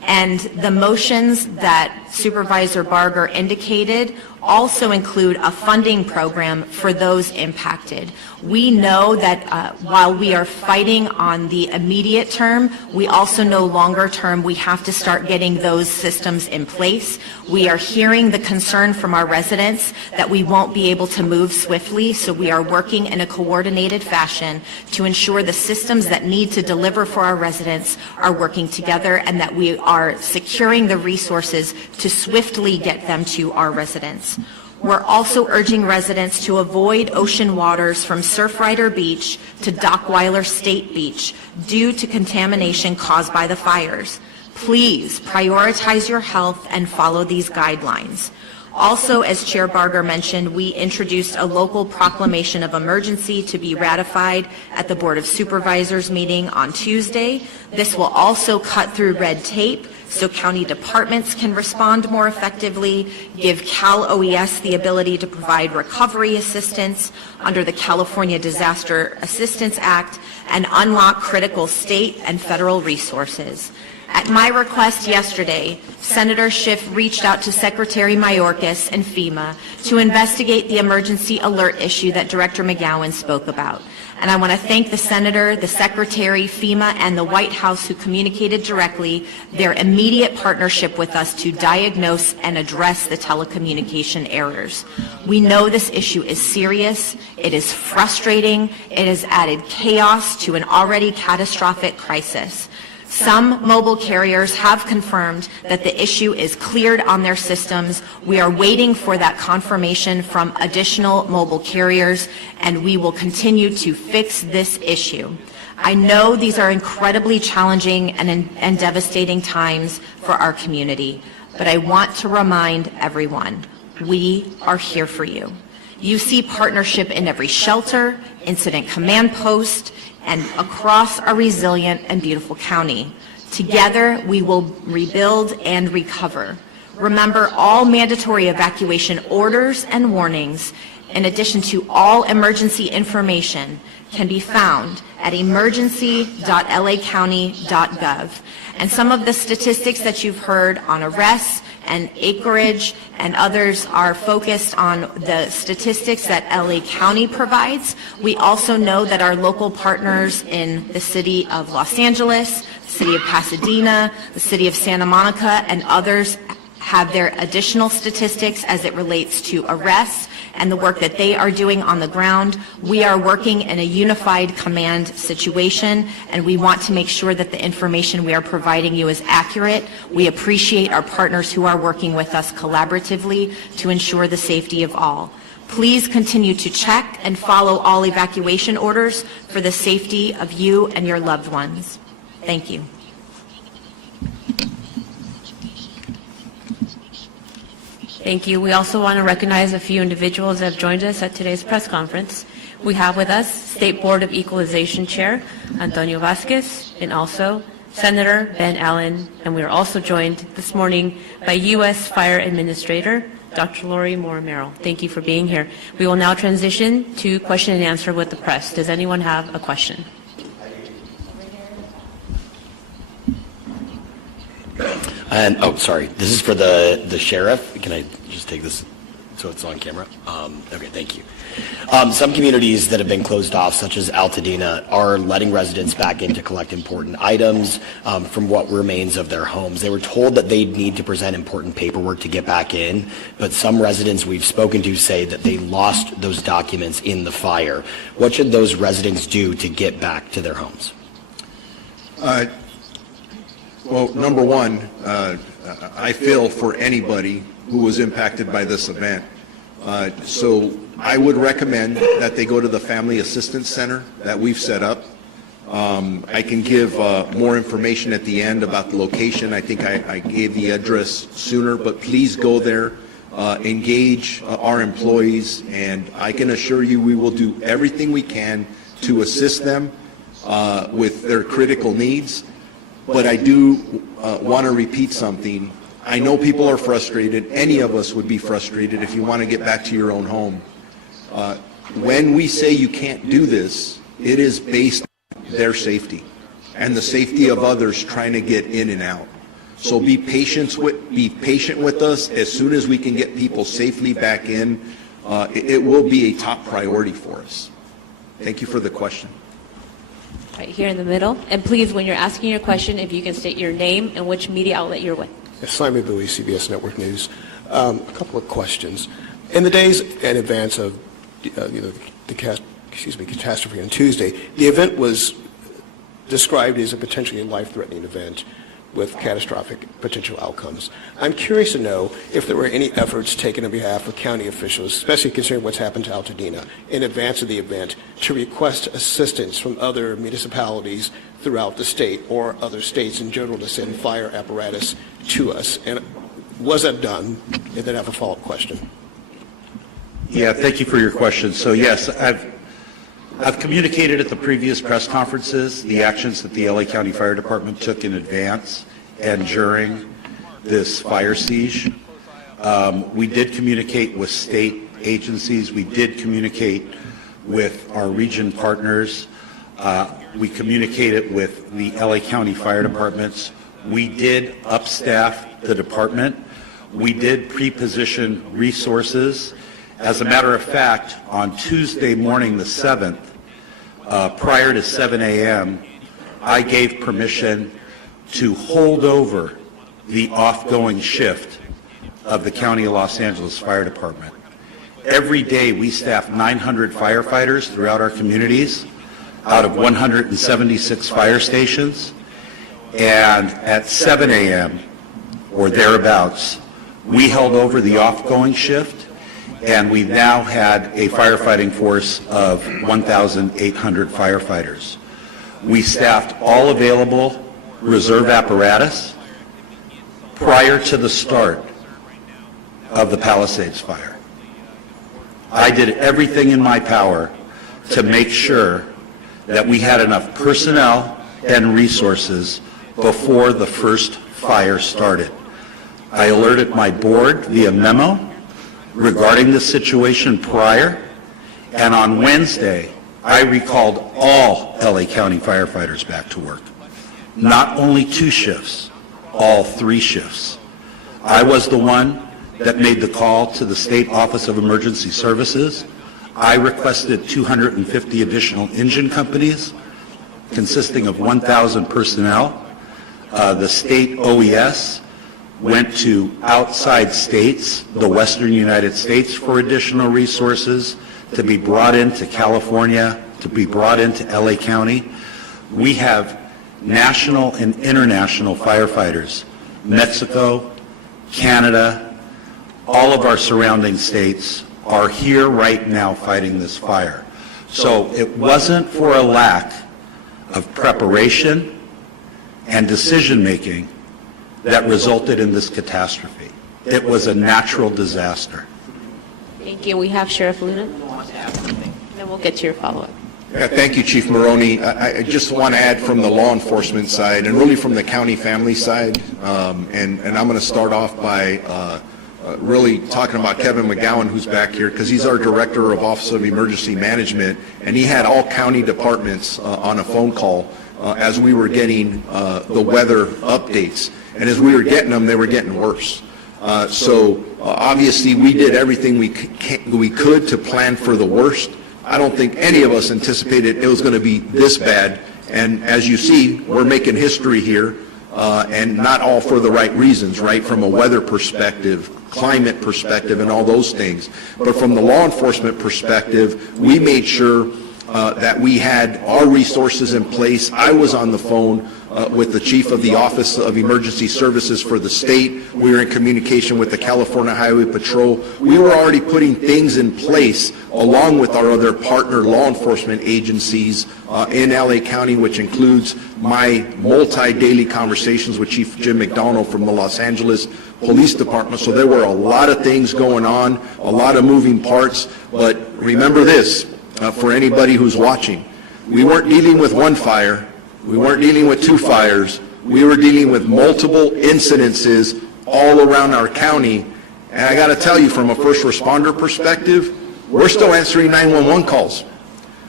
And the motions that Supervisor Barger indicated also include a funding program for those impacted. We know that while we are fighting on the immediate term, we also know longer term we have to start getting those systems in place. We are hearing the concern from our residents that we won't be able to move swiftly, so we are working in a coordinated fashion to ensure the systems that need to deliver for our residents are working together and that we are securing the resources to swiftly get them to our residents. We're also urging residents to avoid ocean waters from Surfrider Beach to Dockweiler State Beach due to contamination caused by the fires. Please prioritize your health and follow these guidelines. Also, as Chair Barger mentioned, we introduced a local proclamation of emergency to be ratified at the Board of Supervisors meeting on Tuesday. This will also cut through red tape so county departments can respond more effectively, give Cal OES the ability to provide recovery assistance under the California Disaster Assistance Act, and unlock critical state and federal resources. At my request yesterday, Senator Schiff reached out to Secretary Mayorkas and FEMA to investigate the emergency alert issue that Director McGowan spoke about. And I want to thank the Senator, the Secretary, FEMA, and the White House who communicated directly their immediate partnership with us to diagnose and address the telecommunication errors. We know this issue is serious, it is frustrating, it has added chaos to an already catastrophic crisis. Some mobile carriers have confirmed that the issue is cleared on their systems. We are waiting for that confirmation from additional mobile carriers, and we will continue to fix this issue. I know these are incredibly challenging and devastating times for our community, but I want to remind everyone, we are here for you. You see partnership in every shelter, incident command post, and across our resilient and beautiful county. Together, we will rebuild and recover. Remember, all mandatory evacuation orders and warnings, in addition to all emergency information, can be found at emergency.lacounty.gov. And some of the statistics that you've heard on arrests and acreage and others are focused on the statistics that LA County provides. We also know that our local partners in the city of Los Angeles, the city of Pasadena, the city of Santa Monica, and others have their additional statistics as it relates to arrests and the work that they are doing on the ground. We are working in a unified command situation, and we want to make sure that the information we are providing you is accurate. We appreciate our partners who are working with us collaboratively to ensure the safety of all. Please continue to check and follow all evacuation orders for the safety of you and your loved ones. Thank you. Thank you. We also want to recognize a few individuals that have joined us at today's press conference. We have with us State Board of Equalization Chair Antonio Vasquez and also Senator Ben Allen, and we are also joined this morning by U.S. Fire Administrator Dr. Lori Moore-Merrill. Thank you for being here. We will now transition to question and answer with the press. Does anyone have a question? And, oh, sorry, this is for the sheriff. Can I just take this so it's on camera? Okay, thank you. Some communities that have been closed off, such as Altadena, are letting residents back in to collect important items from what remains of their homes. They were told that they'd need to present important paperwork to get back in, but some residents we've spoken to say that they lost those documents in the fire. What should those residents do to get back to their homes? Well, number one, I feel for anybody who was impacted by this event. So I would recommend that they go to the Family Assistance Center that we've set up. I can give more information at the end about the location. I think I gave the address sooner, but please go there, engage our employees, and I can assure you we will do everything we can to assist them with their critical needs. But I do want to repeat something. I know people are frustrated. Any of us would be frustrated if you want to get back to your own home. When we say you can't do this, it is based on their safety and the safety of others trying to get in and out. So be patient with us. As soon as we can get people safely back in, it will be a top priority for us. Thank you for the question. Right here in the middle. And please, when you're asking your question, if you can state your name and which media outlet you're with. Simon Bowie, CBS Network News. A couple of questions. In the days in advance of the catastrophe on Tuesday, the event was described as a potentially life-threatening event with catastrophic potential outcomes. I'm curious to know if there were any efforts taken on behalf of county officials, especially considering what's happened to Altadena, in advance of the event, to request assistance from other municipalities throughout the state or other states in general to send fire apparatus to us. And was that done? And then I have a follow-up question. Yeah, thank you for your question. So yes, I've communicated at the previous press conferences the actions that the LA County Fire Department took in advance and during this fire siege. We did communicate with state agencies. We did communicate with our region partners. We communicated with the LA County Fire Departments. We did upstaff the department. We did pre-position resources. As a matter of fact, on Tuesday morning, the 7th, prior to 7 a.m., I gave permission to hold over the off-going shift of the County of Los Angeles Fire Department. Every day we staff 900 firefighters throughout our communities out of 176 fire stations, and at 7 a.m. or thereabouts, we held over the off-going shift, and we now had a firefighting force of 1,800 firefighters. We staffed all available reserve apparatus prior to the start of the Palisades fire. I did everything in my power to make sure that we had enough personnel and resources before the first fire started. I alerted my board via memo regarding the situation prior, and on Wednesday, I recalled all LA County firefighters back to work. Not only 2 shifts, all 3 shifts. I was the one that made the call to the State Office of Emergency Services. I requested 250 additional engine companies consisting of 1,000 personnel. The state OES went to outside states, the western United States, for additional resources to be brought into California, to be brought into LA County. We have national and international firefighters, Mexico, Canada, all of our surrounding states are here right now fighting this fire. So it wasn't for a lack of preparation and decision-making that resulted in this catastrophe. It was a natural disaster. Thank you. We have Sheriff Luna. Then we'll get to your follow-up. Yeah, thank you, Chief Maroney. I just want to add from the law enforcement side and really from the county family side, and I'm going to start off by really talking about Kevin McGowan, who's back here, because he's our Director of Office of Emergency Management, and he had all county departments on a phone call as we were getting the weather updates. And as we were getting them, they were getting worse. So obviously we did everything we could to plan for the worst. I don't think any of us anticipated it was going to be this bad. And as you see, we're making history here, and not all for the right reasons, right? From a weather perspective, climate perspective, and all those things. But from the law enforcement perspective, we made sure that we had our resources in place. I was on the phone with the chief of the Office of Emergency Services for the state. We were in communication with the California Highway Patrol. We were already putting things in place along with our other partner law enforcement agencies in LA County, which includes my multi-daily conversations with Chief Jim McDonald from the Los Angeles Police Department. So there were a lot of things going on, a lot of moving parts. But remember this, for anybody who's watching, we weren't dealing with one fire. We weren't dealing with 2 fires. We were dealing with multiple incidences all around our county. And I got to tell you, from a first responder perspective, we're still answering 911 calls.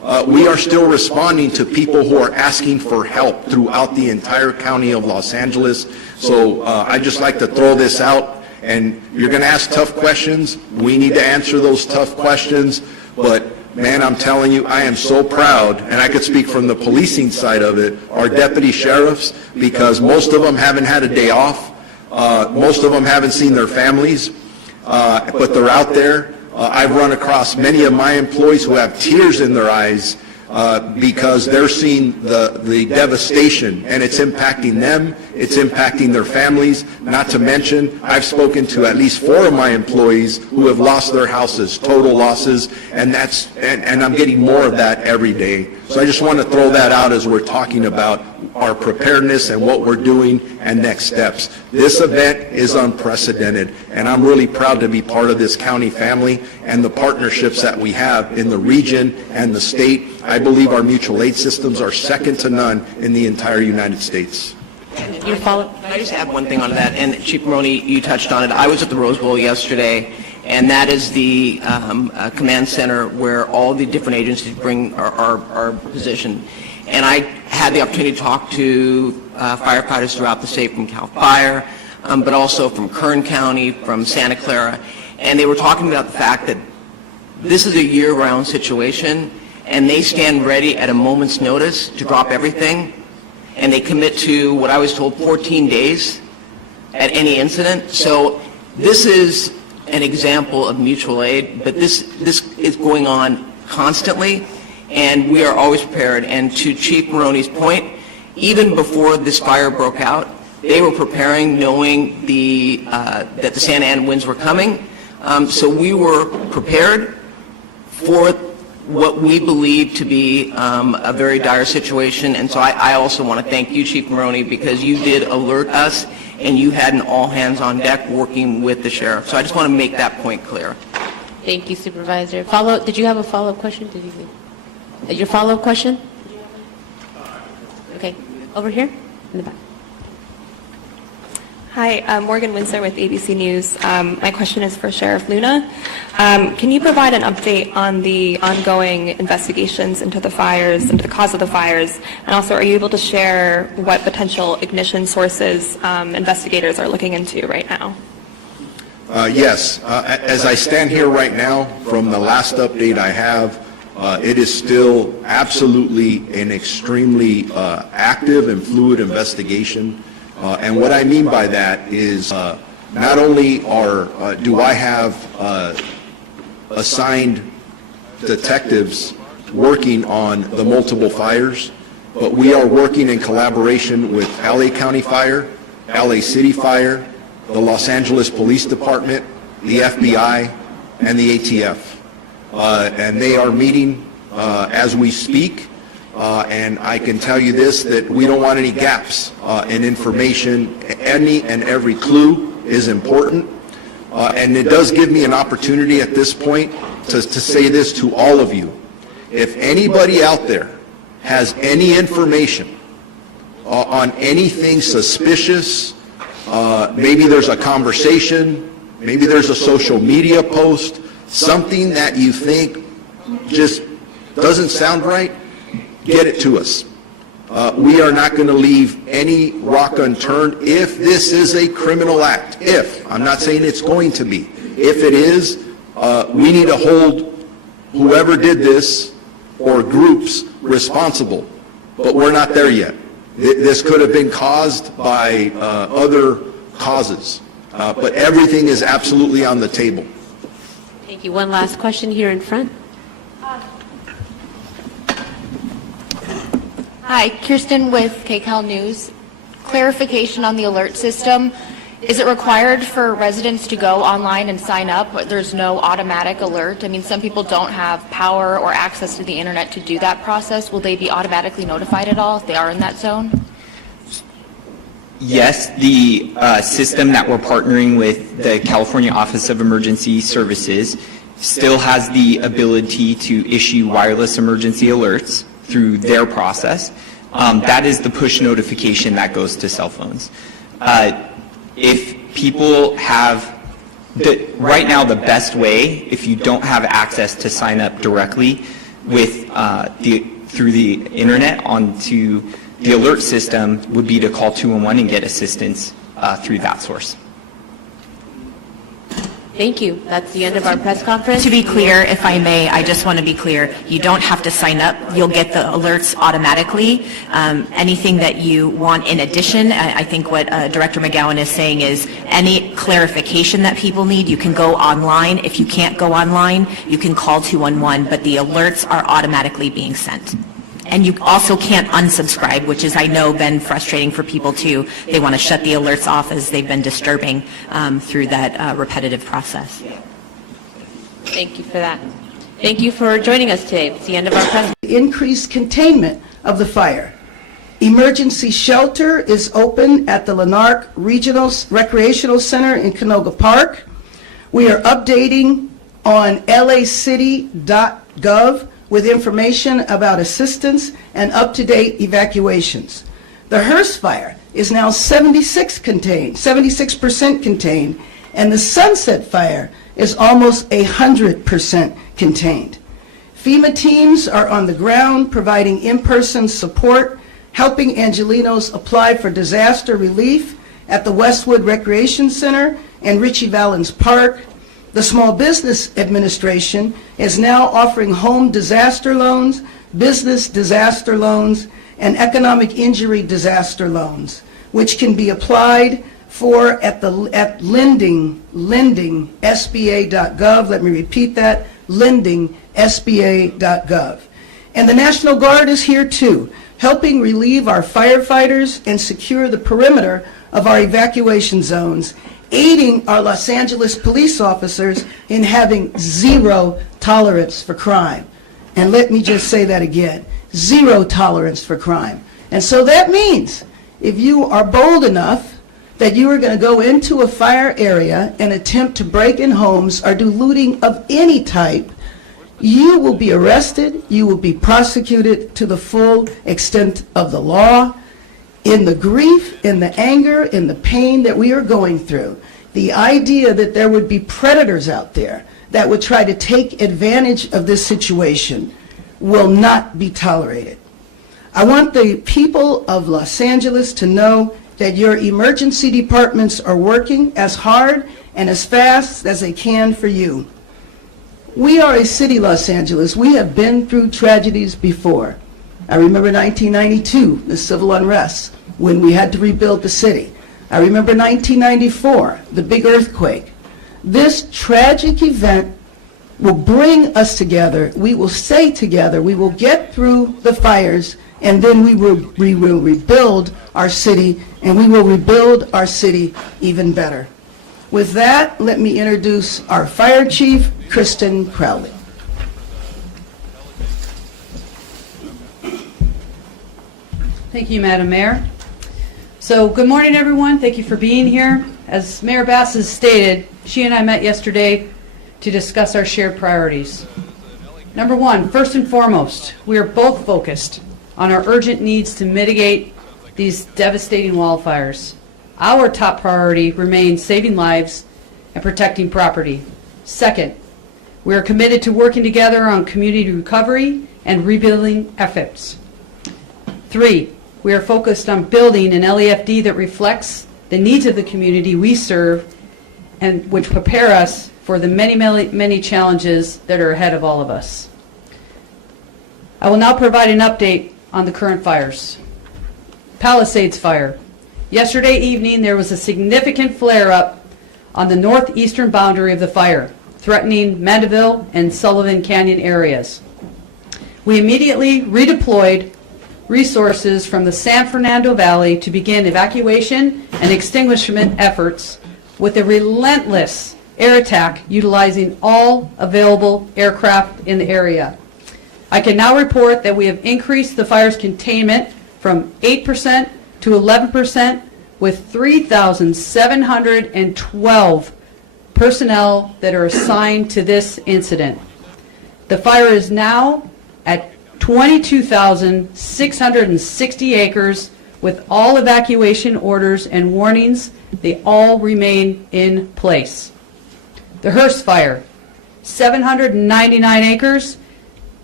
we are still responding to people who are asking for help throughout the entire county of Los Angeles. So I'd just like to throw this out, and you're going to ask tough questions. We need to answer those tough questions, but man, I'm telling you, I am so proud, and I could speak from the policing side of it, our deputy sheriffs, because most of them haven't had a day off. Most of them haven't seen their families, but they're out there. I've run across many of my employees who have tears in their eyes because they're seeing the devastation, and it's impacting them, it's impacting their families. Not to mention, I've spoken to at least 4 of my employees who have lost their houses, total losses, and I'm getting more of that every day. So I just want to throw that out as we're talking about our preparedness and what we're doing and next steps. This event is unprecedented, and I'm really proud to be part of this county family and the partnerships that we have in the region and the state. I believe our mutual aid systems are second to none in the entire United States. Your follow-up? Can I just add one thing on that? And Chief Maroney, you touched on it. I was at the Rose Bowl yesterday, and that is the command center where all the different agencies are positioned. And I had the opportunity to talk to firefighters throughout the state, from CAL FIRE, but also from Kern County, from Santa Clara, and they were talking about the fact that this is a year-round situation, and they stand ready at a moment's notice to drop everything, and they commit to, what I was told, 14 days at any incident. So this is an example of mutual aid, but this is going on constantly, and we are always prepared. And to Chief Maroney's point, even before this fire broke out, they were preparing, knowing that the Santa Ana winds were coming. So we were prepared for what we believe to be a very dire situation. And so I also want to thank you, Chief Maroney, because you did alert us, and you had an all-hands-on deck working with the sheriff. So I just want to make that point clear. Thank you, Supervisor. Did you have a follow-up question? Your follow-up question? Okay, over here in the back. Hi, I'm Morgan Winsler with ABC News. My question is for Sheriff Luna. Can you provide an update on the ongoing investigations into the fires, into the cause of the fires, and also are you able to share what potential ignition sources investigators are looking into right now? Yes. As I stand here right now, from the last update I have, it is still absolutely an extremely active and fluid investigation. And what I mean by that is not only do I have assigned detectives working on the multiple fires, but we are working in collaboration with LA County Fire, LA City Fire, the Los Angeles Police Department, the FBI, and the ATF. And they are meeting as we speak. And I can tell you this, that we don't want any gaps in information. Any and every clue is important. And it does give me an opportunity at this point to say this to all of you. If anybody out there has any information on anything suspicious, maybe there's a conversation, maybe there's a social media post, something that you think just doesn't sound right, get it to us. We are not going to leave any rock unturned if this is a criminal act. If, I'm not saying it's going to be. If it is, we need to hold whoever did this or groups responsible. But we're not there yet. This could have been caused by other causes. But everything is absolutely on the table. Thank you. One last question here in front. Hi, Kirsten with KCAL News. Clarification on the alert system. Is it required for residents to go online and sign up? There's no automatic alert. I mean, some people don't have power or access to the internet to do that process. Will they be automatically notified at all if they are in that zone? Yes, the system that we're partnering with the California Office of Emergency Services still has the ability to issue wireless emergency alerts through their process. That is the push notification that goes to cell phones. If people have, right now the best way, if you don't have access to sign up directly, with through the internet onto the alert system would be to call 211 and get assistance through that source. Thank you. That's the end of our press conference. To be clear, if I may, I just want to be clear, you don't have to sign up. You'll get the alerts automatically. Anything that you want in addition, I think what Director McGowan is saying is any clarification that people need, you can go online. If you can't go online, you can call 211, but the alerts are automatically being sent. And you also can't unsubscribe, which is, I know, been frustrating for people too. They want to shut the alerts off as they've been disturbing through that repetitive process. Thank you for that. Thank you for joining us today. It's the end of our press. Increased containment of the fire. Emergency shelter is open at the Lanark Regional Recreational Center in Canoga Park. We are updating on lacity.gov with information about assistance and up-to-date evacuations. The Hearst fire is now 76% contained, and the Sunset fire is almost 100% contained. FEMA teams are on the ground providing in-person support, helping Angelenos apply for disaster relief at the Westwood Recreation Center and Ritchie Valens Park. The Small Business Administration is now offering home disaster loans, business disaster loans, and economic injury disaster loans, which can be applied for at lending.sba.gov. Let me repeat that, lending.sba.gov. And the National Guard is here too, helping relieve our firefighters and secure the perimeter of our evacuation zones, aiding our Los Angeles police officers in having zero tolerance for crime. And let me just say that again, zero tolerance for crime. And so that means if you are bold enough that you are going to go into a fire area and attempt to break in homes or do looting of any type, you will be arrested, you will be prosecuted to the full extent of the law. In the grief, in the anger, in the pain that we are going through, the idea that there would be predators out there that would try to take advantage of this situation will not be tolerated. I want the people of Los Angeles to know that your emergency departments are working as hard and as fast as they can for you. We are a city, Los Angeles. We have been through tragedies before. I remember 1992, the civil unrest, when we had to rebuild the city. I remember 1994, the big earthquake. This tragic event will bring us together. We will stay together. We will get through the fires, and then we will rebuild our city, and we will rebuild our city even better. With that, let me introduce our Fire Chief, Kristen Crowley. Thank you, Madam Mayor. So good morning, everyone. Thank you for being here. As Mayor Bass has stated, she and I met yesterday to discuss our shared priorities. Number one, first and foremost, we are both focused on our urgent needs to mitigate these devastating wildfires. Our top priority remains saving lives and protecting property. Second, we are committed to working together on community recovery and rebuilding efforts. Three, we are focused on building an LAFD that reflects the needs of the community we serve and which prepare us for the many challenges that are ahead of all of us. I will now provide an update on the current fires. Palisades fire. Yesterday evening, there was a significant flare-up on the northeastern boundary of the fire, threatening Mandeville and Sullivan Canyon areas. We immediately redeployed resources from the San Fernando Valley to begin evacuation and extinguishment efforts with a relentless air attack utilizing all available aircraft in the area. I can now report that we have increased the fire's containment from 8% to 11% with 3,712 personnel that are assigned to this incident. The fire is now at 22,660 acres with all evacuation orders and warnings. They all remain in place. The Hearst fire, 799 acres,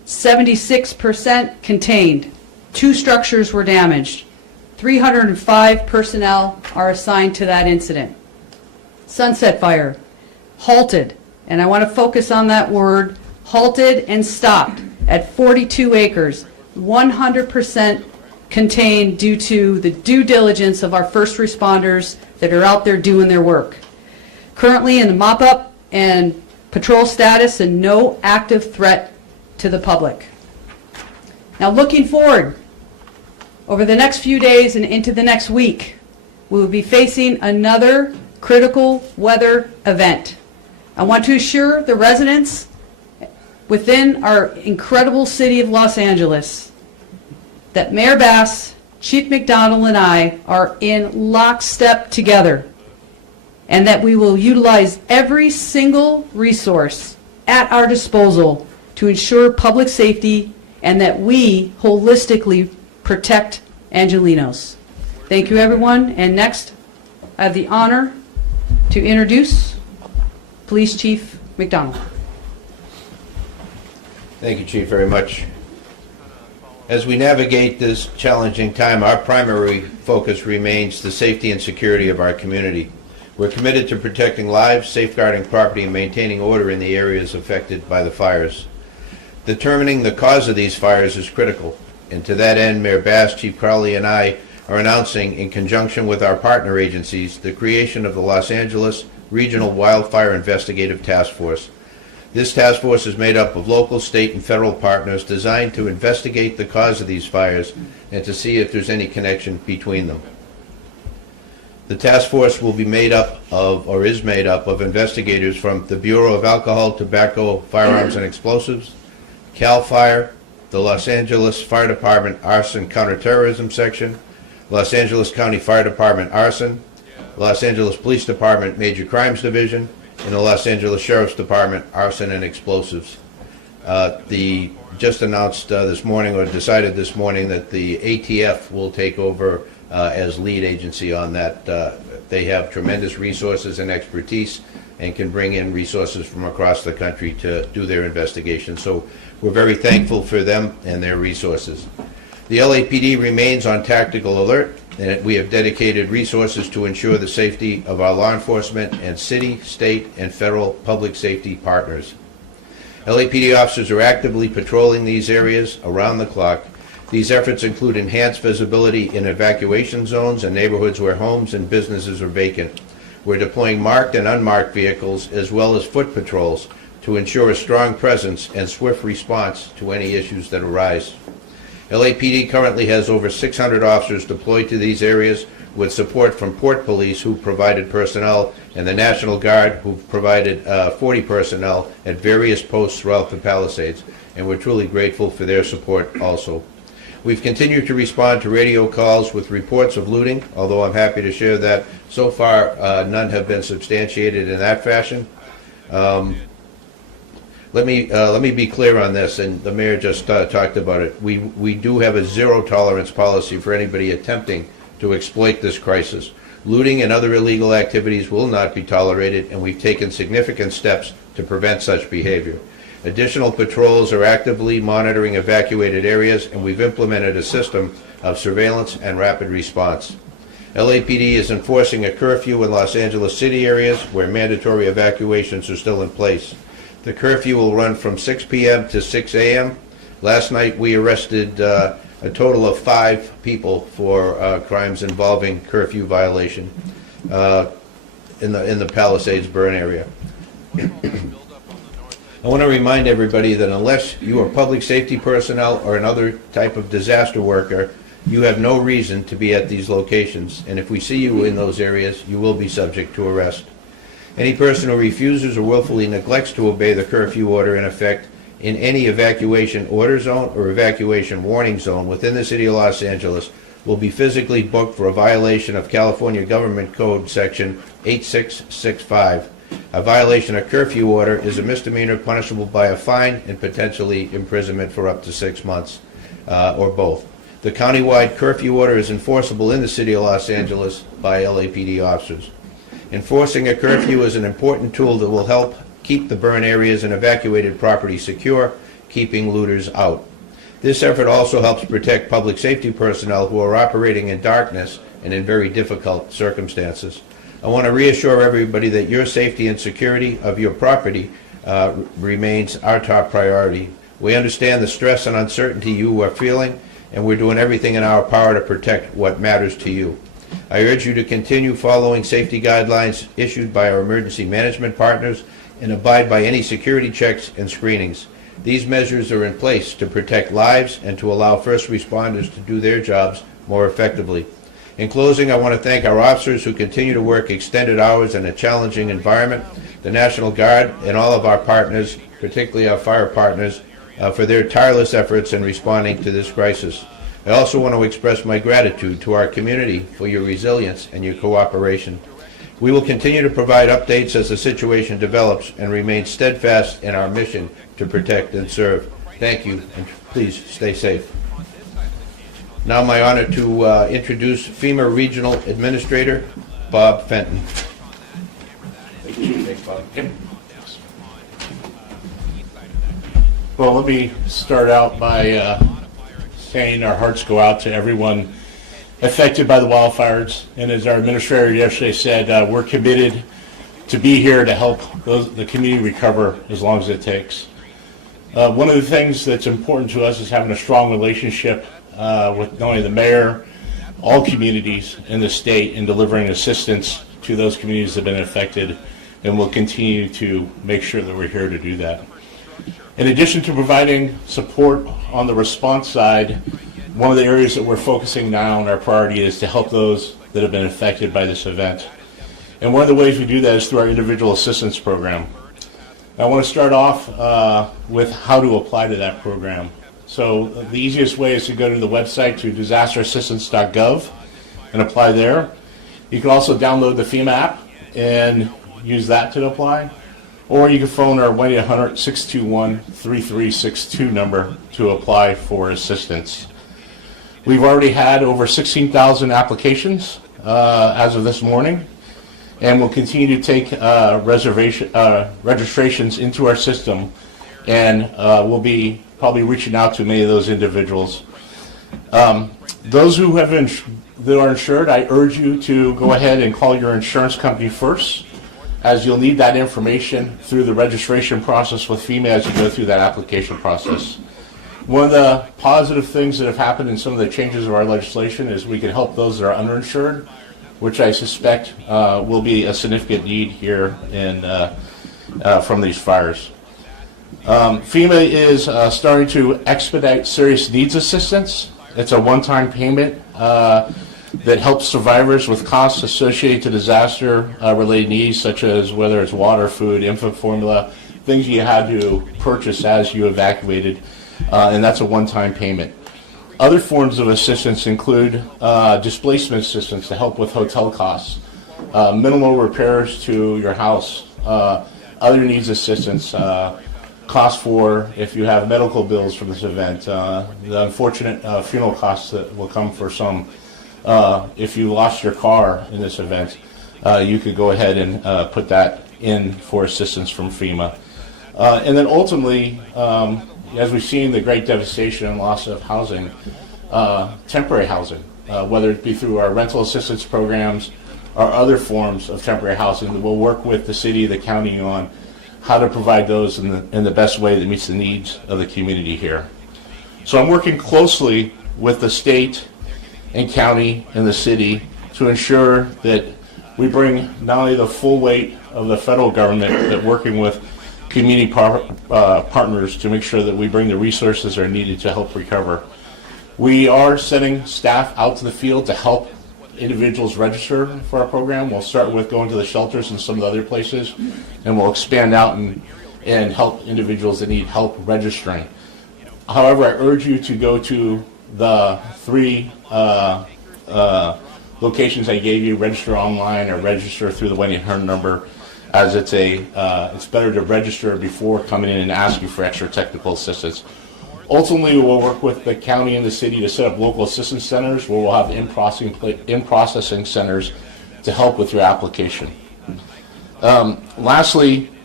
76% contained. 2 structures were damaged. 305 personnel are assigned to that incident. Sunset Fire, halted, and I want to focus on that word, halted and stopped at 42 acres, 100% contained due to the due diligence of our first responders that are out there doing their work. Currently in the mop-up and patrol status and no active threat to the public. Now looking forward, over the next few days and into the next week, we will be facing another critical weather event. I want to assure the residents within our incredible city of Los Angeles that Mayor Bass, Chief McDonald, and I are in lockstep together, and that we will utilize every single resource at our disposal to ensure public safety and that we holistically protect Angelenos. Thank you, everyone. And next, I have the honor to introduce Police Chief McDonald. Thank you, Chief, very much. As we navigate this challenging time, our primary focus remains the safety and security of our community. We're committed to protecting lives, safeguarding property, and maintaining order in the areas affected by the fires. Determining the cause of these fires is critical, and to that end, Mayor Bass, Chief Crowley, and I are announcing, in conjunction with our partner agencies, the creation of the Los Angeles Regional Wildfire Investigative Task Force. This task force is made up of local, state, and federal partners designed to investigate the cause of these fires and to see if there's any connection between them. The task force will be made up of, or is made up of, investigators from the Bureau of Alcohol, Tobacco, Firearms, and Explosives, CAL FIRE, the Los Angeles Fire Department Arson Counterterrorism Section, Los Angeles County Fire Department Arson, Los Angeles Police Department Major Crimes Division, and the Los Angeles Sheriff's Department Arson and Explosives. Just announced this morning, or decided this morning, that the ATF will take over as lead agency on that. They have tremendous resources and expertise and can bring in resources from across the country to do their investigation. So we're very thankful for them and their resources. The LAPD remains on tactical alert, and we have dedicated resources to ensure the safety of our law enforcement and city, state, and federal public safety partners. LAPD officers are actively patrolling these areas around the clock. These efforts include enhanced visibility in evacuation zones and neighborhoods where homes and businesses are vacant. We're deploying marked and unmarked vehicles as well as foot patrols to ensure a strong presence and swift response to any issues that arise. LAPD currently has over 600 officers deployed to these areas, with support from Port Police, who provided personnel, and the National Guard, who provided 40 personnel at various posts throughout the Palisades, and we're truly grateful for their support also. We've continued to respond to radio calls with reports of looting, although I'm happy to share that so far none have been substantiated in that fashion. Let me be clear on this, and the mayor just talked about it. We do have a zero tolerance policy for anybody attempting to exploit this crisis. Looting and other illegal activities will not be tolerated, and we've taken significant steps to prevent such behavior. Additional patrols are actively monitoring evacuated areas, and we've implemented a system of surveillance and rapid response. LAPD is enforcing a curfew in Los Angeles city areas where mandatory evacuations are still in place. The curfew will run from 6 p.m. to 6 a.m. Last night we arrested a total of 5 people for crimes involving curfew violation in the Palisades burn area. I want to remind everybody that unless you are public safety personnel or another type of disaster worker, you have no reason to be at these locations, and if we see you in those areas, you will be subject to arrest. Any person who refuses or willfully neglects to obey the curfew order in effect in any evacuation order zone or evacuation warning zone within the city of Los Angeles will be physically booked for a violation of California Government Code Section 8665. A violation of curfew order is a misdemeanor punishable by a fine and potentially imprisonment for up to 6 months, or both. The countywide curfew order is enforceable in the city of Los Angeles by LAPD officers. Enforcing a curfew is an important tool that will help keep the burn areas and evacuated property secure, keeping looters out. This effort also helps protect public safety personnel who are operating in darkness and in very difficult circumstances. I want to reassure everybody that your safety and security of your property remains our top priority. We understand the stress and uncertainty you are feeling, and we're doing everything in our power to protect what matters to you. I urge you to continue following safety guidelines issued by our emergency management partners and abide by any security checks and screenings. These measures are in place to protect lives and to allow first responders to do their jobs more effectively. In closing, I want to thank our officers who continue to work extended hours in a challenging environment, the National Guard, and all of our partners, particularly our fire partners, for their tireless efforts in responding to this crisis. I also want to express my gratitude to our community for your resilience and your cooperation. We will continue to provide updates as the situation develops and remain steadfast in our mission to protect and serve. Thank you, and please stay safe. Now my honor to introduce FEMA Regional Administrator Bob Fenton. Thank you. Thanks, Bob. Yep. Well, let me start out by saying our hearts go out to everyone affected by the wildfires. And as our administrator yesterday said, we're committed to be here to help the community recover as long as it takes. One of the things that's important to us is having a strong relationship with not only the mayor, all communities in the state, in delivering assistance to those communities that have been affected, and we'll continue to make sure that we're here to do that. In addition to providing support on the response side, one of the areas that we're focusing now on our priority is to help those that have been affected by this event. And one of the ways we do that is through our individual assistance program. I want to start off with how to apply to that program. So the easiest way is to go to the website to disasterassistance.gov and apply there. You can also download the FEMA app and use that to apply. Or you can phone our 1-800-621-3362 number to apply for assistance. We've already had over 16,000 applications as of this morning, and we'll continue to take registrations into our system, and we'll be probably reaching out to many of those individuals. Those who have that are insured, I urge you to go ahead and call your insurance company first, as you'll need that information through the registration process with FEMA as you go through that application process. One of the positive things that have happened in some of the changes of our legislation is we can help those that are underinsured, which I suspect will be a significant need here from these fires. FEMA is starting to expedite serious needs assistance. It's a one-time payment that helps survivors with costs associated to disaster-related needs, such as whether it's water, food, infant formula, things you had to purchase as you evacuated, and that's a one-time payment. Other forms of assistance include displacement assistance to help with hotel costs, minimal repairs to your house, other needs assistance, costs for if you have medical bills from this event, the unfortunate funeral costs that will come for some. If you lost your car in this event, you could go ahead and put that in for assistance from FEMA. And then ultimately, as we've seen the great devastation and loss of housing, temporary housing, whether it be through our rental assistance programs or other forms of temporary housing, we'll work with the city, the county on how to provide those in the best way that meets the needs of the community here. So I'm working closely with the state and county and the city to ensure that we bring not only the full weight of the federal government, but working with community partners to make sure that we bring the resources that are needed to help recover. We are sending staff out to the field to help individuals register for our program. We'll start with going to the shelters and some of the other places, and we'll expand out and help individuals that need help registering. However, I urge you to go to the 3 locations I gave you, register online or register through the 1-800 number, as it's better to register before coming in and asking for extra technical assistance. Ultimately, we'll work with the county and the city to set up local assistance centers where we'll have in-processing centers to help with your application. Lastly,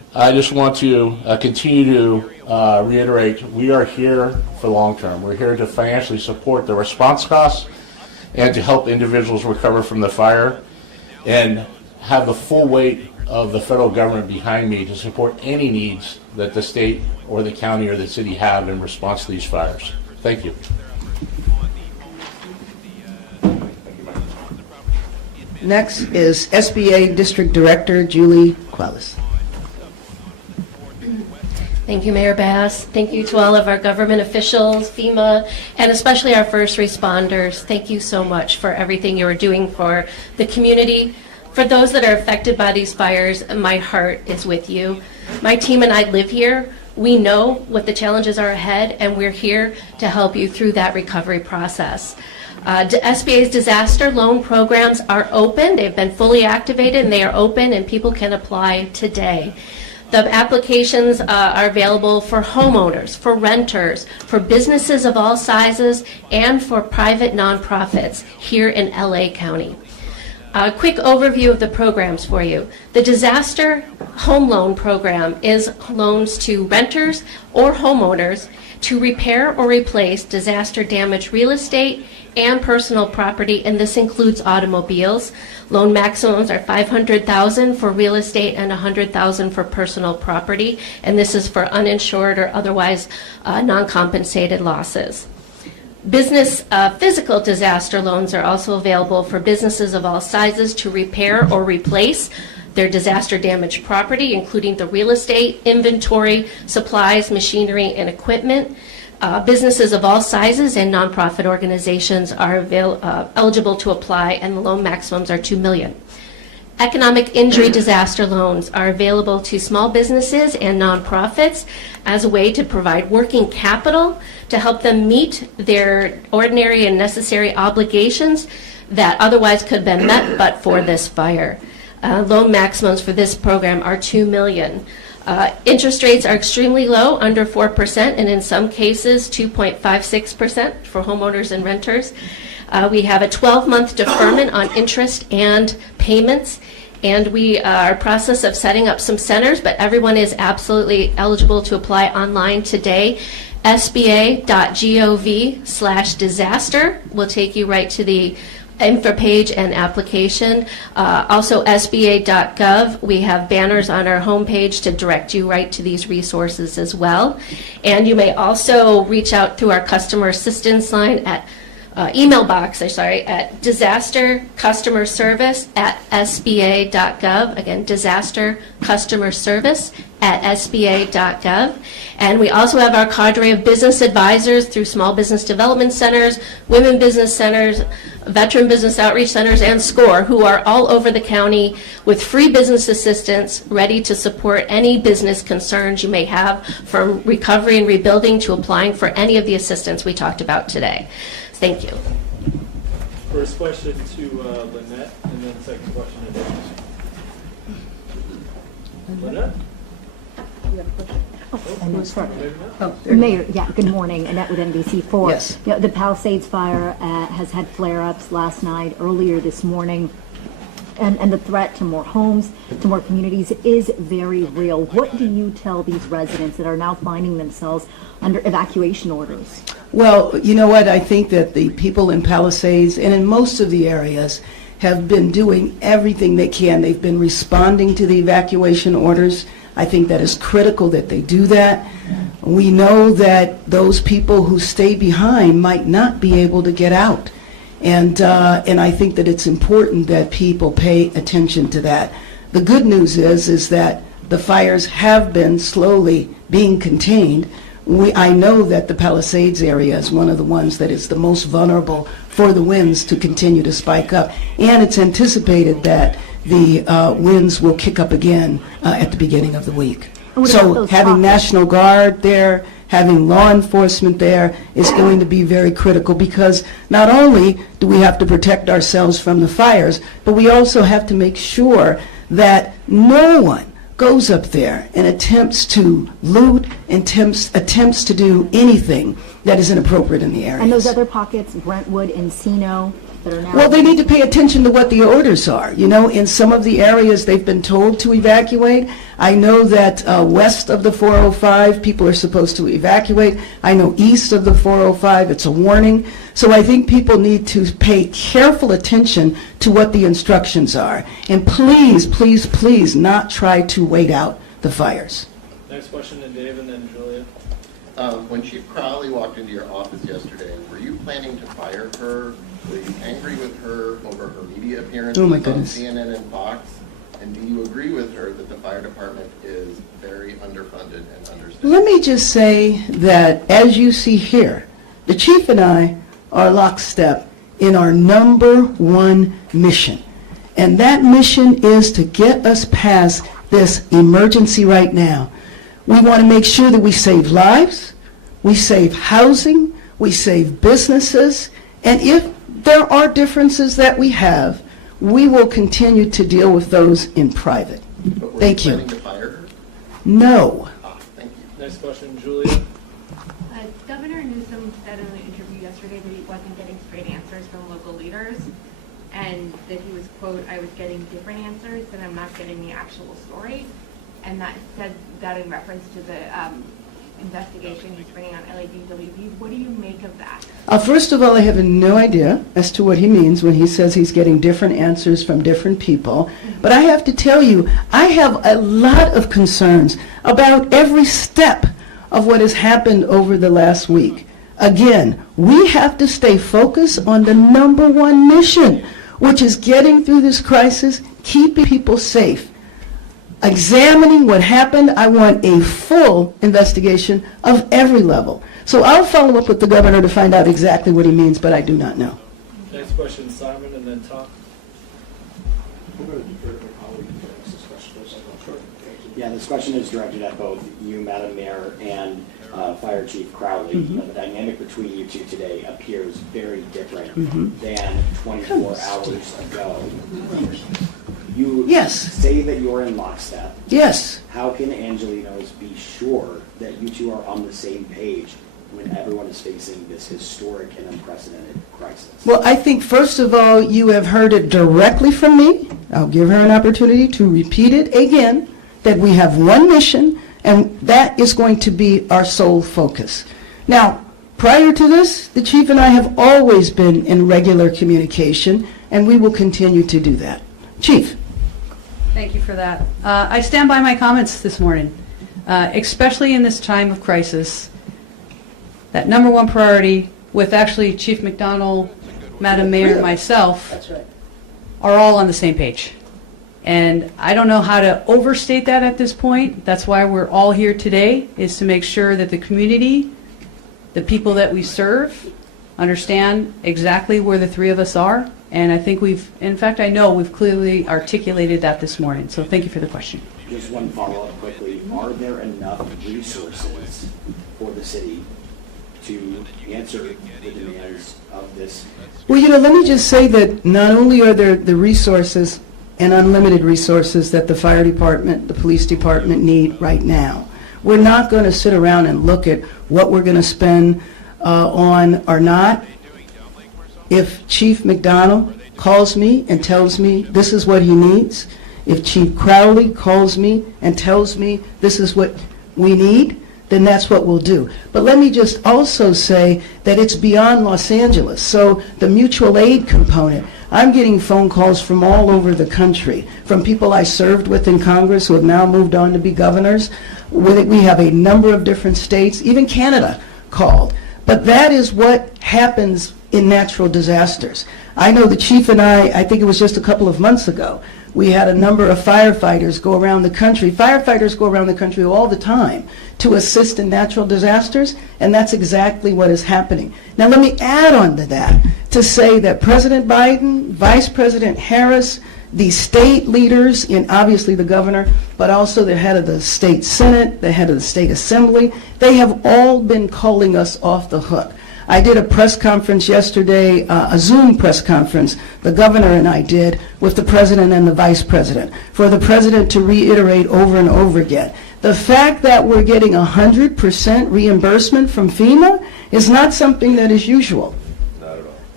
I just want to continue to reiterate, we are here for long term. We're here to financially support the response costs and to help individuals recover from the fire, and have the full weight of the federal government behind me to support any needs that the state or the county or the city have in response to these fires. Thank you. Next is SBA District Director Julie Quellis. Thank you, Mayor Bass. Thank you to all of our government officials, FEMA, and especially our first responders. Thank you so much for everything you are doing for the community. For those that are affected by these fires, my heart is with you. My team and I live here. We know what the challenges are ahead, and we're here to help you through that recovery process. SBA's disaster loan programs are open. They've been fully activated, and they are open, and people can apply today. The applications are available for homeowners, for renters, for businesses of all sizes, and for private nonprofits here in LA County. A quick overview of the programs for you. The Disaster Home Loan Program is loans to renters or homeowners to repair or replace disaster damaged real estate and personal property, and this includes automobiles. Loan maximums are $500,000 for real estate and $100,000 for personal property, and this is for uninsured or otherwise non-compensated losses. Business physical disaster loans are also available for businesses of all sizes to repair or replace their disaster damaged property, including the real estate, inventory, supplies, machinery, and equipment. Businesses of all sizes and nonprofit organizations are eligible to apply, and the loan maximums are $2 million. Economic injury disaster loans are available to small businesses and nonprofits as a way to provide working capital to help them meet their ordinary and necessary obligations that otherwise could have been met but for this fire. Loan maximums for this program are $2 million. Interest rates are extremely low, under 4%, and in some cases 2.56% for homeowners and renters. We have a 12-month deferment on interest and payments, and we are in the process of setting up some centers, but everyone is absolutely eligible to apply online today. SBA.gov/disaster will take you right to the info page and application. Also SBA.gov, we have banners on our homepage to direct you right to these resources as well. And you may also reach out through our customer assistance line at email box, at disaster customer service at SBA.gov. Again, disaster customer service at SBA.gov. And we also have our cadre of business advisors through small business development centers, women business centers, veteran business outreach centers, and SCORE, who are all over the county with free business assistance ready to support any business concerns you may have, from recovery and rebuilding to applying for any of the assistance we talked about today. Thank you. First question to Lynette, and then second question to Dave. Lynette? Mayor, good morning. Annette with NBC4. Yes. The Palisades fire has had flare-ups last night, earlier this morning, and the threat to more homes, to more communities is very real. What do you tell these residents that are now finding themselves under evacuation orders? Well, you know what? I think that the people in Palisades and in most of the areas have been doing everything they can. They've been responding to the evacuation orders. I think that is critical that they do that. We know that those people who stay behind might not be able to get out. And I think that it's important that people pay attention to that. The good news is that the fires have been slowly being contained. I know that the Palisades area is one of the ones that is the most vulnerable for the winds to continue to spike up. And it's anticipated that the winds will kick up again at the beginning of the week. So having National Guard there, having law enforcement there is going to be very critical, because not only do we have to protect ourselves from the fires, but we also have to make sure that no one goes up there and attempts to loot, attempts to do anything that is inappropriate in the area. And those other pockets, Brentwood, Encino, that are now... Well, they need to pay attention to what the orders are. You know, in some of the areas they've been told to evacuate. I know that west of the 405, people are supposed to evacuate. I know east of the 405, it's a warning. So I think people need to pay careful attention to what the instructions are. And please, please, please not try to wait out the fires. Next question to Dave and then Julia. When Chief Crowley walked into your office yesterday, were you planning to fire her? Were you angry with her over her media appearances Oh my on goodness. CNN and Fox? And do you agree with her that the fire department is very underfunded and understaffed? Let me just say that, as you see here, the chief and I are lockstep in our #1 mission. And that mission is to get us past this emergency right now. We want to make sure that we save lives, we save housing, we save businesses, and if there are differences that we have, we will continue to deal with those in private. Thank you. Planning to fire her? No. Thank you. Next question, Julia. Governor Newsom said in an interview yesterday that he wasn't getting straight answers from local leaders, and that he was, quote, I was getting different answers and I'm not getting the actual story. And that said that in reference to the investigation he's bringing on LADWP. What do you make of that? First of all, I have no idea as to what he means when he says he's getting different answers from different people. But I have to tell you, I have a lot of concerns about every step of what has happened over the last week. Again, we have to stay focused on the #1 mission, which is getting through this crisis, keeping people safe. Examining what happened, I want a full investigation of every level. So I'll follow up with the governor to find out exactly what he means, but I do not know. Next question, Simon, and then Tom. I'm going to defer to my colleague to ask this question first. Yeah, this question is directed at both you, Madam Mayor, and Fire Chief Crowley. Mm-hmm. The dynamic between you two today appears very different Mm-hmm. than 24 hours ago. You Yes. say that you're in lockstep. Yes. How can Angelenos be sure that you two are on the same page when everyone is facing this historic and unprecedented crisis? Well, I think, first of all, you have heard it directly from me. I'll give her an opportunity to repeat it again, that we have one mission, and that is going to be our sole focus. Now, prior to this, the chief and I have always been in regular communication, and we will continue to do that. Chief. Thank you for that. I stand by my comments this morning, especially in this time of crisis. That #1 priority, with actually Chief McDonald, Madam Mayor, and myself, That's right. are all on the same page. And I don't know how to overstate that at this point. That's why we're all here today, is to make sure that the community, the people that we serve, understand exactly where the three of us are. And I think I know we've clearly articulated that this morning. So thank you for the question. Just one follow-up quickly. Are there enough resources for the city to answer the demands of this? Well, let me just say that not only are there the resources and unlimited resources that the fire department, the police department need right now. We're not going to sit around and look at what we're going to spend on or not. If Chief McDonald calls me and tells me this is what he needs, if Chief Crowley calls me and tells me this is what we need, then that's what we'll do. But let me just also say that it's beyond Los Angeles. So the mutual aid component, I'm getting phone calls from all over the country, from people I served with in Congress who have now moved on to be governors. We have a number of different states, even Canada called. But that is what happens in natural disasters. I know the chief and I think it was just a couple of months ago, we had a number of firefighters go around the country. Firefighters go around the country all the time to assist in natural disasters, and that's exactly what is happening. Now let me add on to that to say that President Biden, Vice President Harris, the state leaders, and obviously the governor, but also the head of the state senate, the head of the state assembly, they have all been calling us off the hook. I did a press conference yesterday, a Zoom press conference, the governor and I did, with the president and the vice president, for the president to reiterate over and over again. The fact that we're getting 100% reimbursement from FEMA is not something that is usual. Not at all.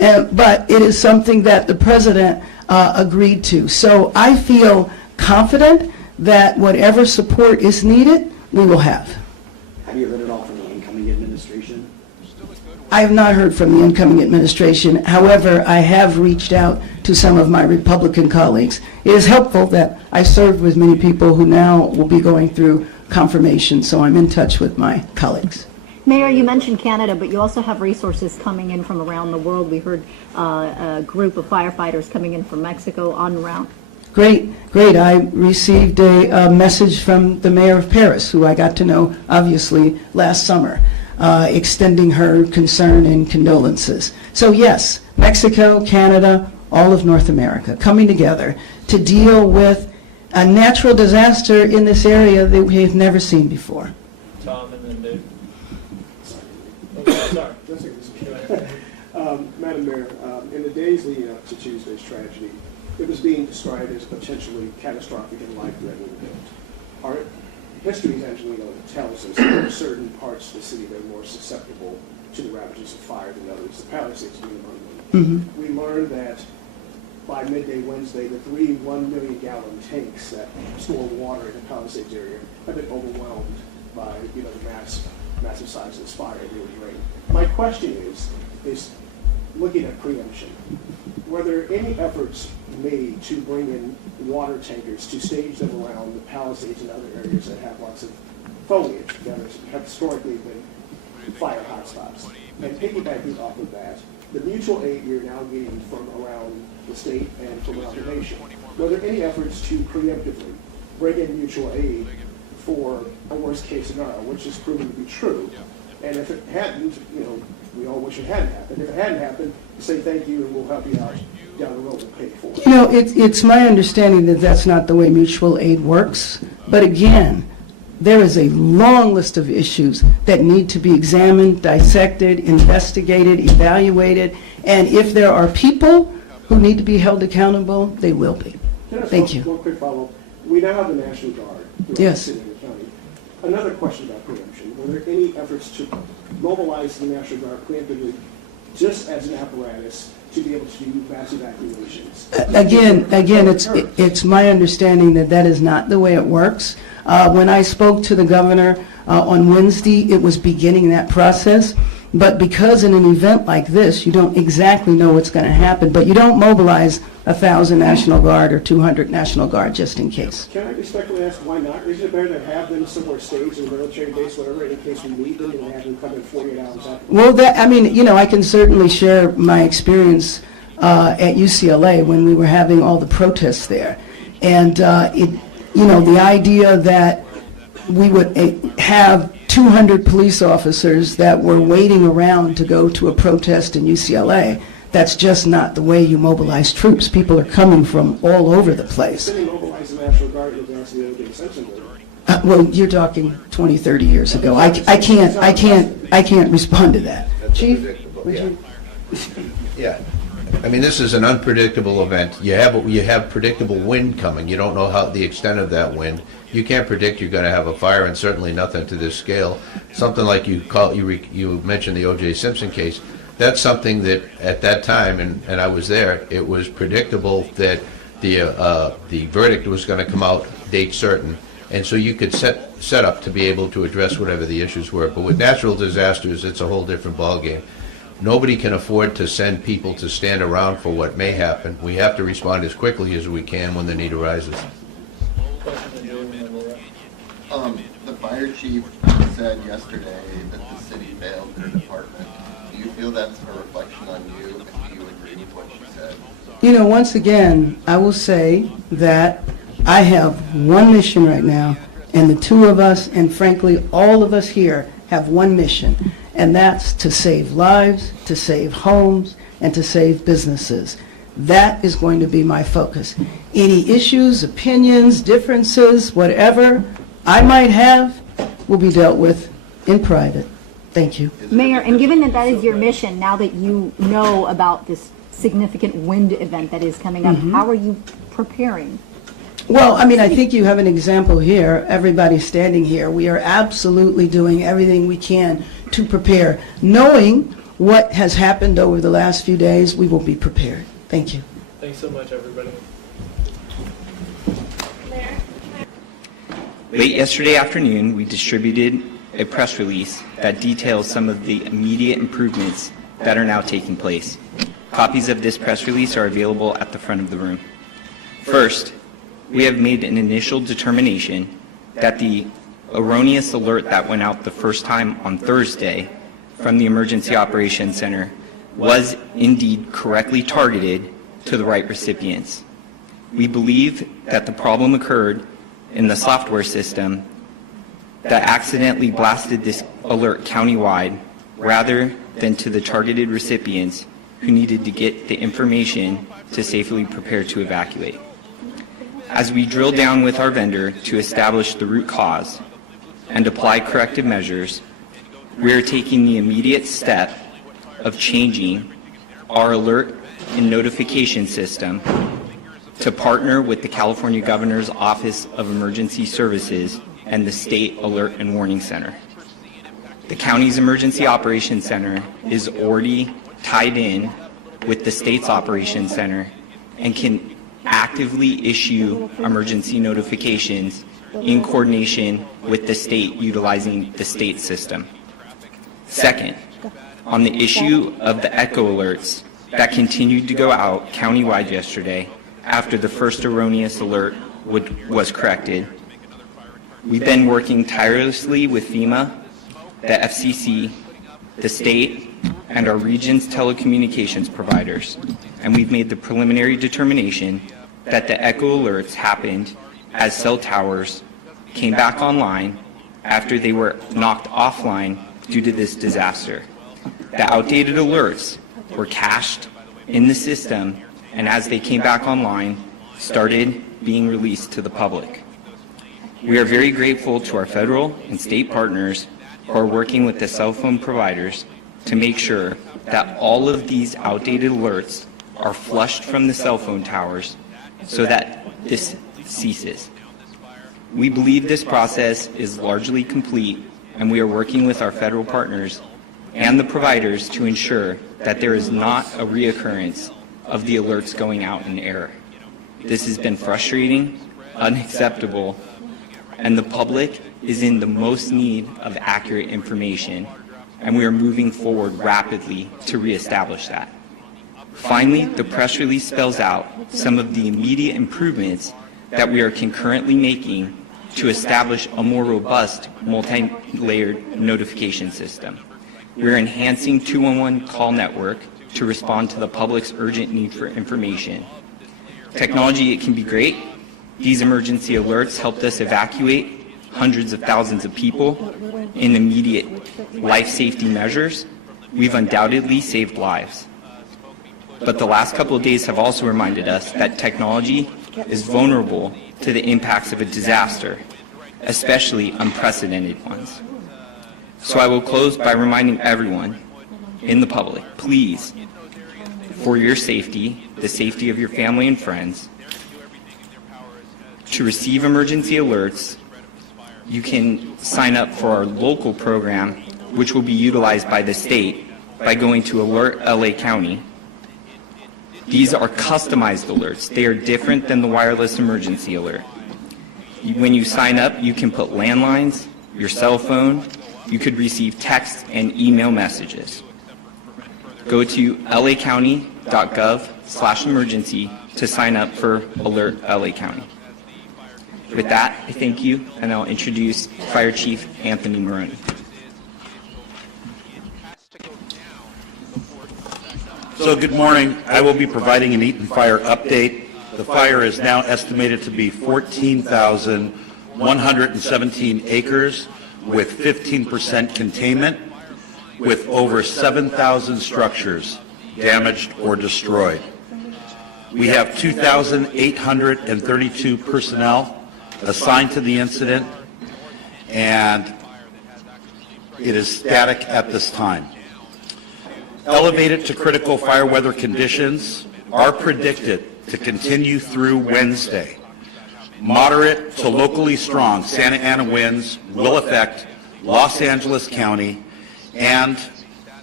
but it is something that the president agreed to. So I feel confident that whatever support is needed, we will have. Have you heard at all from the incoming administration? I have not heard from the incoming administration. However, I have reached out to some of my Republican colleagues. It is helpful that I served with many people who now will be going through confirmation, so I'm in touch with my colleagues. Mayor, you mentioned Canada, but you also have resources coming in from around the world. We heard a group of firefighters coming in from Mexico en route. Great. I received a message from the mayor of Paris, who I got to know, obviously, last summer, extending her concern and condolences. So yes, Mexico, Canada, all of North America coming together to deal with a natural disaster in this area that we have never seen before. Tom and then Dave. Sorry. Madam Mayor, in the days leading up to Tuesday's tragedy, it was being described as potentially catastrophic and life-threatening event. Our history, as Angelino tells us, there are certain parts of the city that are more susceptible to the ravages of fire than others, the Palisades being among them. We learned that by midday Wednesday, the 3 1-million-gallon tanks that store water in the Palisades area have been overwhelmed by the massive size of this fire and really rain. My question is looking at preemption, were there any efforts made to bring in water tankers to stage them around the Palisades and other areas that have lots of foliage that have historically been fire hotspots? And piggybacking off of that, the mutual aid you're now getting from around the state and from around the nation, were there any efforts to preemptively bring in mutual aid for a worst case scenario, which is proven to be true? And if it hadn't, we all wish it hadn't happened. If it hadn't happened, say thank you and we'll help you out down the road and pay for it. It's my understanding that that's not the way mutual aid works. But again, there is a long list of issues that need to be examined, dissected, investigated, evaluated. And if there are people who need to be held accountable, they will be. Thank you. One quick follow-up. We now have the National Guard throughout the city and the county. Another question about preemption. Were there any efforts to mobilize the National Guard preemptively just as an apparatus to be able to do mass evacuations? Again, it's my understanding that that is not the way it works. When I spoke to the governor on Wednesday, it was beginning that process. But because in an event like this, you don't exactly know what's going to happen, but you don't mobilize 1,000 National Guard or 200 National Guard just in case. Can I respectfully ask why not? Isn't it better to have them somewhere staged in a military base, whatever, in case we need them, and have them come in 48 hours after? Well, I can certainly share my experience at UCLA when we were having all the protests there. And, the idea that we would have 200 police officers that were waiting around to go to a protest in UCLA, that's just not the way you mobilize troops. People are coming from all over the place. Didn't they mobilize the National Guard in advance of the O.J. Simpson murder? Well, you're talking 20, 30 years ago. I can't respond to that. Chief, would you? Yeah. I mean, this is an unpredictable event. You have predictable wind coming. You don't know how the extent of that wind. You can't predict you're going to have a fire, and certainly nothing to this scale. Something like you mentioned the O.J. Simpson case. That's something that at that time, and I was there, it was predictable that the verdict was going to come out date certain, and so you could set up to be able to address whatever the issues were. But with natural disasters, it's a whole different ballgame. Nobody can afford to send people to stand around for what may happen. We have to respond as quickly as we can when the need arises. The fire chief said yesterday that the city failed their department. Do you feel that's a reflection on you, and do you agree with what she said? Once again, I will say that I have one mission right now, and the two of us, and frankly, all of us here, have one mission, and that's to save lives, to save homes, and to save businesses. That is going to be my focus. Any issues, opinions, differences, whatever I might have will be dealt with in private. Thank you. Mayor, and given that that is your mission, now that you know about this significant wind event that is coming up, how are you preparing? Well, I think you have an example here. Everybody standing here, we are absolutely doing everything we can to prepare, knowing what has happened over the last few days, we will be prepared. Thank you. Thanks so much, everybody. Late yesterday afternoon, we distributed a press release that details some of the immediate improvements that are now taking place. Copies of this press release are available at the front of the room. First, we have made an initial determination that the erroneous alert that went out the first time on Thursday from the Emergency Operations Center was indeed correctly targeted to the right recipients. We believe that the problem occurred in the software system that accidentally blasted this alert countywide rather than to the targeted recipients who needed to get the information to safely prepare to evacuate. As we drill down with our vendor to establish the root cause and apply corrective measures, we are taking the immediate step of changing our alert and notification system to partner with the California Governor's Office of Emergency Services and the State Alert and Warning Center. The county's Emergency Operations Center is already tied in with the state's Operations Center and can actively issue emergency notifications in coordination with the state utilizing the state system. Second, on the issue of the echo alerts that continued to go out countywide yesterday after the first erroneous alert was corrected, we've been working tirelessly with FEMA, the FCC, the state, and our region's telecommunications providers, and we've made the preliminary determination that the echo alerts happened as cell towers came back online after they were knocked offline due to this disaster. The outdated alerts were cached in the system, and as they came back online, started being released to the public. We are very grateful to our federal and state partners who are working with the cell phone providers to make sure that all of these outdated alerts are flushed from the cell phone towers so that this ceases. We believe this process is largely complete, and we are working with our federal partners and the providers to ensure that there is not a reoccurrence of the alerts going out in error. This has been frustrating, unacceptable, and the public is in the most need of accurate information, and we are moving forward rapidly to reestablish that. Finally, the press release spells out some of the immediate improvements that we are concurrently making to establish a more robust multi-layered notification system. We are enhancing 211 call network to respond to the public's urgent need for information. Technology, it can be great. These emergency alerts helped us evacuate hundreds of thousands of people in immediate life safety measures. We've undoubtedly saved lives. But the last couple of days have also reminded us that technology is vulnerable to the impacts of a disaster, especially unprecedented ones. So I will close by reminding everyone in the public, please, for your safety, the safety of your family and friends, to receive emergency alerts, you can sign up for our local program, which will be utilized by the state by going to Alert LA County. These are customized alerts. They are different than the wireless emergency alert. When you sign up, you can put landlines, your cell phone, you could receive text and email messages. Go to lacounty.gov/emergency to sign up for Alert LA County. With that, I thank you, and I'll introduce Fire Chief Anthony Maroney. So good morning. I will be providing an Eaton Fire update. The fire is now estimated to be 14,117 acres with 15% containment, with over 7,000 structures damaged or destroyed. We have 2,832 personnel assigned to the incident, and it is static at this time. Elevated to critical fire weather conditions are predicted to continue through Wednesday. Moderate to locally strong Santa Ana winds will affect Los Angeles County and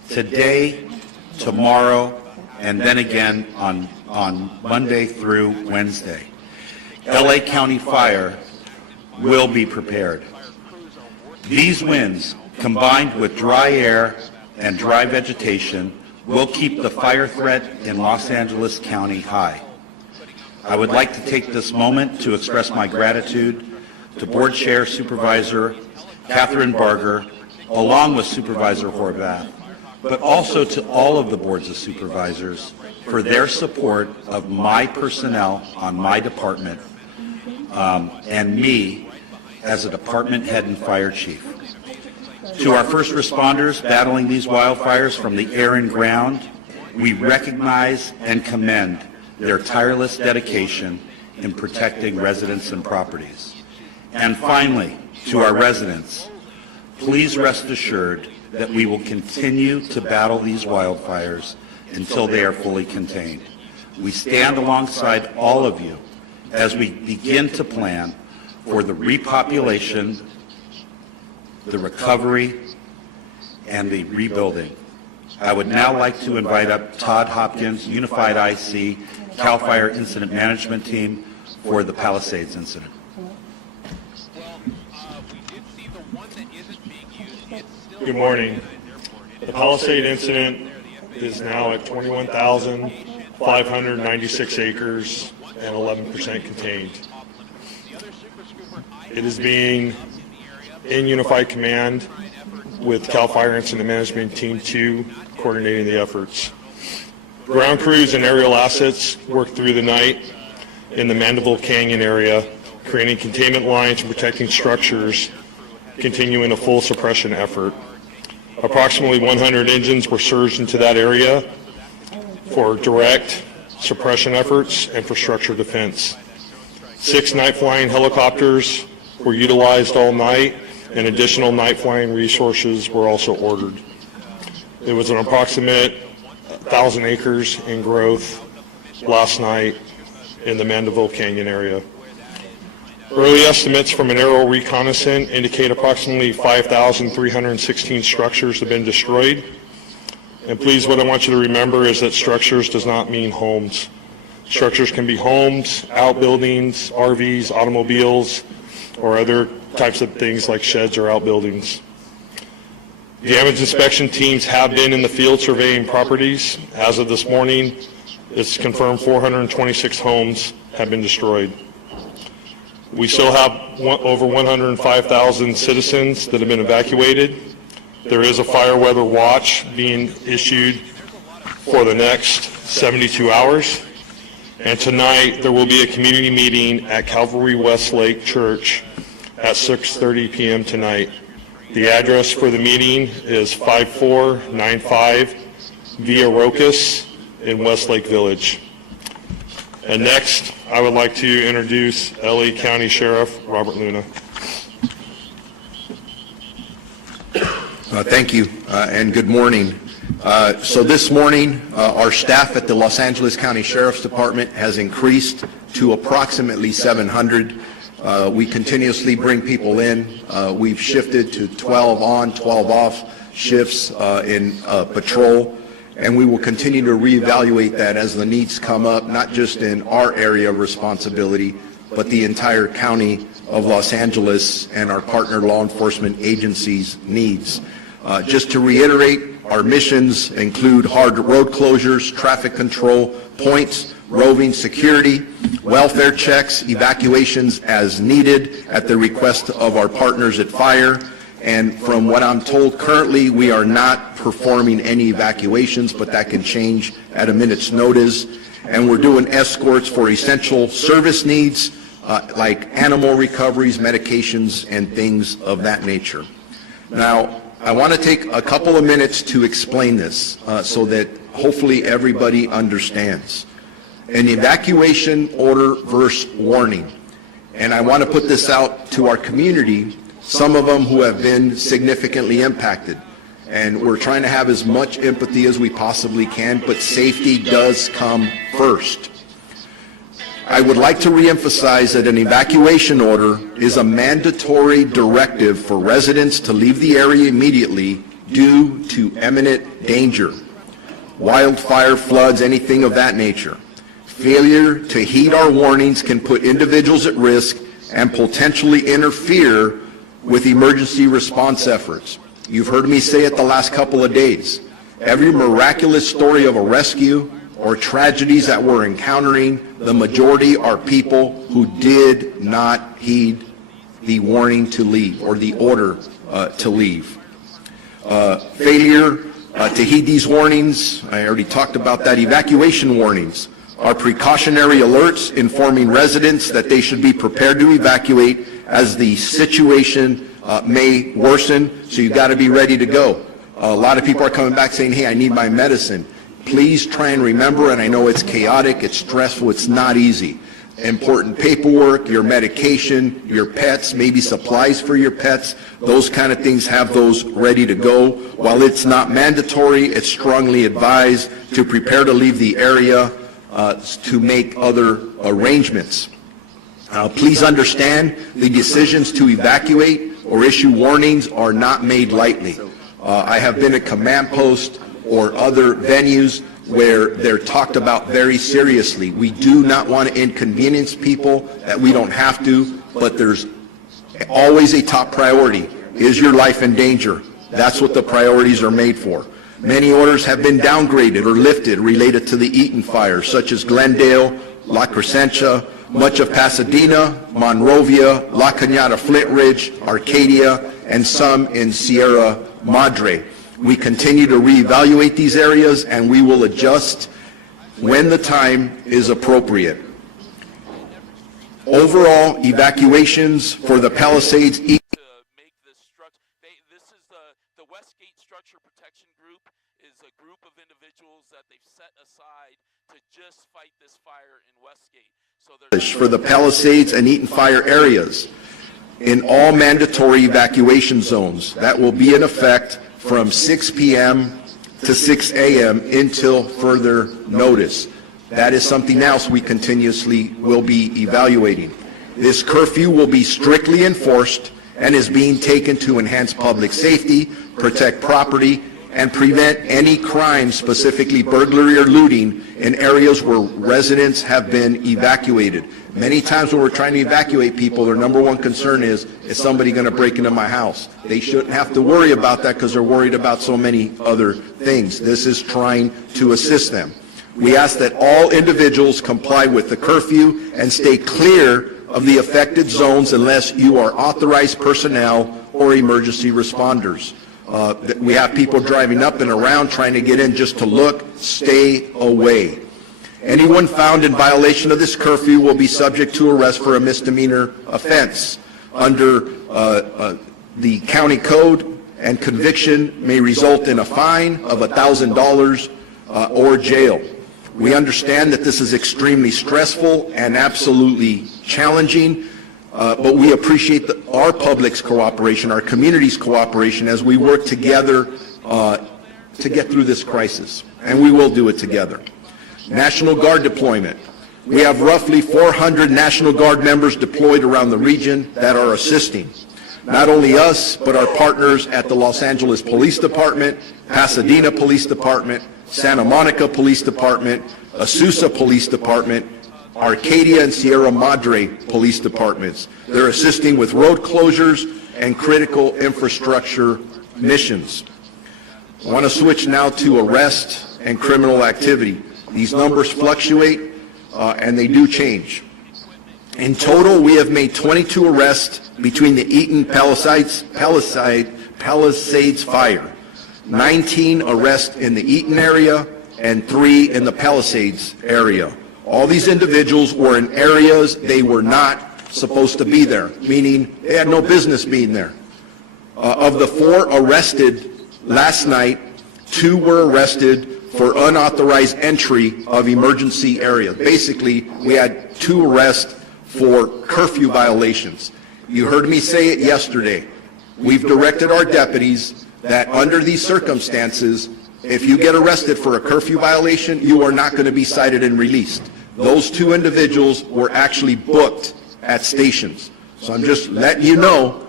today, tomorrow, and then again on Monday through Wednesday. LA County Fire will be prepared. These winds, combined with dry air and dry vegetation, will keep the fire threat in Los Angeles County high. I would like to take this moment to express my gratitude to Board Chair Supervisor Catherine Barger, along with Supervisor Horvath, but also to all of the boards of supervisors for their support of my personnel on my department and me as a department head and fire chief. To our first responders battling these wildfires from the air and ground, we recognize and commend their tireless dedication in protecting residents and properties. And finally, to our residents, please rest assured that we will continue to battle these wildfires until they are fully contained. We stand alongside all of you as we begin to plan for the repopulation, the recovery, and the rebuilding. I would now like to invite up Todd Hopkins, Unified IC, CAL FIRE Incident Management Team for the Palisades incident. Good morning. The Palisade incident is now at 21,596 acres and 11% contained. It is being in Unified Command with CAL FIRE Incident Management Team 2 coordinating the efforts. Ground crews and aerial assets worked through the night in the Mandeville Canyon area, creating containment lines and protecting structures, continuing a full suppression effort. Approximately 100 engines were surged into that area for direct suppression efforts and for structure defense. 6 night flying helicopters were utilized all night, and additional night flying resources were also ordered. It was an approximate 1,000 acres in growth last night in the Mandeville Canyon area. Early estimates from an aerial reconnaissance indicate approximately 5,316 structures have been destroyed. And please, what I want you to remember is that structures does not mean homes. Structures can be homes, outbuildings, RVs, automobiles, or other types of things like sheds or outbuildings. Damage inspection teams have been in the field surveying properties. As of this morning, it's confirmed 426 homes have been destroyed. We still have over 105,000 citizens that have been evacuated. There is a fire weather watch being issued for the next 72 hours. And tonight, there will be a community meeting at Calvary Westlake Church at 6:30 p.m. tonight. The address for the meeting is 5495 Via Rocas in Westlake Village. And next, I would like to introduce LA County Sheriff Robert Luna. Thank you, and good morning. So this morning, our staff at the Los Angeles County Sheriff's Department has increased to approximately 700. We continuously bring people in. We've shifted to 12 on, 12 off shifts in patrol, and we will continue to reevaluate that as the needs come up, not just in our area of responsibility, but the entire county of Los Angeles and our partner law enforcement agencies' needs. Just to reiterate, our missions include hard road closures, traffic control points, roving security, welfare checks, evacuations as needed at the request of our partners at fire. And from what I'm told currently, we are not performing any evacuations, but that can change at a minute's notice. And we're doing escorts for essential service needs like animal recoveries, medications, and things of that nature. Now, I want to take a couple of minutes to explain this so that hopefully everybody understands. An evacuation order versus warning. And I want to put this out to our community, some of them who have been significantly impacted. And we're trying to have as much empathy as we possibly can, but safety does come first. I would like to reemphasize that an evacuation order is a mandatory directive for residents to leave the area immediately due to imminent danger, wildfire, floods, anything of that nature. Failure to heed our warnings can put individuals at risk and potentially interfere with emergency response efforts. You've heard me say it the last couple of days. Every miraculous story of a rescue or tragedies that we're encountering, the majority are people who did not heed the warning to leave or the order to leave. Failure to heed these warnings, I already talked about that. Evacuation warnings are precautionary alerts informing residents that they should be prepared to evacuate as the situation may worsen, so you've got to be ready to go. A lot of people are coming back saying, hey, I need my medicine. Please try and remember, and I know it's chaotic, it's stressful, it's not easy. Important paperwork, your medication, your pets, maybe supplies for your pets, those kind of things, have those ready to go. While it's not mandatory, it's strongly advised to prepare to leave the area to make other arrangements. Please understand, the decisions to evacuate or issue warnings are not made lightly. I have been at command posts or other venues where they're talked about very seriously. We do not want to inconvenience people that we don't have to, but there's always a top priority. Is your life in danger? That's what the priorities are made for. Many orders have been downgraded or lifted related to the Eaton fire, such as Glendale, La Crescencia, much of Pasadena, Monrovia, La Cañada, Flint Ridge, Arcadia, and some in Sierra Madre. We continue to reevaluate these areas, and we will adjust when the time is appropriate. Overall, evacuations for the Palisades. The Westgate Structure Protection Group is a group of individuals that they've set aside to just fight this fire in Westgate. For the Palisades and Eaton fire areas in all mandatory evacuation zones. That will be in effect from 6 p.m. to 6 a.m. until further notice. That is something else we continuously will be evaluating. This curfew will be strictly enforced and is being taken to enhance public safety, protect property, and prevent any crime, specifically burglary or looting, in areas where residents have been evacuated. Many times when we're trying to evacuate people, their number one concern is somebody going to break into my house? They shouldn't have to worry about that because they're worried about so many other things. This is trying to assist them. We ask that all individuals comply with the curfew and stay clear of the affected zones unless you are authorized personnel or emergency responders. We have people driving up and around trying to get in just to look. Stay away. Anyone found in violation of this curfew will be subject to arrest for a misdemeanor offense under the county code, and conviction may result in a fine of $1,000 or jail. We understand that this is extremely stressful and absolutely challenging, but we appreciate our public's cooperation, our community's cooperation as we work together to get through this crisis, and we will do it together. National Guard deployment. We have roughly 400 National Guard members deployed around the region that are assisting. Not only us, but our partners at the Los Angeles Police Department, Pasadena Police Department, Santa Monica Police Department, Azusa Police Department, Arcadia and Sierra Madre Police Departments. They're assisting with road closures and critical infrastructure missions. I want to switch now to arrest and criminal activity. These numbers fluctuate and they do change. In total, we have made 22 arrests between the Eaton Palisades fire, 19 arrests in the Eaton area, and 3 in the Palisades area. All these individuals were in areas they were not supposed to be there, meaning they had no business being there. Of the 4 arrested last night, 2 were arrested for unauthorized entry of emergency areas. Basically, we had 2 arrests for curfew violations. You heard me say it yesterday. We've directed our deputies that under these circumstances, if you get arrested for a curfew violation, you are not going to be cited and released. Those 2 individuals were actually booked at stations. So I'm just letting you know,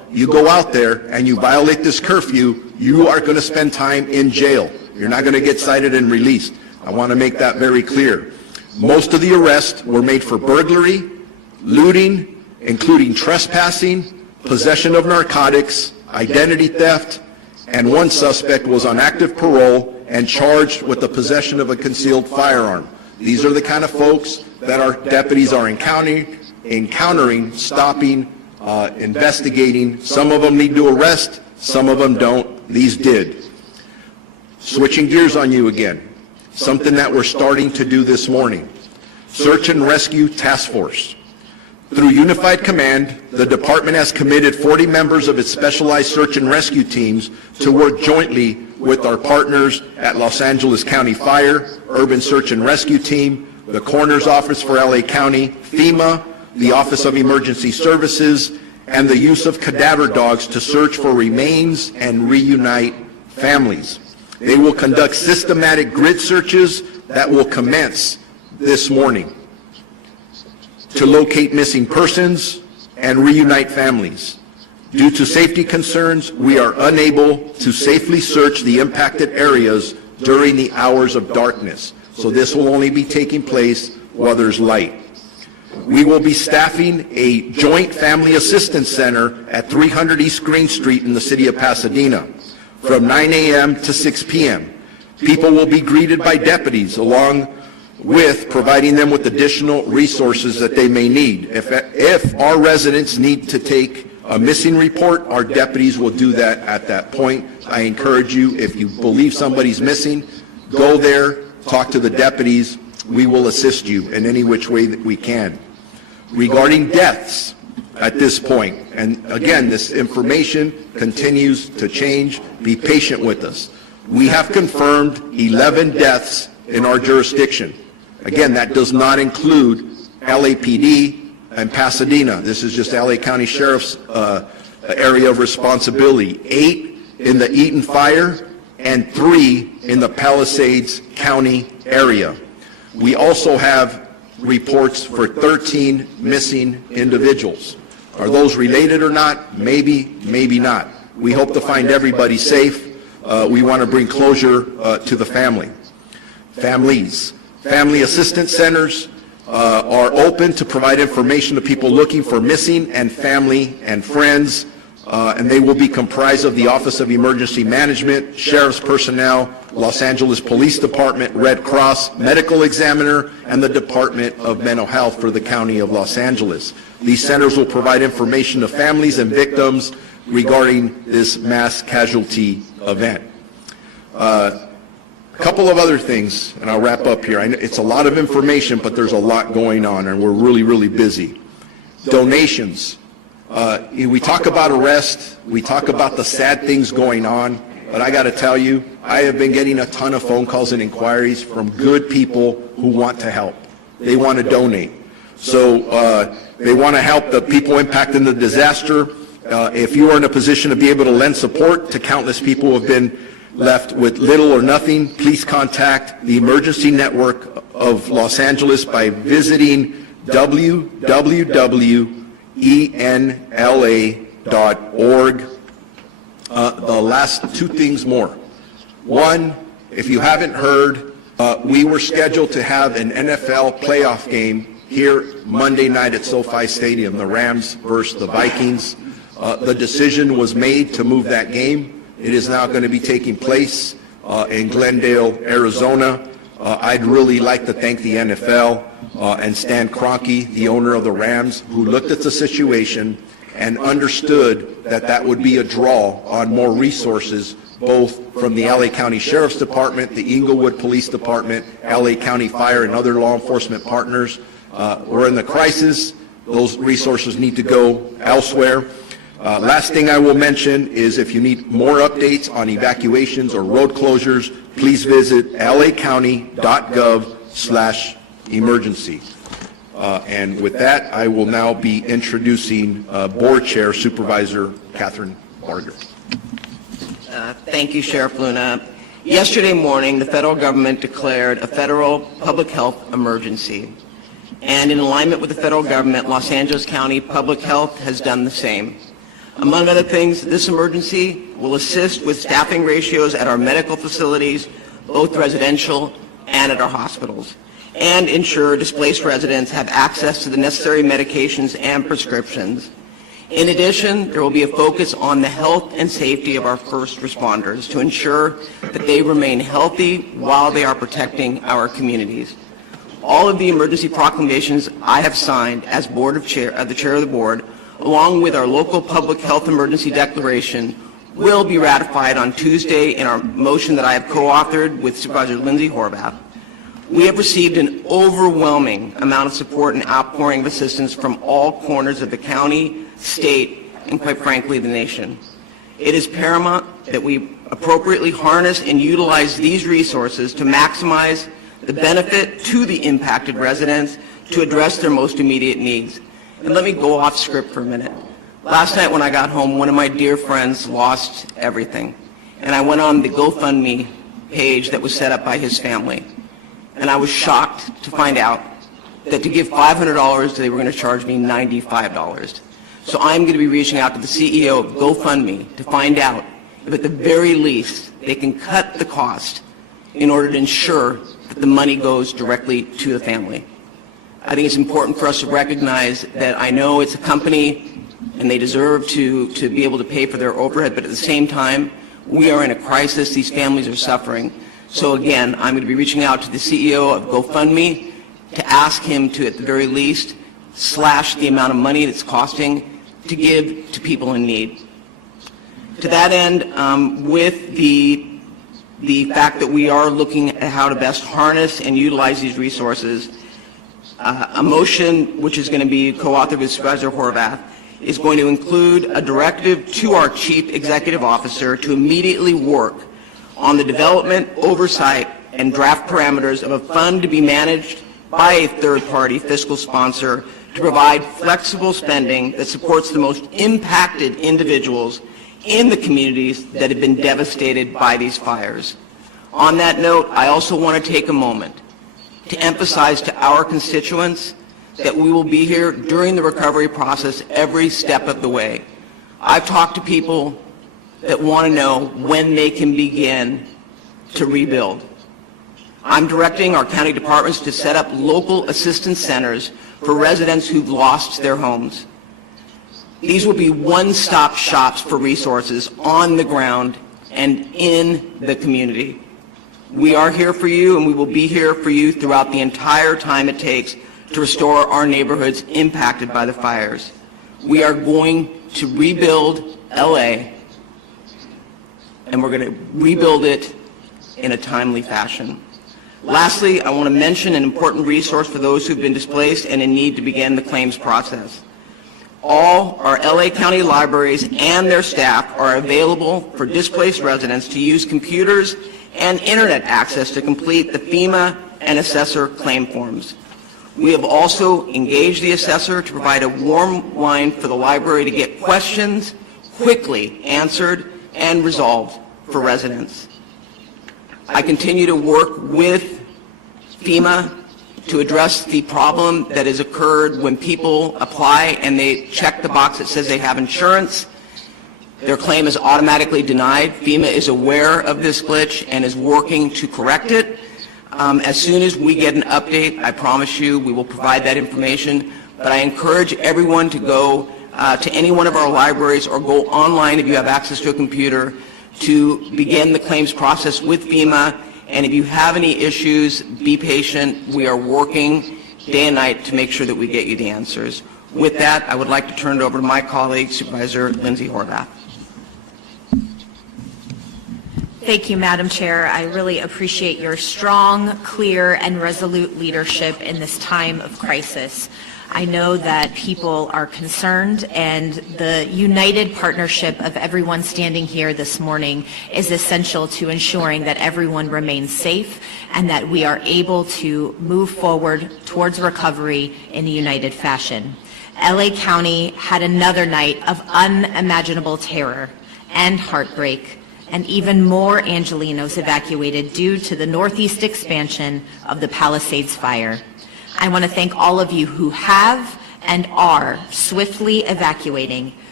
you go out there and you violate this curfew, you are going to spend time in jail. You're not going to get cited and released. I want to make that very clear. Most of the arrests were made for burglary, looting, including trespassing, possession of narcotics, identity theft, and one suspect was on active parole and charged with the possession of a concealed firearm. These are the kind of folks that our deputies are encountering, stopping, investigating. Some of them need to arrest, some of them don't. These did. Switching gears on you again, something that we're starting to do this morning. Search and Rescue Task Force. Through Unified Command, the department has committed 40 members of its specialized search and rescue teams to work jointly with our partners at Los Angeles County Fire, Urban Search and Rescue Team, the Coroner's Office for LA County, FEMA, the Office of Emergency Services, and the use of cadaver dogs to search for remains and reunite families. They will conduct systematic grid searches that will commence this morning to locate missing persons and reunite families. Due to safety concerns, we are unable to safely search the impacted areas during the hours of darkness. So this will only be taking place while there's light. We will be staffing a joint family assistance center at 300 East Green Street in the city of Pasadena from 9 a.m. to 6 p.m. People will be greeted by deputies along with providing them with additional resources that they may need. If our residents need to take a missing report, our deputies will do that at that point. I encourage you, if you believe somebody's missing, go there, talk to the deputies. We will assist you in any which way that we can. Regarding deaths at this point, and again, this information continues to change. Be patient with us. We have confirmed 11 deaths in our jurisdiction. Again, that does not include LAPD and Pasadena. This is just LA County Sheriff's area of responsibility. 8 in the Eaton Fire and 3 in the Palisades County area. We also have reports for 13 missing individuals. Are those related or not? Maybe, maybe not. We hope to find everybody safe. We want to bring closure to the families. Family assistance centers are open to provide information to people looking for missing and family and friends, and they will be comprised of the Office of Emergency Management, Sheriff's personnel, Los Angeles Police Department, Red Cross, Medical Examiner, and the Department of Mental Health for the County of Los Angeles. These centers will provide information to families and victims regarding this mass casualty event. A couple of other things, and I'll wrap up here. It's a lot of information, but there's a lot going on, and we're really, really busy. Donations. We talk about arrest. We talk about the sad things going on, but I got to tell you, I have been getting a ton of phone calls and inquiries from good people who want to help. They want to donate. So they want to help the people impacted in the disaster. If you are in a position to be able to lend support to countless people who have been left with little or nothing, please contact the Emergency Network of Los Angeles by visiting www.enla.org. The last 2 things more. One, if you haven't heard, we were scheduled to have an NFL playoff game here Monday night at SoFi Stadium, the Rams versus the Vikings. The decision was made to move that game. It is now going to be taking place in Glendale, Arizona. I'd really like to thank the NFL and Stan Kroenke, the owner of the Rams, who looked at the situation and understood that that would be a draw on more resources, both from the LA County Sheriff's Department, the Inglewood Police Department, LA County Fire, and other law enforcement partners. We're in the crisis. Those resources need to go elsewhere. Last thing I will mention is if you need more updates on evacuations or road closures, please visit lacounty.gov/emergency. And with that, I will now be introducing Board Chair Supervisor Catherine Barger. Thank you, Sheriff Luna. Yesterday morning, the federal government declared a federal public health emergency. And in alignment with the federal government, Los Angeles County Public Health has done the same. Among other things, this emergency will assist with staffing ratios at our medical facilities, both residential and at our hospitals, and ensure displaced residents have access to the necessary medications and prescriptions. In addition, there will be a focus on the health and safety of our first responders to ensure that they remain healthy while they are protecting our communities. All of the emergency proclamations I have signed as the chair of the board, along with our local public health emergency declaration, will be ratified on Tuesday in our motion that I have co-authored with Supervisor Lindsay Horvath. We have received an overwhelming amount of support and outpouring of assistance from all corners of the county, state, and quite frankly, the nation. It is paramount that we appropriately harness and utilize these resources to maximize the benefit to the impacted residents to address their most immediate needs. And let me go off script for a minute. Last night when I got home, one of my dear friends lost everything. And I went on the GoFundMe page that was set up by his family. And I was shocked to find out that to give $500, they were going to charge me $95. So I'm going to be reaching out to the CEO of GoFundMe to find out if at the very least they can cut the cost in order to ensure that the money goes directly to the family. I think it's important for us to recognize that I know it's a company and they deserve to be able to pay for their overhead, but at the same time, we are in a crisis. These families are suffering. So again, I'm going to be reaching out to the CEO of GoFundMe to ask him to, at the very least, slash the amount of money that's costing to give to people in need. To that end, with the fact that we are looking at how to best harness and utilize these resources, a motion which is going to be co-authored with Supervisor Horvath is going to include a directive to our Chief Executive Officer to immediately work on the development, oversight, and draft parameters of a fund to be managed by a third-party fiscal sponsor to provide flexible spending that supports the most impacted individuals in the communities that have been devastated by these fires. On that note, I also want to take a moment to emphasize to our constituents that we will be here during the recovery process every step of the way. I've talked to people that want to know when they can begin to rebuild. I'm directing our county departments to set up local assistance centers for residents who've lost their homes. These will be one-stop shops for resources on the ground and in the community. We are here for you, and we will be here for you throughout the entire time it takes to restore our neighborhoods impacted by the fires. We are going to rebuild LA, and we're going to rebuild it in a timely fashion. Lastly, I want to mention an important resource for those who've been displaced and in need to begin the claims process. All our LA County libraries and their staff are available for displaced residents to use computers and internet access to complete the FEMA and assessor claim forms. We have also engaged the assessor to provide a warm line for the library to get questions quickly answered and resolved for residents. I continue to work with FEMA to address the problem that has occurred when people apply and they check the box that says they have insurance. Their claim is automatically denied. FEMA is aware of this glitch and is working to correct it. As soon as we get an update, I promise you we will provide that information. But I encourage everyone to go to any one of our libraries or go online if you have access to a computer to begin the claims process with FEMA. And if you have any issues, be patient. We are working day and night to make sure that we get you the answers. With that, I would like to turn it over to my colleague, Supervisor Lindsay Horvath. Thank you, Madam Chair. I really appreciate your strong, clear, and resolute leadership in this time of crisis. I know that people are concerned, and the united partnership of everyone standing here this morning is essential to ensuring that everyone remains safe and that we are able to move forward towards recovery in a united fashion. LA County had another night of unimaginable terror and heartbreak, and even more Angelenos evacuated due to the northeast expansion of the Palisades fire. I want to thank all of you who have and are swiftly evacuating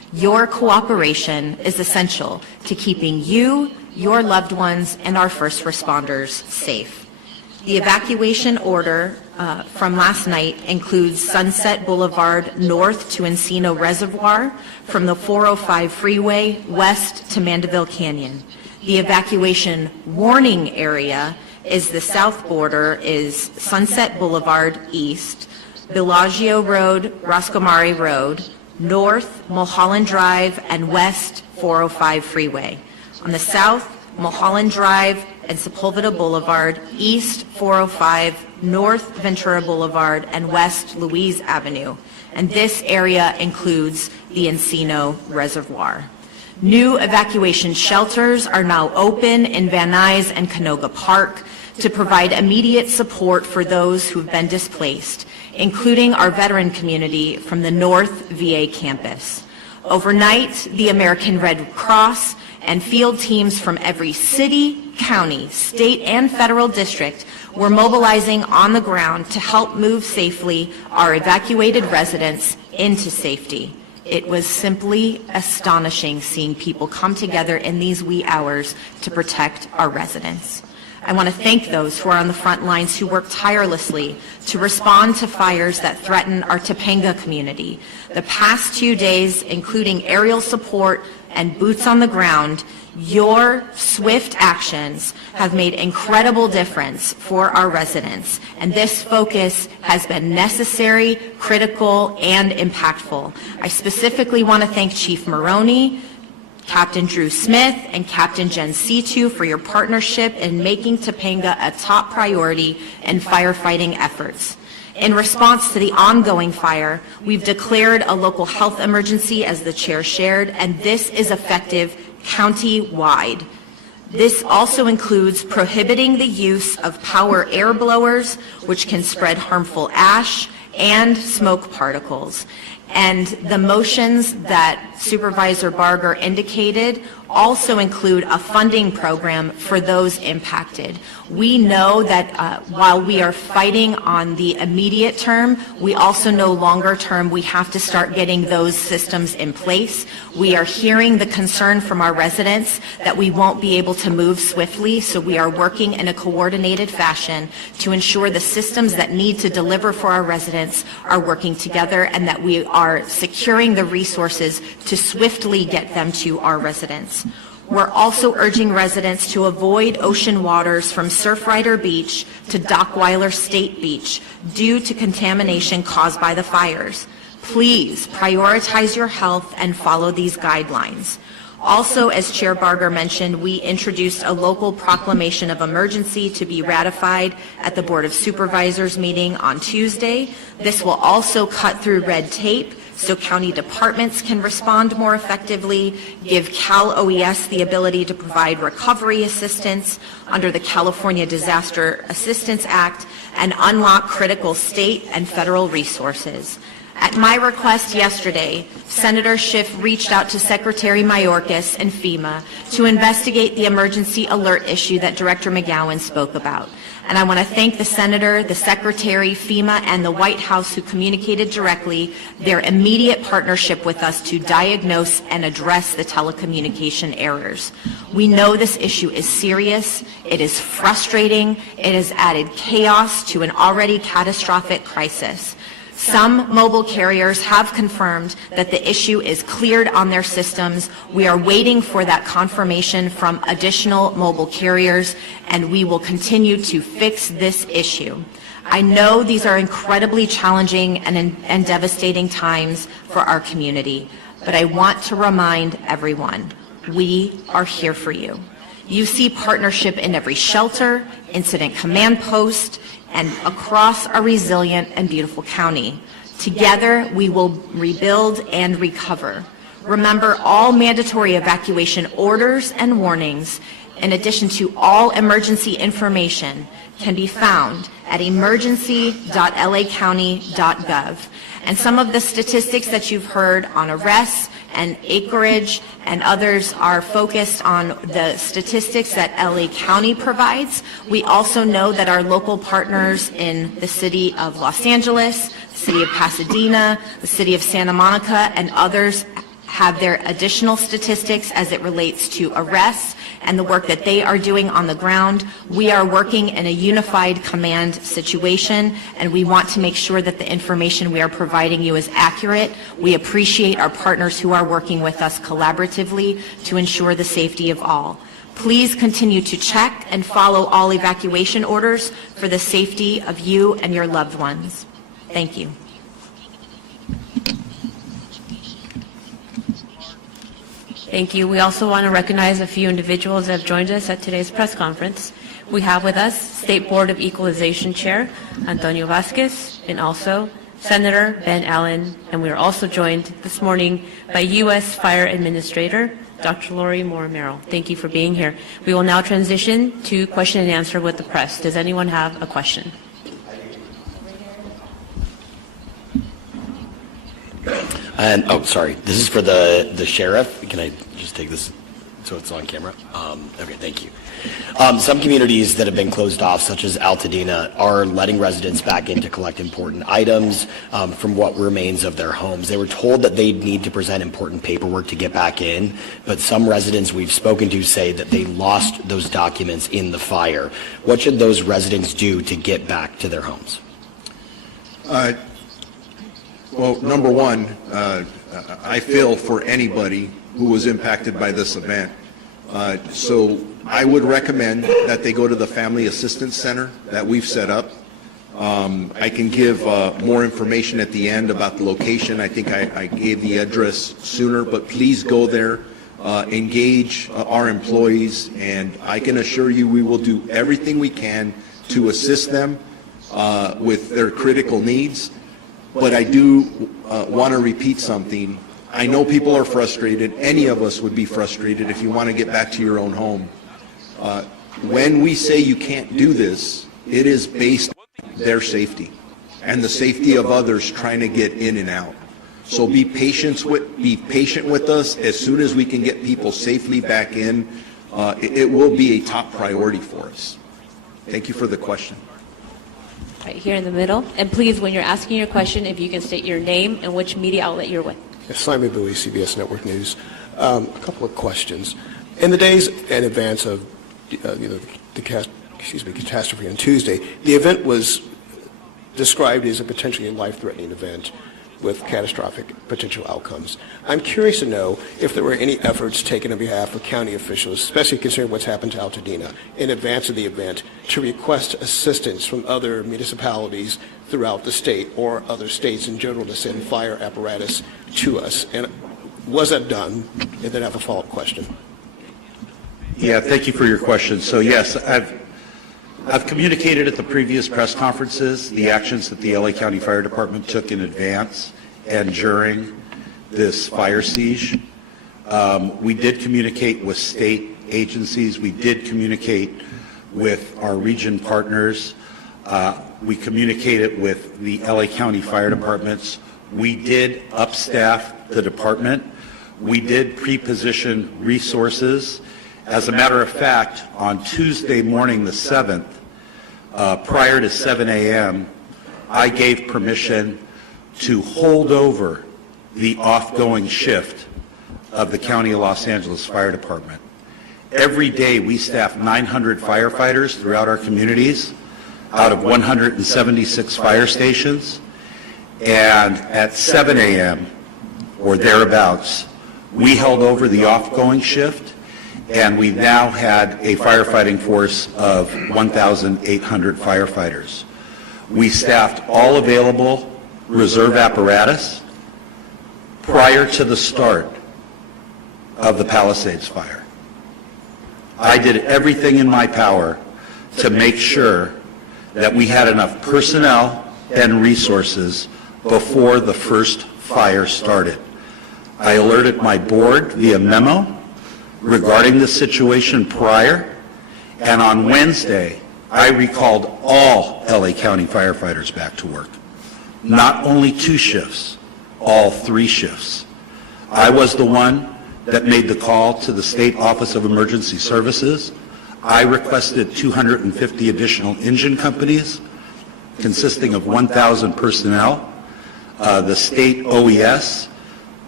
Your cooperation is essential to keeping you, your loved ones, and our first responders safe. The evacuation order from last night includes Sunset Boulevard north to Encino Reservoir, from the 405 freeway west to Mandeville Canyon. The evacuation warning area is the south border is Sunset Boulevard east, Bellagio Road, Roscomari Road, north Mulholland Drive, and west 405 freeway. On the south, Mulholland Drive and Sepulveda Boulevard, east 405, north Ventura Boulevard, and west Louise Avenue. And this area includes the Encino Reservoir. New evacuation shelters are now open in Van Nuys and Canoga Park to provide immediate support for those who've been displaced, including our veteran community from the North VA campus. Overnight, the American Red Cross and field teams from every city, county, state, and federal district were mobilizing on the ground to help move safely our evacuated residents into safety. It was simply astonishing seeing people come together in these wee hours to protect our residents. I want to thank those who are on the front lines who work tirelessly to respond to fires that threaten our Topanga community. The past 2 days, including aerial support and boots on the ground, your swift actions have made incredible difference for our residents, and this focus has been necessary, critical, and impactful. I specifically want to thank Chief Maroney, Captain Drew Smith, and Captain Jen Situ for your partnership in making Topanga a top priority in firefighting efforts. In response to the ongoing fire, we've declared a local health emergency, as the chair shared, and this is effective county-wide. This also includes prohibiting the use of power air blowers, which can spread harmful ash and smoke particles. And the motions that Supervisor Barger indicated also include a funding program for those impacted. We know that while we are fighting on the immediate term, we also know longer term we have to start getting those systems in place. We are hearing the concern from our residents that we won't be able to move swiftly, so we are working in a coordinated fashion to ensure the systems that need to deliver for our residents are working together, and that we are securing the resources to swiftly get them to our residents. We're also urging residents to avoid ocean waters from Surfrider Beach to Dockweiler State Beach due to contamination caused by the fires. Please prioritize your health and follow these guidelines. Also, as Chair Barger mentioned, we introduced a local proclamation of emergency to be ratified at the Board of Supervisors meeting on Tuesday. This will also cut through red tape so county departments can respond more effectively, give Cal OES the ability to provide recovery assistance under the California Disaster Assistance Act, and unlock critical state and federal resources. At my request yesterday, Senator Schiff reached out to Secretary Mayorkas and FEMA to investigate the emergency alert issue that Director McGowan spoke about. And I want to thank the Senator, the Secretary, FEMA, and the White House who communicated directly their immediate partnership with us to diagnose and address the telecommunication errors. We know this issue is serious, it is frustrating, it has added chaos to an already catastrophic crisis. Some mobile carriers have confirmed that the issue is cleared on their systems. We are waiting for that confirmation from additional mobile carriers, and we will continue to fix this issue. I know these are incredibly challenging and devastating times for our community, but I want to remind everyone, we are here for you. You see partnership in every shelter, incident command post, and across our resilient and beautiful county. Together, we will rebuild and recover. Remember, all mandatory evacuation orders and warnings, in addition to all emergency information, can be found at emergency.lacounty.gov. And some of the statistics that you've heard on arrests and acreage and others are focused on the statistics that LA County provides. We also know that our local partners in the city of Los Angeles, the city of Pasadena, the city of Santa Monica, and others have their additional statistics as it relates to arrests and the work that they are doing on the ground. We are working in a unified command situation, and we want to make sure that the information we are providing you is accurate. We appreciate our partners who are working with us collaboratively to ensure the safety of all. Please continue to check and follow all evacuation orders for the safety of you and your loved ones. Thank you. Thank you. We also want to recognize a few individuals that have joined us at today's press conference. We have with us State Board of Equalization Chair Antonio Vasquez and also Senator Ben Allen, and we are also joined this morning by U.S. Fire Administrator Dr. Lori Moore-Merrill. Thank you for being here. We will now transition to question and answer with the press. Does anyone have a question? And sorry, this is for the sheriff. Can I just take this so it's on camera? Okay, thank you. Some communities that have been closed off, such as Altadena, are letting residents back in to collect important items from what remains of their homes. They were told that they'd need to present important paperwork to get back in, but some residents we've spoken to say that they lost those documents in the fire. What should those residents do to get back to their homes? Well, number one, I feel for anybody who was impacted by this event. So I would recommend that they go to the Family Assistance Center that we've set up. I can give more information at the end about the location. I think I gave the address sooner, but please go there, engage our employees, and I can assure you we will do everything we can to assist them with their critical needs. But I do want to repeat something. I know people are frustrated. Any of us would be frustrated if you want to get back to your own home. When we say you can't do this, it is based on their safety and the safety of others trying to get in and out. So be patient with us. As soon as we can get people safely back in, it will be a top priority for us. Thank you for the question. Right here in the middle. And please, when you're asking your question, if you can state your name and which media outlet you're with. Simon Bowie, CBS Network News. A couple of questions. In the days in advance of the catastrophe on Tuesday, the event was described as a potentially life-threatening event with catastrophic potential outcomes. I'm curious to know if there were any efforts taken on behalf of county officials, especially considering what's happened to Altadena, in advance of the event, to request assistance from other municipalities throughout the state or other states in general to send fire apparatus to us. And was that done? And then I have a follow-up question. Yeah, thank you for your question. So yes, I've communicated at the previous press conferences the actions that the LA County Fire Department took in advance and during this fire siege. We did communicate with state agencies. We did communicate with our region partners. We communicated with the LA County Fire Departments. We did upstaff the department. We did pre-position resources. As a matter of fact, on Tuesday morning the 7th, prior to 7 a.m., I gave permission to hold over the off-going shift of the County of Los Angeles Fire Department. Every day we staff 900 firefighters throughout our communities out of 176 fire stations, and at 7 a.m. or thereabouts, we held over the off-going shift, and we've now had a firefighting force of 1,800 firefighters. We staffed all available reserve apparatus prior to the start of the Palisades fire. I did everything in my power to make sure that we had enough personnel and resources before the first fire started. I alerted my board via memo regarding the situation prior, and on Wednesday, I recalled all LA County firefighters back to work. Not only 2 shifts, all 3 shifts. I was the one that made the call to the State Office of Emergency Services. I requested 250 additional engine companies consisting of 1,000 personnel. The state OES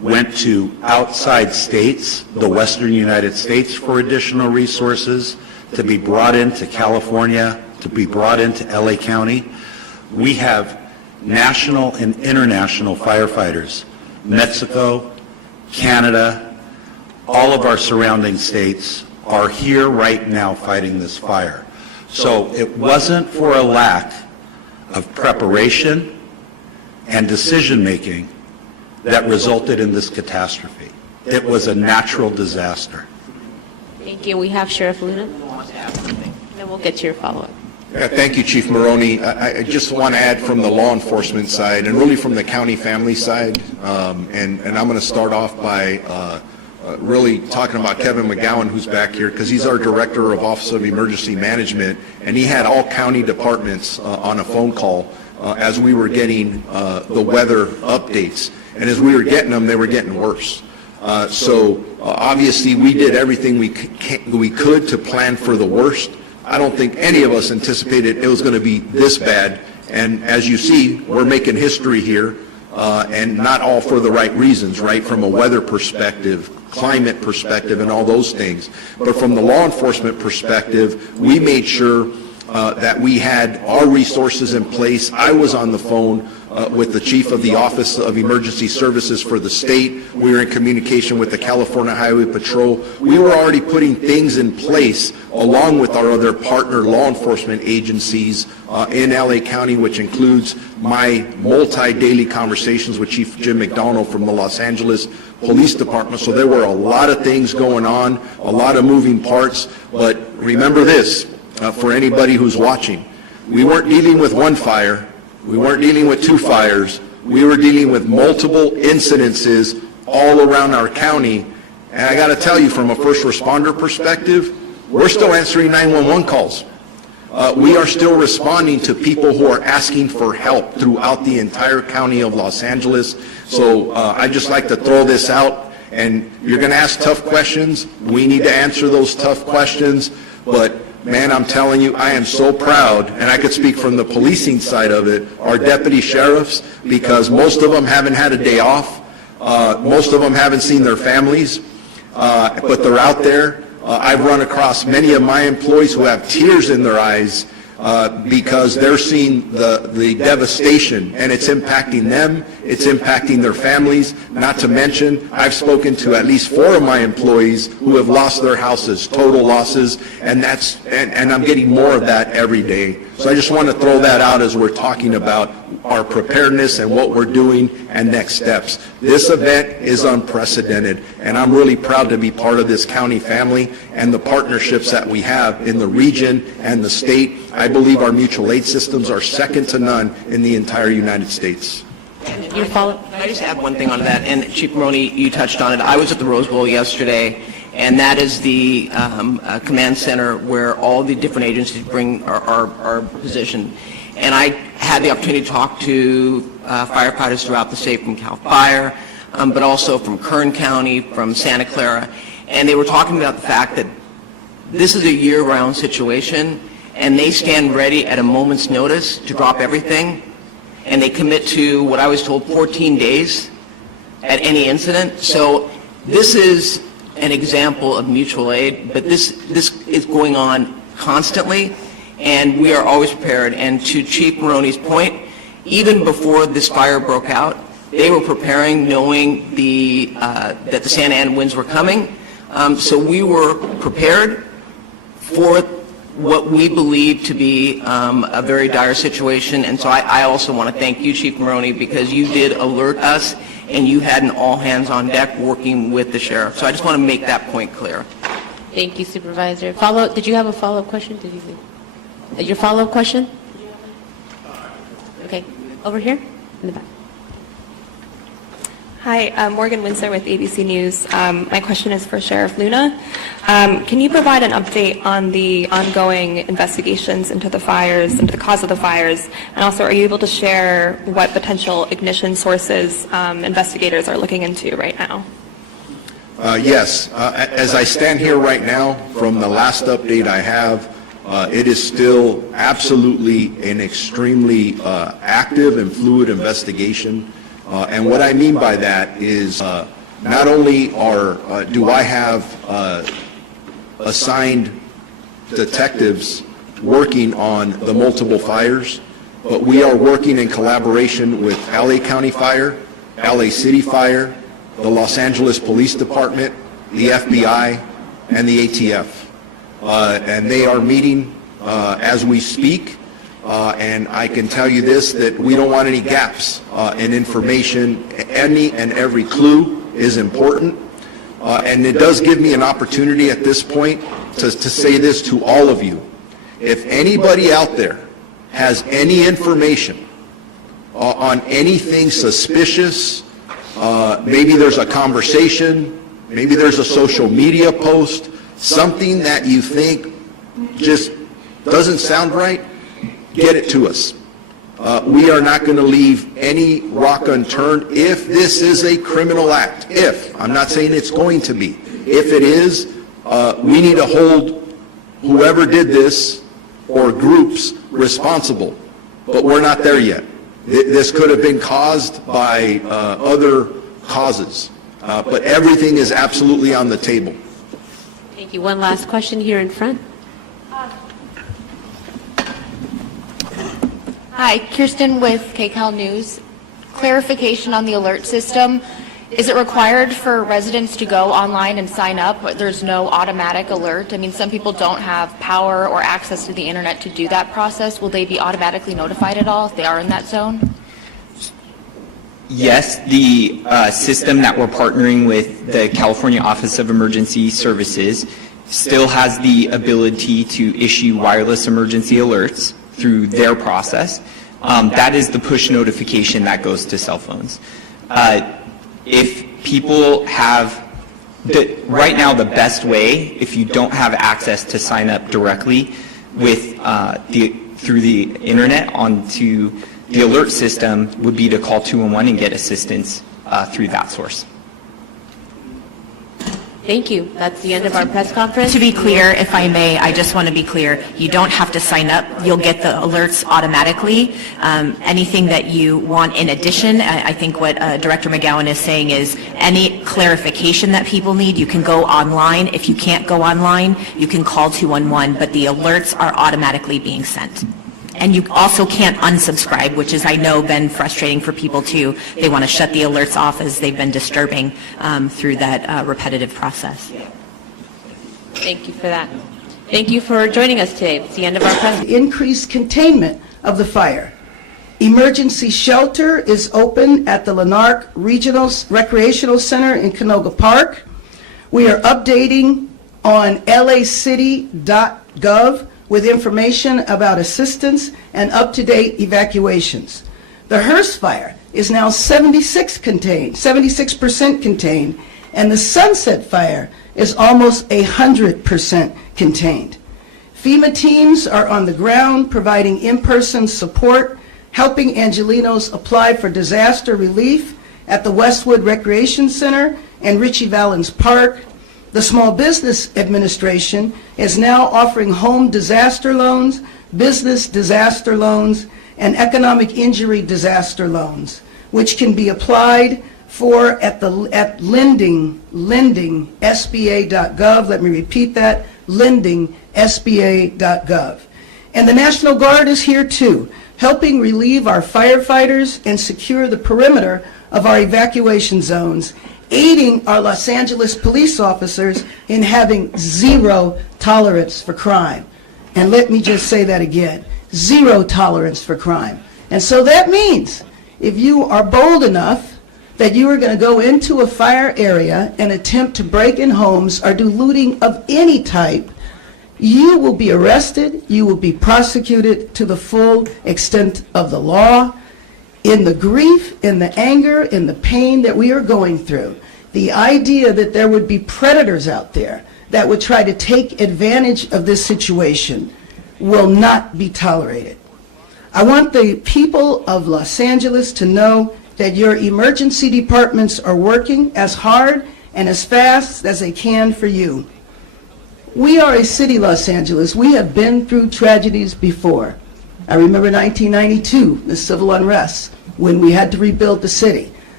went to outside states, the western United States, for additional resources to be brought into California, to be brought into LA County. We have national and international firefighters, Mexico, Canada, all of our surrounding states are here right now fighting this fire. So it wasn't for a lack of preparation and decision-making that resulted in this catastrophe. It was a natural disaster. Thank you. We have Sheriff Luna. Then we'll get to your follow-up. Thank you, Chief Maroney. I just want to add from the law enforcement side and really from the county family side, and I'm going to start off by really talking about Kevin McGowan, who's back here, because he's our Director of Office of Emergency Management, and he had all county departments on a phone call as we were getting the weather updates. And as we were getting them, they were getting worse. So obviously we did everything we could to plan for the worst. I don't think any of us anticipated it was going to be this bad. And as you see, we're making history here, and not all for the right reasons, right? From a weather perspective, climate perspective, and all those things. But from the law enforcement perspective, we made sure that we had our resources in place. I was on the phone with the Chief of the Office of Emergency Services for the state. We were in communication with the California Highway Patrol. We were already putting things in place along with our other partner law enforcement agencies in LA County, which includes my multi-daily conversations with Chief Jim McDonald from the Los Angeles Police Department. So there were a lot of things going on, a lot of moving parts. But remember this, for anybody who's watching, we weren't dealing with one fire. We weren't dealing with two fires. We were dealing with multiple incidences all around our county. And I got to tell you, from a first responder perspective, we're still answering 911 calls. We are still responding to people who are asking for help throughout the entire county of Los Angeles. So I'd just like to throw this out. And you're going to ask tough questions. We need to answer those tough questions. But man, I'm telling you, I am so proud, and I could speak from the policing side of it, our deputy sheriffs, because most of them haven't had a day off. Most of them haven't seen their families, but they're out there. I've run across many of my employees who have tears in their eyes because they're seeing the devastation, and it's impacting them, it's impacting their families. Not to mention, I've spoken to at least 4 of my employees who have lost their houses, total losses, and I'm getting more of that every day. So I just want to throw that out as we're talking about our preparedness and what we're doing and next steps. This event is unprecedented, and I'm really proud to be part of this county family and the partnerships that we have in the region and the state. I believe our mutual aid systems are second to none in the entire United States. Can I just add one thing on that? And Chief Maroney, you touched on it. I was at the Rose Bowl yesterday, and that is the command center where all the different agencies are positioned. And I had the opportunity to talk to firefighters throughout the state from CAL FIRE, but also from Kern County, from Santa Clara, and they were talking about the fact that this is a year-round situation, and they stand ready at a moment's notice to drop everything, and they commit to what I was told 14 days at any incident. So this is an example of mutual aid, but this is going on constantly, and we are always prepared. And to Chief Maroney's point, even before this fire broke out, they were preparing, knowing that the Santa Ana winds were coming. So we were prepared for what we believe to be a very dire situation. And so I also want to thank you, Chief Maroney, because you did alert us, and you had an all-hands-on-deck working with the sheriff. So I just want to make that point clear. Thank you, Supervisor. Did you have a follow-up question? Your follow-up question? Okay, over here in the back. Hi, Morgan Winsler with ABC News. My question is for Sheriff Luna. Can you provide an update on the ongoing investigations into the fires, into the cause of the fires, and also are you able to share what potential ignition sources investigators are looking into right now? Yes. As I stand here right now, from the last update I have, it is still absolutely an extremely active and fluid investigation. And what I mean by that is not only do I have assigned detectives working on the multiple fires, but we are working in collaboration with LA County Fire, LA City Fire, the Los Angeles Police Department, the FBI, and the ATF. And they are meeting as we speak. And I can tell you this, that we don't want any gaps in information. Any and every clue is important. And it does give me an opportunity at this point to say this to all of you. If anybody out there has any information on anything suspicious, maybe there's a conversation, maybe there's a social media post, something that you think just doesn't sound right, get it to us. We are not going to leave any rock unturned if this is a criminal act. If, I'm not saying it's going to be. If it is, we need to hold whoever did this or groups responsible. But we're not there yet. This could have been caused by other causes. But everything is absolutely on the table. Thank you. One last question here in front. Hi, Kirsten with KCAL News. Clarification on the alert system. Is it required for residents to go online and sign up, but there's no automatic alert? I mean, some people don't have power or access to the internet to do that process. Will they be automatically notified at all if they are in that zone? Yes, the system that we're partnering with the California Office of Emergency Services still has the ability to issue wireless emergency alerts through their process. That is the push notification that goes to cell phones. If people have, right now the best way, if you don't have access to sign up directly with through the internet onto the alert system, would be to call 211 and get assistance through that source. Thank you. That's the end of our press conference. To be clear, if I may, I just want to be clear, you don't have to sign up. You'll get the alerts automatically. Anything that you want in addition, I think what Director McGowan is saying is any clarification that people need, you can go online. If you can't go online, you can call 211, but the alerts are automatically being sent. And you also can't unsubscribe, which is, I know, been frustrating for people too. They want to shut the alerts off as they've been disturbing through that repetitive process. Thank you for that. Thank you for joining us today. It's the end of our press. Increased containment of the fire. Emergency shelter is open at the Lanark Regional Recreational Center in Canoga Park. We are updating on lacity.gov with information about assistance and up-to-date evacuations. The Hearst fire is now 76% contained, and the Sunset fire is almost 100% contained. FEMA teams are on the ground providing in-person support, helping Angelenos apply for disaster relief at the Westwood Recreation Center and Ritchie Valens Park. The Small Business Administration is now offering home disaster loans, business disaster loans, and economic injury disaster loans, which can be applied for at lending.sba.gov. Let me repeat that, lending.sba.gov. And the National Guard is here too, helping relieve our firefighters and secure the perimeter of our evacuation zones, aiding our Los Angeles police officers in having zero tolerance for crime. And let me just say that again, zero tolerance for crime. And so that means if you are bold enough that you are going to go into a fire area and attempt to break in homes or do looting of any type, you will be arrested, you will be prosecuted to the full extent of the law. In the grief, in the anger, in the pain that we are going through, the idea that there would be predators out there that would try to take advantage of this situation will not be tolerated. I want the people of Los Angeles to know that your emergency departments are working as hard and as fast as they can for you. We are a city, Los Angeles. We have been through tragedies before. I remember 1992, the civil unrest, when we had to rebuild the city.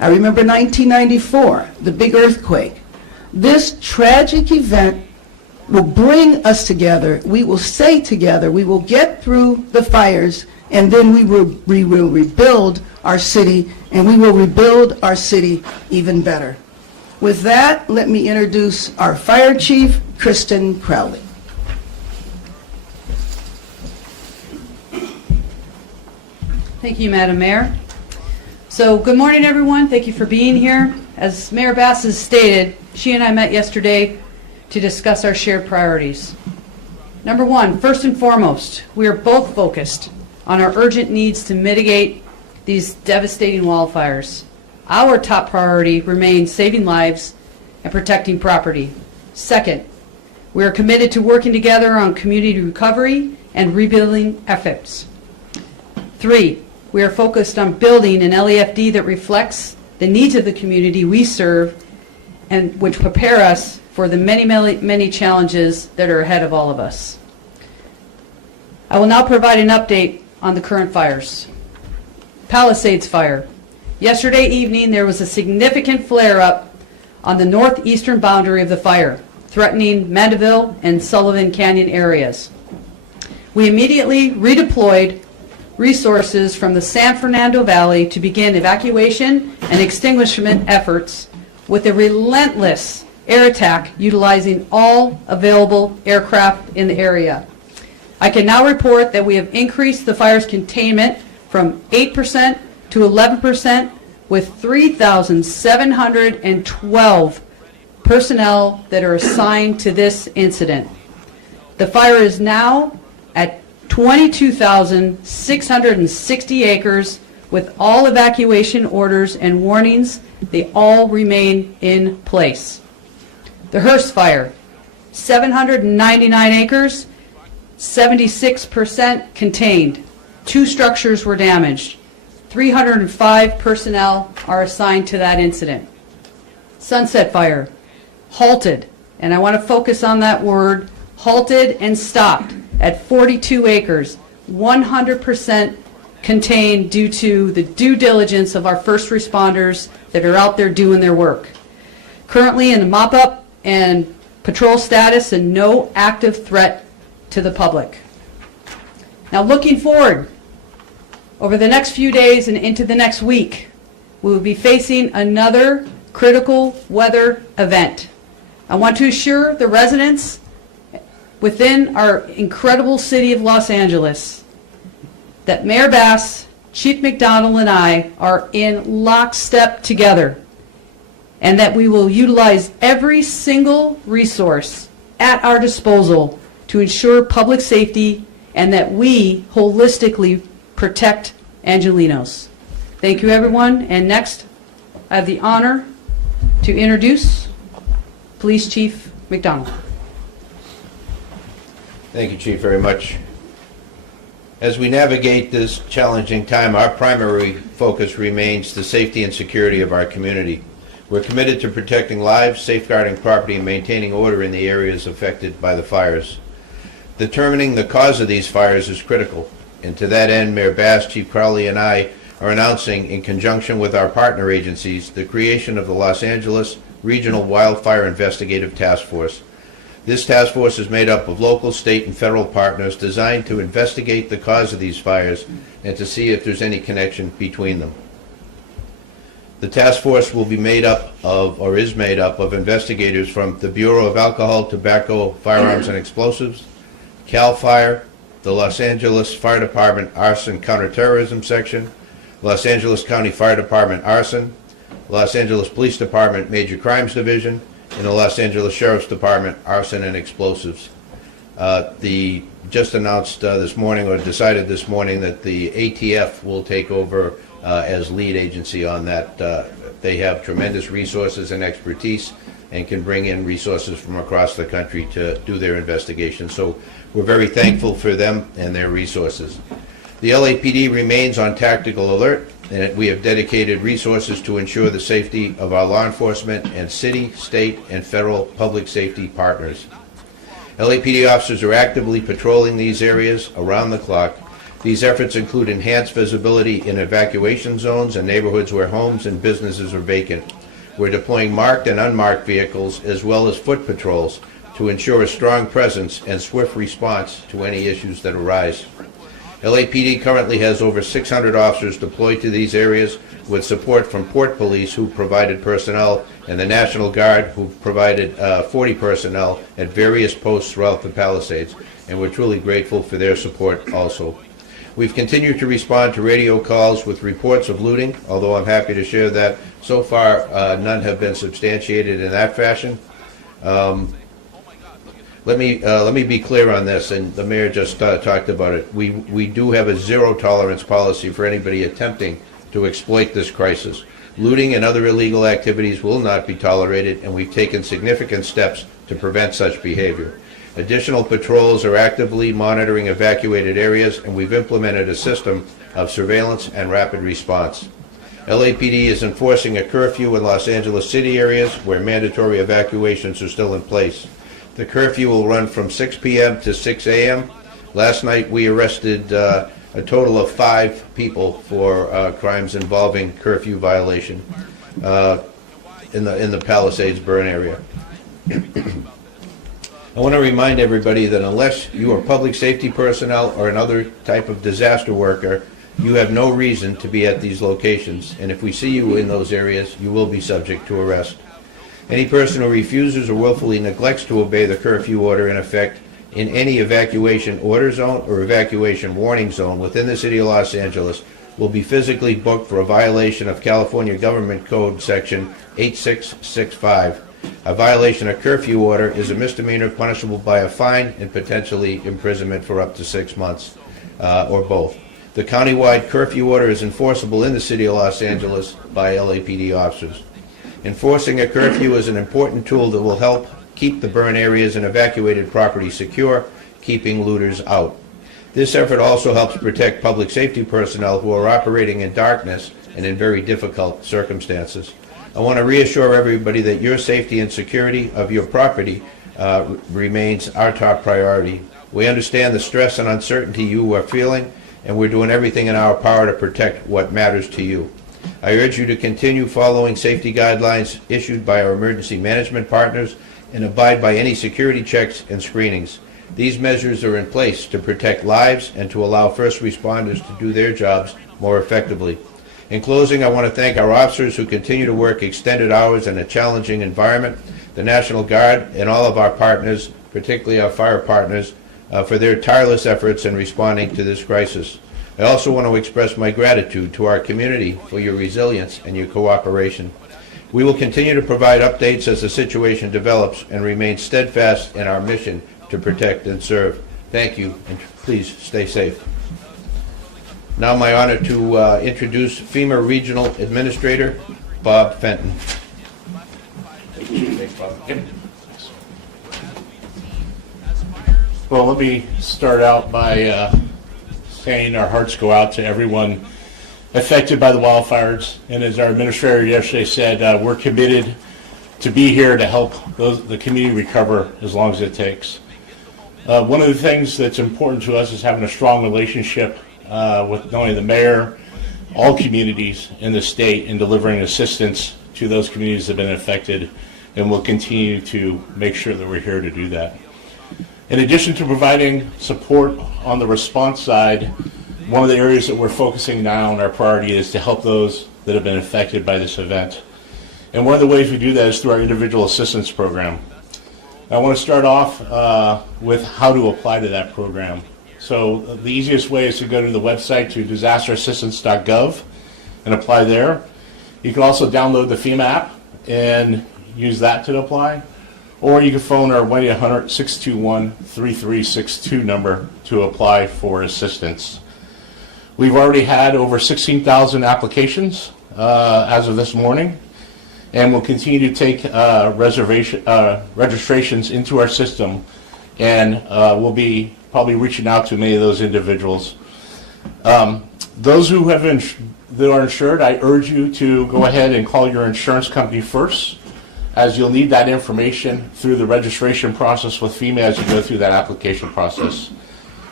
I remember 1994, the big earthquake. This tragic event will bring us together. We will stay together. We will get through the fires, and then we will rebuild our city, and we will rebuild our city even better. With that, let me introduce our fire chief, Kristen Crowley. Thank you, Madam Mayor. So, good morning, everyone. Thank you for being here. As Mayor Bass has stated, she and I met yesterday to discuss our shared priorities. Number one, first and foremost, we are both focused on our urgent needs to mitigate these devastating wildfires. Our top priority remains saving lives and protecting property. Second, we are committed to working together on community recovery and rebuilding efforts. Three, we are focused on building an LEFD that reflects the needs of the community we serve and which prepare us for the many challenges that are ahead of all of us. I will now provide an update on the current fires. Palisades fire. Yesterday evening, there was a significant flare-up on the northeastern boundary of the fire, threatening Mandeville and Sullivan Canyon areas. We immediately redeployed resources from the San Fernando Valley to begin evacuation and extinguishment efforts with a relentless air attack utilizing all available aircraft in the area. I can now report that we have increased the fire's containment from 8% to 11% with 3,712 personnel that are assigned to this incident. The fire is now at 22,660 acres with all evacuation orders and warnings. They all remain in place. The Hearst fire, 799 acres, 76% contained. 2 structures were damaged. 305 personnel are assigned to that incident. Sunset fire, halted, and I want to focus on that word, halted and stopped at 42 acres, 100% contained due to the due diligence of our first responders that are out there doing their work. Currently in mop-up and patrol status and no active threat to the public. Now looking forward, over the next few days and into the next week, we will be facing another critical weather event. I want to assure the residents within our incredible city of Los Angeles that Mayor Bass, Chief McDonald, and I are in lockstep together, and that we will utilize every single resource at our disposal to ensure public safety and that we holistically protect Angelenos. Thank you, everyone. And next, I have the honor to introduce Police Chief McDonald. Thank you, Chief, very much. As we navigate this challenging time, our primary focus remains the safety and security of our community. We're committed to protecting lives, safeguarding property, and maintaining order in the areas affected by the fires. Determining the cause of these fires is critical, and to that end, Mayor Bass, Chief Crowley, and I are announcing, in conjunction with our partner agencies, the creation of the Los Angeles Regional Wildfire Investigative Task Force. This task force is made up of local, state, and federal partners designed to investigate the cause of these fires and to see if there's any connection between them. The task force will be made up of, or is made up of, investigators from the Bureau of Alcohol, Tobacco, Firearms, and Explosives, CAL FIRE, the Los Angeles Fire Department Arson Counterterrorism Section, Los Angeles County Fire Department Arson, Los Angeles Police Department Major Crimes Division, and the Los Angeles Sheriff's Department Arson and Explosives. Just announced this morning, or decided this morning, that the ATF will take over as lead agency on that. They have tremendous resources and expertise and can bring in resources from across the country to do their investigation. So we're very thankful for them and their resources. The LAPD remains on tactical alert, and we have dedicated resources to ensure the safety of our law enforcement and city, state, and federal public safety partners. LAPD officers are actively patrolling these areas around the clock These efforts include enhanced visibility in evacuation zones and neighborhoods where homes and businesses are vacant. We're deploying marked and unmarked vehicles as well as foot patrols to ensure a strong presence and swift response to any issues that arise. LAPD currently has over 600 officers deployed to these areas with support from Port Police, who provided personnel, and the National Guard, who provided 40 personnel at various posts throughout the Palisades, and we're truly grateful for their support also. We've continued to respond to radio calls with reports of looting, although I'm happy to share that so far none have been substantiated in that fashion. Let me be clear on this, and the mayor just talked about it. We do have a zero tolerance policy for anybody attempting to exploit this crisis. Looting and other illegal activities will not be tolerated, and we've taken significant steps to prevent such behavior. Additional patrols are actively monitoring evacuated areas, and we've implemented a system of surveillance and rapid response. LAPD is enforcing a curfew in Los Angeles City areas where mandatory evacuations are still in place. The curfew will run from 6 p.m. to 6 a.m. Last night we arrested a total of 5 people for crimes involving curfew violation in the Palisades burn area. I want to remind everybody that unless you are public safety personnel or another type of disaster worker, you have no reason to be at these locations, and if we see you in those areas, you will be subject to arrest. Any person who refuses or willfully neglects to obey the curfew order in effect in any evacuation order zone or evacuation warning zone within the city of Los Angeles will be physically booked for a violation of California Government Code Section 8665. A violation of curfew order is a misdemeanor punishable by a fine and potentially imprisonment for up to 6 months, or both. The countywide curfew order is enforceable in the city of Los Angeles by LAPD officers. Enforcing a curfew is an important tool that will help keep the burn areas and evacuated property secure, keeping looters out. This effort also helps protect public safety personnel who are operating in darkness and in very difficult circumstances. I want to reassure everybody that your safety and security of your property remains our top priority. We understand the stress and uncertainty you are feeling, and we're doing everything in our power to protect what matters to you. I urge you to continue following safety guidelines issued by our emergency management partners and abide by any security checks and screenings. These measures are in place to protect lives and to allow first responders to do their jobs more effectively. In closing, I want to thank our officers who continue to work extended hours in a challenging environment, the National Guard, and all of our partners, particularly our fire partners, for their tireless efforts in responding to this crisis. I also want to express my gratitude to our community for your resilience and your cooperation. We will continue to provide updates as the situation develops and remain steadfast in our mission to protect and serve. Thank you, and please stay safe. Now my honor to introduce FEMA Regional Administrator Bob Fenton. Thanks, Bob. Well, let me start out by saying our hearts go out to everyone affected by the wildfires. And as our administrator yesterday said, we're committed to be here to help the community recover as long as it takes. One of the things that's important to us is having a strong relationship with not only the mayor, all communities in the state, in delivering assistance to those communities that have been affected, and we'll continue to make sure that we're here to do that. In addition to providing support on the response side, one of the areas that we're focusing now on our priority is to help those that have been affected by this event. And one of the ways we do that is through our individual assistance program. I want to start off with how to apply to that program. So the easiest way is to go to the website to disasterassistance.gov and apply there. You can also download the FEMA app and use that to apply. Or you can phone our 1-800-621-3362 number to apply for assistance. We've already had over 16,000 applications as of this morning, and we'll continue to take registrations into our system, and we'll be probably reaching out to many of those individuals. Those who have that are insured, I urge you to go ahead and call your insurance company first, as you'll need that information through the registration process with FEMA as you go through that application process.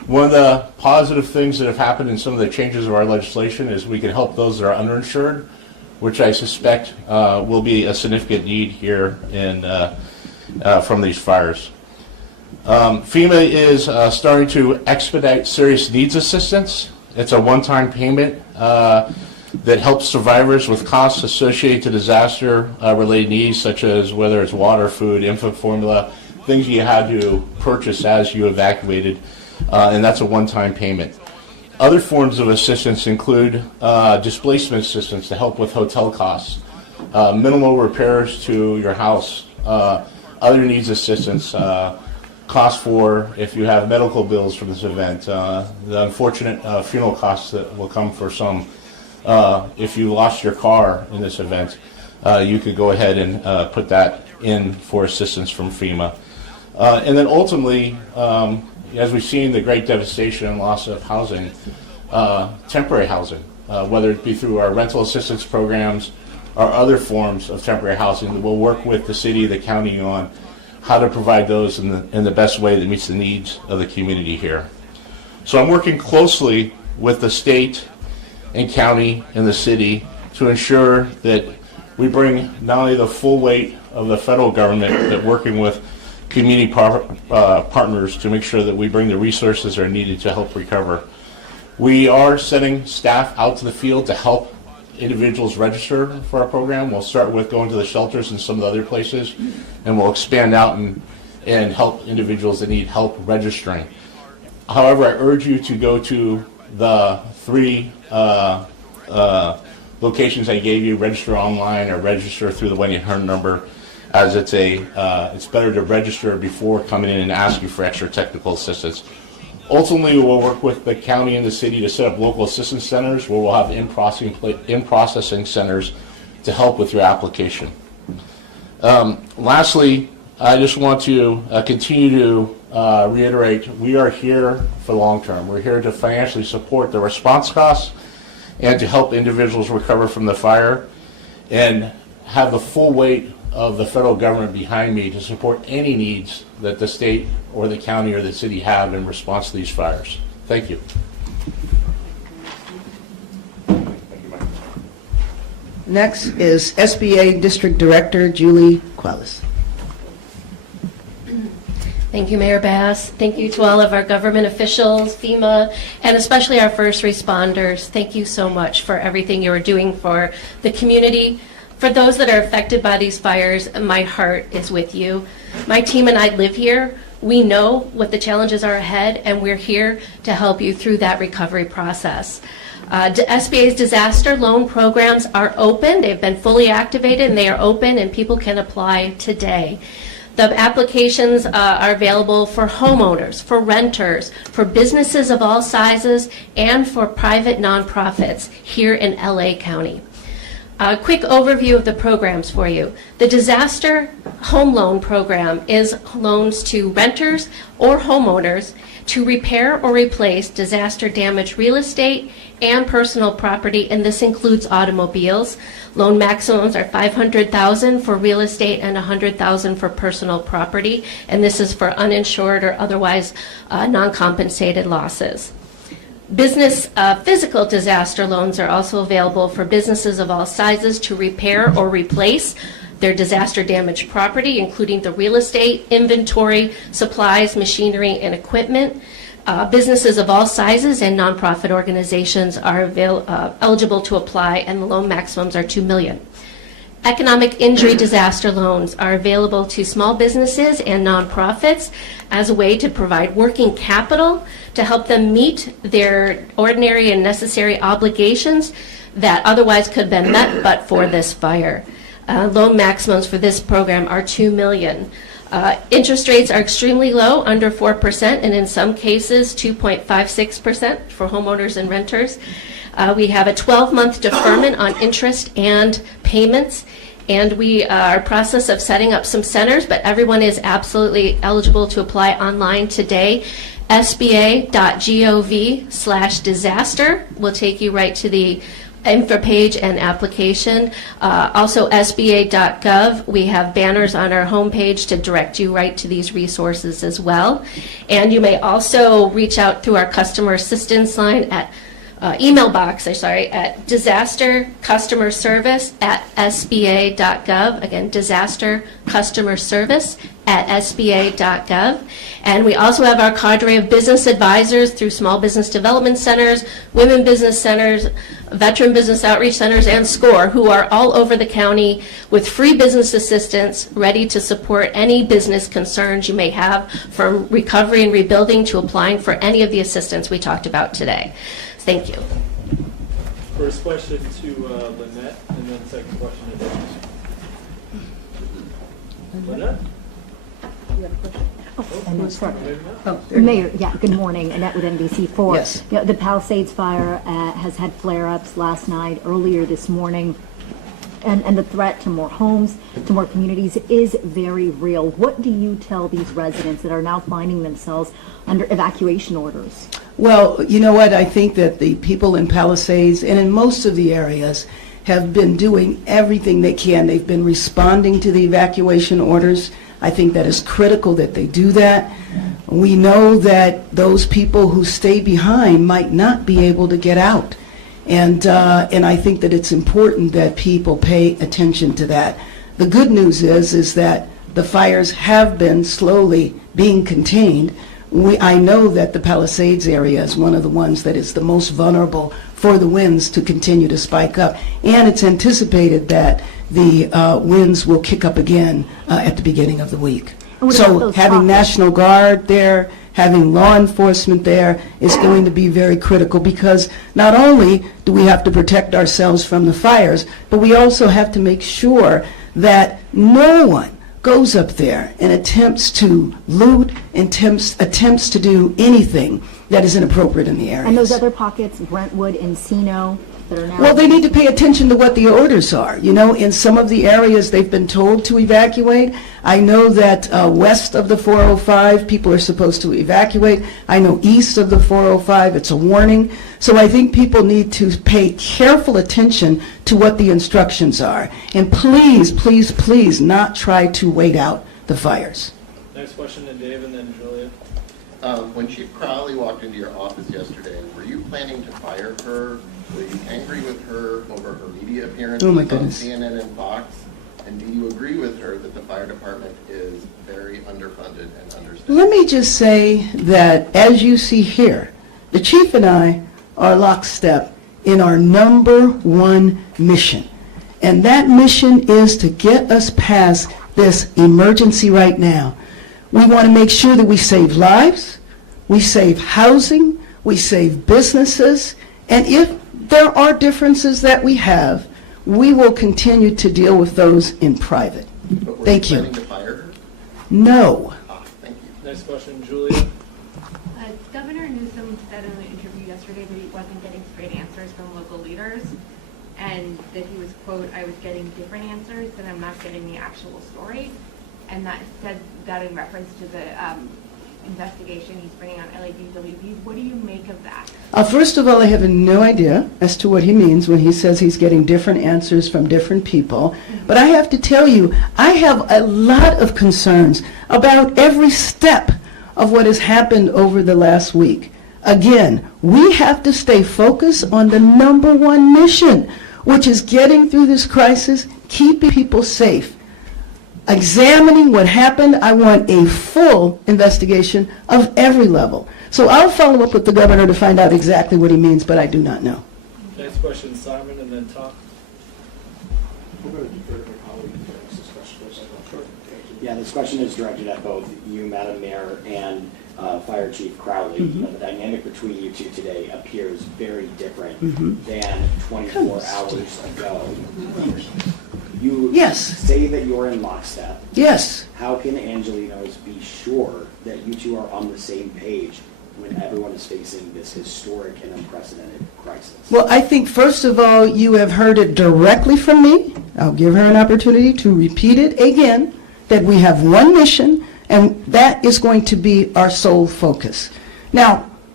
One of the positive things that have happened in some of the changes of our legislation is we can help those that are underinsured, which I suspect will be a significant need here from these fires. FEMA is starting to expedite serious needs assistance. It's a one-time payment that helps survivors with costs associated to disaster-related needs, such as whether it's water, food, infant formula, things you had to purchase as you evacuated, and that's a one-time payment. Other forms of assistance include displacement assistance to help with hotel costs, minimal repairs to your house, other needs assistance, costs for if you have medical bills from this event, the unfortunate funeral costs that will come for some. If you lost your car in this event, you could go ahead and put that in for assistance from FEMA. And then ultimately, as we've seen the great devastation and loss of housing, temporary housing, whether it be through our rental assistance programs or other forms of temporary housing, we'll work with the city, the county on how to provide those in the best way that meets the needs of the community here. So I'm working closely with the state and county and the city to ensure that we bring not only the full weight of the federal government, but working with community partners to make sure that we bring the resources that are needed to help recover. We are sending staff out to the field to help individuals register for our program. We'll start with going to the shelters and some of the other places, and we'll expand out and help individuals that need help registering. However, I urge you to go to the 3 locations I gave you, register online or register through the 1-800 number, as it's better to register before coming in and asking for extra technical assistance. Ultimately, we'll work with the county and the city to set up local assistance centers where we'll have in-processing centers to help with your application. Lastly, I just want to continue to reiterate, we are here for the long term. We're here to financially support the response costs and to help individuals recover from the fire and have the full weight of the federal government behind me to support any needs that the state or the county or the city have in response to these fires. Thank you. Next is SBA District Director Julie Quellis. Thank you, Mayor Bass. Thank you to all of our government officials, FEMA, and especially our first responders. Thank you so much for everything you are doing for the community. For those that are affected by these fires, my heart is with you. My team and I live here. We know what the challenges are ahead, and we're here to help you through that recovery process. SBA's disaster loan programs are open. They've been fully activated, and they are open, and people can apply today. The applications are available for homeowners, for renters, for businesses of all sizes, and for private nonprofits here in LA County. A quick overview of the programs for you. The Disaster Home Loan Program is loans to renters or homeowners to repair or replace disaster-damaged real estate and personal property, and this includes automobiles. Loan maximums are $500,000 for real estate and $100,000 for personal property, and this is for uninsured or otherwise non-compensated losses. Business physical disaster loans are also available for businesses of all sizes to repair or replace their disaster-damaged property, including the real estate, inventory, supplies, machinery, and equipment. Businesses of all sizes and nonprofit organizations are eligible to apply, and the loan maximums are $2 million. Economic injury disaster loans are available to small businesses and nonprofits as a way to provide working capital to help them meet their ordinary and necessary obligations that otherwise could have been met but for this fire. Loan maximums for this program are $2 million. Interest rates are extremely low, under 4%, and in some cases 2.56% for homeowners and renters. We have a 12-month deferment on interest and payments, and we are in the process of setting up some centers, but everyone is absolutely eligible to apply online today. SBA.gov/disaster will take you right to the info page and application. Also SBA.gov, we have banners on our homepage to direct you right to these resources as well. And you may also reach out through our customer assistance line at email box, at disaster customer service at SBA.gov. Again, disaster customer service at SBA.gov. And we also have our cadre of business advisors through small business development centers, women business centers, veteran business outreach centers, and SCORE, who are all over the county with free business assistance ready to support any business concerns you may have, from recovery and rebuilding to applying for any of the assistance we talked about today. Thank you. First question to Lynette, and then second question to Dennis. Lynette? Mayor, good morning. Annette with NBC4. Yes. The Palisades fire has had flare-ups last night, earlier this morning, and the threat to more homes, to more communities is very real. What do you tell these residents that are now finding themselves under evacuation orders? Well, you know what? I think that the people in Palisades and in most of the areas have been doing everything they can. They've been responding to the evacuation orders. I think that is critical that they do that. We know that those people who stay behind might not be able to get out. And I think that it's important that people pay attention to that. The good news is that the fires have been slowly being contained. I know that the Palisades area is one of the ones that is the most vulnerable for the winds to continue to spike up. And it's anticipated that the winds will kick up again at the beginning of the week. So having National Guard there, having law enforcement there is going to be very critical, because not only do we have to protect ourselves from the fires, but we also have to make sure that no one goes up there and attempts to loot, attempts to do anything that is inappropriate in the area. And those other pockets, Brentwood, Encino, that are now... Well, they need to pay attention to what the orders are. You know, in some of the areas they've been told to evacuate. I know that west of the 405, people are supposed to evacuate. I know east of the 405, it's a warning. So I think people need to pay careful attention to what the instructions are. And please, please, please not try to wait out the fires. Next question to Dave, and then Julia. When Chief Crowley walked into your office yesterday, were you planning to fire her? Were you angry with her over her media appearances Oh my on goodness. CNN and Fox? And do you agree with her that the fire department is very underfunded and understaffed? Let me just say that, as you see here, the chief and I are lockstep in our #1 mission. And that mission is to get us past this emergency right now. We want to make sure that we save lives, we save housing, we save businesses, and if there are differences that we have, we will continue to deal with those in private. Thank you. Planning to fire her? No. Thank you. Next question, Julia. Governor Newsom said in an interview yesterday that he wasn't getting straight answers from local leaders, and that he was, quote, "I was getting different answers, and I'm not getting the actual story." And that said that in reference to the investigation he's bringing on LADWP. What do you make of that? First of all, I have no idea as to what he means when he says he's getting different answers from different people. But I have to tell you, I have a lot of concerns about every step of what has happened over the last week. Again, we have to stay focused on the #1 mission, which is getting through this crisis, keeping people safe. Examining what happened, I want a full investigation of every level. So I'll follow up with the governor to find out exactly what he means, but I do not know. Next question, Simon, and then Tom. Yeah, this question is directed at both you, Madam Mayor, and Fire Chief Crowley. The dynamic between you two today appears very different than 24 hours ago. You say that you're in lockstep. Yes. How can Angelenos be sure that you two are on the same page when everyone is facing this historic and unprecedented crisis? Well, I think, first of all, you have heard it directly from me. I'll give her an opportunity to repeat it again, that we have one mission, and that is going to be our sole focus. Now,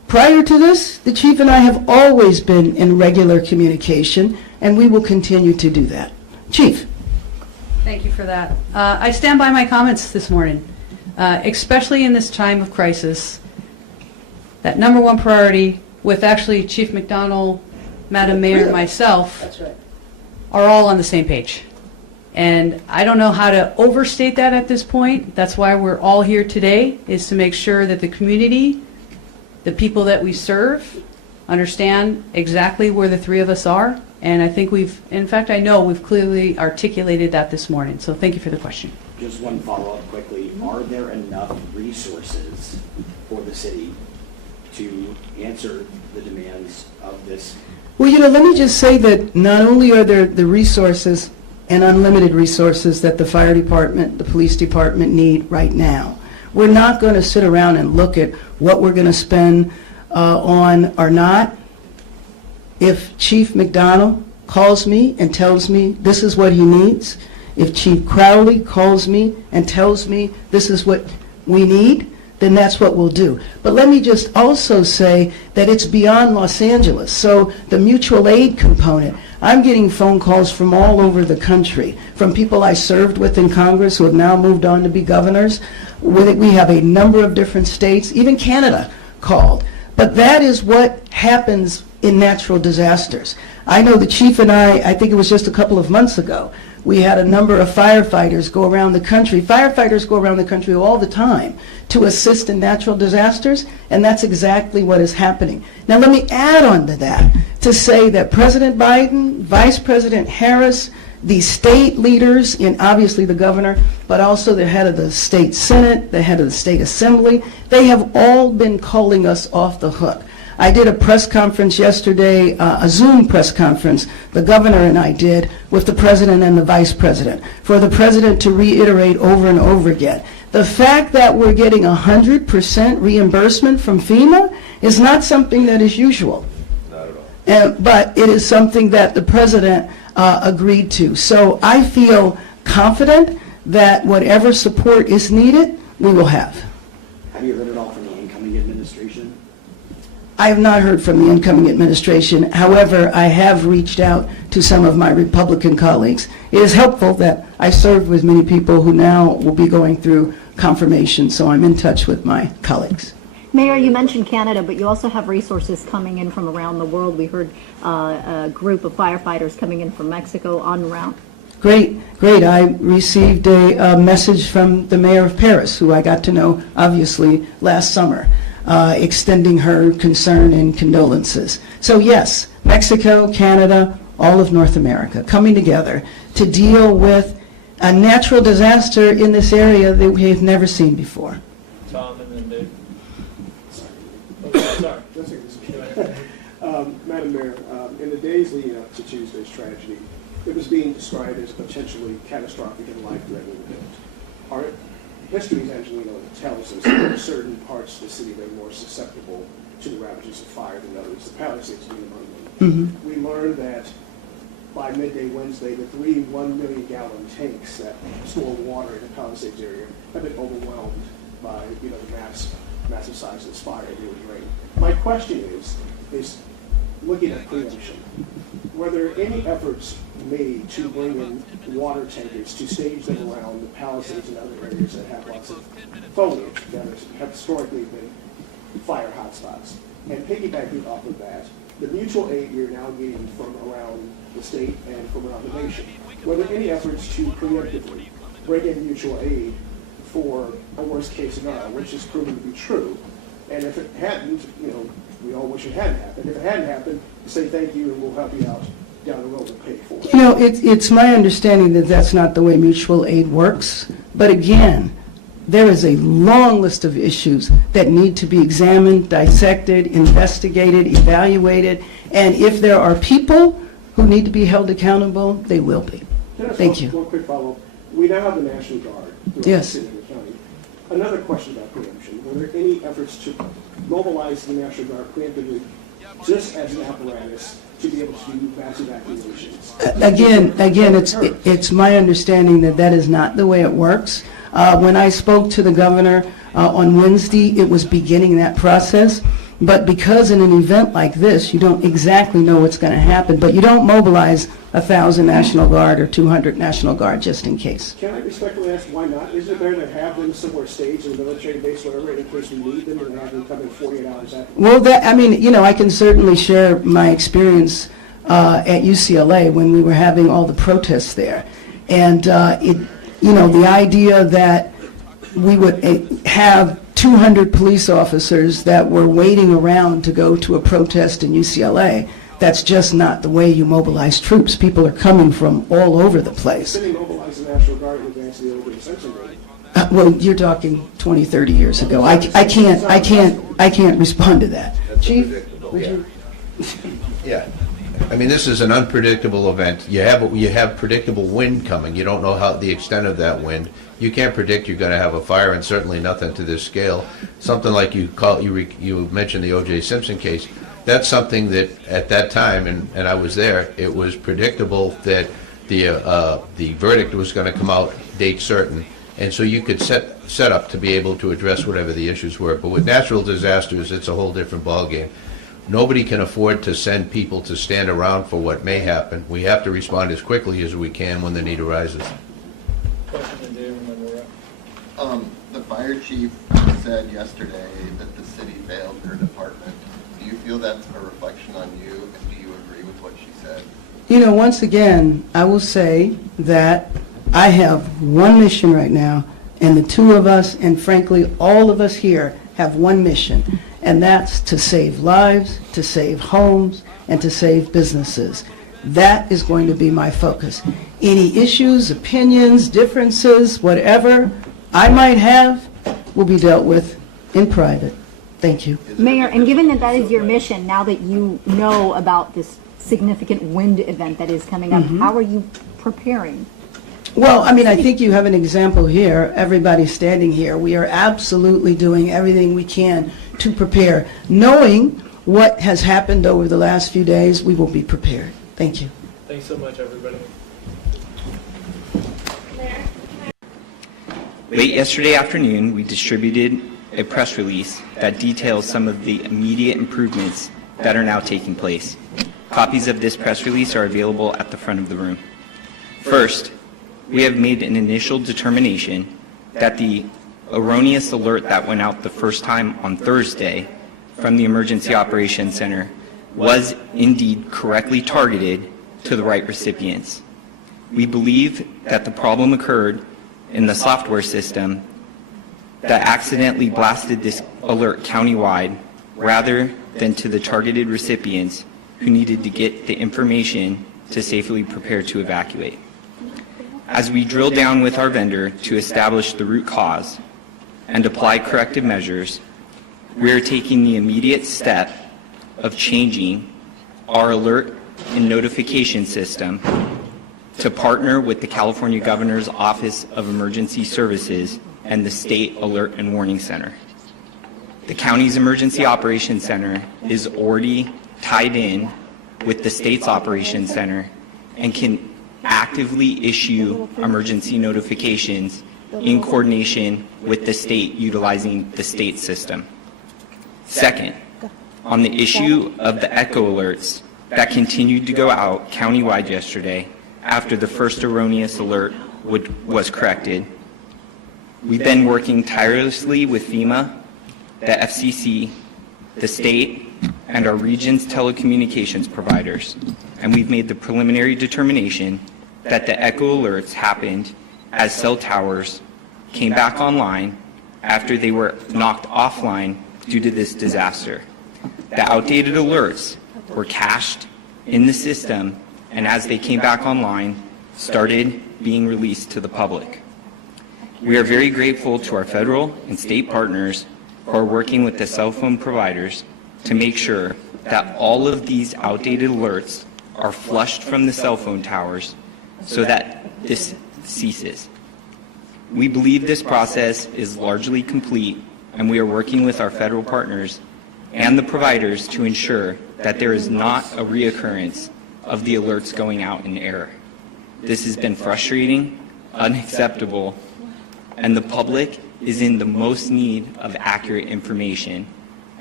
Prior to this, the chief and I have always been in regular communication, and we will continue to do that. Chief. Thank you for that. I stand by my comments this morning, especially in this time of crisis. That number one priority, with actually Chief McDonald, Madam Mayor, and myself, are all on the same page. And I don't know how to overstate that at this point. That's why we're all here today, is to make sure that the community, the people that we serve, understand exactly where the three of us are. And I think I know we've clearly articulated that this morning. So thank you for the question. Just one follow-up quickly. Are there enough resources for the city to answer the demands of this? Well, let me just say that not only are there the resources and unlimited resources that the fire department, the police department need right now. We're not going to sit around and look at what we're going to spend on or not. If Chief McDonald calls me and tells me this is what he needs, if Chief Crowley calls me and tells me this is what we need, then that's what we'll do. But let me just also say that it's beyond Los Angeles. So the mutual aid component, I'm getting phone calls from all over the country, from people I served with in Congress who have now moved on to be governors. We have a number of different states, even Canada called. But that is what happens in natural disasters. I know the chief and I think it was just a couple of months ago, we had a number of firefighters go around the country. Firefighters go around the country all the time to assist in natural disasters, and that's exactly what is happening. Now let me add on to that to say that President Biden, Vice President Harris, the state leaders, and obviously the governor, but also the head of the state senate, the head of the state assembly, they have all been calling us off the hook. I did a press conference yesterday, a Zoom press conference, the governor and I did, with the president and the vice president, for the president to reiterate over and over again. The fact that we're getting 100% reimbursement from FEMA is not something that is usual. Not at all. But it is something that the president agreed to. So I feel confident that whatever support is needed, we will have. Have you heard it all from the incoming administration? I have not heard from the incoming administration. However, I have reached out to some of my Republican colleagues. It is helpful that I served with many people who now will be going through confirmation, so I'm in touch with my colleagues. Mayor, you mentioned Canada, but you also have resources coming in from around the world. We heard a group of firefighters coming in from Mexico on route. Great. I received a message from the mayor of Paris, who I got to know, obviously, last summer, extending her concern and condolences. So yes, Mexico, Canada, all of North America coming together to deal with a natural disaster in this area that we have never seen before. Tom and then Dave. Sorry. Madam Mayor, in the days leading up to Tuesday's tragedy, it was being described as potentially catastrophic and life-threatening event. History, as Angelino tells us, there are certain parts of the city that are more susceptible to the ravages of fire than others, the Palisades being among them. Mm-hmm. We learned that by midday Wednesday, the 3 1-million-gallon tanks that store water in the Palisades area have been overwhelmed by the massive size of this fire and it was rain. My question is looking at preemption, were there any efforts made to bring in water tankers to stage them around the Palisades and other areas that have lots of foliage that have historically been fire hotspots? And piggybacking off of that, the mutual aid you're now getting from around the state and from around the nation, were there any efforts to preemptively bring in mutual aid for a worst-case scenario, which is proven to be true? And if it hadn't, we all wish it hadn't happened. If it hadn't happened, say thank you and we'll help you out down the road and pay for it. It's my understanding that that's not the way mutual aid works. But again, there is a long list of issues that need to be examined, dissected, investigated, evaluated, and if there are people who need to be held accountable, they will be. Thank you. One quick follow-up. We now have the National Guard throughout the city and the county. Another question about preemption. Were there any efforts to mobilize the National Guard preemptively just as an apparatus to be able to do mass evacuations? Again, it's my understanding that that is not the way it works. When I spoke to the governor on Wednesday, it was beginning that process. But because in an event like this, you don't exactly know what's going to happen, but you don't mobilize 1,000 National Guard or 200 National Guard just in case. Can I respectfully ask why not? Isn't it better to have them somewhere staged in the military base, whatever, in case we need them, and have them come in 48 hours after? Well, I can certainly share my experience at UCLA when we were having all the protests there. And, the idea that we would have 200 police officers that were waiting around to go to a protest in UCLA, that's just not the way you mobilize troops. People are coming from all over the place. Didn't they mobilize the National Guard in advance of the O.J. Simpson raid? Well, you're talking 20, 30 years ago. I can't respond to that. Chief, would you? Yeah. I mean, this is an unpredictable event. You have predictable wind coming. You don't know how the extent of that wind. You can't predict you're going to have a fire, and certainly nothing to this scale. Something like you mentioned the O.J. Simpson case. That's something that at that time, and I was there, it was predictable that the verdict was going to come out date certain, and so you could set up to be able to address whatever the issues were. But with natural disasters, it's a whole different ballgame. Nobody can afford to send people to stand around for what may happen. We have to respond as quickly as we can when the need arises. The fire chief said yesterday that the city failed her department. Do you feel that's a reflection on you, and do you agree with what she said? Once again, I will say that I have one mission right now, and the two of us, and frankly, all of us here, have one mission, and that's to save lives, to save homes, and to save businesses. That is going to be my focus. Any issues, opinions, differences, whatever I might have, will be dealt with in private. Thank you. Mayor, and given that that is your mission, now that you know about this significant wind event that is coming up, how are you preparing? Well, I think you have an example here. Everybody standing here. We are absolutely doing everything we can to prepare. Knowing what has happened over the last few days, we will be prepared. Thank you. Thanks so much, everybody. Late yesterday afternoon, we distributed a press release that details some of the immediate improvements that are now taking place. Copies of this press release are available at the front of the room. First, we have made an initial determination that the erroneous alert that went out the first time on Thursday from the Emergency Operations Center was indeed correctly targeted to the right recipients. We believe that the problem occurred in the software system that accidentally blasted this alert countywide rather than to the targeted recipients who needed to get the information to safely prepare to evacuate. As we drill down with our vendor to establish the root cause and apply corrective measures, we are taking the immediate step of changing our alert and notification system to partner with the California Governor's Office of Emergency Services and the State Alert and Warning Center. The county's Emergency Operations Center is already tied in with the state's Operations Center and can actively issue emergency notifications in coordination with the state utilizing the state system. Second, on the issue of the echo alerts that continued to go out countywide yesterday after the first erroneous alert was corrected, we've been working tirelessly with FEMA, the FCC, the state, and our region's telecommunications providers, and we've made the preliminary determination that the echo alerts happened as cell towers came back online after they were knocked offline due to this disaster. The outdated alerts were cached in the system, and as they came back online, started being released to the public. We are very grateful to our federal and state partners who are working with the cell phone providers to make sure that all of these outdated alerts are flushed from the cell phone towers so that this ceases. We believe this process is largely complete, and we are working with our federal partners and the providers to ensure that there is not a reoccurrence of the alerts going out in error. This has been frustrating, unacceptable, and the public is in the most need of accurate information,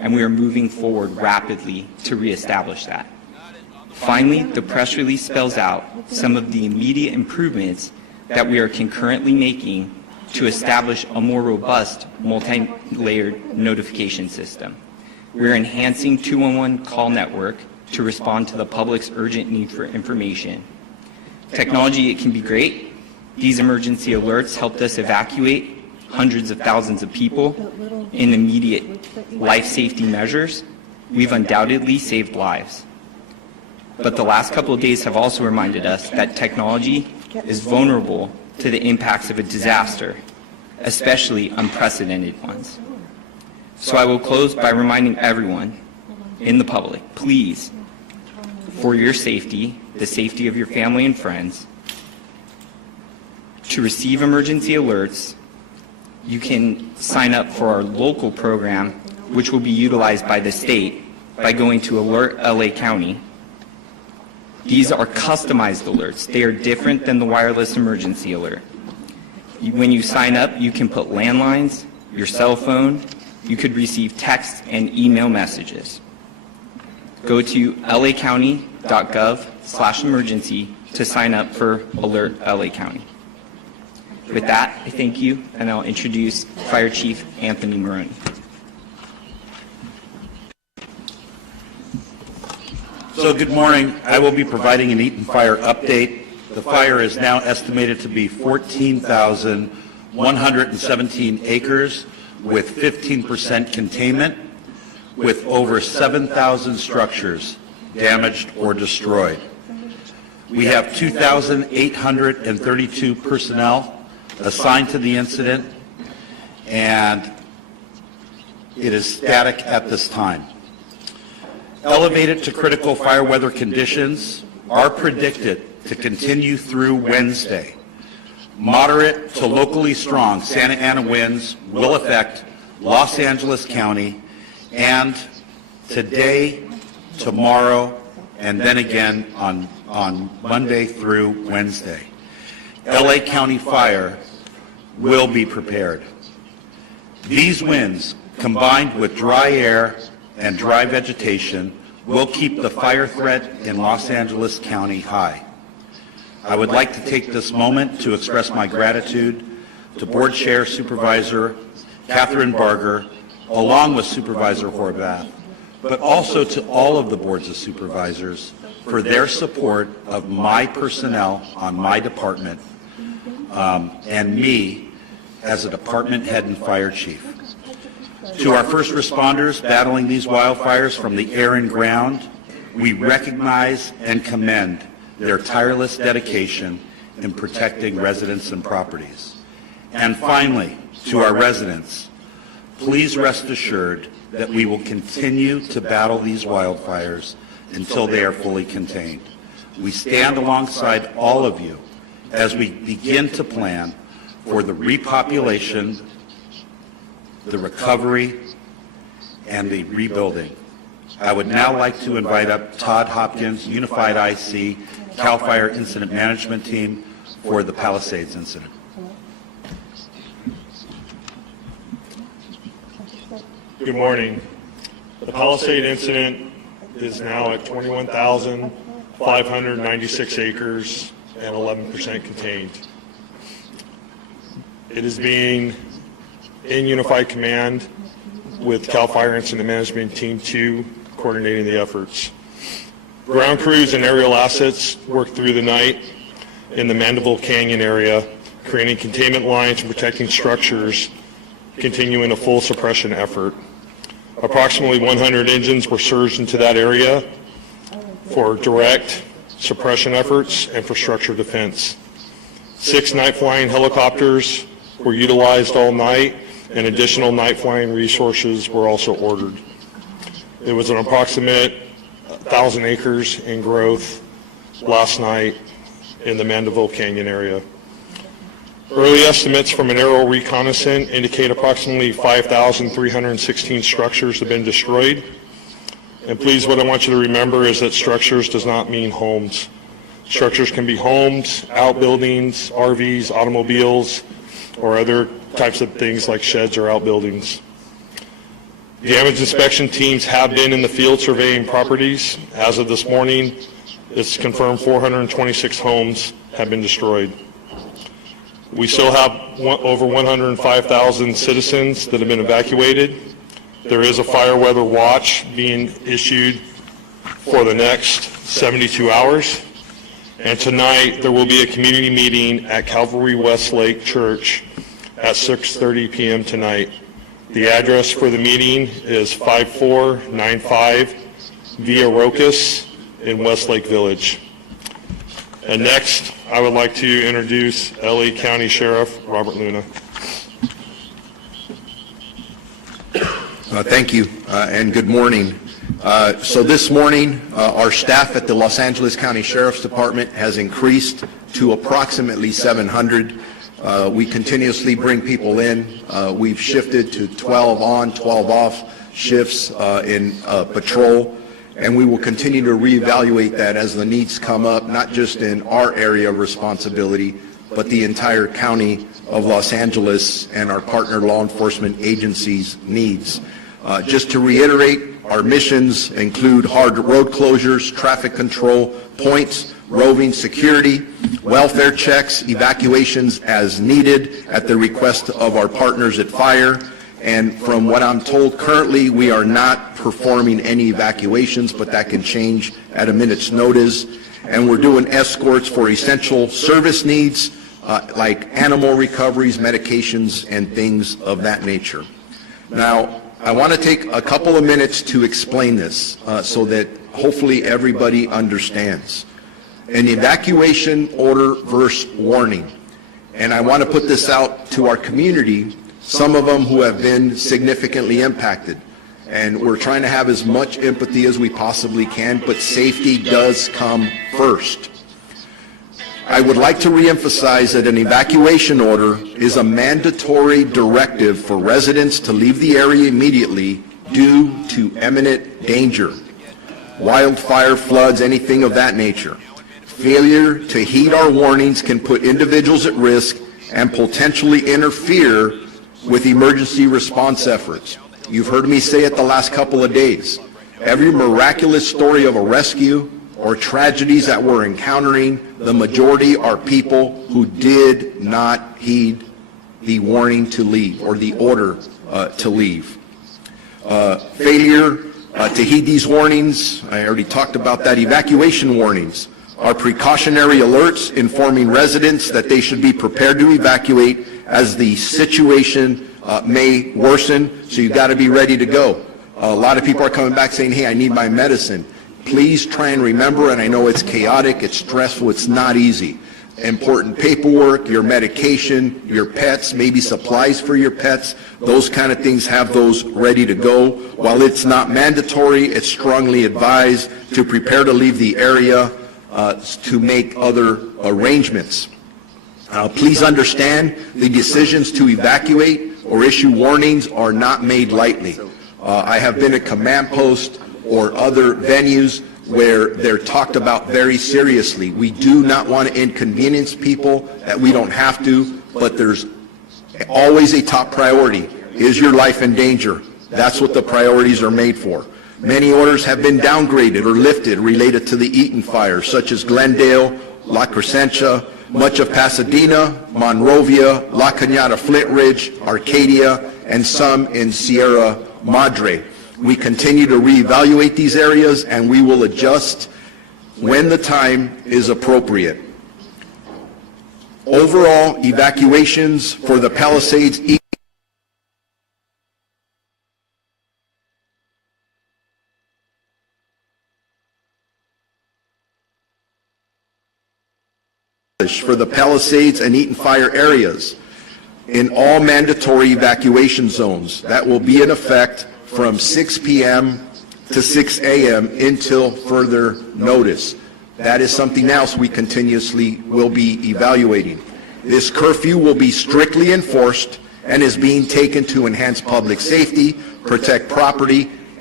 and we are moving forward rapidly to reestablish that. Finally, the press release spells out some of the immediate improvements that we are concurrently making to establish a more robust multi-layered notification system. We're enhancing 211 call network to respond to the public's urgent need for information. Technology, it can be great. These emergency alerts helped us evacuate hundreds of thousands of people in immediate life safety measures. We've undoubtedly saved lives. But the last couple of days have also reminded us that technology is vulnerable to the impacts of a disaster, especially unprecedented ones. So I will close by reminding everyone in the public, please, for your safety, the safety of your family and friends, to receive emergency alerts, you can sign up for our local program, which will be utilized by the state by going to Alert LA County. These are customized alerts. They are different than the wireless emergency alert. When you sign up, you can put landlines, your cell phone, you could receive text and email messages. Go to lacounty.gov/emergency to sign up for Alert LA County. With that, I thank you, and I'll introduce Fire Chief Anthony Maroney. So good morning. I will be providing an Eaton Fire update. The fire is now estimated to be 14,117 acres with 15% containment, with over 7,000 structures damaged or destroyed. We have 2,832 personnel assigned to the incident, and it is static at this time. Elevated to critical fire weather conditions are predicted to continue through Wednesday. Moderate to locally strong Santa Ana winds will affect Los Angeles County, and today, tomorrow, and then again on Monday through Wednesday. LA County Fire will be prepared. These winds, combined with dry air and dry vegetation, will keep the fire threat in Los Angeles County high. I would like to take this moment to express my gratitude to Board Chair Supervisor Catherine Barger, along with Supervisor Horvath, but also to all of the boards of supervisors for their support of my personnel on my department and me as a department head and fire chief. To our first responders battling these wildfires from the air and ground, we recognize and commend their tireless dedication in protecting residents and properties. And finally, to our residents, please rest assured that we will continue to battle these wildfires until they are fully contained. We stand alongside all of you as we begin to plan for the repopulation, the recovery, and the rebuilding. I would now like to invite up Todd Hopkins, Unified IC, CAL FIRE Incident Management Team, for the Palisades incident. Good morning. The Palisade incident is now at 21,596 acres and 11% contained. It is being in unified command with CAL FIRE Incident Management Team 2 coordinating the efforts. Ground crews and aerial assets worked through the night in the Mandeville Canyon area, creating containment lines and protecting structures, continuing a full suppression effort. Approximately 100 engines were surged into that area for direct suppression efforts and for structure defense. 6 night flying helicopters were utilized all night, and additional night flying resources were also ordered. There was an approximate 1,000 acres in growth last night in the Mandeville Canyon area. Early estimates from an aerial reconnaissance indicate approximately 5,316 structures have been destroyed. And please, what I want you to remember is that structures does not mean homes. Structures can be homes, outbuildings, RVs, automobiles, or other types of things like sheds or outbuildings. Damage inspection teams have been in the field surveying properties. As of this morning, it's confirmed 426 homes have been destroyed. We still have over 105,000 citizens that have been evacuated. There is a fire weather watch being issued for the next 72 hours. And tonight, there will be a community meeting at Calvary Westlake Church at 6:30 p.m. tonight. The address for the meeting is 5495 Via Rocas in Westlake Village. And next, I would like to introduce LA County Sheriff Robert Luna. Thank you, and good morning. So this morning, our staff at the Los Angeles County Sheriff's Department has increased to approximately 700. We continuously bring people in. We've shifted to 12 on, 12 off shifts in patrol, and we will continue to reevaluate that as the needs come up, not just in our area of responsibility, but the entire county of Los Angeles and our partner law enforcement agencies' needs. Just to reiterate, our missions include hard road closures, traffic control points, roving security, welfare checks, evacuations as needed at the request of our partners at Fire. And from what I'm told currently, we are not performing any evacuations, but that can change at a minute's notice. And we're doing escorts for essential service needs like animal recoveries, medications, and things of that nature. Now, I want to take a couple of minutes to explain this so that hopefully everybody understands. An evacuation order versus warning. And I want to put this out to our community, some of them who have been significantly impacted. And we're trying to have as much empathy as we possibly can, but safety does come first. I would like to reemphasize that an evacuation order is a mandatory directive for residents to leave the area immediately due to imminent danger. Wildfire, floods, anything of that nature. Failure to heed our warnings can put individuals at risk and potentially interfere with emergency response efforts. You've heard me say it the last couple of days. Every miraculous story of a rescue or tragedies that we're encountering, the majority are people who did not heed the warning to leave or the order to leave. Failure to heed these warnings, I already talked about that. Evacuation warnings are precautionary alerts informing residents that they should be prepared to evacuate as the situation may worsen, so you've got to be ready to go. A lot of people are coming back saying, hey, I need my medicine. Please try and remember, and I know it's chaotic, it's stressful, it's not easy. Important paperwork, your medication, your pets, maybe supplies for your pets, those kind of things, have those ready to go. While it's not mandatory, it's strongly advised to prepare to leave the area to make other arrangements. Please understand, the decisions to evacuate or issue warnings are not made lightly. I have been at command post or other venues where they're talked about very seriously. We do not want to inconvenience people that we don't have to, but there's always a top priority. Is your life in danger? That's what the priorities are made for. Many orders have been downgraded or lifted related to the Eaton fire, such as Glendale, La Crescencia, much of Pasadena, Monrovia, La Cañada, Flint Ridge, Arcadia, and some in Sierra Madre. We continue to reevaluate these areas, and we will adjust when the time is appropriate. Overall, evacuations for the Palisades and Eaton fire areas in all mandatory evacuation zones. That will be in effect from 6 p.m. to 6 a.m. until further notice. That is something else we continuously will be evaluating. This curfew will be strictly enforced and is being taken to enhance public safety, protect property,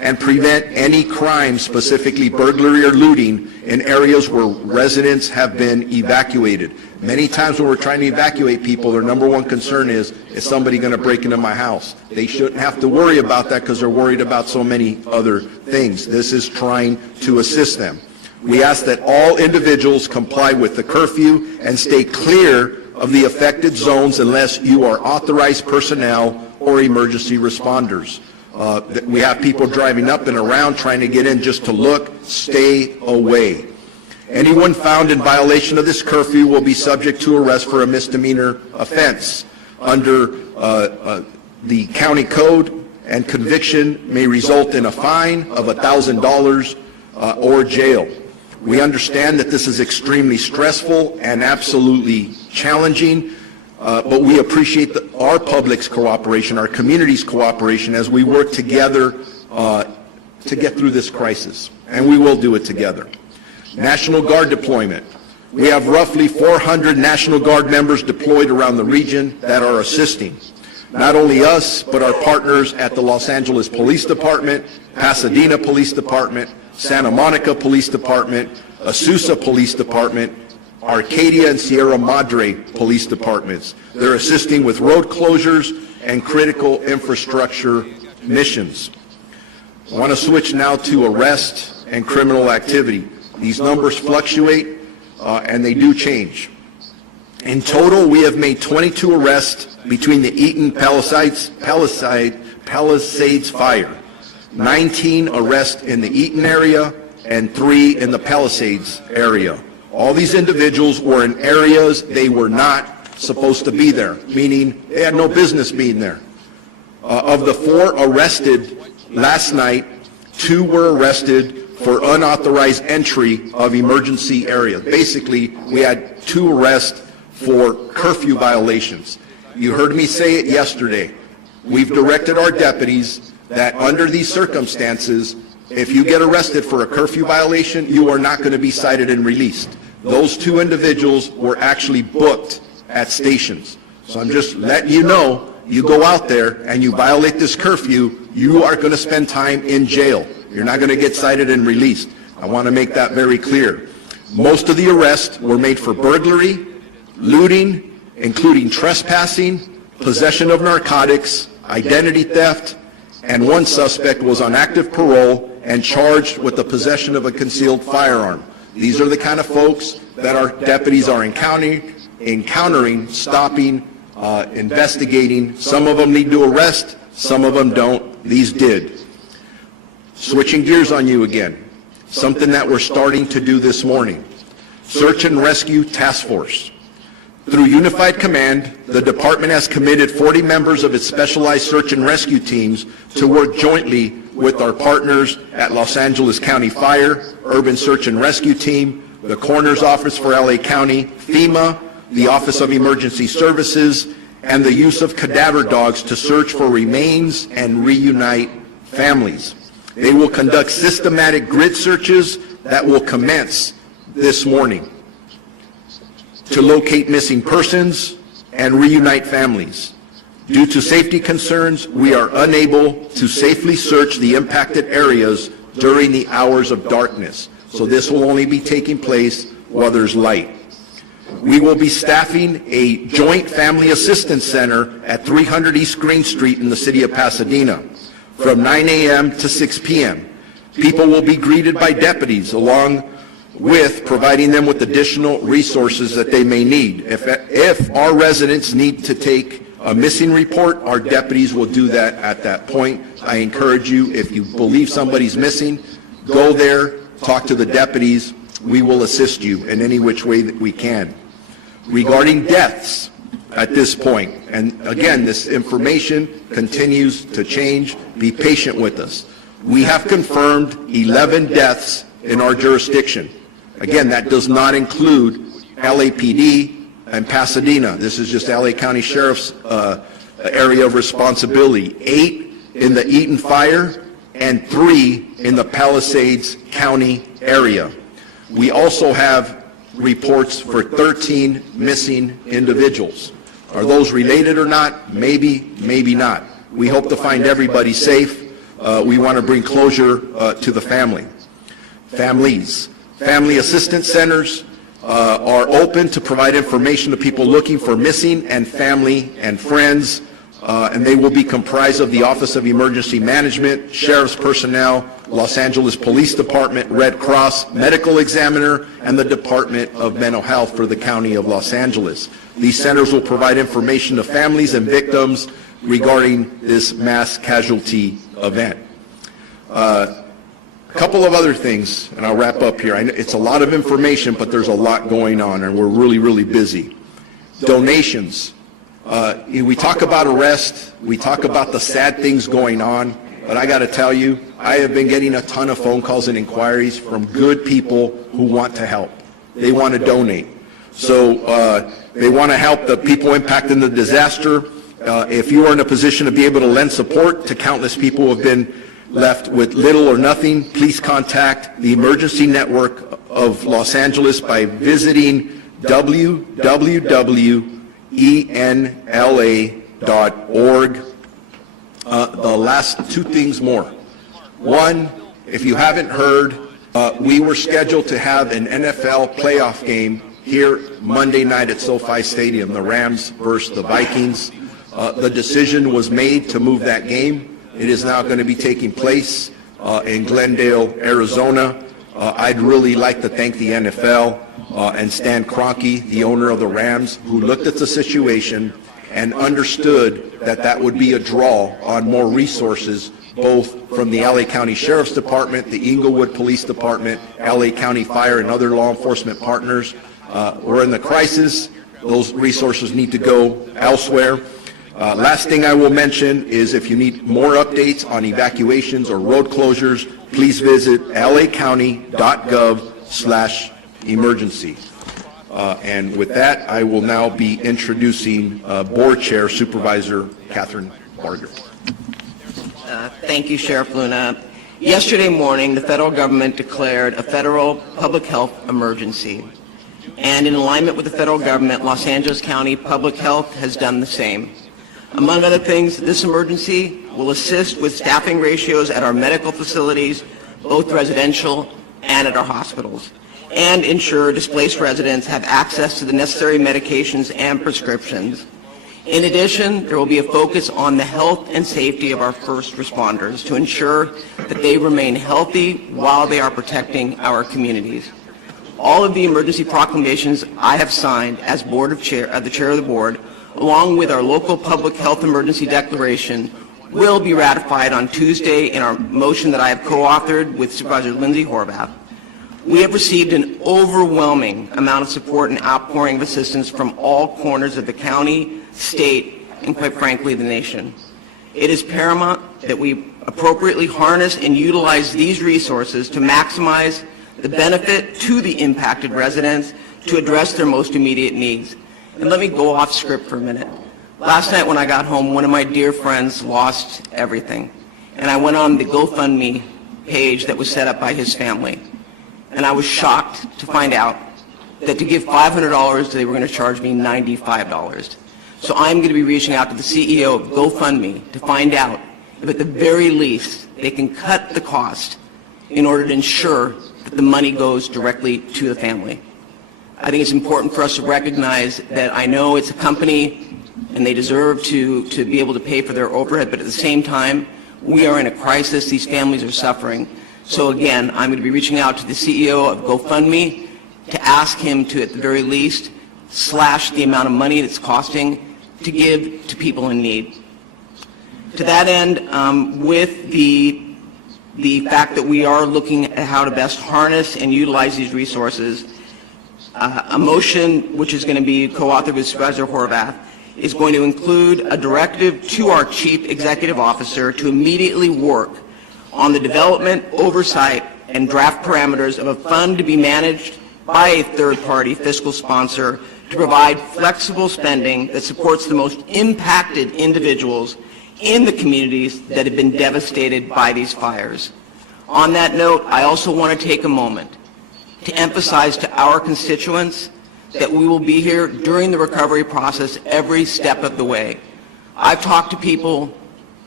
and prevent any crime, specifically burglary or looting, in areas where residents have been evacuated. Many times when we're trying to evacuate people, their number one concern is somebody going to break into my house? They shouldn't have to worry about that because they're worried about so many other things. This is trying to assist them. We ask that all individuals comply with the curfew and stay clear of the affected zones unless you are authorized personnel or emergency responders. We have people driving up and around trying to get in just to look. Stay away. Anyone found in violation of this curfew will be subject to arrest for a misdemeanor offense under the county code, and conviction may result in a fine of $1,000 or jail. We understand that this is extremely stressful and absolutely challenging, but we appreciate our public's cooperation, our community's cooperation as we work together to get through this crisis, and we will do it together. National Guard deployment. We have roughly 400 National Guard members deployed around the region that are assisting. Not only us, but our partners at the Los Angeles Police Department, Pasadena Police Department, Santa Monica Police Department, Azusa Police Department, Arcadia and Sierra Madre Police Departments. They're assisting with road closures and critical infrastructure missions. I want to switch now to arrest and criminal activity. These numbers fluctuate and they do change. In total, we have made 22 arrests between the Eaton Palisades fire, 19 arrests in the Eaton area, and 3 in the Palisades area. All these individuals were in areas they were not supposed to be there, meaning they had no business being there. Of the 4 arrested last night, 2 were arrested for unauthorized entry of emergency areas. Basically, we had 2 arrests for curfew violations. You heard me say it yesterday. We've directed our deputies that under these circumstances, if you get arrested for a curfew violation, you are not going to be cited and released. Those 2 individuals were actually booked at stations. So I'm just letting you know, you go out there and you violate this curfew, you are going to spend time in jail. You're not going to get cited and released. I want to make that very clear. Most of the arrests were made for burglary, looting, including trespassing, possession of narcotics, identity theft, and 1 suspect was on active parole and charged with the possession of a concealed firearm. These are the kind of folks that our deputies are encountering, stopping, investigating. Some of them need to arrest, some of them don't. These did. Switching gears on you again, something that we're starting to do this morning. Search and Rescue Task Force. Through Unified Command, the department has committed 40 members of its specialized search and rescue teams to work jointly with our partners at Los Angeles County Fire, Urban Search and Rescue Team, the Coroner's Office for LA County, FEMA, the Office of Emergency Services, and the use of cadaver dogs to search for remains and reunite families. They will conduct systematic grid searches that will commence this morning to locate missing persons and reunite families. Due to safety concerns, we are unable to safely search the impacted areas during the hours of darkness. So this will only be taking place while there's light. We will be staffing a joint family assistance center at 300 East Green Street in the city of Pasadena from 9 a.m. to 6 p.m. People will be greeted by deputies along with providing them with additional resources that they may need. If our residents need to take a missing report, our deputies will do that at that point. I encourage you, if you believe somebody's missing, go there, talk to the deputies. We will assist you in any which way that we can. Regarding deaths at this point, and again, this information continues to change. Be patient with us. We have confirmed 11 deaths in our jurisdiction. Again, that does not include LAPD and Pasadena. This is just LA County Sheriff's area of responsibility. 8 in the Eaton fire and 3 in the Palisades County area. We also have reports for 13 missing individuals. Are those related or not? Maybe, maybe not. We hope to find everybody safe. we want to bring closure to the families. Family assistance centers are open to provide information to people looking for missing and family and friends, and they will be comprised of the Office of Emergency Management, Sheriff's personnel, Los Angeles Police Department, Red Cross, Medical Examiner, and the Department of Mental Health for the County of Los Angeles. These centers will provide information to families and victims regarding this mass casualty event. A couple of other things, and I'll wrap up here. I know it's a lot of information, but there's a lot going on, and we're really, really busy. Donations. We talk about arrest, we talk about the sad things going on, but I got to tell you, I have been getting a ton of phone calls and inquiries from good people who want to help. They want to donate. So they want to help the people impacted in the disaster. If you are in a position to be able to lend support to countless people who have been left with little or nothing, please contact the Emergency Network of Los Angeles by visiting www.enla.org. The last two things more. One, if you haven't heard, we were scheduled to have an NFL playoff game here Monday night at SoFi Stadium, the Rams versus the Vikings. The decision was made to move that game. It is now going to be taking place in Glendale, Arizona. I'd really like to thank the NFL and Stan Kroenke, the owner of the Rams, who looked at the situation and understood that that would be a draw on more resources, both from the LA County Sheriff's Department, the Inglewood Police Department, LA County Fire, and other law enforcement partners. We're in the crisis. Those resources need to go elsewhere. Last thing I will mention is if you need more updates on evacuations or road closures, please visit lacounty.gov/emergency. And with that, I will now be introducing Board Chair Supervisor Catherine Barger. Thank you, Sheriff Luna. Yesterday morning, the federal government declared a federal public health emergency. And in alignment with the federal government, Los Angeles County Public Health has done the same. Among other things, this emergency will assist with staffing ratios at our medical facilities, both residential and at our hospitals, and ensure displaced residents have access to the necessary medications and prescriptions. In addition, there will be a focus on the health and safety of our first responders to ensure that they remain healthy while they are protecting our communities. All of the emergency proclamations I have signed as the chair of the board, along with our local public health emergency declaration, will be ratified on Tuesday in our motion that I have co-authored with Supervisor Lindsay Horvath. We have received an overwhelming amount of support and outpouring of assistance from all corners of the county, state, and quite frankly, the nation. It is paramount that we appropriately harness and utilize these resources to maximize the benefit to the impacted residents to address their most immediate needs. And let me go off script for a minute. Last night when I got home, one of my dear friends lost everything. And I went on the GoFundMe page that was set up by his family. And I was shocked to find out that to give $500, they were going to charge me $95. So I'm going to be reaching out to the CEO of GoFundMe to find out if at the very least they can cut the cost in order to ensure that the money goes directly to the family. I think it's important for us to recognize that I know it's a company and they deserve to be able to pay for their overhead, but at the same time, we are in a crisis. These families are suffering. So again, I'm going to be reaching out to the CEO of GoFundMe to ask him to, at the very least, slash the amount of money that's costing to give to people in need. To that end, with the fact that we are looking at how to best harness and utilize these resources, a motion which is going to be co-authored with Supervisor Horvath is going to include a directive to our Chief Executive Officer to immediately work on the development, oversight, and draft parameters of a fund to be managed by a third-party fiscal sponsor to provide flexible spending that supports the most impacted individuals in the communities that have been devastated by these fires. On that note, I also want to take a moment to emphasize to our constituents that we will be here during the recovery process every step of the way. I've talked to people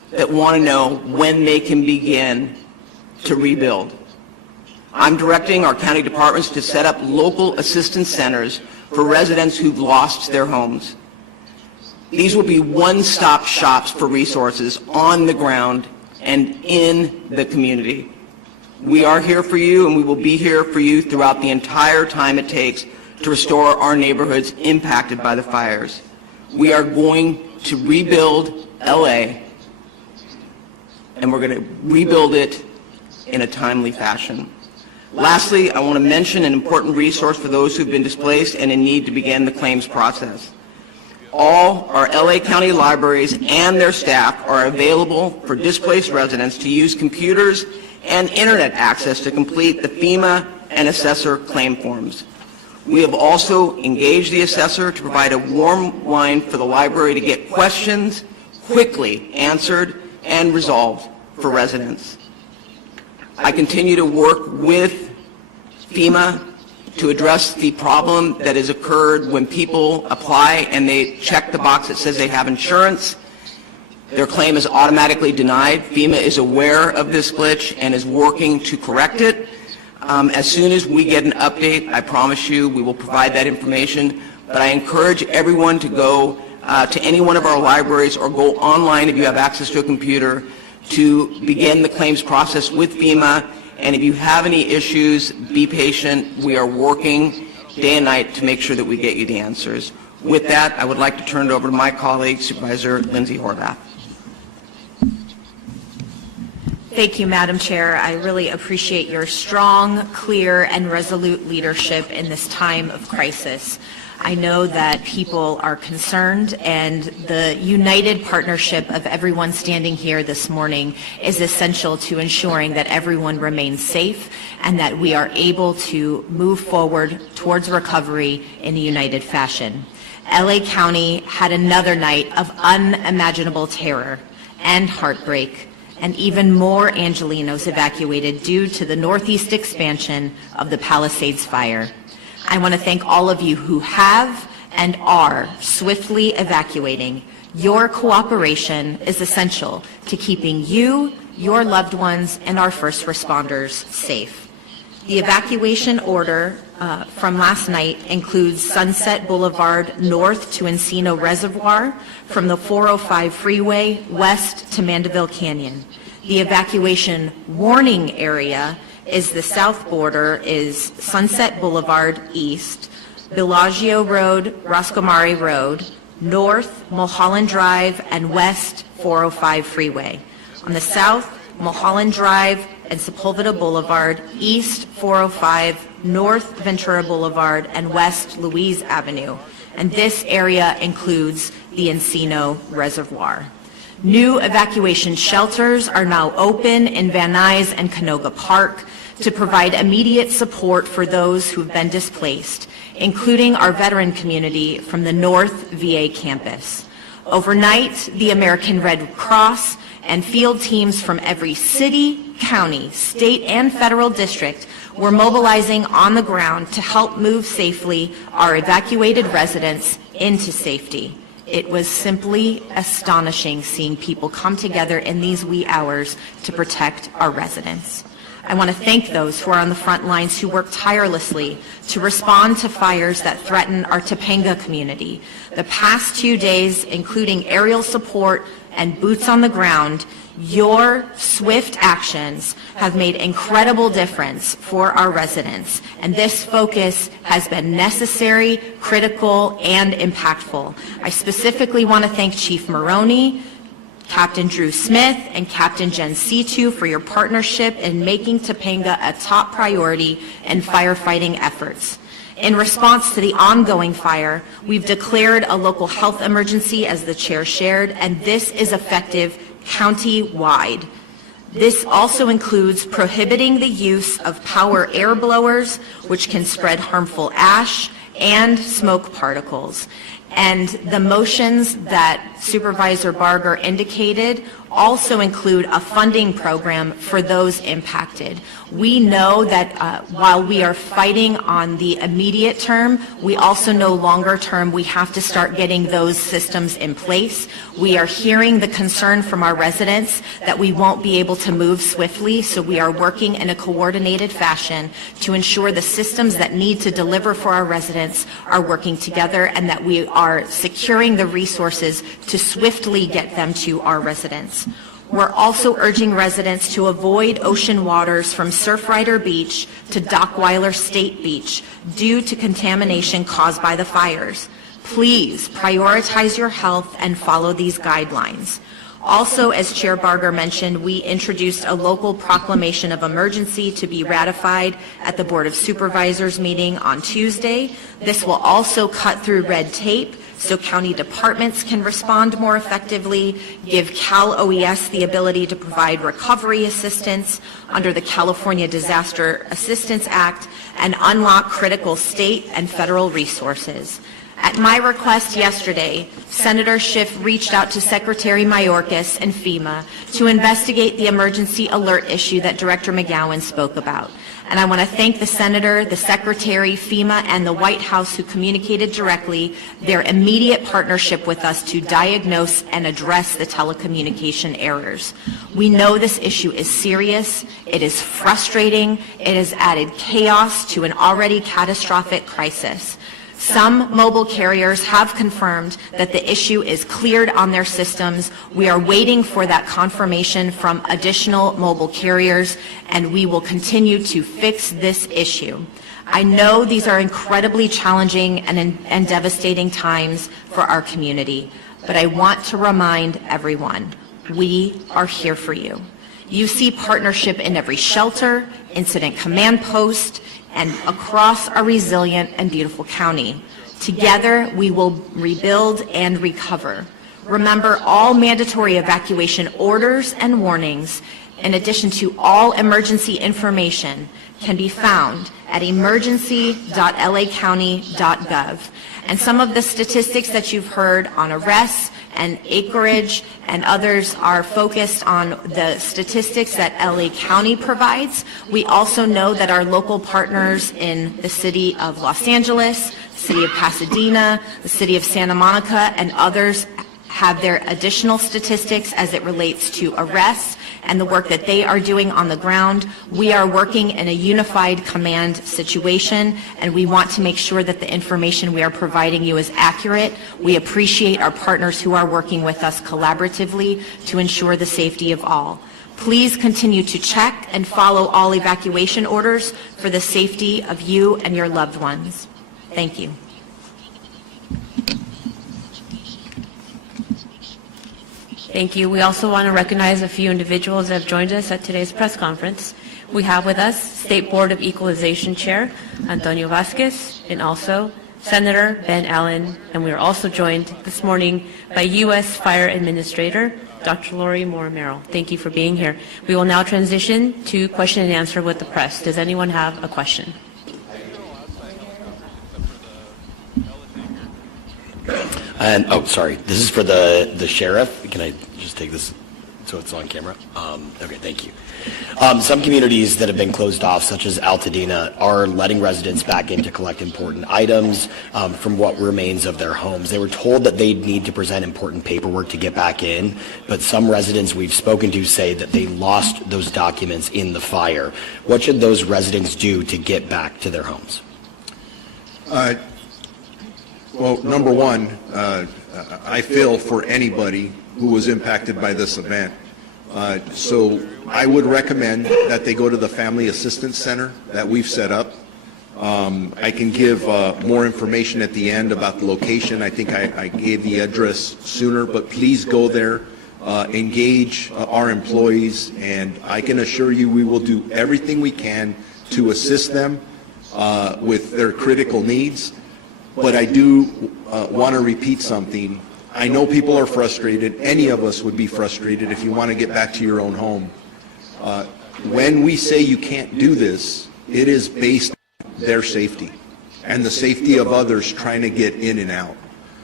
that want to know when they can begin to rebuild. I'm directing our county departments to set up local assistance centers for residents who've lost their homes. These will be one-stop shops for resources on the ground and in the community. We are here for you, and we will be here for you throughout the entire time it takes to restore our neighborhoods impacted by the fires. We are going to rebuild LA, and we're going to rebuild it in a timely fashion. Lastly, I want to mention an important resource for those who've been displaced and in need to begin the claims process. All our LA County libraries and their staff are available for displaced residents to use computers and internet access to complete the FEMA and assessor claim forms. We have also engaged the assessor to provide a warm line for the library to get questions quickly answered and resolved for residents. I continue to work with FEMA to address the problem that has occurred when people apply and they check the box that says they have insurance. Their claim is automatically denied. FEMA is aware of this glitch and is working to correct it. As soon as we get an update, I promise you we will provide that information. But I encourage everyone to go to any one of our libraries or go online if you have access to a computer to begin the claims process with FEMA. And if you have any issues, be patient. We are working day and night to make sure that we get you the answers. With that, I would like to turn it over to my colleague, Supervisor Lindsay Horvath. Thank you, Madam Chair. I really appreciate your strong, clear, and resolute leadership in this time of crisis. I know that people are concerned, and the united partnership of everyone standing here this morning is essential to ensuring that everyone remains safe and that we are able to move forward towards recovery in a united fashion. LA County had another night of unimaginable terror and heartbreak, and even more Angelenos evacuated due to the northeast expansion of the Palisades fire. I want to thank all of you who have and are swiftly evacuating. Your cooperation is essential to keeping you, your loved ones, and our first responders safe. The evacuation order from last night includes Sunset Boulevard north to Encino Reservoir, from the 405 freeway west to Mandeville Canyon. The evacuation warning area is the south border is Sunset Boulevard east, Bellagio Road, Roscomari Road, north Mulholland Drive, and west 405 freeway. On the south, Mulholland Drive and Sepulveda Boulevard, east 405, north Ventura Boulevard, and west Louise Avenue. And this area includes the Encino Reservoir. New evacuation shelters are now open in Van Nuys and Canoga Park to provide immediate support for those who have been displaced, including our veteran community from the North VA campus. Overnight, the American Red Cross and field teams from every city, county, state, and federal district were mobilizing on the ground to help move safely our evacuated residents into safety. It was simply astonishing seeing people come together in these wee hours to protect our residents. I want to thank those who are on the front lines who work tirelessly to respond to fires that threaten our Topanga community. The past 2 days, including aerial support and boots on the ground, your swift actions have made incredible difference for our residents, and this focus has been necessary, critical, and impactful. I specifically want to thank Chief Maroney, Captain Drew Smith, and Captain Jen Situ for your partnership in making Topanga a top priority in firefighting efforts. In response to the ongoing fire, we've declared a local health emergency, as the chair shared, and this is effective county-wide. This also includes prohibiting the use of power air blowers, which can spread harmful ash and smoke particles. And the motions that Supervisor Barger indicated also include a funding program for those impacted. We know that while we are fighting on the immediate term, we also know longer term we have to start getting those systems in place. We are hearing the concern from our residents that we won't be able to move swiftly, so we are working in a coordinated fashion to ensure the systems that need to deliver for our residents are working together and that we are securing the resources to swiftly get them to our residents. We're also urging residents to avoid ocean waters from Surfrider Beach to Dockweiler State Beach due to contamination caused by the fires. Please prioritize your health and follow these guidelines. Also, as Chair Barger mentioned, we introduced a local proclamation of emergency to be ratified at the Board of Supervisors meeting on Tuesday. This will also cut through red tape so county departments can respond more effectively, give Cal OES the ability to provide recovery assistance under the California Disaster Assistance Act, and unlock critical state and federal resources. At my request yesterday, Senator Schiff reached out to Secretary Mayorkas and FEMA to investigate the emergency alert issue that Director McGowan spoke about. And I want to thank the Senator, the Secretary, FEMA, and the White House who communicated directly their immediate partnership with us to diagnose and address the telecommunication errors. We know this issue is serious, it is frustrating, it has added chaos to an already catastrophic crisis. Some mobile carriers have confirmed that the issue is cleared on their systems. We are waiting for that confirmation from additional mobile carriers, and we will continue to fix this issue. I know these are incredibly challenging and devastating times for our community, but I want to remind everyone, we are here for you. You see partnership in every shelter, incident command post, and across our resilient and beautiful county. Together, we will rebuild and recover. Remember, all mandatory evacuation orders and warnings, in addition to all emergency information, can be found at emergency.lacounty.gov. And some of the statistics that you've heard on arrests and acreage and others are focused on the statistics that LA County provides. We also know that our local partners in the city of Los Angeles, the city of Pasadena, the city of Santa Monica, and others have their additional statistics as it relates to arrests and the work that they are doing on the ground. We are working in a unified command situation, and we want to make sure that the information we are providing you is accurate. We appreciate our partners who are working with us collaboratively to ensure the safety of all. Please continue to check and follow all evacuation orders for the safety of you and your loved ones. Thank you. Thank you. We also want to recognize a few individuals that have joined us at today's press conference. We have with us State Board of Equalization Chair Antonio Vasquez and also Senator Ben Allen, and we are also joined this morning by U.S. Fire Administrator Dr. Lori Moore-Merrill. Thank you for being here. We will now transition to question and answer with the press. Does anyone have a question? And, oh, sorry, this is for the sheriff. Can I just take this so it's on camera? Okay, thank you. Some communities that have been closed off, such as Altadena, are letting residents back in to collect important items from what remains of their homes. They were told that they'd need to present important paperwork to get back in, but some residents we've spoken to say that they lost those documents in the fire. What should those residents do to get back to their homes? Well, number one, I feel for anybody who was impacted by this event. So I would recommend that they go to the Family Assistance Center that we've set up. I can give more information at the end about the location. I think I gave the address sooner, but please go there, engage our employees, and I can assure you we will do everything we can to assist them with their critical needs. But I do want to repeat something. I know people are frustrated. Any of us would be frustrated if you want to get back to your own home. When we say you can't do this, it is based on their safety and the safety of others trying to get in and out.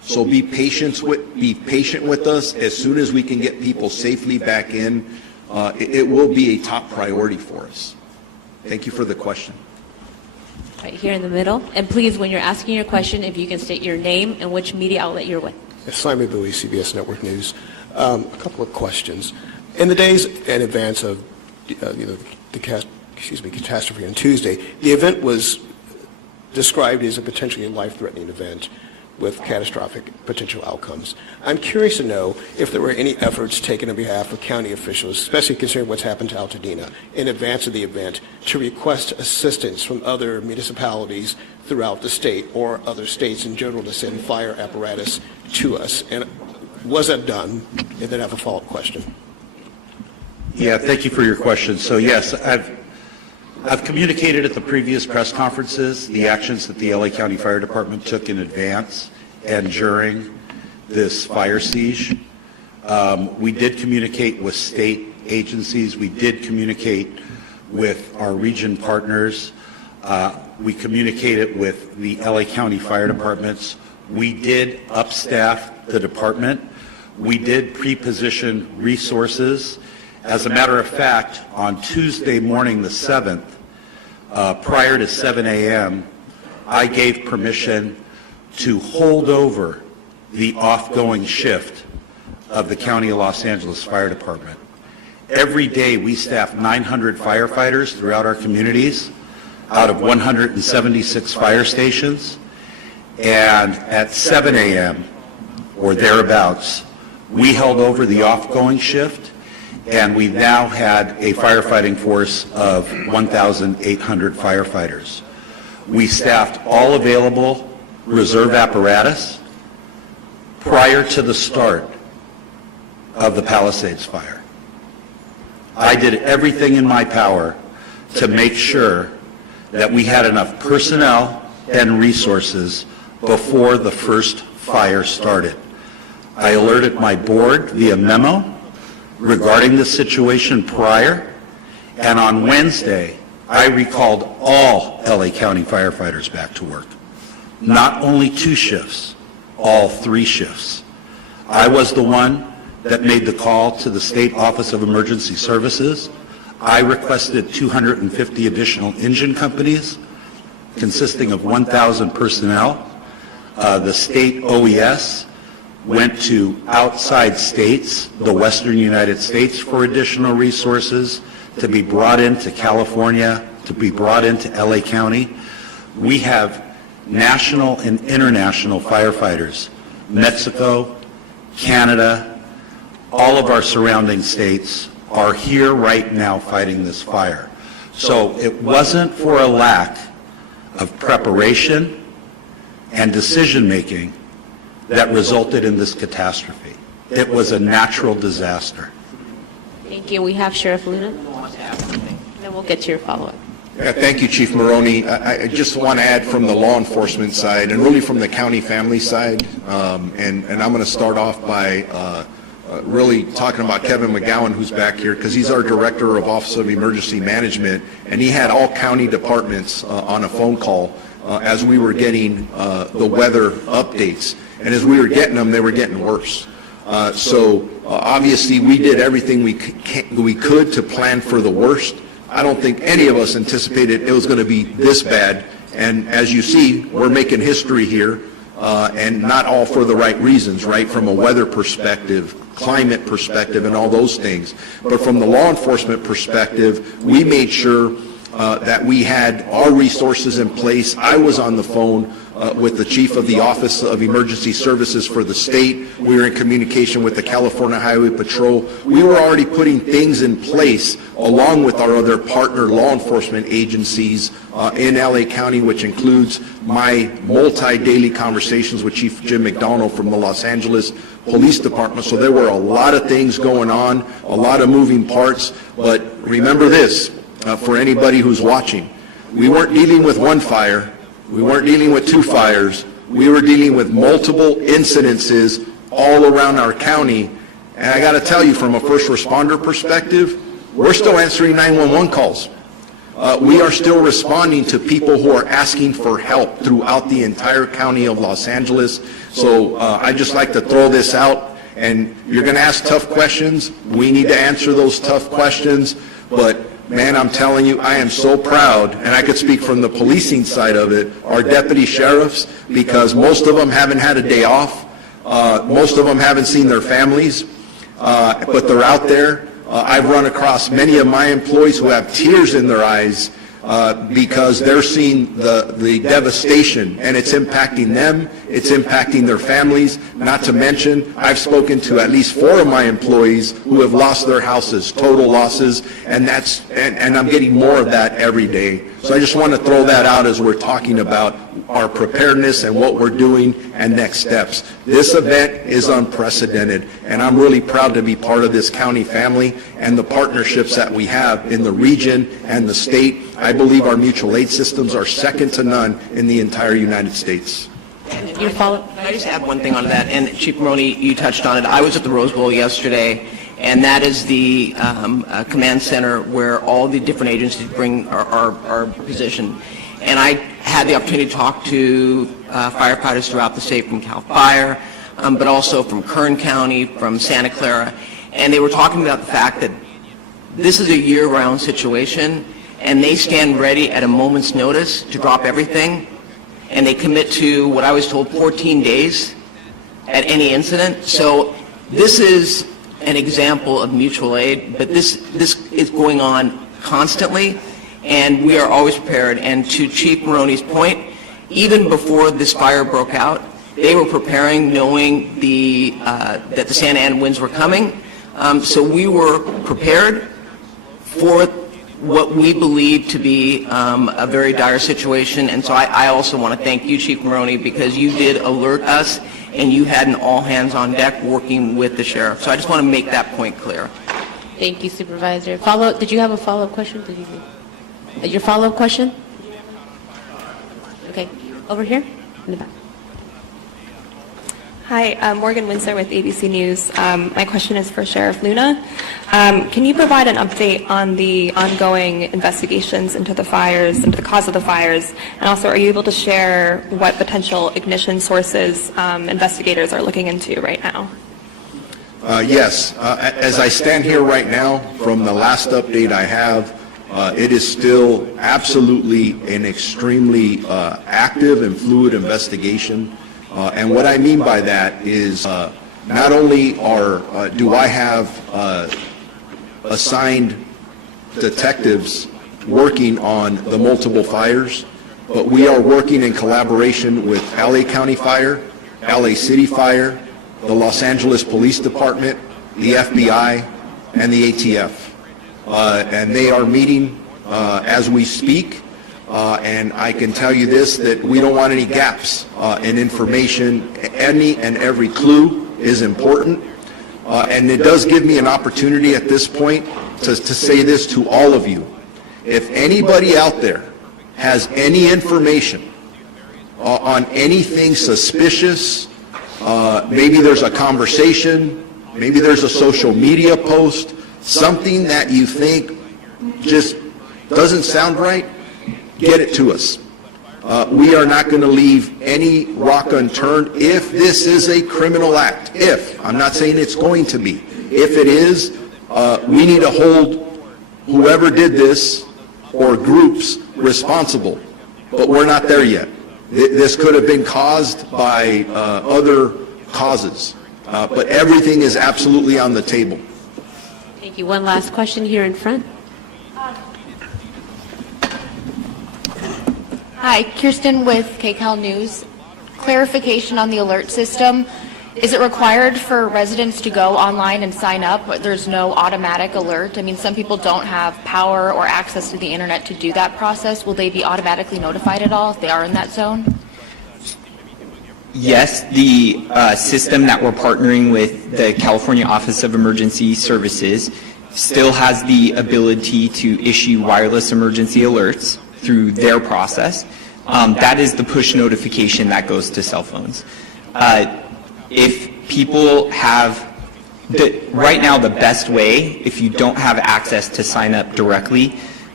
So be patient with us. As soon as we can get people safely back in, it will be a top priority for us. Thank you for the question. Right here in the middle. And please, when you're asking your question, if you can state your name and which media outlet you're with. Simon Bowie, CBS Network News. A couple of questions. In the days in advance of the catastrophe on Tuesday, the event was described as a potentially life-threatening event with catastrophic potential outcomes. I'm curious to know if there were any efforts taken on behalf of county officials, especially considering what's happened to Altadena, in advance of the event, to request assistance from other municipalities throughout the state or other states in general to send fire apparatus to us. And was that done? And then I have a follow-up question. Yeah, thank you for your question. So yes, I've communicated at the previous press conferences the actions that the LA County Fire Department took in advance and during this fire siege. We did communicate with state agencies. We did communicate with our region partners. We communicated with the LA County Fire Departments. We did upstaff the department. We did pre-position resources. As a matter of fact, on Tuesday morning, the 7th, prior to 7 a.m., I gave permission to hold over the off-going shift of the County of Los Angeles Fire Department. Every day we staff 900 firefighters throughout our communities out of 176 fire stations, and at 7 a.m. or thereabouts, we held over the off-going shift, and we now had a firefighting force of 1,800 firefighters. We staffed all available reserve apparatus prior to the start of the Palisades fire. I did everything in my power to make sure that we had enough personnel and resources before the first fire started. I alerted my board via memo regarding the situation prior, and on Wednesday, I recalled all LA County firefighters back to work. Not only 2 shifts, all 3 shifts. I was the one that made the call to the State Office of Emergency Services. I requested 250 additional engine companies consisting of 1,000 personnel. The state OES went to outside states, the western United States, for additional resources to be brought into California, to be brought into LA County. We have national and international firefighters, Mexico, Canada, all of our surrounding states are here right now fighting this fire. So it wasn't for a lack of preparation and decision-making that resulted in this catastrophe. It was a natural disaster. Thank you. We have Sheriff Luna. Then we'll get to your follow-up. Yeah, thank you, Chief Maroney. I just want to add from the law enforcement side and really from the county family side, and I'm going to start off by really talking about Kevin McGowan, who's back here, because he's our Director of Office of Emergency Management, and he had all county departments on a phone call as we were getting the weather updates. And as we were getting them, they were getting worse. So obviously we did everything we could to plan for the worst. I don't think any of us anticipated it was going to be this bad. And as you see, we're making history here, and not all for the right reasons, right? From a weather perspective, climate perspective, and all those things. But from the law enforcement perspective, we made sure that we had our resources in place. I was on the phone with the chief of the Office of Emergency Services for the state. We were in communication with the California Highway Patrol. We were already putting things in place along with our other partner law enforcement agencies in LA County, which includes my multi-daily conversations with Chief Jim McDonald from the Los Angeles Police Department. So there were a lot of things going on, a lot of moving parts. But remember this, for anybody who's watching, we weren't dealing with one fire. We weren't dealing with 2 fires. We were dealing with multiple incidences all around our county. And I got to tell you, from a first responder perspective, we're still answering 911 calls. we are still responding to people who are asking for help throughout the entire county of Los Angeles. So I'd just like to throw this out, and you're going to ask tough questions. We need to answer those tough questions, but man, I'm telling you, I am so proud, and I could speak from the policing side of it, our deputy sheriffs, because most of them haven't had a day off. Most of them haven't seen their families, but they're out there. I've run across many of my employees who have tears in their eyes because they're seeing the devastation, and it's impacting them, it's impacting their families. Not to mention, I've spoken to at least 4 of my employees who have lost their houses, total losses, and I'm getting more of that every day. So I just want to throw that out as we're talking about our preparedness and what we're doing and next steps. This event is unprecedented, and I'm really proud to be part of this county family and the partnerships that we have in the region and the state. I believe our mutual aid systems are second to none in the entire United States. Can I just add one thing on that? And Chief Maroney, you touched on it. I was at the Rose Bowl yesterday, and that is the command center where all the different agencies are positioned. And I had the opportunity to talk to firefighters throughout the state from CAL FIRE, but also from Kern County, from Santa Clara, and they were talking about the fact that this is a year-round situation, and they stand ready at a moment's notice to drop everything, and they commit to, what I was told, 14 days at any incident. So this is an example of mutual aid, but this is going on constantly, and we are always prepared. And to Chief Maroney's point, even before this fire broke out, they were preparing, knowing that the Santa Ana winds were coming. So we were prepared for what we believe to be a very dire situation. And so I also want to thank you, Chief Maroney, because you did alert us, and you had an all-hands-on deck working with the sheriff. So I just want to make that point clear. Thank you, Supervisor. Did you have a follow-up question? Your follow-up question? Okay, over here in the back. Hi, Morgan Windsor with ABC News. My question is for Sheriff Luna. Can you provide an update on the ongoing investigations into the fires, into the cause of the fires, and also are you able to share what potential ignition sources investigators are looking into right now? Yes. As I stand here right now, from the last update I have, it is still absolutely an extremely active and fluid investigation. And what I mean by that is not only do I have assigned detectives working on the multiple fires, but we are working in collaboration with LA County Fire, LA City Fire, the Los Angeles Police Department, the FBI, and the ATF. And they are meeting as we speak. And I can tell you this, that we don't want any gaps in information. Any and every clue is important. And it does give me an opportunity at this point to say this to all of you. If anybody out there has any information on anything suspicious, maybe there's a conversation, maybe there's a social media post, something that you think just doesn't sound right, get it to us. We are not going to leave any rock unturned if this is a criminal act. If. I'm not saying it's going to be. If it is, we need to hold whoever did this or groups responsible. But we're not there yet. This could have been caused by other causes. But everything is absolutely on the table. Thank you. One last question here in front. Hi, Kirsten with KCAL News. Clarification on the alert system. Is it required for residents to go online and sign up? There's no automatic alert. I mean, some people don't have power or access to the internet to do that process. Will they be automatically notified at all if they are in that zone? Yes, the system that we're partnering with the California Office of Emergency Services still has the ability to issue wireless emergency alerts through their process. That is the push notification that goes to cell phones. If people have, right now the best way, if you don't have access to sign up directly,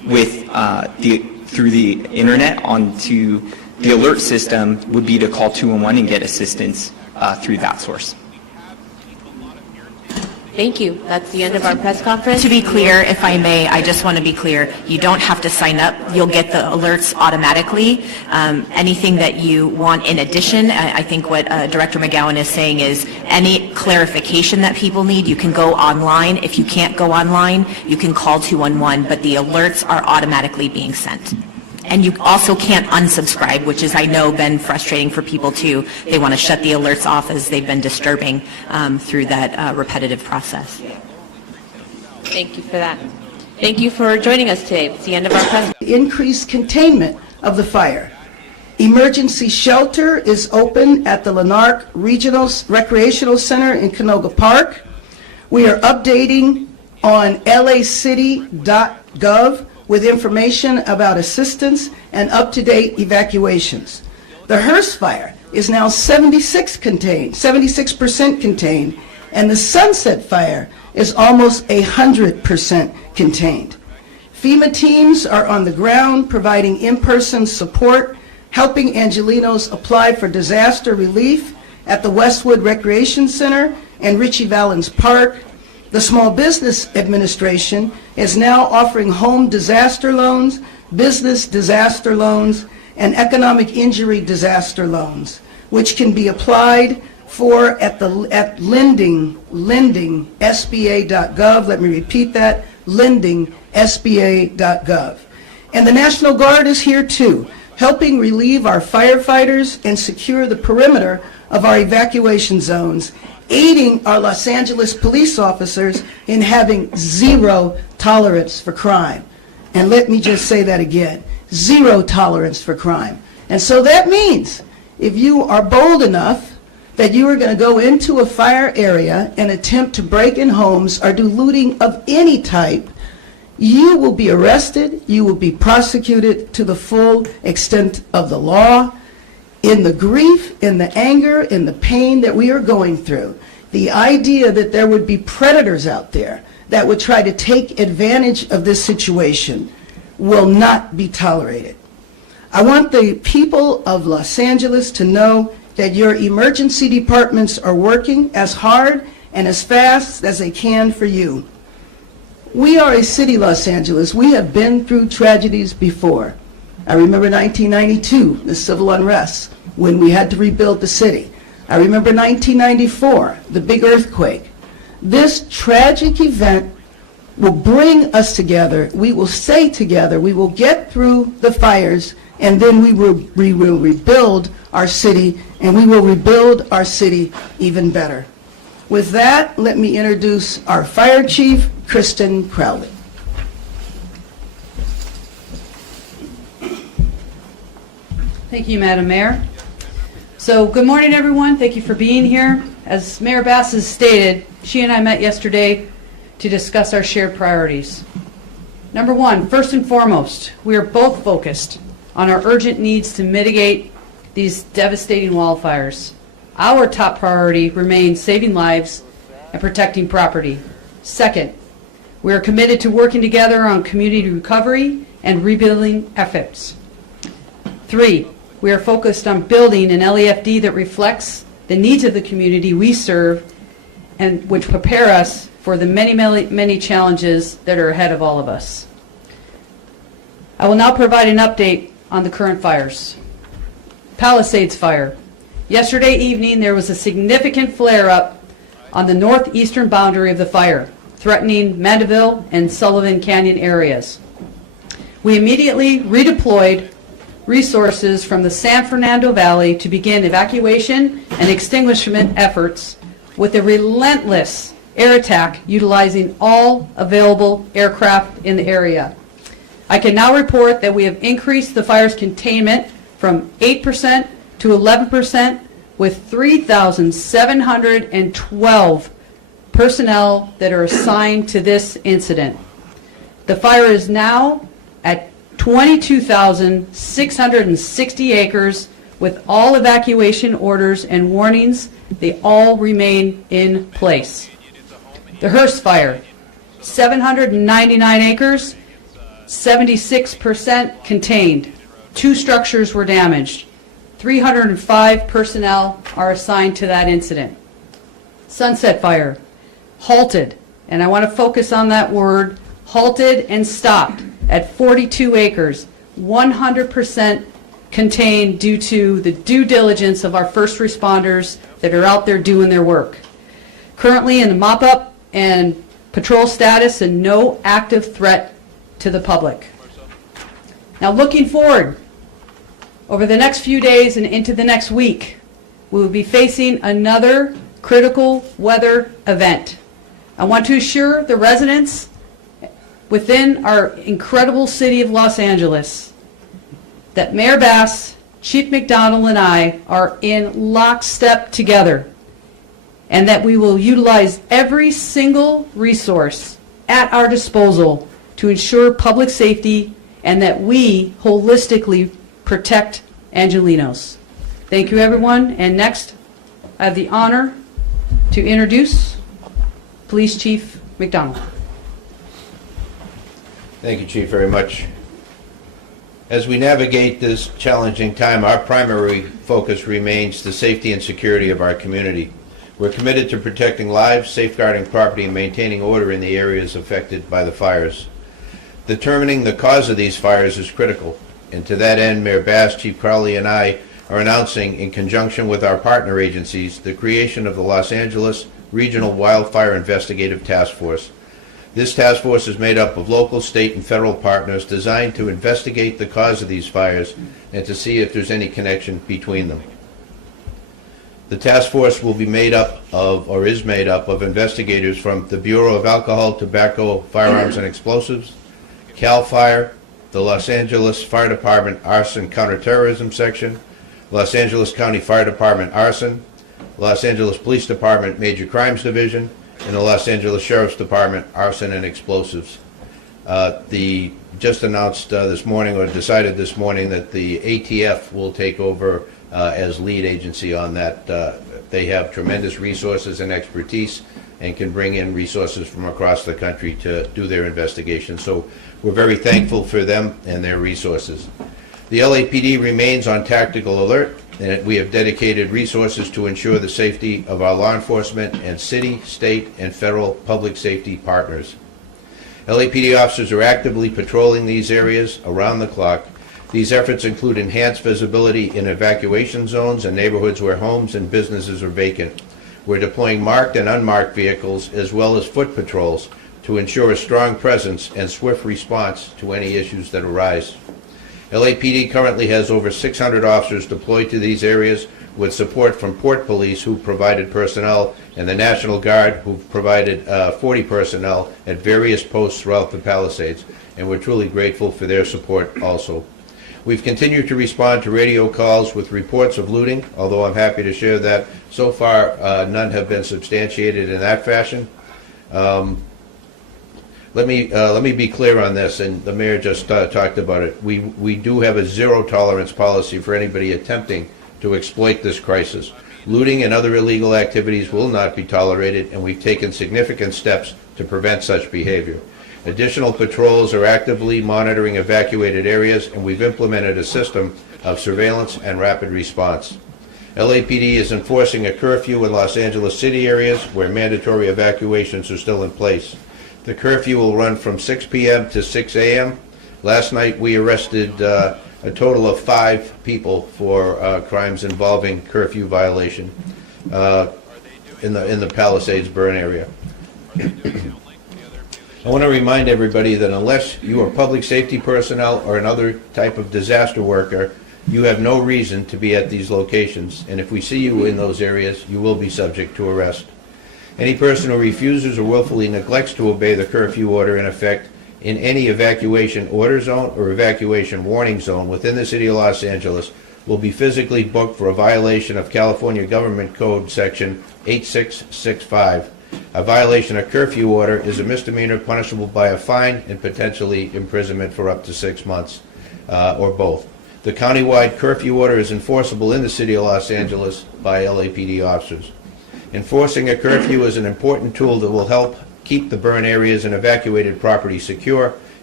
with through the internet onto the alert system would be to call 211 and get assistance through that source. Thank you. That's the end of our press conference. To be clear, if I may, I just want to be clear, you don't have to sign up. You'll get the alerts automatically. Anything that you want in addition, I think what Director McGowan is saying is any clarification that people need, you can go online. If you can't go online, you can call 211, but the alerts are automatically being sent. And you also can't unsubscribe, which is, I know, been frustrating for people too. They want to shut the alerts off as they've been disturbing through that repetitive process. Thank you for that. Thank you for joining us today. It's the end of our press. Increased containment of the fire. Emergency shelter is open at the Lanark Regional Recreational Center in Canoga Park. We are updating on lacity.gov with information about assistance and up-to-date evacuations. The Hearst fire is now 76% contained, and the Sunset fire is almost 100% contained. FEMA teams are on the ground providing in-person support, helping Angelenos apply for disaster relief at the Westwood Recreation Center and Ritchie Valens Park. The Small Business Administration is now offering home disaster loans, business disaster loans, and economic injury disaster loans, which can be applied for at lending.sba.gov. Let me repeat that, lending.sba.gov. And the National Guard is here too, helping relieve our firefighters and secure the perimeter of our evacuation zones, aiding our Los Angeles police officers in having zero tolerance for crime. And let me just say that again, zero tolerance for crime. And so that means if you are bold enough that you are going to go into a fire area and attempt to break in homes or do looting of any type, you will be arrested, you will be prosecuted to the full extent of the law. In the grief, in the anger, in the pain that we are going through, the idea that there would be predators out there that would try to take advantage of this situation will not be tolerated. I want the people of Los Angeles to know that your emergency departments are working as hard and as fast as they can for you. We are a city, Los Angeles. We have been through tragedies before. I remember 1992, the civil unrest, when we had to rebuild the city. I remember 1994, the big earthquake. This tragic event will bring us together. We will stay together. We will get through the fires, and then we will rebuild our city, and we will rebuild our city even better. With that, let me introduce our Fire Chief, Kristen Crowley. Thank you, Madam Mayor. So, good morning, everyone. Thank you for being here. As Mayor Bass has stated, she and I met yesterday to discuss our shared priorities. Number one, first and foremost, we are both focused on our urgent needs to mitigate these devastating wildfires. Our top priority remains saving lives and protecting property. Second, we are committed to working together on community recovery and rebuilding efforts. Three, we are focused on building an LEFD that reflects the needs of the community we serve and which prepare us for the many challenges that are ahead of all of us. I will now provide an update on the current fires. Palisades fire. Yesterday evening, there was a significant flare-up on the northeastern boundary of the fire, threatening Mandeville and Sullivan Canyon areas. We immediately redeployed resources from the San Fernando Valley to begin evacuation and extinguishment efforts with a relentless air attack utilizing all available aircraft in the area. I can now report that we have increased the fire's containment from 8% to 11% with 3,712 personnel that are assigned to this incident. The fire is now at 22,660 acres with all evacuation orders and warnings. They all remain in place. The Hearst fire, 799 acres, 76% contained. 2 structures were damaged. 305 personnel are assigned to that incident. Sunset Fire, halted, and I want to focus on that word, halted and stopped at 42 acres, 100% contained due to the due diligence of our first responders that are out there doing their work. Currently in the mop-up and patrol status and no active threat to the public. Now looking forward, over the next few days and into the next week, we will be facing another critical weather event. I want to assure the residents within our incredible city of Los Angeles that Mayor Bass, Chief McDonald, and I are in lockstep together, and that we will utilize every single resource at our disposal to ensure public safety and that we holistically protect Angelenos. Thank you, everyone. And next, I have the honor to introduce Police Chief McDonald. Thank you, Chief, very much. As we navigate this challenging time, our primary focus remains the safety and security of our community. We're committed to protecting lives, safeguarding property, and maintaining order in the areas affected by the fires. Determining the cause of these fires is critical, and to that end, Mayor Bass, Chief Crowley, and I are announcing, in conjunction with our partner agencies, the creation of the Los Angeles Regional Wildfire Investigative Task Force. This task force is made up of local, state, and federal partners designed to investigate the cause of these fires and to see if there's any connection between them. The task force will be made up of, or is made up of, investigators from the Bureau of Alcohol, Tobacco, Firearms, and Explosives, CAL FIRE, the Los Angeles Fire Department Arson Counterterrorism Section, Los Angeles County Fire Department Arson, Los Angeles Police Department Major Crimes Division, and the Los Angeles Sheriff's Department Arson and Explosives. Just announced this morning, or decided this morning, that the ATF will take over as lead agency on that. They have tremendous resources and expertise and can bring in resources from across the country to do their investigation. So we're very thankful for them and their resources. The LAPD remains on tactical alert, and we have dedicated resources to ensure the safety of our law enforcement and city, state, and federal public safety partners. LAPD officers are actively patrolling these areas around the clock. These efforts include enhanced visibility in evacuation zones and neighborhoods where homes and businesses are vacant. We're deploying marked and unmarked vehicles as well as foot patrols to ensure a strong presence and swift response to any issues that arise. LAPD currently has over 600 officers deployed to these areas, with support from Port Police, who provided personnel, and the National Guard, who provided 40 personnel at various posts throughout the Palisades, and we're truly grateful for their support also. We've continued to respond to radio calls with reports of looting, although I'm happy to share that so far none have been substantiated in that fashion. Let me be clear on this, and the mayor just talked about it. We do have a zero tolerance policy for anybody attempting to exploit this crisis. Looting and other illegal activities will not be tolerated, and we've taken significant steps to prevent such behavior. Additional patrols are actively monitoring evacuated areas, and we've implemented a system of surveillance and rapid response. LAPD is enforcing a curfew in Los Angeles city areas where mandatory evacuations are still in place. The curfew will run from 6 p.m. to 6 a.m. Last night we arrested a total of 5 people for crimes involving curfew violation in the Palisades burn area. I want to remind everybody that unless you are public safety personnel or another type of disaster worker, you have no reason to be at these locations, and if we see you in those areas, you will be subject to arrest. Any person who refuses or willfully neglects to obey the curfew order in effect in any evacuation order zone or evacuation warning zone within the city of Los Angeles will be physically booked for a violation of California Government Code Section 8665. A violation of curfew order is a misdemeanor punishable by a fine and potentially imprisonment for up to 6 months, or both. The countywide curfew order is enforceable in the city of Los Angeles by LAPD officers. Enforcing a curfew is an important tool that will help keep the burn areas and evacuated property secure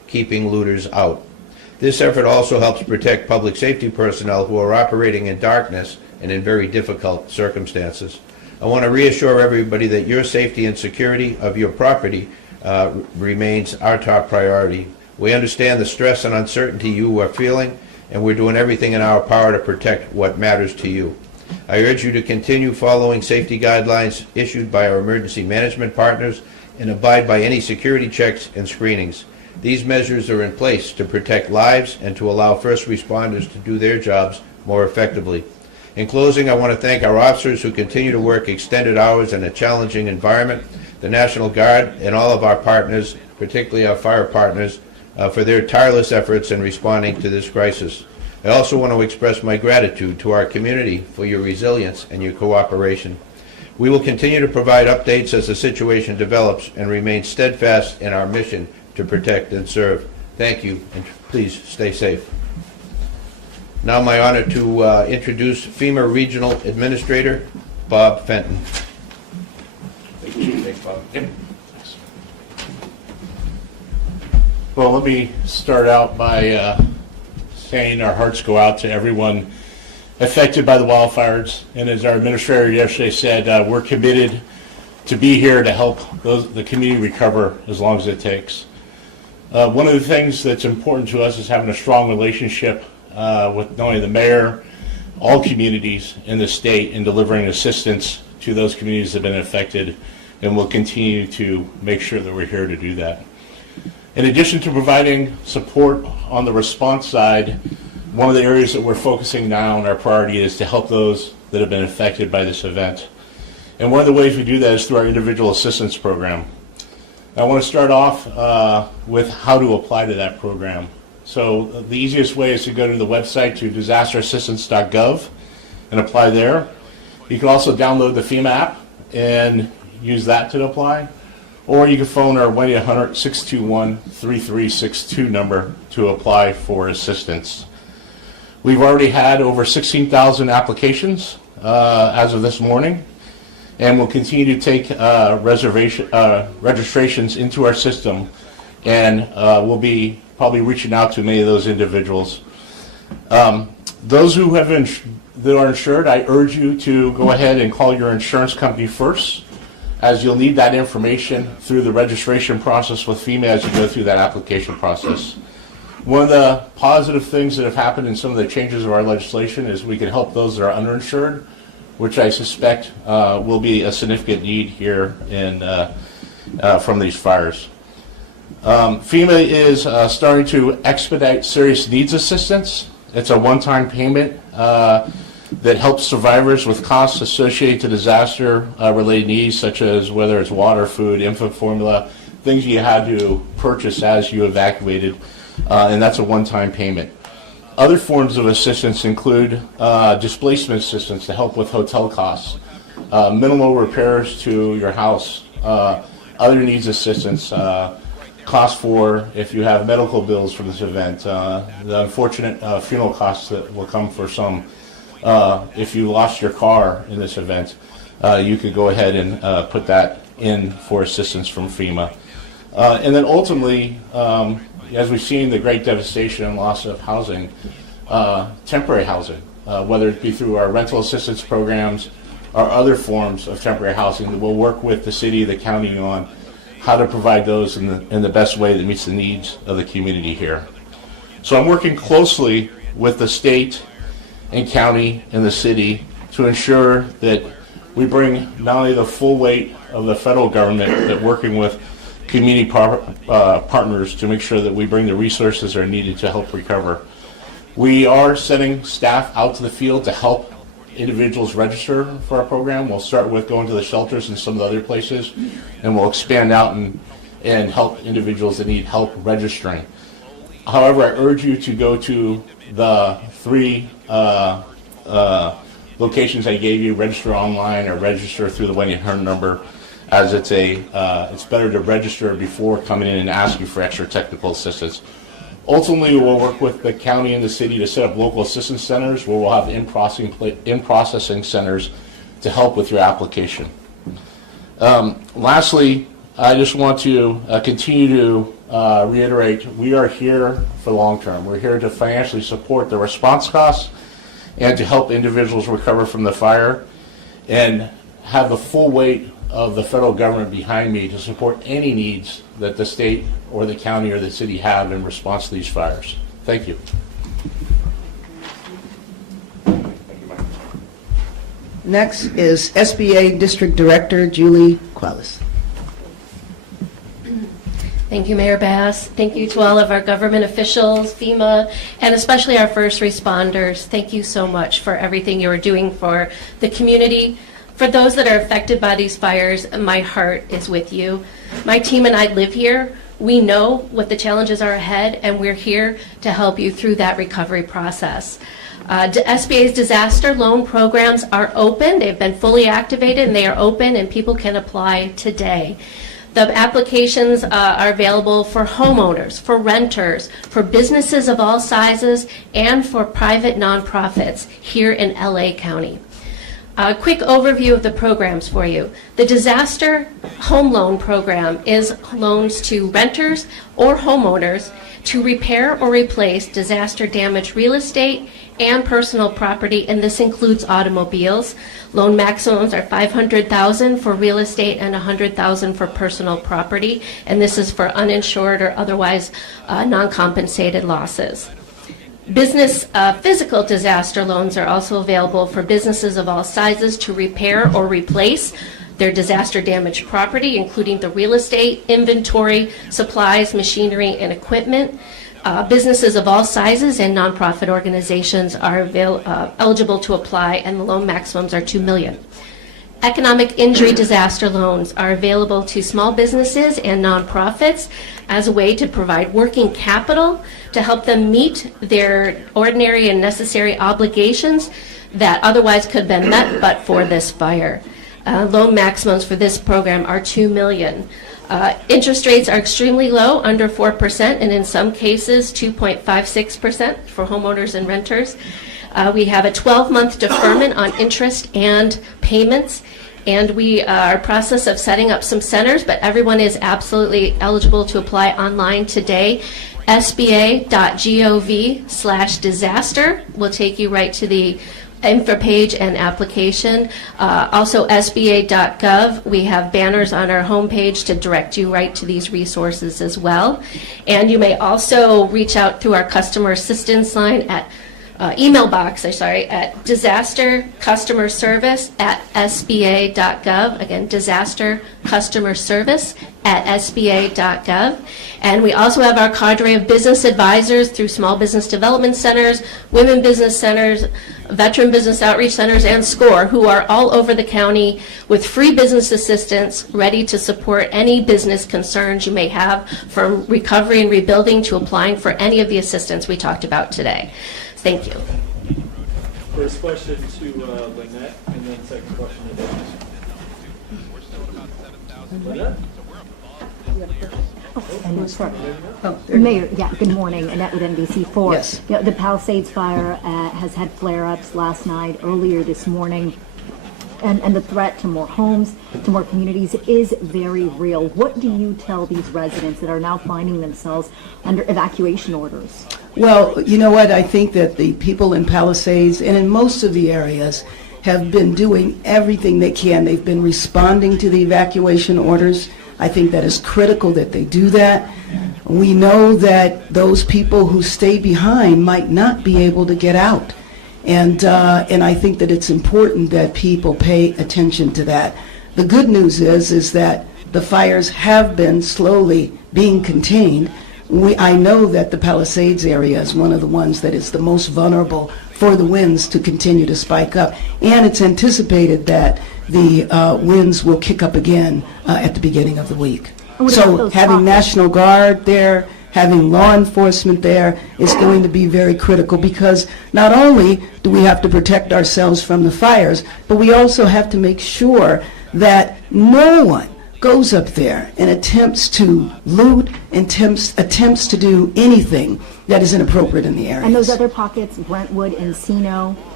keeping looters out. This effort also helps protect public safety personnel who are operating in darkness and in very difficult circumstances. I want to reassure everybody that your safety and security of your property remains our top priority. We understand the stress and uncertainty you are feeling, and we're doing everything in our power to protect what matters to you. I urge you to continue following safety guidelines issued by our emergency management partners and abide by any security checks and screenings. These measures are in place to protect lives and to allow first responders to do their jobs more effectively. In closing, I want to thank our officers who continue to work extended hours in a challenging environment, the National Guard, and all of our partners, particularly our fire partners, for their tireless efforts in responding to this crisis. I also want to express my gratitude to our community for your resilience and your cooperation. We will continue to provide updates as the situation develops and remain steadfast in our mission to protect and serve. Thank you, and please stay safe. Now my honor to introduce FEMA Regional Administrator Bob Fenton. Thank you. Thanks, Bob. Yep. Well, let me start out by saying our hearts go out to everyone affected by the wildfires. And as our administrator yesterday said, we're committed to be here to help the community recover as long as it takes. One of the things that's important to us is having a strong relationship with not only the mayor, all communities in the state, in delivering assistance to those communities that have been affected, and we'll continue to make sure that we're here to do that. In addition to providing support on the response side, one of the areas that we're focusing now on our priority is to help those that have been affected by this event. And one of the ways we do that is through our individual assistance program. I want to start off with how to apply to that program. So the easiest way is to go to the website to disasterassistance.gov and apply there. You can also download the FEMA app and use that to apply. Or you can phone our 1-800-621-3362 number to apply for assistance. We've already had over 16,000 applications as of this morning, and we'll continue to take registrations into our system, and we'll be probably reaching out to many of those individuals. Those who that are insured, I urge you to go ahead and call your insurance company first, as you'll need that information through the registration process with FEMA as you go through that application process. One of the positive things that have happened in some of the changes of our legislation is we can help those that are underinsured, which I suspect will be a significant need here from these fires. FEMA is starting to expedite serious needs assistance. It's a one-time payment that helps survivors with costs associated to disaster-related needs, such as whether it's water, food, infant formula, things you had to purchase as you evacuated, and that's a one-time payment. Other forms of assistance include displacement assistance to help with hotel costs, minimal repairs to your house, other needs assistance, costs for if you have medical bills from this event, the unfortunate funeral costs that will come for some. If you lost your car in this event, you could go ahead and put that in for assistance from FEMA. And then ultimately, as we've seen the great devastation and loss of housing, temporary housing, whether it be through our rental assistance programs or other forms of temporary housing, that we'll work with the city, the county on how to provide those in the best way that meets the needs of the community here. So I'm working closely with the state and county and the city to ensure that we bring not only the full weight of the federal government, but working with community partners to make sure that we bring the resources that are needed to help recover. We are sending staff out to the field to help individuals register for our program. We'll start with going to the shelters and some of the other places, and we'll expand out and help individuals that need help registering. However, I urge you to go to the 3 locations I gave you, register online or register through the 1-800 number, as it's better to register before coming in and asking for extra technical assistance. Ultimately, we'll work with the county and the city to set up local assistance centers where we'll have in-processing centers to help with your application. Lastly, I just want to continue to reiterate, we are here for the long term. We're here to financially support the response costs and to help individuals recover from the fire, and have the full weight of the federal government behind me to support any needs that the state or the county or the city have in response to these fires. Thank you. Next is SBA District Director Julie Qualis. Thank you, Mayor Bass. Thank you to all of our government officials, FEMA, and especially our first responders. Thank you so much for everything you are doing for the community. For those that are affected by these fires, my heart is with you. My team and I live here. We know what the challenges are ahead, and we're here to help you through that recovery process. SBA's disaster loan programs are open. They've been fully activated, and they are open, and people can apply today. The applications are available for homeowners, for renters, for businesses of all sizes, and for private nonprofits here in LA County. A quick overview of the programs for you. The Disaster Home Loan Program is loans to renters or homeowners to repair or replace disaster-damaged real estate and personal property, and this includes automobiles. Loan maximums are $500,000 for real estate and $100,000 for personal property, and this is for uninsured or otherwise non-compensated losses. Business physical disaster loans are also available for businesses of all sizes to repair or replace their disaster-damaged property, including the real estate, inventory, supplies, machinery, and equipment. Businesses of all sizes and nonprofit organizations are eligible to apply, and the loan maximums are $2 million. Economic injury disaster loans are available to small businesses and nonprofits as a way to provide working capital to help them meet their ordinary and necessary obligations that otherwise could have been met but for this fire. Loan maximums for this program are $2 million. Interest rates are extremely low, under 4%, and in some cases 2.56% for homeowners and renters. We have a 12-month deferment on interest and payments, and we are in the process of setting up some centers, but everyone is absolutely eligible to apply online today. SBA.gov/disaster will take you right to the info page and application. Also SBA.gov, we have banners on our homepage to direct you right to these resources as well. And you may also reach out through our customer assistance line at email box, at disaster customer service at SBA.gov. Again, disaster customer service at SBA.gov. And we also have our cadre of business advisors through small business development centers, women business centers, veteran business outreach centers, and SCORE, who are all over the county with free business assistance ready to support any business concerns you may have, from recovery and rebuilding to applying for any of the assistance we talked about today. Thank you. First question to Lynette, and then second question to Dennis. Lynette? Mayor, good morning. Annette with NBC4. Yes. The Palisades fire has had flare-ups last night, earlier this morning, and the threat to more homes, to more communities is very real. What do you tell these residents that are now finding themselves under evacuation orders? Well, you know what? I think that the people in Palisades and in most of the areas have been doing everything they can. They've been responding to the evacuation orders. I think that is critical that they do that. We know that those people who stay behind might not be able to get out. And I think that it's important that people pay attention to that. The good news is that the fires have been slowly being contained. I know that the Palisades area is one of the ones that is the most vulnerable for the winds to continue to spike up. And it's anticipated that the winds will kick up again at the beginning of the week. So having National Guard there, having law enforcement there is going to be very critical, because not only do we have to protect ourselves from the fires, but we also have to make sure that no one goes up there and attempts to loot, attempts to do anything that is inappropriate in the area. And those other pockets, Brentwood, Encino,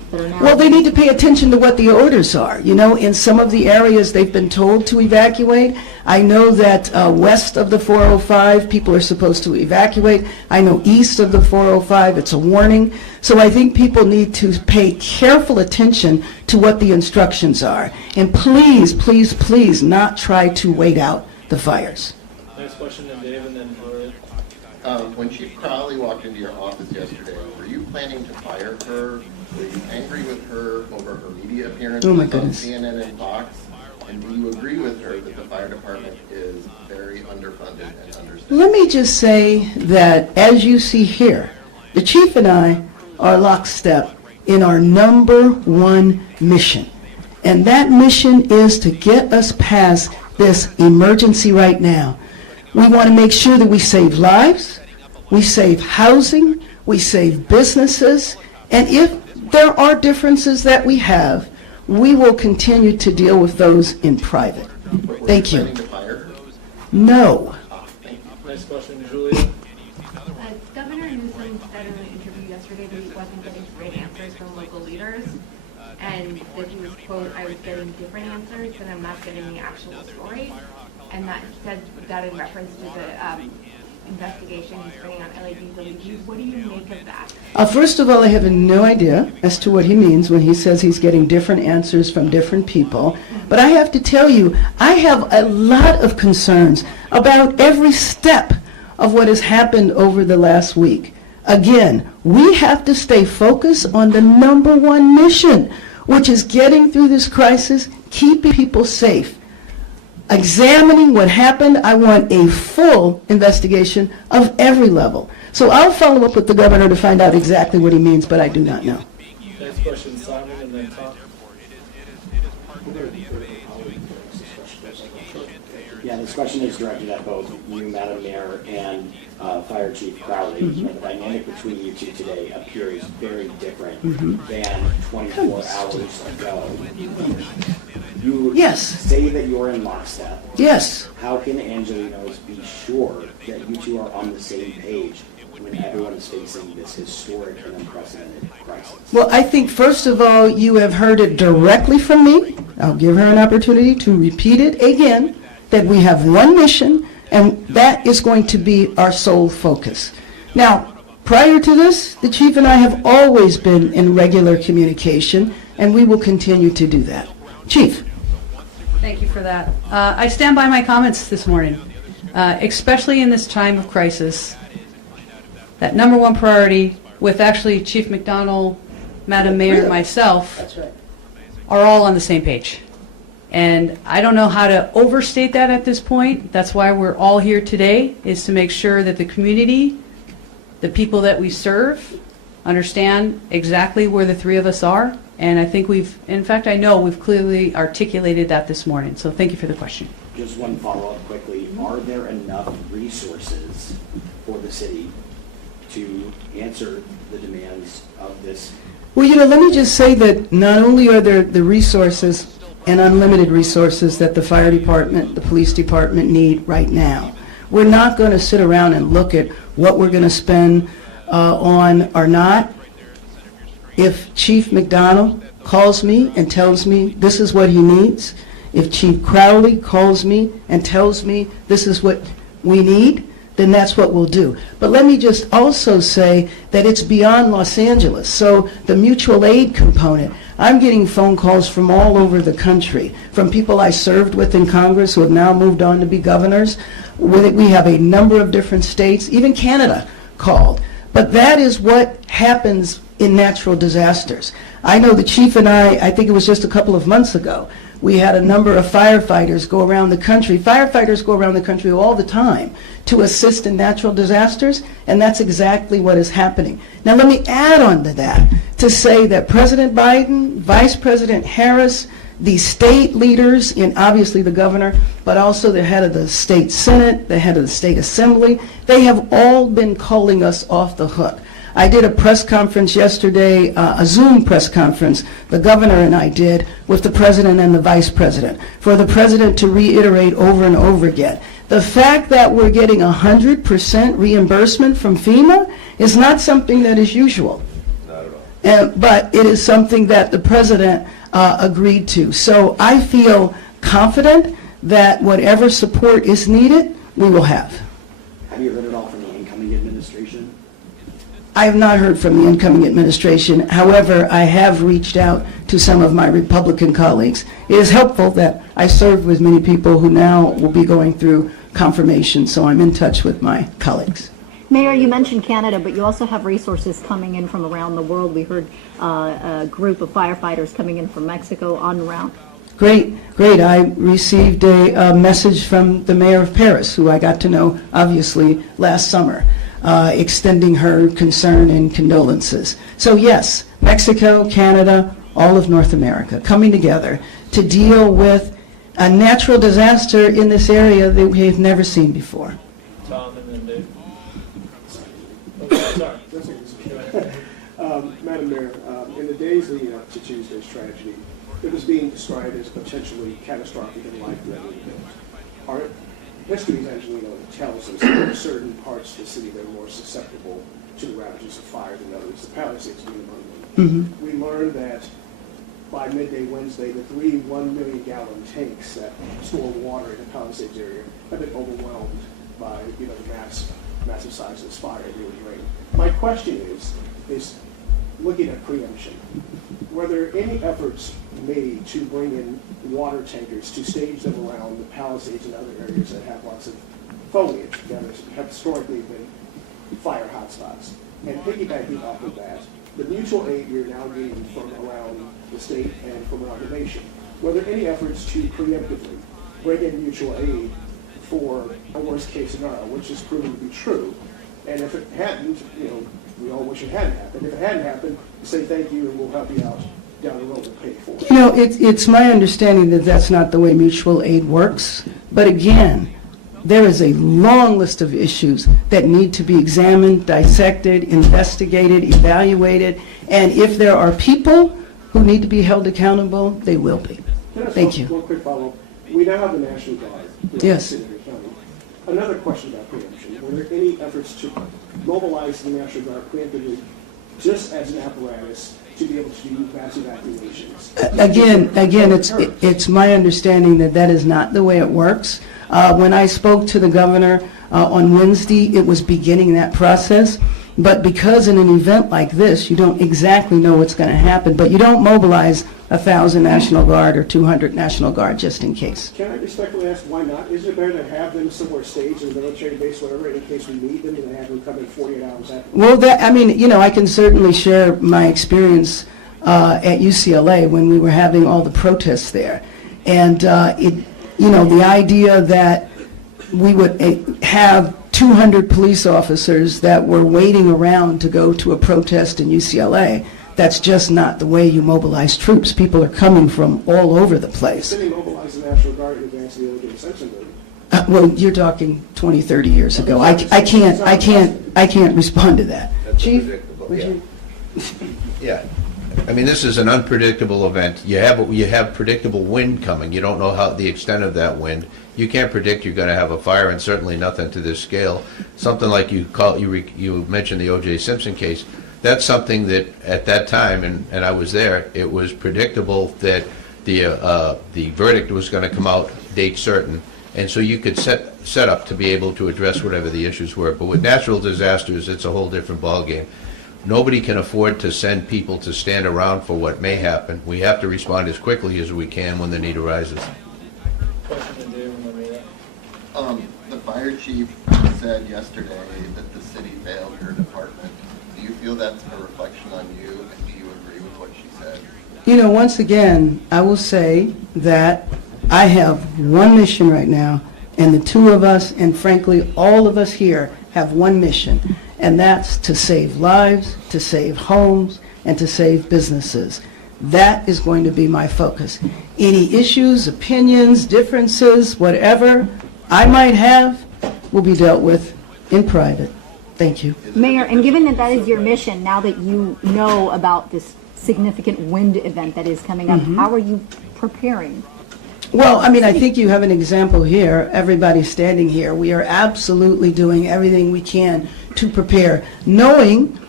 that are now... Well, they need to pay attention to what the orders are. You know, in some of the areas they've been told to evacuate. I know that west of the 405, people are supposed to evacuate. I know east of the 405, it's a warning. So I think people need to pay careful attention to what the instructions are. And please, please, please not try to wait out the fires. Next question, then Dave, and then Gloria. When Chief Crowley walked into your office yesterday, were you planning to fire her? Were you angry with her over her media appearances on CNN and Fox? And do you agree with her that the fire department is very underfunded and understaffed? Let me just say that, as you see here, the chief and I are lockstep in our #1 mission. And that mission is to get us past this emergency right now. We want to make sure that we save lives, we save housing, we save businesses, and if there are differences that we have, we will continue to deal with those in private. Thank you. No. Next question, Julia. Governor Newsom said in an interview yesterday that he wasn't getting straight answers from local leaders, and that he was, quote, I was getting different answers, but I'm not getting the actual story. And that he said that in reference to the investigation he's bringing on LAPD. What do you make of that? First of all, I have no idea as to what he means when he says he's getting different answers from different people. But I have to tell you, I have a lot of concerns about every step of what has happened over the last week. Again, we have to stay focused on the #1 mission, which is getting through this crisis, keeping people safe. Examining what happened, I want a full investigation of every level. So I'll follow up with the governor to find out exactly what he means, but I do not know. Next question, Simon, and then Tom. Yeah, this question is directed at both you, Madam Mayor, and Fire Chief Crowley. The dynamic between you two today appears very different than 24 hours ago. You say that you're in lockstep. Yes. How can Angelenos be sure that you two are on the same page when everyone is facing this historic and unprecedented crisis? Well, I think, first of all, you have heard it directly from me. I'll give her an opportunity to repeat it again, that we have one mission, and that is going to be our sole focus. Now, prior to this, the chief and I have always been in regular communication, and we will continue to do that. Chief. Thank you for that. I stand by my comments this morning, especially in this time of crisis. That #1 priority, with actually Chief McDonald, Madam Mayor, and myself, are all on the same page. And I don't know how to overstate that at this point. That's why we're all here today, is to make sure that the community, the people that we serve, understand exactly where the three of us are. And I think I know we've clearly articulated that this morning. So thank you for the question. Just one follow-up quickly. Are there enough resources for the city to answer the demands of this? Well, let me just say that not only are there the resources and unlimited resources that the fire department, the police department need right now. We're not going to sit around and look at what we're going to spend on or not. If Chief McDonald calls me and tells me this is what he needs, if Chief Crowley calls me and tells me this is what we need, then that's what we'll do. But let me just also say that it's beyond Los Angeles. So the mutual aid component, I'm getting phone calls from all over the country, from people I served with in Congress who have now moved on to be governors. We have a number of different states, even Canada called. But that is what happens in natural disasters. I know the chief and I think it was just a couple of months ago, we had a number of firefighters go around the country. Firefighters go around the country all the time to assist in natural disasters, and that's exactly what is happening. Now let me add on to that to say that President Biden, Vice President Harris, the state leaders, and obviously the governor, but also the head of the state senate, the head of the state assembly, they have all been calling us off the hook. I did a press conference yesterday, a Zoom press conference, the governor and I did, with the president and the vice president, for the president to reiterate over and over again. The fact that we're getting 100% reimbursement from FEMA is not something that is usual. but it is something that the president agreed to. So I feel confident that whatever support is needed, we will have. Have you heard at all from the incoming administration? I have not heard from the incoming administration. However, I have reached out to some of my Republican colleagues. It is helpful that I serve with many people who now will be going through confirmation, so I'm in touch with my colleagues. Mayor, you mentioned Canada, but you also have resources coming in from around the world. We heard a group of firefighters coming in from Mexico en route. Great. I received a message from the mayor of Paris, who I got to know, obviously, last summer, extending her concern and condolences. So yes, Mexico, Canada, all of North America coming together to deal with a natural disaster in this area that we have never seen before. Tom and then Dave. Madam Mayor, in the days leading up to Tuesday's tragedy, it was being described as potentially catastrophic and life-threatening event. Our history, as we know, tells us that there are certain parts of the city that are more susceptible to the ravages of fire than others, the Palisades being among them. We learned that by midday Wednesday, the 3 1-million-gallon tanks that store water in the Palisades area have been overwhelmed by the massive size of this fire it really drained. My question is looking at preemption. Were there any efforts made to bring in water tankers to stage them around the Palisades and other areas that have lots of foliage that have historically been fire hotspots? And piggybacking off of that, the mutual aid you're now getting from around the state and from around the nation, were there any efforts to preemptively bring in mutual aid for a worst case scenario, which is proven to be true? And if it hadn't, we all wish it hadn't happened. If it hadn't happened, say thank you and we'll help you out down the road and pay for it. It's my understanding that that's not the way mutual aid works. But again, there is a long list of issues that need to be examined, dissected, investigated, evaluated. And if there are people who need to be held accountable, they will be. Thank you. One quick follow-up. We now have the National Guard. Yes. In County. Another question about preemption. Were there any efforts to mobilize the National Guard preemptively just as an apparatus to be able to do mass evacuations? Again, it's my understanding that that is not the way it works. When I spoke to the governor on Wednesday, it was beginning that process. But because in an event like this, you don't exactly know what's going to happen, but you don't mobilize 1,000 National Guard or 200 National Guard just in case. Can I respectfully ask why not? Isn't it better to have them somewhere staged in a military base, whatever, in case we need them, and have them come in 48 hours after? Well, I can certainly share my experience at UCLA when we were having all the protests there. And, the idea that we would have 200 police officers that were waiting around to go to a protest in UCLA, that's just not the way you mobilize troops. People are coming from all over the place. Didn't they mobilize the National Guard in advance of the O.J. Simpson movie? Well, you're talking 20, 30 years ago. I can't respond to that. Chief, would you? Yeah. I mean, this is an unpredictable event. You have predictable wind coming. You don't know how the extent of that wind. You can't predict you're going to have a fire, and certainly nothing to this scale. Something like you mentioned the O.J. Simpson case. That's something that at that time, and I was there, it was predictable that the verdict was going to come out date certain, and so you could set up to be able to address whatever the issues were. But with natural disasters, it's a whole different ballgame. Nobody can afford to send people to stand around for what may happen. We have to respond as quickly as we can when the need arises. The fire chief said yesterday that the city failed her department. Do you feel that's a reflection on you, and do you agree with what she said? Once again, I will say that I have one mission right now, and the two of us, and frankly, all of us here, have one mission, and that's to save lives, to save homes, and to save businesses. That is going to be my focus. Any issues, opinions, differences, whatever I might have, will be dealt with in private. Thank you. Mayor, and given that that is your mission, now that you know about this significant wind event that is coming up, how are you preparing? Well, I think you have an example here. Everybody standing here. We are absolutely doing everything we can to prepare, knowing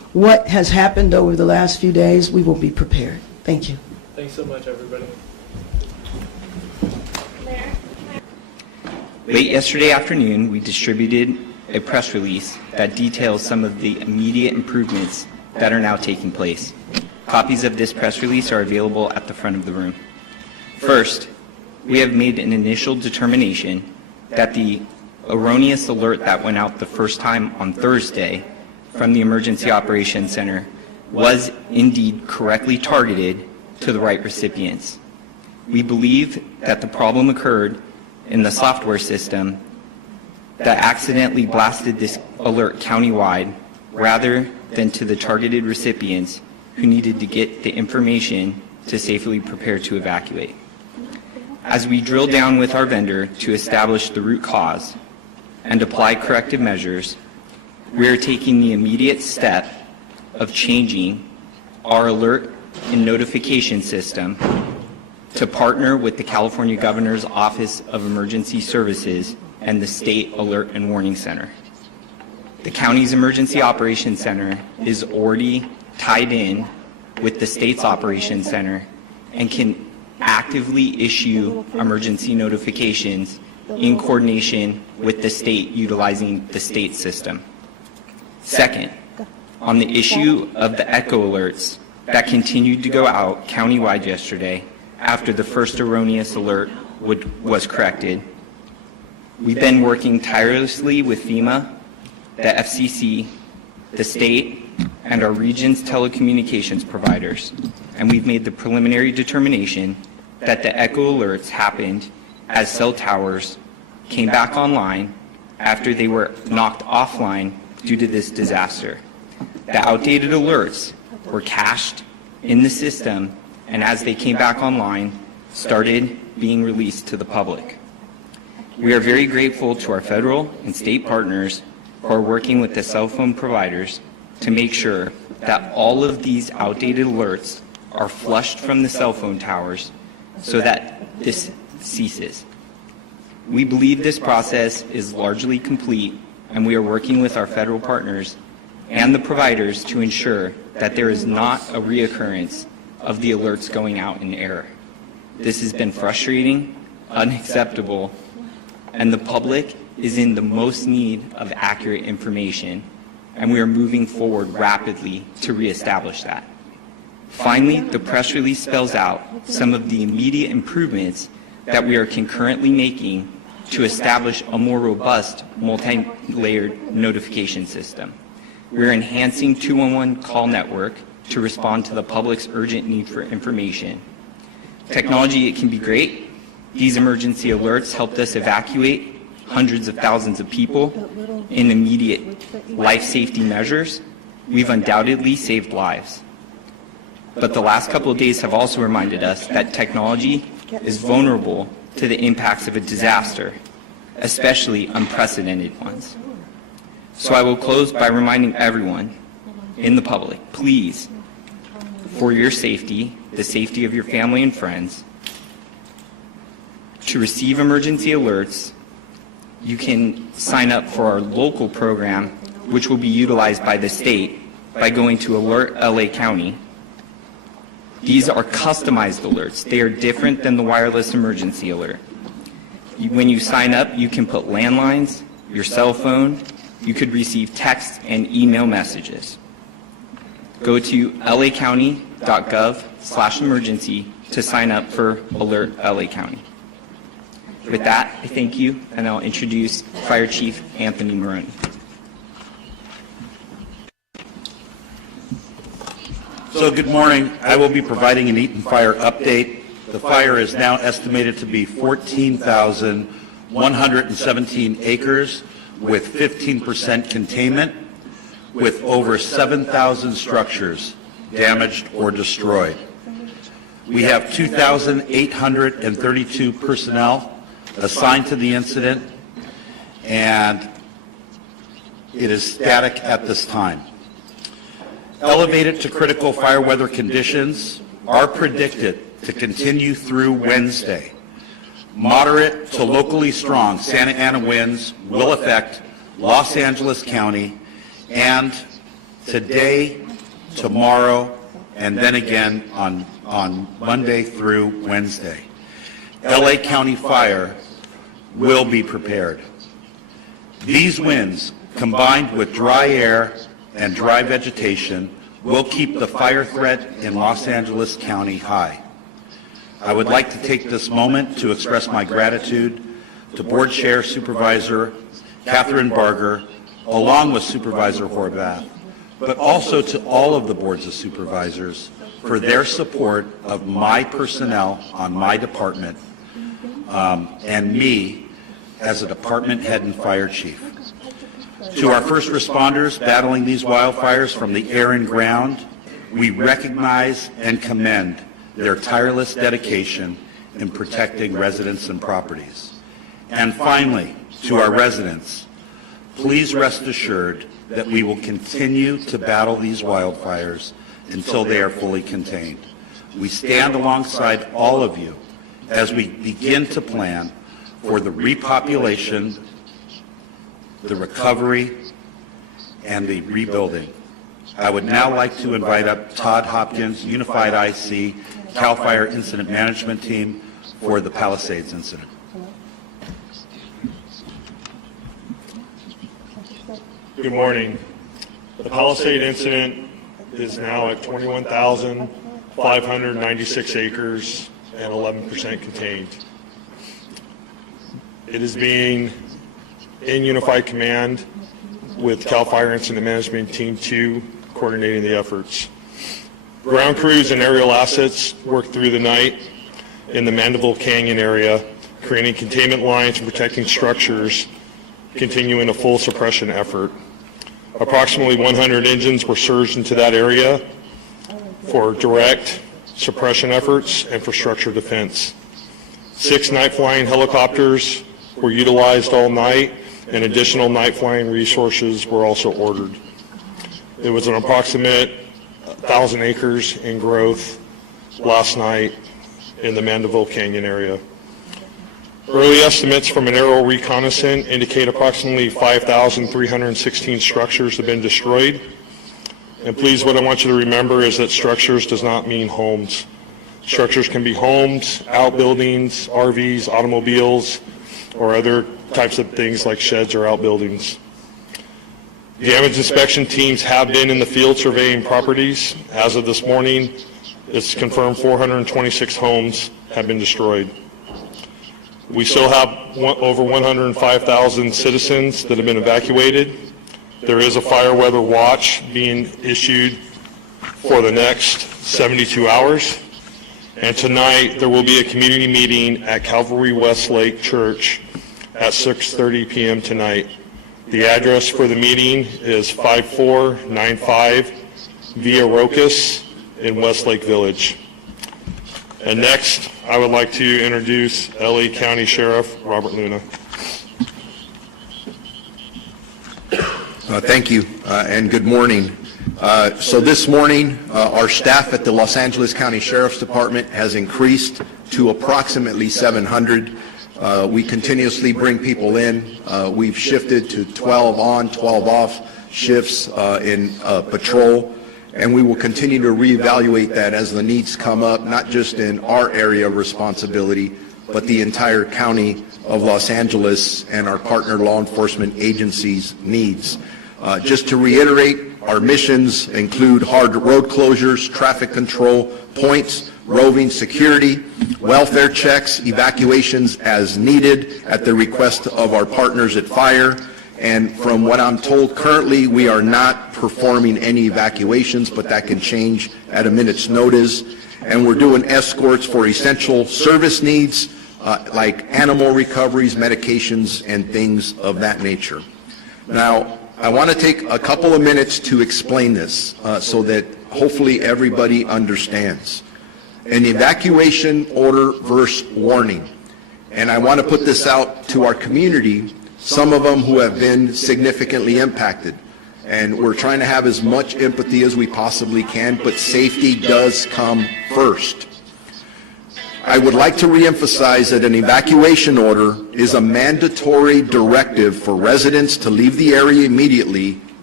what has happened over the last few days, we will be prepared. Thank you. Thanks so much, everybody. Late yesterday afternoon, we distributed a press release that details some of the immediate improvements that are now taking place. Copies of this press release are available at the front of the room. First, we have made an initial determination that the erroneous alert that went out the first time on Thursday from the Emergency Operations Center was indeed correctly targeted to the right recipients. We believe that the problem occurred in the software system that accidentally blasted this alert countywide rather than to the targeted recipients who needed to get the information to safely prepare to evacuate. As we drill down with our vendor to establish the root cause and apply corrective measures, we are taking the immediate step of changing our alert and notification system to partner with the California Governor's Office of Emergency Services and the State Alert and Warning Center. The county's Emergency Operations Center is already tied in with the state's Operations Center and can actively issue emergency notifications in coordination with the state utilizing the state system. Second, on the issue of the echo alerts that continued to go out countywide yesterday after the first erroneous alert was corrected, we've been working tirelessly with FEMA, the FCC, the state, and our region's telecommunications providers, and we've made the preliminary determination that the echo alerts happened as cell towers came back online after they were knocked offline due to this disaster. The outdated alerts were cached in the system, and as they came back online, started being released to the public. We are very grateful to our federal and state partners who are working with the cell phone providers to make sure that all of these outdated alerts are flushed from the cell phone towers so that this ceases. We believe this process is largely complete, and we are working with our federal partners and the providers to ensure that there is not a reoccurrence of the alerts going out in error. This has been frustrating, unacceptable, and the public is in the most need of accurate information, and we are moving forward rapidly to reestablish that. Finally, the press release spells out some of the immediate improvements that we are concurrently making to establish a more robust multi-layered notification system. We're enhancing 211 call network to respond to the public's urgent need for information. Technology, it can be great. These emergency alerts helped us evacuate hundreds of thousands of people in immediate life safety measures. We've undoubtedly saved lives. But the last couple of days have also reminded us that technology is vulnerable to the impacts of a disaster, especially unprecedented ones. So I will close by reminding everyone in the public, please, for your safety, the safety of your family and friends, to receive emergency alerts, you can sign up for our local program, which will be utilized by the state by going to Alert LA County. These are customized alerts. They are different than the wireless emergency alert. When you sign up, you can put landlines, your cell phone, you could receive text and email messages. Go to lacounty.gov/emergency to sign up for Alert LA County. With that, I thank you, and I'll introduce Fire Chief Anthony Maroney. So good morning. I will be providing an Eaton Fire update. The fire is now estimated to be 14,117 acres with 15% containment, with over 7,000 structures damaged or destroyed. We have 2,832 personnel assigned to the incident, and it is static at this time. Elevated to critical fire weather conditions are predicted to continue through Wednesday. Moderate to locally strong Santa Ana winds will affect Los Angeles County and today, tomorrow, and then again on Monday through Wednesday. LA County Fire will be prepared. These winds, combined with dry air and dry vegetation, will keep the fire threat in Los Angeles County high. I would like to take this moment to express my gratitude to Board Chair Supervisor Catherine Barger, along with Supervisor Horvath, but also to all of the boards of supervisors for their support of my personnel on my department and me as a department head and fire chief. To our first responders battling these wildfires from the air and ground, we recognize and commend their tireless dedication in protecting residents and properties. And finally, to our residents, please rest assured that we will continue to battle these wildfires until they are fully contained. We stand alongside all of you as we begin to plan for the repopulation, the recovery, and the rebuilding. I would now like to invite up Todd Hopkins, Unified IC, CAL FIRE Incident Management Team, for the Palisades incident. Good morning. The Palisade incident is now at 21,596 acres and 11% contained. It is being in unified command with CAL FIRE Incident Management Team 2 coordinating the efforts. Ground crews and aerial assets worked through the night in the Mandeville Canyon area, creating containment lines and protecting structures, continuing a full suppression effort. Approximately 100 engines were surged into that area for direct suppression efforts and for structure defense. 6 night flying helicopters were utilized all night, and additional night flying resources were also ordered. It was an approximate 1,000 acres in growth last night in the Mandeville Canyon area. Early estimates from an aerial reconnaissance indicate approximately 5,316 structures have been destroyed. And please, what I want you to remember is that structures does not mean homes. Structures can be homes, outbuildings, RVs, automobiles, or other types of things like sheds or outbuildings. Damage inspection teams have been in the field surveying properties. As of this morning, it's confirmed 426 homes have been destroyed. We still have over 105,000 citizens that have been evacuated. There is a fire weather watch being issued for the next 72 hours. And tonight, there will be a community meeting at Calvary Westlake Church at 6:30 p.m. tonight. The address for the meeting is 5495 Via Rocas in Westlake Village. And next, I would like to introduce LA County Sheriff Robert Luna. Thank you, and good morning. So this morning, our staff at the Los Angeles County Sheriff's Department has increased to approximately 700. We continuously bring people in. We've shifted to 12 on, 12 off shifts in patrol, and we will continue to reevaluate that as the needs come up, not just in our area of responsibility, but the entire county of Los Angeles and our partner law enforcement agencies' needs. Just to reiterate, our missions include hard road closures, traffic control points, roving security, welfare checks, evacuations as needed at the request of our partners at Fire. And from what I'm told currently, we are not performing any evacuations, but that can change at a minute's notice. And we're doing escorts for essential service needs like animal recoveries, medications, and things of that nature. Now, I want to take a couple of minutes to explain this so that hopefully everybody understands. An evacuation order versus warning. And I want to put this out to our community, some of them who have been significantly impacted. And we're trying to have as much empathy as we possibly can, but safety does come first. I would like to reemphasize that an evacuation order is a mandatory directive for residents to leave the area immediately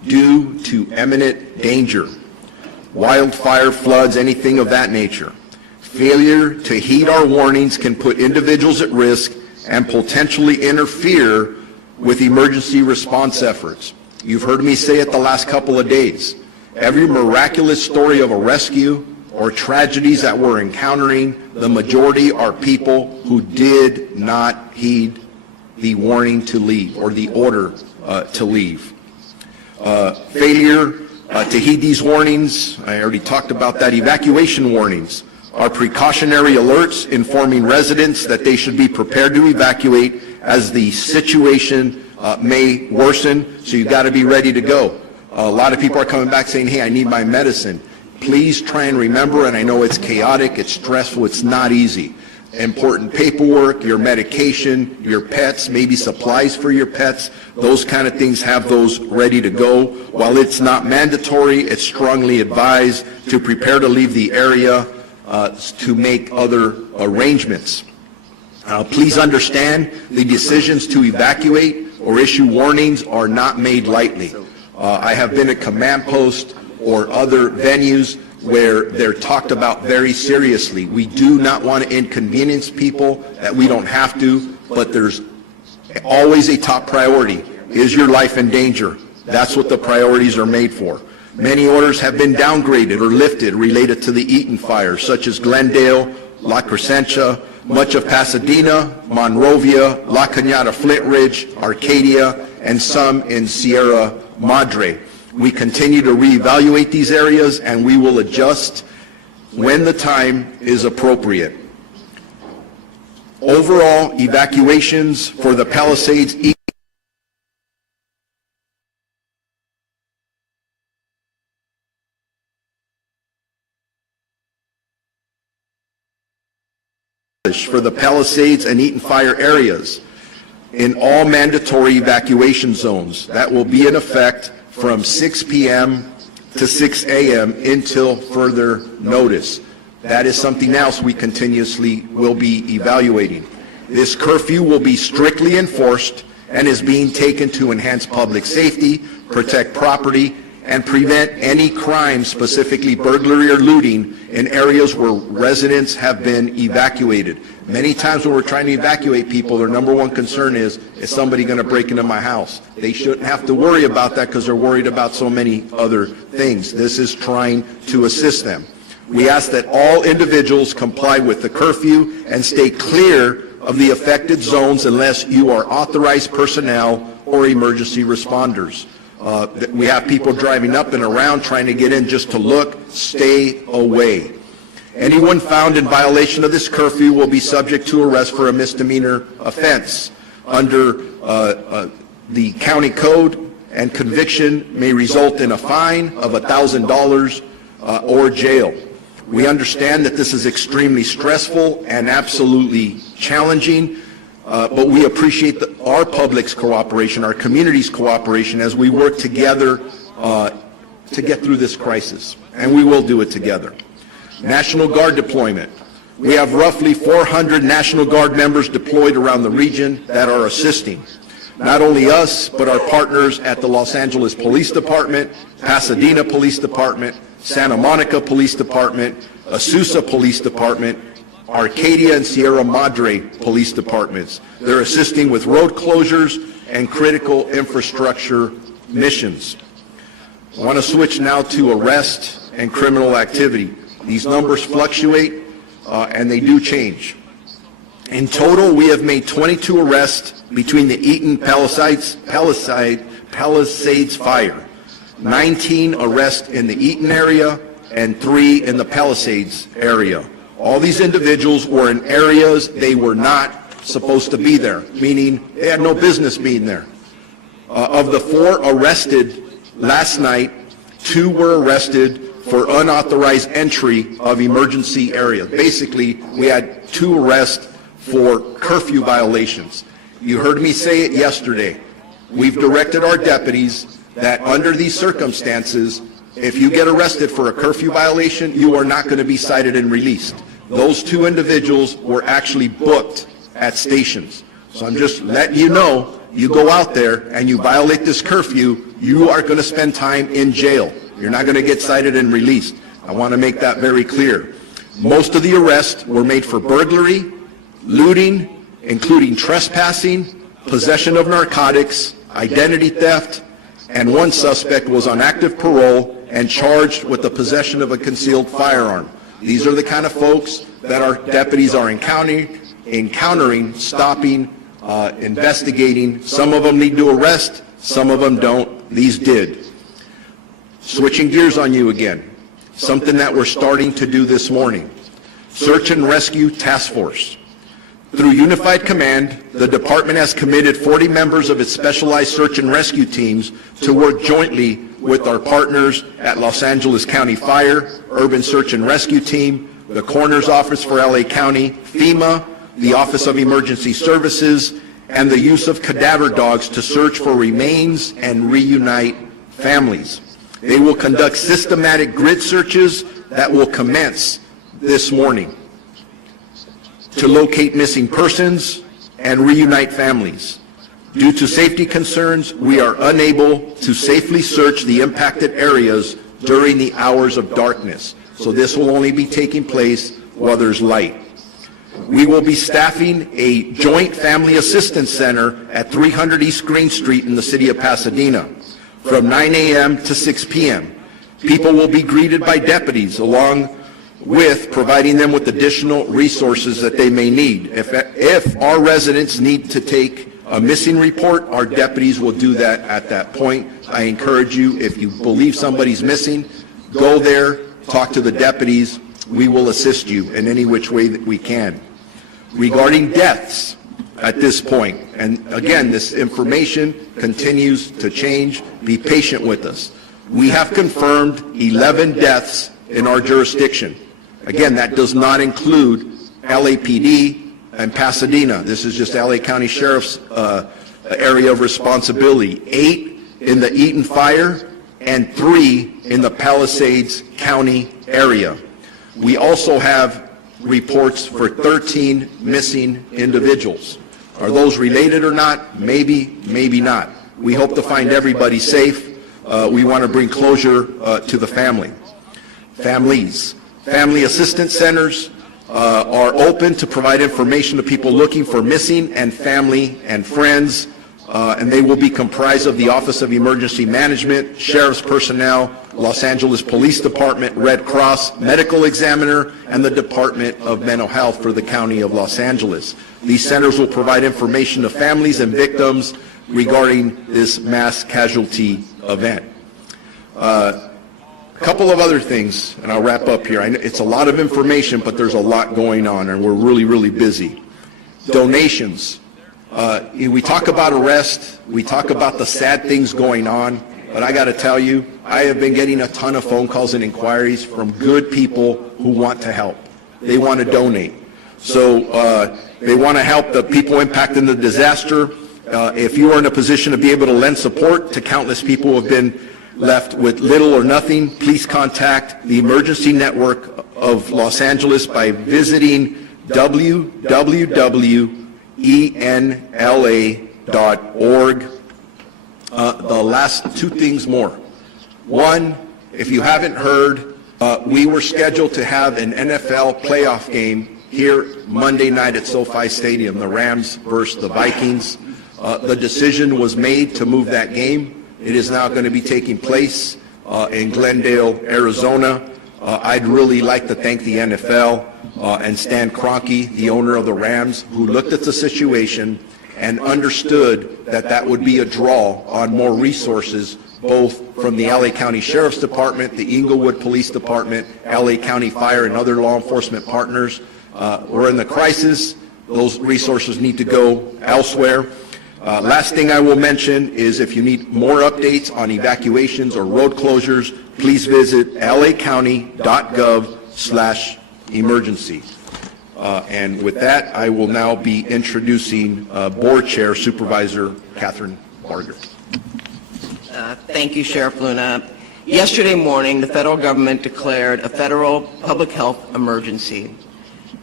due to imminent danger, wildfire, floods, anything of that nature. Failure to heed our warnings can put individuals at risk and potentially interfere with emergency response efforts. You've heard me say it the last couple of days. Every miraculous story of a rescue or tragedies that we're encountering, the majority are people who did not heed the warning to leave or the order to leave. Failure to heed these warnings, I already talked about that. Evacuation warnings are precautionary alerts informing residents that they should be prepared to evacuate as the situation may worsen, so you've got to be ready to go. A lot of people are coming back saying, hey, I need my medicine. Please try and remember, and I know it's chaotic, it's stressful, it's not easy. Important paperwork, your medication, your pets, maybe supplies for your pets, those kind of things, have those ready to go. While it's not mandatory, it's strongly advised to prepare to leave the area to make other arrangements. Please understand, the decisions to evacuate or issue warnings are not made lightly. I have been at command post or other venues where they're talked about very seriously. We do not want to inconvenience people that we don't have to, but there's always a top priority. Is your life in danger? That's what the priorities are made for. Many orders have been downgraded or lifted related to the Eaton fire, such as Glendale, La Crescentia, much of Pasadena, Monrovia, La Cañada, Flint Ridge, Arcadia, and some in Sierra Madre. We continue to reevaluate these areas, and we will adjust when the time is appropriate. Overall, evacuations for the Palisades and Eaton fire areas in all mandatory evacuation zones. That will be in effect from 6 p.m. to 6 a.m. until further notice. That is something else we continuously will be evaluating. This curfew will be strictly enforced and is being taken to enhance public safety, protect property, and prevent any crime, specifically burglary or looting, in areas where residents have been evacuated. Many times when we're trying to evacuate people, their number one concern is somebody going to break into my house? They shouldn't have to worry about that because they're worried about so many other things. This is trying to assist them. We ask that all individuals comply with the curfew and stay clear of the affected zones unless you are authorized personnel or emergency responders. We have people driving up and around trying to get in just to look. Stay away. Anyone found in violation of this curfew will be subject to arrest for a misdemeanor offense under the county code, and conviction may result in a fine of $1,000 or jail. We understand that this is extremely stressful and absolutely challenging, but we appreciate our public's cooperation, our community's cooperation as we work together to get through this crisis, and we will do it together. National Guard deployment. We have roughly 400 National Guard members deployed around the region that are assisting. Not only us, but our partners at the Los Angeles Police Department, Pasadena Police Department, Santa Monica Police Department, Azusa Police Department, Arcadia and Sierra Madre Police Departments. They're assisting with road closures and critical infrastructure missions. I want to switch now to arrest and criminal activity. These numbers fluctuate and they do change. In total, we have made 22 arrests between the Eaton Palisades fire, 19 arrests in the Eaton area, and 3 in the Palisades area. All these individuals were in areas they were not supposed to be there, meaning they had no business being there. Of the 4 arrested last night, 2 were arrested for unauthorized entry of emergency areas. Basically, we had 2 arrests for curfew violations. You heard me say it yesterday. We've directed our deputies that under these circumstances, if you get arrested for a curfew violation, you are not going to be cited and released. Those 2 individuals were actually booked at stations. So I'm just letting you know, you go out there and you violate this curfew, you are going to spend time in jail. You're not going to get cited and released. I want to make that very clear. Most of the arrests were made for burglary, looting, including trespassing, possession of narcotics, identity theft, and one suspect was on active parole and charged with the possession of a concealed firearm. These are the kind of folks that our deputies are encountering, stopping, investigating. Some of them need to arrest, some of them don't. These did. Switching gears on you again, something that we're starting to do this morning. Search and Rescue Task Force. Through Unified Command, the department has committed 40 members of its specialized search and rescue teams to work jointly with our partners at Los Angeles County Fire, Urban Search and Rescue Team, the Coroner's Office for LA County, FEMA, the Office of Emergency Services, and the use of cadaver dogs to search for remains and reunite families. They will conduct systematic grid searches that will commence this morning to locate missing persons and reunite families. Due to safety concerns, we are unable to safely search the impacted areas during the hours of darkness. So this will only be taking place while there's light. We will be staffing a joint family assistance center at 300 East Green Street in the city of Pasadena from 9 a.m. to 6 p.m. People will be greeted by deputies along with providing them with additional resources that they may need. If our residents need to take a missing report, our deputies will do that at that point. I encourage you, if you believe somebody's missing, go there, talk to the deputies. We will assist you in any which way that we can. Regarding deaths at this point, and again, this information continues to change. Be patient with us. We have confirmed 11 deaths in our jurisdiction. Again, that does not include LAPD and Pasadena. This is just LA County Sheriff's area of responsibility. 8 in the Eaton Fire and 3 in the Palisades County area. We also have reports for 13 missing individuals. Are those related or not? Maybe, maybe not. We hope to find everybody safe. We want to bring closure to the families. Family assistance centers are open to provide information to people looking for missing and family and friends, and they will be comprised of the Office of Emergency Management, Sheriff's personnel, Los Angeles Police Department, Red Cross, Medical Examiner, and the Department of Mental Health for the County of Los Angeles. These centers will provide information to families and victims regarding this mass casualty event. A couple of other things, and I'll wrap up here. I know it's a lot of information, but there's a lot going on, and we're really, really busy. Donations. We talk about arrest. We talk about the sad things going on, but I got to tell you, I have been getting a ton of phone calls and inquiries from good people who want to help. They want to donate. So they want to help the people impacted in the disaster. If you are in a position to be able to lend support to countless people who have been left with little or nothing, please contact the Emergency Network of Los Angeles by visiting www.enla.org. The last 2 things more. One, if you haven't heard, we were scheduled to have an NFL playoff game here Monday night at SoFi Stadium, the Rams versus the Vikings. The decision was made to move that game. It is now going to be taking place in Glendale, Arizona. I'd really like to thank the NFL and Stan Kroenke, the owner of the Rams, who looked at the situation and understood that that would be a draw on more resources, both from the LA County Sheriff's Department, the Inglewood Police Department, LA County Fire, and other law enforcement partners. We're in the crisis. Those resources need to go elsewhere. Last thing I will mention is if you need more updates on evacuations or road closures, please visit lacounty.gov/emergency. And with that, I will now be introducing Board Chair Supervisor Catherine Barger. Thank you, Sheriff Luna. Yesterday morning, the federal government declared a federal public health emergency.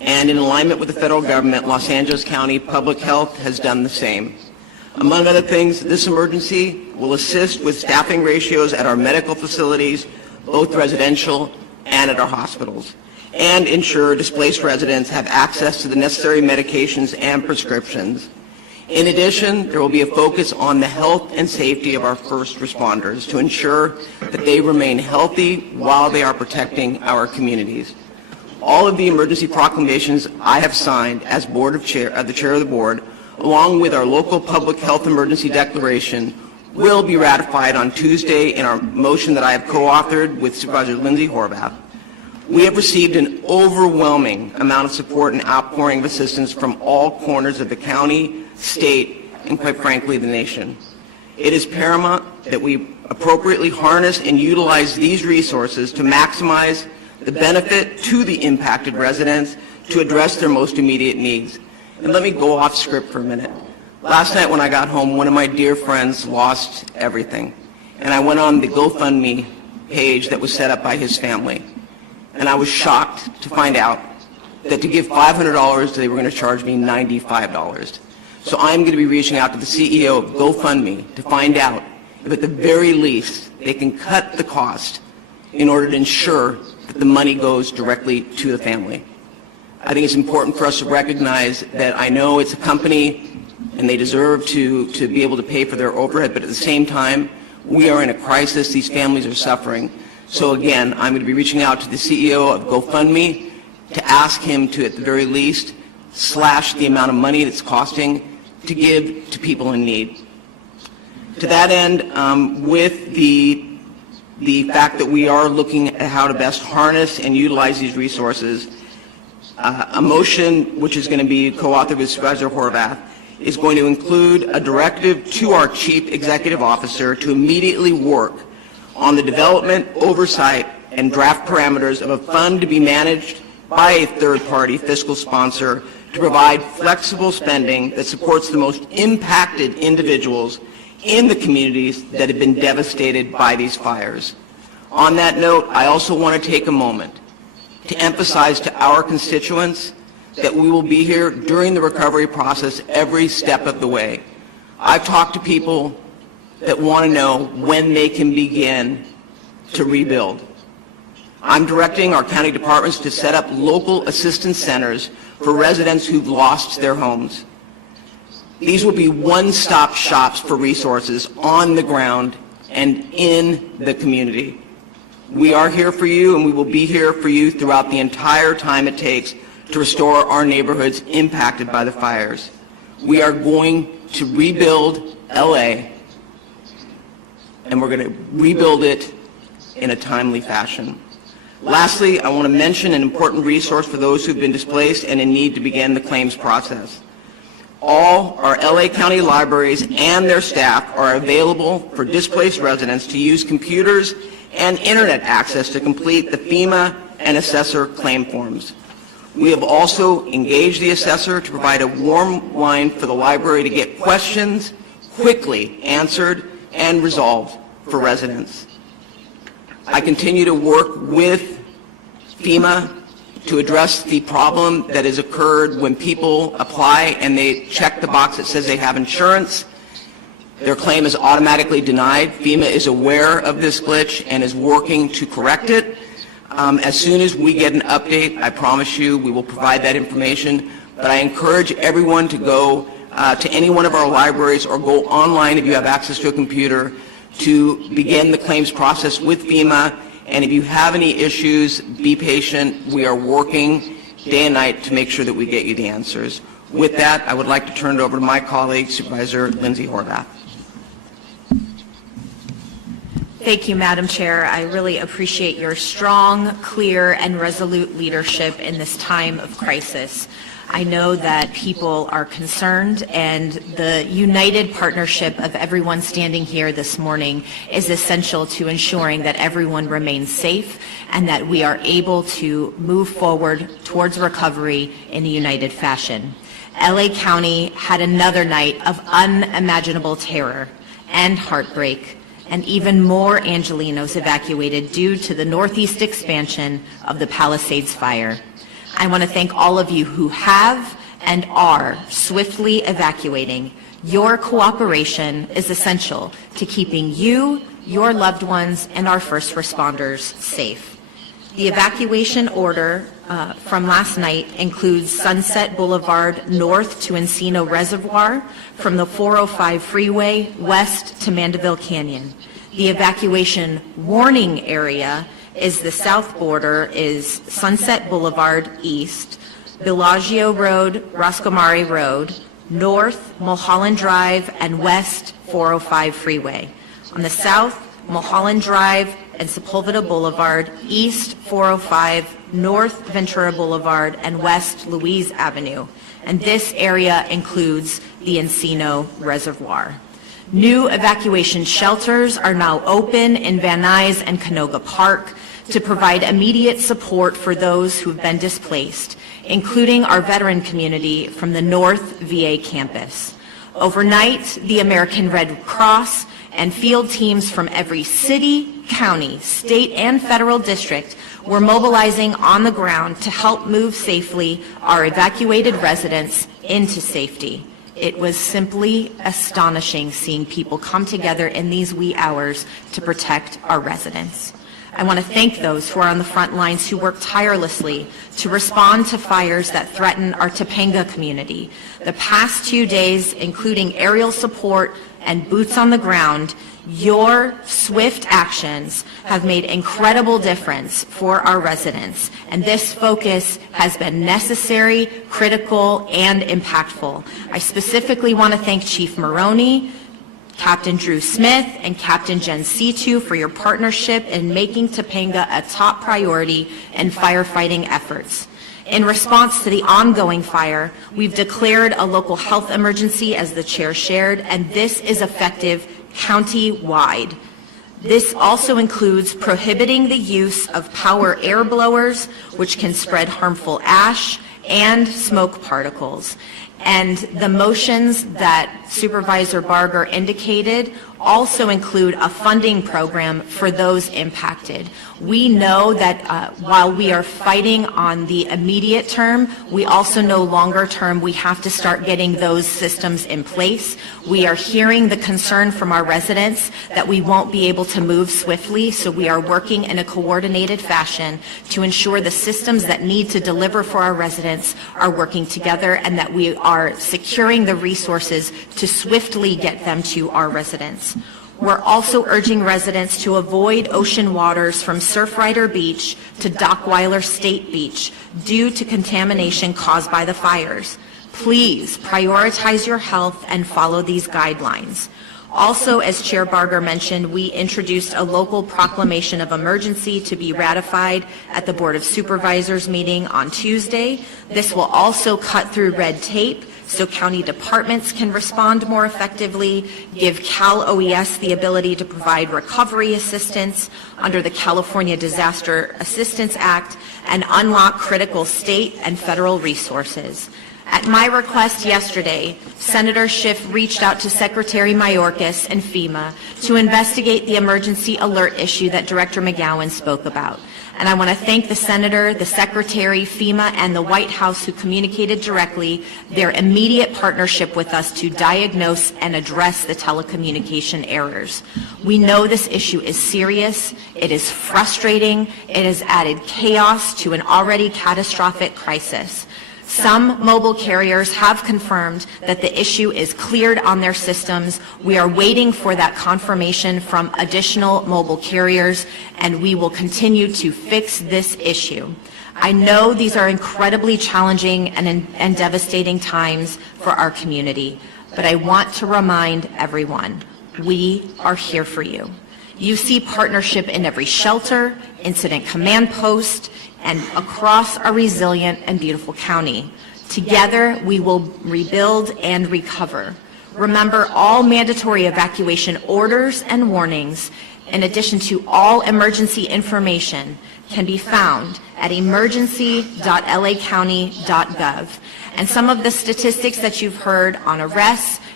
And in alignment with the federal government, Los Angeles County Public Health has done the same. Among other things, this emergency will assist with staffing ratios at our medical facilities, both residential and at our hospitals, and ensure displaced residents have access to the necessary medications and prescriptions. In addition, there will be a focus on the health and safety of our first responders to ensure that they remain healthy while they are protecting our communities. All of the emergency proclamations I have signed as the chair of the board, along with our local public health emergency declaration, will be ratified on Tuesday in our motion that I have co-authored with Supervisor Lindsay Horvath. We have received an overwhelming amount of support and outpouring of assistance from all corners of the county, state, and quite frankly, the nation. It is paramount that we appropriately harness and utilize these resources to maximize the benefit to the impacted residents to address their most immediate needs. And let me go off script for a minute. Last night when I got home, one of my dear friends lost everything. And I went on the GoFundMe page that was set up by his family. And I was shocked to find out that to give $500, they were going to charge me $95. So I'm going to be reaching out to the CEO of GoFundMe to find out if at the very least they can cut the cost in order to ensure that the money goes directly to the family. I think it's important for us to recognize that I know it's a company and they deserve to be able to pay for their overhead, but at the same time, we are in a crisis. These families are suffering. So again, I'm going to be reaching out to the CEO of GoFundMe to ask him to, at the very least, slash the amount of money that's costing to give to people in need. To that end, with the fact that we are looking at how to best harness and utilize these resources, a motion which is going to be co-authored with Supervisor Horvath is going to include a directive to our Chief Executive Officer to immediately work on the development, oversight, and draft parameters of a fund to be managed by a third-party fiscal sponsor to provide flexible spending that supports the most impacted individuals in the communities that have been devastated by these fires. On that note, I also want to take a moment to emphasize to our constituents that we will be here during the recovery process every step of the way. I've talked to people that want to know when they can begin to rebuild. I'm directing our county departments to set up local assistance centers for residents who've lost their homes. These will be one-stop shops for resources on the ground and in the community. We are here for you, and we will be here for you throughout the entire time it takes to restore our neighborhoods impacted by the fires. We are going to rebuild LA, and we're going to rebuild it in a timely fashion. Lastly, I want to mention an important resource for those who've been displaced and in need to begin the claims process. All our LA County libraries and their staff are available for displaced residents to use computers and internet access to complete the FEMA and assessor claim forms. We have also engaged the assessor to provide a warm line for the library to get questions quickly answered and resolved for residents. I continue to work with FEMA to address the problem that has occurred when people apply and they check the box that says they have insurance. Their claim is automatically denied. FEMA is aware of this glitch and is working to correct it. As soon as we get an update, I promise you we will provide that information. But I encourage everyone to go to any one of our libraries or go online if you have access to a computer to begin the claims process with FEMA. And if you have any issues, be patient. We are working day and night to make sure that we get you the answers. With that, I would like to turn it over to my colleague, Supervisor Lindsay Horvath. Thank you, Madam Chair. I really appreciate your strong, clear, and resolute leadership in this time of crisis. I know that people are concerned, and the united partnership of everyone standing here this morning is essential to ensuring that everyone remains safe and that we are able to move forward towards recovery in a united fashion. LA County had another night of unimaginable terror and heartbreak, and even more Angelenos evacuated due to the northeast expansion of the Palisades fire. I want to thank all of you who have and are swiftly evacuating. Your cooperation is essential to keeping you, your loved ones, and our first responders safe. The evacuation order from last night includes Sunset Boulevard north to Encino Reservoir, from the 405 freeway west to Mandeville Canyon. The evacuation warning area is the south border is Sunset Boulevard east, Bellagio Road, Roscomari Road, north Mulholland Drive, and west 405 freeway. On the south, Mulholland Drive and Sepulveda Boulevard, east 405, north Ventura Boulevard, and west Louise Avenue. And this area includes the Encino Reservoir. New evacuation shelters are now open in Van Nuys and Canoga Park to provide immediate support for those who have been displaced, including our veteran community from the North VA campus. Overnight, the American Red Cross and field teams from every city, county, state, and federal district were mobilizing on the ground to help move safely our evacuated residents into safety. It was simply astonishing seeing people come together in these wee hours to protect our residents. I want to thank those who are on the front lines who work tirelessly to respond to fires that threaten our Topanga community. The past 2 days, including aerial support and boots on the ground, your swift actions have made incredible difference for our residents, and this focus has been necessary, critical, and impactful. I specifically want to thank Chief Maroney, Captain Drew Smith, and Captain Jen Situ for your partnership in making Topanga a top priority in firefighting efforts. In response to the ongoing fire, we've declared a local health emergency, as the chair shared, and this is effective county-wide. This also includes prohibiting the use of power air blowers, which can spread harmful ash and smoke particles. And the motions that Supervisor Barger indicated also include a funding program for those impacted. We know that while we are fighting on the immediate term, we also know longer term we have to start getting those systems in place. We are hearing the concern from our residents that we won't be able to move swiftly, so we are working in a coordinated fashion to ensure the systems that need to deliver for our residents are working together, and that we are securing the resources to swiftly get them to our residents. We're also urging residents to avoid ocean waters from Surfrider Beach to Dockweiler State Beach due to contamination caused by the fires. Please prioritize your health and follow these guidelines. Also, as Chair Barger mentioned, we introduced a local proclamation of emergency to be ratified at the Board of Supervisors meeting on Tuesday. This will also cut through red tape so county departments can respond more effectively, give Cal OES the ability to provide recovery assistance under the California Disaster Assistance Act, and unlock critical state and federal resources. At my request yesterday, Senator Schiff reached out to Secretary Mayorkas and FEMA to investigate the emergency alert issue that Director McGowan spoke about. And I want to thank the Senator, the Secretary, FEMA, and the White House who communicated directly their immediate partnership with us to diagnose and address the telecommunication errors. We know this issue is serious, it is frustrating, it has added chaos to an already catastrophic crisis. Some mobile carriers have confirmed that the issue is cleared on their systems. We are waiting for that confirmation from additional mobile carriers, and we will continue to fix this issue. I know these are incredibly challenging and devastating times for our community, but I want to remind everyone, we are here for you. You see partnership in every shelter, incident command post, and across our resilient and beautiful county. Together, we will rebuild and recover. Remember, all mandatory evacuation orders and warnings, in addition to all emergency information, can be found at emergency.lacounty.gov. And some of the statistics that you've heard on arrests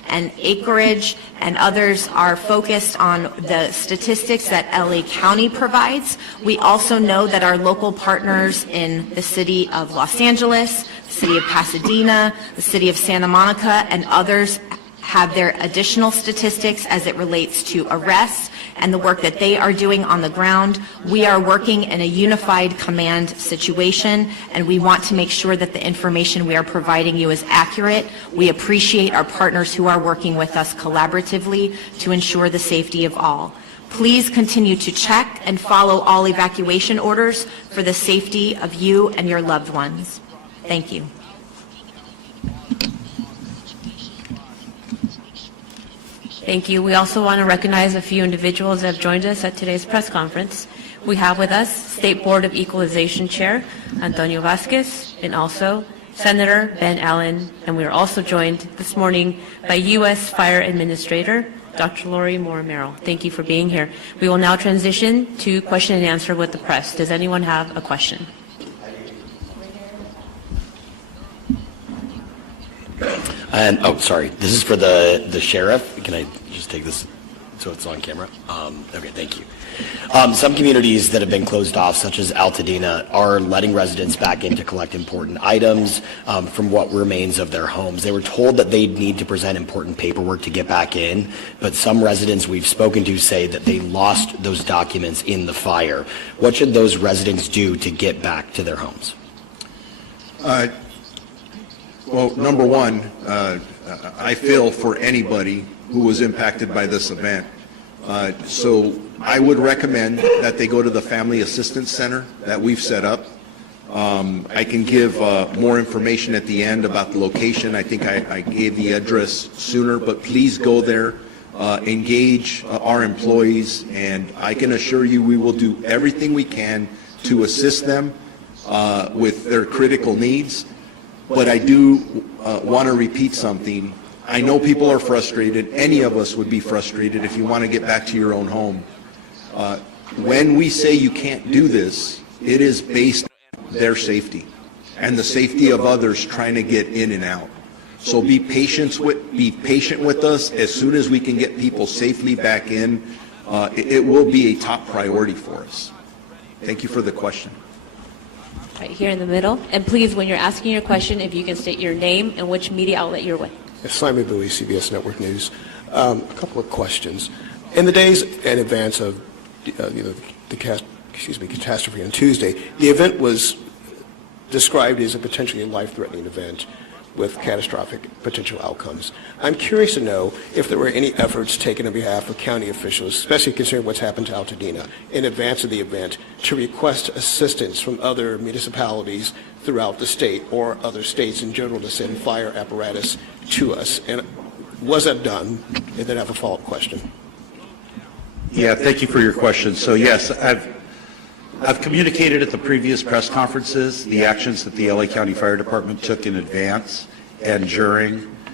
and acreage, and others are focused on the statistics that LA County provides. We also know that our local partners in the city of Los Angeles, the city of Pasadena, the city of Santa Monica, and others have their additional statistics as it relates to arrests and the work that they are doing on the ground. We are working in a unified command situation, and we want to make sure that the information we are providing you is accurate. We appreciate our partners who are working with us collaboratively to ensure the safety of all. Please continue to check and follow all evacuation orders for the safety of you and your loved ones. Thank you. Thank you. We also want to recognize a few individuals that have joined us at today's press conference. We have with us State Board of Equalization Chair Antonio Vasquez and also Senator Ben Allen. And we are also joined this morning by U.S. Fire Administrator Dr. Lori Moore-Merrill. Thank you for being here. We will now transition to question and answer with the press. Does anyone have a question? And, oh, sorry, this is for the sheriff. Can I just take this so it's on camera? Okay, thank you. Some communities that have been closed off, such as Altadena, are letting residents back in to collect important items from what remains of their homes. They were told that they'd need to present important paperwork to get back in, but some residents we've spoken to say that they lost those documents in the fire. What should those residents do to get back to their homes? Well, number one, I feel for anybody who was impacted by this event. So I would recommend that they go to the Family Assistance Center that we've set up. I can give more information at the end about the location. I think I gave the address sooner, but please go there, engage our employees, and I can assure you we will do everything we can to assist them with their critical needs. But I do want to repeat something. I know people are frustrated. Any of us would be frustrated if you want to get back to your own home. When we say you can't do this, it is based on their safety and the safety of others trying to get in and out. So be patient with us. As soon as we can get people safely back in, it will be a top priority for us. Thank you for the question. Right here in the middle. And please, when you're asking your question, if you can state your name and which media outlet you're with. Simon Bowie, CBS Network News. A couple of questions. In the days in advance of the catastrophe on Tuesday, the event was described as a potentially life-threatening event with catastrophic potential outcomes. I'm curious to know if there were any efforts taken on behalf of county officials, especially considering what's happened to Altadena, in advance of the event, to request assistance from other municipalities throughout the state or other states in general to send fire apparatus to us. And was that done? And then I have a follow-up question. Yeah, thank you for your question. So yes, I've communicated at the previous press conferences the actions that the LA County Fire Department took in advance and during